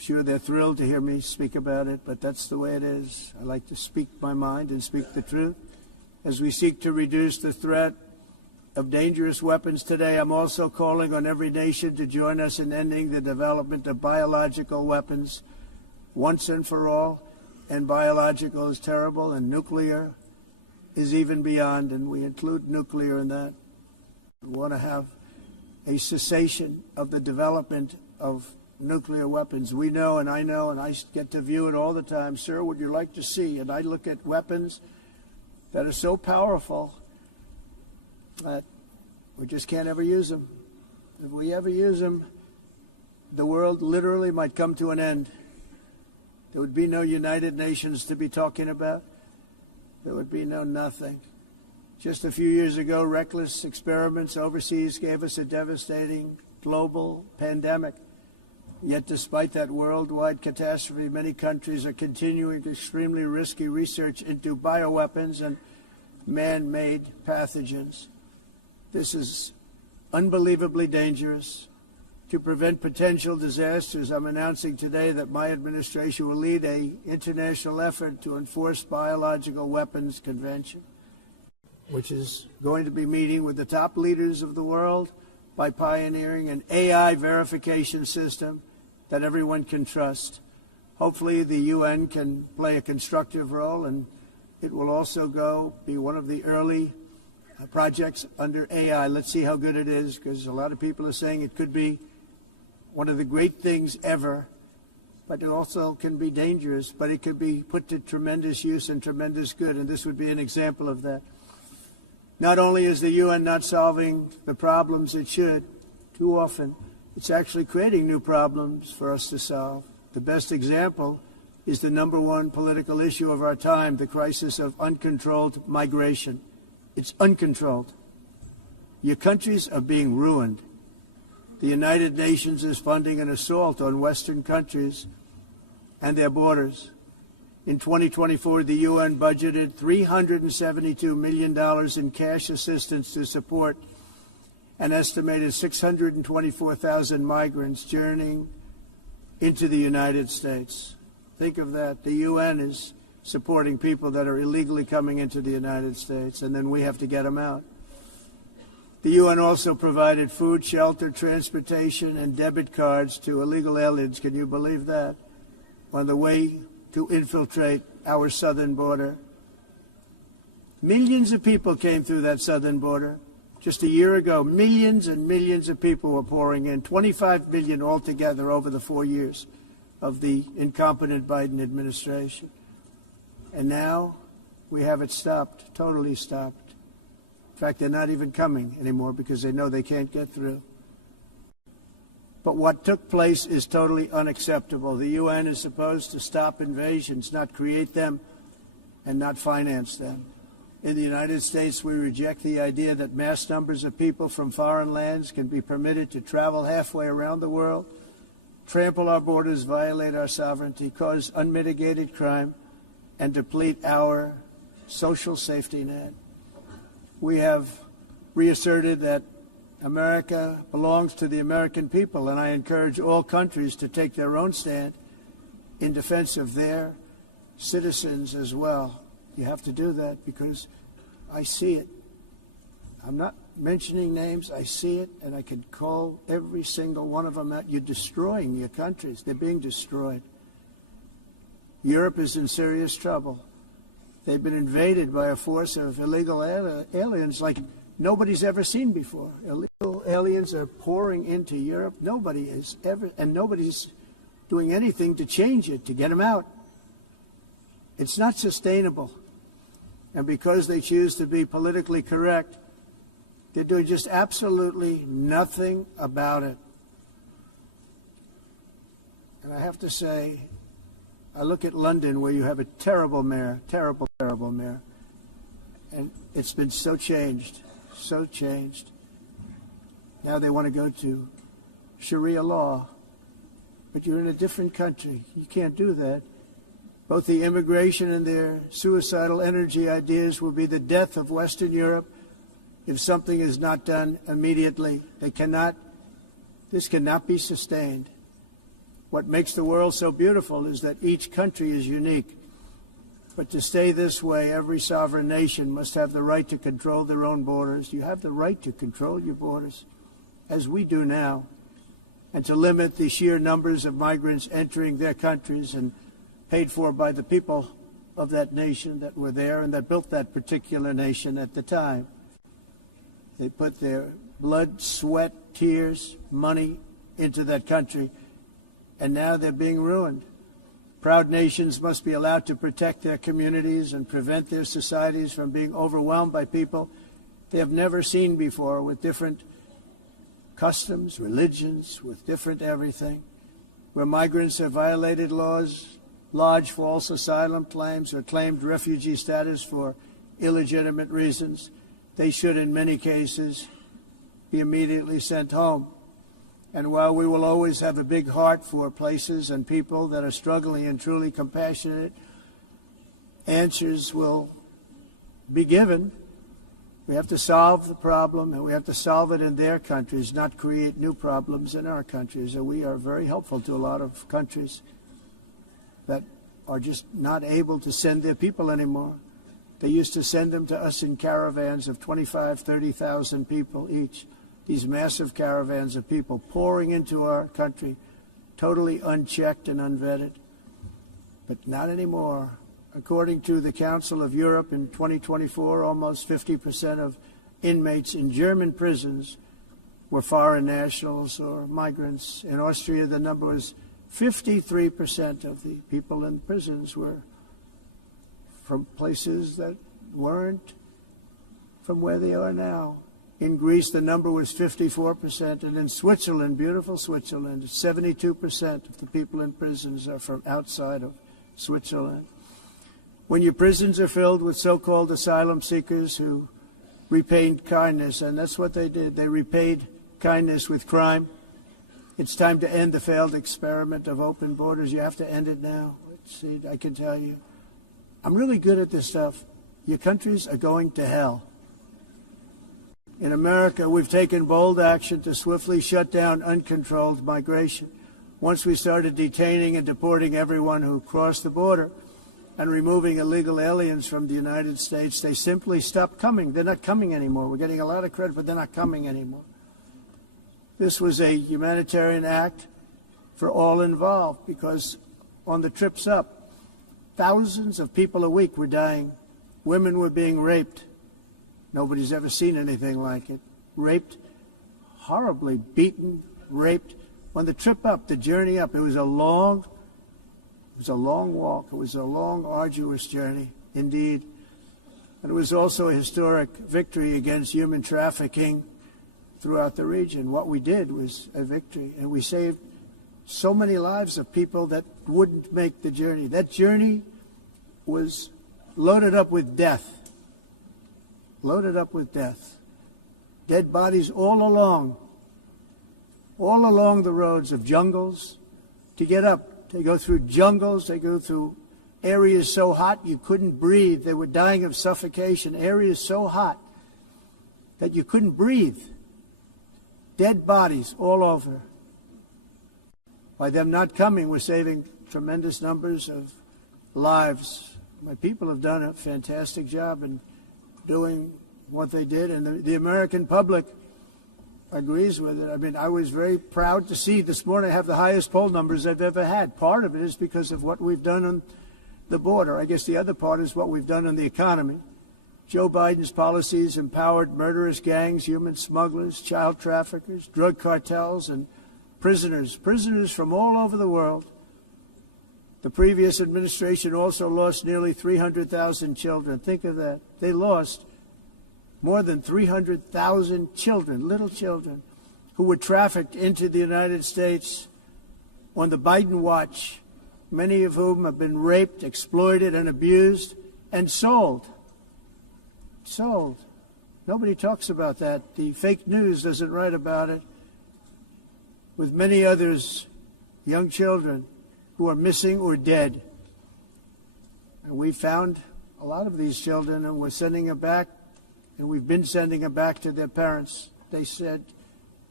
sure they're thrilled to hear me speak about it, but that's the way it is. I like to speak my mind and speak the truth. As we seek to reduce the threat of dangerous weapons today, I'm also calling on every nation to join us in ending the development of biological weapons once and for all. And biological is terrible, and nuclear is even beyond, and we include nuclear in that. We want to have a cessation of the development of nuclear weapons. We know, and I get to view it all the time. Sir, would you like to see? And I look at weapons that are so powerful that we just can't ever use them. If we ever use them, the world literally might come to an end. There would be no United Nations to be talking about. There would be no nothing. Just a few years ago, reckless experiments overseas gave us a devastating global pandemic. Yet despite that worldwide catastrophe, many countries are continuing extremely risky research into bioweapons and man-made pathogens. This is unbelievably dangerous. To prevent potential disasters, I'm announcing today that my administration will lead an international effort to enforce biological weapons convention, which is going to be meeting with the top leaders of the world by pioneering an AI verification system that everyone can trust. Hopefully the UN can play a constructive role, and it will also be one of the early projects under AI. Let's see how good it is, because a lot of people are saying it could be one of the great things ever, but it also can be dangerous, but it could be put to tremendous use and tremendous good, and this would be an example of that. Not only is the UN not solving the problems it should, too often, it's actually creating new problems for us to solve. The best example is the number one political issue of our time, the crisis of uncontrolled migration. It's uncontrolled. Your countries are being ruined. The United Nations is funding an assault on Western countries and their borders. In 2024, the UN budgeted $372 million in cash assistance to support an estimated 624,000 migrants journeying into the United States. Think of that. The UN is supporting people that are illegally coming into the United States, and then we have to get them out. The UN also provided food, shelter, transportation, and debit cards to illegal aliens. Can you believe that? On the way to infiltrate our southern border. Millions of people came through that southern border. Just a year ago, millions and millions of people were pouring in, 25 million altogether over the 4 years of the incompetent Biden administration. And now we have it stopped, totally stopped. In fact, they're not even coming anymore because they know they can't get through. But what took place is totally unacceptable. The UN is supposed to stop invasions, not create them and not finance them. In the United States, we reject the idea that mass numbers of people from foreign lands can be permitted to travel halfway around the world, trample our borders, violate our sovereignty, cause unmitigated crime, and deplete our social safety net. We have reasserted that America belongs to the American people, and I encourage all countries to take their own stand in defense of their citizens as well. You have to do that because I see it. I'm not mentioning names. I see it, and I can call every single one of them out. You're destroying your countries. They're being destroyed. Europe is in serious trouble. They've been invaded by a force of illegal aliens like nobody's ever seen before. Illegal aliens are pouring into Europe. Nobody is ever, and nobody's doing anything to change it, to get them out. It's not sustainable. And because they choose to be politically correct, they're doing just absolutely nothing about it. And I have to say, I look at London, where you have a terrible mayor, terrible mayor, and it's been so changed. Now they want to go to Sharia law, but you're in a different country. You can't do that. Both the immigration and their suicidal energy ideas will be the death of Western Europe if something is not done immediately. This cannot be sustained. What makes the world so beautiful is that each country is unique. But to stay this way, every sovereign nation must have the right to control their own borders. You have the right to control your borders, as we do now, and to limit the sheer numbers of migrants entering their countries and paid for by the people of that nation that were there and that built that particular nation at the time. They put their blood, sweat, tears, money into that country, and now they're being ruined. Proud nations must be allowed to protect their communities and prevent their societies from being overwhelmed by people they have never seen before, with different customs, religions, with different everything. Where migrants have violated laws, lodged false asylum claims, or claimed refugee status for illegitimate reasons, they should, in many cases, be immediately sent home. And while we will always have a big heart for places and people that are struggling and truly compassionate, answers will be given. We have to solve the problem, and we have to solve it in their countries, not create new problems in our countries. And we are very helpful to a lot of countries that are just not able to send their people anymore. They used to send them to us in caravans of 25,000, 30,000 people each. These massive caravans of people pouring into our country, totally unchecked and unvetted. But not anymore. According to the Council of Europe, in 2024, almost 50% of inmates in German prisons were foreign nationals or migrants. In Austria, the number was 53% of the people in prisons were from places that weren't from where they are now. In Greece, the number was 54%, and in Switzerland, beautiful Switzerland, 72% of the people in prisons are from outside of Switzerland. When your prisons are filled with so-called asylum seekers who repaid kindness, and that's what they did, they repaid kindness with crime, it's time to end the failed experiment of open borders. You have to end it now. Let's see, I can tell you. I'm really good at this stuff. Your countries are going to hell. In America, we've taken bold action to swiftly shut down uncontrolled migration. Once we started detaining and deporting everyone who crossed the border and removing illegal aliens from the United States, they simply stopped coming. They're not coming anymore. We're getting a lot of credit, but they're not coming anymore. This was a humanitarian act for all involved, because on the trips up, thousands of people a week were dying. Women were being raped. Nobody's ever seen anything like it. Raped, horribly beaten, raped. On the trip up, the journey up, it was a long walk. It was a long, arduous journey, indeed. And it was also a historic victory against human trafficking throughout the region. What we did was a victory, and we saved so many lives of people that wouldn't make the journey. That journey was loaded up with death. Loaded up with death. Dead bodies all along the roads of jungles. To get up, they go through jungles, they go through areas so hot you couldn't breathe. They were dying of suffocation. Areas so hot that you couldn't breathe. Dead bodies all over. By them not coming, we're saving tremendous numbers of lives. My people have done a fantastic job in doing what they did, and the American public agrees with it. I mean, I was very proud to see this morning I have the highest poll numbers I've ever had. Part of it is because of what we've done on the border. I guess the other part is what we've done on the economy. Joe Biden's policies empowered murderous gangs, human smugglers, child traffickers, drug cartels, and prisoners from all over the world. The previous administration also lost nearly 300,000 children. Think of that. They lost more than 300,000 children, little children, who were trafficked into the United States on the Biden watch, many of whom have been raped, exploited, and abused, and sold. Sold. Nobody talks about that. The fake news doesn't write about it. With many others, young children who are missing or dead. And we found a lot of these children, and we're sending them back, and we've been sending them back to their parents. They said,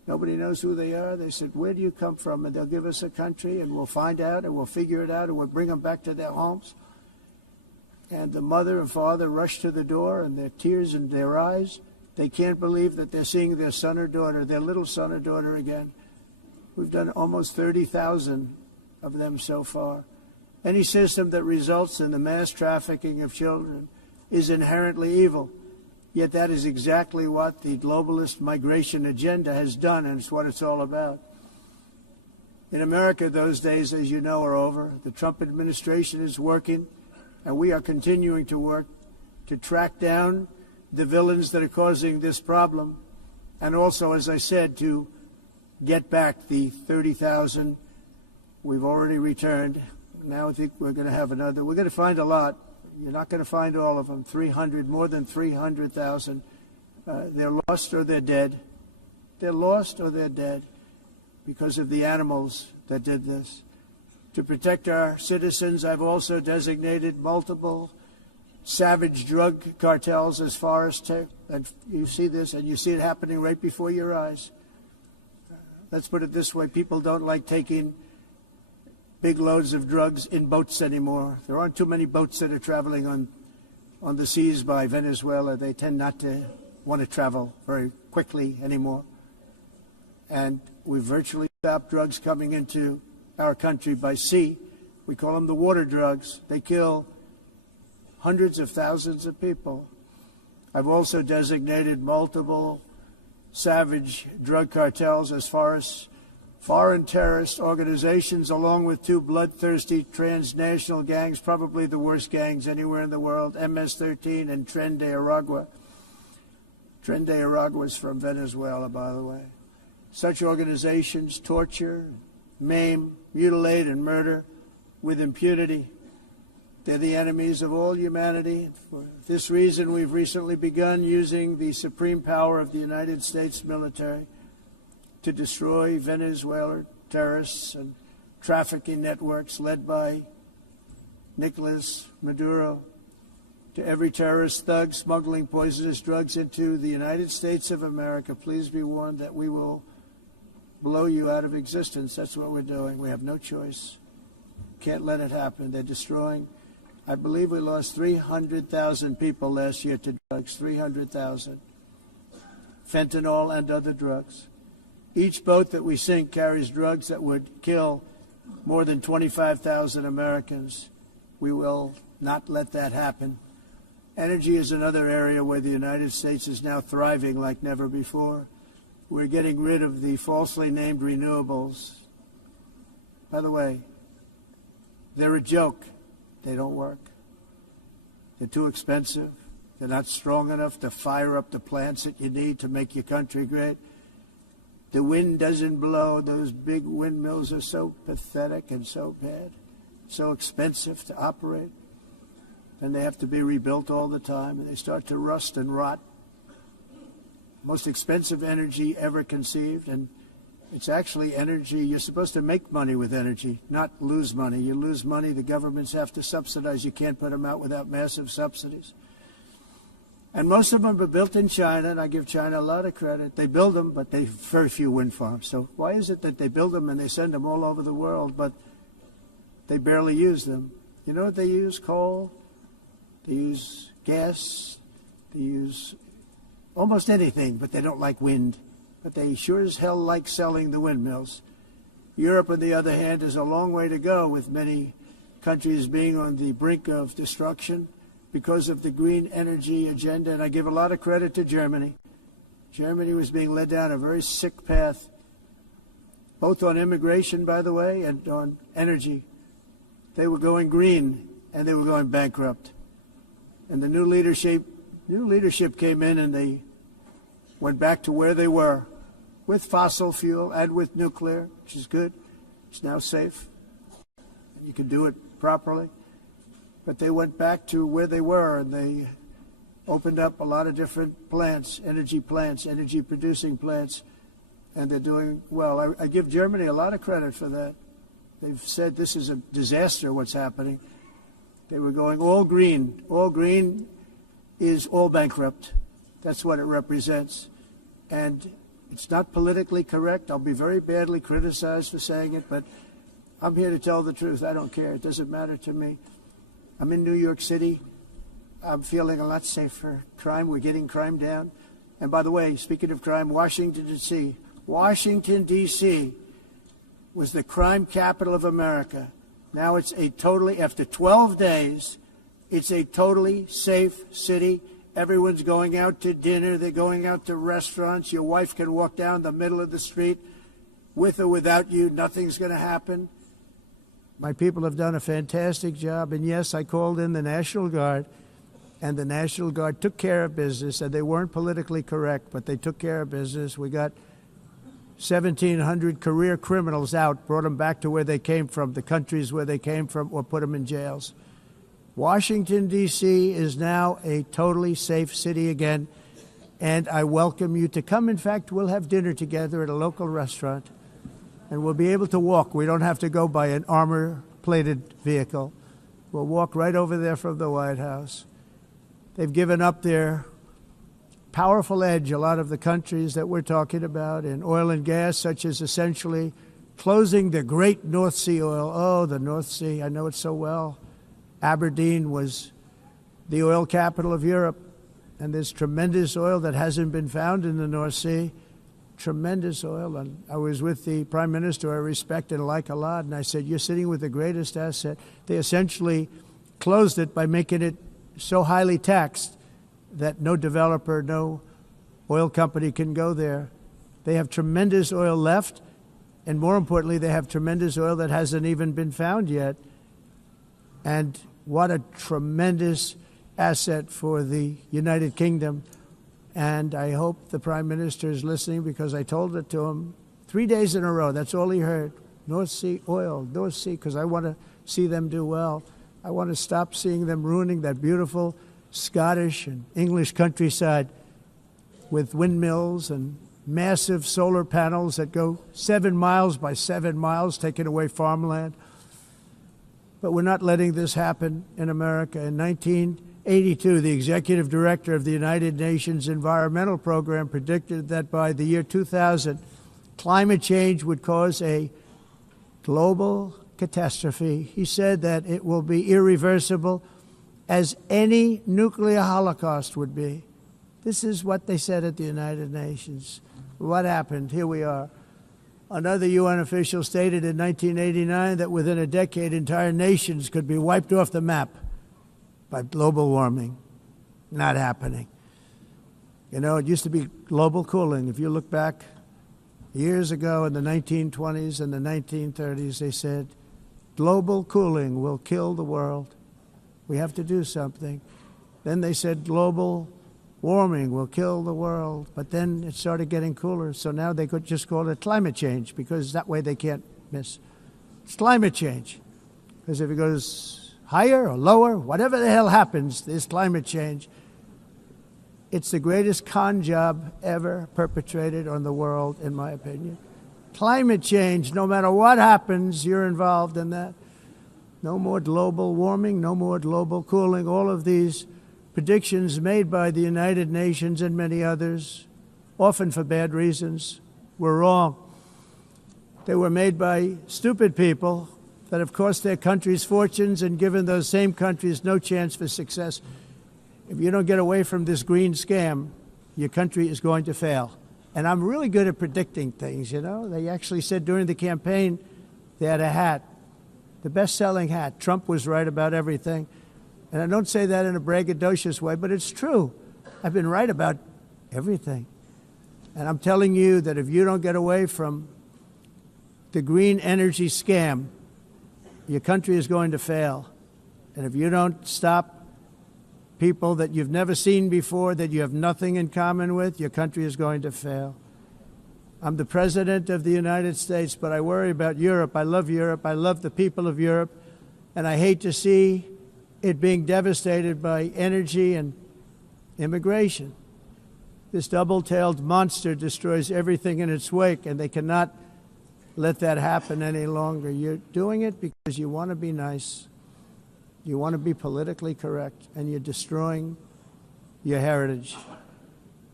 Nobody knows who they are. They said, where do you come from? And they'll give us a country, and we'll find out, and we'll figure it out, and we'll bring them back to their homes. And the mother and father rush to the door, and their tears in their eyes. They can't believe that they're seeing their son or daughter, their little son or daughter again. We've done almost 30,000 of them so far. Any system that results in the mass trafficking of children is inherently evil. Yet that is exactly what the globalist migration agenda has done, and it's what it's all about. In America, those days, as you know, are over. The Trump administration is working, and we are continuing to work to track down the villains that are causing this problem, and also, as I said, to get back the 30,000 we've already returned. Now I think we're going to have another. We're going to find a lot. You're not going to find all of them. 300, more than 300,000. They're lost or they're dead. They're lost or they're dead because of the animals that did this. To protect our citizens, I've also designated multiple savage drug cartels as far as and you see this, and you see it happening right before your eyes. Let's put it this way. People don't like taking big loads of drugs in boats anymore. There aren't too many boats that are traveling on the seas by Venezuela. They tend not to want to travel very quickly anymore. And we've virtually stopped drugs coming into our country by sea. We call them the water drugs. They kill hundreds of thousands of people. I've also designated multiple savage drug cartels as far as foreign terrorist organizations, along with two bloodthirsty transnational gangs, probably the worst gangs anywhere in the world, MS-13 and Tren de Aragua. Tren de Aragua is from Venezuela, by the way. Such organizations torture, maim, mutilate, and murder with impunity. They're the enemies of all humanity. For this reason, we've recently begun using the supreme power of the United States military to destroy Venezuelan terrorists and trafficking networks led by Nicolas Maduro. To every terrorist thug smuggling poisonous drugs into the United States of America, please be warned that we will blow you out of existence. That's what we're doing. We have no choice. Can't let it happen. They're destroying. I believe we lost 300,000 people last year to drugs, 300,000. Fentanyl and other drugs. Each boat that we sink carries drugs that would kill more than 25,000 Americans. We will not let that happen. Energy is another area where the United States is now thriving like never before. We're getting rid of the falsely named renewables. By the way, they're a joke. They don't work. They're too expensive. They're not strong enough to fire up the plants that you need to make your country great. The wind doesn't blow. Those big windmills are so pathetic and so bad, so expensive to operate. And they have to be rebuilt all the time, and they start to rust and rot. Most expensive energy ever conceived, and it's actually energy. You're supposed to make money with energy, not lose money. You lose money, the governments have to subsidize. You can't put them out without massive subsidies. And most of them are built in China, and I give China a lot of credit. They build them, but they have very few wind farms. So why is it that they build them and they send them all over the world, but they barely use them? You know what they use? Coal. They use gas. They use almost anything, but they don't like wind. But they sure as hell like selling the windmills. Europe, on the other hand, is a long way to go, with many countries being on the brink of destruction because of the green energy agenda. And I give a lot of credit to Germany. Germany was being led down a very sick path, both on immigration, by the way, and on energy. They were going green, and they were going bankrupt. And the new leadership came in, and they went back to where they were, with fossil fuel and with nuclear, which is good. It's now safe. You can do it properly. But they went back to where they were, and they opened up a lot of different plants, energy-producing plants, and they're doing well. I give Germany a lot of credit for that. They've said this is a disaster, what's happening. They were going all green. All green is all bankrupt. That's what it represents. And It's not politically correct. I'll be very badly criticized for saying it, but I'm here to tell the truth. I don't care. It doesn't matter to me. I'm in New York City. I'm feeling a lot safer. Crime, we're getting crime down. And by the way, speaking of crime, Washington, D.C. Washington, D.C. was the crime capital of America. Now it's a totally, after 12 days, it's a totally safe city. Everyone's going out to dinner. They're going out to restaurants. Your wife can walk down the middle of the street with or without you. Nothing's going to happen. My people have done a fantastic job. And yes, I called in the National Guard, and the National Guard took care of business. And they weren't politically correct, but they took care of business. We got 1,700 career criminals out, brought them back to where they came from, the countries where they came from, or put them in jails. Washington, D.C. is now a totally safe city again, and I welcome you to come. In fact, we'll have dinner together at a local restaurant, and we'll be able to walk. We don't have to go by an armor-plated vehicle. We'll walk right over there from the White House. They've given up their powerful edge, a lot of the countries that we're talking about, in oil and gas, such as essentially closing the great North Sea oil. Oh, the North Sea, I know it so well. Aberdeen was the oil capital of Europe, and there's tremendous oil that hasn't been found in the North Sea. Tremendous oil. And I was with the Prime Minister I respect and like a lot, and I said, you're sitting with the greatest asset. They essentially closed it by making it so highly taxed that no developer, no oil company can go there. They have tremendous oil left, and more importantly, they have tremendous oil that hasn't even been found yet. And what a tremendous asset for the United Kingdom. And I hope the Prime Minister is listening, because I told it to him 3 days in a row. That's all he heard. North Sea oil, North Sea, because I want to see them do well. I want to stop seeing them ruining that beautiful Scottish and English countryside with windmills and massive solar panels that go 7 miles by 7 miles, taking away farmland. But we're not letting this happen in America. In 1982, the executive director of the United Nations Environmental Program predicted that by the year 2000, climate change would cause a global catastrophe. He said that it will be irreversible, as any nuclear holocaust would be. This is what they said at the United Nations. What happened? Here we are. Another UN official stated in 1989 that within a decade, entire nations could be wiped off the map by global warming. Not happening. You know, it used to be global cooling. If you look back years ago in the 1920s and the 1930s, they said, global cooling will kill the world. We have to do something. Then they said global warming will kill the world. But then it started getting cooler. So now they could just call it climate change, because that way they can't miss. It's climate change. Because if it goes higher or lower, whatever the hell happens, there's climate change. It's the greatest con job ever perpetrated on the world, in my opinion. Climate change, no matter what happens, you're involved in that. No more global warming, no more global cooling. All of these predictions made by the United Nations and many others, often for bad reasons, were wrong. They were made by stupid people that have cost their countries fortunes and given those same countries no chance for success. If you don't get away from this green scam, your country is going to fail. And I'm really good at predicting things, you know. They actually said during the campaign they had a hat, the best-selling hat. Trump was right about everything. And I don't say that in a braggadocious way, but it's true. I've been right about everything. And I'm telling you that if you don't get away from the green energy scam, your country is going to fail. And if you don't stop people that you've never seen before, that you have nothing in common with, your country is going to fail. I'm the President of the United States, but I worry about Europe. I love Europe. I love the people of Europe. And I hate to see it being devastated by energy and immigration. This double-tailed monster destroys everything in its wake, and they cannot let that happen any longer. You're doing it because you want to be nice. You want to be politically correct, and you're destroying your heritage.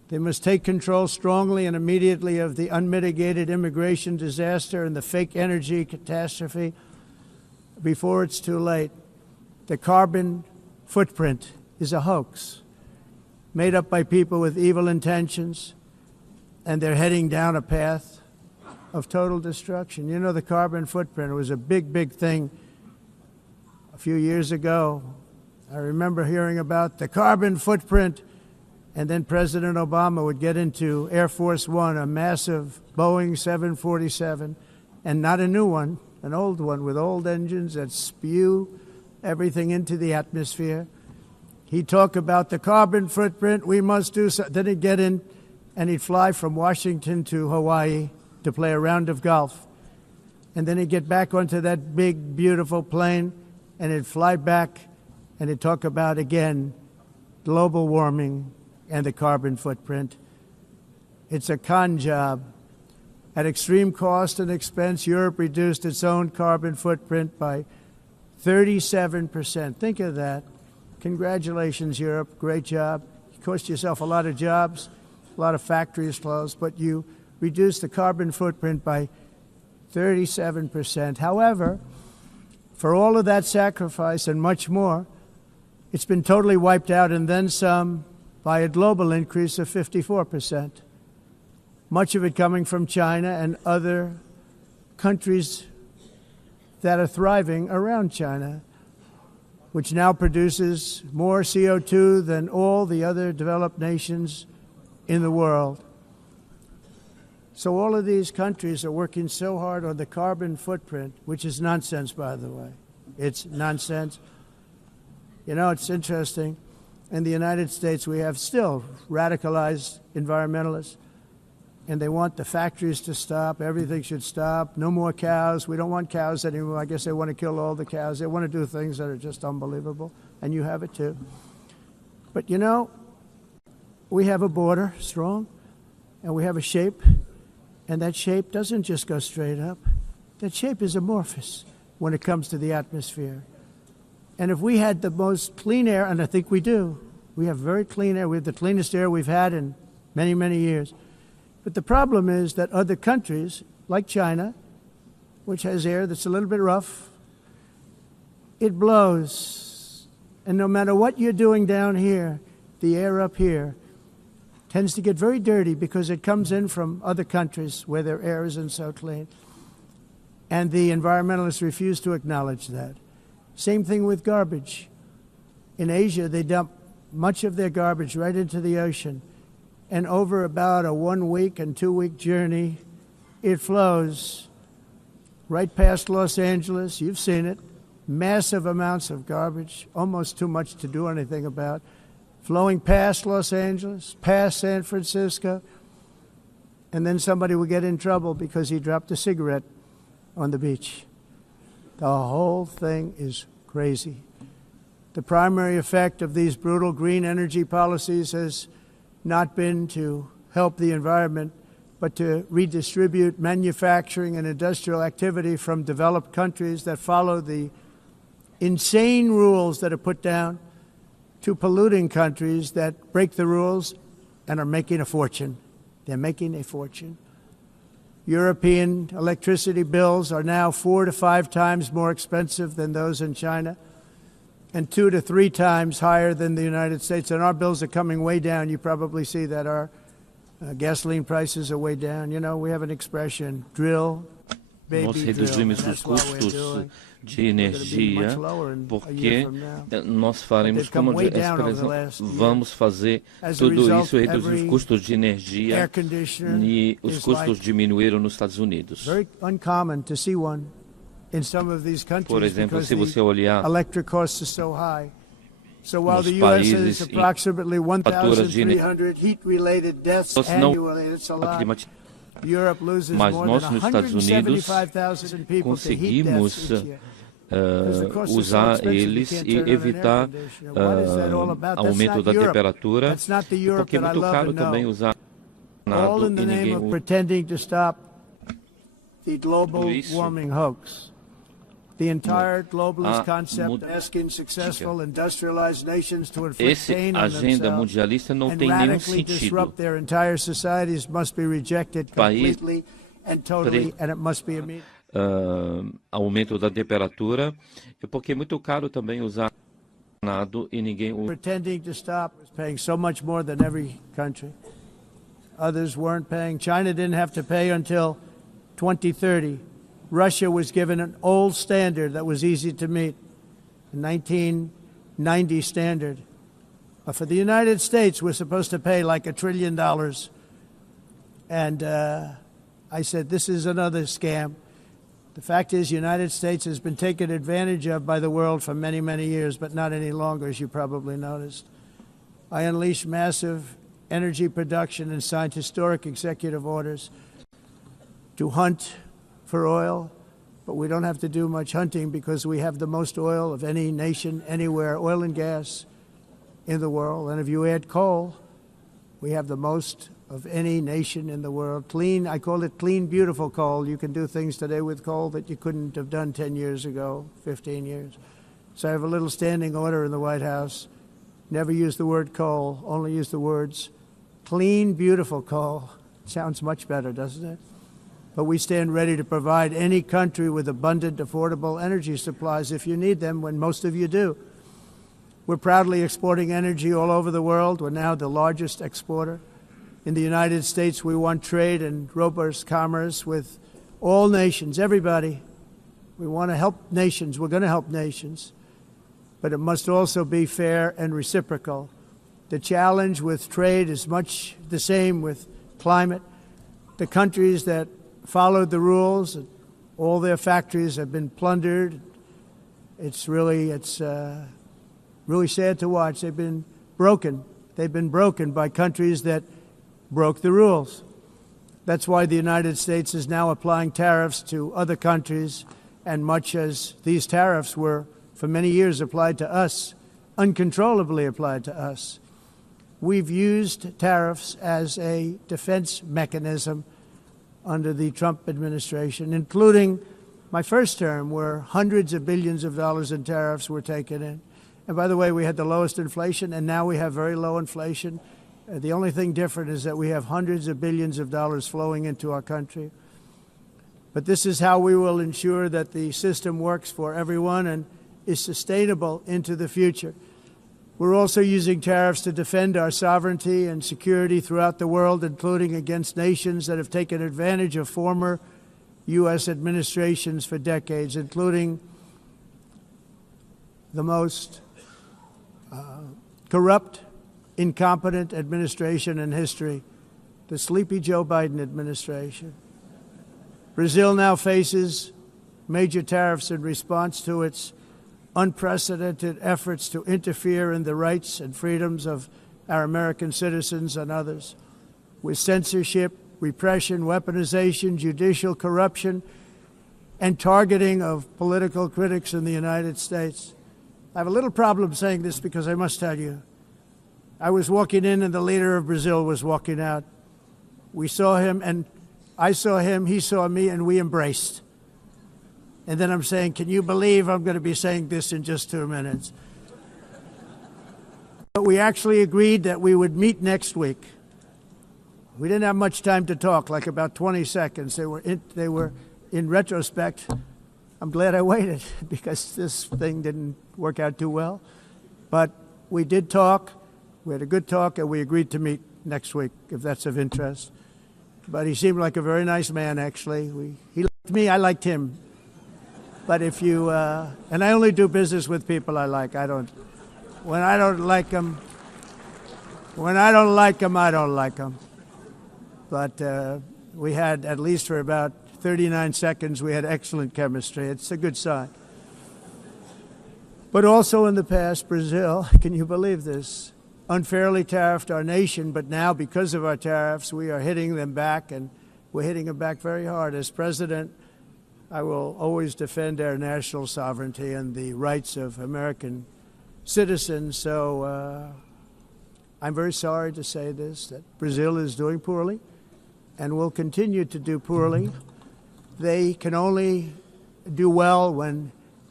They must take control strongly and immediately of the unmitigated immigration disaster and the fake energy catastrophe before it's too late. The carbon footprint is a hoax made up by people with evil intentions, and they're heading down a path of total destruction. You know, the carbon footprint, it was a big, big thing a few years ago. I remember hearing about the carbon footprint, and then President Obama would get into Air Force One, a massive Boeing 747, and not a new one, an old one with old engines that spew everything into the atmosphere. He'd talk about the carbon footprint, we must do so. Then he'd get in and he'd fly from Washington to Hawaii to play a round of golf. And then he'd get back onto that big, beautiful plane and he'd fly back and he'd talk about, again, global warming and the carbon footprint. It's a con job. At extreme cost and expense, Europe reduced its own carbon footprint by 37%. Think of that. Congratulations, Europe. Great job. You cost yourself a lot of jobs, a lot of factories closed, but you reduced the carbon footprint by 37%. However, for all of that sacrifice and much more, it's been totally wiped out and then some by a global increase of 54%. Much of it coming from China and other countries that are thriving around China, which now produces more CO2 than all the other developed nations in the world. So all of these countries are working so hard on the carbon footprint, which is nonsense, by the way. It's nonsense. You know, it's interesting. In the United States, we have still radicalized environmentalists, and they want the factories to stop. Everything should stop. No more cows. We don't want cows anymore. I guess they want to kill all the cows. They want to do things that are just unbelievable, and you have it too. But you know, we have a border, strong, and we have a shape, and that shape doesn't just go straight up. That shape is amorphous when it comes to the atmosphere. And if we had the most clean air, and I think we do, we have very clean air. We have the cleanest air we've had in many, many years. But the problem is that other countries, like China, which has air that's a little bit rough, it blows. And no matter what you're doing down here, the air up here tends to get very dirty because it comes in from other countries where their air isn't so clean. And the environmentalists refuse to acknowledge that. Same thing with garbage. In Asia, they dump much of their garbage right into the ocean. And over about a 1 week and 2 week journey, it flows right past Los Angeles. You've seen it. Massive amounts of garbage, almost too much to do anything about, flowing past Los Angeles, past San Francisco. And then somebody will get in trouble because he dropped a cigarette on the beach. The whole thing is crazy. The primary effect of these brutal green energy policies has not been to help the environment, but to redistribute manufacturing and industrial activity from developed countries that follow the insane rules that are put down to polluting countries that break the rules and are making a fortune. They're making a fortune. European electricity bills are now 4 to 5 times more expensive than those in China, and 2 to 3 times higher than the United States. And our bills are coming way down. You probably see that our gasoline prices are way down. You know, we have an expression, drill, baby, nós reduzimos os custos de energia porque nós faremos, como vamos fazer tudo isso, reduzir os custos de energia, e os custos diminuíram nos Estados Unidos. Por exemplo, se você olhar nos países em faturas de energia não climatizam, mas nós nos Estados Unidos conseguimos usar eles e evitar aumento da temperatura, porque é muito caro também usar nada e ninguém usa. The entire globalist concept asking successful industrialized nations to inflict pain on themselves and radically disrupt their entire societies must be rejected completely and totally, and it must be immediate. Aumento da temperatura, porque é muito caro também usar nado e ninguém pretending to stop was paying so much more than every country. Others weren't paying. China didn't have to pay until 2030. Russia was given an old standard that was easy to meet, a 1990 standard. But for the United States, we're supposed to pay like $1 trillion. And I said, this is another scam. The fact is, the United States has been taken advantage of by the world for many, many years, but not any longer, as you probably noticed. I unleashed massive energy production and signed historic executive orders to hunt for oil, but we don't have to do much hunting because we have the most oil of any nation anywhere, oil and gas in the world. And if you add coal, we have the most of any nation in the world. Clean, I call it clean, beautiful coal. You can do things today with coal that you couldn't have done 10 years ago, 15 years. So I have a little standing order in the White House. Never use the word coal, only use the words clean, beautiful coal. Sounds much better, doesn't it? But we stand ready to provide any country with abundant, affordable energy supplies if you need them, when most of you do. We're proudly exporting energy all over the world. We're now the largest exporter. In the United States, we want trade and robust commerce with all nations, everybody. We want to help nations. We're going to help nations. But it must also be fair and reciprocal. The challenge with trade is much the same with climate. The countries that followed the rules, all their factories have been plundered. It's really sad to watch. They've been broken. They've been broken by countries that broke the rules. That's why the United States is now applying tariffs to other countries, and much as these tariffs were for many years applied to us, uncontrollably applied to us. We've used tariffs as a defense mechanism under the Trump administration, including my first term, where hundreds of billions of dollars in tariffs were taken in. And by the way, we had the lowest inflation, and now we have very low inflation. The only thing different is that we have hundreds of billions of dollars flowing into our country. But this is how we will ensure that the system works for everyone and is sustainable into the future. We're also using tariffs to defend our sovereignty and security throughout the world, including against nations that have taken advantage of former U.S. administrations for decades, including the most corrupt, incompetent administration in history, the sleepy Joe Biden administration. Brazil now faces major tariffs in response to its unprecedented efforts to interfere in the rights and freedoms of our American citizens and others, with censorship, repression, weaponization, judicial corruption, and targeting of political critics in the United States. I have a little problem saying this because I must tell you, I was walking in and the leader of Brazil was walking out. We saw him and I saw him, he saw me, and we embraced. And then I'm saying, can you believe I'm going to be saying this in just 2 minutes? But we actually agreed that we would meet next week. We didn't have much time to talk, like about 20 seconds. They were in retrospect, I'm glad I waited because this thing didn't work out too well. But we did talk. We had a good talk, and we agreed to meet next week, if that's of interest. But he seemed like a very nice man, actually. He liked me, I liked him. But if you, and I only do business with people I like. When I don't like them, I don't like them. But we had, at least for about 39 seconds, we had excellent chemistry. It's a good sign. But also in the past, Brazil, can you believe this, unfairly tariffed our nation, but now because of our tariffs, we are hitting them back, and we're hitting them back very hard. As president, I will always defend our national sovereignty and the rights of American citizens. So I'm very sorry to say this, that Brazil is doing poorly and will continue to do poorly. They can only do well when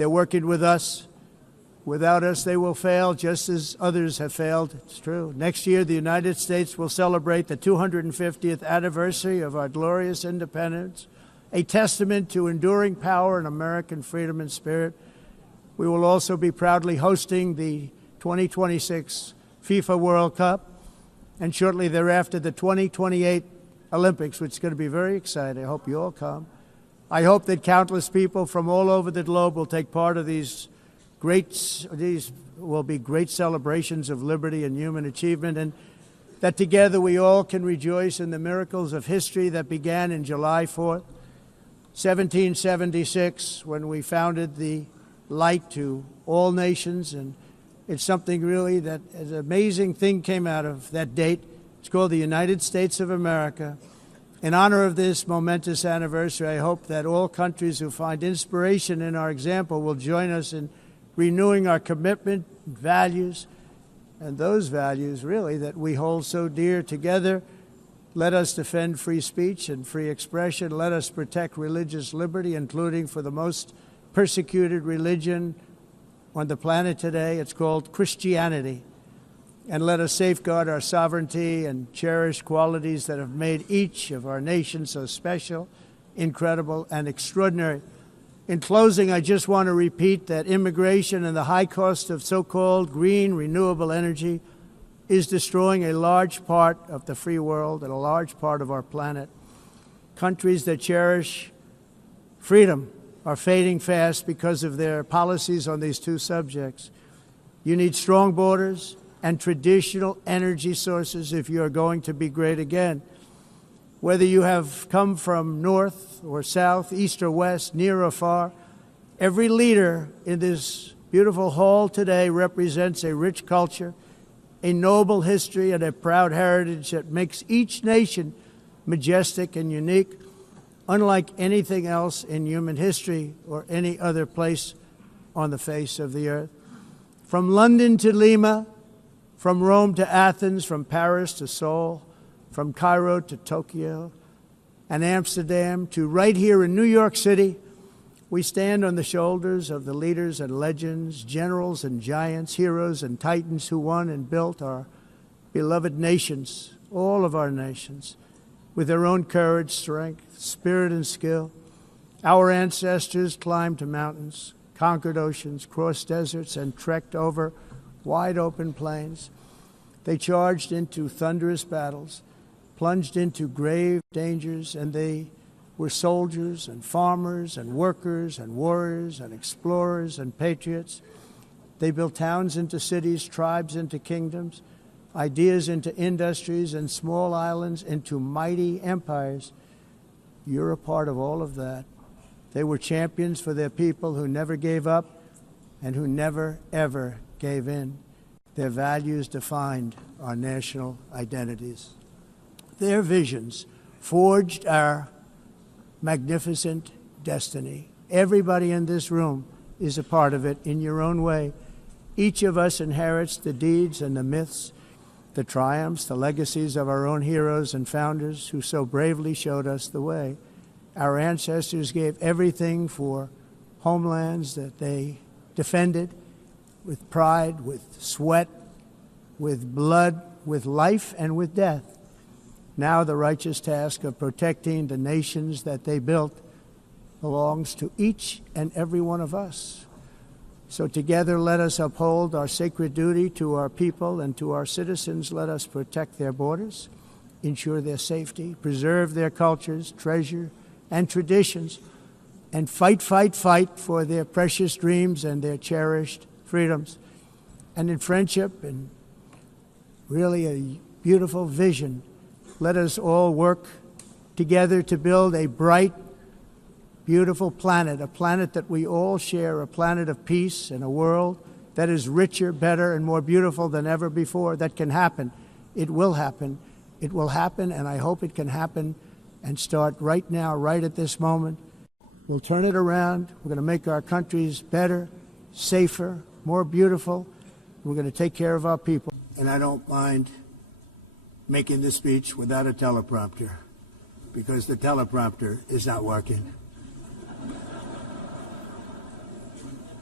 They're working with us. Without us, they will fail, just as others have failed. It's true. Next year, the United States will celebrate the 250th anniversary of our glorious independence, a testament to enduring power and American freedom and spirit. We will also be proudly hosting the 2026 FIFA World Cup, and shortly thereafter, the 2028 Olympics, which is going to be very exciting. I hope you all come. I hope that countless people from all over the globe will take part of these will be great celebrations of liberty and human achievement, and that together we all can rejoice in the miracles of history that began in July 4th, 1776, when we founded the light to all nations. And it's something really that an amazing thing came out of that date. It's called the United States of America. In honor of this momentous anniversary, I hope that all countries who find inspiration in our example will join us in renewing our commitment, values, and those values, really, that we hold so dear. Together, let us defend free speech and free expression. Let us protect religious liberty, including for the most persecuted religion on the planet today. It's called Christianity. And let us safeguard our sovereignty and cherish qualities that have made each of our nations so special, incredible, and extraordinary. In closing, I just want to repeat that immigration and the high cost of so-called green renewable energy is destroying a large part of the free world and a large part of our planet. Countries that cherish freedom are fading fast because of their policies on these two subjects. You need strong borders and traditional energy sources if you are going to be great again. Whether you have come from north or south, east or west, near or far, every leader in this beautiful hall today represents a rich culture, a noble history, and a proud heritage that makes each nation majestic and unique, unlike anything else in human history or any other place on the face of the earth. From London to Lima, from Rome to Athens, from Paris to Seoul, from Cairo to Tokyo and Amsterdam to right here in New York City, we stand on the shoulders of the leaders and legends, generals and giants, heroes and titans who won and built our beloved nations, all of our nations, with their own courage, strength, spirit, and skill. Our ancestors climbed to mountains, conquered oceans, crossed deserts, and trekked over wide open plains. They charged into thunderous battles, plunged into grave dangers, and they were soldiers and farmers and workers and warriors and explorers and patriots. They built towns into cities, tribes into kingdoms, ideas into industries, and small islands into mighty empires. You're a part of all of that. They were champions for their people who never gave up and who never, ever gave in. Their values defined our national identities. Their visions forged our magnificent destiny. Everybody in this room is a part of it in your own way. Each of us inherits the deeds and the myths, the triumphs, the legacies of our own heroes and founders who so bravely showed us the way. Our ancestors gave everything for homelands that they defended with pride, with sweat, with blood, with life, and with death. Now the righteous task of protecting the nations that they built belongs to each and every one of us. So together let us uphold our sacred duty to our people and to our citizens. Let us protect their borders, ensure their safety, preserve their cultures, treasure, and traditions, and fight, fight, fight for their precious dreams and their cherished freedoms. And in friendship and really a beautiful vision, let us all work together to build a bright, beautiful planet, a planet that we all share, a planet of peace and a world that is richer, better, and more beautiful than ever before. That can happen. It will happen. It will happen, and I hope it can happen and start right now, right at this moment. We'll turn it around. We're going to make our countries better, safer, more beautiful. We're going to take care of our people. And I don't mind making this speech without a teleprompter, because the teleprompter is not working.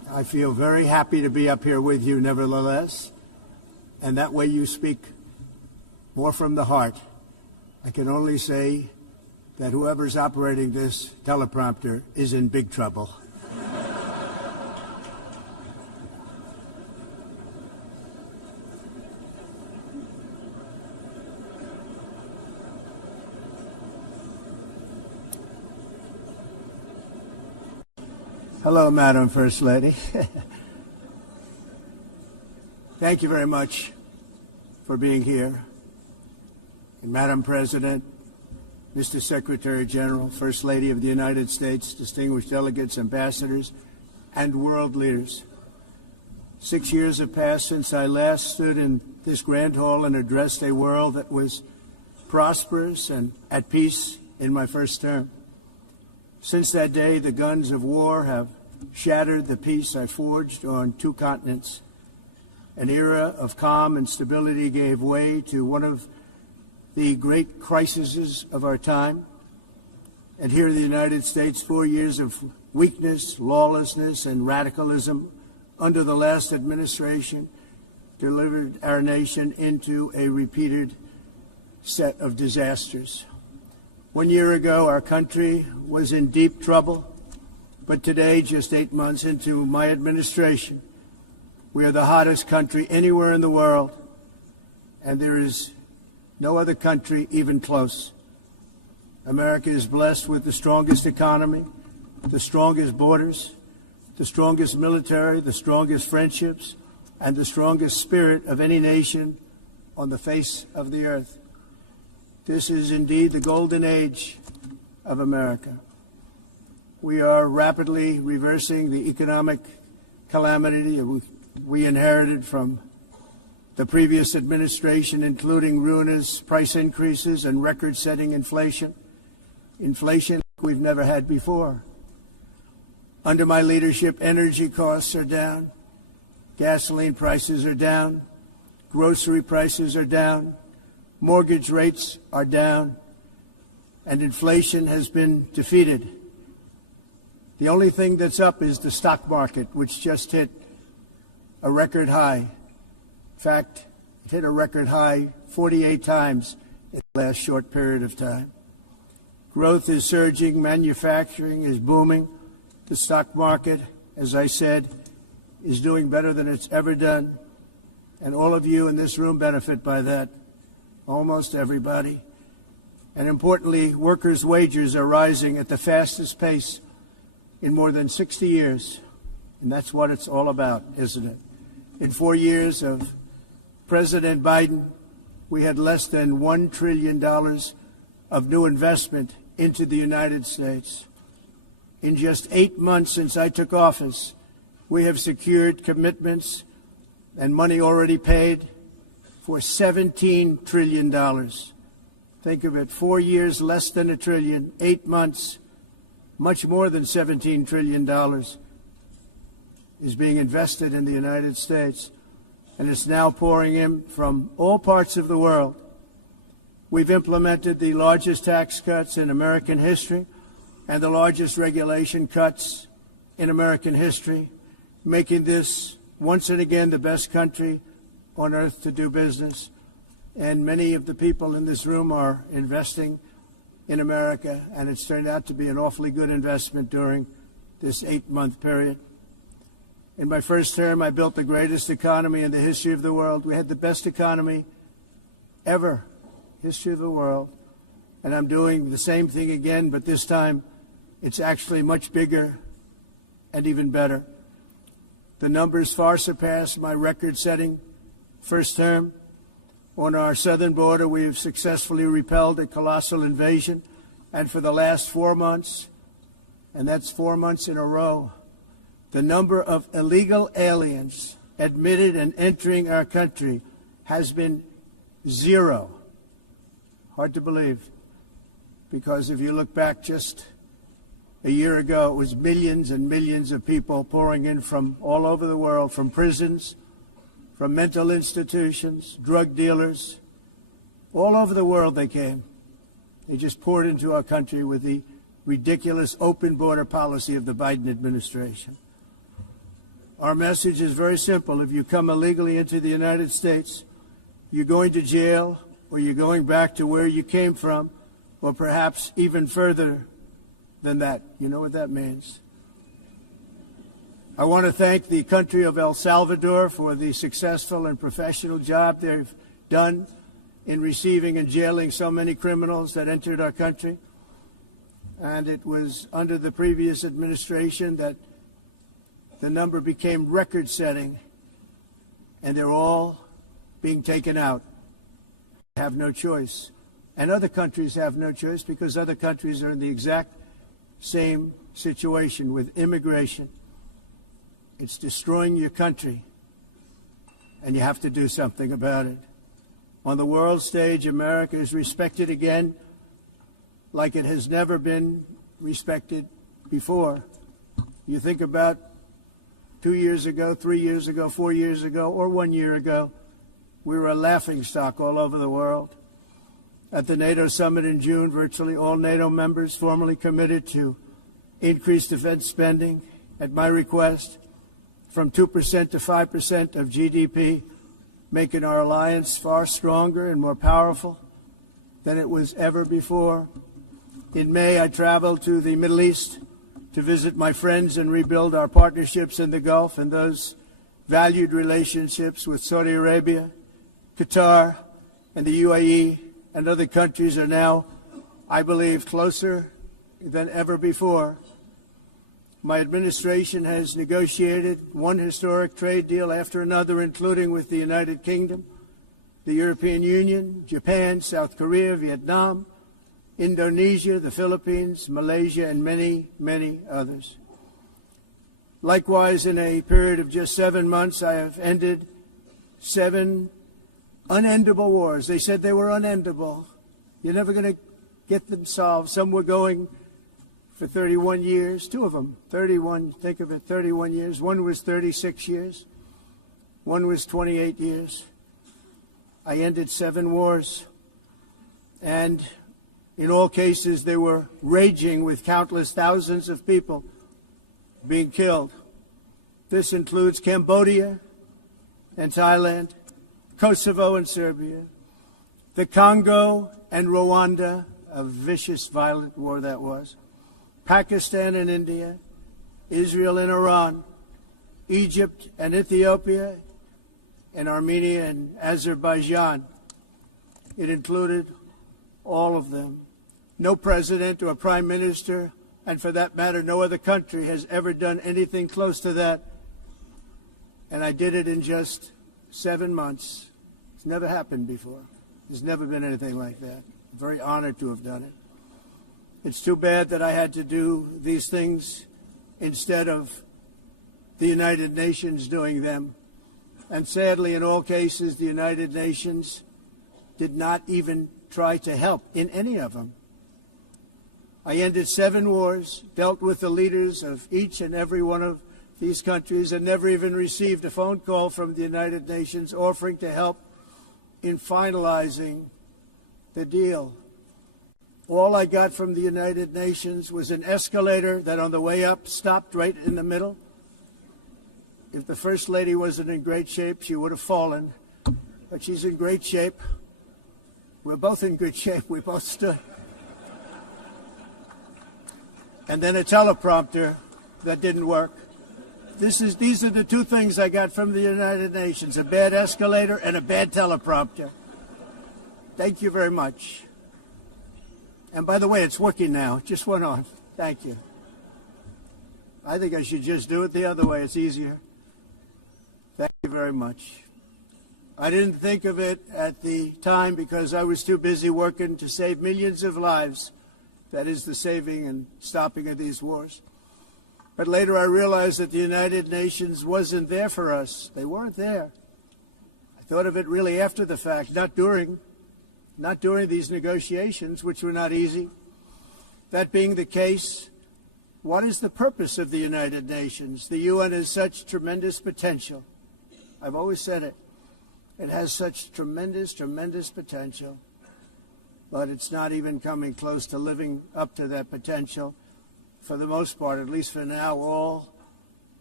I feel very happy to be up here with you nevertheless, and that way you speak more from the heart. I can only say that whoever's operating this teleprompter is in big trouble. Hello, Madam First Lady. Thank you very much for being here. And Madam President, Mr. Secretary General, First Lady of the United States, distinguished delegates, ambassadors, and world leaders. 6 years have passed since I last stood in this grand hall and addressed a world that was prosperous and at peace in my first term. Since that day, the guns of war have shattered the peace I forged on 2 continents. An era of calm and stability gave way to one of the great crises of our time. And here in the United States, 4 years of weakness, lawlessness, and radicalism under the last administration delivered our nation into a repeated set of disasters. 1 year ago, our country was in deep trouble, but today, just 8 months into my administration, we are the hottest country anywhere in the world, and there is no other country even close. America is blessed with the strongest economy, the strongest borders, the strongest military, the strongest friendships, and the strongest spirit of any nation on the face of the earth. This is indeed the golden age of America. We are rapidly reversing the economic calamity we inherited from the previous administration, including ruinous price increases and record-setting inflation we've never had before. Under my leadership, energy costs are down, gasoline prices are down, grocery prices are down, mortgage rates are down, and inflation has been defeated. The only thing that's up is the stock market, which just hit a record high. In fact, it hit a record high 48 times in the last short period of time. Growth is surging, manufacturing is booming. The stock market, as I said, is doing better than it's ever done. And all of you in this room benefit by that, almost everybody. And importantly, workers' wages are rising at the fastest pace in more than 60 years. And that's what it's all about, isn't it? In 4 years of President Biden, we had less than $1 trillion of new investment into the United States. In just 8 months since I took office, we have secured commitments and money already paid for $17 trillion. Think of it, 4 years, less than $1 trillion, 8 months, much more than $17 trillion is being invested in the United States, and it's now pouring in from all parts of the world. We've implemented the largest tax cuts in American history and the largest regulation cuts in American history, making this once and again the best country on earth to do business. And many of the people in this room are investing in America, and it's turned out to be an awfully good investment during this 8-month period. In my first term, I built the greatest economy in the history of the world. We had the best economy ever, history of the world. And I'm doing the same thing again, but this time it's actually much bigger and even better. The numbers far surpass my record-setting first term. On our southern border, we have successfully repelled a colossal invasion. And for the last 4 months, and that's 4 months in a row, the number of illegal aliens admitted and entering our country has been 0. Hard to believe, because if you look back just a year ago, it was millions and millions of people pouring in from all over the world, from prisons, from mental institutions, drug dealers. All over the world they came. They just poured into our country with the ridiculous open border policy of the Biden administration. Our message is very simple. If you come illegally into the United States, you're going to jail or you're going back to where you came from, or perhaps even further than that. You know what that means. I want to thank the country of El Salvador for the successful and professional job they've done in receiving and jailing so many criminals that entered our country. And it was under the previous administration that the number became record-setting, and they're all being taken out. They have no choice. And other countries have no choice because other countries are in the exact same situation with immigration. It's destroying your country, and you have to do something about it. On the world stage, America is respected again like it has never been respected before. You think about 2 years ago, 3 years ago, 4 years ago, or 1 year ago, we were a laughingstock all over the world. At the NATO summit in June, virtually all NATO members formally committed to increase defense spending at my request from 2% to 5% of GDP, making our alliance far stronger and more powerful than it was ever before. In May, I traveled to the Middle East to visit my friends and rebuild our partnerships in the Gulf and those valued relationships with Saudi Arabia, Qatar, and the UAE and other countries are now, I believe, closer than ever before. My administration has negotiated one historic trade deal after another, including with the United Kingdom, the European Union, Japan, South Korea, Vietnam, Indonesia, the Philippines, Malaysia, and many, many others. Likewise, in a period of just 7 months, I have ended 7 unendable wars. They said they were unendable. You're never going to get them solved. Some were going for 31 years, 2 of them, 31, think of it, 31 years. One was 36 years. One was 28 years. I ended 7 wars. And in all cases, they were raging with countless thousands of people being killed. This includes Cambodia and Thailand, Kosovo and Serbia, the Congo and Rwanda, a vicious, violent war that was, Pakistan and India, Israel and Iran, Egypt and Ethiopia, and Armenia and Azerbaijan. It included all of them. No president or prime minister, and for that matter, no other country has ever done anything close to that. And I did it in just 7 months. It's never happened before. There's never been anything like that. I'm very honored to have done it. It's too bad that I had to do these things instead of the United Nations doing them. And sadly, in all cases, the United Nations did not even try to help in any of them. I ended 7 wars, dealt with the leaders of each and every one of these countries, and never even received a phone call from the United Nations offering to help in finalizing the deal. All I got from the United Nations was an escalator that on the way up stopped right in the middle. If the First Lady wasn't in great shape, she would have fallen. But she's in great shape. We're both in good shape. We both stood. And then a teleprompter that didn't work. These are the 2 things I got from the United Nations, a bad escalator and a bad teleprompter. Thank you very much. And by the way, it's working now. It just went on. Thank you. I think I should just do it the other way. It's easier. Thank you very much. I didn't think of it at the time because I was too busy working to save millions of lives. That is the saving and stopping of these wars. But later I realized that the United Nations wasn't there for us. They weren't there. I thought of it really after the fact, not during these negotiations, which were not easy. That being the case, what is the purpose of the United Nations? The UN has such tremendous potential. I've always said it. It has such tremendous, tremendous potential. But it's not even coming close to living up to that potential. For the most part, at least for now, all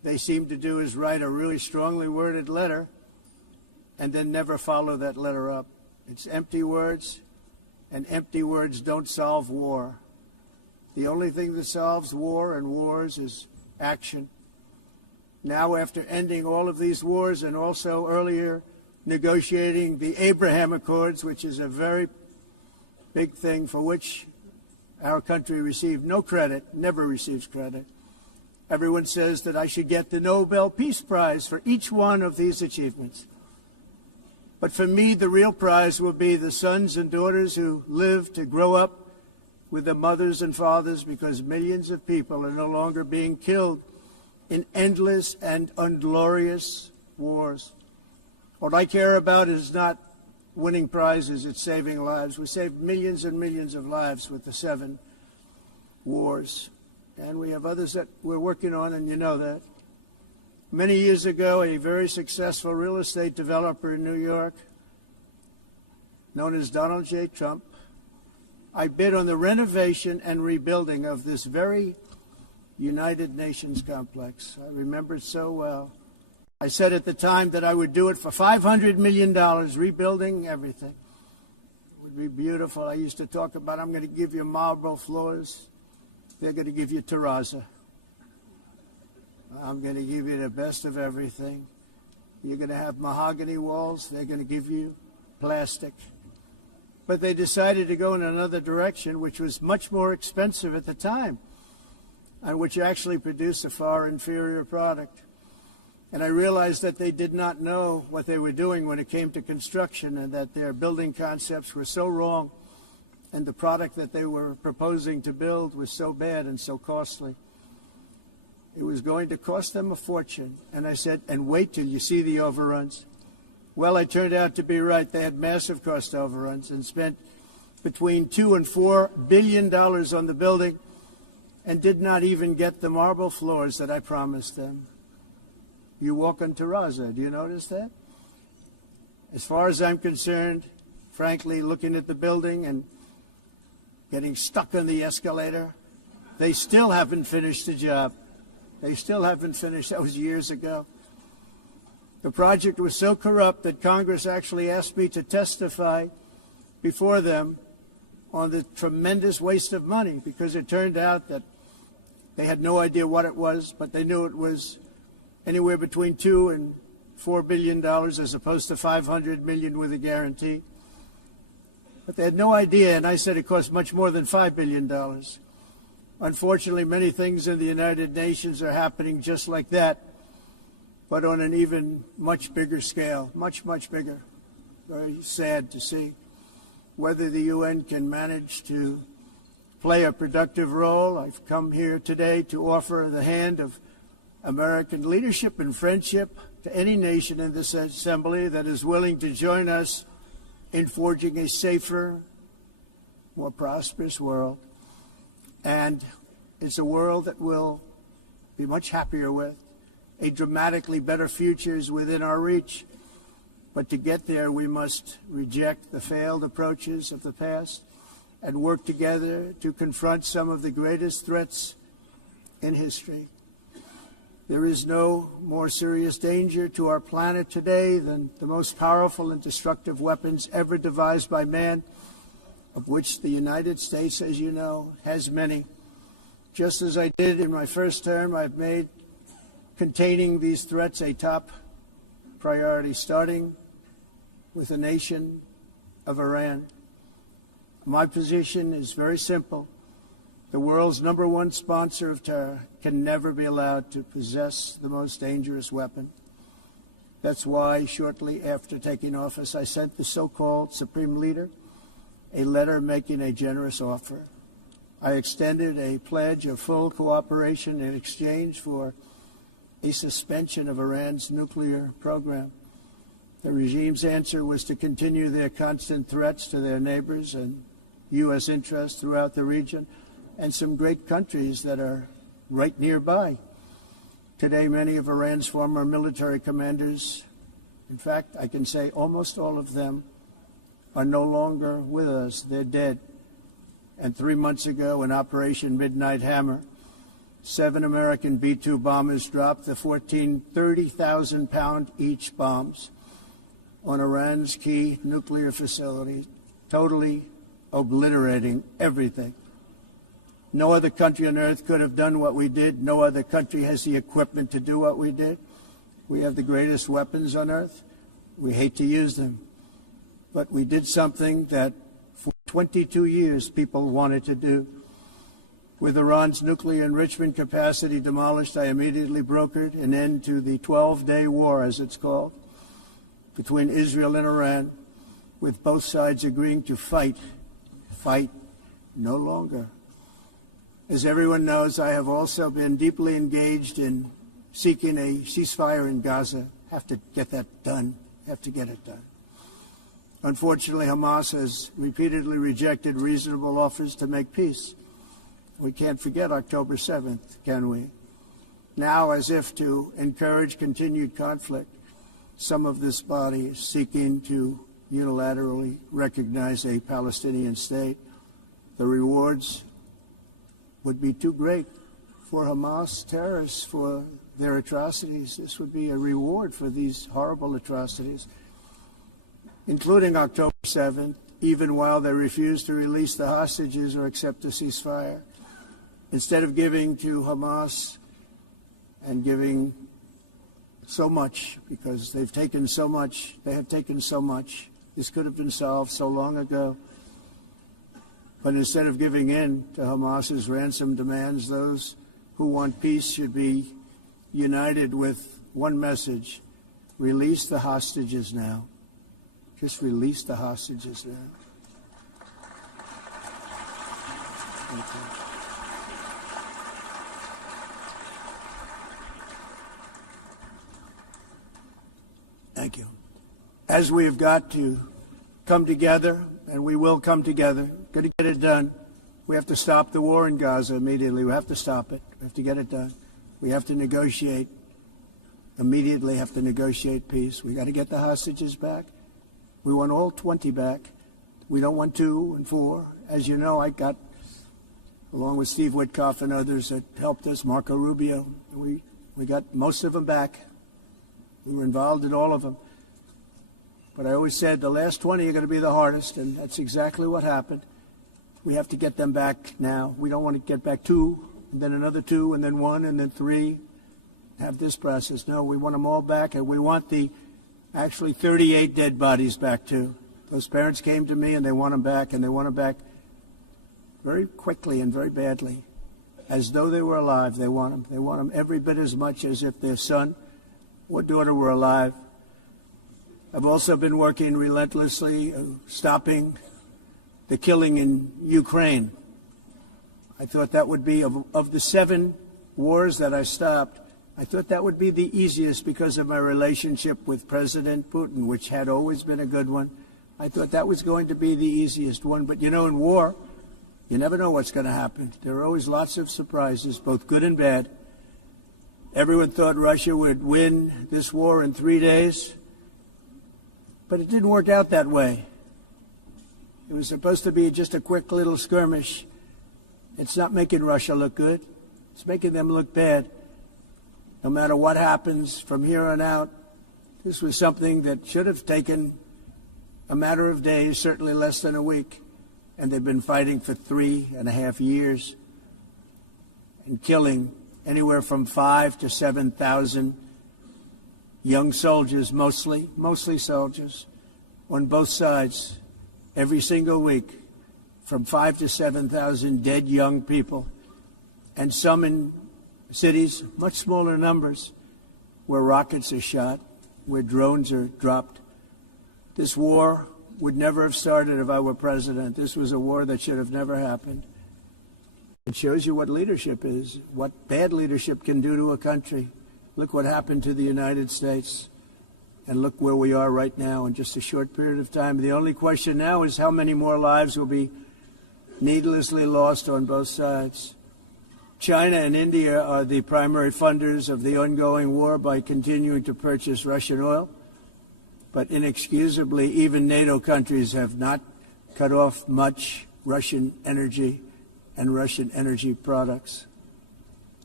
they seem to do is write a really strongly worded letter and then never follow that letter up. It's empty words, and empty words don't solve war. The only thing that solves war and wars is action. Now, after ending all of these wars and also earlier negotiating the Abraham Accords, which is a very big thing for which our country received no credit, never receives credit. Everyone says that I should get the Nobel Peace Prize for each one of these achievements. But for me, the real prize will be the sons and daughters who live to grow up with their mothers and fathers, because millions of people are no longer being killed in endless and unglorious wars. What I care about is not winning prizes, it's saving lives. We saved millions and millions of lives with the 7 wars. And we have others that we're working on, and you know that. Many years ago, a very successful real estate developer in New York, known as Donald J. Trump, I bid on the renovation and rebuilding of this very United Nations complex. I remember it so well. I said at the time that I would do it for $500 million, rebuilding everything. It would be beautiful. I used to talk about, I'm going to give you marble floors. They're going to give you terrazzo. I'm going to give you the best of everything. You're going to have mahogany walls. They're going to give you plastic. But they decided to go in another direction, which was much more expensive at the time, and which actually produced a far inferior product. And I realized that they did not know what they were doing when it came to construction, and that their building concepts were so wrong, and the product that they were proposing to build was so bad and so costly. It was going to cost them a fortune. And I said, and wait till you see the overruns. Well, I turned out to be right. They had massive cost overruns and spent between $2 and $4 billion on the building and did not even get the marble floors that I promised them. You walk on terrazzo. Do you notice that? As far as I'm concerned, frankly, looking at the building and getting stuck on the escalator, they still haven't finished the job. They still haven't finished. That was years ago. The project was so corrupt that Congress actually asked me to testify before them on the tremendous waste of money, because it turned out that they had no idea what it was, but they knew it was anywhere between $2 and $4 billion as opposed to $500 million with a guarantee. But they had no idea, and I said it cost much more than $5 billion. Unfortunately, many things in the United Nations are happening just like that, but on an even much bigger scale, much, much bigger. Very sad to see. Whether the UN can manage to play a productive role, I've come here today to offer the hand of American leadership and friendship to any nation in this assembly that is willing to join us in forging a safer, more prosperous world. And it's a world that we'll be much happier with. A dramatically better future is within our reach. But to get there, we must reject the failed approaches of the past and work together to confront some of the greatest threats in history. There is no more serious danger to our planet today than the most powerful and destructive weapons ever devised by man, of which the United States, as you know, has many. Just as I did in my first term, I've made containing these threats a top priority, starting with the nation of Iran. My position is very simple. The world's #1 sponsor of terror can never be allowed to possess the most dangerous weapon. That's why shortly after taking office, I sent the so-called Supreme Leader a letter making a generous offer. I extended a pledge of full cooperation in exchange for a suspension of Iran's nuclear program. The regime's answer was to continue their constant threats to their neighbors and U.S. interests throughout the region, and some great countries that are right nearby. Today, many of Iran's former military commanders, in fact, I can say almost all of them, are no longer with us. They're dead. And 3 months ago, in Operation Midnight Hammer, 7 American B-2 bombers dropped the 14 30,000-pound each bombs on Iran's key nuclear facility, totally obliterating everything. No other country on earth could have done what we did. No other country has the equipment to do what we did. We have the greatest weapons on earth. We hate to use them. But we did something that for 22 years people wanted to do. With Iran's nuclear enrichment capacity demolished, I immediately brokered an end to the 12-day war, as it's called, between Israel and Iran, with both sides agreeing to fight no longer. As everyone knows, I have also been deeply engaged in seeking a ceasefire in Gaza. Have to get that done. Have to get it done. Unfortunately, Hamas has repeatedly rejected reasonable offers to make peace. We can't forget October 7th, can we? Now, as if to encourage continued conflict, some of this body is seeking to unilaterally recognize a Palestinian state. The rewards would be too great for Hamas terrorists for their atrocities. This would be a reward for these horrible atrocities, including October 7th, even while they refuse to release the hostages or accept a ceasefire. Instead of giving to Hamas and giving so much, because they've taken so much, they have taken so much. This could have been solved so long ago. But instead of giving in to Hamas's ransom demands, those who want peace should be united with one message: release the hostages now. Just release the hostages now. Thank you. Thank you. As we have got to come together, and we will come together, got to get it done. We have to stop the war in Gaza immediately. We have to stop it. We have to get it done. We have to negotiate, immediately have to negotiate peace. We got to get the hostages back. We want all 20 back. We don't want 2 and 4. As you know, I got, along with Steve Witkoff and others that helped us, Marco Rubio, we got most of them back. We were involved in all of them. But I always said the last 20 are going to be the hardest, and that's exactly what happened. We have to get them back now. We don't want to get back 2, and then another 2, and then 1, and then 3. Have this process. No, we want them all back, and we want the actually 38 dead bodies back too. Those parents came to me, and they want them back, and they want them back very quickly and very badly, as though they were alive. They want them. They want them every bit as much as if their son or daughter were alive. I've also been working relentlessly, stopping the killing in Ukraine. I thought that would be, of the 7 wars that I stopped, I thought that would be the easiest because of my relationship with President Putin, which had always been a good one. I thought that was going to be the easiest one. But, you know, in war, you never know what's going to happen. There are always lots of surprises, both good and bad. Everyone thought Russia would win this war in 3 days, but it didn't work out that way. It was supposed to be just a quick little skirmish. It's not making Russia look good. It's making them look bad. No matter what happens from here on out, this was something that should have taken a matter of days, certainly less than a week. And they've been fighting for 3.5 years and killing anywhere from 5,000 to 7,000 young soldiers, mostly soldiers, on both sides, every single week, from 5,000 to 7,000 dead young people, and some in cities, much smaller numbers, where rockets are shot, where drones are dropped. This war would never have started if I were president. This was a war that should have never happened. It shows you what leadership is, what bad leadership can do to a country. Look what happened to the United States, and look where we are right now in just a short period of time. The only question now is how many more lives will be needlessly lost on both sides. China and India are the primary funders of the ongoing war by continuing to purchase Russian oil. But inexcusably, even NATO countries have not cut off much Russian energy and Russian energy products.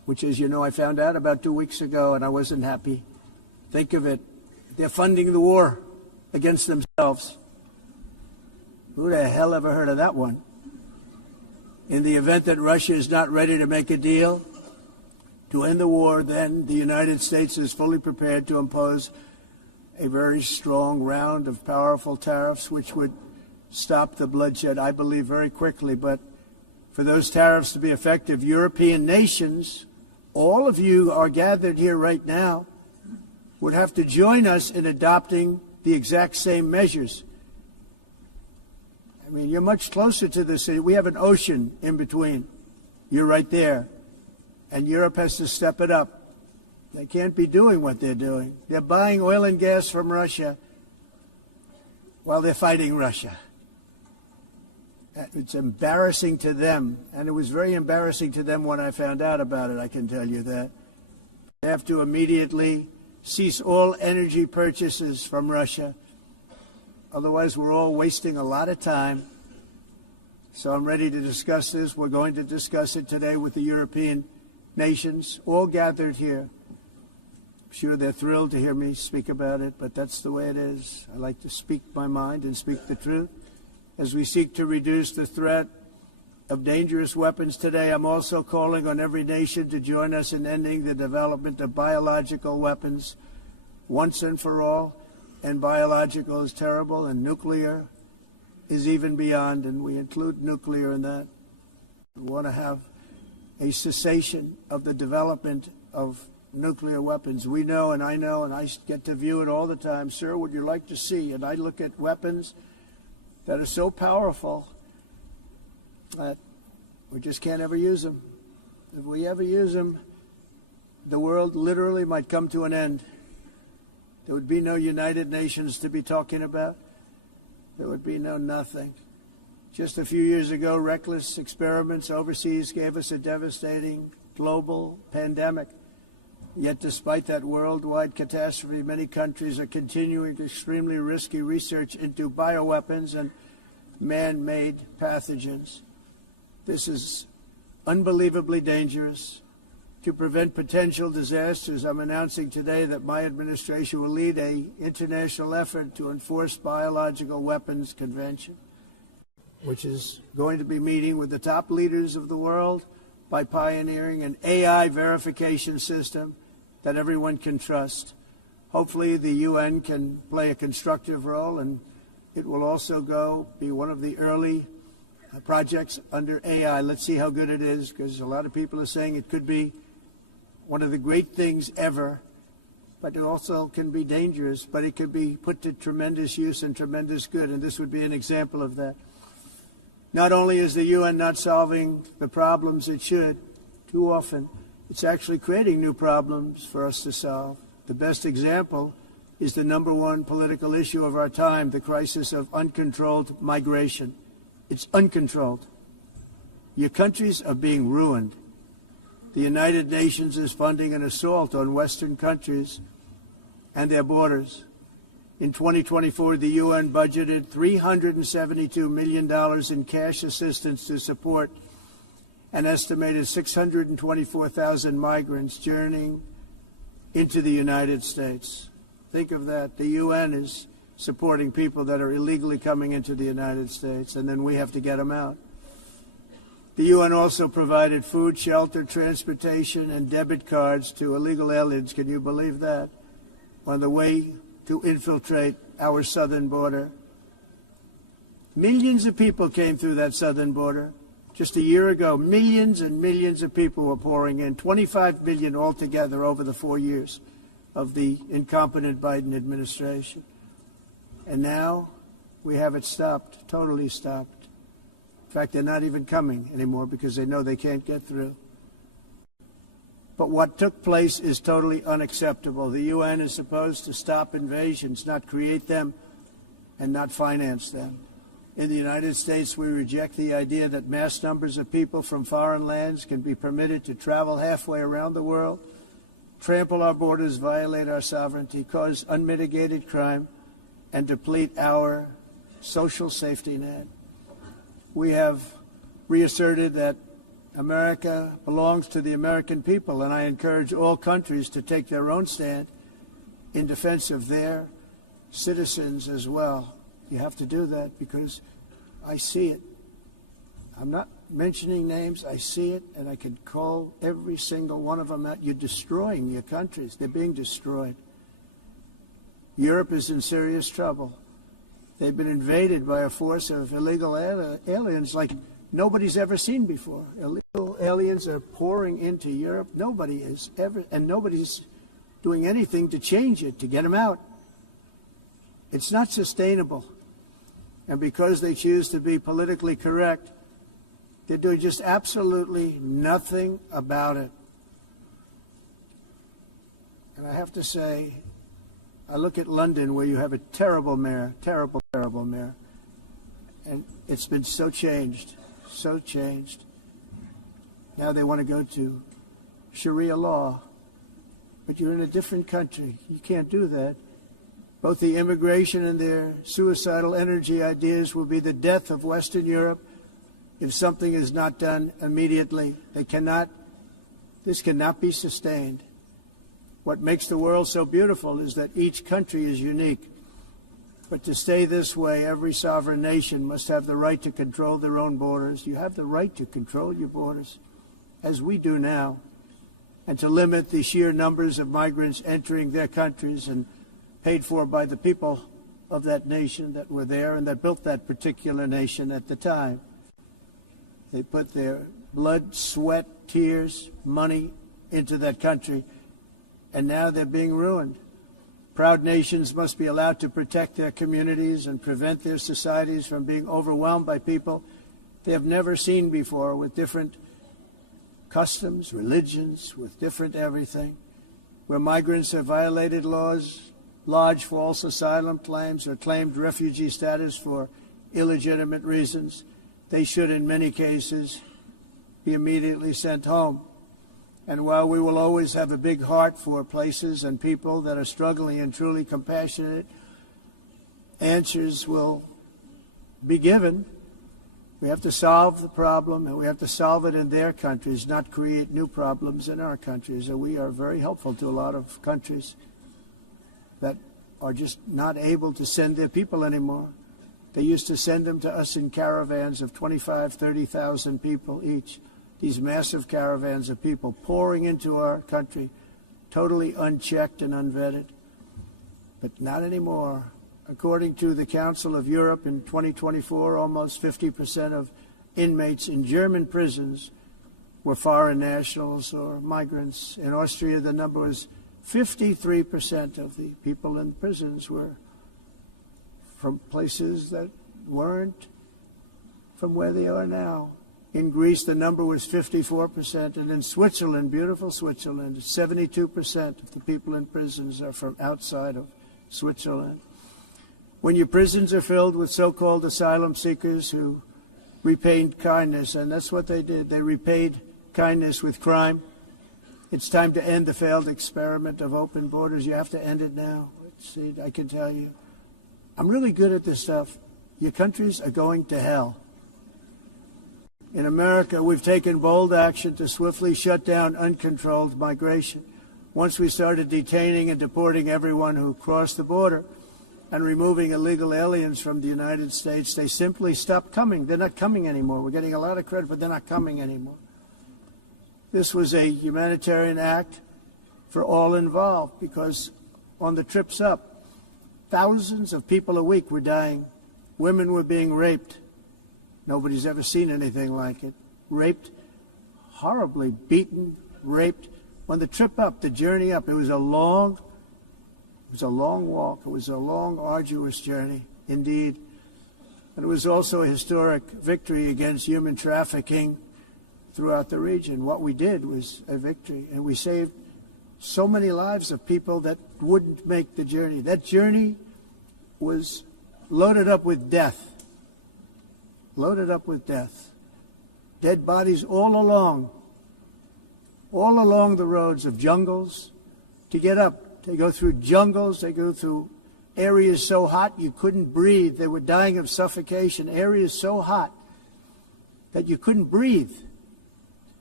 which, as you know, I found out about 2 weeks ago, and I wasn't happy. Think of it. They're funding the war against themselves. Who the hell ever heard of that one? In the event that Russia is not ready to make a deal to end the war, then the United States is fully prepared to impose a very strong round of powerful tariffs, which would stop the bloodshed, I believe, very quickly. But for those tariffs to be effective, European nations, all of you are gathered here right now, would have to join us in adopting the exact same measures. I mean, you're much closer to this. We have an ocean in between. You're right there. And Europe has to step it up. They can't be doing what they're doing. They're buying oil and gas from Russia while they're fighting Russia. It's embarrassing to them, and it was very embarrassing to them when I found out about it, I can tell you that. They have to immediately cease all energy purchases from Russia. Otherwise, we're all wasting a lot of time. So I'm ready to discuss this. We're going to discuss it today with the European nations, all gathered here. I'm sure they're thrilled to hear me speak about it, but that's the way it is. I like to speak my mind and speak the truth. As we seek to reduce the threat of dangerous weapons today, I'm also calling on every nation to join us in ending the development of biological weapons once and for all. And biological is terrible, and nuclear is even beyond, and we include nuclear in that. We want to have a cessation of the development of nuclear weapons. We know, and I get to view it all the time. Sir, would you like to see? And I look at weapons that are so powerful that we just can't ever use them. If we ever use them, the world literally might come to an end. There would be no United Nations to be talking about. There would be no nothing. Just a few years ago, reckless experiments overseas gave us a devastating global pandemic. Yet despite that worldwide catastrophe, many countries are continuing extremely risky research into bioweapons and man-made pathogens. This is unbelievably dangerous. To prevent potential disasters, I'm announcing today that my administration will lead an international effort to enforce biological weapons convention, which is going to be meeting with the top leaders of the world by pioneering an AI verification system that everyone can trust. Hopefully the UN can play a constructive role, and it will also be one of the early projects under AI. Let's see how good it is, because a lot of people are saying it could be one of the great things ever, but it also can be dangerous, but it could be put to tremendous use and tremendous good, and this would be an example of that. Not only is the UN not solving the problems it should, too often, it's actually creating new problems for us to solve. The best example is the number one political issue of our time, the crisis of uncontrolled migration. It's uncontrolled. Your countries are being ruined. The United Nations is funding an assault on Western countries and their borders. In 2024, the UN budgeted $372 million in cash assistance to support an estimated 624,000 migrants journeying into the United States. Think of that. The UN is supporting people that are illegally coming into the United States, and then we have to get them out. The UN also provided food, shelter, transportation, and debit cards to illegal aliens. Can you believe that? On the way to infiltrate our southern border. Millions of people came through that southern border. Just a year ago, millions and millions of people were pouring in, 25 million altogether over the 4 years of the incompetent Biden administration. And now we have it stopped, totally stopped. In fact, they're not even coming anymore because they know they can't get through. But what took place is totally unacceptable. The UN is supposed to stop invasions, not create them and not finance them. In the United States, we reject the idea that mass numbers of people from foreign lands can be permitted to travel halfway around the world, trample our borders, violate our sovereignty, cause unmitigated crime, and deplete our social safety net. We have reasserted that America belongs to the American people, and I encourage all countries to take their own stand in defense of their citizens as well. You have to do that because I see it. I'm not mentioning names. I see it, and I can call every single one of them out. You're destroying your countries. They're being destroyed. Europe is in serious trouble. They've been invaded by a force of illegal aliens like nobody's ever seen before. Illegal aliens are pouring into Europe. Nobody is ever, and nobody's doing anything to change it, to get them out. It's not sustainable. And because they choose to be politically correct, they're doing just absolutely nothing about it. And I have to say, I look at London where you have a terrible mayor, terrible mayor, and it's been so changed. So changed. Now they want to go to Sharia law, but you're in a different country. You can't do that. Both the immigration and their suicidal energy ideas will be the death of Western Europe if something is not done immediately. This cannot be sustained. What makes the world so beautiful is that each country is unique. But to stay this way, every sovereign nation must have the right to control their own borders. You have the right to control your borders, as we do now, and to limit the sheer numbers of migrants entering their countries and paid for by the people of that nation that were there and that built that particular nation at the time. They put their blood, sweat, tears, money into that country, and now they're being ruined. Proud nations must be allowed to protect their communities and prevent their societies from being overwhelmed by people they have never seen before, with different customs, religions, with different everything. Where migrants have violated laws, lodged false asylum claims, or claimed refugee status for illegitimate reasons, they should, in many cases, be immediately sent home. And while we will always have a big heart for places and people that are struggling and truly compassionate, answers will be given. We have to solve the problem, and we have to solve it in their countries, not create new problems in our countries. And we are very helpful to a lot of countries that are just not able to send their people anymore. They used to send them to us in caravans of 25,000, 30,000 people each. These massive caravans of people pouring into our country, totally unchecked and unvetted. But not anymore. According to the Council of Europe in 2024, almost 50% of inmates in German prisons were foreign nationals or migrants. In Austria, the number was 53% of the people in prisons were from places that weren't from where they are now. In Greece, the number was 54%, and in Switzerland, beautiful Switzerland, 72% of the people in prisons are from outside of Switzerland. When your prisons are filled with so-called asylum seekers who repaid kindness, and that's what they did, they repaid kindness with crime, it's time to end the failed experiment of open borders. You have to end it now. See, I can tell you, I'm really good at this stuff. Your countries are going to hell. In America, we've taken bold action to swiftly shut down uncontrolled migration. Once we started detaining and deporting everyone who crossed the border and removing illegal aliens from the United States, they simply stopped coming. They're not coming anymore. We're getting a lot of credit, but they're not coming anymore. This was a humanitarian act for all involved, because on the trips up, thousands of people a week were dying. Women were being raped. Nobody's ever seen anything like it. Raped, horribly beaten, raped. On the trip up, the journey up, it was a long walk. It was a long, arduous journey, indeed. And it was also a historic victory against human trafficking throughout the region. What we did was a victory, and we saved so many lives of people that wouldn't make the journey. That journey was loaded up with death. Loaded up with death. Dead bodies all along the roads of jungles to get up. They go through jungles, they go through areas so hot you couldn't breathe. They were dying of suffocation, areas so hot that you couldn't breathe.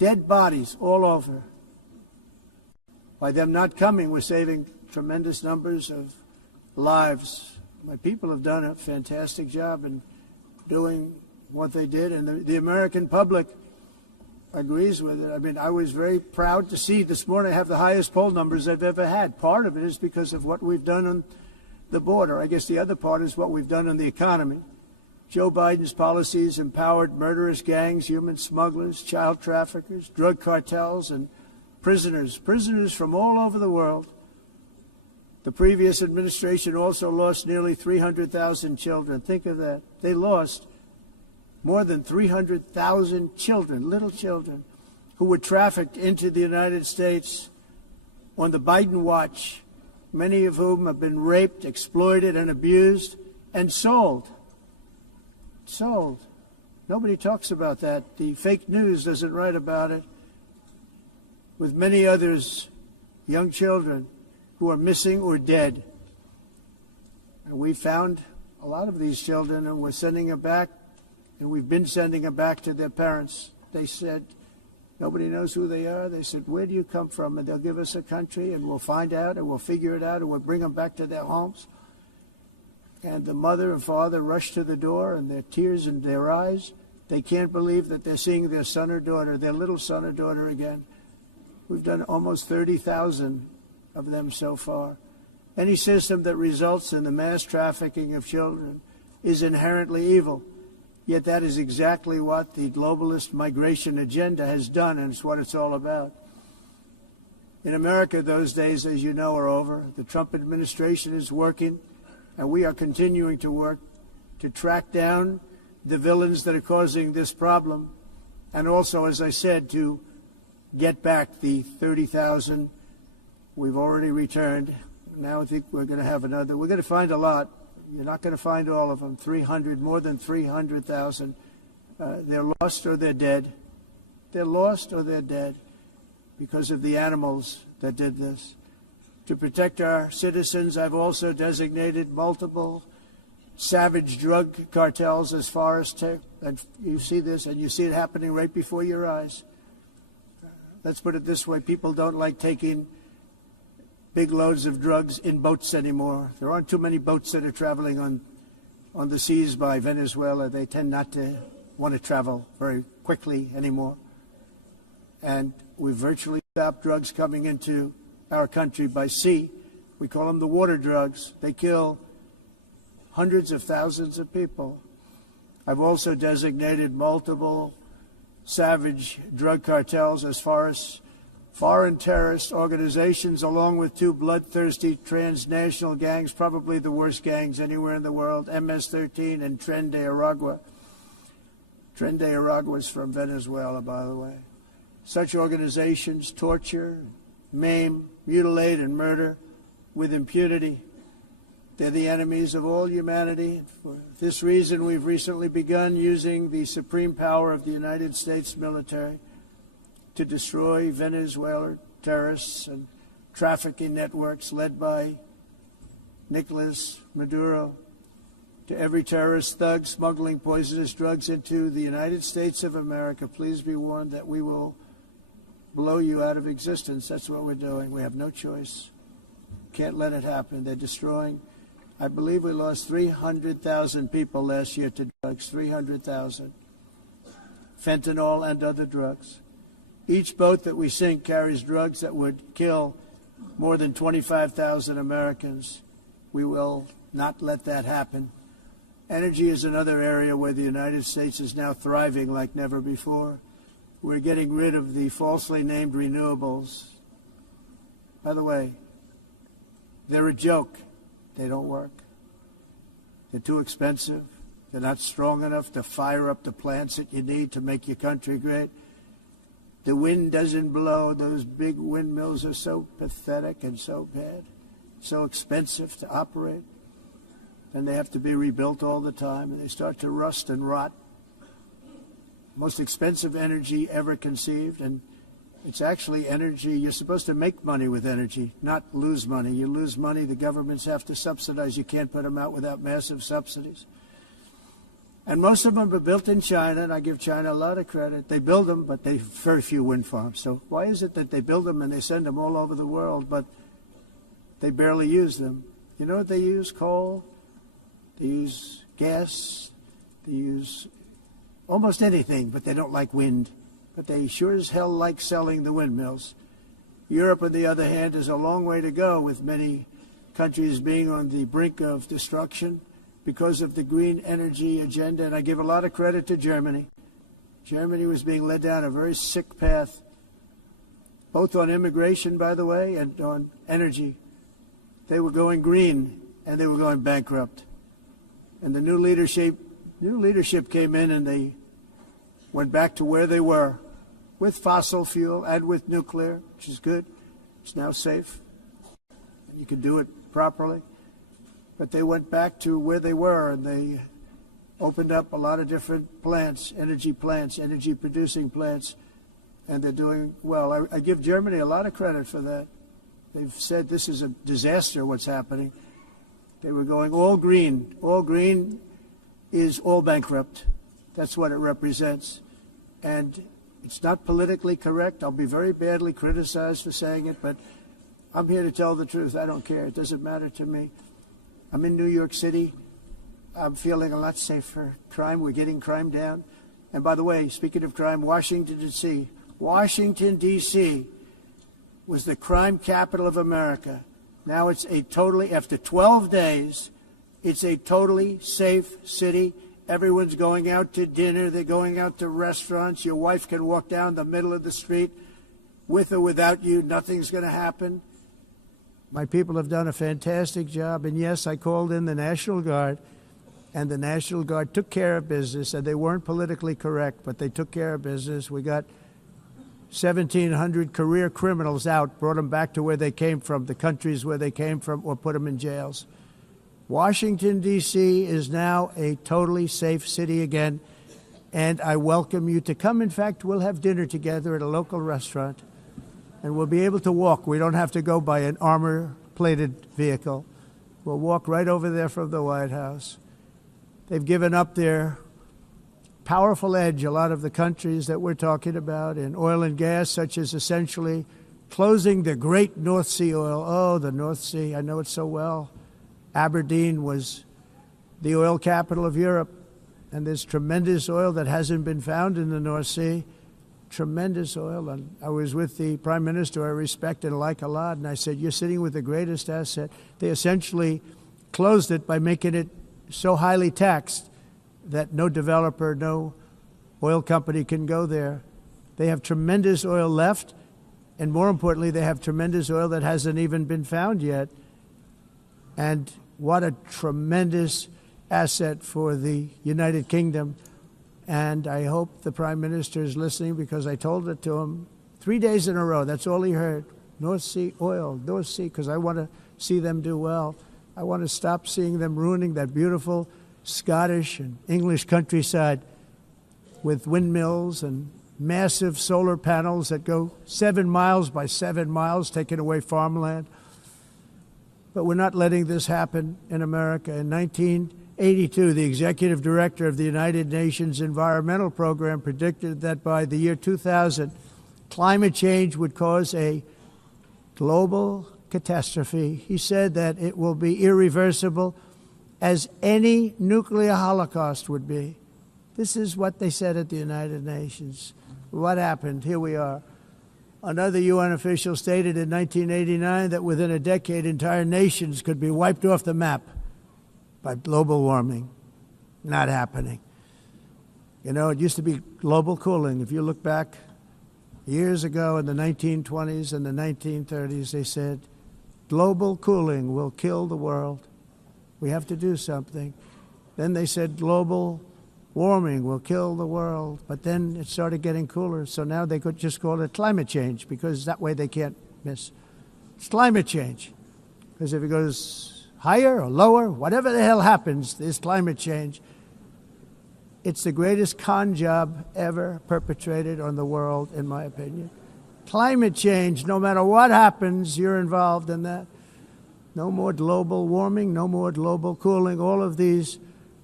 Dead bodies all over. By them not coming, we're saving tremendous numbers of lives. My people have done a fantastic job in doing what they did, and the American public agrees with it. I mean, I was very proud to see this morning I have the highest poll numbers I've ever had. Part of it is because of what we've done on the border. I guess the other part is what we've done on the economy. Joe Biden's policies empowered murderous gangs, human smugglers, child traffickers, drug cartels, and prisoners from all over the world. The previous administration also lost nearly 300,000 children. Think of that. They lost more than 300,000 children, little children, who were trafficked into the United States on the Biden watch, many of whom have been raped, exploited, and abused, and sold. Sold. Nobody talks about that. The fake news doesn't write about it. With many others, young children who are missing or dead. And we found a lot of these children, and we're sending them back, and we've been sending them back to their parents. They said, nobody knows who they are. They said, where do you come from? And they'll give us a country, and we'll find out, and we'll figure it out, and we'll bring them back to their homes. And the mother and father rush to the door, and their tears in their eyes. They can't believe that they're seeing their son or daughter, their little son or daughter again. We've done almost 30,000 of them so far. Any system that results in the mass trafficking of children is inherently evil. Yet that is exactly what the globalist migration agenda has done, and it's what it's all about. In America, those days, as you know, are over. The Trump administration is working, and we are continuing to work to track down the villains that are causing this problem, and also, as I said, to get back the 30,000 we've already returned. Now I think we're going to have another. We're going to find a lot. You're not going to find all of them. 300, more than 300,000. They're lost or they're dead. They're lost or they're dead because of the animals that did this. To protect our citizens, I've also designated multiple savage drug cartels as far as and you see this, and you see it happening right before your eyes. Let's put it this way. People don't like taking big loads of drugs in boats anymore. There aren't too many boats that are traveling on the seas by Venezuela. They tend not to want to travel very quickly anymore. And we've virtually stopped drugs coming into our country by sea. We call them the water drugs. They kill hundreds of thousands of people. I've also designated multiple savage drug cartels as far as foreign terrorist organizations, along with two bloodthirsty transnational gangs, probably the worst gangs anywhere in the world, MS-13 and Tren de Aragua. Tren de Aragua is from Venezuela, by the way. Such organizations torture, maim, mutilate, and murder with impunity. They're the enemies of all humanity. For this reason, we've recently begun using the supreme power of the United States military to destroy Venezuelan terrorists and trafficking networks led by Nicolas Maduro. To every terrorist thug smuggling poisonous drugs into the United States of America, please be warned that we will blow you out of existence. That's what we're doing. We have no choice. Can't let it happen. They're destroying. I believe we lost 300,000 people last year to drugs, 300,000. Fentanyl and other drugs. Each boat that we sink carries drugs that would kill more than 25,000 Americans. We will not let that happen. Energy is another area where the United States is now thriving like never before. We're getting rid of the falsely named renewables. By the way, they're a joke. They don't work. They're too expensive. They're not strong enough to fire up the plants that you need to make your country great. The wind doesn't blow. Those big windmills are so pathetic and so bad, so expensive to operate. And they have to be rebuilt all the time, and they start to rust and rot. Most expensive energy ever conceived, and it's actually energy. You're supposed to make money with energy, not lose money. You lose money, the governments have to subsidize. You can't put them out without massive subsidies. And most of them are built in China, and I give China a lot of credit. They build them, but they have very few wind farms. So why is it that they build them and they send them all over the world, but they barely use them? You know what they use? Coal. They use gas. They use almost anything, but they don't like wind. But they sure as hell like selling the windmills. Europe, on the other hand, is a long way to go, with many countries being on the brink of destruction because of the green energy agenda. And I give a lot of credit to Germany. Germany was being led down a very sick path, both on immigration, by the way, and on energy. They were going green, and they were going bankrupt. And the new leadership came in, and they went back to where they were, with fossil fuel and with nuclear, which is good. It's now safe. You can do it properly. But they went back to where they were, and they opened up a lot of different plants, energy-producing plants, and they're doing well. I give Germany a lot of credit for that. They've said this is a disaster, what's happening. They were going all green. All green is all bankrupt. That's what it represents. And it's not politically correct. I'll be very badly criticized for saying it, but I'm here to tell the truth. I don't care. It doesn't matter to me. I'm in New York City. I'm feeling a lot safer. Crime, we're getting crime down. And by the way, speaking of crime, Washington, D.C. was the crime capital of America. Now it's after 12 days, it's a totally safe city. Everyone's going out to dinner. They're going out to restaurants. Your wife can walk down the middle of the street with or without you. Nothing's going to happen. My people have done a fantastic job. And yes, I called in the National Guard, and the National Guard took care of business, and they weren't politically correct, but they took care of business. We got 1,700 career criminals out, brought them back to where they came from, the countries where they came from, or put them in jails. Washington, D.C. is now a totally safe city again, and I welcome you to come. In fact, we'll have dinner together at a local restaurant, and we'll be able to walk. We don't have to go by an armor-plated vehicle. We'll walk right over there from the White House. They've given up their powerful edge, a lot of the countries that we're talking about, in oil and gas, such as essentially closing the great North Sea oil. Oh, the North Sea, I know it so well. Aberdeen was the oil capital of Europe, and there's tremendous oil that hasn't been found in the North Sea. Tremendous oil. And I was with the Prime Minister I respect and like a lot, and I said, you're sitting with the greatest asset. They essentially closed it by making it so highly taxed that no developer, no oil company can go there. They have tremendous oil left, and more importantly, they have tremendous oil that hasn't even been found yet. And what a tremendous asset for the United Kingdom. And I hope the Prime Minister is listening, because I told it to him 3 days in a row. That's all he heard. North Sea oil, North Sea, because I want to see them do well. I want to stop seeing them ruining that beautiful Scottish and English countryside with windmills and massive solar panels that go 7 miles by 7 miles, taking away farmland. But we're not letting this happen in America. In 1982, the executive director of the United Nations Environmental Program predicted that by the year 2000, climate change would cause a global catastrophe. He said that it will be irreversible, as any nuclear holocaust would be. This is what they said at the United Nations. What happened? Here we are. Another UN official stated in 1989 that within a decade, entire nations could be wiped off the map by global warming. Not happening. You know, it used to be global cooling. If you look back years ago in the 1920s and the 1930s, they said, global cooling will kill the world. We have to do something. Then they said global warming will kill the world. But then it started getting cooler, so now they could just call it climate change, because that way they can't miss. It's climate change. Because if it goes higher or lower, whatever the hell happens, there's climate change. It's the greatest con job ever perpetrated on the world, in my opinion. Climate change, no matter what happens, you're involved in that. No more global warming, no more global cooling. All of these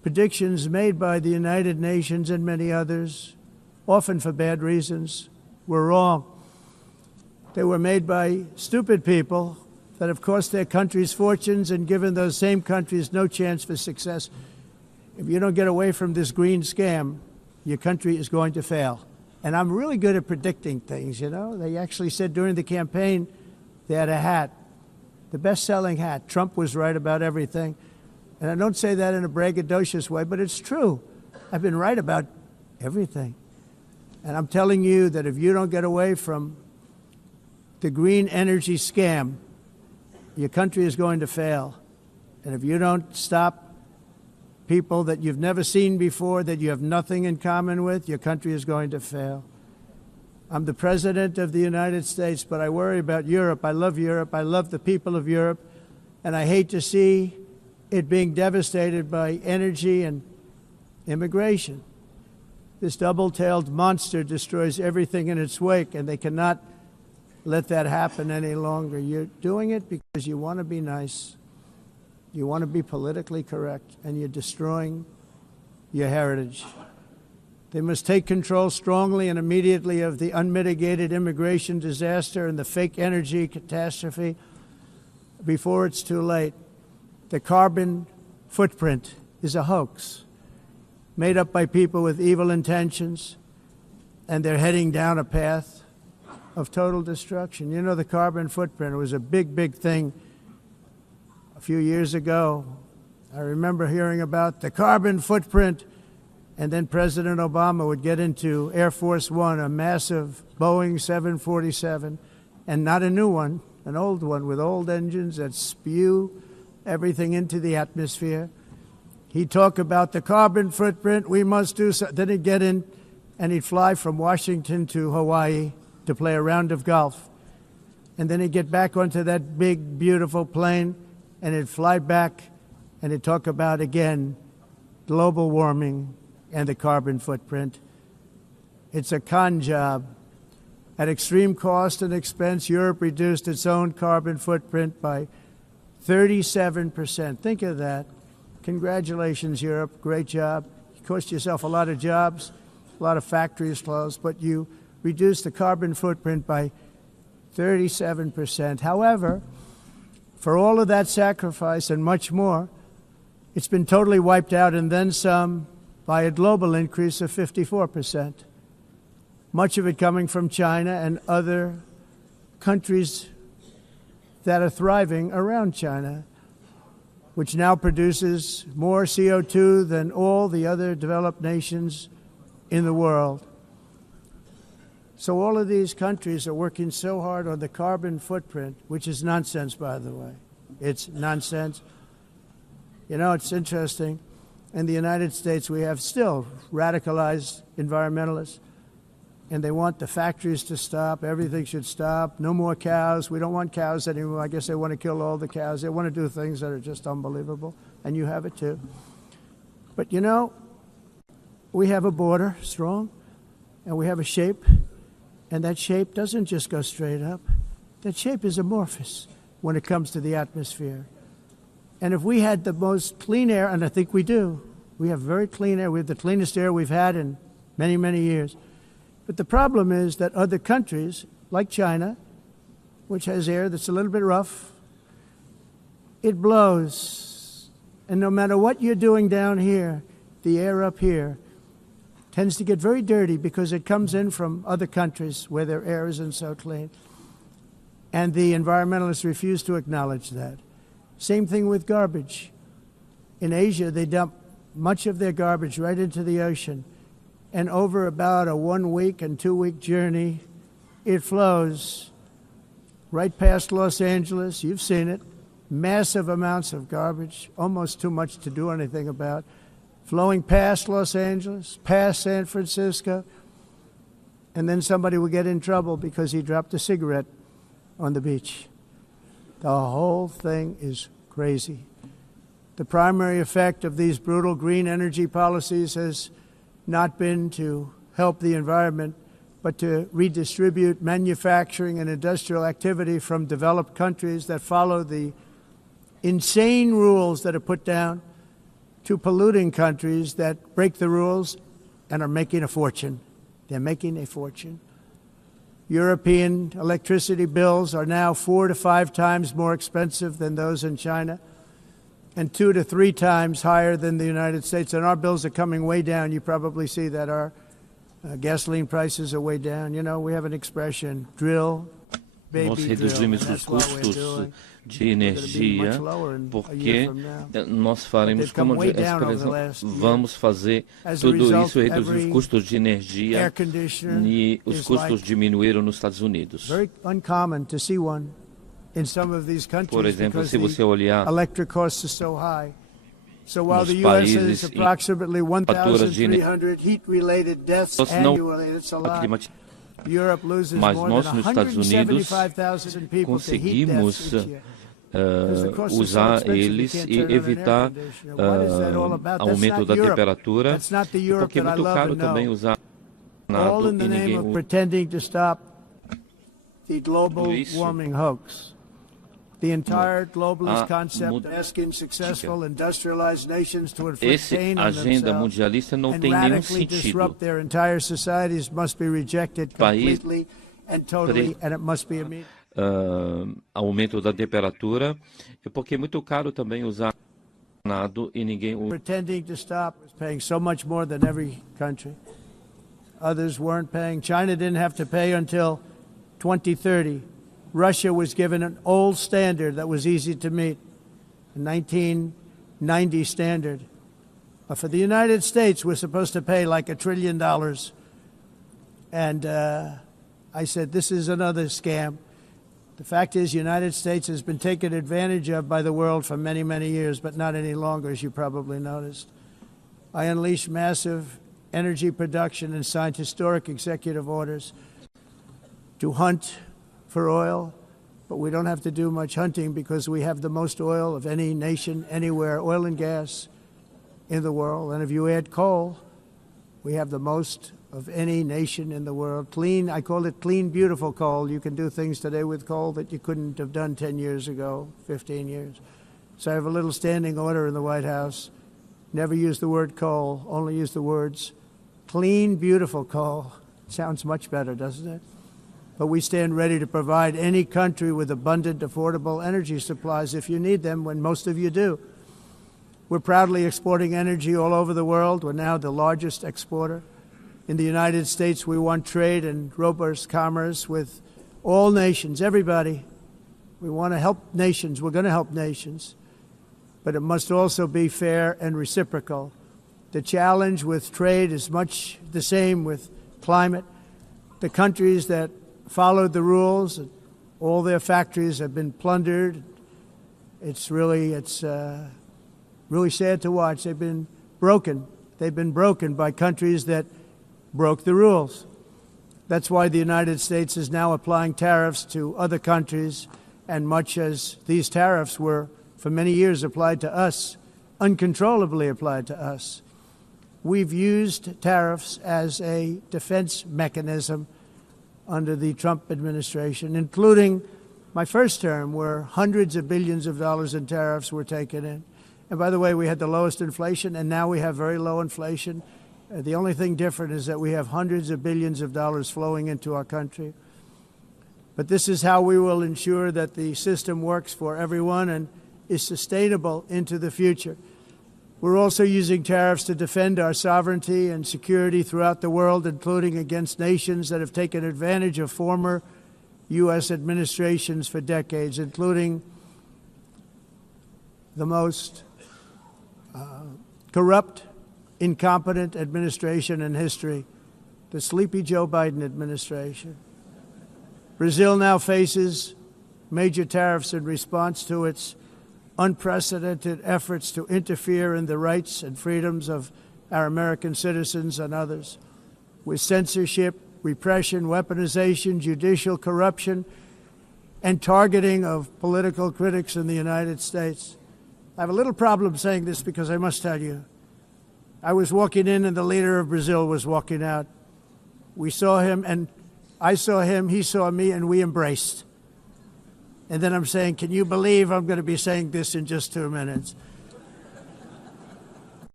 predictions made by the United Nations and many others, often for bad reasons, were wrong. They were made by stupid people that have cost their countries fortunes and given those same countries no chance for success. If you don't get away from this green scam, your country is going to fail. And I'm really good at predicting things, you know. They actually said during the campaign they had a hat, the best-selling hat. Trump was right about everything. And I don't say that in a braggadocious way, but it's true. I've been right about everything. And I'm telling you that if you don't get away from the green energy scam, your country is going to fail. And if you don't stop people that you've never seen before, that you have nothing in common with, your country is going to fail. I'm the President of the United States, but I worry about Europe. I love Europe. I love the people of Europe. And I hate to see it being devastated by energy and immigration. This double-tailed monster destroys everything in its wake, and they cannot let that happen any longer. You're doing it because you want to be nice. You want to be politically correct, and you're destroying your heritage. They must take control strongly and immediately of the unmitigated immigration disaster and the fake energy catastrophe before it's too late. The carbon footprint is a hoax made up by people with evil intentions, and they're heading down a path of total destruction. You know, the carbon footprint was a big, big thing a few years ago. I remember hearing about the carbon footprint, and then President Obama would get into Air Force One, a massive Boeing 747, and not a new one, an old one with old engines that spew everything into the atmosphere. He'd talk about the carbon footprint, we must do so. Then he'd get in and he'd fly from Washington to Hawaii to play a round of golf. And then he'd get back onto that big, beautiful plane and he'd fly back and he'd talk about, again, global warming and the carbon footprint. It's a con job. At extreme cost and expense, Europe reduced its own carbon footprint by 37%. Think of that. Congratulations, Europe. Great job. You cost yourself a lot of jobs, a lot of factories closed, but you reduced the carbon footprint by 37%. However, for all of that sacrifice and much more, it's been totally wiped out and then some by a global increase of 54%. Much of it coming from China and other countries that are thriving around China, which now produces more CO2 than all the other developed nations in the world. So all of these countries are working so hard on the carbon footprint, which is nonsense, by the way. It's nonsense. You know, it's interesting. In the United States, we have still radicalized environmentalists, and they want the factories to stop. Everything should stop. No more cows. We don't want cows anymore. I guess they want to kill all the cows. They want to do things that are just unbelievable, and you have it too. But, you know, we have a border, strong, and we have a shape, and that shape doesn't just go straight up. That shape is amorphous when it comes to the atmosphere. And if we had the most clean air, and I think we do, we have very clean air. We have the cleanest air we've had in many, many years. But the problem is that other countries, like China, which has air that's a little bit rough, it blows. And no matter what you're doing down here, the air up here tends to get very dirty because it comes in from other countries where their air isn't so clean. And the environmentalists refuse to acknowledge that. Same thing with garbage. In Asia, they dump much of their garbage right into the ocean. And over about a 1 week and 2 week journey, it flows right past Los Angeles. You've seen it. Massive amounts of garbage, almost too much to do anything about, flowing past Los Angeles, past San Francisco, and then somebody will get in trouble because he dropped a cigarette on the beach. The whole thing is crazy. The primary effect of these brutal green energy policies has not been to help the environment, but to redistribute manufacturing and industrial activity from developed countries that follow the insane rules that are put down to polluting countries that break the rules and are making a fortune. They're making a fortune. European electricity bills are now 4 to 5 times more expensive than those in China, and 2 to 3 times higher than the United States. And our bills are coming way down. You probably see that our gasoline prices are way down. You know, we have an expression, drill, baby, nós reduzimos os custos de energia porque nós faremos, como vamos fazer tudo isso, reduzir os custos de energia e os custos diminuíram nos Estados Unidos. Por exemplo, se você olhar nos países em faturas de mas nós nos Estados Unidos conseguimos usar eles e evitar aumento da temperatura, porque é muito caro também usar nada e ninguém usa isso. The entire globalist concept of asking successful industrialized nations to inflict pain on themselves and radically disrupt their entire societies must be rejected completely and totally, and it must be immediate. Aumento da temperatura, porque é muito caro também usar nada e ninguém usa. Pretending to stop was paying so much more than every country. Others weren't paying. China didn't have to pay until 2030. Russia was given an old standard that was easy to meet, a 1990 standard. But for the United States, we're supposed to pay like $1 trillion. And I said, this is another scam. The fact is, the United States has been taken advantage of by the world for many, many years, but not any longer, as you probably noticed. I unleashed massive energy production and signed historic executive orders to hunt for oil, but we don't have to do much hunting because we have the most oil of any nation anywhere, oil and gas in the world. And if you add coal, we have the most of any nation in the world. Clean, I call it clean, beautiful coal. You can do things today with coal that you couldn't have done 10 years ago, 15 years. So I have a little standing order in the White House. Never use the word coal, only use the words clean, beautiful coal. Sounds much better, doesn't it? But we stand ready to provide any country with abundant, affordable energy supplies if you need them, when most of you do. We're proudly exporting energy all over the world. We're now the largest exporter. In the United States, we want trade and robust commerce with all nations, everybody. We want to help nations. We're going to help nations. But it must also be fair and reciprocal. The challenge with trade is much the same with climate. The countries that followed the rules, all their factories have been plundered. It's really sad to watch. They've been broken. They've been broken by countries that broke the rules. That's why the United States is now applying tariffs to other countries, and much as these tariffs were for many years applied to us, uncontrollably applied to us. We've used tariffs as a defense mechanism under the Trump administration, including my first term, where hundreds of billions of dollars in tariffs were taken in. And by the way, we had the lowest inflation, and now we have very low inflation. The only thing different is that we have hundreds of billions of dollars flowing into our country. But this is how we will ensure that the system works for everyone and is sustainable into the future. We're also using tariffs to defend our sovereignty and security throughout the world, including against nations that have taken advantage of former U.S. administrations for decades, including the most corrupt, incompetent administration in history, the sleepy Joe Biden administration. Brazil now faces major tariffs in response to its unprecedented efforts to interfere in the rights and freedoms of our American citizens and others, with censorship, repression, weaponization, judicial corruption, and targeting of political critics in the United States. I have a little problem saying this because I must tell you, I was walking in and the leader of Brazil was walking out. We saw him, and I saw him, he saw me, and we embraced. And then I'm saying, can you believe I'm going to be saying this in just 2 minutes?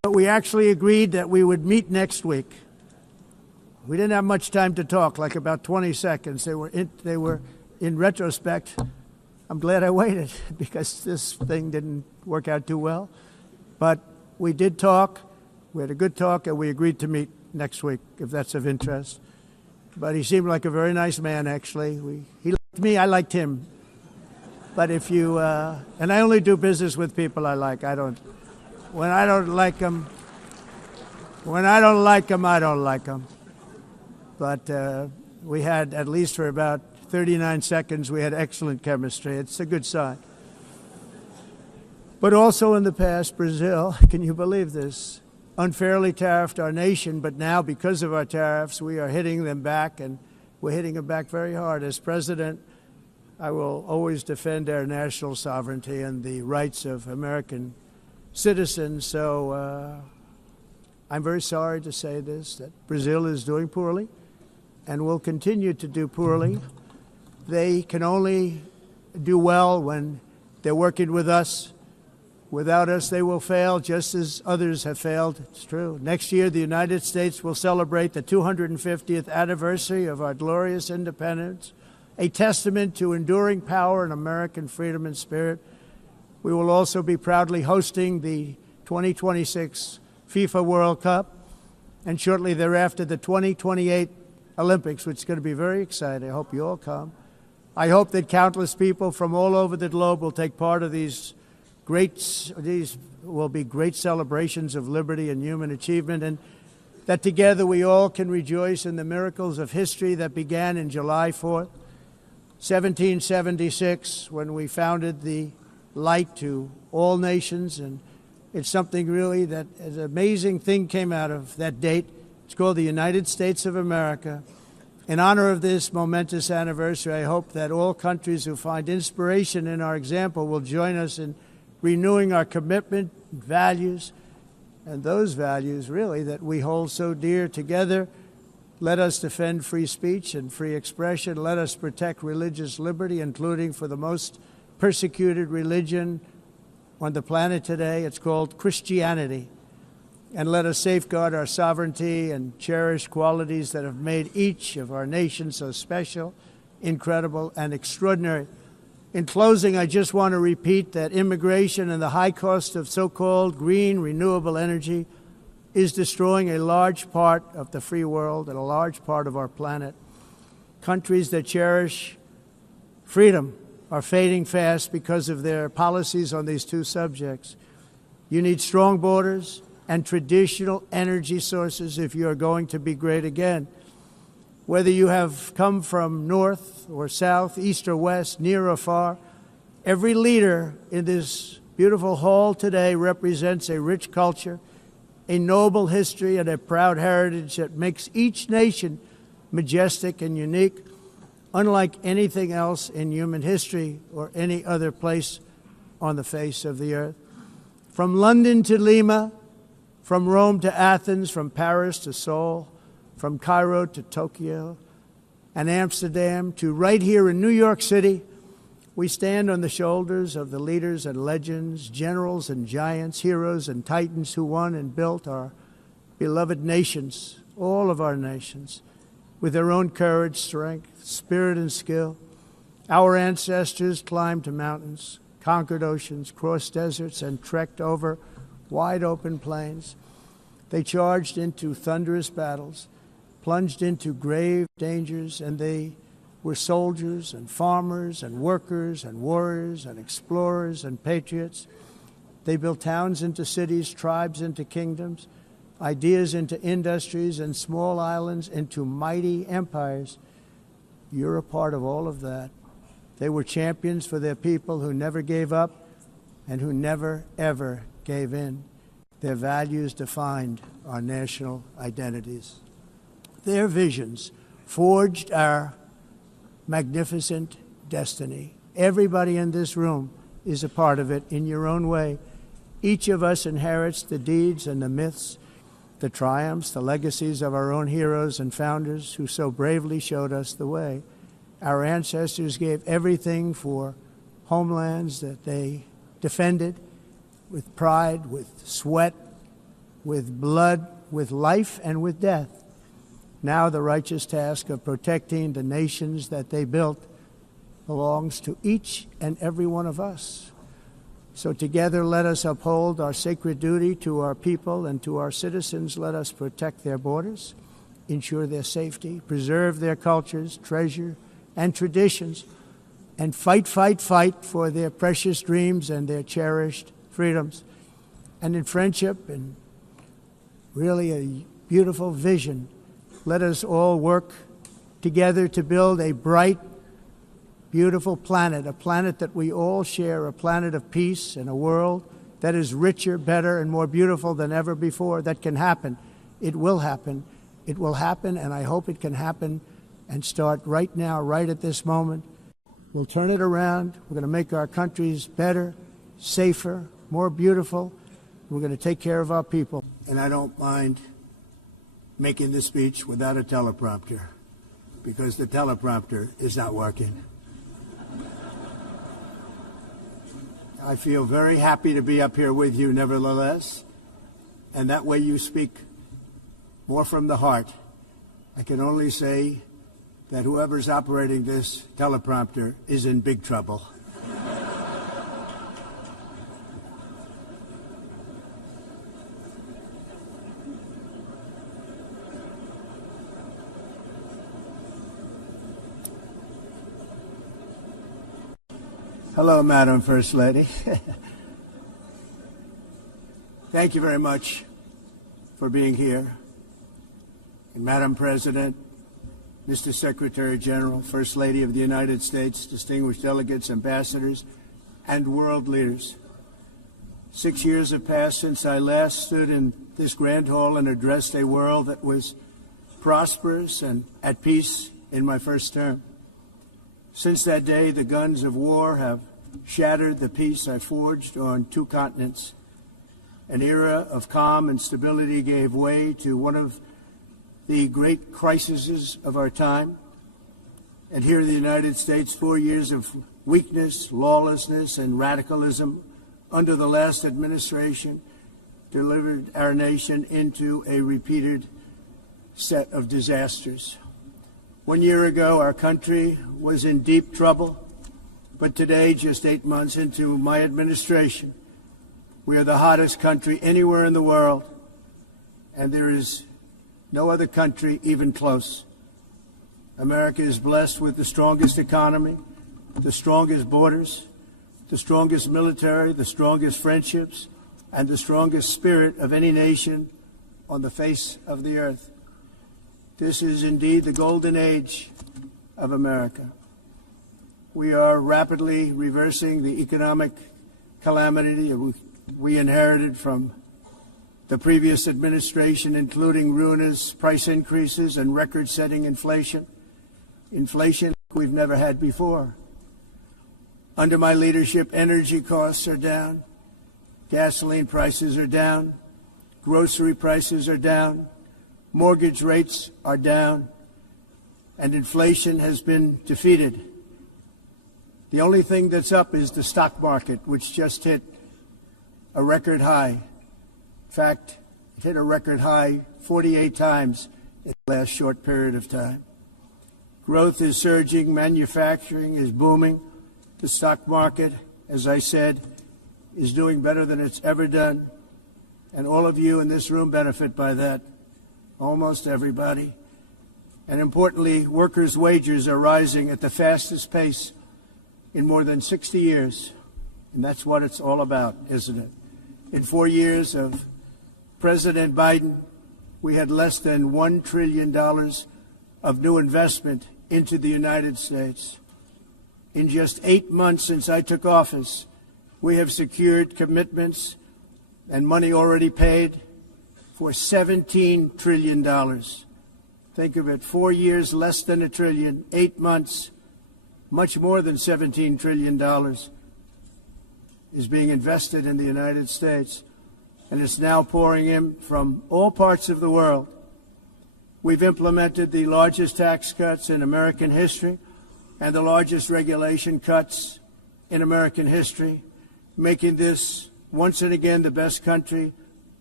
We actually agreed that we would meet next week. We didn't have much time to talk, like about 20 seconds. They were in retrospect, I'm glad I waited because this thing didn't work out too well. But we did talk. We had a good talk, and we agreed to meet next week, if that's of interest. But he seemed like a very nice man, actually. He liked me, I liked him. But if you, and I only do business with people I like. When I don't like them, I don't like them. But we had, at least for about 39 seconds, we had excellent chemistry. It's a good sign. But also in the past, Brazil, can you believe this, unfairly tariffed our nation, but now because of our tariffs, we are hitting them back, and we're hitting them back very hard. As president, I will always defend our national sovereignty and the rights of American citizens. So I'm very sorry to say this, that Brazil is doing poorly and will continue to do poorly. They can only do well when they're working with us. Without us, they will fail, just as others have failed. It's true. Next year, the United States will celebrate the 250th anniversary of our glorious independence, a testament to enduring power and American freedom and spirit. We will also be proudly hosting the 2026 FIFA World Cup, and shortly thereafter, the 2028 Olympics, which is going to be very exciting. I hope you all come. I hope that countless people from all over the globe will take part of these will be great celebrations of liberty and human achievement, and that together we all can rejoice in the miracles of history that began in July 4th, 1776, when we founded the light to all nations. And it's something really that an amazing thing came out of that date. It's called the United States of America. In honor of this momentous anniversary, I hope that all countries who find inspiration in our example will join us in renewing our commitment, values, and those values, really, that we hold so dear together. Let us defend free speech and free expression. Let us protect religious liberty, including for the most persecuted religion on the planet today. It's called Christianity. And let us safeguard our sovereignty and cherish qualities that have made each of our nations so special, incredible, and extraordinary. In closing, I just want to repeat that immigration and the high cost of so-called green renewable energy is destroying a large part of the free world and a large part of our planet. Countries that cherish freedom are fading fast because of their policies on these two subjects. You need strong borders and traditional energy sources if you are going to be great again. Whether you have come from north or south, east or west, near or far, every leader in this beautiful hall today represents a rich culture, a noble history, and a proud heritage that makes each nation majestic and unique, unlike anything else in human history or any other place on the face of the earth. From London to Lima, from Rome to Athens, from Paris to Seoul, from Cairo to Tokyo and Amsterdam to right here in New York City, we stand on the shoulders of the leaders and legends, generals and giants, heroes and titans who won and built our beloved nations, all of our nations, with their own courage, strength, spirit, and skill. Our ancestors climbed mountains, conquered oceans, crossed deserts, and trekked over wide open plains. They charged into thunderous battles, plunged into grave dangers, and they were soldiers and farmers and workers and warriors and explorers and patriots. They built towns into cities, tribes into kingdoms, ideas into industries, and small islands into mighty empires. You're a part of all of that. They were champions for their people who never gave up and who never, ever gave in. Their values defined our national identities. Their visions forged our magnificent destiny. Everybody in this room is a part of it in your own way. Each of us inherits the deeds and the myths, the triumphs, the legacies of our own heroes and founders who so bravely showed us the way. Our ancestors gave everything for homelands that they defended with pride, with sweat, with blood, with life, and with death. Now the righteous task of protecting the nations that they built belongs to each and every one of us. So together let us uphold our sacred duty to our people and to our citizens. Let us protect their borders, ensure their safety, preserve their cultures, treasure, and traditions, and fight for their precious dreams and their cherished freedoms. And in friendship and really a beautiful vision, let us all work together to build a bright, beautiful planet, a planet that we all share, a planet of peace and a world that is richer, better, and more beautiful than ever before. That can happen. It will happen. It will happen, and I hope it can happen and start right now, right at this moment. We'll turn it around. We're going to make our countries better, safer, more beautiful. We're going to take care of our people. And I don't mind making this speech without a teleprompter, because the teleprompter is not working. I feel very happy to be up here with you, nevertheless, and that way you speak more from the heart. I can only say that whoever's operating this teleprompter is in big trouble. Hello, Madam First Lady. Thank you very much for being here. And Madam President, Mr. Secretary General, First Lady of the United States, distinguished delegates, ambassadors, and world leaders. 6 years have passed since I last stood in this grand hall and addressed a world that was prosperous and at peace in my first term. Since that day, the guns of war have shattered the peace I forged on 2 continents. An era of calm and stability gave way to one of the great crises of our time. And here in the United States, 4 years of weakness, lawlessness, and radicalism under the last administration delivered our nation into a repeated set of disasters. 1 year ago, our country was in deep trouble, but today, just 8 months into my administration, we are the hottest country anywhere in the world, and there is no other country even close. America is blessed with the strongest economy, the strongest borders, the strongest military, the strongest friendships, and the strongest spirit of any nation on the face of the earth. This is indeed the golden age of America. We are rapidly reversing the economic calamity we inherited from the previous administration, including ruinous price increases and record-setting inflation we've never had before. Under my leadership, energy costs are down, gasoline prices are down, grocery prices are down, mortgage rates are down, and inflation has been defeated. The only thing that's up is the stock market, which just hit a record high. In fact, it hit a record high 48 times in the last short period of time. Growth is surging, manufacturing is booming. The stock market, as I said, is doing better than it's ever done. And all of you in this room benefit by that. Almost everybody. And importantly, workers' wages are rising at the fastest pace in more than 60 years. And that's what it's all about, isn't it? In 4 years of President Biden, we had less than $1 trillion of new investment into the United States. In just 8 months since I took office, we have secured commitments and money already paid for $17 trillion. Think of it, 4 years, less than $1 trillion, 8 months, much more than $17 trillion is being invested in the United States, and it's now pouring in from all parts of the world. We've implemented the largest tax cuts in American history and the largest regulation cuts in American history, making this once and again the best country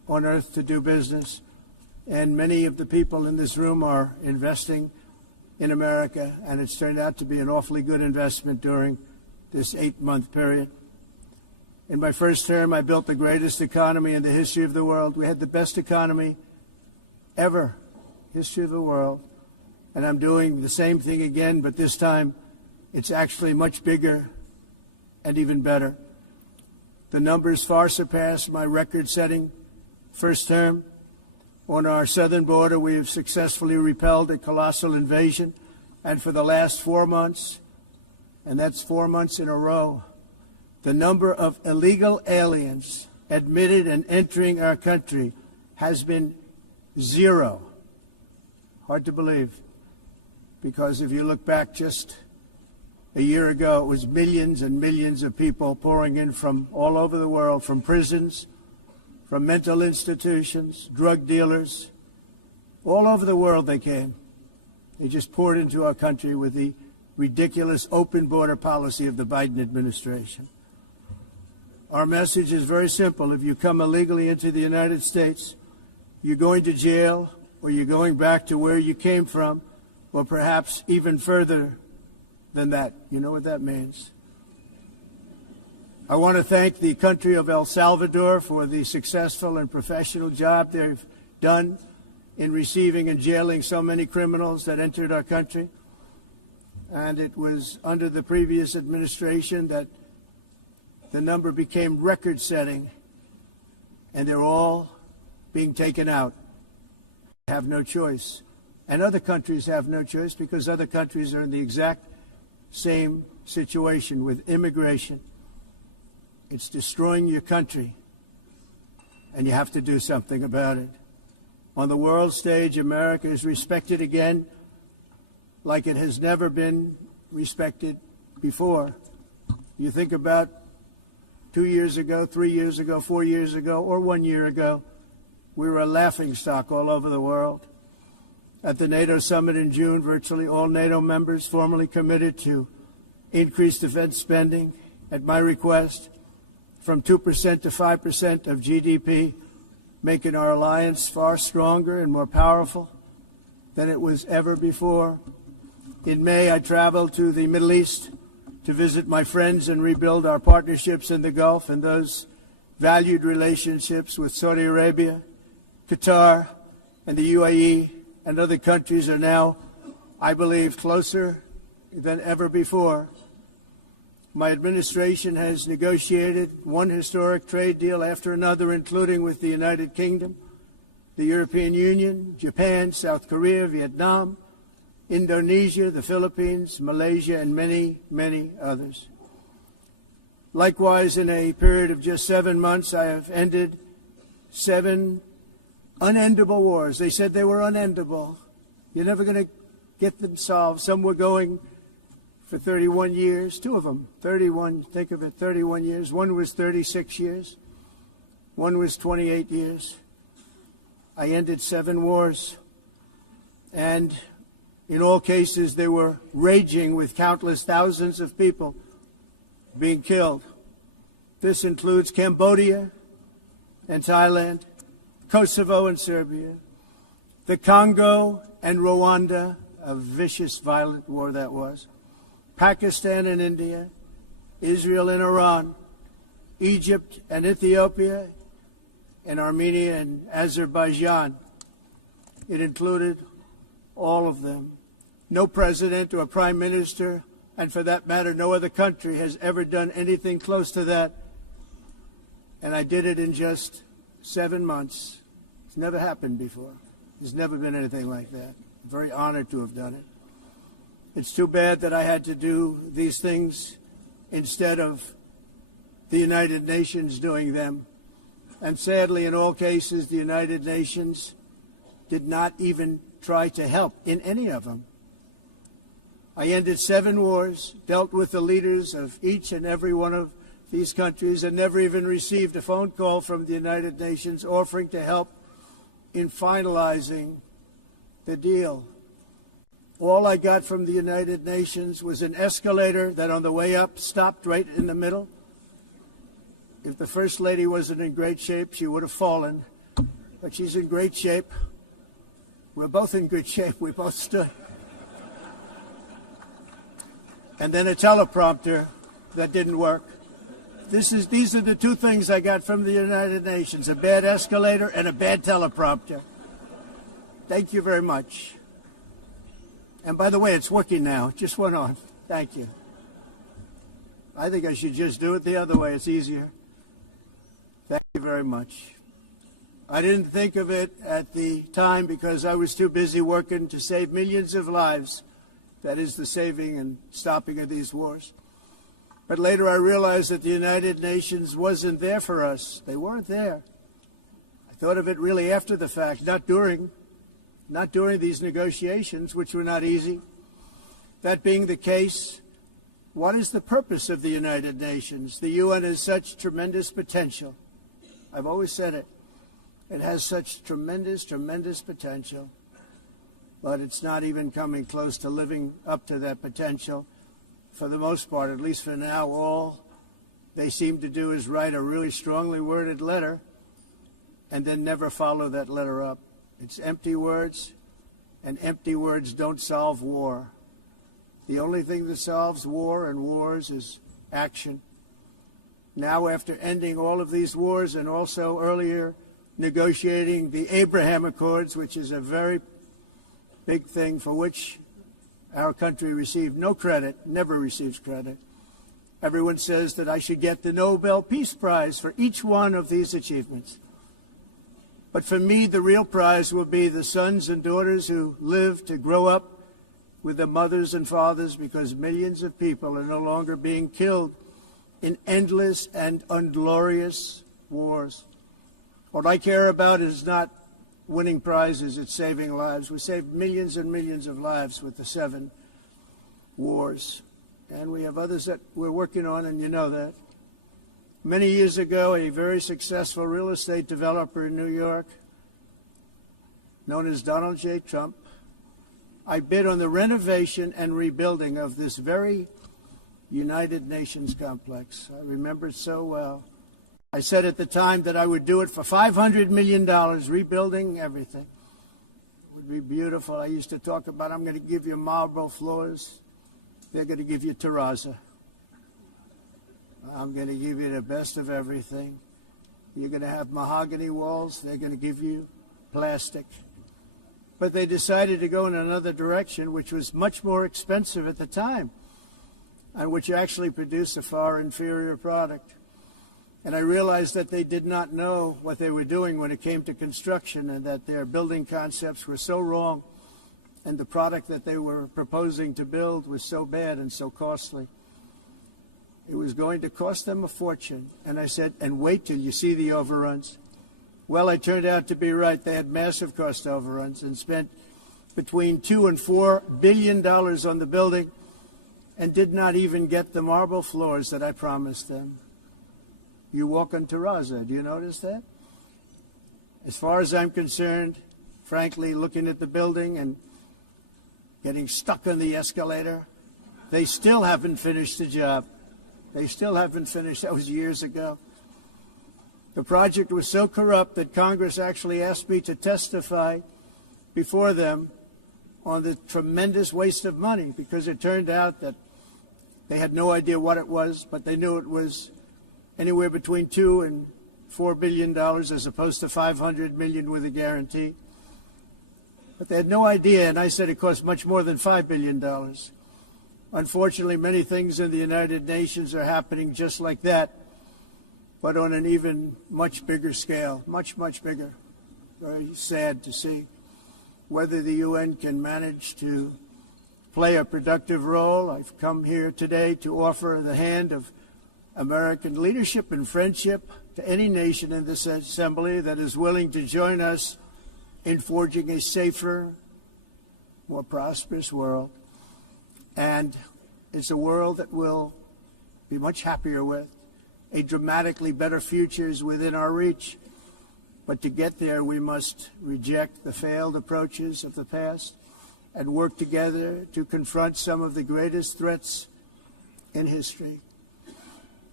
on earth to do business. And many of the people in this room are investing in America, and it's turned out to be an awfully good investment during this 8-month period. In my first term, I built the greatest economy in the history of the world. We had the best economy ever, history of the world. And I'm doing the same thing again, but this time it's actually much bigger and even better. The numbers far surpass my record-setting first term. On our southern border, we have successfully repelled a colossal invasion, and for the last 4 months, and that's 4 months in a row, the number of illegal aliens admitted and entering our country has been 0. Hard to believe, because if you look back just a year ago, it was millions and millions of people pouring in from all over the world, from prisons, from mental institutions, drug dealers. All over the world they came. They just poured into our country with the ridiculous open border policy of the Biden administration. Our message is very simple. If you come illegally into the United States, you're going to jail, or you're going back to where you came from, or perhaps even further than that. You know what that means. I want to thank the country of El Salvador for the successful and professional job they've done in receiving and jailing so many criminals that entered our country. And it was under the previous administration that the number became record-setting, and they're all being taken out. They have no choice. And other countries have no choice, because other countries are in the exact same situation with immigration. It's destroying your country, and you have to do something about it. On the world stage, America is respected again like it has never been respected before. You think about 2 years ago, 3 years ago, 4 years ago, or 1 year ago, we were a laughingstock all over the world. At the NATO summit in June, virtually all NATO members formally committed to increase defense spending at my request from 2% to 5% of GDP, making our alliance far stronger and more powerful than it was ever before. In May, I traveled to the Middle East to visit my friends and rebuild our partnerships in the Gulf and those valued relationships with Saudi Arabia, Qatar, and the UAE, and other countries are now, I believe, closer than ever before. My administration has negotiated one historic trade deal after another, including with the United Kingdom, the European Union, Japan, South Korea, Vietnam, Indonesia, the Philippines, Malaysia, and many, many others. Likewise, in a period of just 7 months, I have ended 7 unendable wars. They said they were unendable. You're never going to get them solved. Some were going for 31 years, 2 of them, 31, think of it, 31 years. One was 36 years. One was 28 years. I ended 7 wars. And in all cases, they were raging with countless thousands of people being killed. This includes Cambodia and Thailand, Kosovo and Serbia, the Congo and Rwanda, a vicious, violent war that was, Pakistan and India, Israel and Iran, Egypt and Ethiopia, and Armenia and Azerbaijan. It included all of them. No president or prime minister, and for that matter, no other country has ever done anything close to that. And I did it in just 7 months. It's never happened before. There's never been anything like that. I'm very honored to have done it. It's too bad that I had to do these things instead of the United Nations doing them. And sadly, in all cases, the United Nations did not even try to help in any of them. I ended 7 wars, dealt with the leaders of each and every one of these countries, and never even received a phone call from the United Nations offering to help in finalizing the deal. All I got from the United Nations was an escalator that on the way up stopped right in the middle. If the First Lady wasn't in great shape, she would have fallen. but she's in great shape. We're both in good shape. We both stood. And then a teleprompter that didn't work. These are the two things I got from the United Nations, a bad escalator and a bad teleprompter. Thank you very much. And by the way, it's working now. It just went on. Thank you. I think I should just do it the other way. It's easier. Thank you very much. I didn't think of it at the time because I was too busy working to save millions of lives. That is the saving and stopping of these wars. But later I realized that the United Nations wasn't there for us. They weren't there. I thought of it really after the fact, not during these negotiations, which were not easy. That being the case, what is the purpose of the United Nations? The UN has such tremendous potential. I've always said it. It has such tremendous, tremendous potential. But it's not even coming close to living up to that potential. For the most part, at least for now, all they seem to do is write a really strongly worded letter and then never follow that letter up. It's empty words, and empty words don't solve war. The only thing that solves war and wars is action. Now, after ending all of these wars and also earlier negotiating the Abraham Accords, which is a very big thing for which our country received no credit, never receives credit. Everyone says that I should get the Nobel Peace Prize for each one of these achievements. But for me, the real prize will be the sons and daughters who live to grow up with their mothers and fathers, because millions of people are no longer being killed in endless and unglorious wars. What I care about is not winning prizes, it's saving lives. We saved millions and millions of lives with the 7 wars. And we have others that we're working on, and you know that. Many years ago, a very successful real estate developer in New York, known as Donald J. Trump, I bid on the renovation and rebuilding of this very United Nations complex. I remember it so well. I said at the time that I would do it for $500 million, rebuilding everything. It would be beautiful. I used to talk about, I'm going to give you marble floors. They're going to give you terrazzo. I'm going to give you the best of everything. You're going to have mahogany walls. They're going to give you plastic. But they decided to go in another direction, which was much more expensive at the time, and which actually produced a far inferior product. And I realized that they did not know what they were doing when it came to construction, and that their building concepts were so wrong, and the product that they were proposing to build was so bad and so costly. It was going to cost them a fortune. And I said, and wait till you see the overruns. Well, I turned out to be right. They had massive cost overruns and spent between $2 and $4 billion on the building and did not even get the marble floors that I promised them. You walk on terrazzo. Do you notice that? As far as I'm concerned, frankly, looking at the building and getting stuck on the escalator, they still haven't finished the job. They still haven't finished. That was years ago. The project was so corrupt that Congress actually asked me to testify before them on the tremendous waste of money, because it turned out that they had no idea what it was, but they knew it was anywhere between $2 and $4 billion as opposed to $500 million with a guarantee. But they had no idea, and I said it cost much more than $5 billion. Unfortunately, many things in the United Nations are happening just like that, but on an even much bigger scale, much, much bigger. Very sad to see. Whether the UN can manage to play a productive role, I've come here today to offer the hand of American leadership and friendship to any nation in this assembly that is willing to join us in forging a safer, more prosperous world. And it's a world that we'll be much happier with. A dramatically better future is within our reach. But to get there, we must reject the failed approaches of the past and work together to confront some of the greatest threats in history.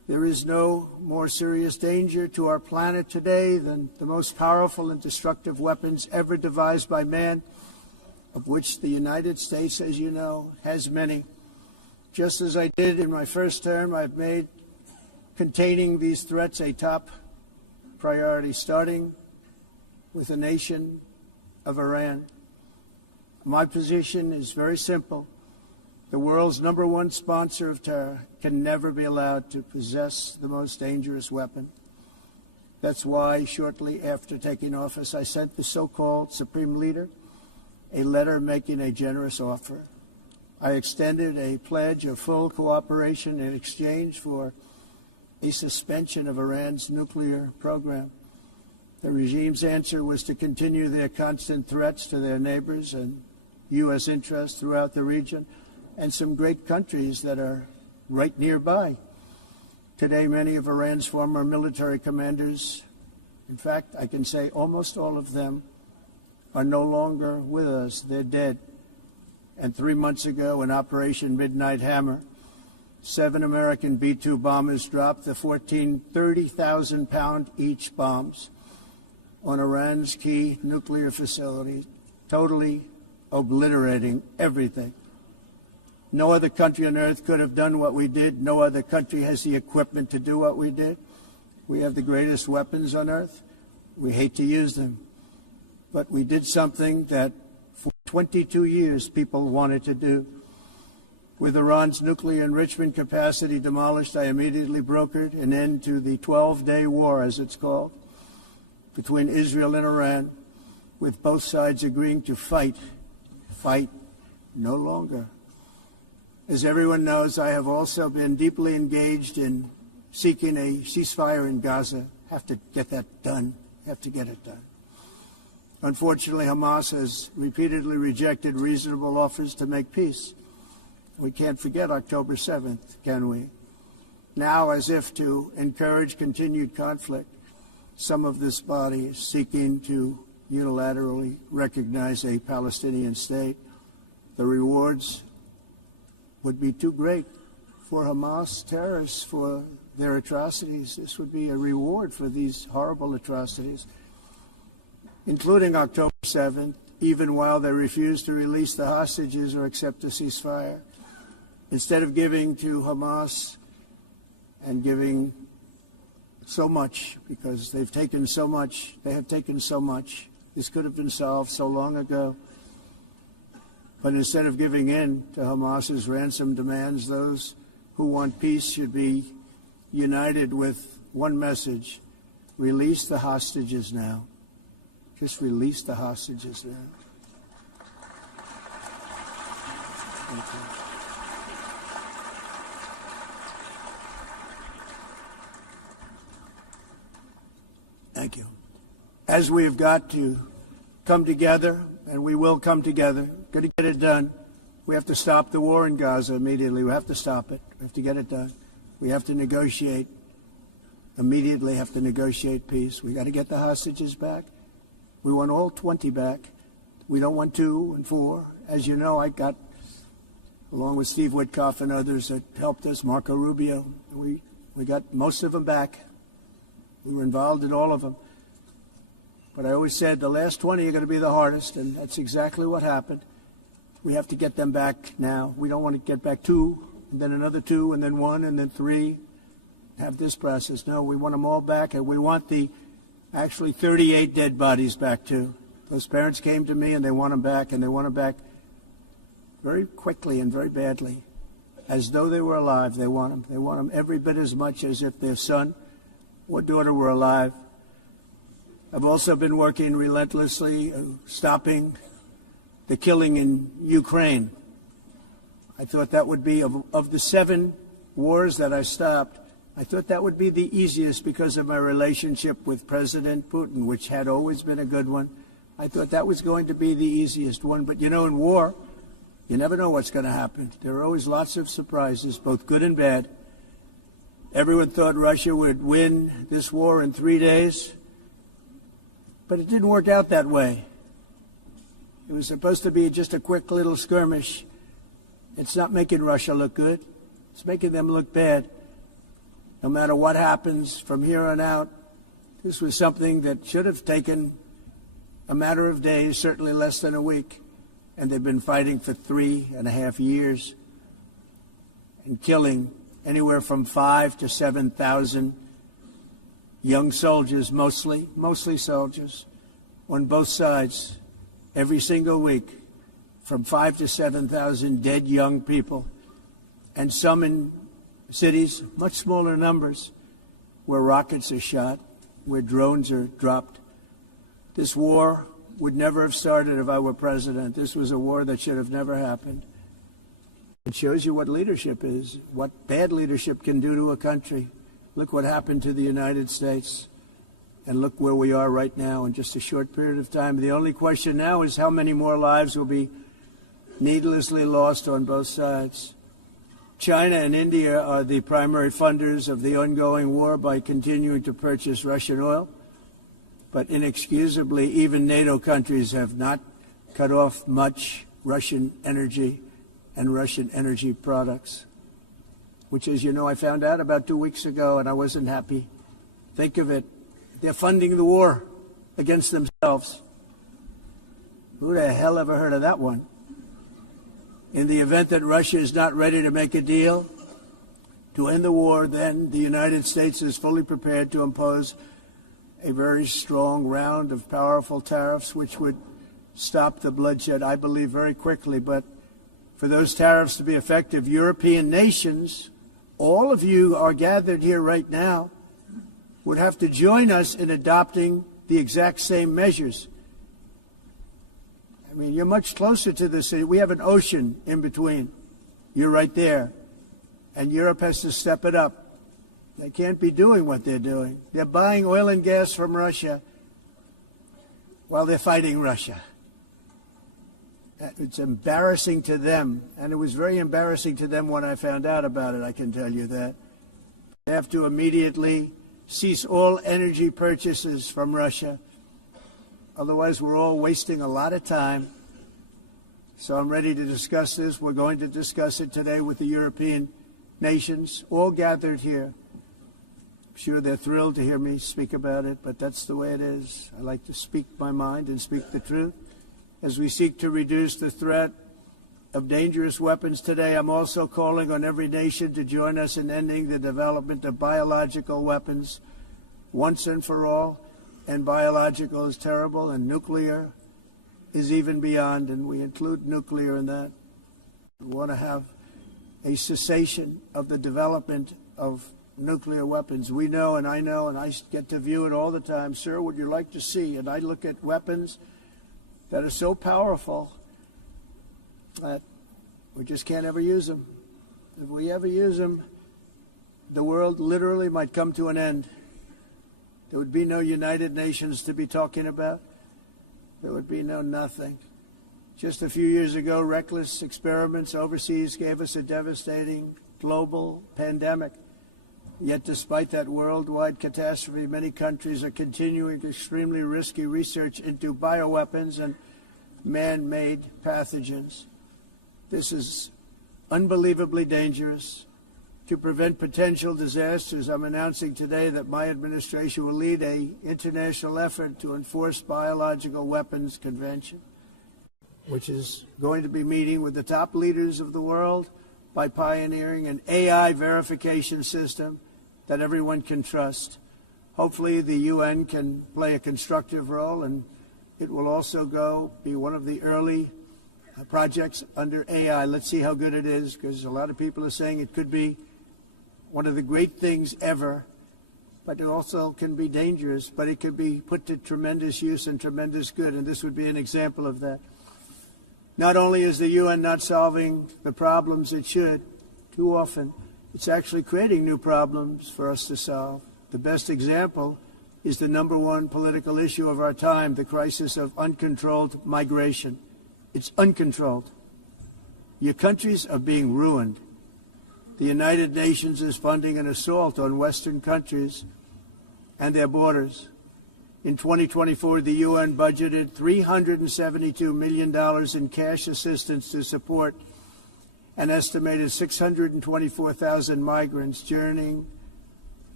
There is no more serious danger to our planet today than the most powerful and destructive weapons ever devised by man, of which the United States, as you know, has many. Just as I did in my first term, I've made containing these threats a top priority, starting with the nation of Iran. My position is very simple. The world's #1 sponsor of terror can never be allowed to possess the most dangerous weapon. That's why, shortly after taking office, I sent the so-called Supreme Leader a letter making a generous offer. I extended a pledge of full cooperation in exchange for a suspension of Iran's nuclear program. The regime's answer was to continue their constant threats to their neighbors and U.S. interests throughout the region, and some great countries that are right nearby. Today, many of Iran's former military commanders, in fact, I can say almost all of them, are no longer with us. They're dead. And 3 months ago, in Operation Midnight Hammer, 7 American B-2 bombers dropped the 14 30,000-pound each bombs on Iran's key nuclear facilities, totally obliterating everything. No other country on earth could have done what we did. No other country has the equipment to do what we did. We have the greatest weapons on earth. We hate to use them. But we did something that for 22 years people wanted to do. With Iran's nuclear enrichment capacity demolished, I immediately brokered an end to the 12-day war, as it's called, between Israel and Iran, with both sides agreeing to fight no longer. As everyone knows, I have also been deeply engaged in seeking a ceasefire in Gaza. Have to get that done. Have to get it done. Unfortunately, Hamas has repeatedly rejected reasonable offers to make peace. We can't forget October 7th, can we? Now, as if to encourage continued conflict, some of this body is seeking to unilaterally recognize a Palestinian state. The rewards would be too great for Hamas terrorists for their atrocities. This would be a reward for these horrible atrocities, including October 7th, even while they refuse to release the hostages or accept a ceasefire. Instead of giving to Hamas and giving so much, because they've taken so much, this could have been solved so long ago. But instead of giving in to Hamas's ransom demands, those who want peace should be united with one message: release the hostages now. Just release the hostages now. Thank you. Thank you. As we have got to come together, and we will come together, got to get it done. We have to stop the war in Gaza immediately. We have to stop it. We have to get it done. We have to negotiate. Immediately have to negotiate peace. We got to get the hostages back. We want all 20 back. We don't want 2 and 4. As you know, I got, along with Steve Witkoff and others that helped us, Marco Rubio, we got most of them back. We were involved in all of them. But I always said the last 20 are going to be the hardest, and that's exactly what happened. We have to get them back now. We don't want to get back 2, and then another 2, and then 1, and then 3. Have this process. No, we want them all back, and we want the actually 38 dead bodies back too. Those parents came to me, and they want them back, and they want them back very quickly and very badly, as though they were alive. They want them. They want them every bit as much as if their son or daughter were alive. I've also been working relentlessly, stopping the killing in Ukraine. I thought that would be, of the 7 wars that I stopped, I thought that would be the easiest because of my relationship with President Putin, which had always been a good one. I thought that was going to be the easiest one. But, you know, in war, you never know what's going to happen. There are always lots of surprises, both good and bad. Everyone thought Russia would win this war in 3 days. But it didn't work out that way. It was supposed to be just a quick little skirmish. It's not making Russia look good. It's making them look bad. No matter what happens from here on out, this was something that should have taken a matter of days, certainly less than a week. And they've been fighting for 3.5 years and killing anywhere from 5,000 to 7,000 young soldiers, mostly soldiers, on both sides, every single week, from 5,000 to 7,000 dead young people, and some in cities, much smaller numbers, where rockets are shot, where drones are dropped. This war would never have started if I were president. This was a war that should have never happened. It shows you what leadership is, what bad leadership can do to a country. Look what happened to the United States, and look where we are right now in just a short period of time. The only question now is how many more lives will be needlessly lost on both sides. China and India are the primary funders of the ongoing war by continuing to purchase Russian oil. But inexcusably, even NATO countries have not cut off much Russian energy and Russian energy products, which, as you know, I found out about 2 weeks ago, and I wasn't happy. Think of it. They're funding the war against themselves. Who the hell ever heard of that one? In the event that Russia is not ready to make a deal to end the war, then the United States is fully prepared to impose a very strong round of powerful tariffs, which would stop the bloodshed, I believe, very quickly. But for those tariffs to be effective, European nations, all of you are gathered here right now, would have to join us in adopting the exact same measures. I mean, you're much closer to the city. We have an ocean in between. You're right there. And Europe has to step it up. They can't be doing what they're doing. They're buying oil and gas from Russia while they're fighting Russia. It's embarrassing to them, and it was very embarrassing to them when I found out about it, I can tell you that. They have to immediately cease all energy purchases from Russia. Otherwise, we're all wasting a lot of time. So I'm ready to discuss this. We're going to discuss it today with the European nations, all gathered here. I'm sure they're thrilled to hear me speak about it, but that's the way it is. I like to speak my mind and speak the truth. As we seek to reduce the threat of dangerous weapons today, I'm also calling on every nation to join us in ending the development of biological weapons once and for all. And biological is terrible, and nuclear is even beyond, and we include nuclear in that. We want to have a cessation of the development of nuclear weapons. We know, and I get to view it all the time. Sir, would you like to see? And I look at weapons that are so powerful that we just can't ever use them. If we ever use them, the world literally might come to an end. There would be no United Nations to be talking about. There would be no nothing. Just a few years ago, reckless experiments overseas gave us a devastating global pandemic. Yet despite that worldwide catastrophe, many countries are continuing extremely risky research into bioweapons and man-made pathogens. This is unbelievably dangerous. To prevent potential disasters, I'm announcing today that my administration will lead an international effort to enforce biological weapons convention, which is going to be meeting with the top leaders of the world by pioneering an AI verification system that everyone can trust. Hopefully the UN can play a constructive role, and it will also be one of the early projects under AI. Let's see how good it is, because a lot of people are saying it could be one of the great things ever, but it also can be dangerous, but it could be put to tremendous use and tremendous good, and this would be an example of that. Not only is the UN not solving the problems it should, too often, it's actually creating new problems for us to solve. The best example is the number one political issue of our time, the crisis of uncontrolled migration. It's uncontrolled. Your countries are being ruined. The United Nations is funding an assault on Western countries and their borders. In 2024, the UN budgeted $372 million in cash assistance to support an estimated 624,000 migrants journeying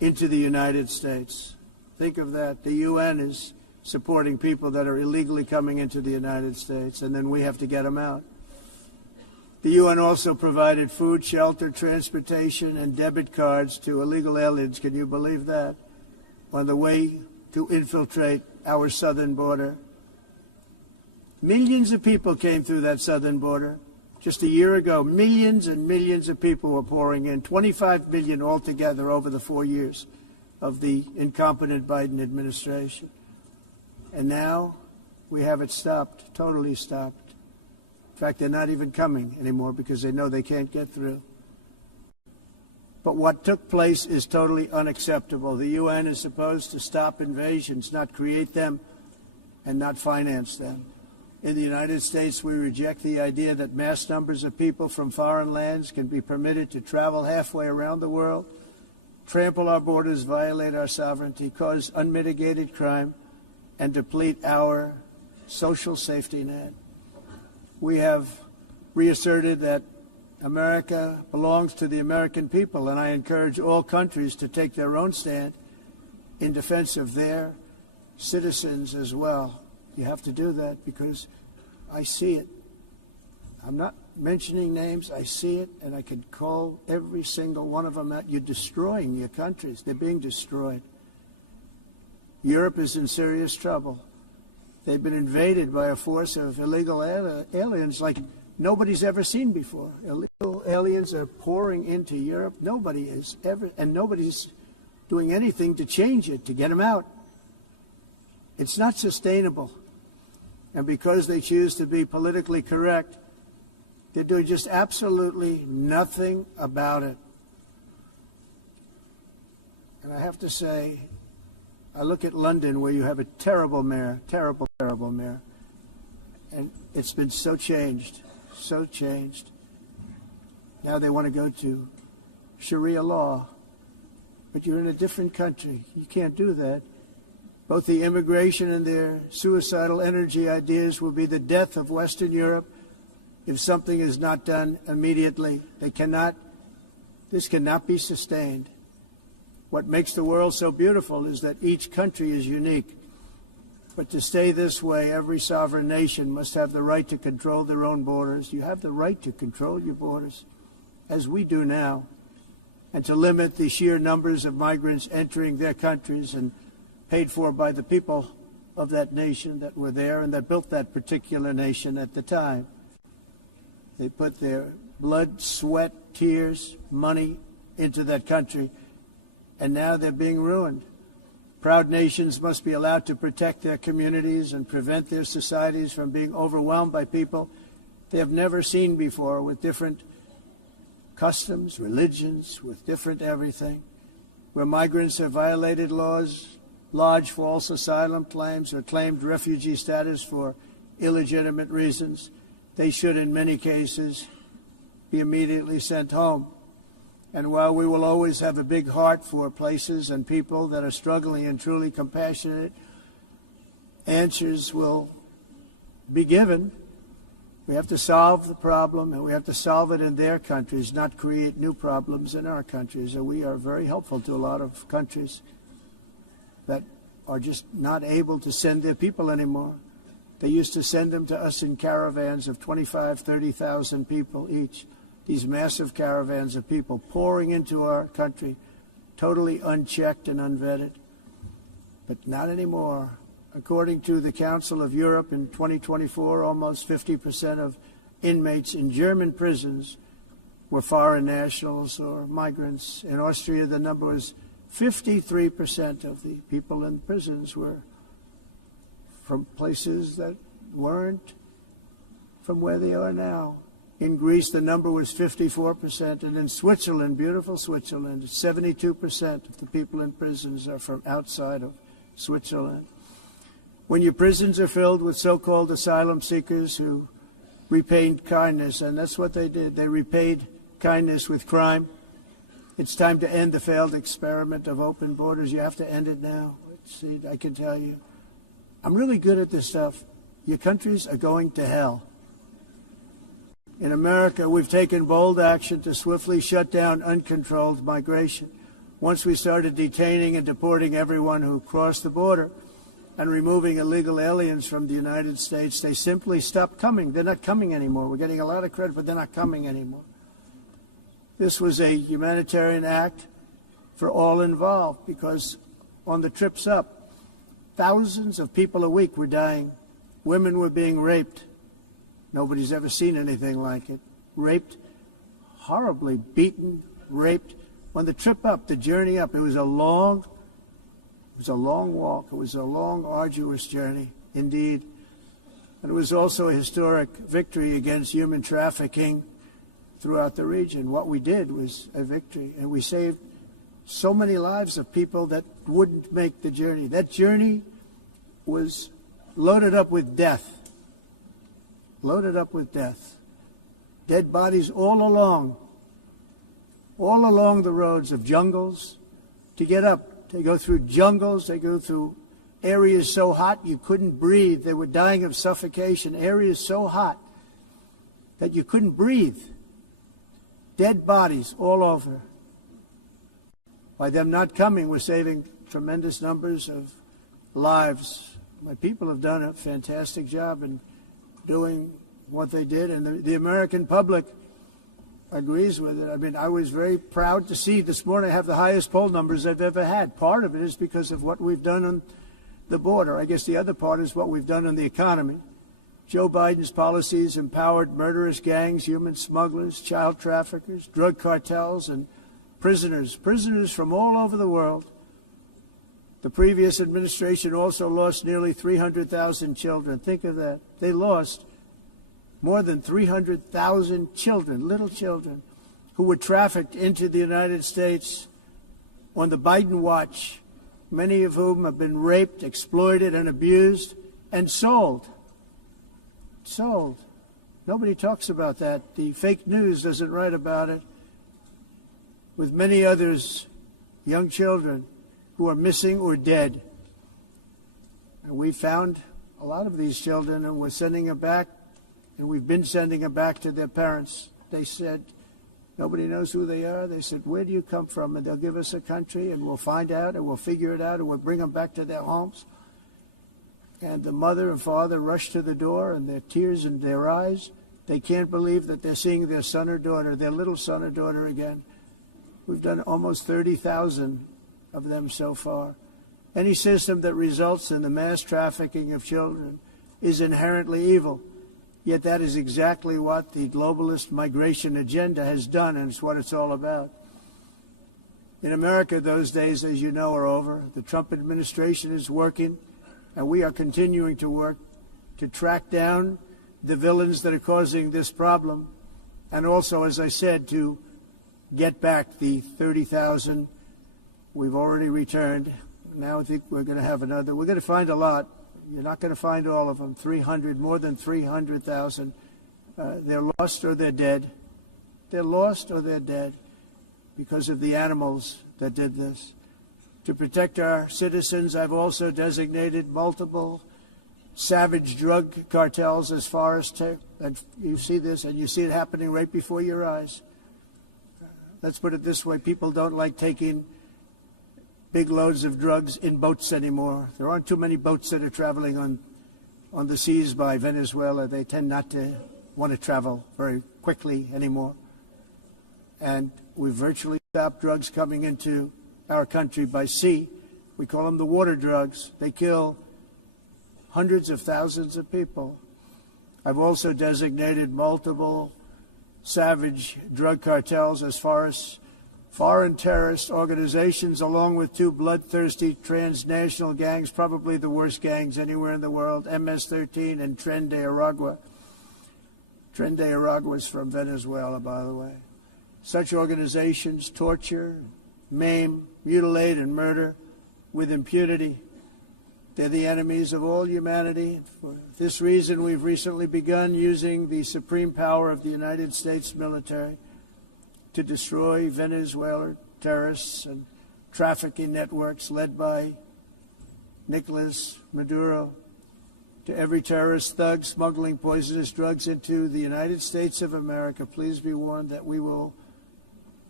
into the United States. Think of that. The UN is supporting people that are illegally coming into the United States, and then we have to get them out. The UN also provided food, shelter, transportation, and debit cards to illegal aliens. Can you believe that? On the way to infiltrate our southern border. Millions of people came through that southern border. Just a year ago, millions and millions of people were pouring in, 25 million altogether over the 4 years of the incompetent Biden administration. And now we have it stopped, totally stopped. In fact, they're not even coming anymore because they know they can't get through. But what took place is totally unacceptable. The UN is supposed to stop invasions, not create them and not finance them. In the United States, we reject the idea that mass numbers of people from foreign lands can be permitted to travel halfway around the world, trample our borders, violate our sovereignty, cause unmitigated crime, and deplete our social safety net. We have reasserted that America belongs to the American people, and I encourage all countries to take their own stand in defense of their citizens as well. You have to do that because I see it. I'm not mentioning names. I see it, and I could call every single one of them out. You're destroying your countries. They're being destroyed. Europe is in serious trouble. They've been invaded by a force of illegal aliens like nobody's ever seen before. Illegal aliens are pouring into Europe. Nobody is ever, and nobody's doing anything to change it, to get them out. It's not sustainable. And because they choose to be politically correct, they're doing just absolutely nothing about it. And I have to say, I look at London where you have a terrible mayor, terrible mayor. And it's been so changed, so changed. Now they want to go to Sharia law. But you're in a different country. You can't do that. Both the immigration and their suicidal energy ideas will be the death of Western Europe if something is not done immediately. This cannot be sustained. What makes the world so beautiful is that each country is unique. But to stay this way, every sovereign nation must have the right to control their own borders. You have the right to control your borders, as we do now, and to limit the sheer numbers of migrants entering their countries and paid for by the people of that nation that were there and that built that particular nation at the time. They put their blood, sweat, tears, money into that country, and now they're being ruined. Proud nations must be allowed to protect their communities and prevent their societies from being overwhelmed by people they have never seen before, with different customs, religions, with different everything. Where migrants have violated laws, lodged false asylum claims, or claimed refugee status for illegitimate reasons, they should, in many cases, be immediately sent home. And while we will always have a big heart for places and people that are struggling and truly compassionate, answers will be given. We have to solve the problem, and we have to solve it in their countries, not create new problems in our countries. And we are very helpful to a lot of countries that are just not able to send their people anymore. They used to send them to us in caravans of 25,000, 30,000 people each. These massive caravans of people pouring into our country, totally unchecked and unvetted. But not anymore. According to the Council of Europe in 2024, almost 50% of inmates in German prisons were foreign nationals or migrants. In Austria, the number was 53% of the people in prisons were from places that weren't from where they are now. In Greece, the number was 54%, and in Switzerland, beautiful Switzerland, 72% of the people in prisons are from outside of Switzerland. When your prisons are filled with so-called asylum seekers who repaid kindness, and that's what they did, they repaid kindness with crime, it's time to end the failed experiment of open borders. You have to end it now. See, I can tell you, I'm really good at this stuff. Your countries are going to hell. In America, we've taken bold action to swiftly shut down uncontrolled migration. once we started detaining and deporting everyone who crossed the border and removing illegal aliens from the United States, they simply stopped coming. They're not coming anymore. We're getting a lot of credit, but they're not coming anymore. This was a humanitarian act for all involved, because on the trips up, thousands of people a week were dying. Women were being raped. Nobody's ever seen anything like it. Raped, horribly beaten, raped. On the trip up, the journey up, it was a long walk. It was a long, arduous journey, indeed. And it was also a historic victory against human trafficking throughout the region. What we did was a victory, and we saved so many lives of people that wouldn't make the journey. That journey was loaded up with death. Loaded up with death. Dead bodies all along the roads of jungles to get up. They go through jungles, they go through areas so hot you couldn't breathe. They were dying of suffocation, areas so hot that you couldn't breathe. Dead bodies all over. By them not coming, we're saving tremendous numbers of lives. My people have done a fantastic job in doing what they did, and the American public agrees with it. I mean, I was very proud to see this morning I have the highest poll numbers I've ever had. Part of it is because of what we've done on the border. I guess the other part is what we've done on the economy. Joe Biden's policies empowered murderous gangs, human smugglers, child traffickers, drug cartels, and prisoners from all over the world. The previous administration also lost nearly 300,000 children. Think of that. They lost more than 300,000 children, little children, who were trafficked into the United States on the Biden watch, many of whom have been raped, exploited, and abused, and sold. Sold. Nobody talks about that. The fake news doesn't write about it. With many others, young children who are missing or dead. And we found a lot of these children, and we're sending them back, and we've been sending them back to their parents. They said, nobody knows who they are. They said, where do you come from? And they'll give us a country, and we'll find out, and we'll figure it out, and we'll bring them back to their homes. And the mother and father rush to the door, and their tears in their eyes. They can't believe that they're seeing their son or daughter, their little son or daughter again. We've done almost 30,000 of them so far. Any system that results in the mass trafficking of children is inherently evil. Yet that is exactly what the globalist migration agenda has done, and it's what it's all about. In America, those days, as you know, are over. The Trump administration is working, and we are continuing to work to track down the villains that are causing this problem, and also, as I said, to get back the 30,000 we've already returned. Now I think we're going to have another. We're going to find a lot. You're not going to find all of them. 300, more than 300,000. They're lost or they're dead. They're lost or they're dead because of the animals that did this. To protect our citizens, I've also designated multiple savage drug cartels as far as and you see this, and you see it happening right before your eyes. Let's put it this way. People don't like taking big loads of drugs in boats anymore. There aren't too many boats that are traveling on the seas by Venezuela. They tend not to want to travel very quickly anymore. And we've virtually stopped drugs coming into our country by sea. We call them the water drugs. They kill hundreds of thousands of people. I've also designated multiple savage drug cartels as far as foreign terrorist organizations, along with two bloodthirsty transnational gangs, probably the worst gangs anywhere in the world, MS-13 and Tren de Aragua. Tren de Aragua is from Venezuela, by the way. Such organizations torture, maim, mutilate, and murder with impunity. They're the enemies of all humanity. For this reason, we've recently begun using the supreme power of the United States military to destroy Venezuelan terrorists and trafficking networks led by Nicolas Maduro. To every terrorist thug smuggling poisonous drugs into the United States of America, please be warned that we will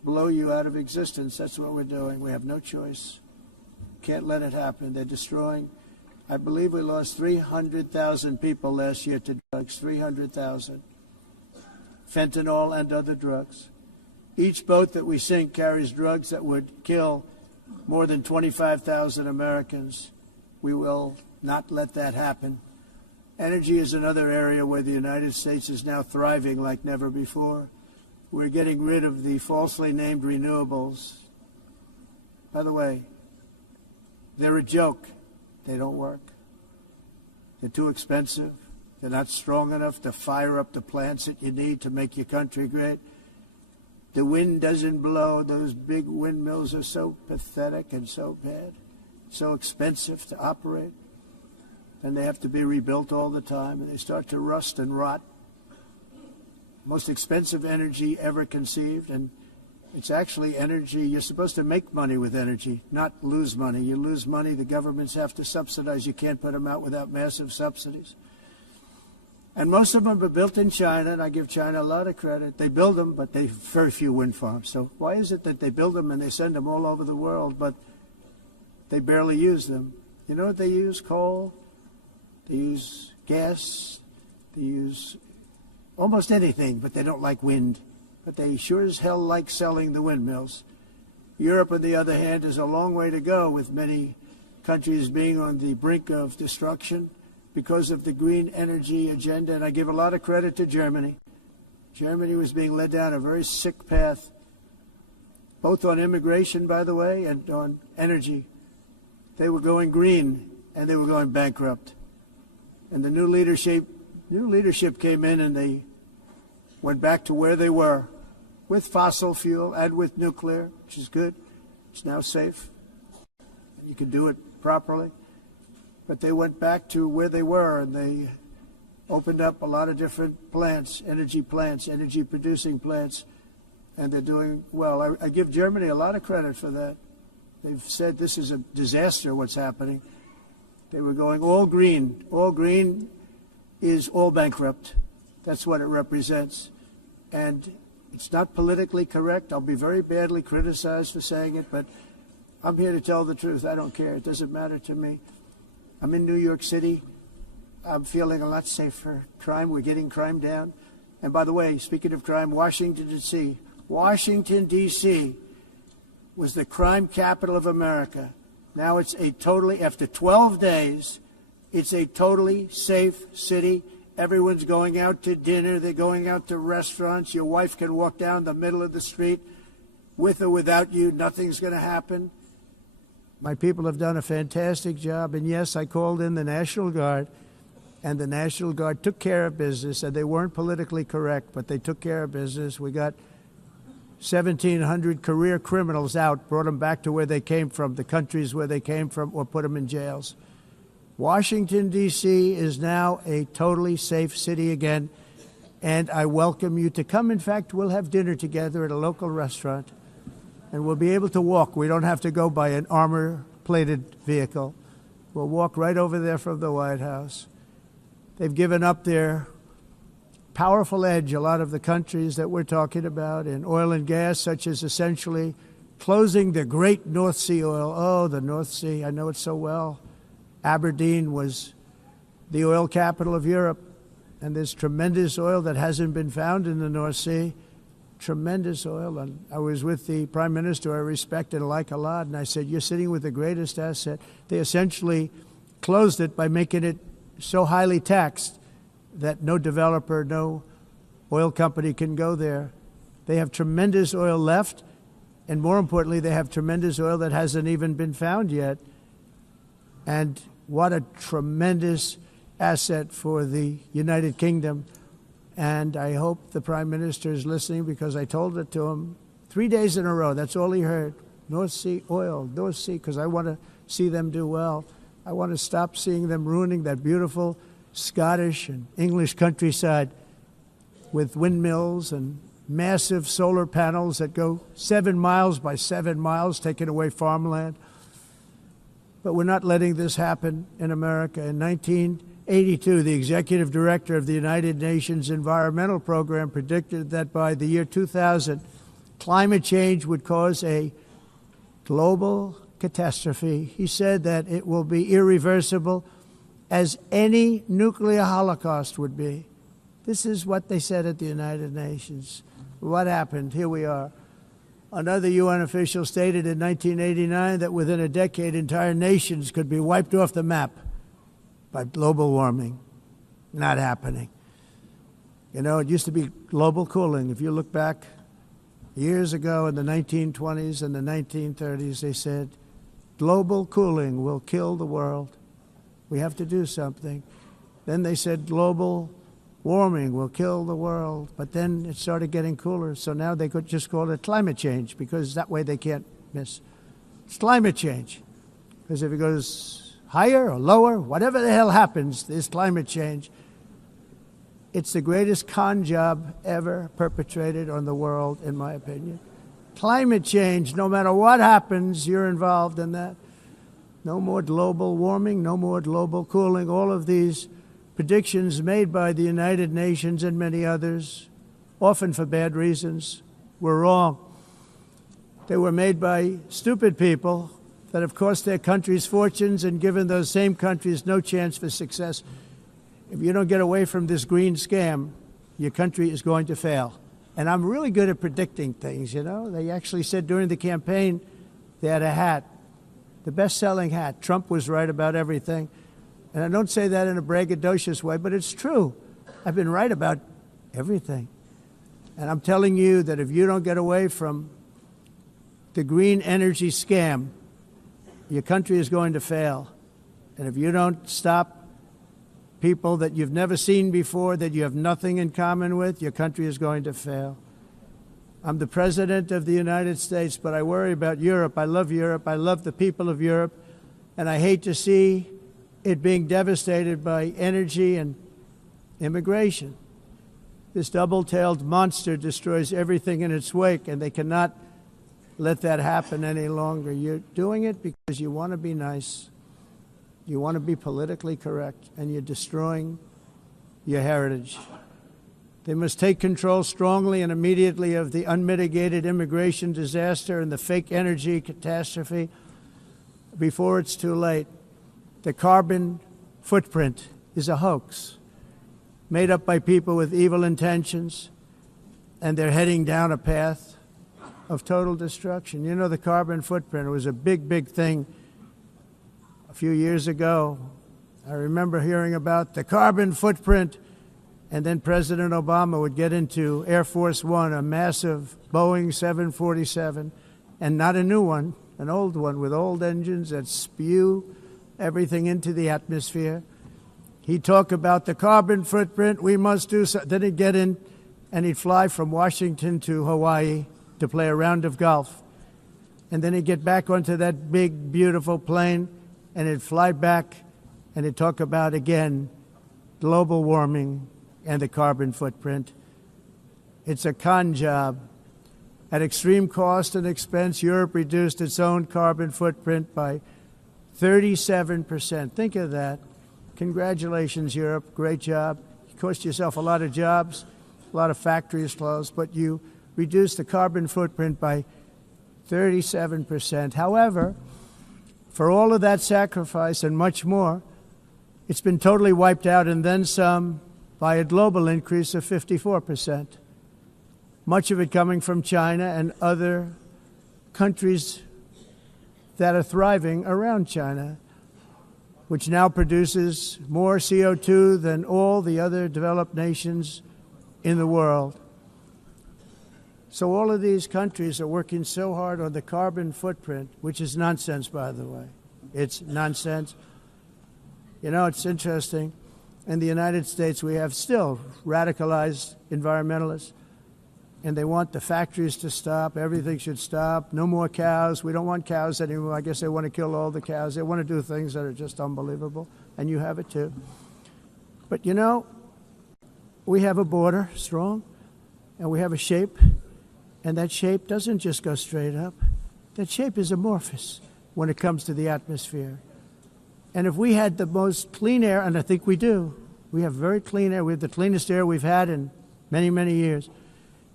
blow you out of existence. That's what we're doing. We have no choice. Can't let it happen. They're destroying. I believe we lost 300,000 people last year to drugs, 300,000. Fentanyl and other drugs. Each boat that we sink carries drugs that would kill more than 25,000 Americans. We will not let that happen. Energy is another area where the United States is now thriving like never before. We're getting rid of the falsely named renewables. By the way, they're a joke. They don't work. They're too expensive. They're not strong enough to fire up the plants that you need to make your country great. The wind doesn't blow. Those big windmills are so pathetic and so bad, so expensive to operate. And they have to be rebuilt all the time, and they start to rust and rot. Most expensive energy ever conceived, and it's actually energy. You're supposed to make money with energy, not lose money. You lose money, the governments have to subsidize. You can't put them out without massive subsidies. And most of them are built in China, and I give China a lot of credit. They build them, but they have very few wind farms. So why is it that they build them and they send them all over the world, but they barely use them? You know what they use? Coal. They use gas. They use almost anything, but they don't like wind. But they sure as hell like selling the windmills. Europe, on the other hand, is a long way to go, with many countries being on the brink of destruction because of the green energy agenda. And I give a lot of credit to Germany. Germany was being led down a very sick path, both on immigration, by the way, and on energy. They were going green, and they were going bankrupt. And the new leadership came in, and they went back to where they were, with fossil fuel and with nuclear, which is good. It's now safe. You can do it properly. But they went back to where they were, and they opened up a lot of different plants, energy-producing plants, and they're doing well. I give Germany a lot of credit for that. They've said this is a disaster, what's happening. They were going all green. All green is all bankrupt. That's what it represents. And it's not politically correct. I'll be very badly criticized for saying it, but I'm here to tell the truth. I don't care. It doesn't matter to me. I'm in New York City. I'm feeling a lot safer. Crime, we're getting crime down. And by the way, speaking of crime, Washington, D.C. Washington, D.C. was the crime capital of America. Now it's after 12 days, it's a totally safe city. Everyone's going out to dinner. They're going out to restaurants. Your wife can walk down the middle of the street with or without you. Nothing's going to happen. My people have done a fantastic job. And yes, I called in the National Guard, and the National Guard took care of business, and they weren't politically correct, but they took care of business. We got 1,700 career criminals out, brought them back to where they came from, the countries where they came from, or put them in jails. Washington, D.C. is now a totally safe city again, and I welcome you to come. In fact, we'll have dinner together at a local restaurant, and we'll be able to walk. We don't have to go by an armor-plated vehicle. We'll walk right over there from the White House. They've given up their powerful edge, a lot of the countries that we're talking about, in oil and gas, such as essentially closing the great North Sea oil. Oh, the North Sea, I know it so well. Aberdeen was the oil capital of Europe, and there's tremendous oil that hasn't been found in the North Sea, tremendous oil. And I was with the Prime Minister I respect and like a lot, and I said, you're sitting with the greatest asset. They essentially closed it by making it so highly taxed that no developer, no oil company can go there. They have tremendous oil left, and more importantly, they have tremendous oil that hasn't even been found yet. And what a tremendous asset for the United Kingdom. And I hope the Prime Minister is listening, because I told it to him 3 days in a row. That's all he heard. North Sea oil, North Sea, because I want to see them do well. I want to stop seeing them ruining that beautiful Scottish and English countryside with windmills and massive solar panels that go 7 miles by 7 miles, taking away farmland. But we're not letting this happen in America. In 1982, the executive director of the United Nations Environmental Program predicted that by the year 2000, climate change would cause a global catastrophe. He said that it will be irreversible, as any nuclear holocaust would be. This is what they said at the United Nations. What happened? Here we are. Another UN official stated in 1989 that within a decade, entire nations could be wiped off the map by global warming. Not happening. You know, it used to be global cooling. If you look back years ago in the 1920s and the 1930s, they said, global cooling will kill the world. We have to do something. Then they said global warming will kill the world. But then it started getting cooler. So now they could just call it climate change, because that way they can't miss. It's climate change. Because if it goes higher or lower, whatever the hell happens, there's climate change. It's the greatest con job ever perpetrated on the world, in my opinion. Climate change, no matter what happens, you're involved in that. No more global warming, no more global cooling. All of these predictions made by the United Nations and many others, often for bad reasons, were wrong. They were made by stupid people that have cost their countries fortunes and given those same countries no chance for success. If you don't get away from this green scam, your country is going to fail. And I'm really good at predicting things, you know. They actually said during the campaign they had a hat, the best-selling hat. Trump was right about everything. And I don't say that in a braggadocious way, but it's true. I've been right about everything. And I'm telling you that if you don't get away from the green energy scam, your country is going to fail. And if you don't stop people that you've never seen before, that you have nothing in common with, your country is going to fail. I'm the President of the United States, but I worry about Europe. I love Europe. I love the people of Europe. And I hate to see it being devastated by energy and immigration. This double-tailed monster destroys everything in its wake, and they cannot let that happen any longer. You're doing it because you want to be nice. You want to be politically correct, and you're destroying your heritage. They must take control strongly and immediately of the unmitigated immigration disaster and the fake energy catastrophe before it's too late. The carbon footprint is a hoax made up by people with evil intentions, and they're heading down a path of total destruction. You know, the carbon footprint was a big, big thing a few years ago. I remember hearing about the carbon footprint, and then President Obama would get into Air Force One, a massive Boeing 747, and not a new one, an old one with old engines that spew everything into the atmosphere. He'd talk about the carbon footprint, we must do so. Then he'd get in and he'd fly from Washington to Hawaii to play a round of golf. And then he'd get back onto that big, beautiful plane and he'd fly back and he'd talk about, again, global warming and the carbon footprint. It's a con job. At extreme cost and expense, Europe reduced its own carbon footprint by 37%. Think of that. Congratulations, Europe. Great job. You cost yourself a lot of jobs, a lot of factories closed, but you reduced the carbon footprint by 37%. However, for all of that sacrifice and much more, it's been totally wiped out and then some by a global increase of 54%. Much of it coming from China and other countries that are thriving around China, which now produces more CO2 than all the other developed nations in the world. So all of these countries are working so hard on the carbon footprint, which is nonsense, by the way. It's nonsense. You know, it's interesting. In the United States, we have still radicalized environmentalists, and they want the factories to stop. Everything should stop. No more cows. We don't want cows anymore. I guess they want to kill all the cows. They want to do things that are just unbelievable, and you have it too. But, you know, we have a border, strong, and we have a shape, and that shape doesn't just go straight up. That shape is amorphous when it comes to the atmosphere. And if we had the most clean air, and I think we do, we have very clean air. We have the cleanest air we've had in many, many years.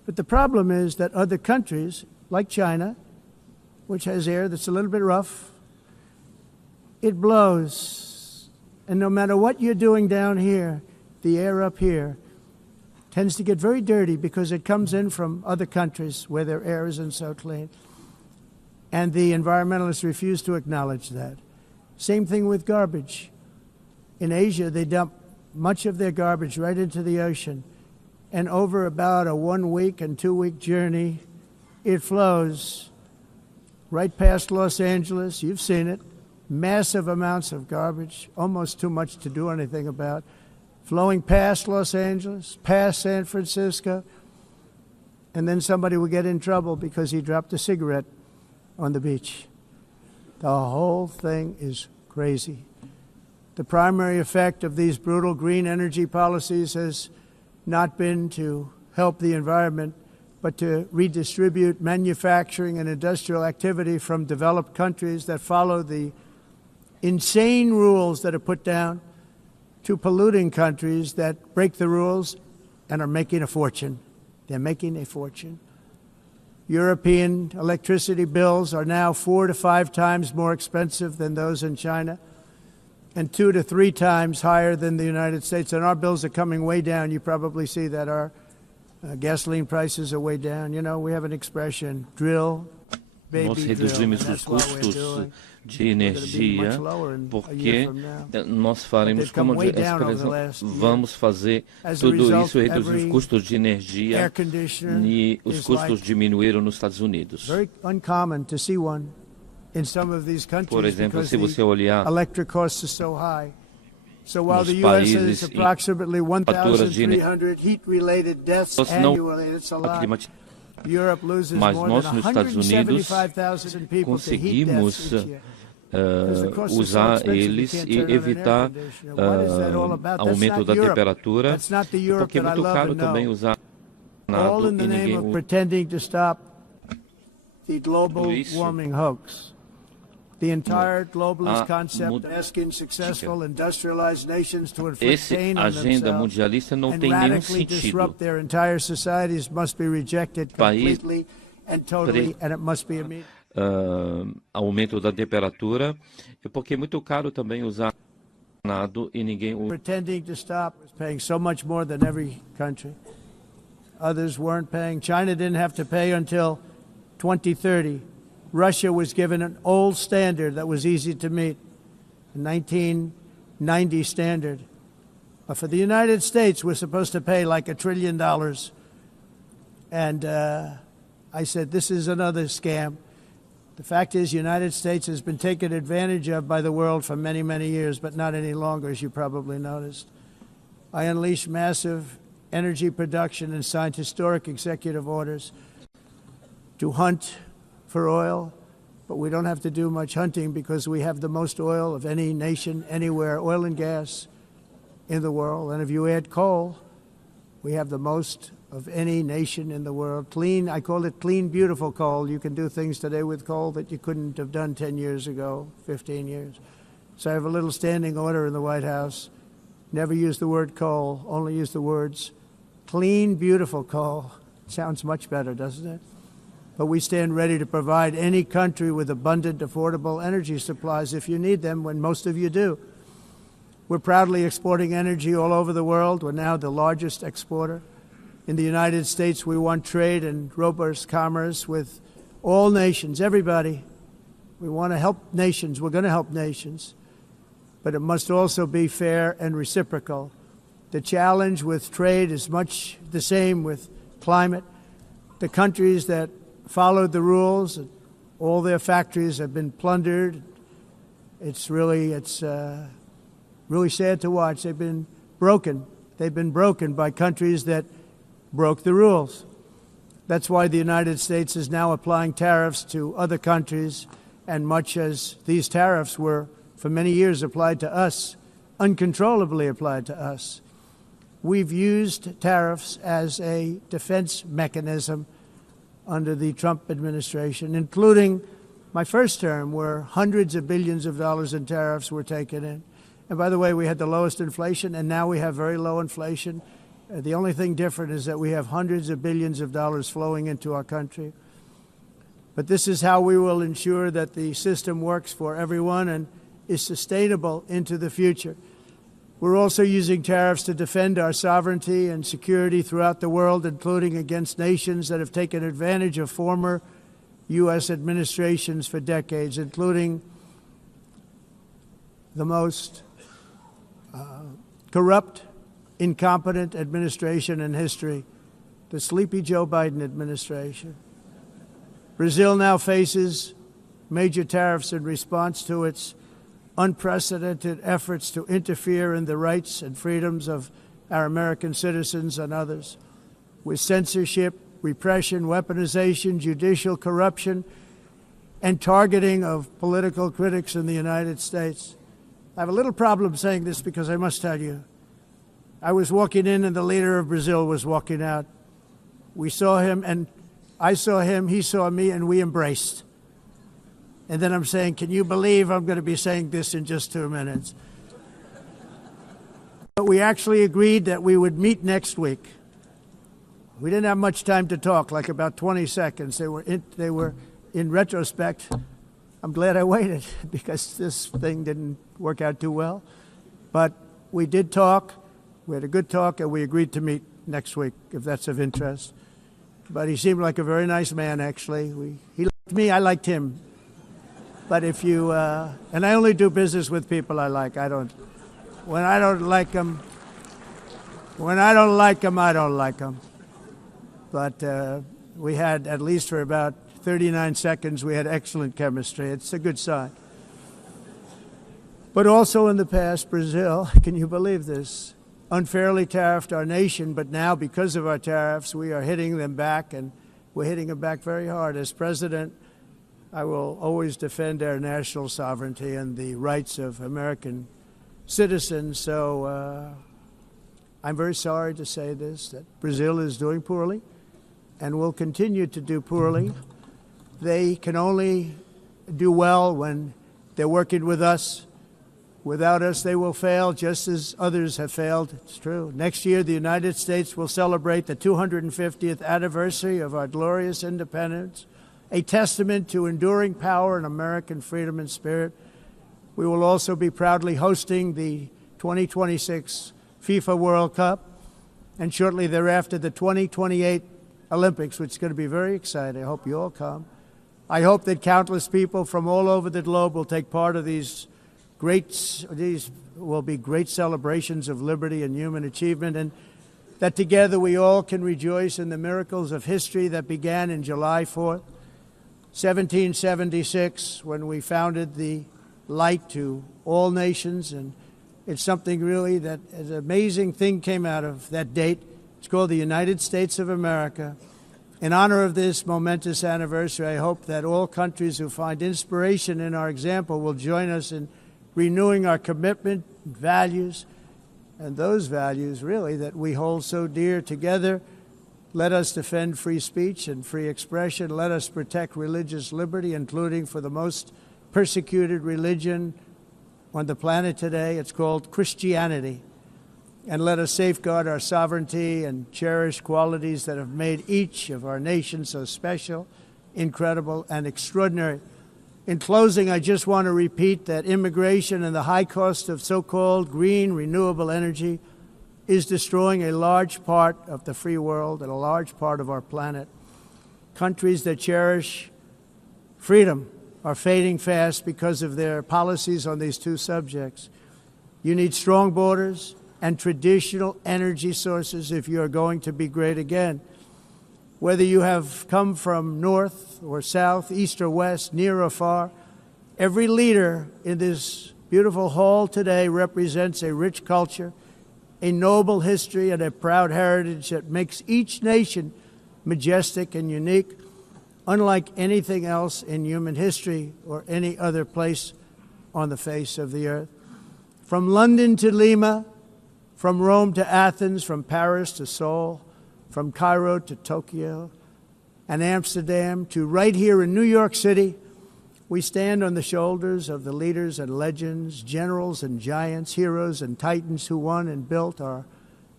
But the problem is that other countries, like China, which has air that's a little bit rough, it blows. And no matter what you're doing down here, the air up here tends to get very dirty because it comes in from other countries where their air isn't so clean. And the environmentalists refuse to acknowledge that. Same thing with garbage. In Asia, they dump much of their garbage right into the ocean. And over about a 1 week and 2 week journey, it flows right past Los Angeles. You've seen it. Massive amounts of garbage, almost too much to do anything about, flowing past Los Angeles, past San Francisco, and then somebody will get in trouble because he dropped a cigarette on the beach. The whole thing is crazy. The primary effect of these brutal green energy policies has not been to help the environment, but to redistribute manufacturing and industrial activity from developed countries that follow the insane rules that are put down to polluting countries that break the rules and are making a fortune. They're making a fortune. European electricity bills are now 4 to 5 times more expensive than those in China, and 2 to 3 times higher than the United States. And our bills are coming way down. You probably see that our gasoline prices are way down. You know, we have an expression, drill, baby, nós reduzimos os custos de energia porque nós faremos como vamos fazer tudo isso, reduzir os custos de energia e os custos diminuíram nos Estados Unidos. Por exemplo, se você olhar nos países e faturas de mas nós nos Estados Unidos conseguimos usar eles e evitar aumento da temperatura, porque é muito caro também usar nada e ninguém usa isso. The entire globalist concept asking successful industrialized nations to inflict pain on themselves and radically disrupt their entire societies must be rejected completely and totally, and it must be immediate. Aumento da temperatura, porque é muito caro também usar nada e ninguém usa. Pretending to stop is paying so much more than every country. Others weren't paying. China didn't have to pay until 2030. Russia was given an old standard that was easy to meet, a 1990 standard. But for the United States, we're supposed to pay like $1 trillion. And I said, this is another scam. The fact is, the United States has been taken advantage of by the world for many, many years, but not any longer, as you probably noticed. I unleashed massive energy production and signed historic executive orders to hunt for oil, but we don't have to do much hunting because we have the most oil of any nation anywhere, oil and gas in the world. And if you add coal, we have the most of any nation in the world. Clean, I call it clean, beautiful coal. You can do things today with coal that you couldn't have done 10 years ago, 15 years. So I have a little standing order in the White House. Never use the word coal, only use the words clean, beautiful coal. Sounds much better, doesn't it? But we stand ready to provide any country with abundant, affordable energy supplies if you need them, when most of you do. We're proudly exporting energy all over the world. We're now the largest exporter. In the United States, we want trade and robust commerce with all nations, everybody. We want to help nations. We're going to help nations. But it must also be fair and reciprocal. The challenge with trade is much the same with climate. The countries that followed the rules, all their factories have been plundered. It's really sad to watch. They've been broken. They've been broken by countries that broke the rules. That's why the United States is now applying tariffs to other countries, and much as these tariffs were for many years applied to us, uncontrollably applied to us. We've used tariffs as a defense mechanism under the Trump administration, including my first term, where hundreds of billions of dollars in tariffs were taken in. And by the way, we had the lowest inflation, and now we have very low inflation. The only thing different is that we have hundreds of billions of dollars flowing into our country. But this is how we will ensure that the system works for everyone and is sustainable into the future. We're also using tariffs to defend our sovereignty and security throughout the world, including against nations that have taken advantage of former U.S. administrations for decades, including the most corrupt, incompetent administration in history, the sleepy Joe Biden administration. Brazil now faces major tariffs in response to its unprecedented efforts to interfere in the rights and freedoms of our American citizens and others, with censorship, repression, weaponization, judicial corruption, and targeting of political critics in the United States. I have a little problem saying this because I must tell you, I was walking in and the leader of Brazil was walking out. We saw him and I saw him, he saw me, and we embraced. And then I'm saying, can you believe I'm going to be saying this in just 2 minutes? But we actually agreed that we would meet next week. We didn't have much time to talk, like about 20 seconds. They were in retrospect, I'm glad I waited because this thing didn't work out too well. But we did talk, we had a good talk, and we agreed to meet next week, if that's of interest. But he seemed like a very nice man, actually. He liked me, I liked him. But if you, and I only do business with people I like. When I don't like them, I don't like them. But we had, at least for about 39 seconds, we had excellent chemistry. It's a good sign. But also in the past, Brazil, can you believe this, unfairly tariffed our nation, but now because of our tariffs, we are hitting them back, and we're hitting them back very hard. As president, I will always defend our national sovereignty and the rights of American citizens. So I'm very sorry to say this, that Brazil is doing poorly and will continue to do poorly. They can only do well when they're working with us. Without us, they will fail, just as others have failed. It's true. Next year, the United States will celebrate the 250th anniversary of our glorious independence, a testament to enduring power and American freedom and spirit. We will also be proudly hosting the 2026 FIFA World Cup, and shortly thereafter, the 2028 Olympics, which is going to be very exciting. I hope you all come. I hope that countless people from all over the globe will take part of these will be great celebrations of liberty and human achievement, and that together we all can rejoice in the miracles of history that began in July 4th, 1776, when we founded the light to all nations. And it's something really that an amazing thing came out of that date. It's called the United States of America. In honor of this momentous anniversary, I hope that all countries who find inspiration in our example will join us in renewing our commitment, values, and those values, really, that we hold so dear together. Let us defend free speech and free expression. Let us protect religious liberty, including for the most persecuted religion on the planet today. It's called Christianity. And let us safeguard our sovereignty and cherish qualities that have made each of our nations so special, incredible, and extraordinary. In closing, I just want to repeat that immigration and the high cost of so-called green renewable energy is destroying a large part of the free world and a large part of our planet. Countries that cherish freedom are fading fast because of their policies on these two subjects. You need strong borders and traditional energy sources if you are going to be great again. Whether you have come from north or south, east or west, near or far, every leader in this beautiful hall today represents a rich culture, a noble history, and a proud heritage that makes each nation majestic and unique, unlike anything else in human history or any other place on the face of the earth. From London to Lima, from Rome to Athens, from Paris to Seoul, from Cairo to Tokyo and Amsterdam to right here in New York City, we stand on the shoulders of the leaders and legends, generals and giants, heroes and titans who won and built our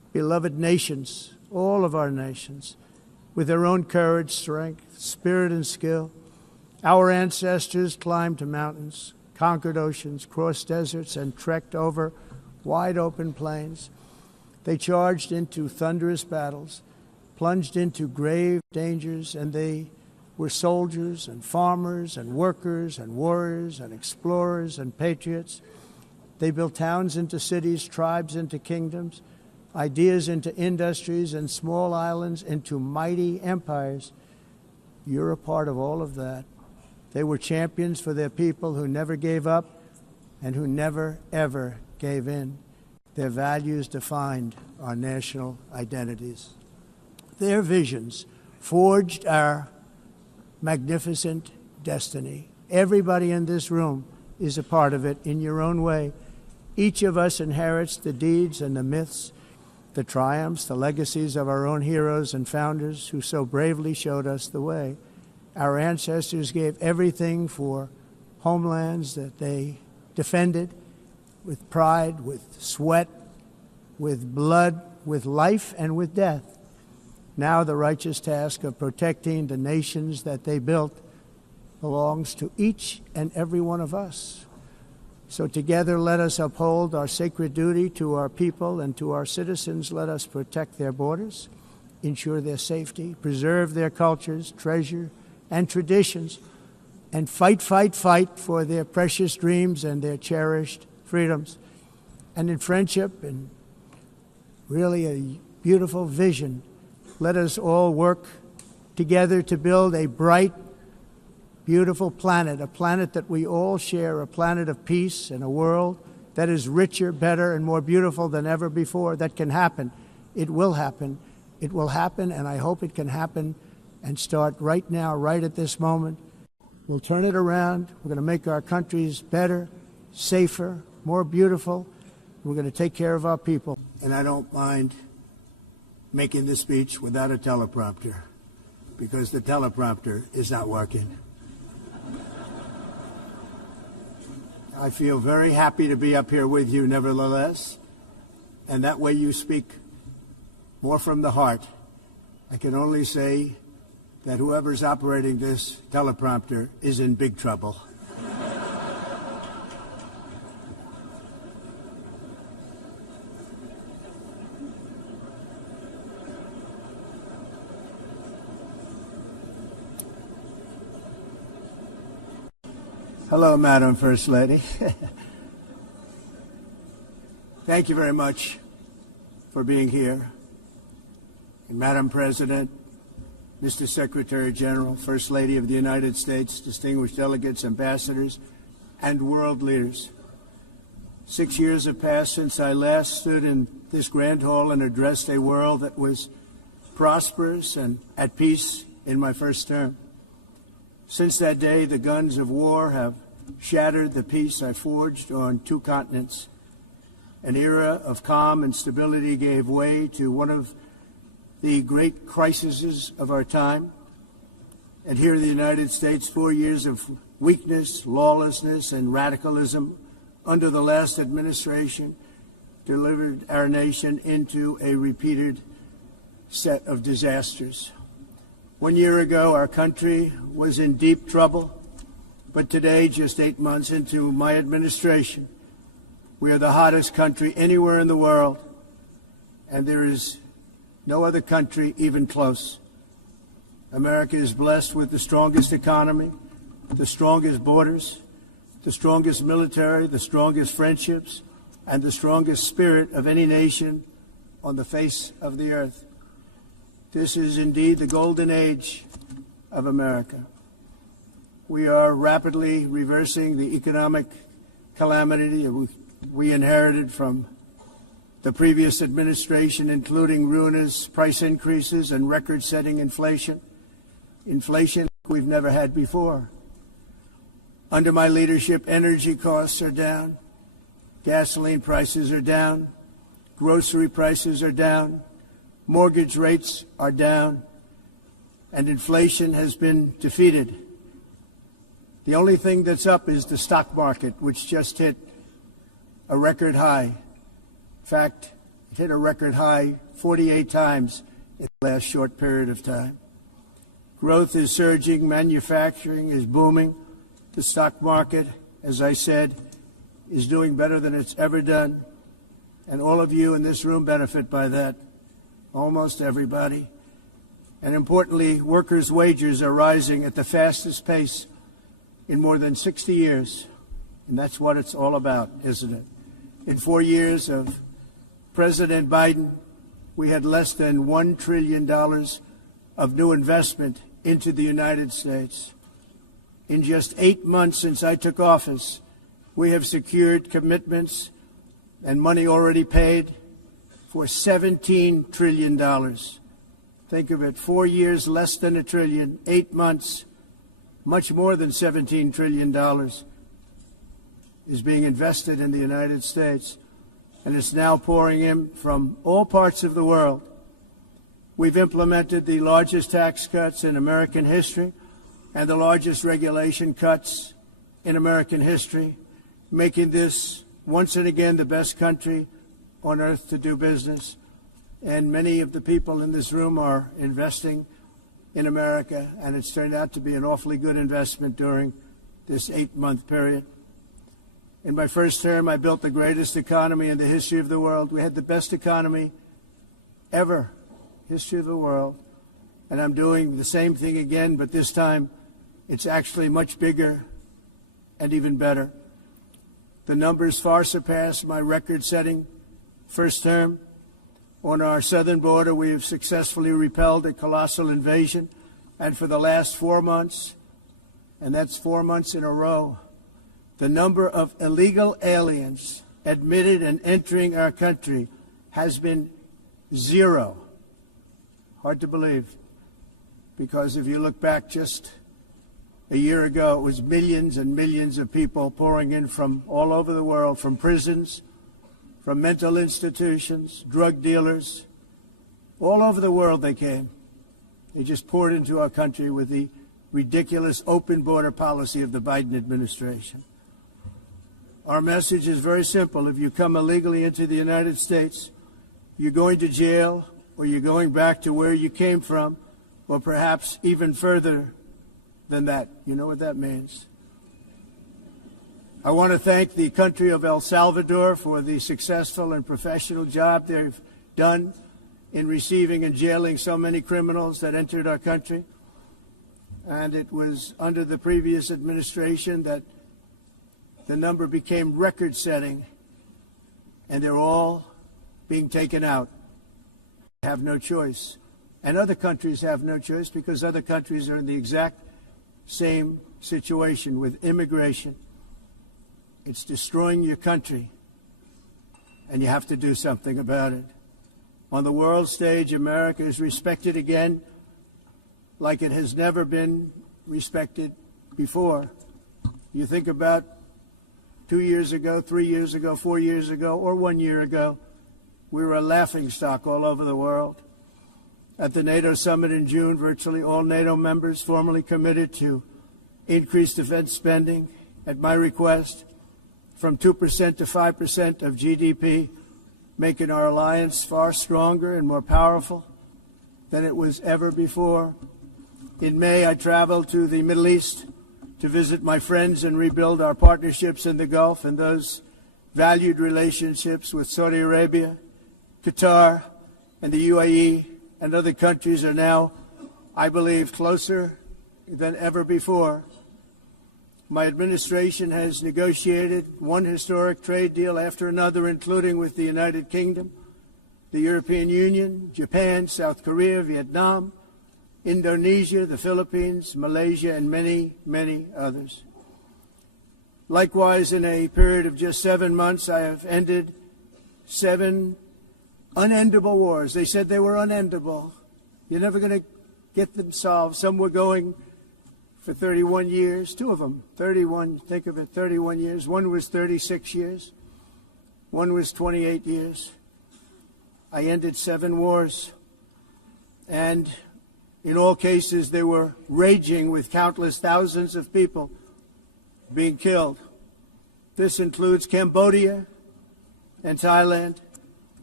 beloved nations, all of our nations, with their own courage, strength, spirit, and skill. Our ancestors climbed mountains, conquered oceans, crossed deserts, and trekked over wide-open plains. They charged into thunderous battles, plunged into grave dangers, and they were soldiers and farmers and workers and warriors and explorers and patriots. They built towns into cities, tribes into kingdoms, ideas into industries, and small islands into mighty empires. You're a part of all of that. They were champions for their people who never gave up and who never, ever gave in. Their values defined our national identities. Their visions forged our magnificent destiny. Everybody in this room is a part of it in your own way. Each of us inherits the deeds and the myths, the triumphs, the legacies of our own heroes and founders who so bravely showed us the way. Our ancestors gave everything for homelands that they defended with pride, with sweat, with blood, with life, and with death. Now the righteous task of protecting the nations that they built belongs to each and every one of us. So together let us uphold our sacred duty to our people and to our citizens. Let us protect their borders, ensure their safety, preserve their cultures, treasure, and traditions, and fight, fight, fight for their precious dreams and their cherished freedoms. And in friendship and really a beautiful vision, let us all work together to build a bright, beautiful planet, a planet that we all share, a planet of peace and a world that is richer, better, and more beautiful than ever before. That can happen. It will happen. It will happen, and I hope it can happen and start right now, right at this moment. We'll turn it around. We're going to make our countries better, safer, more beautiful. We're going to take care of our people. And I don't mind making this speech without a teleprompter, because the teleprompter is not working. I feel very happy to be up here with you, nevertheless, and that way you speak more from the heart. I can only say that whoever's operating this teleprompter is in big trouble. Hello, Madam First Lady. Thank you very much for being here. And Madam President, Mr. Secretary General, First Lady of the United States, distinguished delegates, ambassadors, and world leaders. 6 years have passed since I last stood in this grand hall and addressed a world that was prosperous and at peace in my first term. Since that day, the guns of war have shattered the peace I forged on 2 continents. An era of calm and stability gave way to one of the great crises of our time. And here in the United States, 4 years of weakness, lawlessness, and radicalism under the last administration delivered our nation into a repeated set of disasters. 1 year ago, our country was in deep trouble, but today, just 8 months into my administration, we are the hottest country anywhere in the world, and there is no other country even close. America is blessed with the strongest economy, the strongest borders, the strongest military, the strongest friendships, and the strongest spirit of any nation on the face of the earth. This is indeed the golden age of America. We are rapidly reversing the economic calamity we inherited from the previous administration, including ruinous price increases and record-setting inflation we've never had before. Under my leadership, energy costs are down, gasoline prices are down, grocery prices are down, mortgage rates are down, and inflation has been defeated. The only thing that's up is the stock market, which just hit a record high. In fact, It hit a record high 48 times in the last short period of time. Growth is surging, manufacturing is booming, the stock market, as I said, is doing better than it's ever done, and all of you in this room benefit by that, almost everybody. And importantly, workers' wages are rising at the fastest pace in more than 60 years, and that's what it's all about, isn't it? In 4 years of President Biden, we had less than $1 trillion of new investment into the United States. In just 8 months since I took office, we have secured commitments and money already paid for $17 trillion. Think of it, 4 years, less than $1 trillion, 8 months, much more than $17 trillion is being invested in the United States, and it's now pouring in from all parts of the world. We've implemented the largest tax cuts in American history and the largest regulation cuts in American history, making this once and again the best country on earth to do business. And many of the people in this room are investing in America, and it's turned out to be an awfully good investment during this 8-month period. In my first term, I built the greatest economy in the history of the world. We had the best economy ever, history of the world. And I'm doing the same thing again, but this time it's actually much bigger and even better. The numbers far surpass my record-setting first term. On our southern border, we have successfully repelled a colossal invasion. And for the last 4 months, and that's 4 months in a row, the number of illegal aliens admitted and entering our country has been 0. Hard to believe, because if you look back just a year ago, it was millions and millions of people pouring in from all over the world, from prisons, from mental institutions, drug dealers. All over the world they came. They just poured into our country with the ridiculous open border policy of the Biden administration. Our message is very simple. If you come illegally into the United States, you're going to jail, or you're going back to where you came from, or perhaps even further than that. You know what that means. I want to thank the country of El Salvador for the successful and professional job they've done in receiving and jailing so many criminals that entered our country. And it was under the previous administration that the number became record-setting, and they're all being taken out. They have no choice. And other countries have no choice, because other countries are in the exact same situation with immigration. It's destroying your country, and you have to do something about it. On the world stage, America is respected again like it has never been respected before. You think about 2 years ago, 3 years ago, 4 years ago, or 1 year ago, we were a laughingstock all over the world. At the NATO summit in June, virtually all NATO members formally committed to increase defense spending, at my request, from 2% to 5% of GDP, making our alliance far stronger and more powerful than it was ever before. In May, I traveled to the Middle East to visit my friends and rebuild our partnerships in the Gulf and those valued relationships with Saudi Arabia, Qatar, and the UAE, and other countries are now, I believe, closer than ever before. My administration has negotiated one historic trade deal after another, including with the United Kingdom, the European Union, Japan, South Korea, Vietnam, Indonesia, the Philippines, Malaysia, and many, many others. Likewise, in a period of just 7 months, I have ended 7 unendable wars. They said they were unendable. You're never going to get them solved. Some were going for 31 years, 2 of them, 31, think of it, 31 years. One was 36 years. One was 28 years. I ended 7 wars. And in all cases, they were raging with countless thousands of people being killed. This includes Cambodia and Thailand,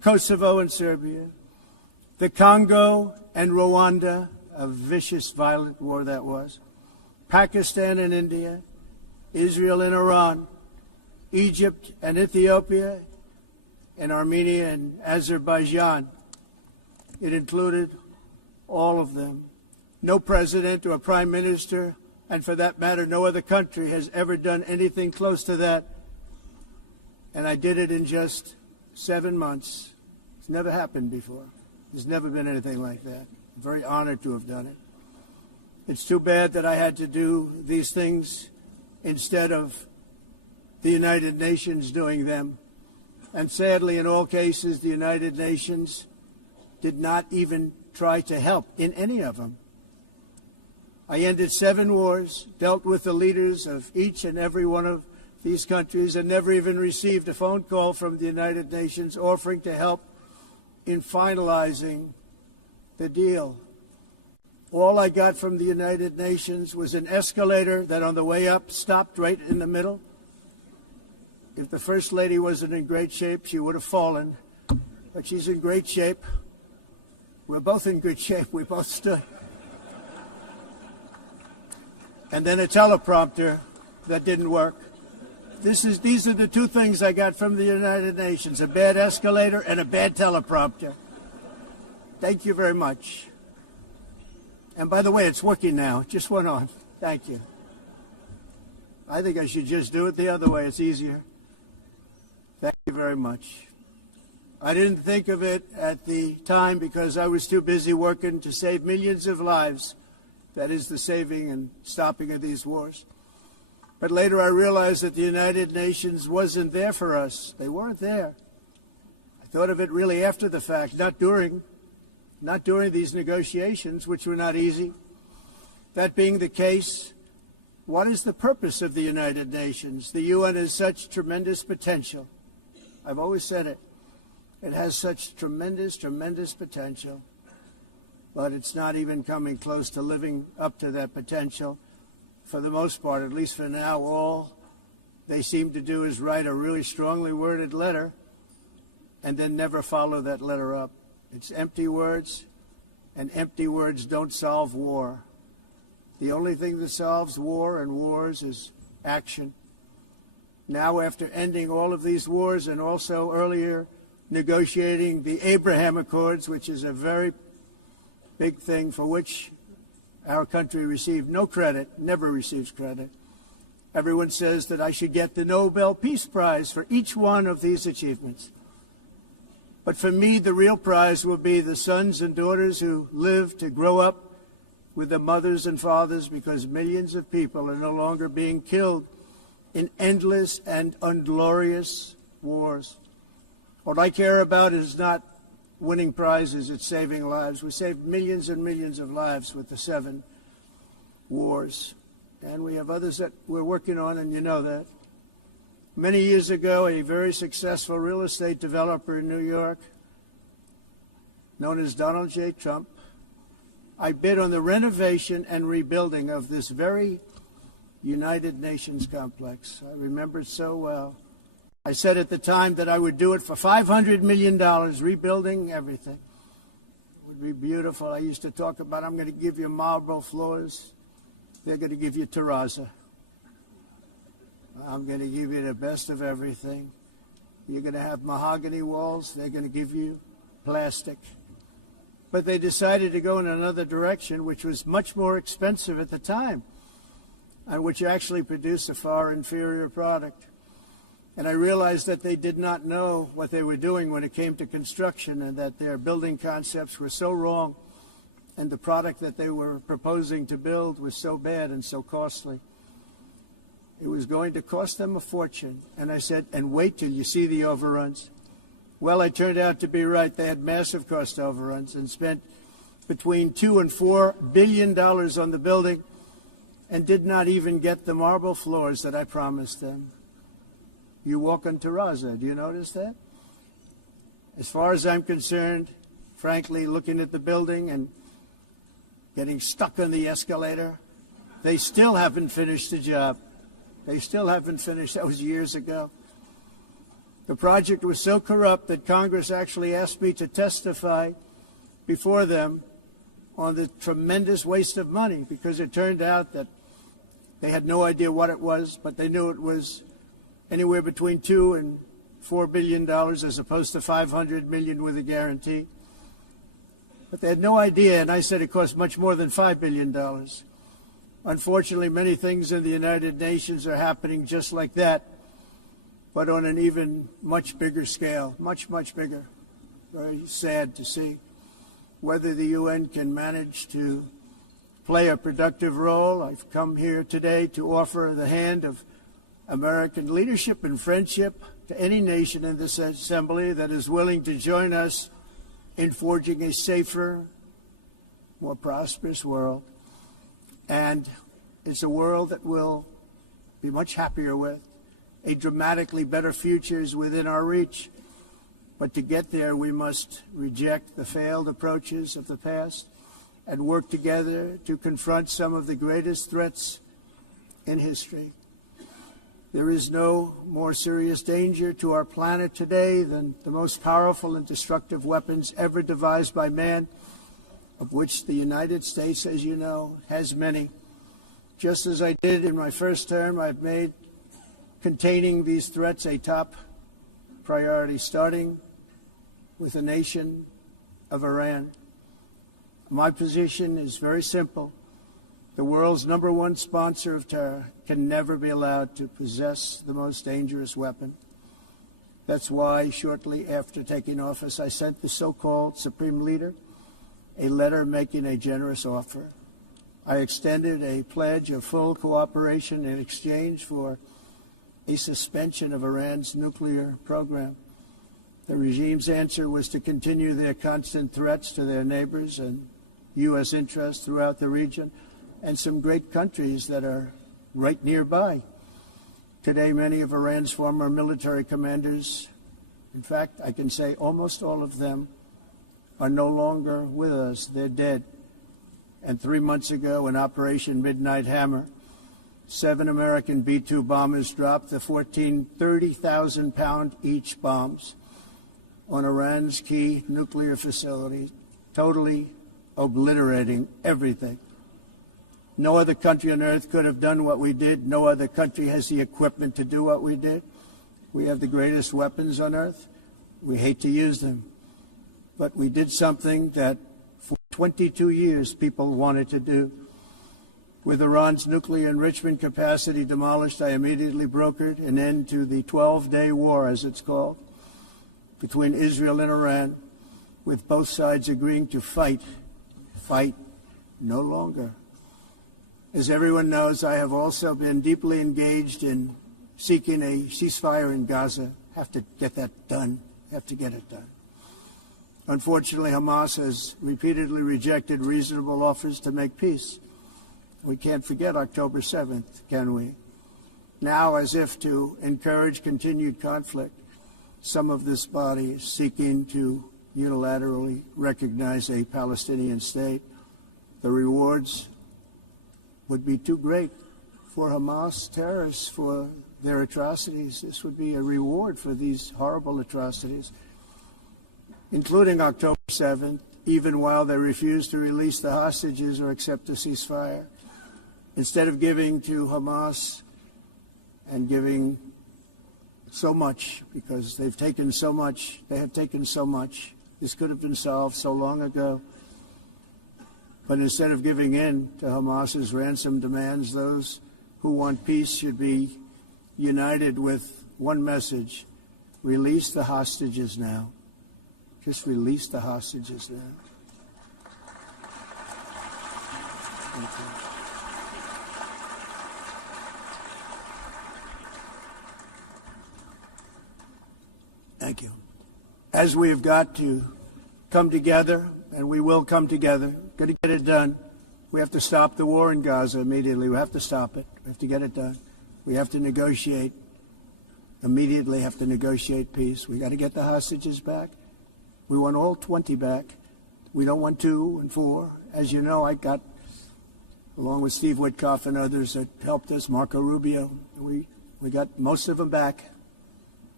Kosovo and Serbia, the Congo and Rwanda, a vicious, violent war that was, Pakistan and India, Israel and Iran, Egypt and Ethiopia, and Armenia and Azerbaijan. It included all of them. No president or prime minister, and for that matter, no other country has ever done anything close to that. And I did it in just 7 months. It's never happened before. There's never been anything like that. I'm very honored to have done it. It's too bad that I had to do these things instead of the United Nations doing them. And sadly, in all cases, the United Nations did not even try to help in any of them. I ended 7 wars, dealt with the leaders of each and every one of these countries, and never even received a phone call from the United Nations offering to help in finalizing the deal. All I got from the United Nations was an escalator that on the way up stopped right in the middle. If the First Lady wasn't in great shape, she would have fallen. But she's in great shape. We're both in good shape. We both stood. And then a teleprompter that didn't work. These are the 2 things I got from the United Nations, a bad escalator and a bad teleprompter. Thank you very much. And by the way, it's working now. It just went on. Thank you. I think I should just do it the other way. It's easier. Thank you very much. I didn't think of it at the time because I was too busy working to save millions of lives. That is the saving and stopping of these wars. But later I realized that the United Nations wasn't there for us. They weren't there. I thought of it really after the fact, not during these negotiations, which were not easy. That being the case, what is the purpose of the United Nations? The UN has such tremendous potential. I've always said it. It has such tremendous, tremendous potential. But it's not even coming close to living up to that potential. For the most part, at least for now, all they seem to do is write a really strongly worded letter and then never follow that letter up. It's empty words, and empty words don't solve war. The only thing that solves war and wars is action. Now, after ending all of these wars and also earlier negotiating the Abraham Accords, which is a very big thing for which our country received no credit, never receives credit. Everyone says that I should get the Nobel Peace Prize for each one of these achievements. But for me, the real prize will be the sons and daughters who live to grow up with the mothers and fathers, because millions of people are no longer being killed in endless and unglorious wars. What I care about is not winning prizes, it's saving lives. We saved millions and millions of lives with the 7 wars. And we have others that we're working on, and you know that. Many years ago, a very successful real estate developer in New York, known as Donald J. Trump, I bid on the renovation and rebuilding of this very United Nations complex. I remember it so well. I said at the time that I would do it for $500 million, rebuilding everything. It would be beautiful. I used to talk about, I'm going to give you marble floors. They're going to give you terrazzo. I'm going to give you the best of everything. You're going to have mahogany walls. They're going to give you plastic. But they decided to go in another direction, which was much more expensive at the time, and which actually produced a far inferior product. And I realized that they did not know what they were doing when it came to construction, and that their building concepts were so wrong, and the product that they were proposing to build was so bad and so costly. It was going to cost them a fortune. And I said, and wait till you see the overruns. Well, I turned out to be right. They had massive cost overruns and spent between $2 and $4 billion on the building and did not even get the marble floors that I promised them. You walk on terrazzo. Do you notice that? As far as I'm concerned, frankly, looking at the building and getting stuck on the escalator, they still haven't finished the job. They still haven't finished. That was years ago. The project was so corrupt that Congress actually asked me to testify before them on the tremendous waste of money, because it turned out that they had no idea what it was, but they knew it was anywhere between $2 and $4 billion as opposed to $500 million with a guarantee. But they had no idea, and I said it cost much more than $5 billion. Unfortunately, many things in the United Nations are happening just like that, but on an even much bigger scale, much, much bigger. Very sad to see. Whether the UN can manage to play a productive role, I've come here today to offer the hand of American leadership and friendship to any nation in this assembly that is willing to join us in forging a safer, more prosperous world. And it's a world that we'll be much happier with. A dramatically better future is within our reach. But to get there, we must reject the failed approaches of the past and work together to confront some of the greatest threats in history. There is no more serious danger to our planet today than the most powerful and destructive weapons ever devised by man, of which the United States, as you know, has many. Just as I did in my first term, I've made containing these threats a top priority, starting with the nation of Iran. My position is very simple. The world's #1 sponsor of terror can never be allowed to possess the most dangerous weapon. That's why, shortly after taking office, I sent the so-called Supreme Leader a letter making a generous offer. I extended a pledge of full cooperation in exchange for a suspension of Iran's nuclear program. The regime's answer was to continue their constant threats to their neighbors and U.S. interests throughout the region and some great countries that are right nearby. Today, many of Iran's former military commanders, in fact, I can say almost all of them, are no longer with us. They're dead. And 3 months ago, in Operation Midnight Hammer, 7 American B-2 bombers dropped the 14 30,000-pound each bombs on Iran's key nuclear facility, totally obliterating everything. No other country on earth could have done what we did. No other country has the equipment to do what we did. We have the greatest weapons on earth. We hate to use them. But we did something that for 22 years people wanted to do. With Iran's nuclear enrichment capacity demolished, I immediately brokered an end to the 12-day war, as it's called, between Israel and Iran, with both sides agreeing to fight no longer. As everyone knows, I have also been deeply engaged in seeking a ceasefire in Gaza. Have to get that done. Have to get it done. Unfortunately, Hamas has repeatedly rejected reasonable offers to make peace. We can't forget October 7th, can we? Now, as if to encourage continued conflict, some of this body is seeking to unilaterally recognize a Palestinian state. The rewards would be too great for Hamas terrorists for their atrocities. This would be a reward for these horrible atrocities, including October 7th, even while they refuse to release the hostages or accept a ceasefire. Instead of giving to Hamas and giving so much, because they've taken so much, they have taken so much. This could have been solved so long ago. But instead of giving in to Hamas's ransom demands, those who want peace should be united with one message: release the hostages now. Just release the hostages now. Thank you. Thank you. As we have got to come together, and we will come together, got to get it done. We have to stop the war in Gaza immediately. We have to stop it. We have to get it done. We have to negotiate. Immediately have to negotiate peace. We got to get the hostages back. We want all 20 back. We don't want 2 and 4. As you know, I got, along with Steve Witkoff and others that helped us, Marco Rubio, we got most of them back.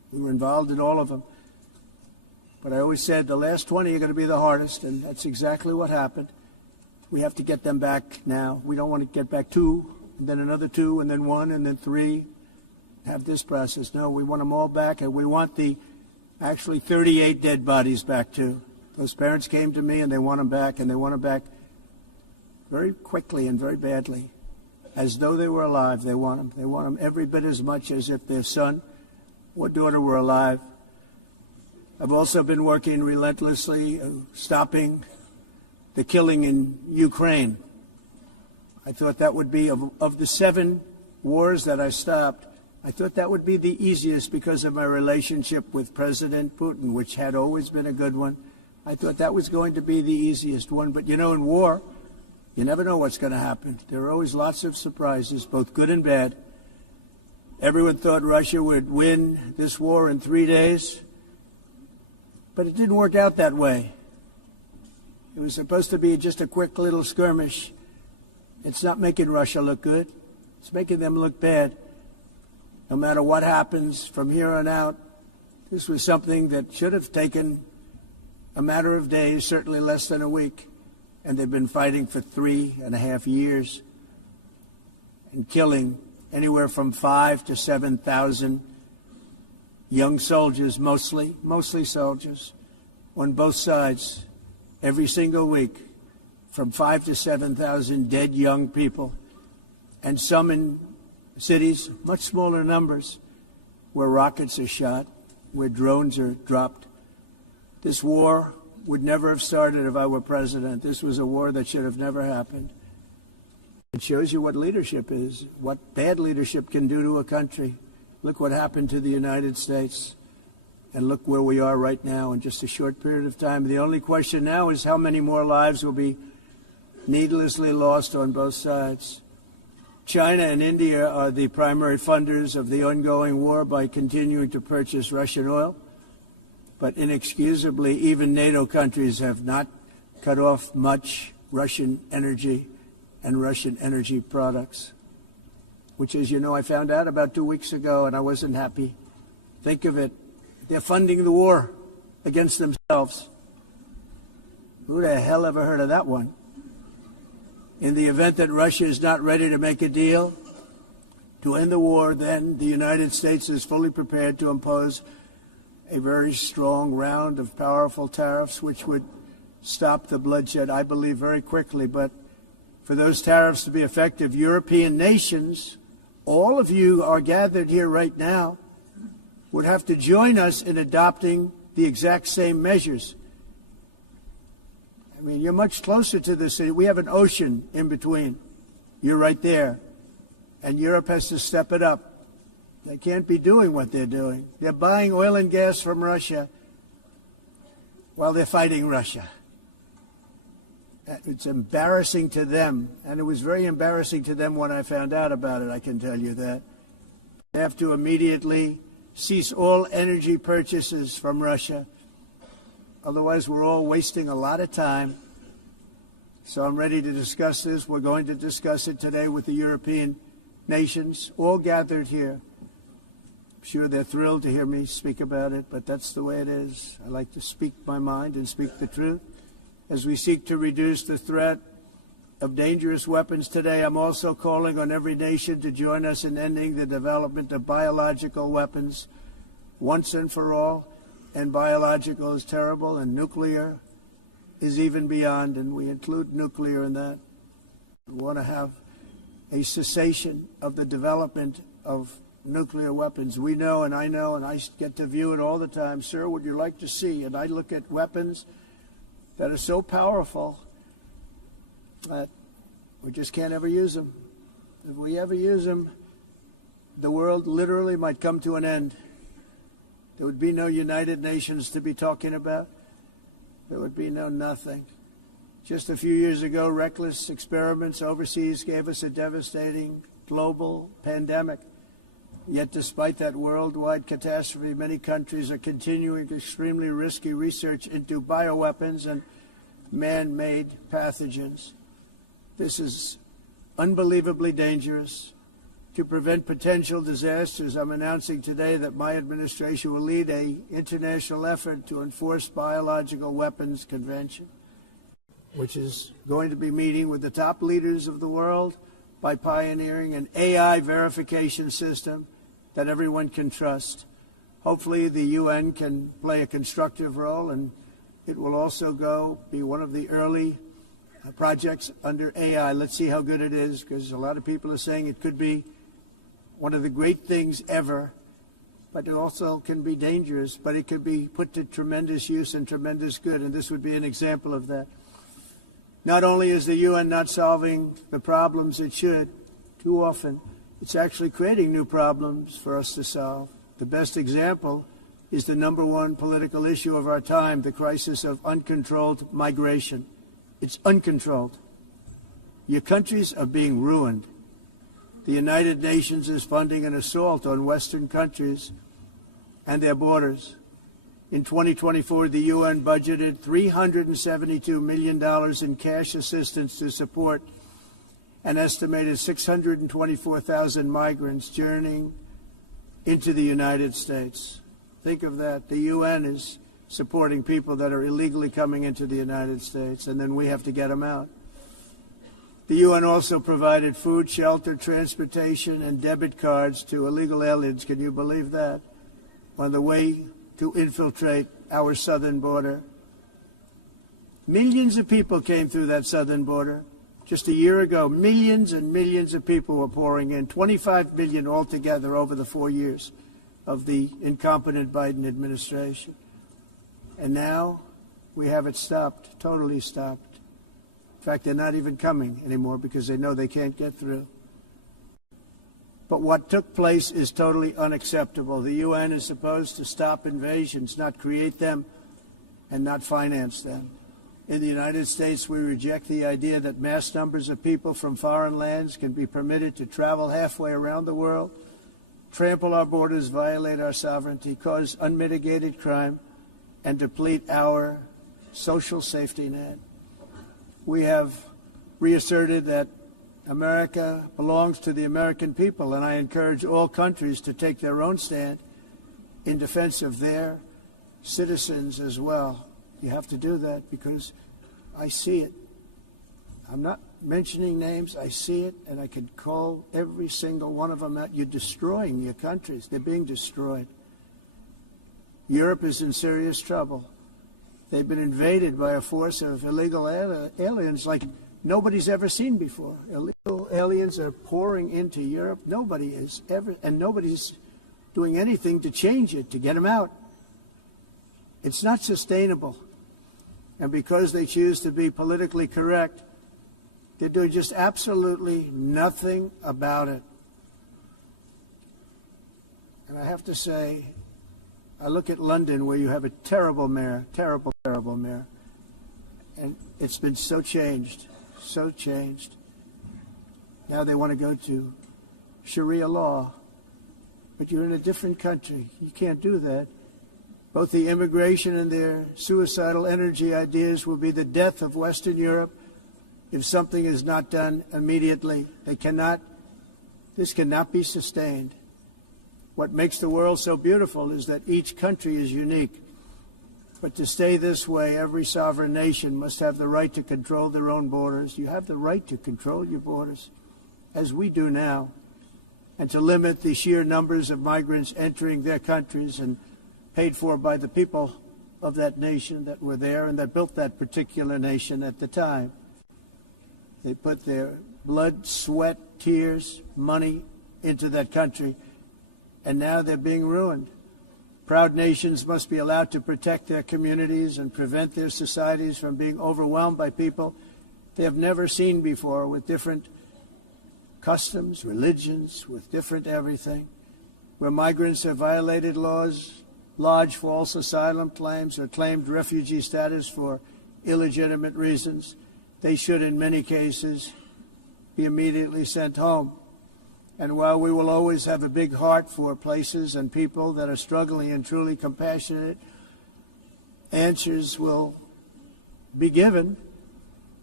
We were involved in all of them. But I always said the last 20 are going to be the hardest, and that's exactly what happened. We have to get them back now. We don't want to get back 2, and then another 2, and then 1, and then 3. Have this process. No, we want them all back, and we want the actually 38 dead bodies back too. Those parents came to me, and they want them back, and they want them back very quickly and very badly. As though they were alive, they want them. They want them every bit as much as if their son or daughter were alive. I've also been working relentlessly, stopping the killing in Ukraine. I thought that would be, of the 7 wars that I stopped, I thought that would be the easiest because of my relationship with President Putin, which had always been a good one. I thought that was going to be the easiest one. But, you know, in war, you never know what's going to happen. There are always lots of surprises, both good and bad. Everyone thought Russia would win this war in 3 days, but it didn't work out that way. It was supposed to be just a quick little skirmish. It's not making Russia look good. It's making them look bad. No matter what happens from here on out, this was something that should have taken a matter of days, certainly less than a week. And they've been fighting for 3.5 years and killing anywhere from 5,000 to 7,000 young soldiers, mostly soldiers, on both sides, every single week, from 5,000 to 7,000 dead young people, and some in cities, much smaller numbers, where rockets are shot, where drones are dropped. This war would never have started if I were president. This was a war that should have never happened. It shows you what leadership is, what bad leadership can do to a country. Look what happened to the United States, and look where we are right now in just a short period of time. The only question now is how many more lives will be needlessly lost on both sides. China and India are the primary funders of the ongoing war by continuing to purchase Russian oil. But inexcusably, even NATO countries have not cut off much Russian energy and Russian energy products, which, as you know, I found out about 2 weeks ago, and I wasn't happy. Think of it. They're funding the war against themselves. Who the hell ever heard of that one? In the event that Russia is not ready to make a deal to end the war, then the United States is fully prepared to impose a very strong round of powerful tariffs, which would stop the bloodshed, I believe, very quickly. But for those tariffs to be effective, European nations, all of you are gathered here right now, would have to join us in adopting the exact same measures. I mean, you're much closer to the city. We have an ocean in between. You're right there. And Europe has to step it up. They can't be doing what they're doing. They're buying oil and gas from Russia while they're fighting Russia. It's embarrassing to them, and it was very embarrassing to them when I found out about it, I can tell you that. They have to immediately cease all energy purchases from Russia. Otherwise, we're all wasting a lot of time. So I'm ready to discuss this. We're going to discuss it today with the European nations, all gathered here. I'm sure they're thrilled to hear me speak about it, but that's the way it is. I like to speak my mind and speak the truth. As we seek to reduce the threat of dangerous weapons today, I'm also calling on every nation to join us in ending the development of biological weapons once and for all. And biological is terrible, and nuclear is even beyond, and we include nuclear in that. We want to have a cessation of the development of nuclear weapons. We know, and I get to view it all the time. Sir, would you like to see? And I look at weapons that are so powerful that we just can't ever use them. If we ever use them, the world literally might come to an end. There would be no United Nations to be talking about. There would be no nothing. Just a few years ago, reckless experiments overseas gave us a devastating global pandemic. Yet despite that worldwide catastrophe, many countries are continuing extremely risky research into bioweapons and man-made pathogens. This is unbelievably dangerous, To prevent potential disasters, I'm announcing today that my administration will lead an international effort to enforce Biological Weapons Convention, which is going to be meeting with the top leaders of the world by pioneering an AI verification system that everyone can trust. Hopefully the UN can play a constructive role, and it will also be one of the early projects under AI. Let's see how good it is, because a lot of people are saying it could be one of the great things ever, but it also can be dangerous, but it could be put to tremendous use and tremendous good, and this would be an example of that. Not only is the UN not solving the problems it should, too often, it's actually creating new problems for us to solve. The best example is the #1 political issue of our time, the crisis of uncontrolled migration. It's uncontrolled. Your countries are being ruined. The United Nations is funding an assault on Western countries and their borders. In 2024, the UN budgeted $372 million in cash assistance to support an estimated 624,000 migrants journeying into the United States. Think of that. The UN is supporting people that are illegally coming into the United States, and then we have to get them out. The UN also provided food, shelter, transportation, and debit cards to illegal aliens. Can you believe that? On the way to infiltrate our southern border. Millions of people came through that southern border. Just a year ago, millions and millions of people were pouring in, 25 million altogether over the 4 years of the incompetent Biden administration. And now we have it stopped, totally stopped. In fact, they're not even coming anymore because they know they can't get through. But what took place is totally unacceptable. The UN is supposed to stop invasions, not create them and not finance them. In the United States, we reject the idea that mass numbers of people from foreign lands can be permitted to travel halfway around the world, trample our borders, violate our sovereignty, cause unmitigated crime, and deplete our social safety net. We have reasserted that America belongs to the American people, and I encourage all countries to take their own stand in defense of their citizens as well. You have to do that because I see it. I'm not mentioning names. I see it, and I could call every single one of them out. You're destroying your countries. They're being destroyed. Europe is in serious trouble. They've been invaded by a force of illegal aliens like nobody's ever seen before. Illegal aliens are pouring into Europe. Nobody is ever, and nobody's doing anything to change it, to get them out. It's not sustainable. And because they choose to be politically correct, they're doing just absolutely nothing about it. And I have to say, I look at London, where you have a terrible mayor, terrible mayor, and it's been so changed. Now they want to go to Sharia law, but you're in a different country. You can't do that. Both the immigration and their suicidal energy ideas will be the death of Western Europe if something is not done immediately. This cannot be sustained. What makes the world so beautiful is that each country is unique. But to stay this way, every sovereign nation must have the right to control their own borders. You have the right to control your borders, as we do now, and to limit the sheer numbers of migrants entering their countries and paid for by the people of that nation that were there and that built that particular nation at the time. They put their blood, sweat, tears, money into that country, and now they're being ruined. Proud nations must be allowed to protect their communities and prevent their societies from being overwhelmed by people they have never seen before, with different customs, religions, with different everything. Where migrants have violated laws, lodged false asylum claims, or claimed refugee status for illegitimate reasons, they should, in many cases, be immediately sent home. And while we will always have a big heart for places and people that are struggling and truly compassionate, answers will be given.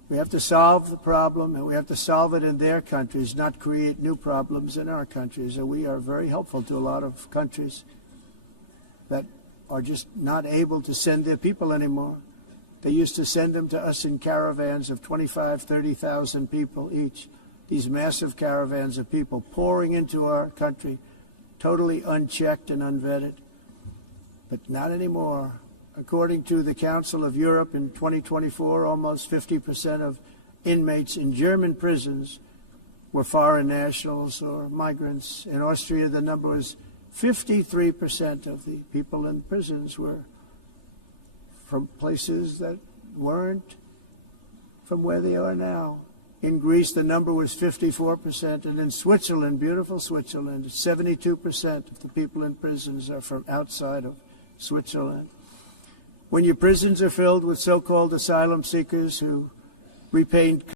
We have to solve the problem, and we have to solve it in their countries, not create new problems in our countries. And we are very helpful to a lot of countries that are just not able to send their people anymore. They used to send them to us in caravans of 25,000, 30,000 people each. These massive caravans of people pouring into our country, totally unchecked and unvetted. But not anymore. According to the Council of Europe in 2024, almost 50% of inmates in German prisons were foreign nationals or migrants. In Austria, the number was 53% of the people in prisons were from places that weren't from where they are now. In Greece, the number was 54%, and in Switzerland, beautiful Switzerland, 72% of the people in prisons are from outside of Switzerland. When your prisons are filled with so-called asylum seekers who repaid